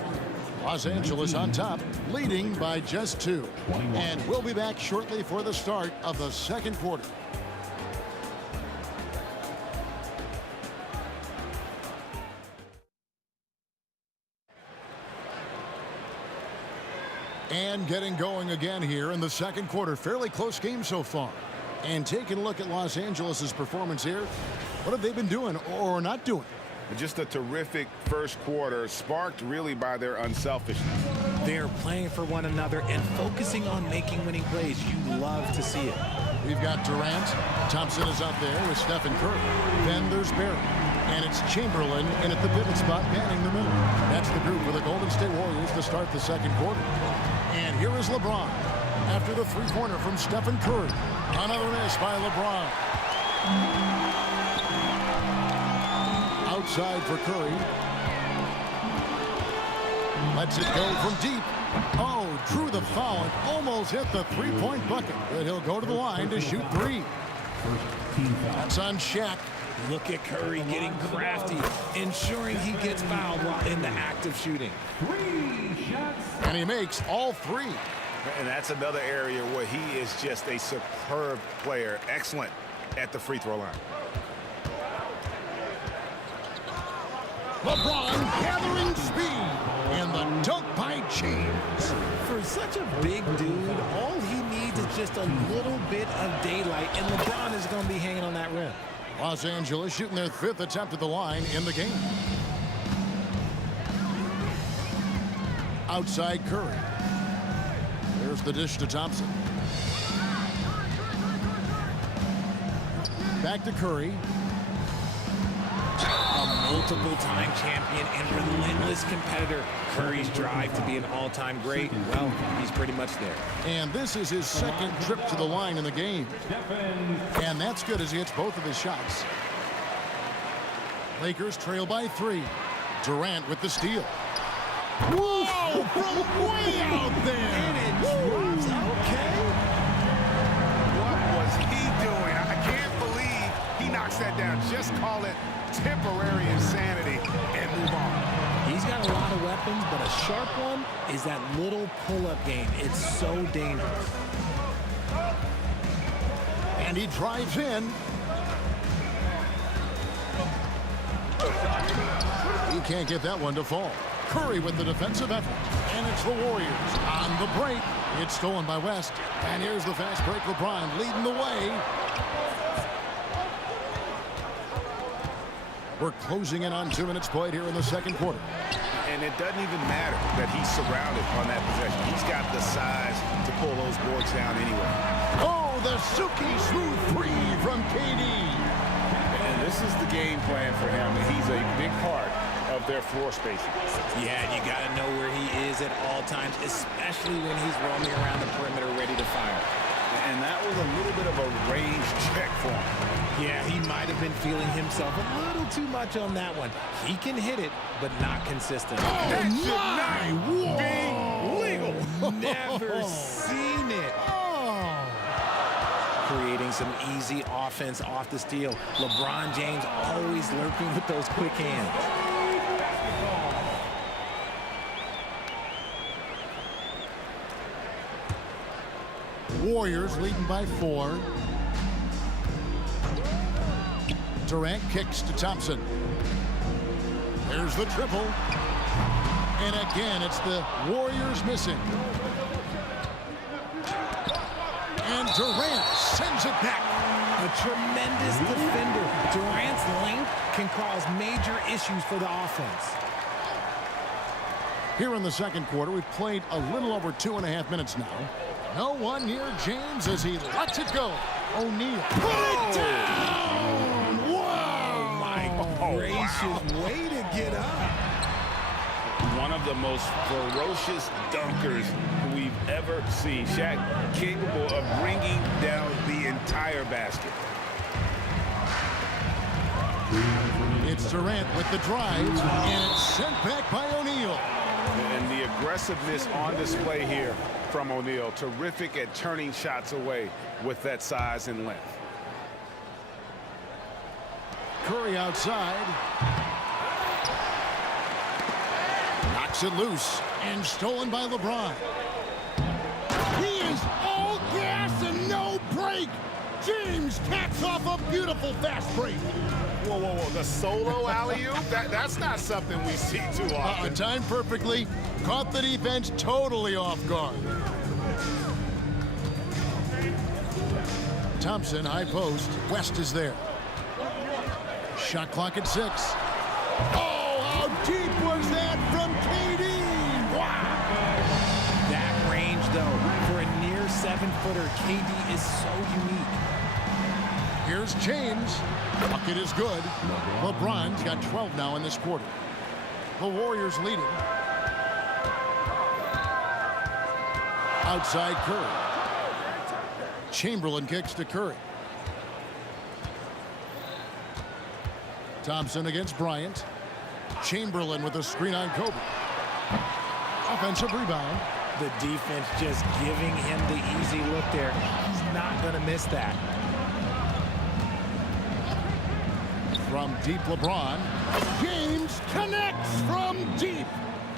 Los Angeles on top, leading by just 2. And we'll be back shortly for the start of the second quarter. And getting going again here in the second quarter. Fairly close game so far. And taking a look at Los Angeles' performance here, what have they been doing or not doing? Just a terrific first quarter, sparked really by their unselfishness. They're playing for one another and focusing on making winning plays. You love to see it. We've got Durant. Thompson is out there with Stephen Curry. Then there's Barry. And it's Chamberlain in at the pivot spot, manning the middle. That's the group for the Golden State Warriors to start the second quarter. And here is LeBron after the three-pointer from Stephen Curry. Another miss by LeBron. Outside for Curry. Lets it go from deep. Oh, drew the foul and almost hit the three-point bucket. But he'll go to the line to shoot 3. That's on Shaq. Look at Curry getting crafty, ensuring he gets fouled while in the act of shooting. 3 shots. And he makes all 3. And that's another area where he is just a superb player. Excellent at the free throw line. LeBron gathering speed. And the dunk by James. For such a big dude, all he needs is just a little bit of daylight, and LeBron is going to be hanging on that rim. Los Angeles shooting their 5th attempt at the line in the game. Outside Curry. There's the dish to Thompson. Back to Curry. A multiple-time champion and relentless competitor. Curry's drive to be an all-time great, well, he's pretty much there. And this is his second trip to the line in the game. And that's good as he hits both of his shots. Lakers trail by 3. Durant with the steal. Whoa! From way out there! And it drops. Okay. What was he doing? I can't believe he knocks that down. Just call it temporary insanity and move on. He's got a lot of weapons, but a sharp one is that little pull-up game. It's so dangerous. And he drives in. He can't get that one to fall. Curry with the defensive effort. And it's the Warriors on the break. It's stolen by West. And here's the fast break. LeBron leading the way. We're closing in on 2 minutes played here in the second quarter. And it doesn't even matter that he's surrounded on that possession. He's got the size to pull those boards down anyway. Oh, the silky smooth 3 from KD. And this is the game plan for him. He's a big part of their floor spacing. Yeah, you got to know where he is at all times, especially when he's roaming around the perimeter ready to fire. And that was a little bit of a range check for him. Yeah, he might have been feeling himself a little too much on that one. He can hit it, but not consistent. Oh, that should not be legal. Never seen it. Oh. Creating some easy offense off the steal. LeBron James always lurking with those quick hands. Warriors leading by 4. Durant kicks to Thompson. There's the triple. And again, it's the Warriors missing. And Durant sends it back. A tremendous defender. Durant's length can cause major issues for the offense. Here in the second quarter, we've played a little over 2.5 minutes now. No one near James as he lets it go. O'Neal. Put it down! Whoa! My gracious, way to get up. One of the most ferocious dunkers we've ever seen. Shaq capable of bringing down the entire basket. It's Durant with the drive, and it's sent back by O'Neal. And the aggressiveness on display here from O'Neal. Terrific at turning shots away with that size and length. Curry outside. Knocks Knocks it loose and stolen by LeBron. He is all gas and no break. James tacks off a beautiful fast break. Whoa, whoa, whoa. The solo alley-oop? That's not something we see too often. Timed perfectly. Caught the defense totally off guard. Thompson, high post. West is there. Shot clock at 6. Oh, how deep was that from KD? Wow! That range, though, for a near 7-footer, KD is so unique. Here's James. Bucket is good. LeBron's got 12 now in this quarter. The Warriors leading. Outside Curry. Chamberlain kicks to Curry. Thompson against Bryant. Chamberlain with a screen on Kobe. Offensive rebound. The defense just giving him the easy look there. He's not going to miss that. From deep, LeBron. James connects from deep.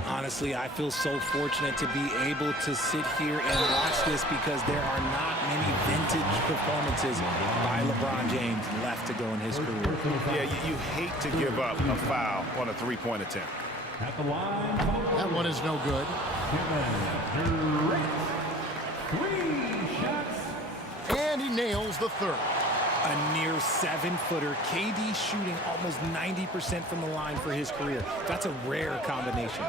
Honestly, I feel so fortunate to be able to sit here and watch this because there are not many vintage performances by LeBron James left to go in his career. Yeah, you hate to give up a foul on a three-point attempt. At the line. That one is no good. 3 shots. And he nails the third. A near 7-footer. KD shooting almost 90% from the line for his career. That's a rare combination.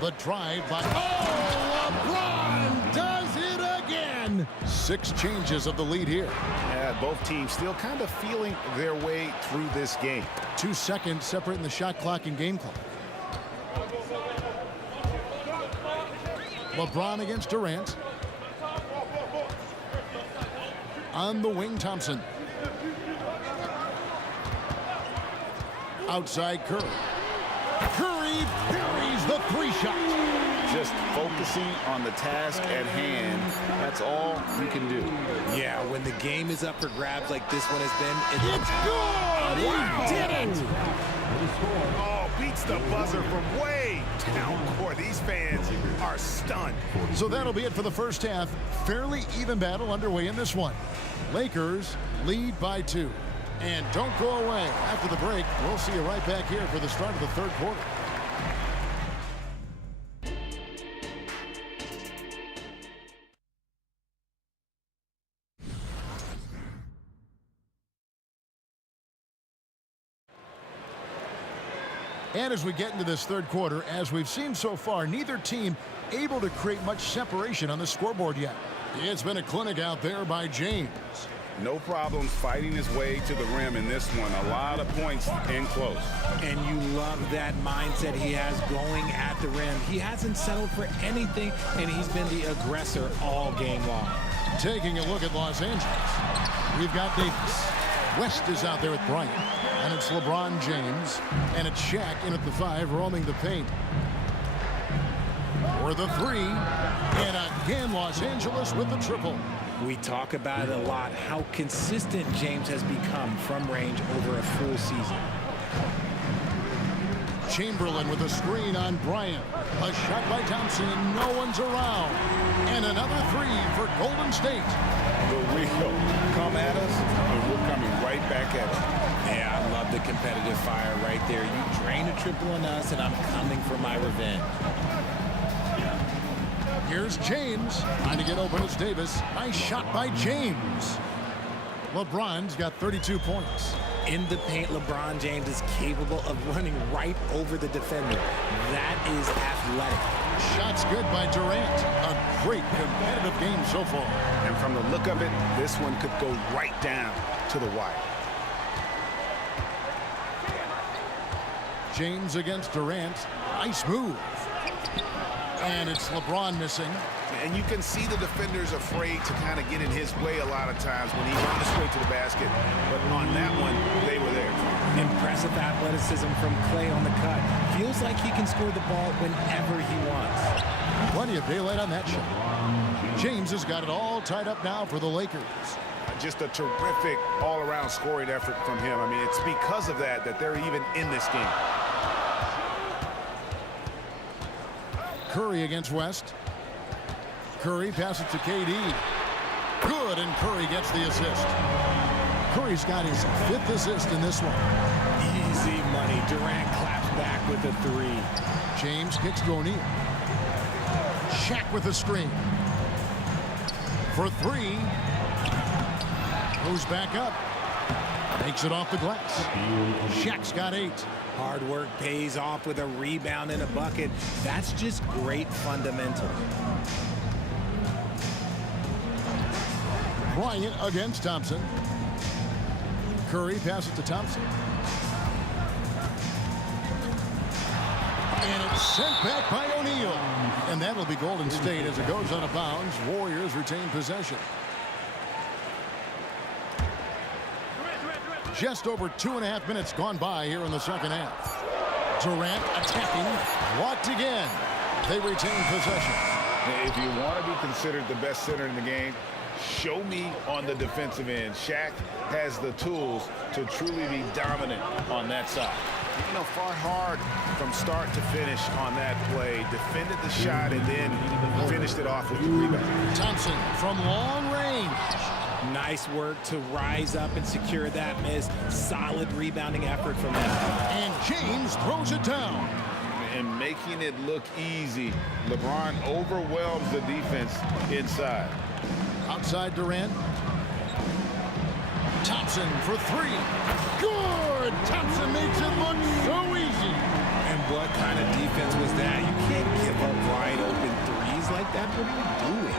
The drive by... Oh, LeBron does it again! 6 changes of the lead here. Yeah, both teams still kind of feeling their way through this game. 2 seconds separating the shot clock and game clock. LeBron against Durant. On the wing, Thompson. Outside Curry. Curry buries the 3 shot. Just focusing on the task at hand. That's all you can do. Yeah, when the game is up for grabs like this one has been, It's good! Wow. He did it! Oh, beats the buzzer from way down court. These fans are stunned. So that'll be it for the first half. Fairly even battle underway in this one. Lakers lead by 2. And don't go away. After the break, we'll see you right back here for the start of the third quarter. And as we get into this third quarter, as we've seen so far, neither team able to create much separation on the scoreboard yet. It's been a clinic out there by James. No problems fighting his way to the rim in this one. A lot of points in close. And you love that mindset he has going at the rim. He hasn't settled for anything, and he's been the aggressor all game long. Taking a look at Los Angeles, we've got Davis. West is out there with Bryant. And it's LeBron James. And it's Shaq in at the 5, roaming the paint. For the 3. And again, Los Angeles with the triple. We talk about it a lot, how consistent James has become from range over a full season. Chamberlain with a screen on Bryant. A shot by Thompson, and no one's around. And another 3 for Golden State. The wheel come at us, and we're coming right back at you. Yeah, I love the competitive fire right there. You drain a triple on us, and I'm coming for my revenge. Here's James. Trying to get open as Davis. Nice shot by James. LeBron's got 32 points. In the paint, LeBron James is capable of running right over the defender. That is athletic. Shots good by Durant. A great competitive game so far. And from the look of it, this one could go right down to the wire. James against Durant. Nice move. And it's LeBron missing. And you can see the defenders afraid to kind of get in his way a lot of times when he's on the straight to the basket. But on that one, they were there. Impressive athleticism from Clay on the cut. Feels like he can score the ball whenever he wants. Plenty of daylight on that shot. James has got it all tied up now for the Lakers. just a terrific all-around scoring effort from him. I mean, it's because of that they're even in this game. Curry against West. Curry passes to KD. Good, and Curry gets the assist. Curry's got his 5th assist in this one. Easy money. Durant claps back with a 3. James kicks to O'Neal. Shaq with a screen. For 3. Goes back up. Makes it off the glass. Shaq's got 8. Hard work pays off with a rebound and a bucket. That's just great fundamental. Bryant against Thompson. Curry passes to Thompson. And it's sent back by O'Neal. And that'll be Golden State as it goes out of bounds. Warriors retain possession. Just over 2.5 minutes gone by here in the second half. Durant attacking. Blocked again. They retain possession. If you want to be considered the best center in the game, show me on the defensive end. Shaq has the tools to truly be dominant on that side. You know, fought hard from start to finish on that play. Defended the shot and then finished it off with the rebound. Thompson from long range. Nice work to rise up and secure that miss. Solid rebounding effort from him. And James throws it down. And making it look easy. LeBron overwhelms the defense inside. Outside Durant. Thompson for 3. Good! Thompson makes it look so easy. And what kind of defense was that? You can't give up wide open threes like that. What are you doing?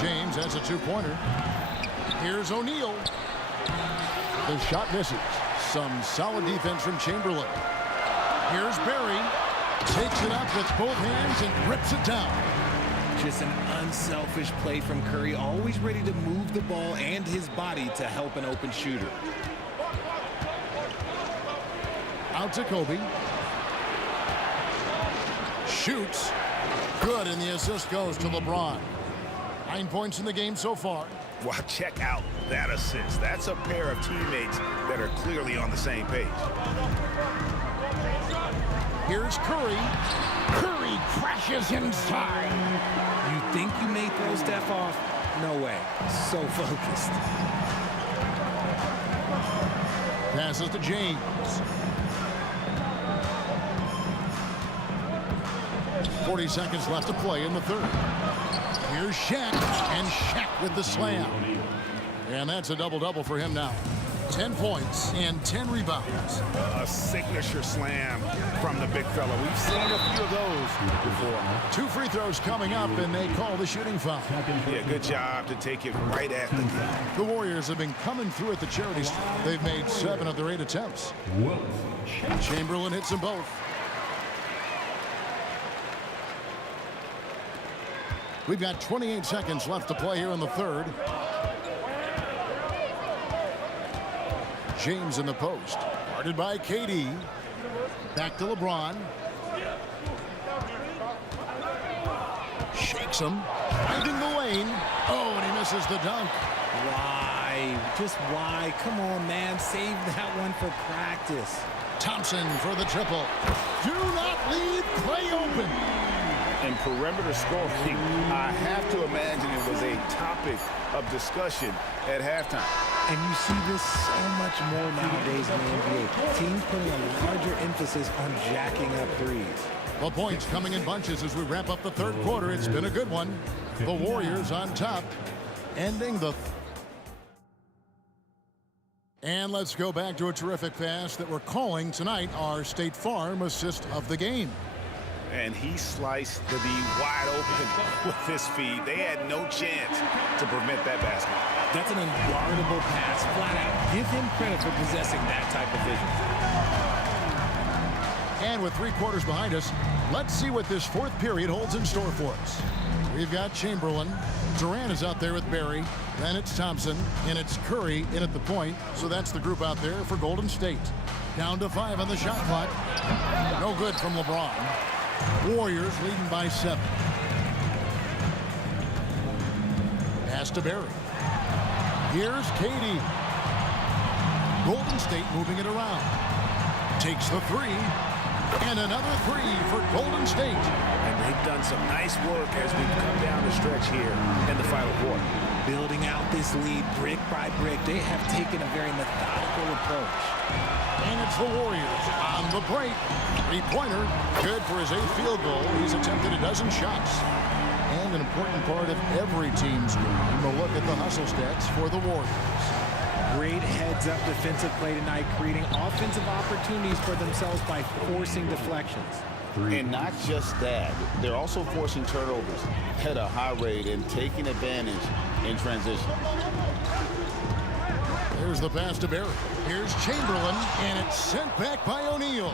James has a 2-pointer. Here's O'Neal. The shot misses. Some solid defense from Chamberlain. Here's Barry. Takes it up with both hands and rips it down. Just an unselfish play from Curry, always ready to move the ball and his body to help an open shooter. Out to Kobe. Shoots. Good, and the assist goes to LeBron. 9 points in the game so far. Wow, check out that assist. That's a pair of teammates that are clearly on the same page. Here's Curry. Curry crashes inside. You think you may throw Steph off? No way. So focused. Passes to James. .40 seconds left to play in the third. Here's Shaq, and Shaq with the slam. And that's a double-double for him now. 10 points and 10 rebounds. A signature slam from the big fella. We've seen a few of those before. 2 free throws coming up, and they call the shooting foul. Yeah, good job to take it right at the game. The Warriors have been coming through at the charity stripe. They've made 7 of their 8 attempts. Chamberlain hits them both. We've got 28 seconds left to play here in the third. James in the post. Guarded by KD. Back to LeBron. Shakes him. Finding the lane. Oh, and he misses the dunk. Why? Just why? Come on, man. Save that one for practice. Thompson for the triple. Do not leave Clay open. And perimeter scoring, I have to imagine it was a topic of discussion at halftime. And you see this so much more nowadays in the NBA. Teams putting a larger emphasis on jacking up threes. Well, points coming in bunches as we wrap up the third quarter. It's been a good one. The Warriors on top, ending the... And let's go back to a terrific pass that we're calling tonight our State Farm assist of the game. And he sliced the D wide open with his feet. They had no chance to prevent that basket. That's an unguardable pass, flat out. Give him credit for possessing that type of vision. And with 3 quarters behind us, let's see what this fourth period holds in store for us. We've got Chamberlain. Durant is out there with Barry. Then it's Thompson, and it's Curry in at the point. So that's the group out there for Golden State. Down to 5 on the shot clock. No good from LeBron. Warriors leading by 7. Pass to Barry. Here's Katie. Golden State moving it around. Takes the three. And another three for Golden State. And they've done some nice work as we've come down the stretch here in the final quarter. Building out this lead brick by brick. They have taken a very methodical approach. And it's the Warriors on the break. Three-pointer, good for his 8th field goal. He's attempted a dozen shots. And an important part of every team's game. A look at the hustle stats for the Warriors. Great heads-up defensive play tonight, creating offensive opportunities for themselves by forcing deflections. And not just that, they're also forcing turnovers at a high rate and taking advantage in transition. There's the pass to Barry. Here's Chamberlain, and it's sent back by O'Neal.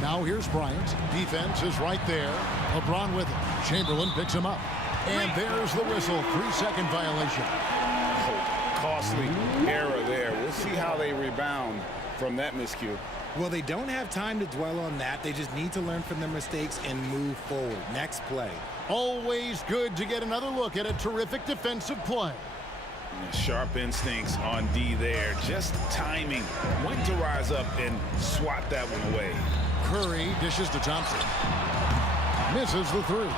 Now here's Bryant. Defense is right there. LeBron with him. Chamberlain picks him up. And there's the whistle. 3-second violation. Oh, costly error there. We'll see how they rebound from that miscue. Well, they don't have time to dwell on that. They just need to learn from their mistakes and move forward. Next play. Always good to get another look at a terrific defensive play. Sharp instincts on D there. Just timing. When to rise up and swat that one away. Curry dishes to Thompson. Misses the three.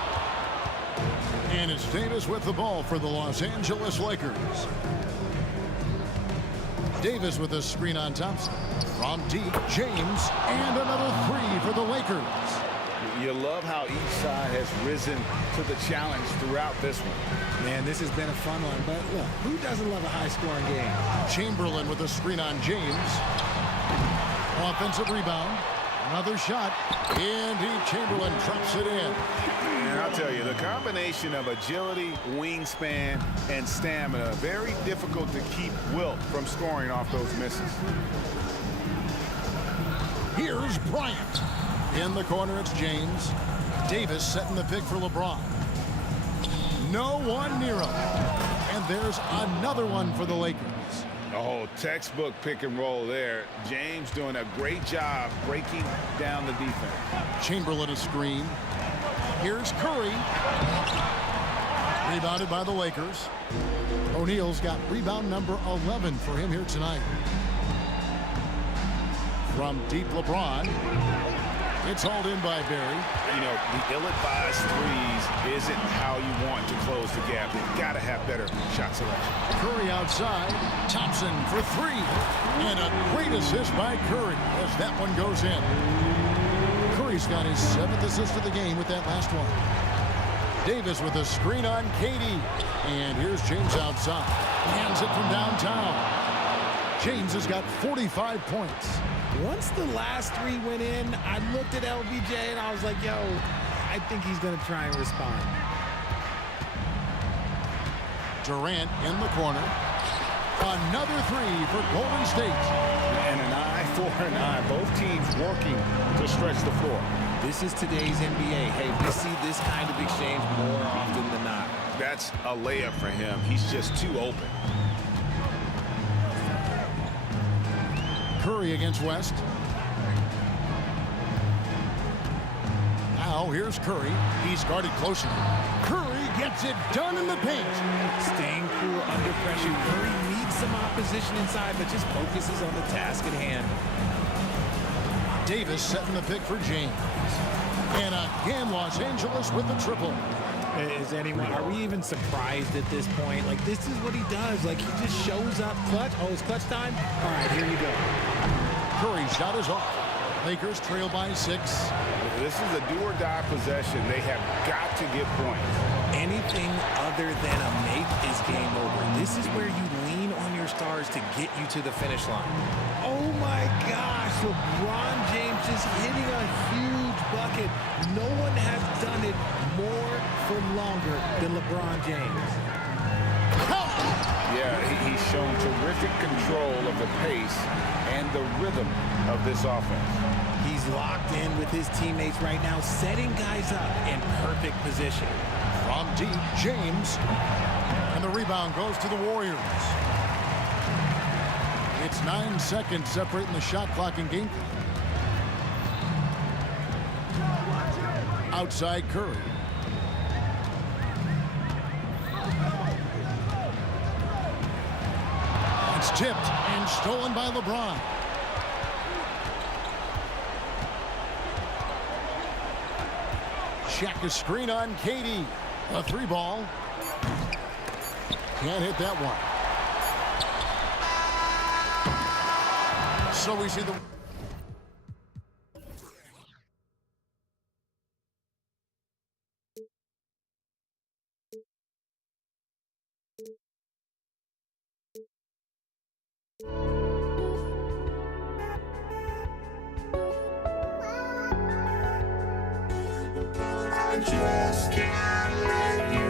And it's Davis with the ball for the Los Angeles Lakers. Davis with a screen on Thompson. From deep, James, and another three for the Lakers. You love how each side has risen to the challenge throughout this one. Man, this has been a fun one, but look, who doesn't love a high-scoring game? Chamberlain with a screen on James. Offensive rebound. Another shot. Indeed, Chamberlain drops it in. And I'll tell you, the combination of agility, wingspan, and stamina, very difficult to keep Wilt from scoring off those misses. Here's Bryant. In the corner, it's James. Davis setting the pick for LeBron. No one near him. And there's another one for the Lakers. Oh, textbook pick and roll there. James doing a great job breaking down the defense. Chamberlain a screen. Here's Curry. Rebounded by the Lakers. O'Neal's got rebound number 11 for him here tonight. From deep, LeBron. It's hauled in by Barry. You know, the ill-advised threes isn't how you want to close the gap. You've got to have better shot selection. Curry outside. Thompson for three. And a great assist by Curry as that one goes in. Curry's got his 7th assist of the game with that last one. Davis with a screen on Katie. And here's James outside. Hands it from downtown. James has got 45 points. Once the last three went in, I looked at LBJ and I was like, yo, I think he's going to try and respond. Durant in the corner. Another three for Golden State. And an eye for an eye. Both teams working to stretch the floor. This is today's NBA. Hey, we see this kind of exchange more often than not. That's a layup for him. He's just too open. Curry against West. Now here's Curry. He's guarded closely. Curry gets it done in the paint. Staying cool under pressure. Curry needs some opposition inside, but just focuses on the task at hand. Davis setting the pick for James. And again, Los Angeles with the triple. Are we even surprised at this point? Like, this is what he does. Like, he just shows up clutch. Oh, it's clutch time? All right, here you go. Curry's shot is off. Lakers trail by 6. This is a do-or-die possession. They have got to get points. Anything other than a make is game over. This is where you lean on your stars to get you to the finish line. Oh, my gosh. LeBron James just hitting a huge bucket. No one has done it more for longer than LeBron James. Yeah, he's shown terrific control of the pace and the rhythm of this offense. He's locked in with his teammates right now, setting guys up in perfect position. From deep, James. And the rebound goes to the Warriors. It's 9 seconds separating the shot clock and game clock. Outside Curry. It's tipped and stolen by LeBron. Check a screen on Katie. A 3-ball. Can't hit that one. So we see the... I just can't let you.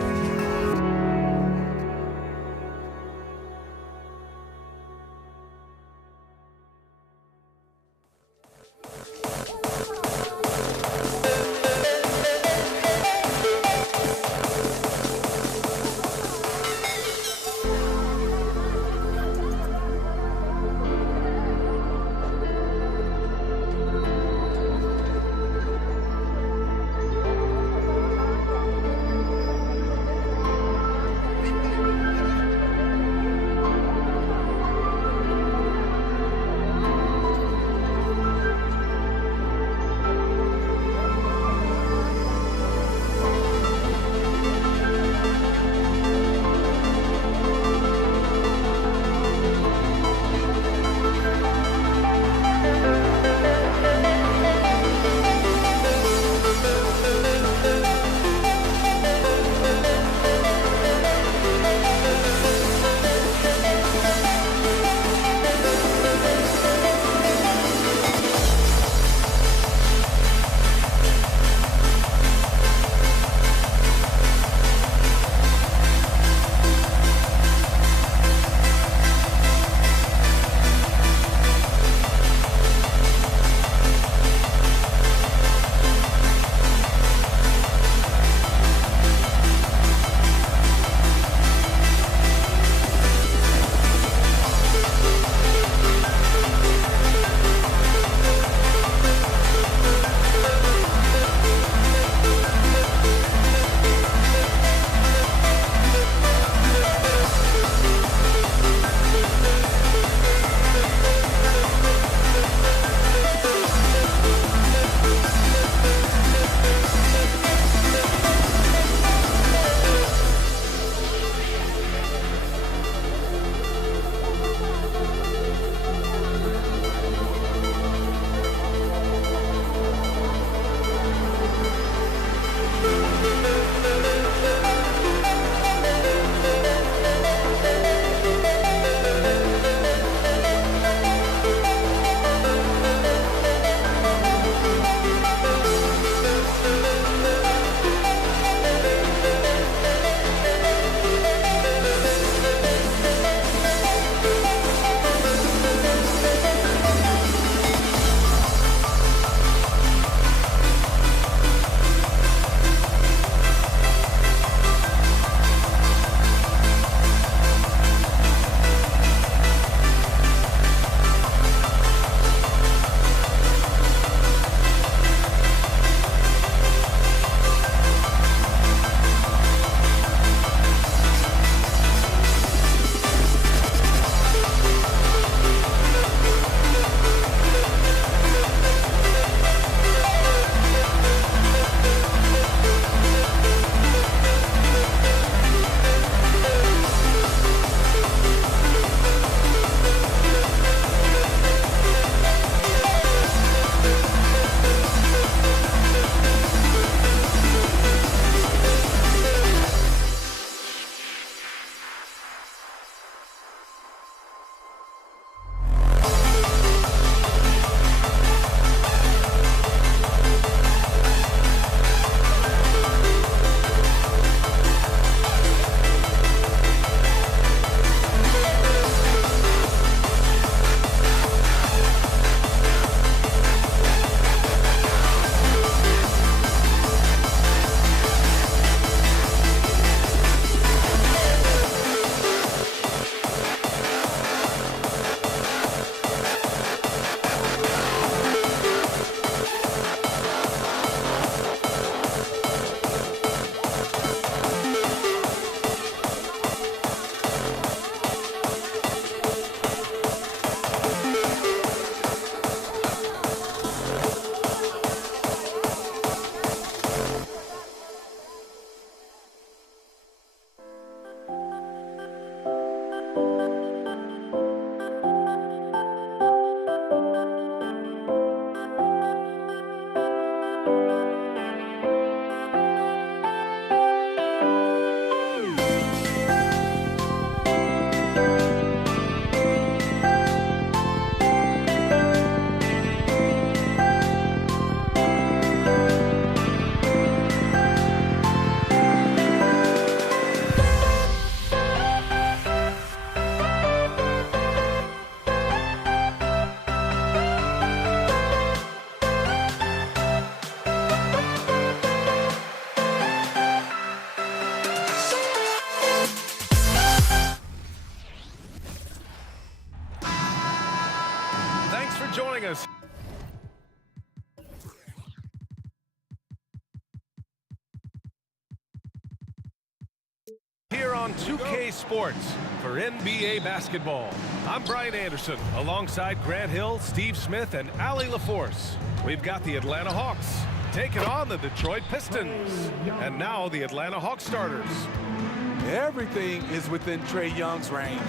joining us. Here on 2K Sports for NBA basketball. I'm Brian Anderson alongside Grant Hill, Steve Smith, and Allie LaForce. We've got the Atlanta Hawks taking on the Detroit Pistons. And now the Atlanta Hawks starters. Everything is within Trae Young's range.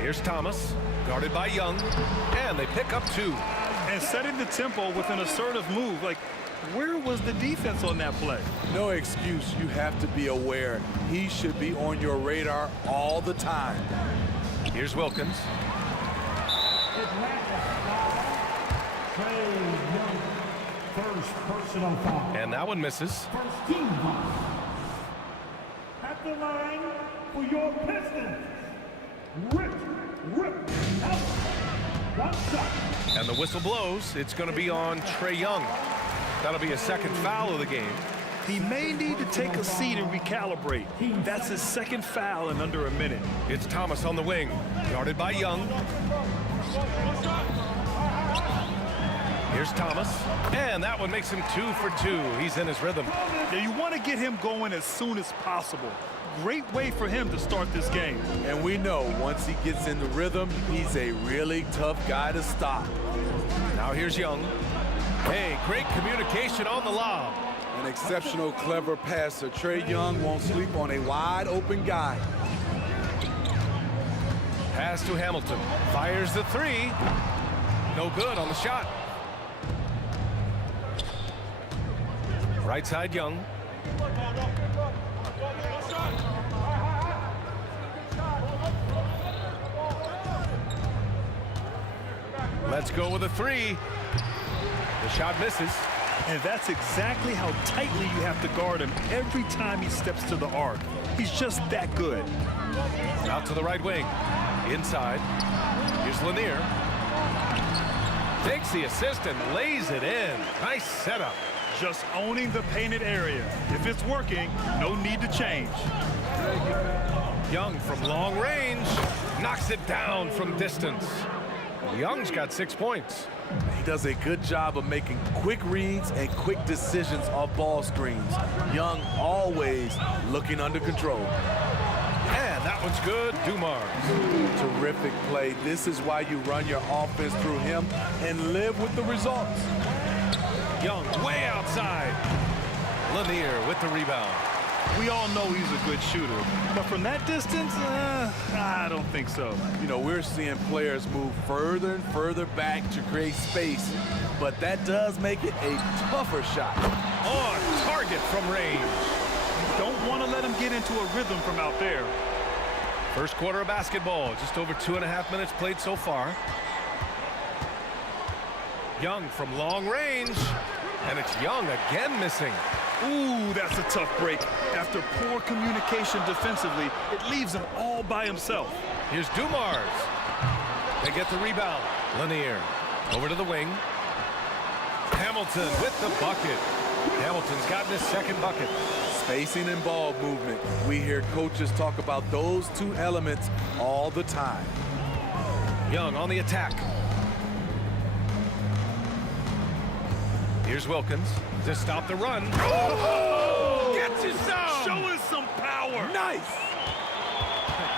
Here's Thomas, guarded by Young, and they pick up 2. And setting the tempo with an assertive move. Like, where was the defense on that play? No excuse. You have to be aware. He should be on your radar all the time. Here's Wilkins. First personal foul. And that one misses. First team foul. At the line for your Pistons, Rip Hamilton. One shot. And the whistle blows. It's going to be on Trae Young. That'll be a second foul of the game. He may need to take a seat and recalibrate. That's his second foul in under a minute. It's Thomas on the wing, guarded by Young. Here's Thomas, and that one makes him 2 for 2. He's in his rhythm. Yeah, you want to get him going as soon as possible. Great way for him to start this game. And we know once he gets in the rhythm, he's a really tough guy to stop. Now here's Young. Hey, great communication on the lob. An exceptional, clever passer. Trae Young won't sleep on a wide open guy. Pass to Hamilton. Fires the 3. No good on the shot. Right side, Young. Let's go with a 3. The shot misses. And that's exactly how tightly you have to guard him every time he steps to the arc. He's just that good. Out to the right wing. Inside. Here's Lanier. Takes the assist and lays it in. Nice setup. Just owning the painted area. If it's working, no need to change. Young from long range. Knocks it down from distance. Young's got 6 points. He does a good job of making quick reads and quick decisions off ball screens. Young always looking under control. And that one's good. Dumars. Terrific play. This is why you run your offense through him and live with the results. Young way outside. Lanier with the rebound. We all know he's a good shooter, but from that distance, I don't think so. You know, we're seeing players move further and further back to create space, but that does make it a tougher shot. On target from range. You don't want to let him get into a rhythm from out there. First quarter of basketball, just over 2.5 minutes played so far. Young from long range, and it's Young again missing. Ooh, that's a tough break. After poor communication defensively, it leaves him all by himself. Here's Dumars. They get the rebound. Lanier over to the wing. Hamilton with the bucket. Hamilton's gotten his second bucket. Spacing and ball movement. We hear coaches talk about those 2 elements all the time. Young on the attack. Here's Wilkins to stop the run. Oh! Gets his zone! Showing some power. Nice!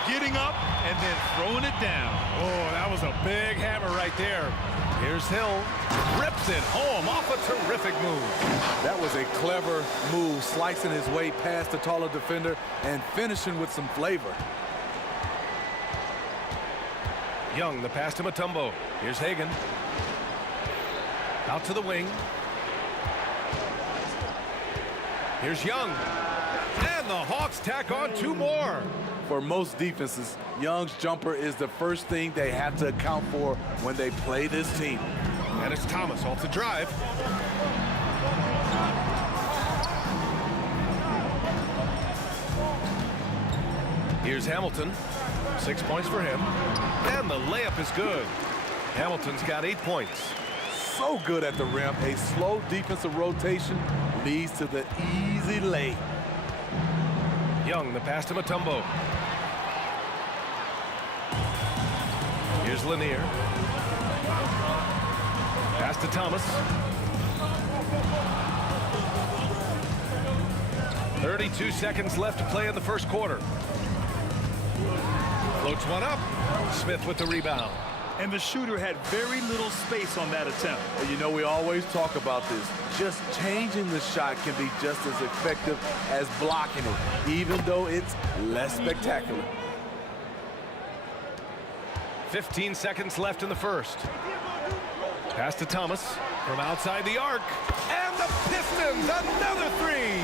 Getting up and then throwing it down. Oh, that was a big hammer right there. Here's Hill. Rips it home off a terrific move. That was a clever move, slicing his way past the taller defender and finishing with some flavor. Young, the pass to Mutombo. Here's Hagan. Out to the wing. Here's Young. And the Hawks tack on 2 more. For most defenses, Young's jumper is the first thing they have to account for when they play this team. And it's Thomas off the drive. Here's Hamilton. 6 points for him. And the layup is good. Hamilton's got 8 points. So good at the rim. A slow defensive rotation leads to the easy lay. Young, the pass to Mutombo. Here's Lanier. Pass to Thomas. 32 seconds left to play in the first quarter. Floats one up. Smith with the rebound. And the shooter had very little space on that attempt. And you know, we always talk about this. Just changing the shot can be just as effective as blocking it, even though it's less spectacular. 15 seconds left in the first. Pass to Thomas from outside the arc. And the Pistons, another three.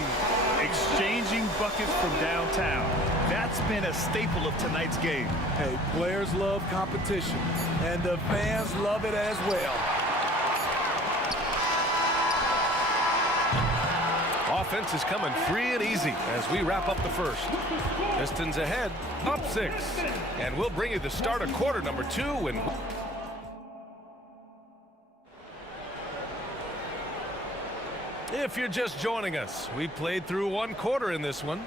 Exchanging buckets from downtown. That's been a staple of tonight's game. Hey, players love competition, and the fans love it as well. Offense is coming free and easy as we wrap up the first. Pistons ahead, up 6. And we'll bring you the start of quarter number 2. And if you're just joining us, we played through 1 quarter in this one.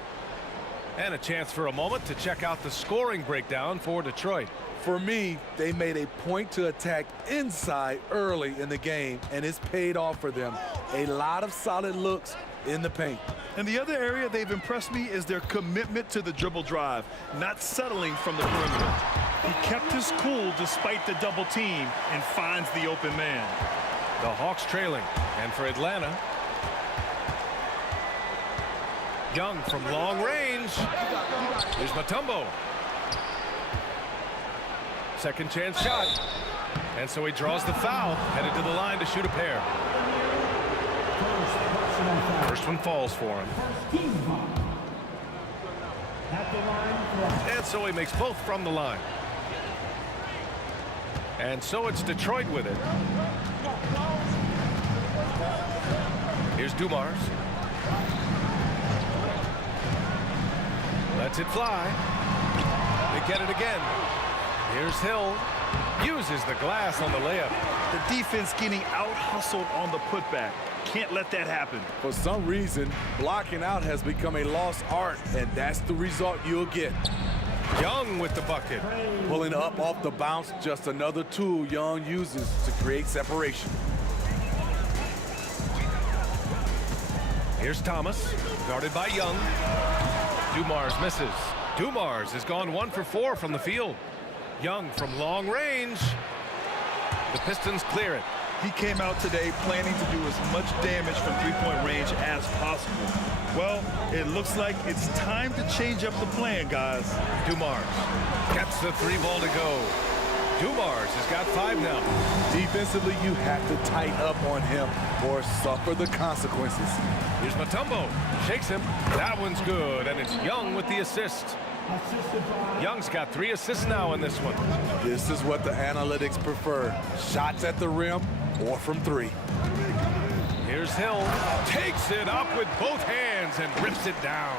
And a chance for a moment to check out the scoring breakdown for Detroit. For me, they made a point to attack inside early in the game, and it's paid off for them. A lot of solid looks in the paint. And the other area they've impressed me is their commitment to the dribble drive, not settling from the perimeter. He kept his cool despite the double team and finds the open man. The Hawks trailing, and for Atlanta, Young from long range. Here's Mutombo. Second chance shot. And so he draws the foul, headed to the line to shoot a pair. First one falls for him. And so he makes both from the line. And so it's Detroit with it. Here's Dumars. Lets it fly. They get it again. Here's Hill. Uses the glass on the layup. The defense getting out-hustled on the putback. Can't let that happen. For some reason, blocking out has become a lost art, and that's the result you'll get. Young with the bucket. Pulling up off the bounce, just another tool Young uses to create separation. Here's Thomas, guarded by Young. Dumars misses. Dumars has gone 1 for 4 from the field. Young from long range. The Pistons clear it. He came out today planning to do as much damage from three-point range as possible. Well, it looks like it's time to change up the plan, guys. Dumars gets the 3 ball to go. Dumars has got 5 now. Defensively, you have to tighten up on him or suffer the consequences. Here's Mutombo. Shakes him. That one's good, and it's Young with the assist. Young's got 3 assists now in this one. This is what the analytics prefer. Shots at the rim or from 3. Here's Hill. Takes it up with both hands and rips it down.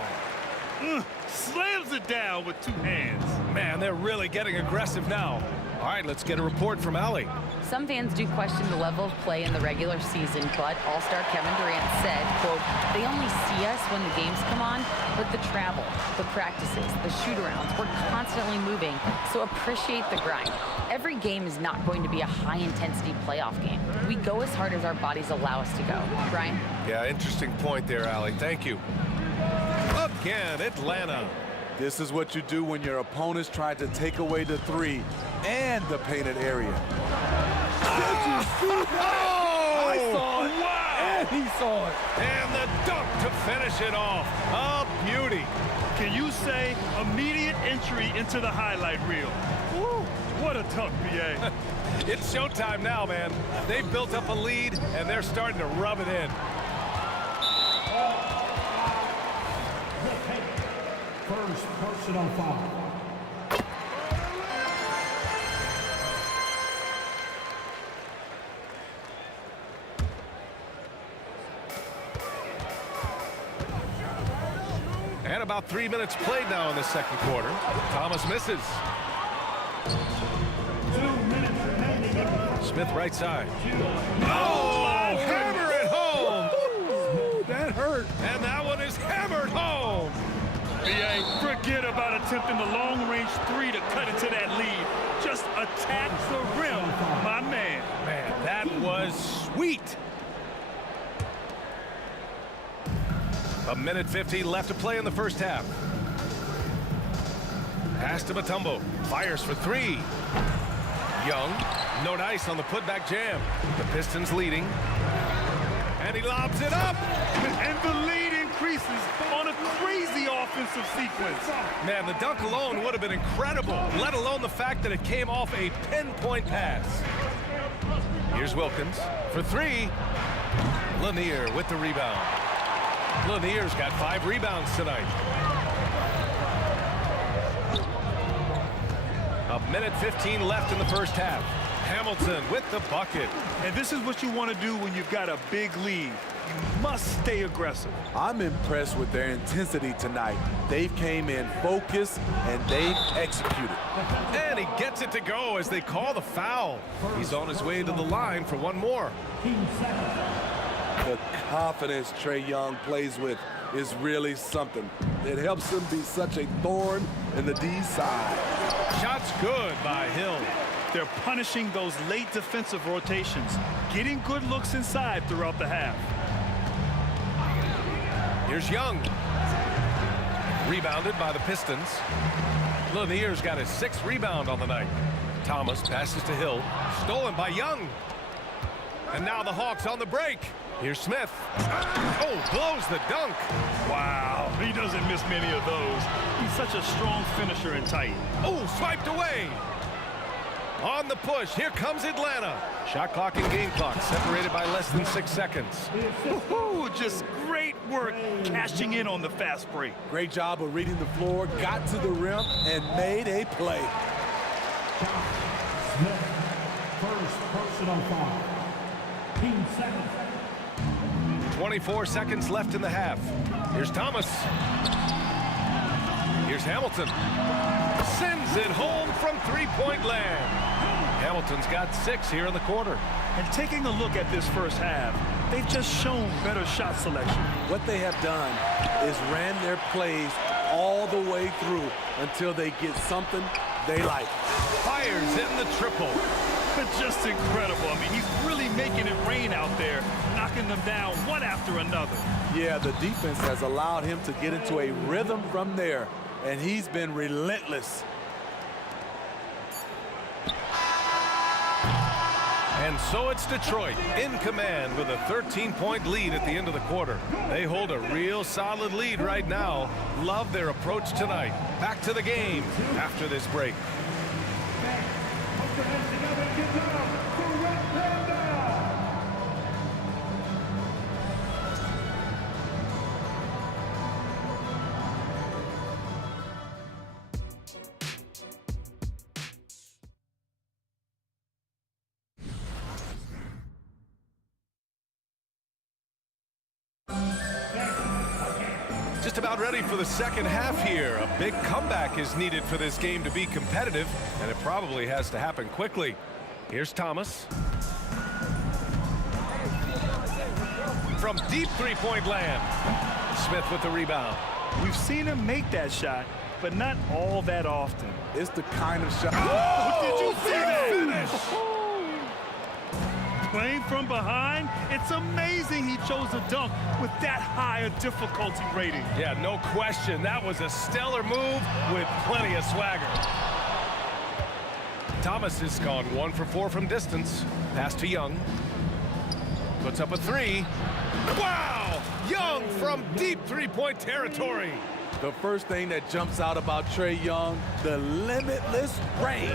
Slams it down with 2 hands. Man, they're really getting aggressive now. All right, let's get a report from Allie. Some fans do question the level of play in the regular season, but All-Star Kevin Durant said, quote, "They only see us when the games come on, but the travel, the practices, the shoot-arounds, we're constantly moving, so appreciate the grind. Every game is not going to be a high-intensity playoff game. We go as hard as our bodies allow us to go." Brian? Yeah, interesting point there, Allie. Thank you. Again, Atlanta. This is what you do when your opponent's trying to take away the 3 and the painted area. Did you see that? I saw it. Wow. And he saw it. And the dunk to finish it off. A beauty. Can you say immediate entry into the highlight reel? Woo, what a dunk, BA. It's showtime now, man. They've built up a lead, and they're starting to rub it in. First personal foul. And about 3 minutes played now in the second quarter. Thomas misses. 2 minutes remaining. Smith right side. Oh, hammer it home. That hurt. And that one is hammered home. B.A., forget about attempting the long-range three to cut into that lead. Just attack the rim, my man. Man, that was sweet. A minute 50 left to play in the first half. Pass to Mutombo. Fires for three. Young. No dice on the putback jam. The Pistons leading. And he lobs it up. And the lead increases on a crazy offensive sequence. Man, the dunk alone would have been incredible, let alone the fact that it came off a pinpoint pass. Here's Wilkins for three. Lanier with the rebound. Lanier's got 5 rebounds tonight. A minute 15 left in the first half. Hamilton with the bucket. And this is what you want to do when you've got a big lead. You must stay aggressive. I'm impressed with their intensity tonight. They came in focused and they've executed. And he gets it to go as they call the foul. He's on his way to the line for one more. The confidence Trae Young plays with is really something. It helps him be such a thorn in the D side. Shot's good by Hill. They're punishing those late defensive rotations, getting good looks inside throughout the half. Here's Young. Rebounded by the Pistons. Lanier's got his 6th rebound on the night. Thomas passes to Hill. Stolen by Young. And now the Hawks on the break. Here's Smith. Oh, blows the dunk. Wow, he doesn't miss many of those. He's such a strong finisher and tight. Oh, swiped away. On the push, here comes Atlanta. Shot clock and game clock separated by less than 6 seconds. Just great work cashing in on the fast break. Great job of reading the floor, got to the rim, and made a play. Smith, first personal foul. Team 7. 24 seconds left in the half. Here's Thomas. Here's Hamilton. Sends it home from three-point land. Hamilton's got 6 here in the quarter. And taking a look at this first half, they've just shown better shot selection. What they have done is ran their plays all the way through until they get something they like. Fires in the triple. Just incredible. I mean, he's really making it rain out there, knocking them down one after another. Yeah, the defense has allowed him to get into a rhythm from there, and he's been relentless. And so it's Detroit in command with a 13-point lead at the end of the quarter. They hold a real solid lead right now. Love their approach tonight. Back to the game after this break. Just about ready for the second half here. A big comeback is needed for this game to be competitive, and it probably has to happen quickly. Here's Thomas. From deep three-point land. Smith with the rebound. We've seen him make that shot, but not all that often. It's the kind of shot. Oh, did you see that? Finish! Playing from behind, it's amazing he chose a dunk with that high a difficulty rating. Yeah, no question. That was a stellar move with plenty of swagger. Thomas has gone 1 for 4 from distance. Pass to Young. Puts up a 3. Wow! Young from deep three-point territory. The first thing that jumps out about Trae Young, the limitless range.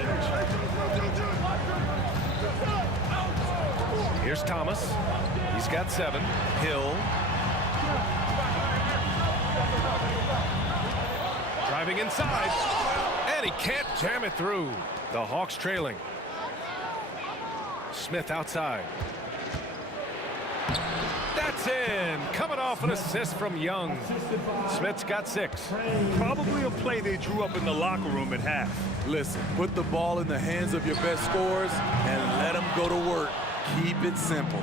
Here's Thomas. He's got 7. Hill. Driving inside. And he can't jam it through. The Hawks trailing. Smith outside. That's in. Coming off an assist from Young. Smith's got 6. Probably a play they drew up in the locker room at half. Listen, put the ball in the hands of your best scorers and let them go to work. Keep it simple.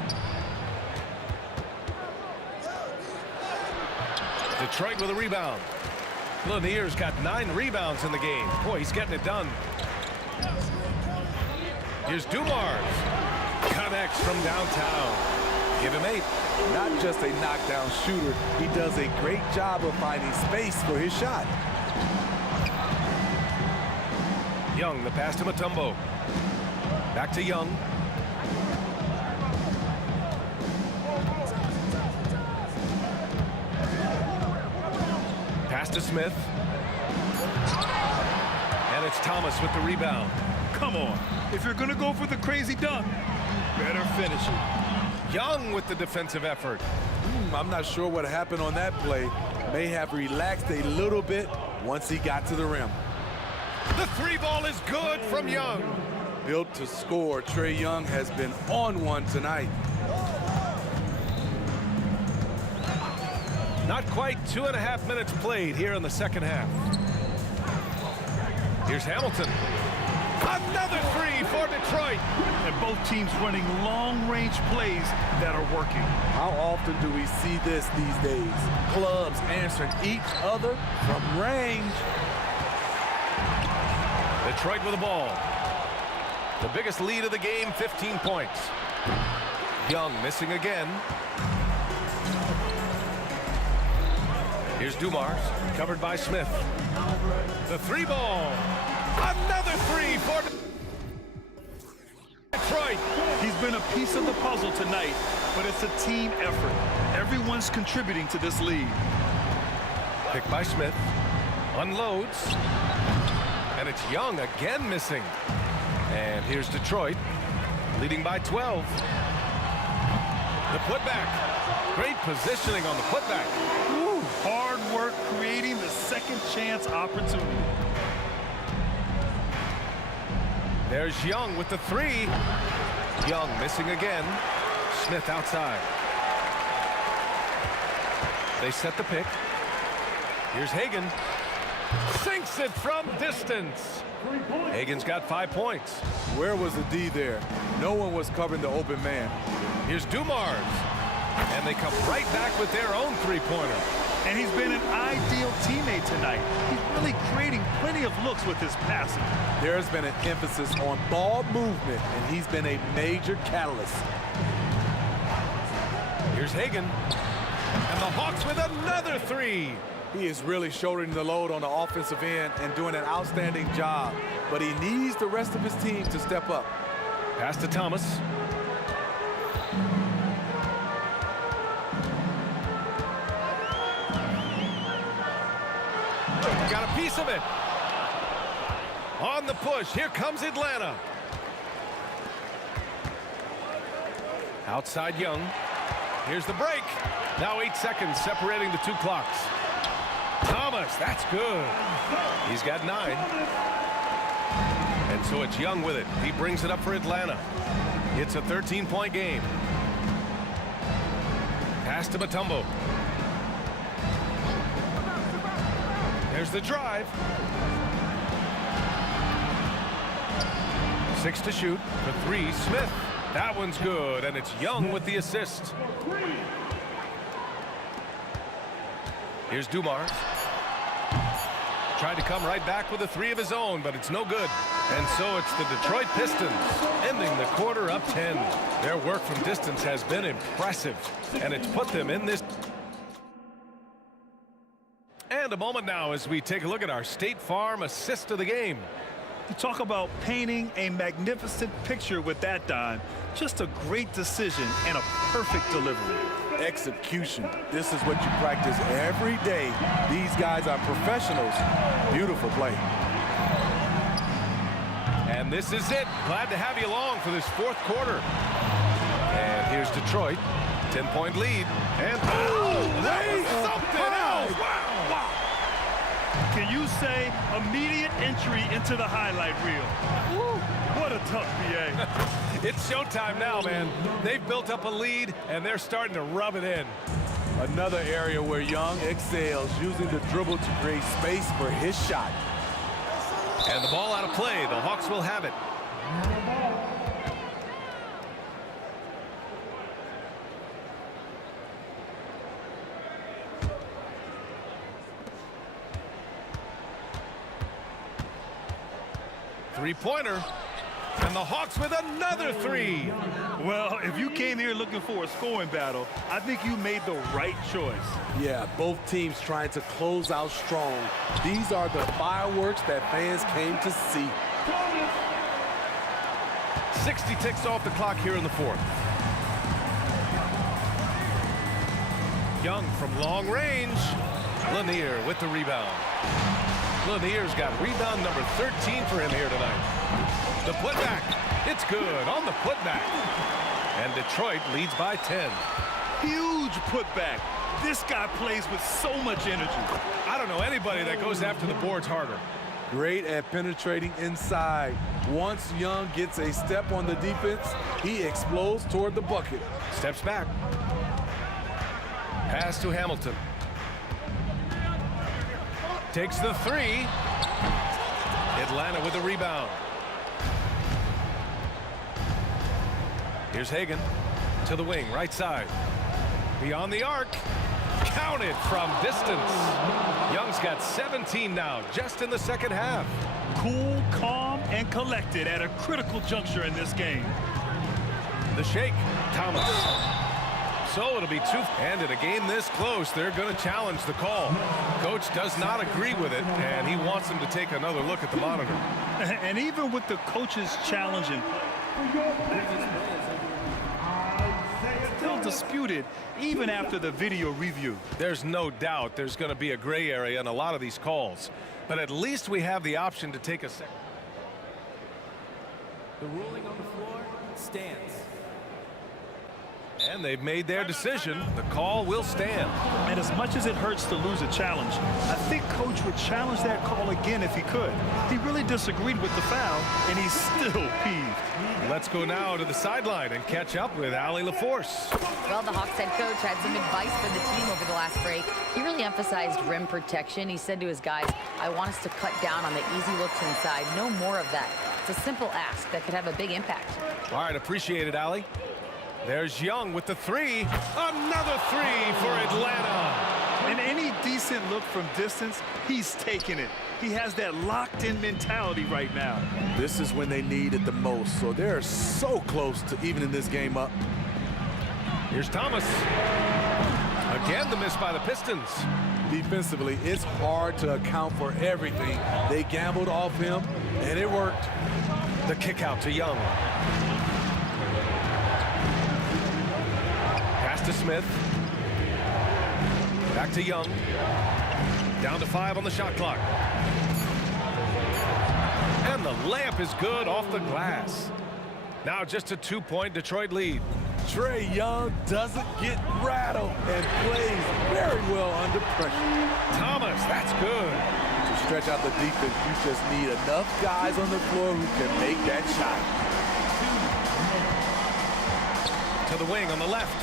Detroit with a rebound. Lanier's got 9 rebounds in the game. Boy, he's getting it done. Here's Dumars. Connects from downtown. Give him 8. Not just a knockdown shooter, he does a great job of finding space for his shot. Young, the pass to Mutombo. Back to Young. Pass to Smith. And it's Thomas with the rebound. Come on. If you're going to go for the crazy dunk, you better finish it. Young with the defensive effort. I'm not sure what happened on that play. May have relaxed a little bit once he got to the rim. The 3 ball is good from Young. Built to score, Trae Young has been on one tonight. Not quite 2.5 minutes played here in the second half. Here's Hamilton. Another 3 for Detroit. And both teams running long-range plays that are working. How often do we see this these days? Clubs answering each other from range. Detroit with the ball. The biggest lead of the game, 15 points. Young missing again. Here's Dumars, covered by Smith. The 3 ball. Another 3 for Detroit. He's been a piece of the puzzle tonight, but it's a team effort. Everyone's contributing to this lead. Picked by Smith. Unloads. And it's Young again missing. And here's Detroit, leading by 12. The putback. Great positioning on the putback. Ooh, hard work creating the second chance opportunity. There's Young with the 3. Young missing again. Smith outside. They set the pick. Here's Hagan. Sinks it from distance. Hagan's got 5 points. Where was the D there? No one was covering the open man. Here's Dumars. And they come right back with their own 3-pointer. And he's been an ideal teammate tonight. He's really creating plenty of looks with his passing. There's been an emphasis on ball movement, and he's been a major catalyst. Here's Hagan. And the Hawks with another 3. He is really shouldering the load on the offensive end and doing an outstanding job. But he needs the rest of his team to step up. Pass to Thomas. Got a piece of it. On the push. Here comes Atlanta. Outside Young. Here's the break. Now 8 seconds separating the 2 clocks. Thomas, that's good. He's got 9. And so it's Young with it. He brings it up for Atlanta. It's a 13-point game. Pass to Mutombo. There's the drive. 6 to shoot. For 3, Smith. That one's good, and it's Young with the assist. Here's Dumars. Tried to come right back with a 3 of his own, but it's no good. And so it's the Detroit Pistons ending the quarter up 10. Their work from distance has been impressive, and it's put them in this. And a moment now as we take a look at our State Farm assist of the game. You talk about painting a magnificent picture with that dime. Just a great decision and a perfect delivery. Execution. This is what you practice every day. These guys are professionals. Beautiful play. And this is it. Glad to have you along for this 4th quarter. And here's Detroit. 10-point lead. And that was something else. Wow. Can you say immediate entry into the highlight reel? Woo, what a tough BA. It's showtime now, man. They've built up a lead, and they're starting to rub it in. Another area where Young excels, using the dribble to create space for his shot. And the ball out of play. The Hawks will have it. Three-pointer. And the Hawks with another three. Well, if you came here looking for a scoring battle, I think you made the right choice. Yeah, both teams trying to close out strong. These are the fireworks that fans came to see. 60 ticks off the clock here in the fourth. Young from long range. Lanier with the rebound. Lanier's got rebound number 13 for him here tonight. The putback. It's good on the putback. And Detroit leads by 10. Huge putback. This guy plays with so much energy. I don't know anybody that goes after the boards harder. Great at penetrating inside. Once Young gets a step on the defense, he explodes toward the bucket. Steps back. Pass to Hamilton. Takes the three. Atlanta with the rebound. Here's Hagan to the wing, right side. Beyond the arc. Counted from distance. Young's got 17 now, just in the second half. Cool, calm, and collected at a critical juncture in this game. The shake, Thomas. So it'll be two. And in a game this close, they're going to challenge the call. Coach does not agree with it, and he wants them to take another look at the monitor. And even with the coaches challenging, still disputed even after the video review. There's no doubt there's going to be a gray area in a lot of these calls, but at least we have the option to take a second. The ruling on the floor stands. And they've made their decision. The call will stand. And as much as it hurts to lose a challenge, I think Coach would challenge that call again if he could. He really disagreed with the foul, and he's still peeved. Let's go now to the sideline and catch up with Allie LaForce. Well, the Hawks head coach had some advice for the team over the last break. He really emphasized rim protection. He said to his guys, I want us to cut down on the easy looks inside. No more of that. It's a simple ask that could have a big impact. All right, appreciate it, Allie. There's Young with the three. Another three for Atlanta. And any decent look from distance, he's taking it. He has that locked-in mentality right now. This is when they need it the most, so they're so close to evening this game up. Here's Thomas. Again, the miss by the Pistons. Defensively, it's hard to account for everything. They gambled off him, and it worked. The kick out to Young. Pass to Smith. Back to Young. Down to 5 on the shot clock. And the layup is good off the glass. Now just a 2-point Detroit lead. Trae Young doesn't get rattled and plays very well under pressure. Thomas, that's good. To stretch out the defense, you just need enough guys on the floor who can make that shot. To the wing on the left.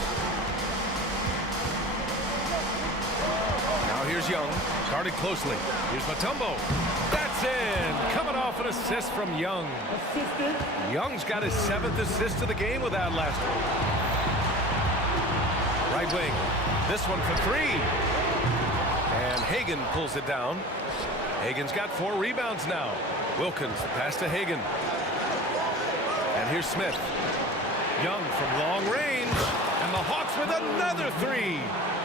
Now here's Young, guarded closely. Here's Mutombo. That's in. Coming off an assist from Young. Young's got his 7th assist of the game with that last one. Right wing. This one for 3. And Hagan pulls it down. Hagan's got 4 rebounds now. Wilkins, pass to Hagan. And here's Smith. Young from long range. And the Hawks with another 3.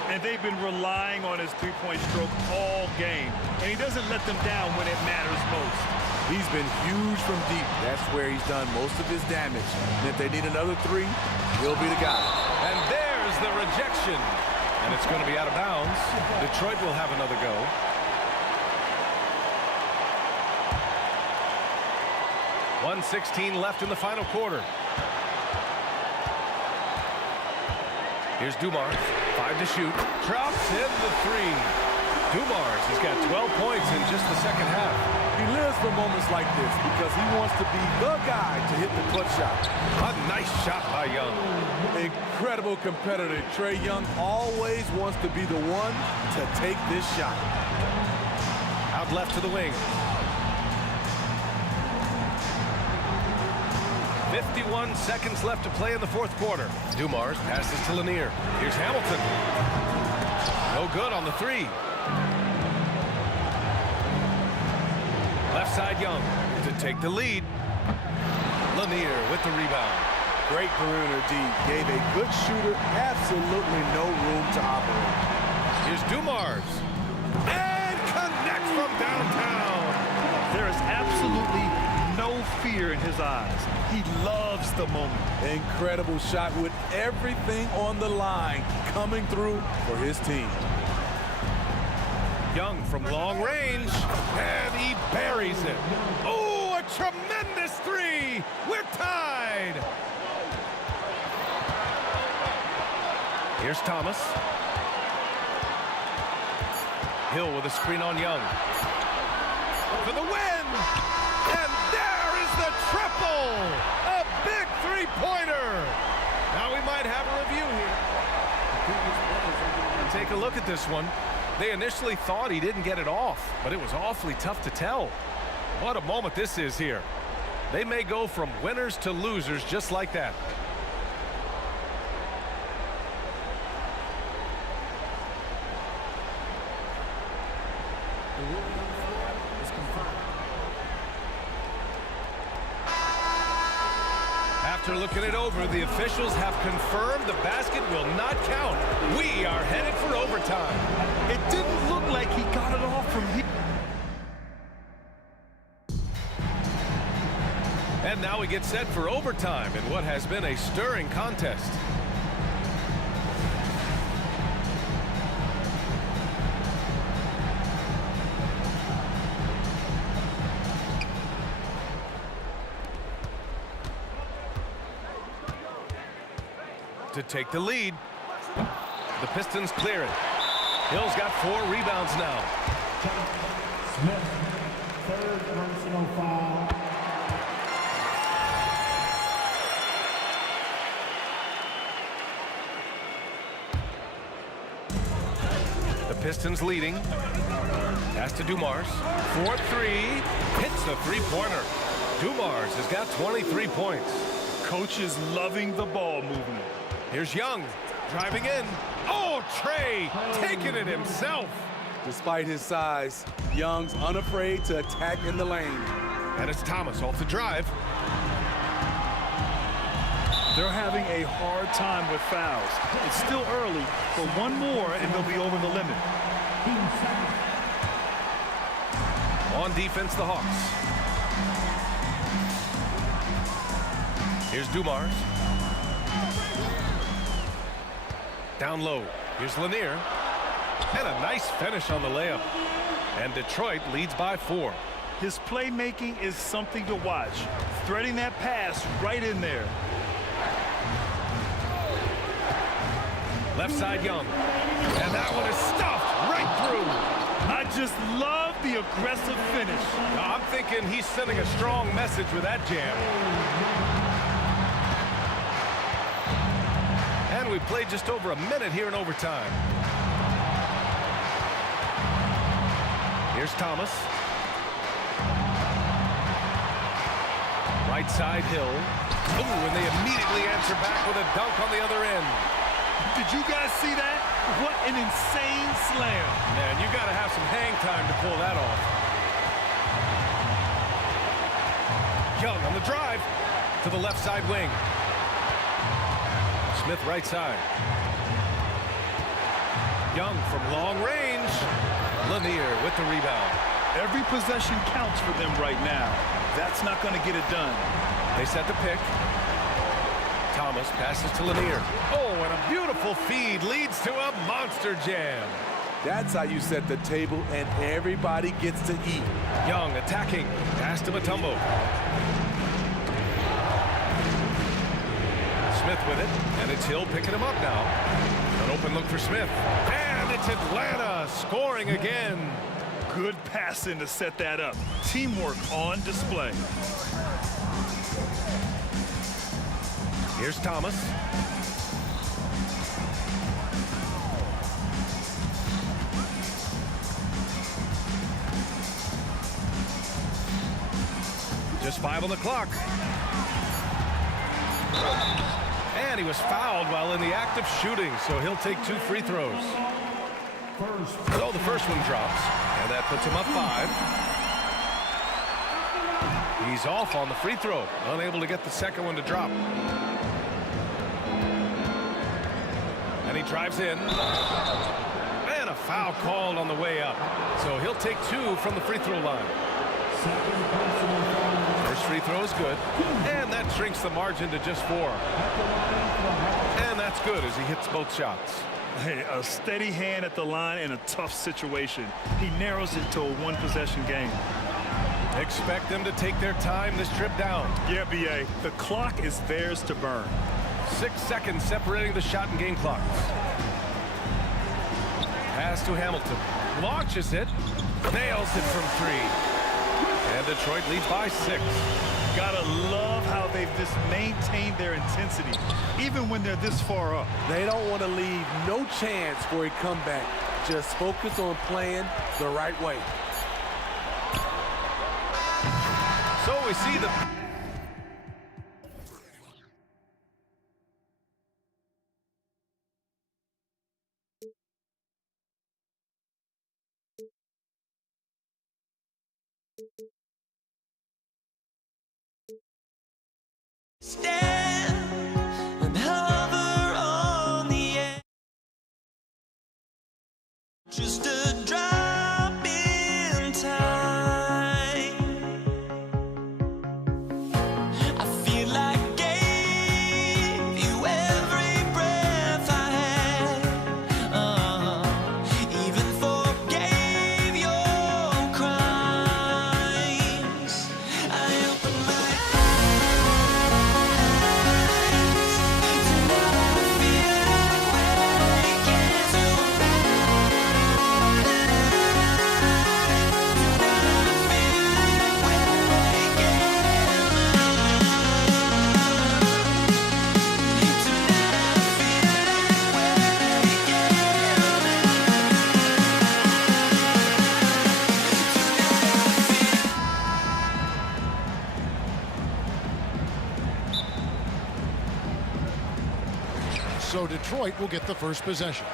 And they've been relying on his three-point stroke all game. And he doesn't let them down when it matters most. He's been huge from deep. That's where he's done most of his damage. And if they need another 3, he'll be the guy. And there's the rejection. And it's going to be out of bounds. Detroit will have another go. .116 left in the final quarter. Here's Dumars, 5 to shoot. Drops in the 3. Dumars has got 12 points in just the second half. He lives for moments like this because he wants to be the guy to hit the clutch shot. A nice shot by Young. Incredible competitor. Trae Young always wants to be the one to take this shot. Out left to the wing. 51 seconds left to play in the fourth quarter. Dumars passes to Lanier. Here's Hamilton. No good on the 3. Left Left side Young to take the lead. Lanier with the rebound. Great perimeter D. Gave a good shooter absolutely no room to operate. Here's Dumars. And connects from downtown. There is absolutely no fear in his eyes. He loves the moment. Incredible shot with everything on the line coming through for his team. Young from long range, and he buries it. Oh, a tremendous three. We're tied. Here's Thomas. Hill with a screen on Young. For the win. And there is the triple. A big three-pointer. Now we might have a review here. Take a look at this one. They initially thought he didn't get it off, but it was awfully tough to tell. What a moment this is here. They may go from winners to losers just like that. After looking it over, the officials have confirmed the basket will not count. We are headed for overtime. It didn't look like he got it off from here. And now we get set for overtime in what has been a stirring contest. To take the lead. The Pistons clear it. Hill's got 4 rebounds now. Smith, third personal foul. The Pistons leading. Pass to Dumars. 4-3. Hits the three-pointer. Dumars has got 23 points. Coach is loving the ball movement. Here's Young, driving in. Oh, Trey, taking it himself. Despite his size, Young's unafraid to attack in the lane. And it's Thomas off the drive. They're having a hard time with fouls. It's still early, but one more and they'll be over the limit. On defense, the Hawks. Here's Dumars. Down low. Here's Lanier. And a nice finish on the layup. And Detroit leads by 4. His playmaking is something to watch. Threading that pass right in there. Left side Young. And that one is stuffed right through. I just love the aggressive finish. Now, I'm thinking he's sending a strong message with that jam. And we played just over a minute here in overtime. Here's Thomas. Right side Hill. Ooh, and they immediately answer back with a dunk on the other end. Did you guys see that? What an insane slam. Man, you got to have some hang time to pull that off. Young on the drive to the left side wing. Smith right side. Young from long range. Lanier with the rebound. Every possession counts for them right now. That's not going to get it done. They set the pick. Thomas passes to Lanier. Oh, and a beautiful feed leads to a monster jam. That's how you set the table and everybody gets to eat. Young attacking. Pass to Mutombo. Smith with it, and it's Hill picking him up now. An open look for Smith. And it's Atlanta scoring again. Good passing to set that up. Teamwork on display. Here's Thomas. Just 5 on the clock. And he was fouled while in the act of shooting, so he'll take 2 free throws. So the first one drops, and that puts him up 5. He's off on the free throw, unable to get the second one to drop. And he drives in. And a foul called on the way up. So he'll take 2 from the free throw line. First free throw is good. And that shrinks the margin to just 4. And that's good as he hits both shots. Hey, a steady hand at the line in a tough situation. He narrows it to a one-possession game. Expect them to take their time this trip down. Yeah, B.A. The clock is theirs to burn. 6 seconds separating the shot and game clocks. Pass to Hamilton. Launches it. Nails it from 3. And Detroit leads by 6. Gotta love how they've just maintained their intensity, even when they're this far up. They don't want to leave no chance for a comeback. Just focus on playing the right way. So we see the... Stand and hover on the edge. Just a drop in time. I feel like I gave you every breath I had. Even forgave your crimes. I opened my So Detroit will get the first possession.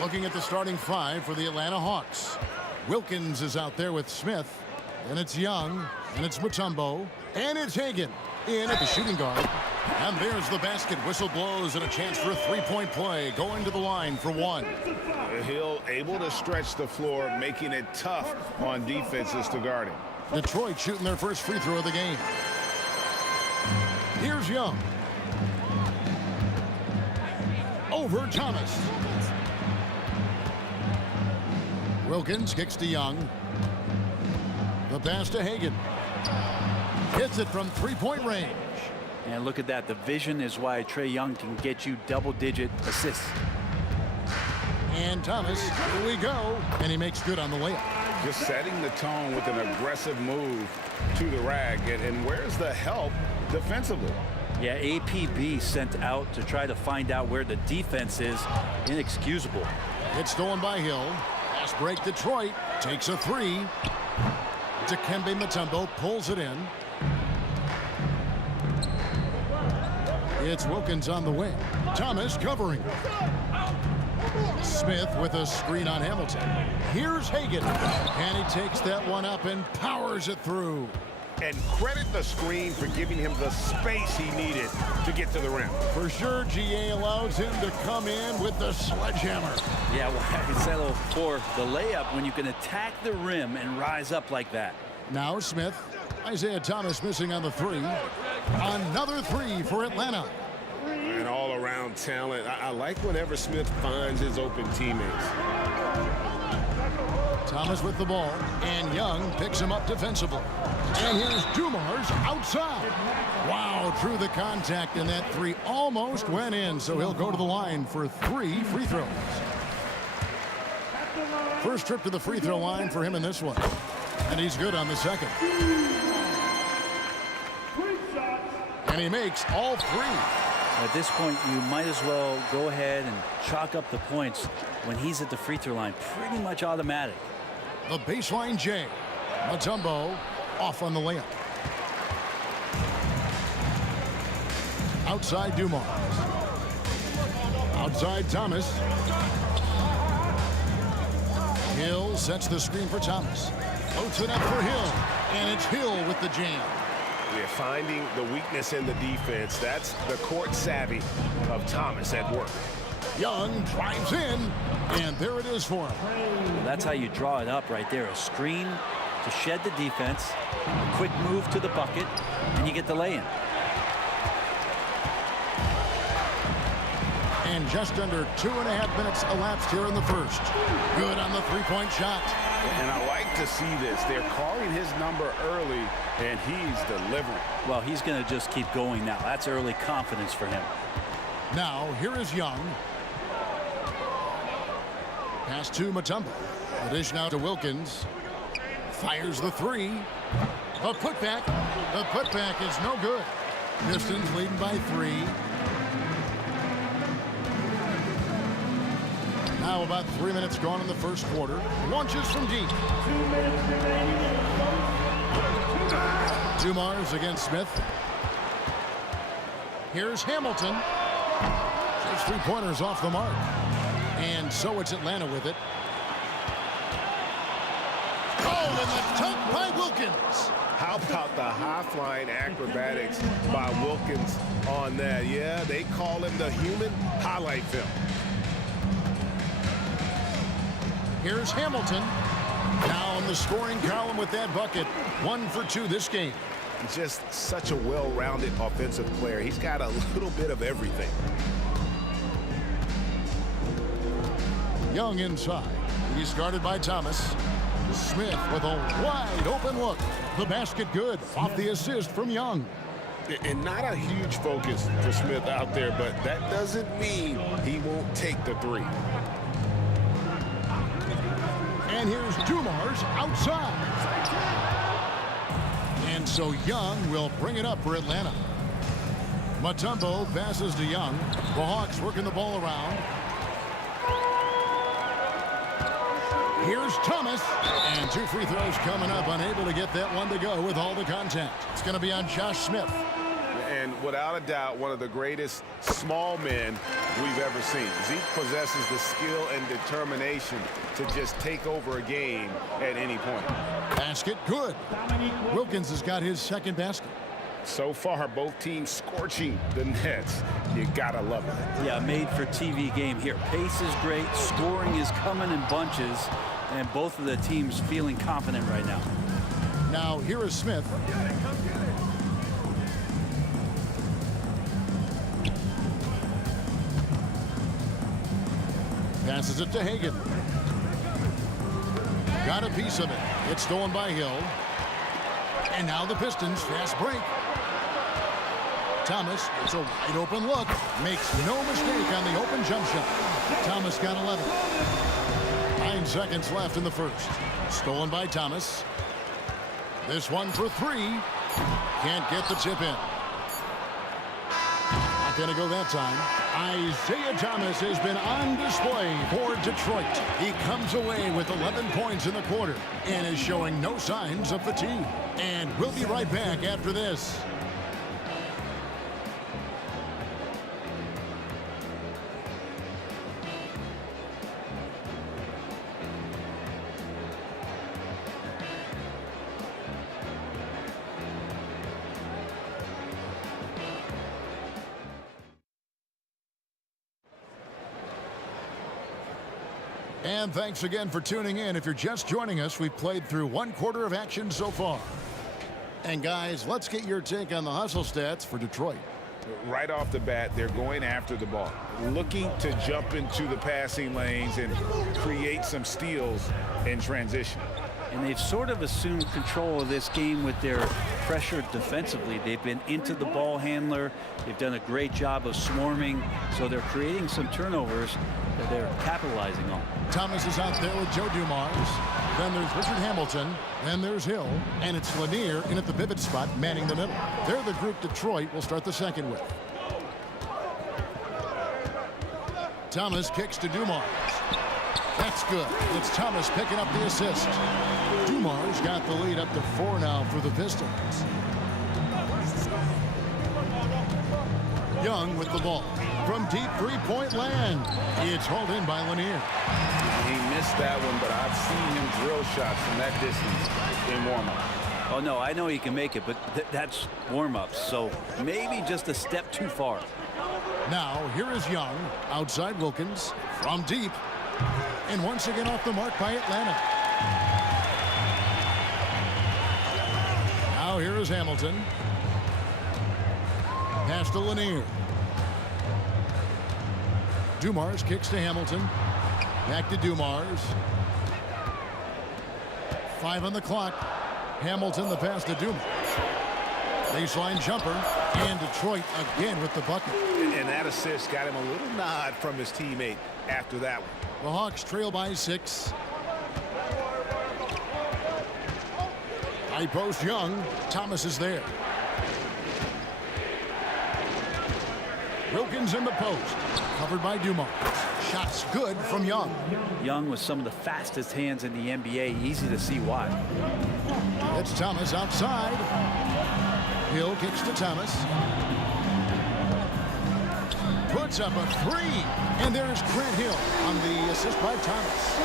Looking at the starting 5 for the Atlanta Hawks. Wilkins is out there with Smith. And it's Young. And it's Mutombo. And it's Hagan in at the shooting guard. And there's the basket. Whistle blows and a chance for a three-point play. Going to the line for 1. Hill able to stretch the floor, making it tough on defenses to guard him. Detroit shooting their first free throw of the game. Here's Young. Over Thomas. Wilkins kicks to Young. The pass to Hagan. Hits it from three-point range. And look at that. The vision is why Trae Young can get you double-digit assists. And Thomas, here we go. And he makes good on the layup. Just setting the tone with an aggressive move to the rag. And where's the help defensively? Yeah, APB sent out to try to find out where the defense is. Inexcusable. It's stolen by Hill. Pass break Detroit. Takes a 3. Dikembe Mutombo pulls it in. It's Wilkins on the wing. Thomas covering. Smith with a screen on Hamilton. Here's Hagan. And he takes that one up and powers it through. And credit the screen for giving him the space he needed to get to the rim. For sure, GA allows him to come in with the sledgehammer. Yeah, well, I settle for the layup when you can attack the rim and rise up like that. Now Smith. Isaiah Thomas missing on the 3. Another 3 for Atlanta. And all-around talent. I like whenever Smith finds his open teammates. Thomas with the ball, and Young picks him up defensively. And here's Dumars outside. Wow, through the contact, and that 3 almost went in, so he'll go to the line for 3 free throws. First trip to the free throw line for him in this one. And he's good on the second. And he makes all 3. At this point, you might as well go ahead and chalk up the points when he's at the free throw line. Pretty much automatic. The baseline J. Mutombo off on the layup. Outside Dumars. Outside Thomas. Hill sets the screen for Thomas. Floats it up for Hill. And it's Hill with the jam. We're finding the weakness in the defense. That's the court savvy of Thomas at work. Young drives in, and there it is for him. That's how you draw it up right there. A screen to shed the defense, a quick move to the bucket, and you get the lay-in. And just under 2.5 minutes elapsed here in the first. Good on the three-point shot. And I like to see this. They're calling his number early, and he's delivering. Well, he's going to just keep going now. That's early confidence for him. Now, here is Young. Pass to Mutombo. The dish now to Wilkins. Fires the three. The putback. The putback is no good. Pistons leading by 3. Now about 3 minutes gone in the first quarter. Launches from deep. 2 minutes remaining. Dumars against Smith. Here's Hamilton. Saves 3-pointers off the mark. And so it's Atlanta with it. Oh, and the dunk by Wilkins. How about the high-flying acrobatics by Wilkins on that? Yeah, they call him the human highlight film. Here's Hamilton. Now on the scoring column with that bucket. 1 for 2 this game. Just such a well-rounded offensive player. He's got a little bit of everything. Young inside. He's guarded by Thomas. Smith with a wide open look. The basket good off the assist from Young. And not a huge focus for Smith out there, but that doesn't mean he won't take the three. And here's Dumars outside. And so Young will bring it up for Atlanta. Mutombo passes to Young. The Hawks working the ball around. Here's Thomas. And 2 free throws coming up. Unable to get that one to go with all the contact. It's going to be on Josh Smith. And without a doubt, one of the greatest small men we've ever seen. Zeke possesses the skill and determination to just take over a game at any point. Basket good. Wilkins has got his second basket. So far, both teams scorching the nets. You gotta love it. Yeah, made for TV game here. Pace is great. Scoring is coming in bunches. And both of the teams feeling confident right now. Now here is Smith. Passes it to Hagan. Got a piece of it. It's stolen by Hill. And now the Pistons fast break. Thomas, it's a wide open look. Makes no mistake on the open jump shot. Thomas got 11. 9 seconds left in the first. Stolen by Thomas. This one for 3. Can't get the tip in. Not going to go that time. Isaiah Thomas has been on display for Detroit. He comes away with 11 points in the quarter and is showing no signs of fatigue. And we'll be right back after this. And thanks again for tuning in. If you're just joining us, we've played through 1 quarter of action so far. And guys, let's get your take on the hustle stats for Detroit. Right off the bat, they're going after the ball, looking to jump into the passing lanes and create some steals in transition. And they've sort of assumed control of this game with their pressure defensively. They've been into the ball handler. They've done a great job of swarming. So they're creating some turnovers that they're capitalizing on. Thomas is out there with Joe Dumars. Then there's Richard Hamilton. Then there's Hill. And it's Lanier in at the pivot spot, manning the middle. They're the group Detroit will start the second with. Thomas kicks to Dumars. That's good. It's Thomas picking up the assist. Dumars got the lead up to 4 now for the Pistons. Young with the ball. From deep three-point land. It's hauled in by Lanier. He missed that one, but I've seen him drill shots from that distance in warm-up. Oh, no, I know he can make it, but that's warm-ups, so maybe just a step too far. Now, here is Young, outside Wilkins, from deep, and once again off the mark by Atlanta. Now, here is Hamilton. Pass to Lanier. Dumars kicks to Hamilton. Back to Dumars. 5 on the clock. Hamilton, the pass to Dumars. Baseline jumper, and Detroit again with the bucket. And that assist got him a little nod from his teammate after that one. The Hawks trail by 6. High post Young. Thomas is there. Wilkins in the post. Covered by Dumars. Shots good from Young. Young with some of the fastest hands in the NBA. Easy to see why. It's Thomas outside. Hill kicks to Thomas. Puts up a 3. And there's Grant Hill on the assist by Thomas.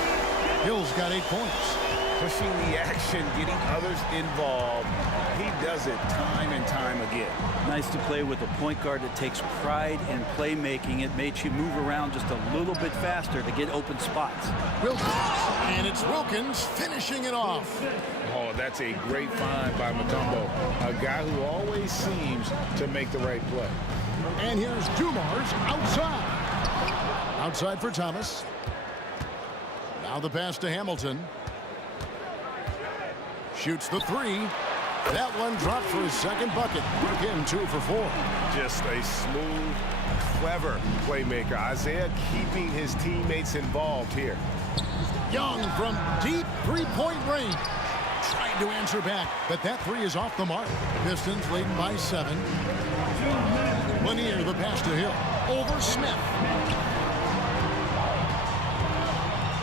Hill's got 8 points. Pushing the action, getting others involved. He does it time and time again. Nice to play with a point guard that takes pride in playmaking. It makes you move around just a little bit faster to get open spots. Wilkins, and it's Wilkins finishing it off. Oh, that's a great find by Mutombo, a guy who always seems to make the right play. And here's Dumars outside. Outside for Thomas. Now the pass to Hamilton. Shoots the 3. That one dropped for his second bucket. Again, 2 for 4. Just a smooth, clever playmaker. Isaiah keeping his teammates involved here. Young from deep 3-point range. Trying to answer back, but that 3 is off the mark. Pistons leading by 7. Lanier, the pass to Hill. Over Smith.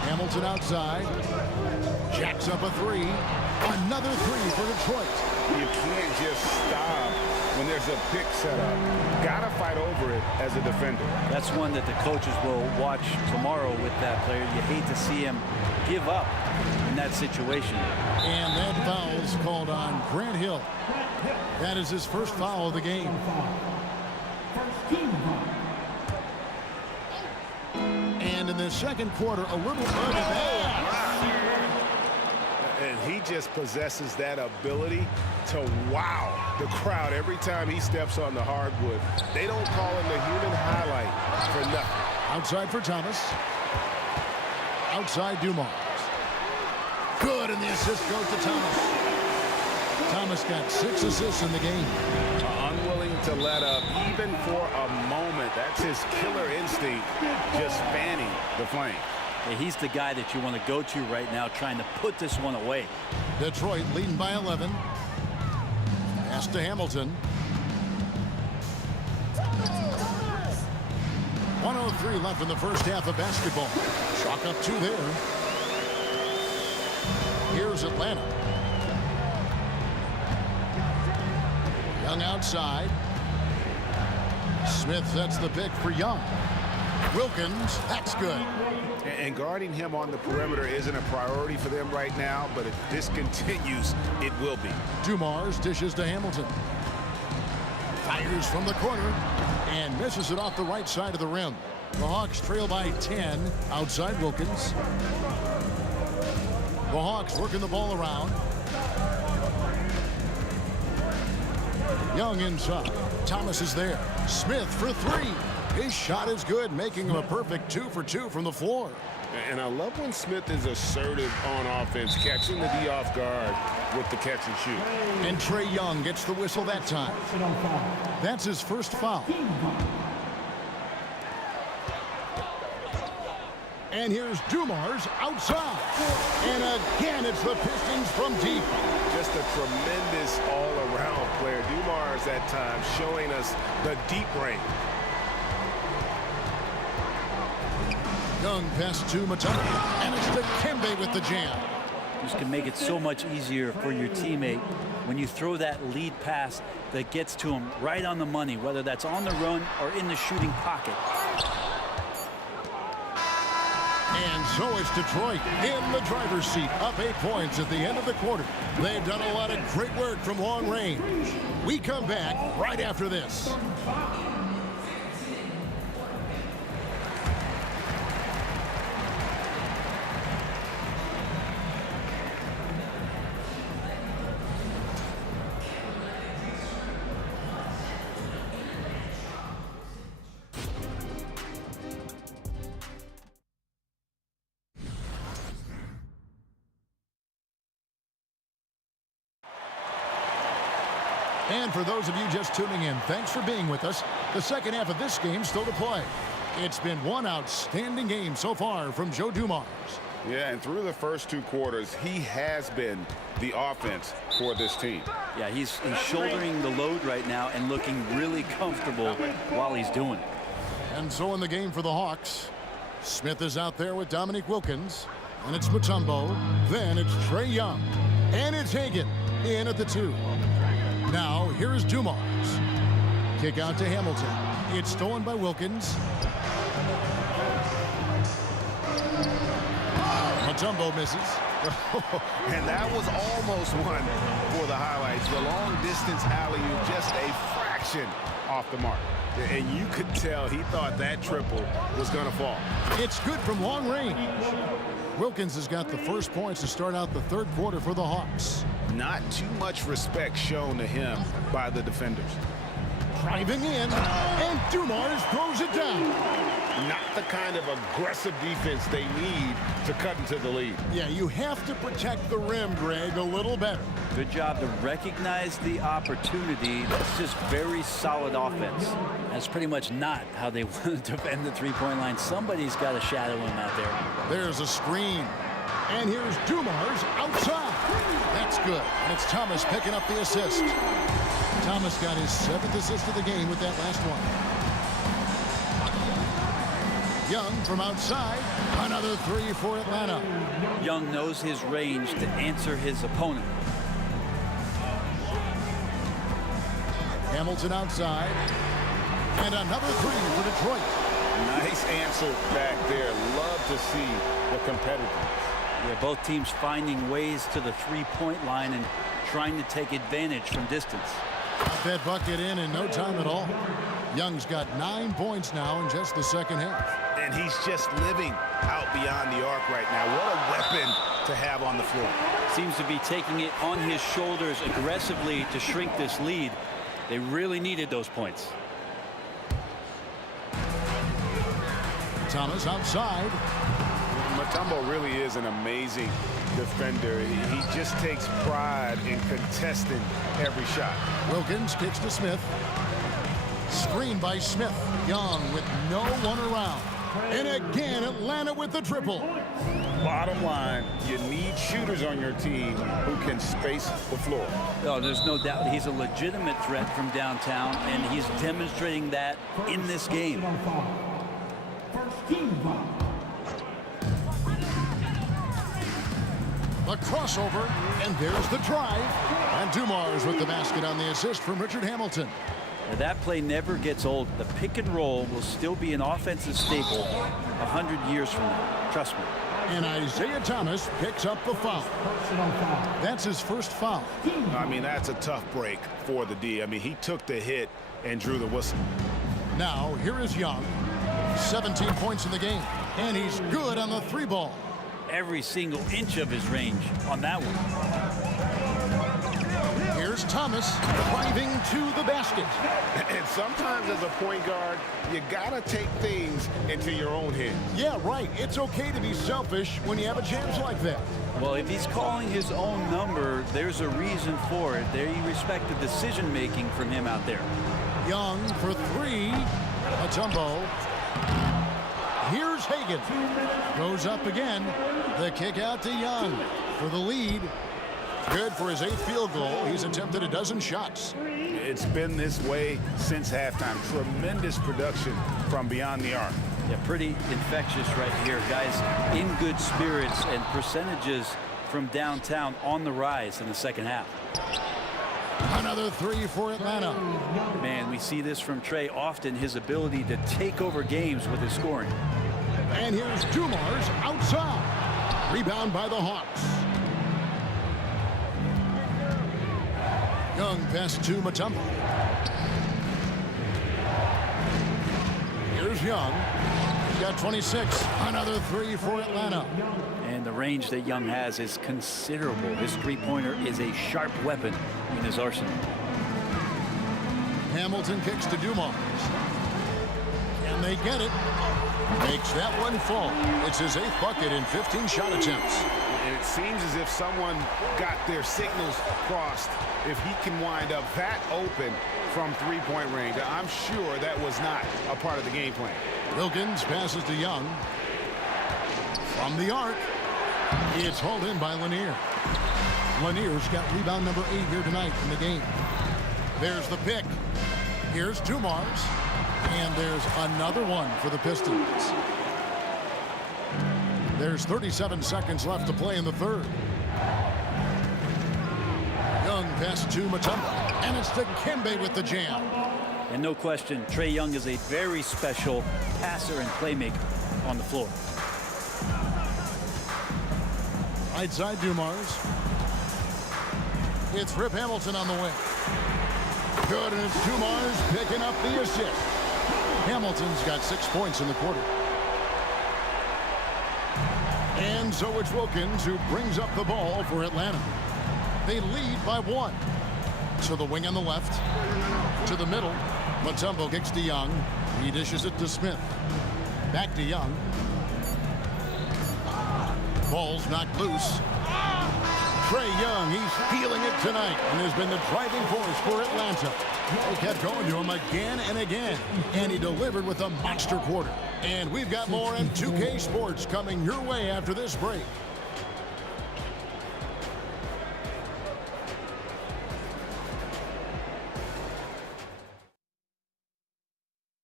Hamilton outside. Jacks up a 3. Another 3 for Detroit. You can't just stop when there's a pick set up. Gotta fight over it as a defender. That's one that the coaches will watch tomorrow with that player. You hate to see him give up in that situation. And that foul's called on Grant Hill. That is his first foul of the game. And in the second quarter, a little early there. And he just possesses that ability to wow the crowd every time he steps on the hardwood. They don't call him the human highlight for nothing. Outside for Thomas. Outside Dumars. Good, and the assist goes to Thomas. Thomas got 6 assists in the game. Unwilling to let up even for a moment. That's his killer instinct, just fanning the flame. Yeah, he's the guy that you want to go to right now, trying to put this one away. Detroit leading by 11. Pass to Hamilton. 1:03 left in the first half of basketball. Chalk up 2 there. Here's Atlanta. Young outside. Smith sets the pick for Young. Wilkins, that's good. And guarding him on the perimeter isn't a priority for them right now, but if this continues, it will be. Dumars dishes to Hamilton. Fires from the corner and misses it off the right side of the rim. The Hawks trail by 10 outside Wilkins. The Hawks working the ball around. Young inside. Thomas is there. Smith for 3. His shot is good, making him a perfect 2 for 2 from the floor. And I love when Smith is assertive on offense, catching the D off guard with the catch and shoot. And Trae Young gets the whistle that time. That's his first foul. And here's Dumars outside. And again, it's the Pistons from deep. Just a tremendous all-around player. Dumars at times showing us the deep range. Young pass to Mutombo, and it's Dikembe with the jam. This can make it so much easier for your teammate when you throw that lead pass that gets to him right on the money, whether that's on the run or in the shooting pocket. And so it's Detroit in the driver's seat, up 8 points at the end of the quarter. They've done a lot of great work from long range. We come back right after this. And for those of you just tuning in, thanks for being with us. The second half of this game still to play. It's been one outstanding game so far from Joe Dumars. Yeah, and through the first 2 quarters, he has been the offense for this team. Yeah, he's shouldering the load right now and looking really comfortable while he's doing it. And so in the game for the Hawks, Smith is out there with Dominique Wilkins. And it's Mutombo. Then it's Trae Young. And it's Hagan in at the 2. Now, here's Dumars. Kick out to Hamilton. It's stolen by Wilkins. Mutombo misses. And that was almost one for the highlights. The long-distance alley-oop, just a fraction off the mark. And you could tell he thought that triple was going to fall. It's good from long range. Wilkins has got the first points to start out the third quarter for the Hawks. Not too much respect shown to him by the defenders. Driving in, and Dumars throws it down. Not the kind of aggressive defense they need to cut into the lead. Yeah, you have to protect the rim, Greg, a little better. Good job to recognize the opportunity. That's just very solid offense. That's pretty much not how they want to defend the three-point line. Somebody's got to shadow him out there. There's a screen. And here's Dumars outside. That's good. And it's Thomas picking up the assist. Thomas got his 7th assist of the game with that last one. Young from outside. Another 3 for Atlanta. Young knows his range to answer his opponent. Hamilton outside. And another 3 for Detroit. Nice answer back there. Love to see the competitiveness. Yeah, both teams finding ways to the three-point line and trying to take advantage from distance. Got that bucket in no time at all. Young's got 9 points now in just the second half. And he's just living out beyond the arc right now. What a weapon to have on the floor. Seems to be taking it on his shoulders aggressively to shrink this lead. They really needed those points. Thomas outside. Mutombo really is an amazing defender. He just takes pride in contesting every shot. Wilkins kicks to Smith. Screen by Smith. Young with no one around. And again, Atlanta with the triple. Bottom line, you need shooters on your team who can space the floor. Oh, there's no doubt he's a legitimate threat from downtown, and he's demonstrating that in this game. A crossover, and there's the drive. And Dumars with the basket on the assist from Richard Hamilton. Now, that play never gets old. The pick and roll will still be an offensive staple 100 years from now. Trust me. And Isaiah Thomas picks up the foul. That's his first foul. I mean, that's a tough break for the D. I mean, he took the hit and drew the whistle. Now, here is Young. 17 points in the game. And he's good on the 3 ball. Every single inch of his range on that one. Here's Thomas driving to the basket. And sometimes as a point guard, you gotta take things into your own hands. Yeah, right. It's okay to be selfish when you have a chance like that. Well, if he's calling his own number, there's a reason for it. They respect the decision-making from him out there. Young for 3. Mutombo. Here's Hagan. Goes up again. The kick out to Young for the lead. Good for his 8th field goal. He's attempted a dozen shots. It's been this way since halftime. Tremendous production from beyond the arc. Yeah, pretty infectious right here. Guys in good spirits, and percentages from downtown on the rise in the second half. Another 3 for Atlanta. Man, we see this from Trae often, his ability to take over games with his scoring. And here's Dumars outside. Rebound by the Hawks. Young pass to Mutombo. Here's Young. He's got 26. Another three for Atlanta. And the range that Young has is considerable. His three-pointer is a sharp weapon in his arsenal. Hamilton kicks to Dumars. And they get it. Makes that one fall. It's his 8th bucket in 15 shot attempts. It seems as if someone got their signals crossed. If he can wind up that open from three-point range, I'm sure that was not a part of the game plan. Wilkins passes to Young. From the arc, it's hauled in by Lanier. Lanier's got rebound number 8 here tonight in the game. There's the pick. Here's Dumars. And there's another one for the Pistons. There's 37 seconds left to play in the third. Young pass to Mutombo. And it's to Kembe with the jam. And no question, Trae Young is a very special passer and playmaker on the floor. Right side Dumars. It's Rip Hamilton on the way. Good, and it's Dumars picking up the assist. Hamilton's got 6 points in the quarter. And so it's Wilkins who brings up the ball for Atlanta. They lead by 1. To the wing on the left. To the middle. Mutombo kicks to Young. He dishes it to Smith. Back to Young. Ball's knocked loose. Trae Young, he's feeling it tonight and has been the driving force for Atlanta. They kept going to him again and again, and he delivered with a monster quarter. And we've got more in 2K Sports coming your way after this break.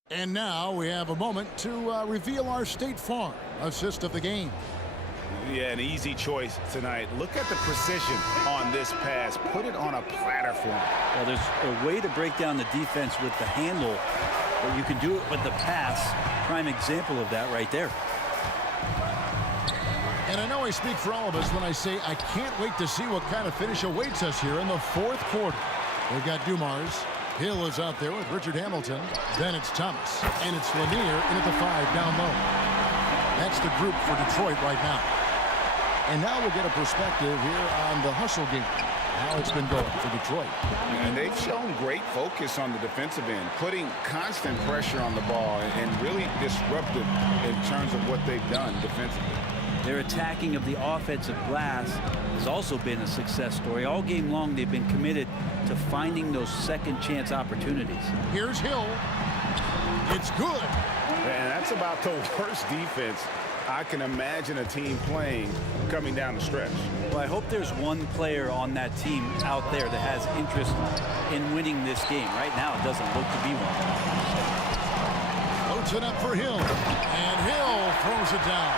And now we have a moment to reveal our State Farm assist of the game. Yeah, an easy choice tonight. Look at the precision on this pass. Put it on a platter for him. Well, there's a way to break down the defense with the handle, but you can do it with the pass. Prime example of that right there. And I know I speak for all of us when I say I can't wait to see what kind of finish awaits us here in the fourth quarter. They've got Dumars. Hill is out there with Richard Hamilton. Then it's Thomas. And it's Lanier in at the 5 down low. That's the group for Detroit right now. And now we'll get a perspective here on the hustle game, how it's been going for Detroit. And they've shown great focus on the defensive end, putting constant pressure on the ball and really disruptive in terms of what they've done defensively. Their attacking of the offensive glass has also been a success story. All game long, they've been committed to finding those second chance opportunities. Here's Hill. It's good. And that's about the worst defense I can imagine a team playing coming down the stretch. Well, I hope there's one player on that team out there that has interest in winning this game. Right now, it doesn't look to be one. Floats it up for Hill. And Hill throws it down.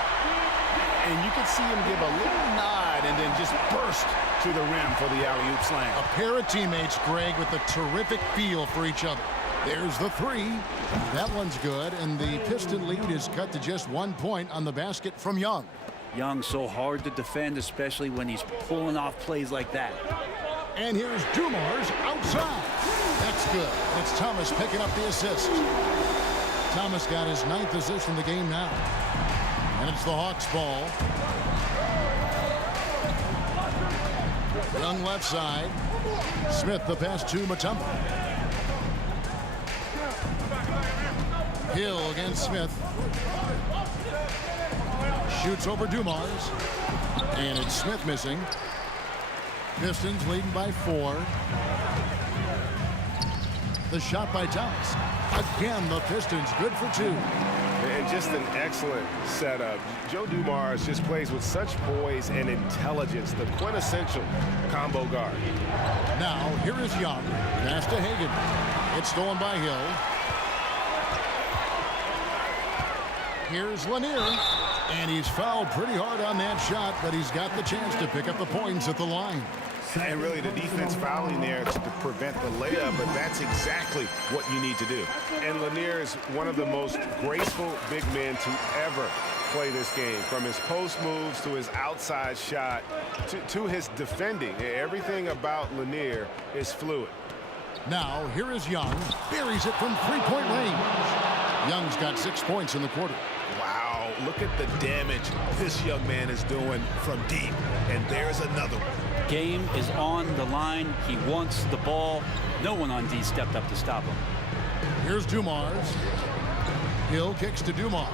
And you can see him give a little nod and then just burst to the rim for the alley-oop slam. A pair of teammates, Greg, with a terrific feel for each other. There's the 3. That one's good, and the Piston lead is cut to just 1 point on the basket from Young. Young so hard to defend, especially when he's pulling off plays like that. And here's Dumars outside. That's good. It's Thomas picking up the assist. Thomas got his 9th assist in the game now. And it's the Hawks ball. Young left side. Smith the pass to Mutombo. Hill against Smith. Shoots over Dumars. And it's Smith missing. Pistons leading by 4. The shot by Thomas. Again, the Pistons good for 2. And just an excellent setup. Joe Dumars just plays with such poise and intelligence, the quintessential combo guard. Now, here is Young. Pass to Hagan. It's stolen by Hill. Here's Lanier. And he's fouled pretty hard on that shot, but he's got the chance to pick up the points at the line. And really the defense fouling there to prevent the layup, but that's exactly what you need to do. And Lanier is one of the most graceful big men to ever play this game, from his post moves to his outside shot to his defending. Everything about Lanier is fluid. Now, here is Young. Buries it from three-point range. Young's got 6 points in the quarter. Wow, look at the damage this young man is doing from deep. And there's another one. Game is on the line. He wants the ball. No one on D stepped up to stop him. Here's Dumars. Hill kicks to Dumars.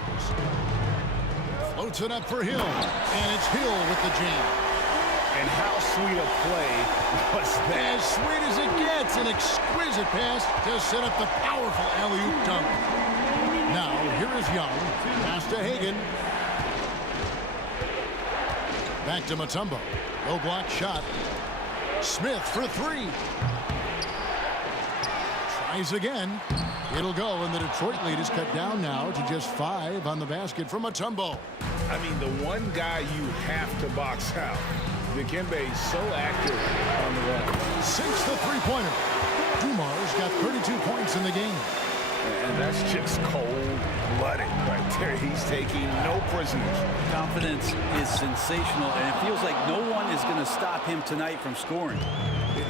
Floats it up for Hill. And it's Hill with the jam. And how sweet a play was that? As sweet as it gets. An exquisite pass to set up the powerful alley-oop dunk. Now, here is Young. Pass to Hagan. Back to Mutombo. Low block shot. Smith for three. Tries again. It'll go, and the Detroit lead is cut down now to just 5 on the basket from Mutombo. I mean, the one guy you have to box out. Dikembe so active on the run. Sinks the three-pointer. Dumars got 32 points in the game. And that's just cold-blooded right there. He's taking no prisoners. Confidence is sensational, and it feels like no one is going to stop him tonight from scoring.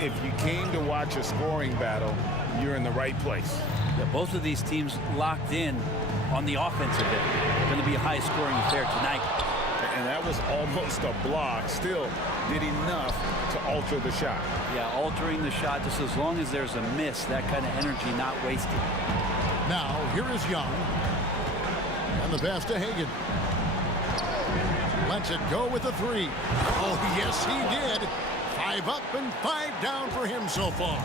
If you came to watch a scoring battle, you're in the right place. Yeah, both of these teams locked in on the offensive end. Going to be a high-scoring affair tonight. And that was almost a block. Still did enough to alter the shot. Yeah, altering the shot just as long as there's a miss. That kind of energy not wasted. Now, here is Young. And the pass to Hagan. Lets it go with a three. Oh, yes, he did. 5 up and 5 down for him so far.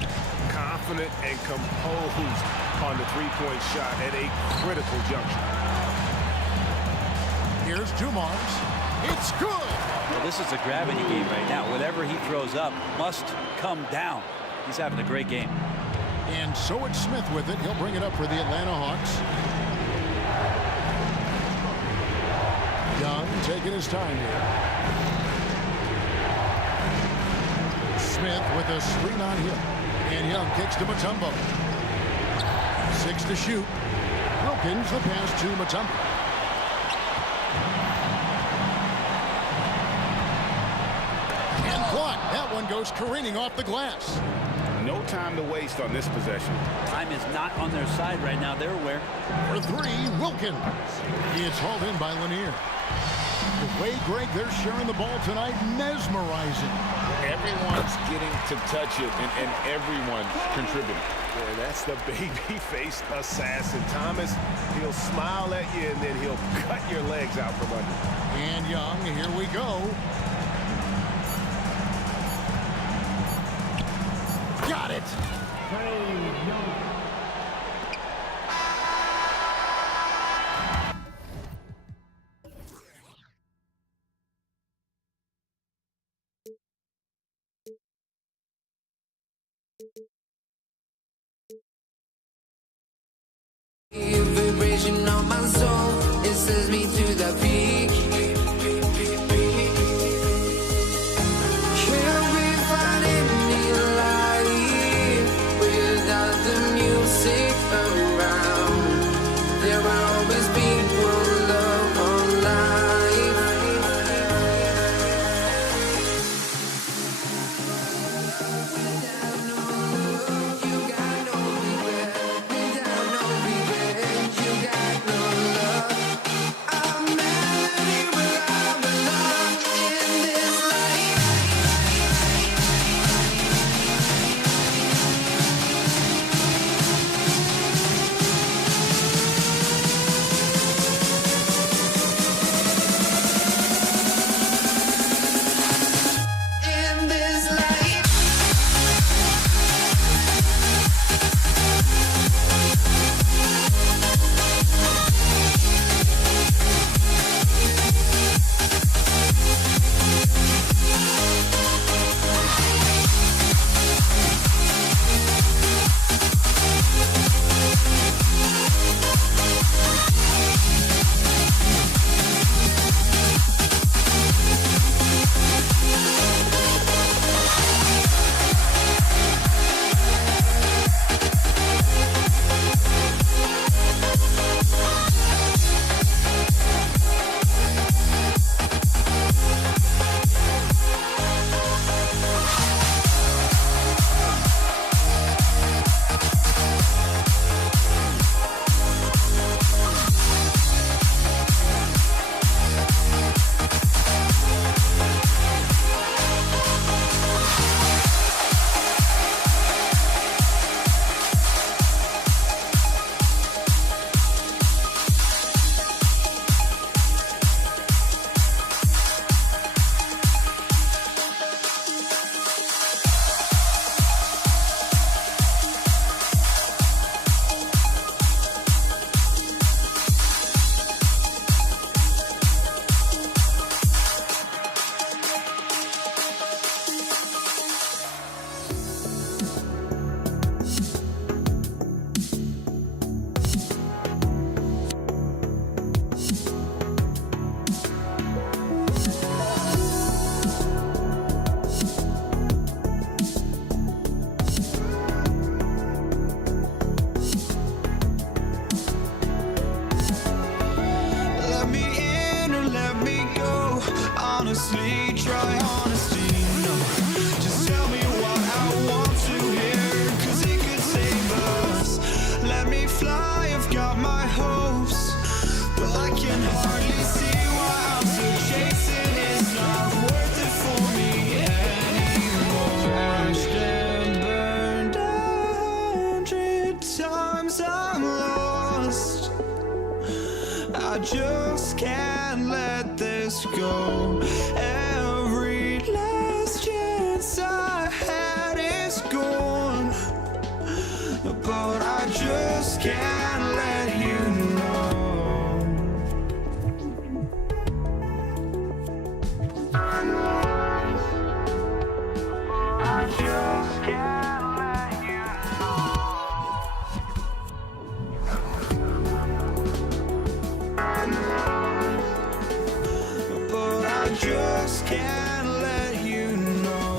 Confident and composed on the three-point shot at a critical juncture. Here's Dumars. It's good. Well, this is a gravity game right now. Whatever he throws up must come down. He's having a great game. And so it's Smith with it. He'll bring it up for the Atlanta Hawks. Young taking his time here. Smith with a screen on Hill. And Young kicks to Mutombo. 6 to shoot. Wilkins the pass to Mutombo. And blocked. That one goes careening off the glass. No time to waste on this possession. Time is not on their side right now. They're aware. For three, Wilkins. It's hauled in by Lanier. The way, Greg, they're sharing the ball tonight, mesmerizing. Everyone's getting to touch it, and everyone's contributing. Yeah, that's the baby-faced assassin. Thomas, he'll smile at you, and then he'll cut your legs out from under. And Young, here we go. Got it. Vibration on my soul, it sends me to the peak. Can't we find any light without the music around? There will always be one love on life. Without no love, you got no regret. Without no regret, you got no love. A melody will can hardly see why I'm still chasing. It's not worth it for me anymore. Crashed and burned 100 times, I'm lost. I just can't let this go. Every last chance I had is gone, but I just can't let you know. I just can't let you know. But I just can't let you know.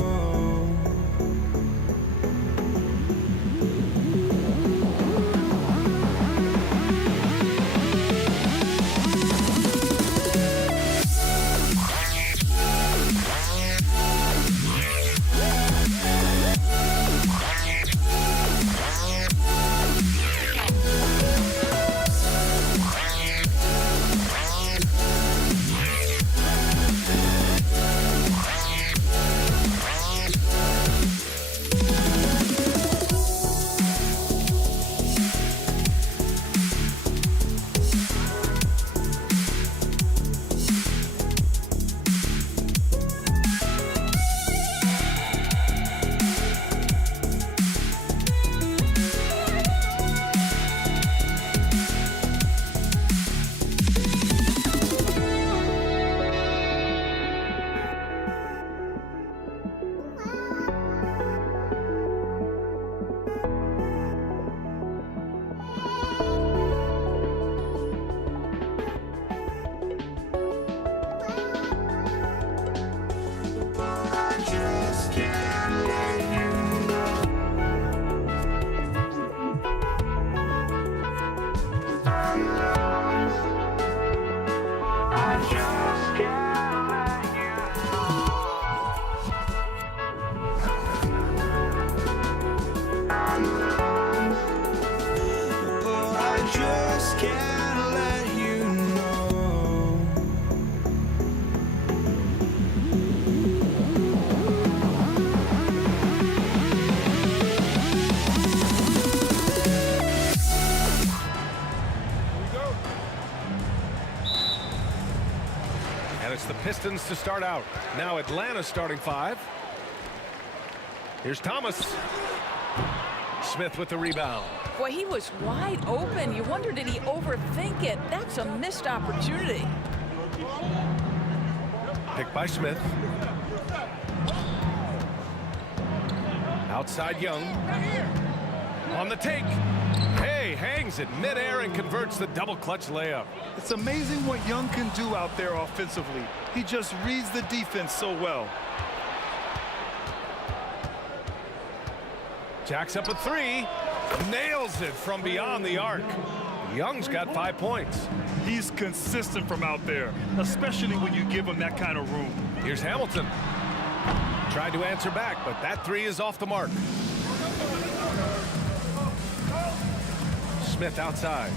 It's the Pistons to start out. Now Atlanta starting 5. Here's Thomas. Smith with the rebound. Boy, he was wide open. You wonder, did he overthink it? That's a missed opportunity. Picked by Smith. Outside Young. On the take. Hey, hangs it midair and converts the double clutch layup. It's amazing what Young can do out there offensively. He just reads the defense so well. Jacks up a 3. Nails it from beyond the arc. Young's got 5 points. He's consistent from out there, especially when you give him that kind of room. Here's Hamilton. Tried to answer back, but that 3 is off the mark. Smith outside.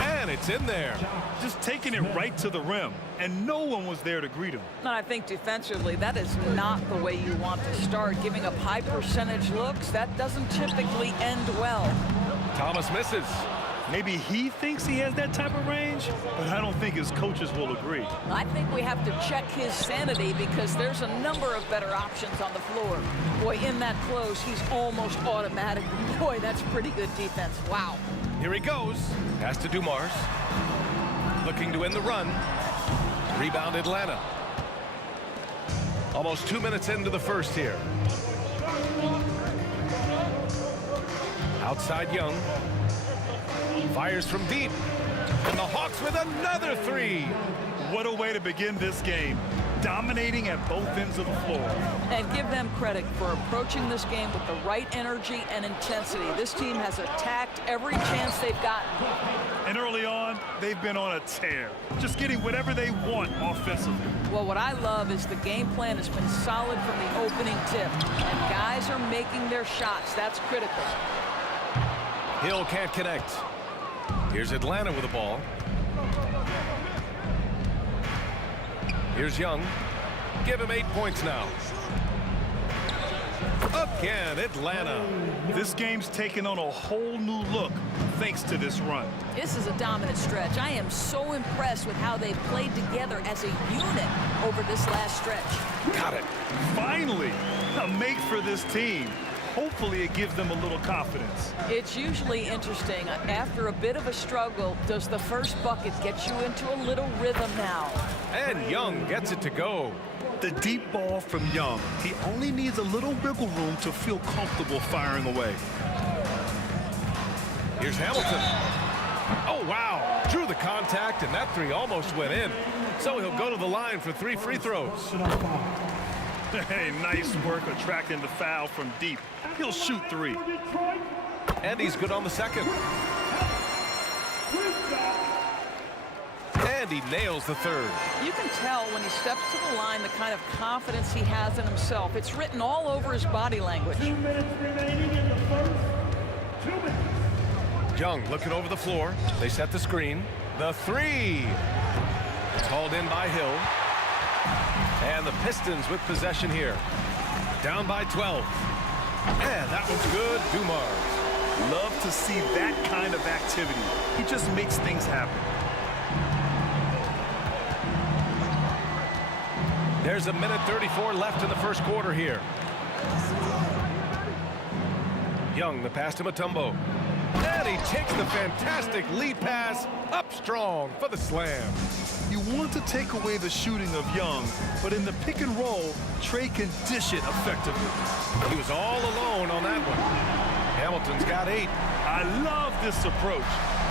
And it's in there. Just taking it right to the rim, and no one was there to greet him. And I think defensively, that is not the way you want to start. Giving up high percentage looks, that doesn't typically end well. Thomas misses. Maybe he thinks he has that type of range, but I don't think his coaches will agree. I think we have to check his sanity because there's a number of better options on the floor. Boy, in that close, he's almost automatic. Boy, that's pretty good defense. Wow. Here he goes. Pass to Dumars. Looking to end the run. Rebound Atlanta. Almost 2 minutes into the first here. Outside Young. Fires from deep. And the Hawks with another 3. What a way to begin this game. Dominating at both ends of the floor. And give them credit for approaching this game with the right energy and intensity. This team has attacked every chance they've gotten. And early on, they've been on a tear. Just getting whatever they want offensively. Well, what I love is the game plan has been solid from the opening tip. And guys are making their shots. That's critical. Hill can't connect. Here's Atlanta with the ball. Here's Young. Give him 8 points now. Again, Atlanta. This game's taken on a whole new look thanks to this run. This is a dominant stretch. I am so impressed with how they played together as a unit over this last stretch. Got it. Finally, a make for this team. Hopefully it gives them a little confidence. It's usually interesting. After a bit of a struggle, does the first bucket get you into a little rhythm now? And Young gets it to go. The deep ball from Young. He only needs a little wiggle room to feel comfortable firing away. Here's Hamilton. Oh, wow. Drew the contact, and that three almost went in. So he'll go to the line for 3 free throws. Hey, nice work attracting the foul from deep. He'll shoot 3. And he's good on the second. And he nails the third. You can tell when he steps to the line the kind of confidence he has in himself. It's written all over his body language. 2 minutes remaining in the first. 2 minutes. Young looking over the floor. They set the screen. The three. It's hauled in by Hill. And the Pistons with possession here. Down by 12. And that one's good. Dumars. Love to see that kind of activity. He just makes things happen. There's a minute 34 left in the first quarter here. Young, the pass to Mutombo. And he takes the fantastic lead pass up strong for the slam. You want to take away the shooting of Young, but in the pick and roll, Trey can dish it effectively. He was all alone on that one. Hamilton's got 8. I love this approach.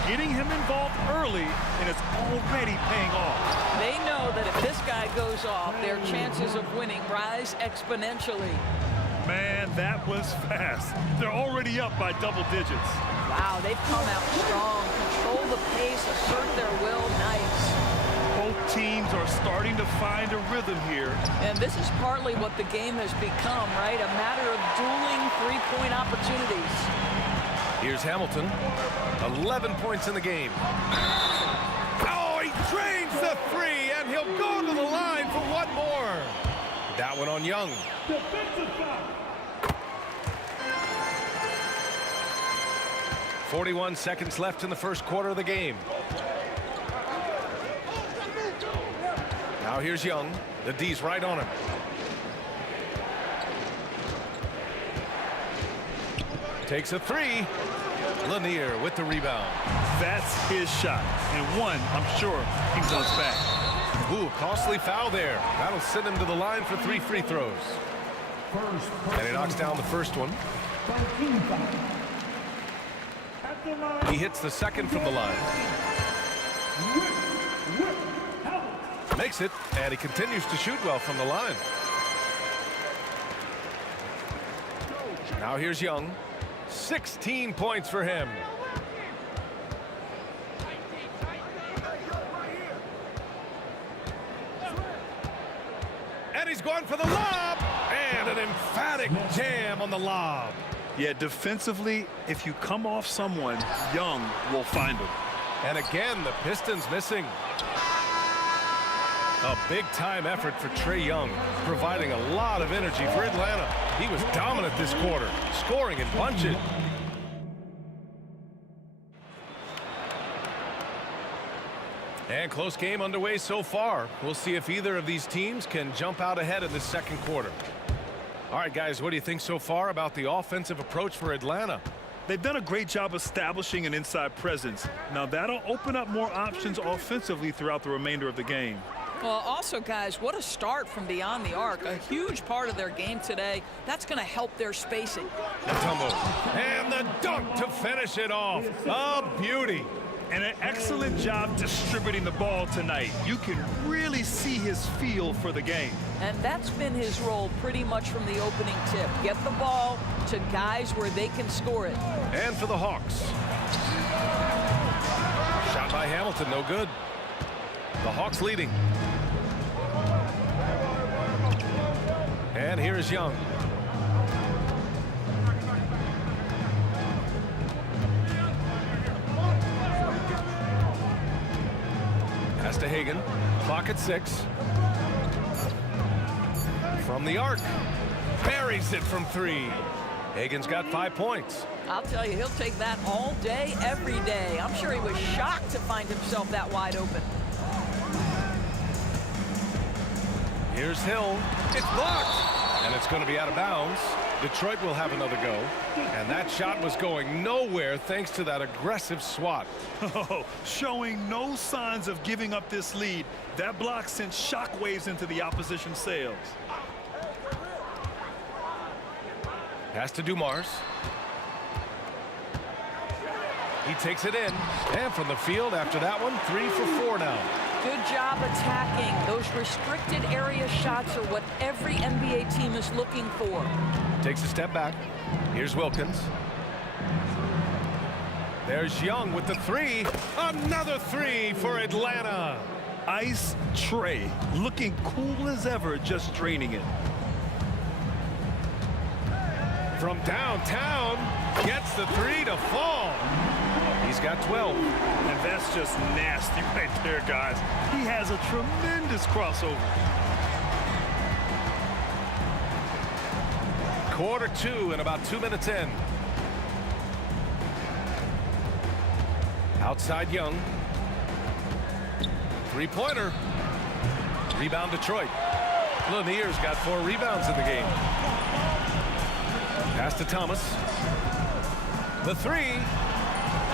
Getting him involved early, and it's already paying off. They know that if this guy goes off, their chances of winning rise exponentially. Man, that was fast. They're already up by double digits. Wow, they've come out strong, control the pace, assert their will, nice. Both teams are starting to find a rhythm here. And this is partly what the game has become, right? A matter of dueling three-point opportunities. Here's Hamilton. 11 points in the game. Oh, he drains the three, and he'll go to the line for one more. That one on Young. Defensive foul. 41 seconds left in the first quarter of the game. Now here's Young. The D's right on him. Takes a three. Lanier with the rebound. That's his shot. And one, I'm sure, he wants back. Ooh, costly foul there. That'll send him to the line for 3 free throws. And he knocks down the first one. He hits the second from the line. Makes it, and he continues to shoot well from the line. Now here's Young. 16 points for him. And he's going for the lob. And an emphatic jam on the lob. Yeah, defensively, if you come off someone, Young will find him. And again, the Pistons missing. A big-time effort for Trae Young, providing a lot of energy for Atlanta. He was dominant this quarter, scoring in bunches. And close game underway so far. We'll see if either of these teams can jump out ahead in the second quarter. All right, guys, what do you think so far about the offensive approach for Atlanta? They've done a great job establishing an inside presence. Now that'll open up more options offensively throughout the remainder of the game. Well, also, guys, what a start from beyond the arc. A huge part of their game today. That's going to help their spacing. Mutombo. And the dunk to finish it off. A beauty. And an excellent job distributing the ball tonight. You can really see his feel for the game. And that's been his role pretty much from the opening tip. Get the ball to guys where they can score it. And for the Hawks. Shot by Hamilton, no good. The Hawks leading. And here is Young. to Hagan. Clock at 6. From the arc. Buries it from 3. Hagan's got 5 points. I'll tell you, he'll take that all day, every day. I'm sure he was shocked to find himself that wide open. Here's Hill. It's blocked. And it's going to be out of bounds. Detroit will have another go. And that shot was going nowhere thanks to that aggressive swat. Oh, showing no signs of giving up this lead. That block sent shockwaves into the opposition sails. Pass to Dumars. He takes it in. And from the field after that one, 3 for 4 now. Good job attacking. Those restricted area shots are what every NBA team is looking for. Takes a step back. Here's Wilkins. There's Young with the 3. Another 3 for Atlanta. Ice tray, looking cool as ever, just draining it. From downtown, gets the 3 to fall. He's got 12. And that's just nasty right there, guys. He has a tremendous crossover. Quarter 2 and about 2 minutes in. Outside Young. 3-pointer. Rebound Detroit. Lanier's got 4 rebounds in the game. Pass to Thomas. The 3.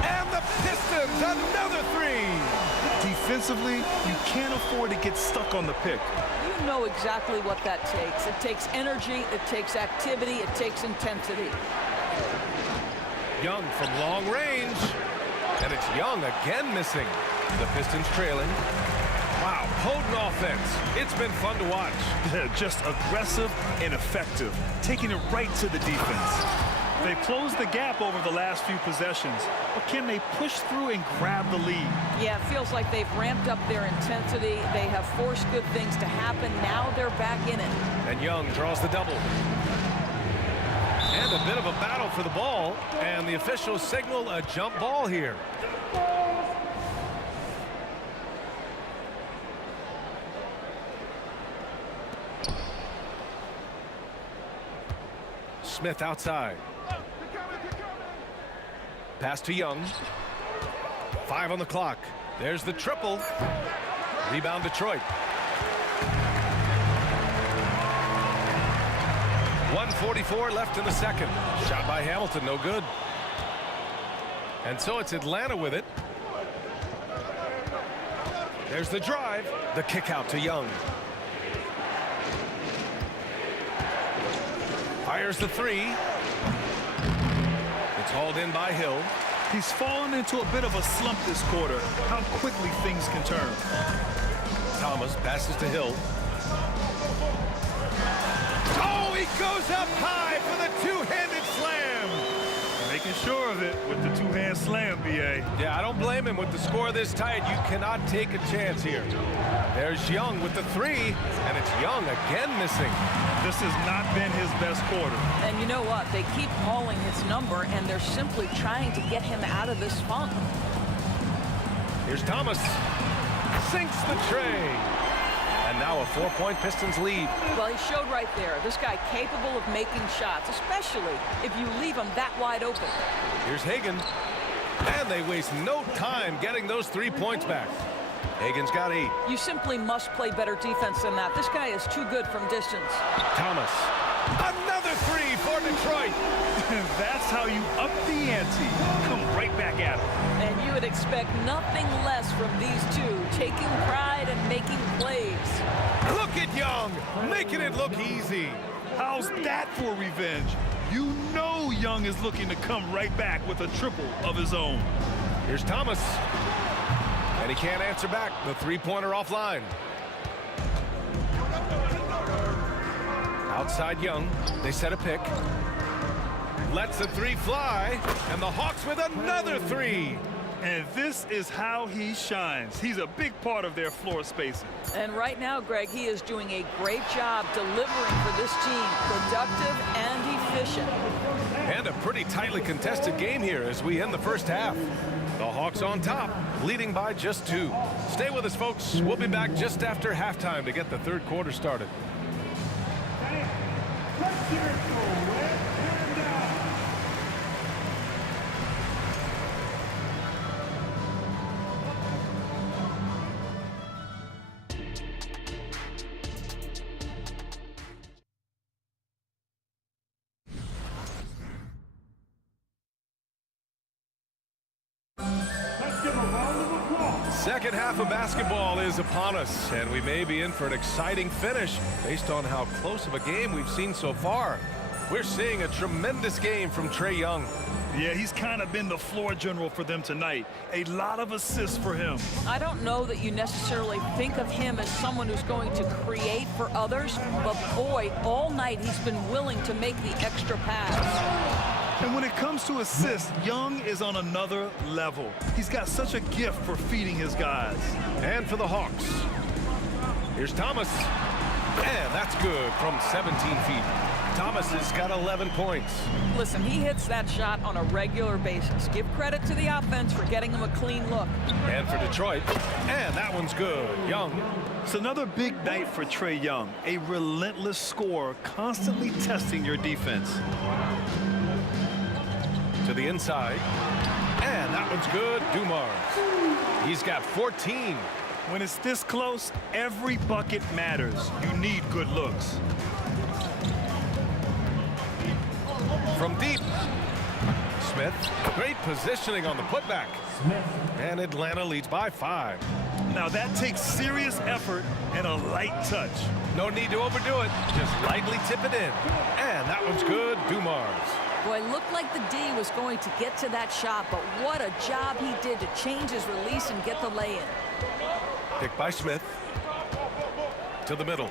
And the Pistons, another 3. Defensively, you can't afford to get stuck on the pick. You know exactly what that takes. It takes energy, it takes activity, it takes intensity. Young from long range. And it's Young again missing. The Pistons trailing. Wow, potent offense. It's been fun to watch. Yeah, just aggressive and effective, taking it right to the defense. They've closed the gap over the last few possessions, but can they push through and grab the lead? Yeah, it feels like they've ramped up their intensity. They have forced good things to happen. Now they're back in it. And Young draws the double. And a bit of a battle for the ball, and the officials signal a jump ball here. Smith outside. Pass to Young. 5 on the clock. There's the triple. Rebound Detroit. 1:44 left in the second. Shot by Hamilton, no good. And so it's Atlanta with it. There's the drive. The kick out to Young. Fires the 3. It's hauled in by Hill. He's fallen into a bit of a slump this quarter. How quickly things can turn. Thomas passes to Hill. Oh, he goes up high for the two-handed slam. Making sure of it with the two-hand slam, B.A. Yeah, I don't blame him with the score this tight. You cannot take a chance here. There's Young with the 3, and it's Young again missing. This has not been his best quarter. And you know what? They keep calling his number, and they're simply trying to get him out of this funk. Here's Thomas. Sinks the tray. And now a 4-point Pistons lead. Well, he showed right there. This guy capable of making shots, especially if you leave him that wide open. Here's Hagan. And they waste no time getting those 3 points back. Hagan's got 8. You simply must play better defense than that. This guy is too good from distance. Thomas. Another 3 for Detroit. That's how you up the ante. Come right back at him. And you would expect nothing less from these two, taking pride and making plays. Look at Young, making it look easy. How's that for revenge? You know Young is looking to come right back with a triple of his own. Here's Thomas. And he can't answer back. The 3-pointer offline. Outside Young. They set a pick. Lets the 3 fly. And the Hawks with another 3. And this is how he shines. He's a big part of their floor spacing. And right now, Greg, he is doing a great job delivering for this team. Productive and efficient. And a pretty tightly contested game here as we end the first half. The Hawks on top, leading by just 2. Stay with us, folks. We'll be back just after halftime to get the third quarter started. Second half of basketball is upon us, and we may be in for an exciting finish based on how close of a game we've seen so far. We're seeing a tremendous game from Trae Young. Yeah, he's kind of been the floor general for them tonight. A lot of assists for him. I don't know that you necessarily think of him as someone who's going to create for others, but boy, all night he's been willing to make the extra pass. And when it comes to assists, Young is on another level. He's got such a gift for feeding his guys. And for the Hawks, here's Thomas. And that's good from 17 feet. Thomas has got 11 points. Listen, he hits that shot on a regular basis. Give credit to the offense for getting him a clean look. And for Detroit, and that one's good. Young. It's another big night for Trae Young, a relentless scorer, constantly testing your defense. To the inside, and that one's good. Dumars. He's got 14. When it's this close, every bucket matters. You need good looks. From deep, Smith. Great positioning on the putback. And Atlanta leads by 5. Now that takes serious effort and a light touch. No need to overdo it. Just lightly tip it in. And that one's good. Dumars. Boy, it looked like the D was going to get to that shot, but what a job he did to change his release and get the lay-in. Picked by Smith. To the middle.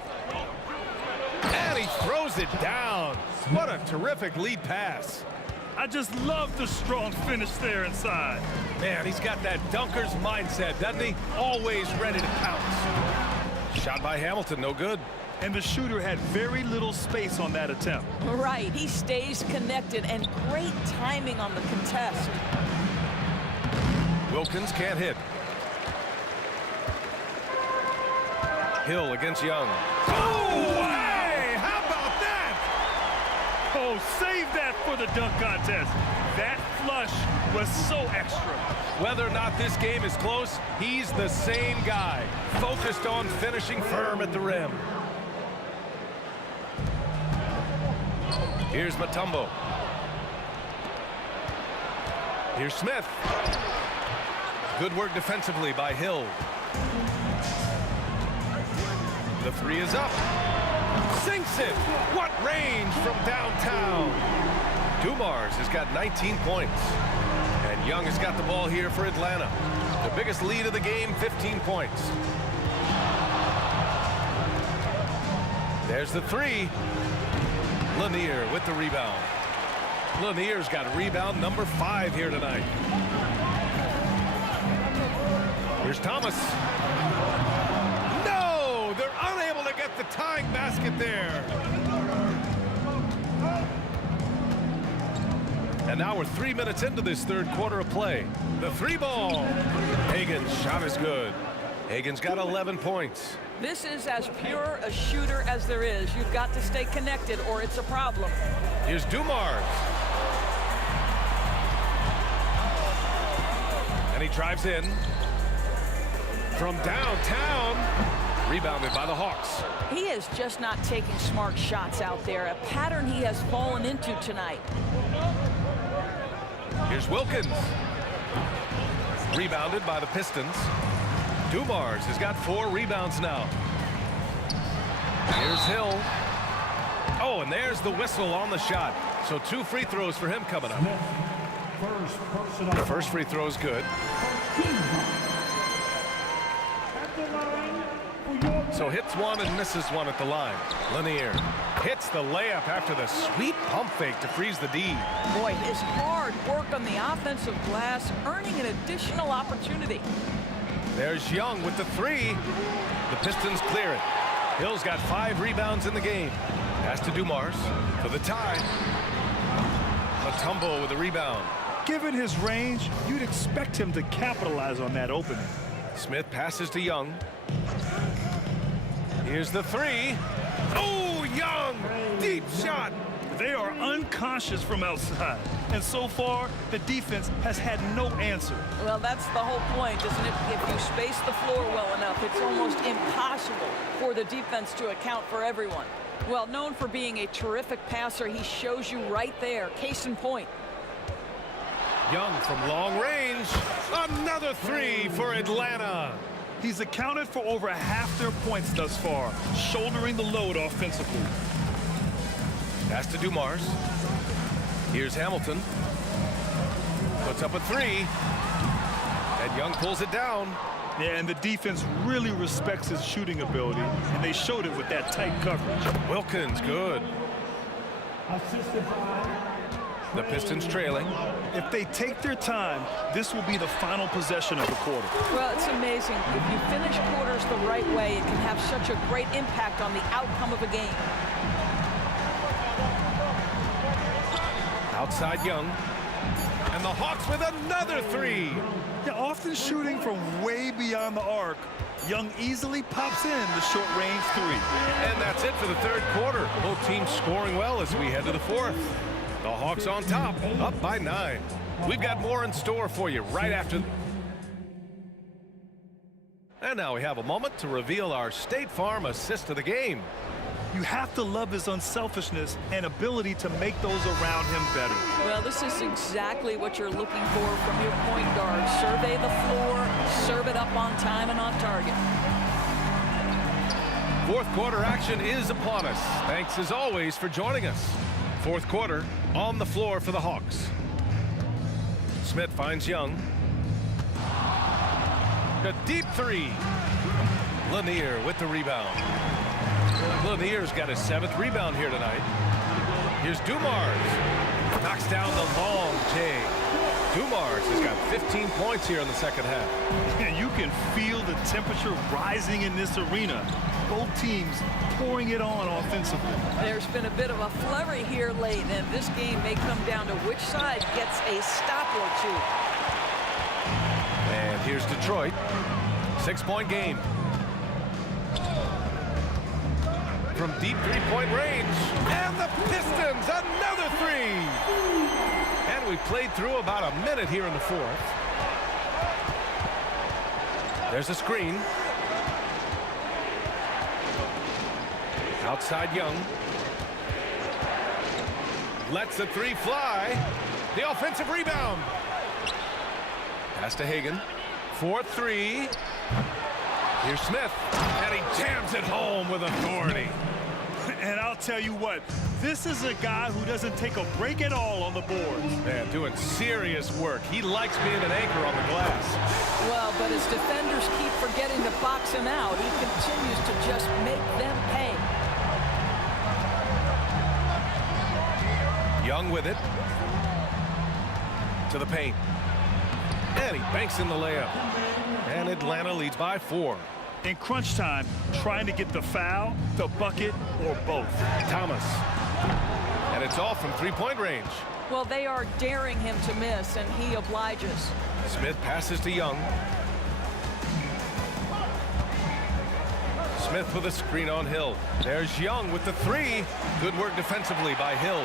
And he throws it down. What a terrific lead pass. I just love the strong finish there inside. Man, he's got that dunker's mindset, doesn't he? Always ready to pounce. Shot by Hamilton, no good. And the shooter had very little space on that attempt. Right, he stays connected, and great timing on the contest. Wilkins can't hit. Hill against Young. Oh, hey, how about that? Oh, save that for the dunk contest. That flush was so extra. Whether or not this game is close, he's the same guy, focused on finishing firm at the rim. Here's Mutombo. Here's Smith. Good work defensively by Hill. The 3 is up. Sinks it. What range from downtown. Dumars has got 19 points. And Young has got the ball here for Atlanta. The biggest lead of the game, 15 points. There's the 3. Lanier with the rebound. Lanier's got rebound number 5 here tonight. Here's Thomas. No! They're unable to get the tying basket there. And now we're 3 minutes into this third quarter of play. The 3 ball. Hagen's shot is good. Hagen's got 11 points. This is as pure a shooter as there is. You've got to stay connected or it's a problem. Here's Dumars. And he drives in from downtown. Rebounded by the Hawks. He is just not taking smart shots out there, a pattern he has fallen into tonight. Here's Wilkins. Rebounded by the Pistons. Dumars has got 4 rebounds now. Here's Hill. Oh, and there's the whistle on the shot. So 2 free throws for him coming up. The first free throw is good. So hits 1 and misses 1 at the line. Lanier hits the layup after the sweet pump fake to freeze the D. Boy, his hard work on the offensive glass, earning an additional opportunity. There's Young with the 3. The Pistons clear it. Hill's got 5 rebounds in the game. Pass to Dumars for the tie. Mutombo with the rebound. Given his range, you'd expect him to capitalize on that opening. Smith passes to Young. Here's the three. Oh, Young! Deep shot! They are unconscious from outside, and so far, the defense has had no answer. Well, that's the whole point, isn't it? If you space the floor well enough, it's almost impossible for the defense to account for everyone. Well, known for being a terrific passer, he shows you right there. Case in point. Young from long range. Another three for Atlanta. He's accounted for over half their points thus far, shouldering the load offensively. Pass to Dumars. Here's Hamilton. Puts up a three. And Young pulls it down. Yeah, and the defense really respects his shooting ability, and they showed it with that tight coverage. Wilkins, good. The Pistons trailing. If they take their time, this will be the final possession of the quarter. Well, it's amazing. If you finish quarters the right way, it can have such a great impact on the outcome of a game. Outside Young. And the Hawks with another three. Yeah, often shooting from way beyond the arc, Young easily pops in the short-range three. And that's it for the third quarter. Both teams scoring well as we head to the fourth. The Hawks on top, up by 9. We've got more in store for you right after. And now we have a moment to reveal our State Farm assist of the game. You have to love his unselfishness and ability to make those around him better. Well, this is exactly what you're looking for from your point guard. Survey the floor, serve it up on time and on target. Fourth quarter action is upon us. Thanks as always for joining us. Fourth quarter on the floor for the Hawks. Smith finds Young. A deep three. Lanier with the rebound. Lanier's got his 7th rebound here tonight. Here's Dumars. Knocks down the long J. Dumars has got 15 points here in the second half. And you can feel the temperature rising in this arena. Both teams pouring it on offensively. There's been a bit of a flurry here late, and this game may come down to which side gets a stop or two. And here's Detroit. 6-point game. From deep three-point range. And the Pistons, another three. And we played through about a minute here in the fourth. There's a screen. Outside Young. Lets the three fly. The offensive rebound. Pass to Hagan. 4-3. Here's Smith. And he jams it home with authority. And I'll tell you what, this is a guy who doesn't take a break at all on the boards. Man, doing serious work. He likes being an anchor on the glass. Well, but as defenders keep forgetting to box him out, he continues to just make them pay. Young with it. To the paint. And he banks in the layup. And Atlanta leads by 4. In crunch time, trying to get the foul, the bucket, or both. Thomas. And it's off from three-point range. Well, they are daring him to miss, and he obliges. Smith passes to Young. Smith with a screen on Hill. There's Young with the three. Good work defensively by Hill.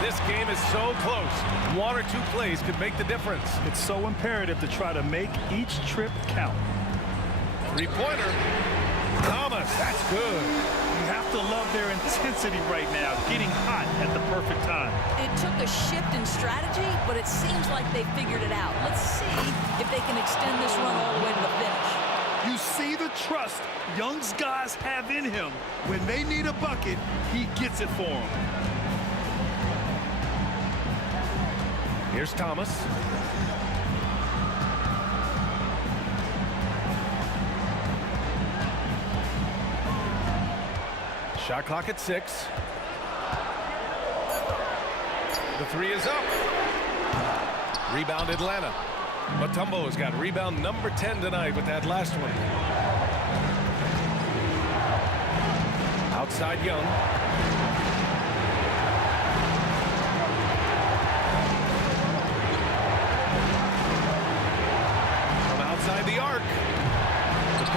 This game is so close. 1 or 2 plays could make the difference. It's so imperative to try to make each trip count. Three-pointer. Thomas, that's good. You have to love their intensity right now, getting hot at the perfect time. It took a shift in strategy, but it seems like they figured it out. Let's see if they can extend this run all the way to the finish. You see the trust Young's guys have in him. When they need a bucket, he gets it for them. Here's Thomas. Shot clock at 6. The three is up. Rebound Atlanta. Mutombo has got rebound number 10 tonight with that last one. Outside Young.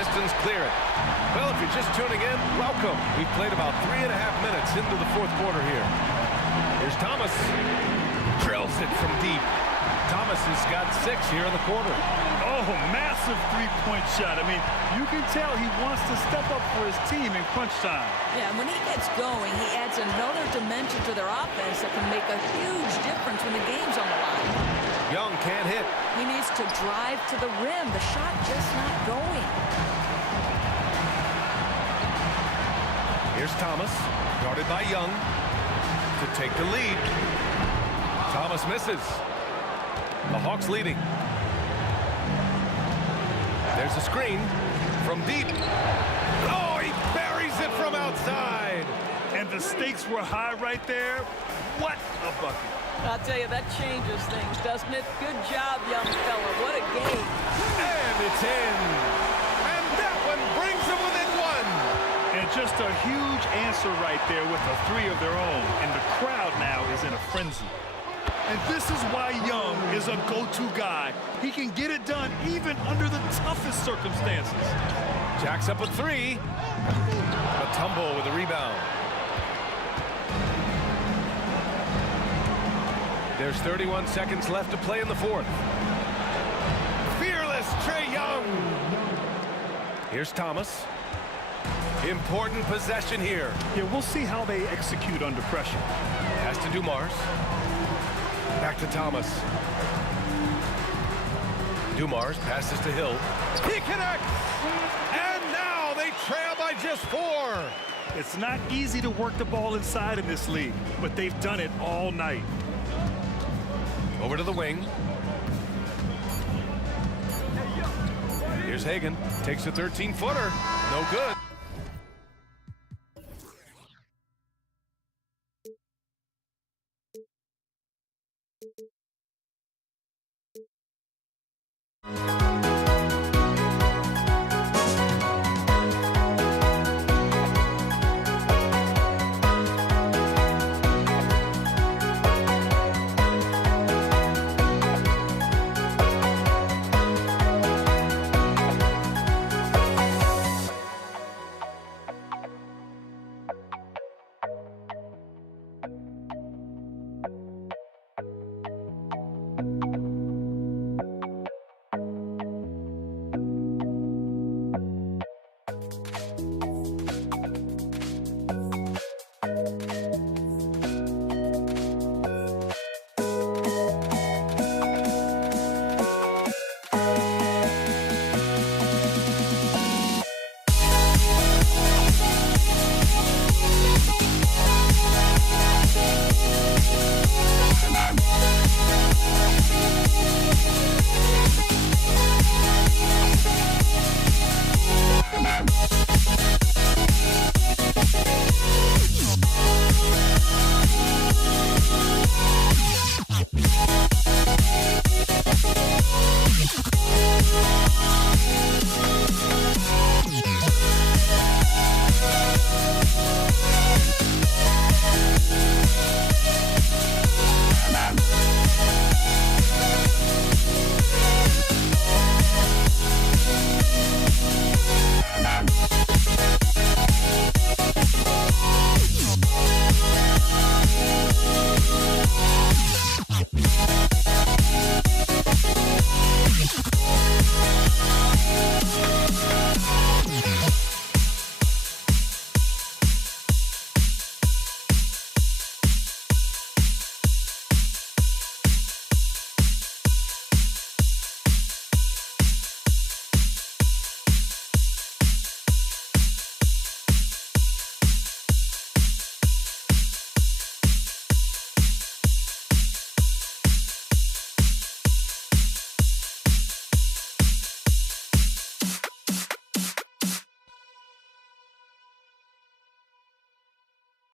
Pistons clear it. Well, if you're just tuning in, welcome. We've played about 3.5 minutes into the fourth quarter here. Here's Thomas. Drills it from deep. Thomas has got 6 here in the quarter. Oh, massive three-point shot. I mean, you can tell he wants to step up for his team in crunch time. Yeah, and when he gets going, he adds another dimension to their offense that can make a huge difference when the game's on the line. Young can't hit. He needs to drive to the rim. The shot just not going. Here's Thomas, guarded by Young, to take the lead. Thomas misses. The Hawks leading. There's a screen from deep. Oh, he buries it from outside. And the stakes were high right there. What a bucket. I'll tell you, that changes things, doesn't it? Good job, young fella. What a game. And it's in. And that one brings them within 1. And just a huge answer right there with a 3 of their own. And the crowd now is in a frenzy. And this is why Young is a go-to guy. He can get it done even under the toughest circumstances. Jacks up a 3. A tumble with a rebound. There's 31 seconds left to play in the fourth. Fearless Trae Young. Here's Thomas. Important possession here. Yeah, we'll see how they execute under pressure. Pass to Dumars. Back to Thomas. Dumars passes to Hill. He connects! And now they trail by just 4. It's not easy to work the ball inside in this league, but they've done it all night. Over to the wing. Here's Hagan. Takes a 13-footer. No good.